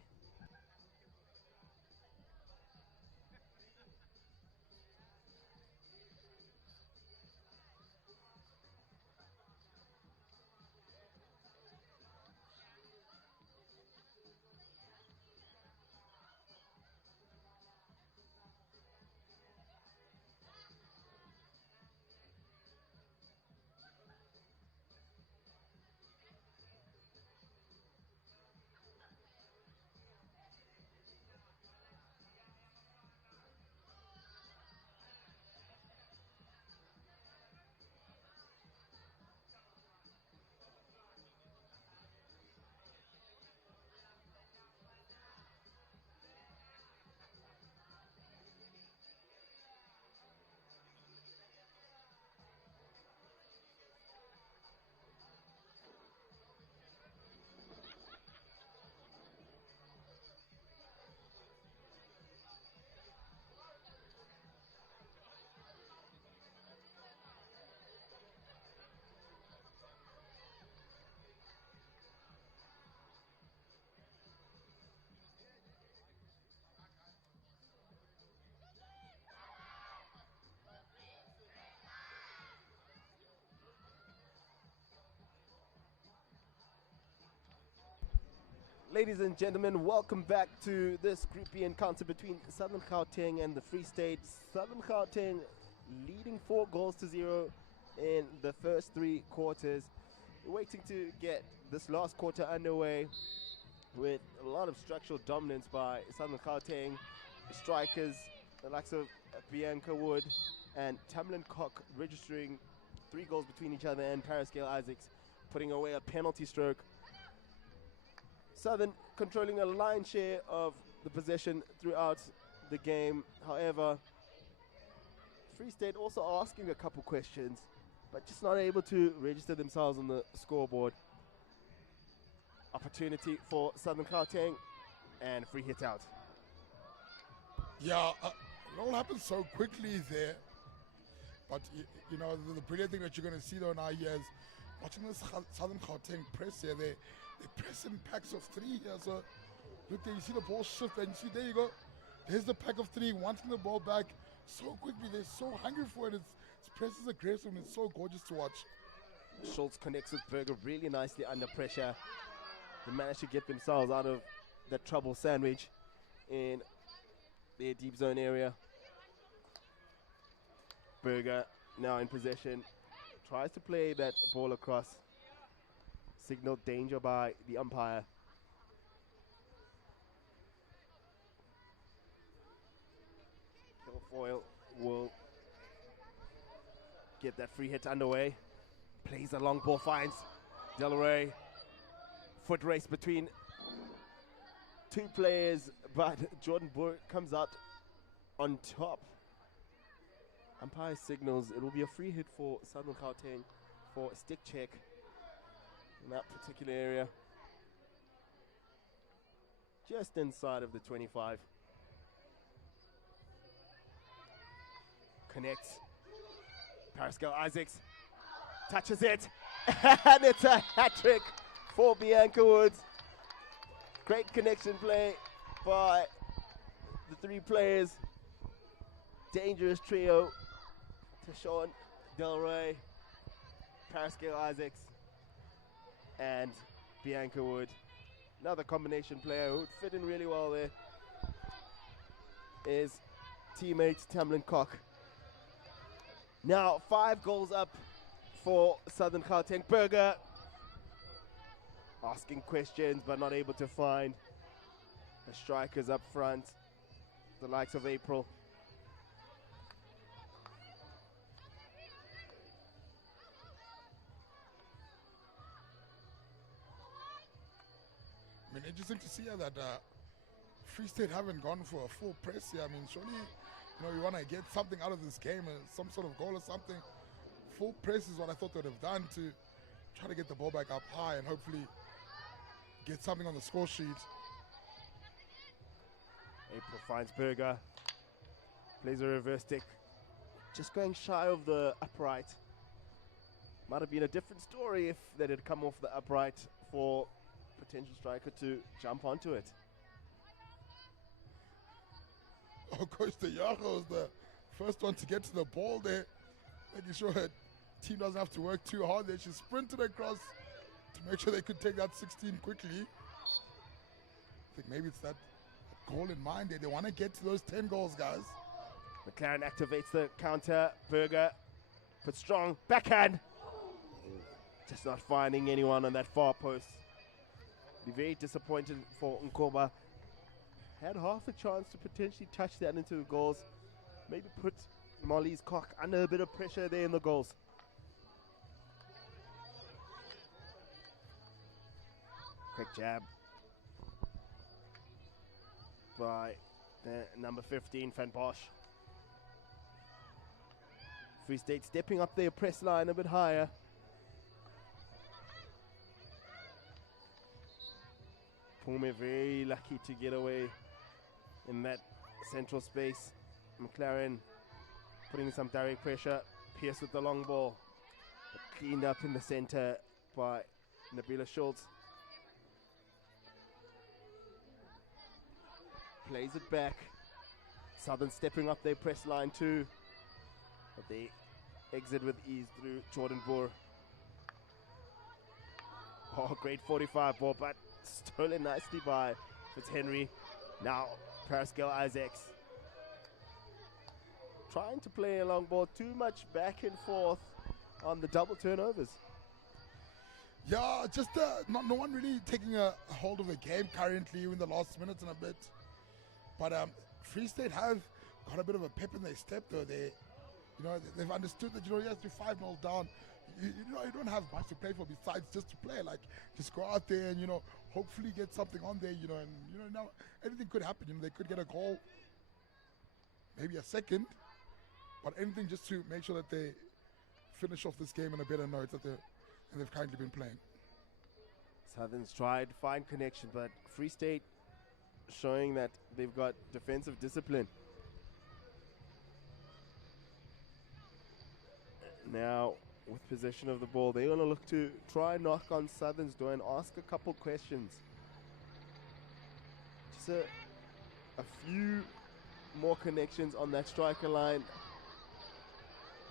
Ladies and gentlemen, welcome back to this Group B encounter between Southern Gauteng and the Free State. Southern Gauteng leading 4-0 in the first 3 quarters. We're waiting to get this last quarter underway with a lot of structural dominance by Southern Gauteng. Strikers, the likes of Bianca Wood and Tamlin Koch registering 3 goals between each other, and Parascale Isaacs putting away a penalty stroke. Southern controlling a lion's share of the possession throughout the game. However, Free State also asking a couple questions, but just not able to register themselves on the scoreboard. Opportunity for Southern Gauteng, and free hit out. Yeah, it all happens so quickly there. But, you know, the brilliant thing that you're going to see though now here is watching this Southern Gauteng press here. They press in packs of 3 here. So, look there, you see the ball shift, and you see, there you go. There's the pack of 3, wanting the ball back so quickly. They're so hungry for it. It's press is aggressive, and it's so gorgeous to watch. Schultz connects with Berger really nicely under pressure. They managed to get themselves out of that trouble sandwich in their deep zone area. Berger now in possession, tries to play that ball across. Signaled danger by the umpire. Kilfoyle will get that free hit underway. Plays a long ball, finds Delray. Foot race between 2 players, but Jordan Boer comes out on top. Umpire signals it will be a free hit for Southern Gauteng for a stick check in that particular area. Just inside of the 25. Connects. Parascale Isaacs touches it, and it's a hat-trick for Bianca Woods. Great connection play by the 3 players. Dangerous trio. Tashawn, Delray, Parascale Isaacs, and Bianca Wood. Another combination player who would fit in really well there is teammate Tamlin Koch. Now 5 goals up for Southern Gauteng. Berger asking questions but not able to find the strikers up front, the likes of April. I mean, interesting to see here that Free State haven't gone for a full press here. I mean, surely, you know, you want to get something out of this game, some sort of goal or something. Full press is what I thought they would have done to try to get the ball back up high and hopefully get something on the score sheet. April finds Berger. Plays a reverse stick. Just going shy of the upright. Might have been a different story if that had come off the upright for potential striker to jump onto it. Oh, Coach Dejago is the first one to get to the ball there, making sure that team doesn't have to work too hard there. She sprinted across to make sure they could take that 16 quickly. I think maybe it's that goal in mind there. They want to get to those 10 goals, guys. McLaren activates the counter. Berger puts strong backhand. Just not finding anyone on that far post. Be very disappointed for Nkoba. Had half a chance to potentially touch that into the goals. Maybe put Molly's Cock under a bit of pressure there in the goals. Quick jab by number 15, Van Bosch. Free State stepping up their press line a bit higher. Pume very lucky to get away in that central space. McLaren putting some direct pressure. Pierce with the long ball. But cleaned up in the center by Nabila Schultz. Plays it back. Southern stepping up their press line too. But they exit with ease through Jordan Boer. Oh, great 45 ball, but stolen nicely by Fitzhenry. Now Pascal Isaacs trying to play a long ball, too much back and forth on the double turnovers. Yeah, just no one really taking a hold of the game currently in the last minutes and a bit. But Free State have got a bit of a pep in their step though. They've understood that you have to 5-0 down. You don't have much to play for besides just to play. Like just go out there and hopefully get something on there. And now anything could happen. They could get a goal, maybe a second, but anything just to make sure that they finish off this game on a better note that they've kindly been playing. Southern's tried to find connection, but Free State showing that they've got defensive discipline. Now, with possession of the ball, they're going to look to try and knock on Southern's door and ask a couple questions. Just a few more connections on that striker line.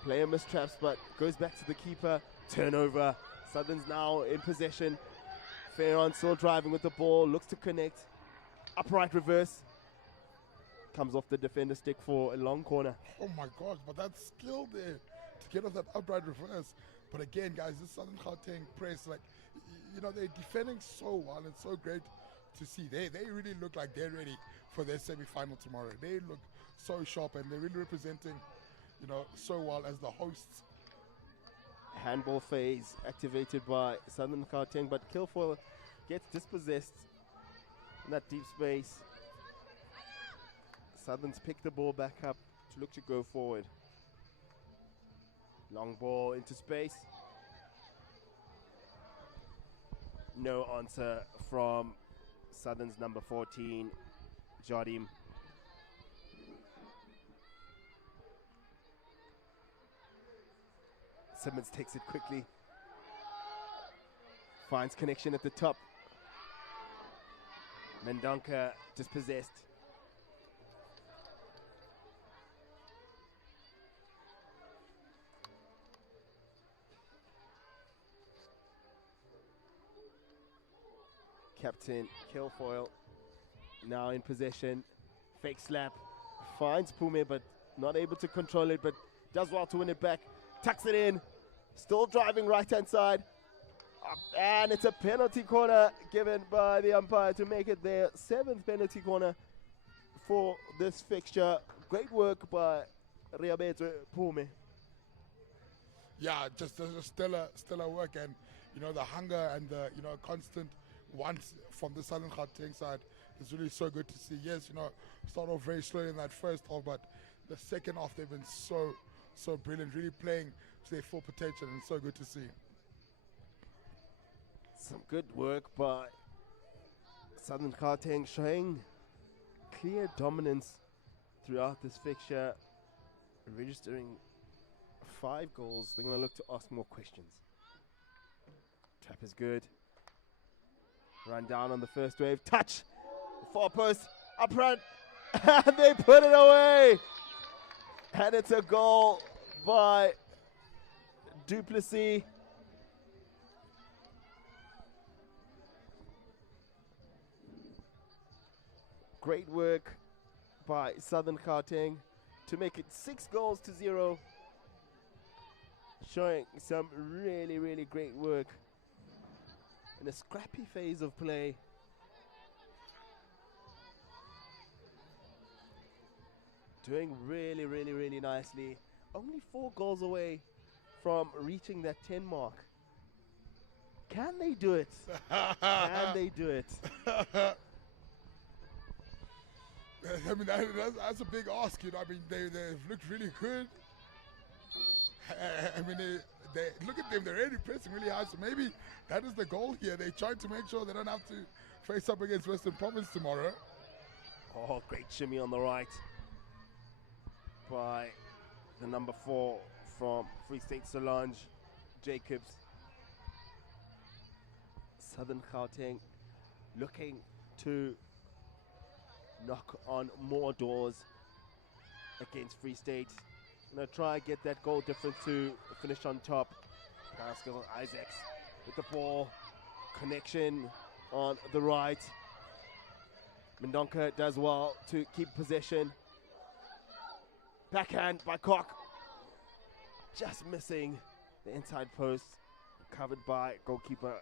Player mistraps, but goes back to the keeper. Turnover. Southern's now in possession. Farron still driving with the ball. Looks to connect. Upright reverse. Comes off the defender stick for a long corner. Oh my gosh, but that skill there to get off that upright reverse. But again, guys, this Southern Gauteng press, they're defending so well. It's so great to see. They really look like they're ready for their semi-final tomorrow. They look so sharp and they're really representing, so well as the hosts. Handball phase activated by Southern Gauteng, but Kilfoyle gets dispossessed in that deep space. Southern's pick the ball back up to look to go forward. Long ball into space. No answer from Southern's number 14, Jardim. Simmons takes it quickly. Finds connection at the top. Mendonca dispossessed. Captain Kilfoyle now in possession. Fake slap. Finds Pume, but not able to control it, but does well to win it back. Tucks it in. Still driving right-hand side. And it's a penalty corner given by the umpire to make it their 7th penalty corner for this fixture. Great work by Riabetre Pume. Yeah, just stellar work, and the hunger and the constant wants from the Southern Gauteng side is really so good to see. Yes, start off very slow in that first half, but the second half they've been so brilliant, really playing to their full potential, and it's so good to see. Some good work by Southern Gauteng, showing clear dominance throughout this fixture, registering 5 goals. They're going to look to ask more questions. Trap is good. Run down on the first wave. Touch. Far post. Up front. And they put it away. And it's a goal by Duplessis. Great work by Southern Gauteng to make it 6-0. Showing some really, really great work in a scrappy phase of play. Doing really, really, really nicely. Only 4 goals away from reaching that 10 mark. Can they do it? Can they do it? I mean, that's a big ask. They've looked really good. I mean, they look at them. They're already pressing really hard. So maybe that is the goal here. They're trying to make sure they don't have to face up against Western Province tomorrow. Oh, great shimmy on the right by the number 4 from Free State, Solange Jacobs. Southern Gauteng looking to knock on more doors against Free State. Gonna try get that goal difference to finish on top. Pascal Isaacs with the ball. Connection on the right. Mendonca does well to keep possession. Backhand by Koch. Just missing the inside post. Covered by goalkeeper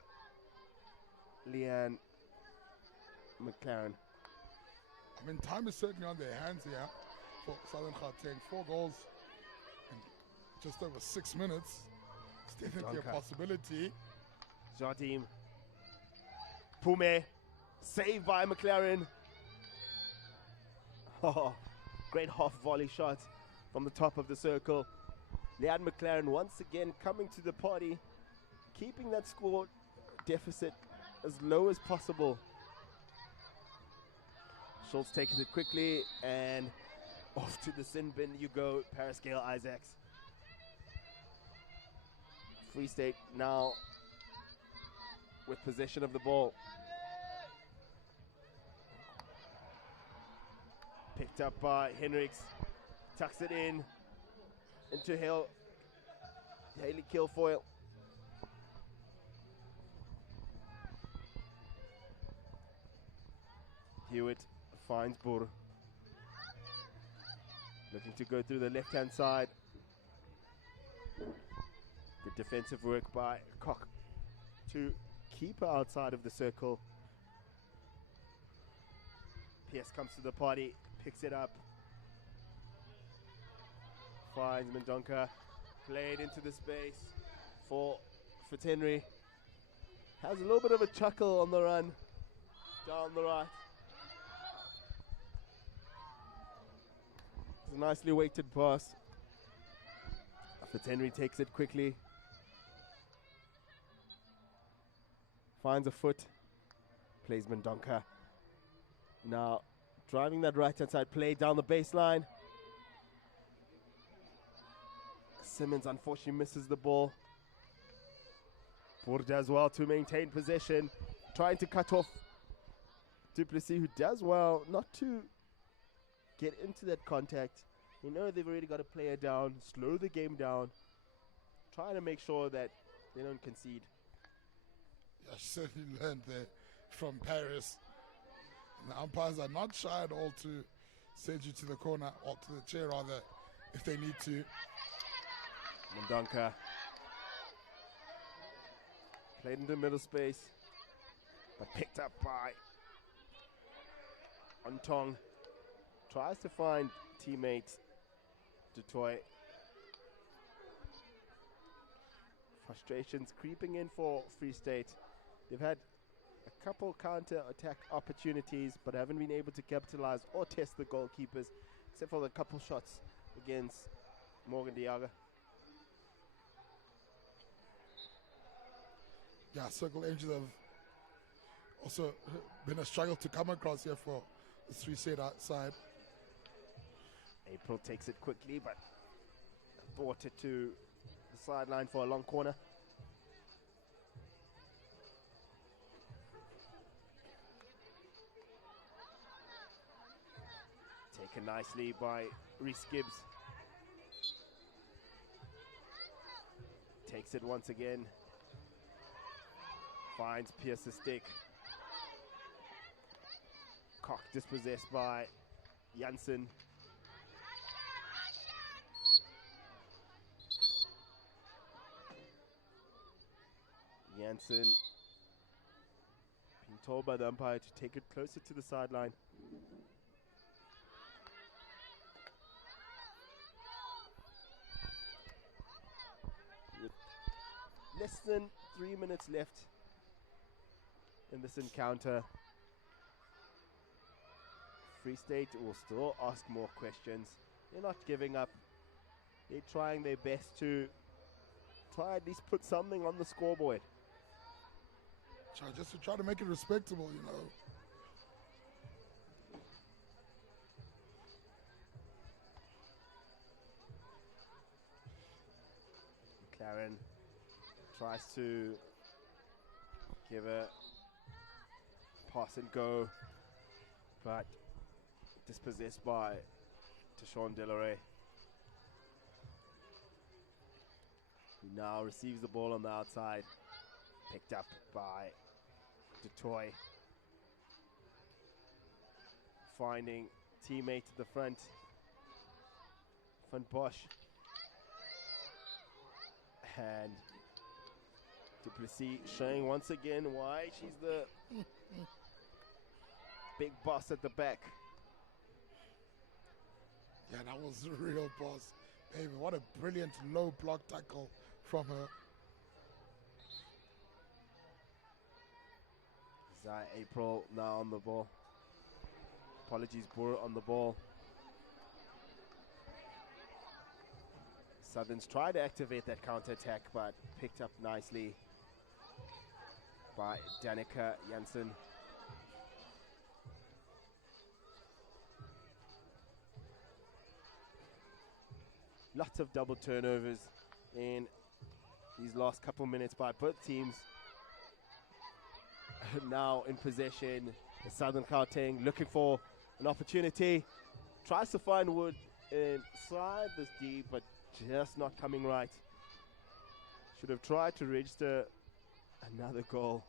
Leanne McLaren. I mean, time is certainly on their hands here for Southern Gauteng. 4 goals in just over 6 minutes. It's definitely a possibility. Jardim. Pume. Saved by McLaren. Oh, great half volley shot from the top of the circle. Leanne McLaren once again coming to the party, keeping that score deficit as low as possible. Schultz takes it quickly, and off to the sin bin you go, Paris Gale Isaacs. Free State now with possession of the ball. Picked up by Henriks, tucks it in into Haley Kilfoyle. Hewitt finds Bur. Looking to go through the left-hand side. Good defensive work by Koch to keep her outside of the circle. Pierce comes to the party, picks it up. Finds Mendonca, played into the space for Fitzhenry. Has a little bit of a chuckle on the run, down the right. It's a nicely weighted pass. Fitzhenry takes it quickly. Finds a foot, plays Mendonca. Now driving that right-hand side play down the baseline. Simmons unfortunately misses the ball. Bor does well to maintain possession, trying to cut off Duplessis, who does well not to get into that contact. You know they've already got a player down, slow the game down, trying to make sure that they don't concede. I certainly learned there from Paris. And the umpires are not shy at all to send you to the corner, or to the chair rather, if they need to. Mendonca played into middle space, but picked up by Ontong. Tries to find teammate Dutoy. Frustrations creeping in for Free State. They've had a couple counter-attack opportunities, but haven't been able to capitalize or test the goalkeepers, except for the couple shots against Morgan Diaga. Yeah, circle engines have also been a struggle to come across here for the Free State side. April takes it quickly, but brought it to the sideline for a long corner. Taken nicely by Reese Gibbs. Takes it once again. Finds Pierce's stick. Koch dispossessed by Janssen. Janssen being told by the umpire to take it closer to the sideline. With less than 3 minutes left in this encounter, Free State will still ask more questions. They're not giving up. They're trying their best to try at least put something on the scoreboard. Just to try to make it respectable, you know. McLaren tries to give a pass and go, but dispossessed by Tashawn Delaray, who now receives the ball on the outside, picked up by Toy finding teammate at the front. Van Bosch. And Duplessis showing once again why she's the big boss at the back. Yeah, that was the real boss. Baby, what a brilliant low block tackle from her. Zai April now on the ball. Apologies, Bora on the ball. Southerns tried to activate that counter-attack, but picked up nicely by Danica Janssen. Lots of double turnovers in these last couple minutes by both teams. Now in possession, Southern Gauteng looking for an opportunity. Tries to find Wood inside this D, but just not coming right. Should have tried to register another goal.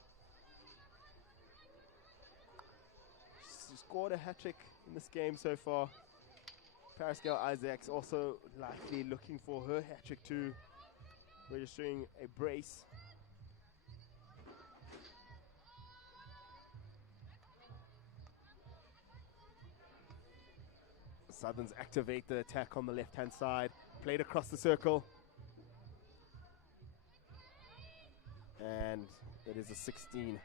She's scored a hat-trick in this game so far. Parascale Isaacs also likely looking for her hat-trick too, registering a brace. Southerns activate the attack on the left-hand side, played across the circle. And it is a 16.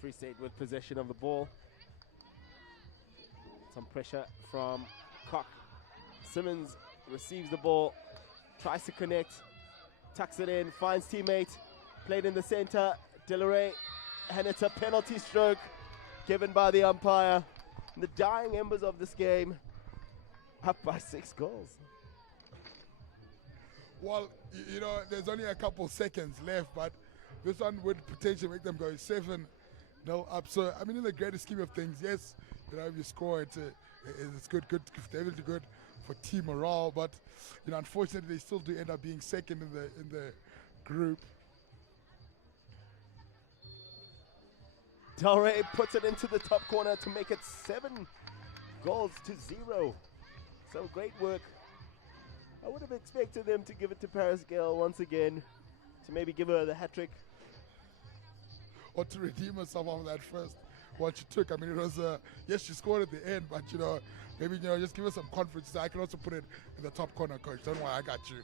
Free State with possession of the ball. Some pressure from Koch. Simmons receives the ball, tries to connect, tucks it in, finds teammate, played in the center, Delaray, and it's a penalty stroke given by the umpire. In the dying embers of this game, up by 6 goals. Well, you know, there's only a couple seconds left, but this one would potentially make them go 7-0 up. So, I mean, in the greater scheme of things, yes, you know, if you score, it's good, definitely good for team morale. But, you know, unfortunately, they still do end up being second in the group. Delray puts it into the top corner to make it 7-0. So great work. I would have expected them to give it to Paris Gale once again, to maybe give her the hat-trick. Or to redeem herself off that first one she took. I mean, it was, yes, she scored at the end, but, you know, maybe, you know, just give her some confidence. I can also put it in the top corner, coach. Don't worry, I got you.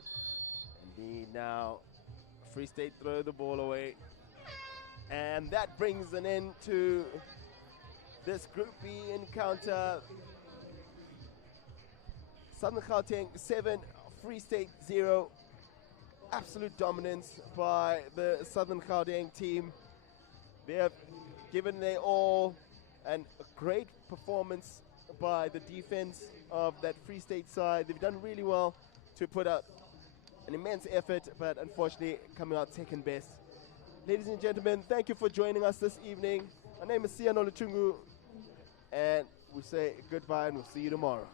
Indeed, now Free State throw the ball away. And that brings an end to this Group B encounter. Southern Gauteng 7, Free State 0. Absolute dominance by the Southern Gauteng team. They have given their all, and a great performance by the defense of that Free State side. They've done really well to put out an immense effort, but unfortunately coming out second best. Ladies and gentlemen, thank you for joining us this evening. My name is Siano Luchungu, and we say goodbye and we'll see you tomorrow.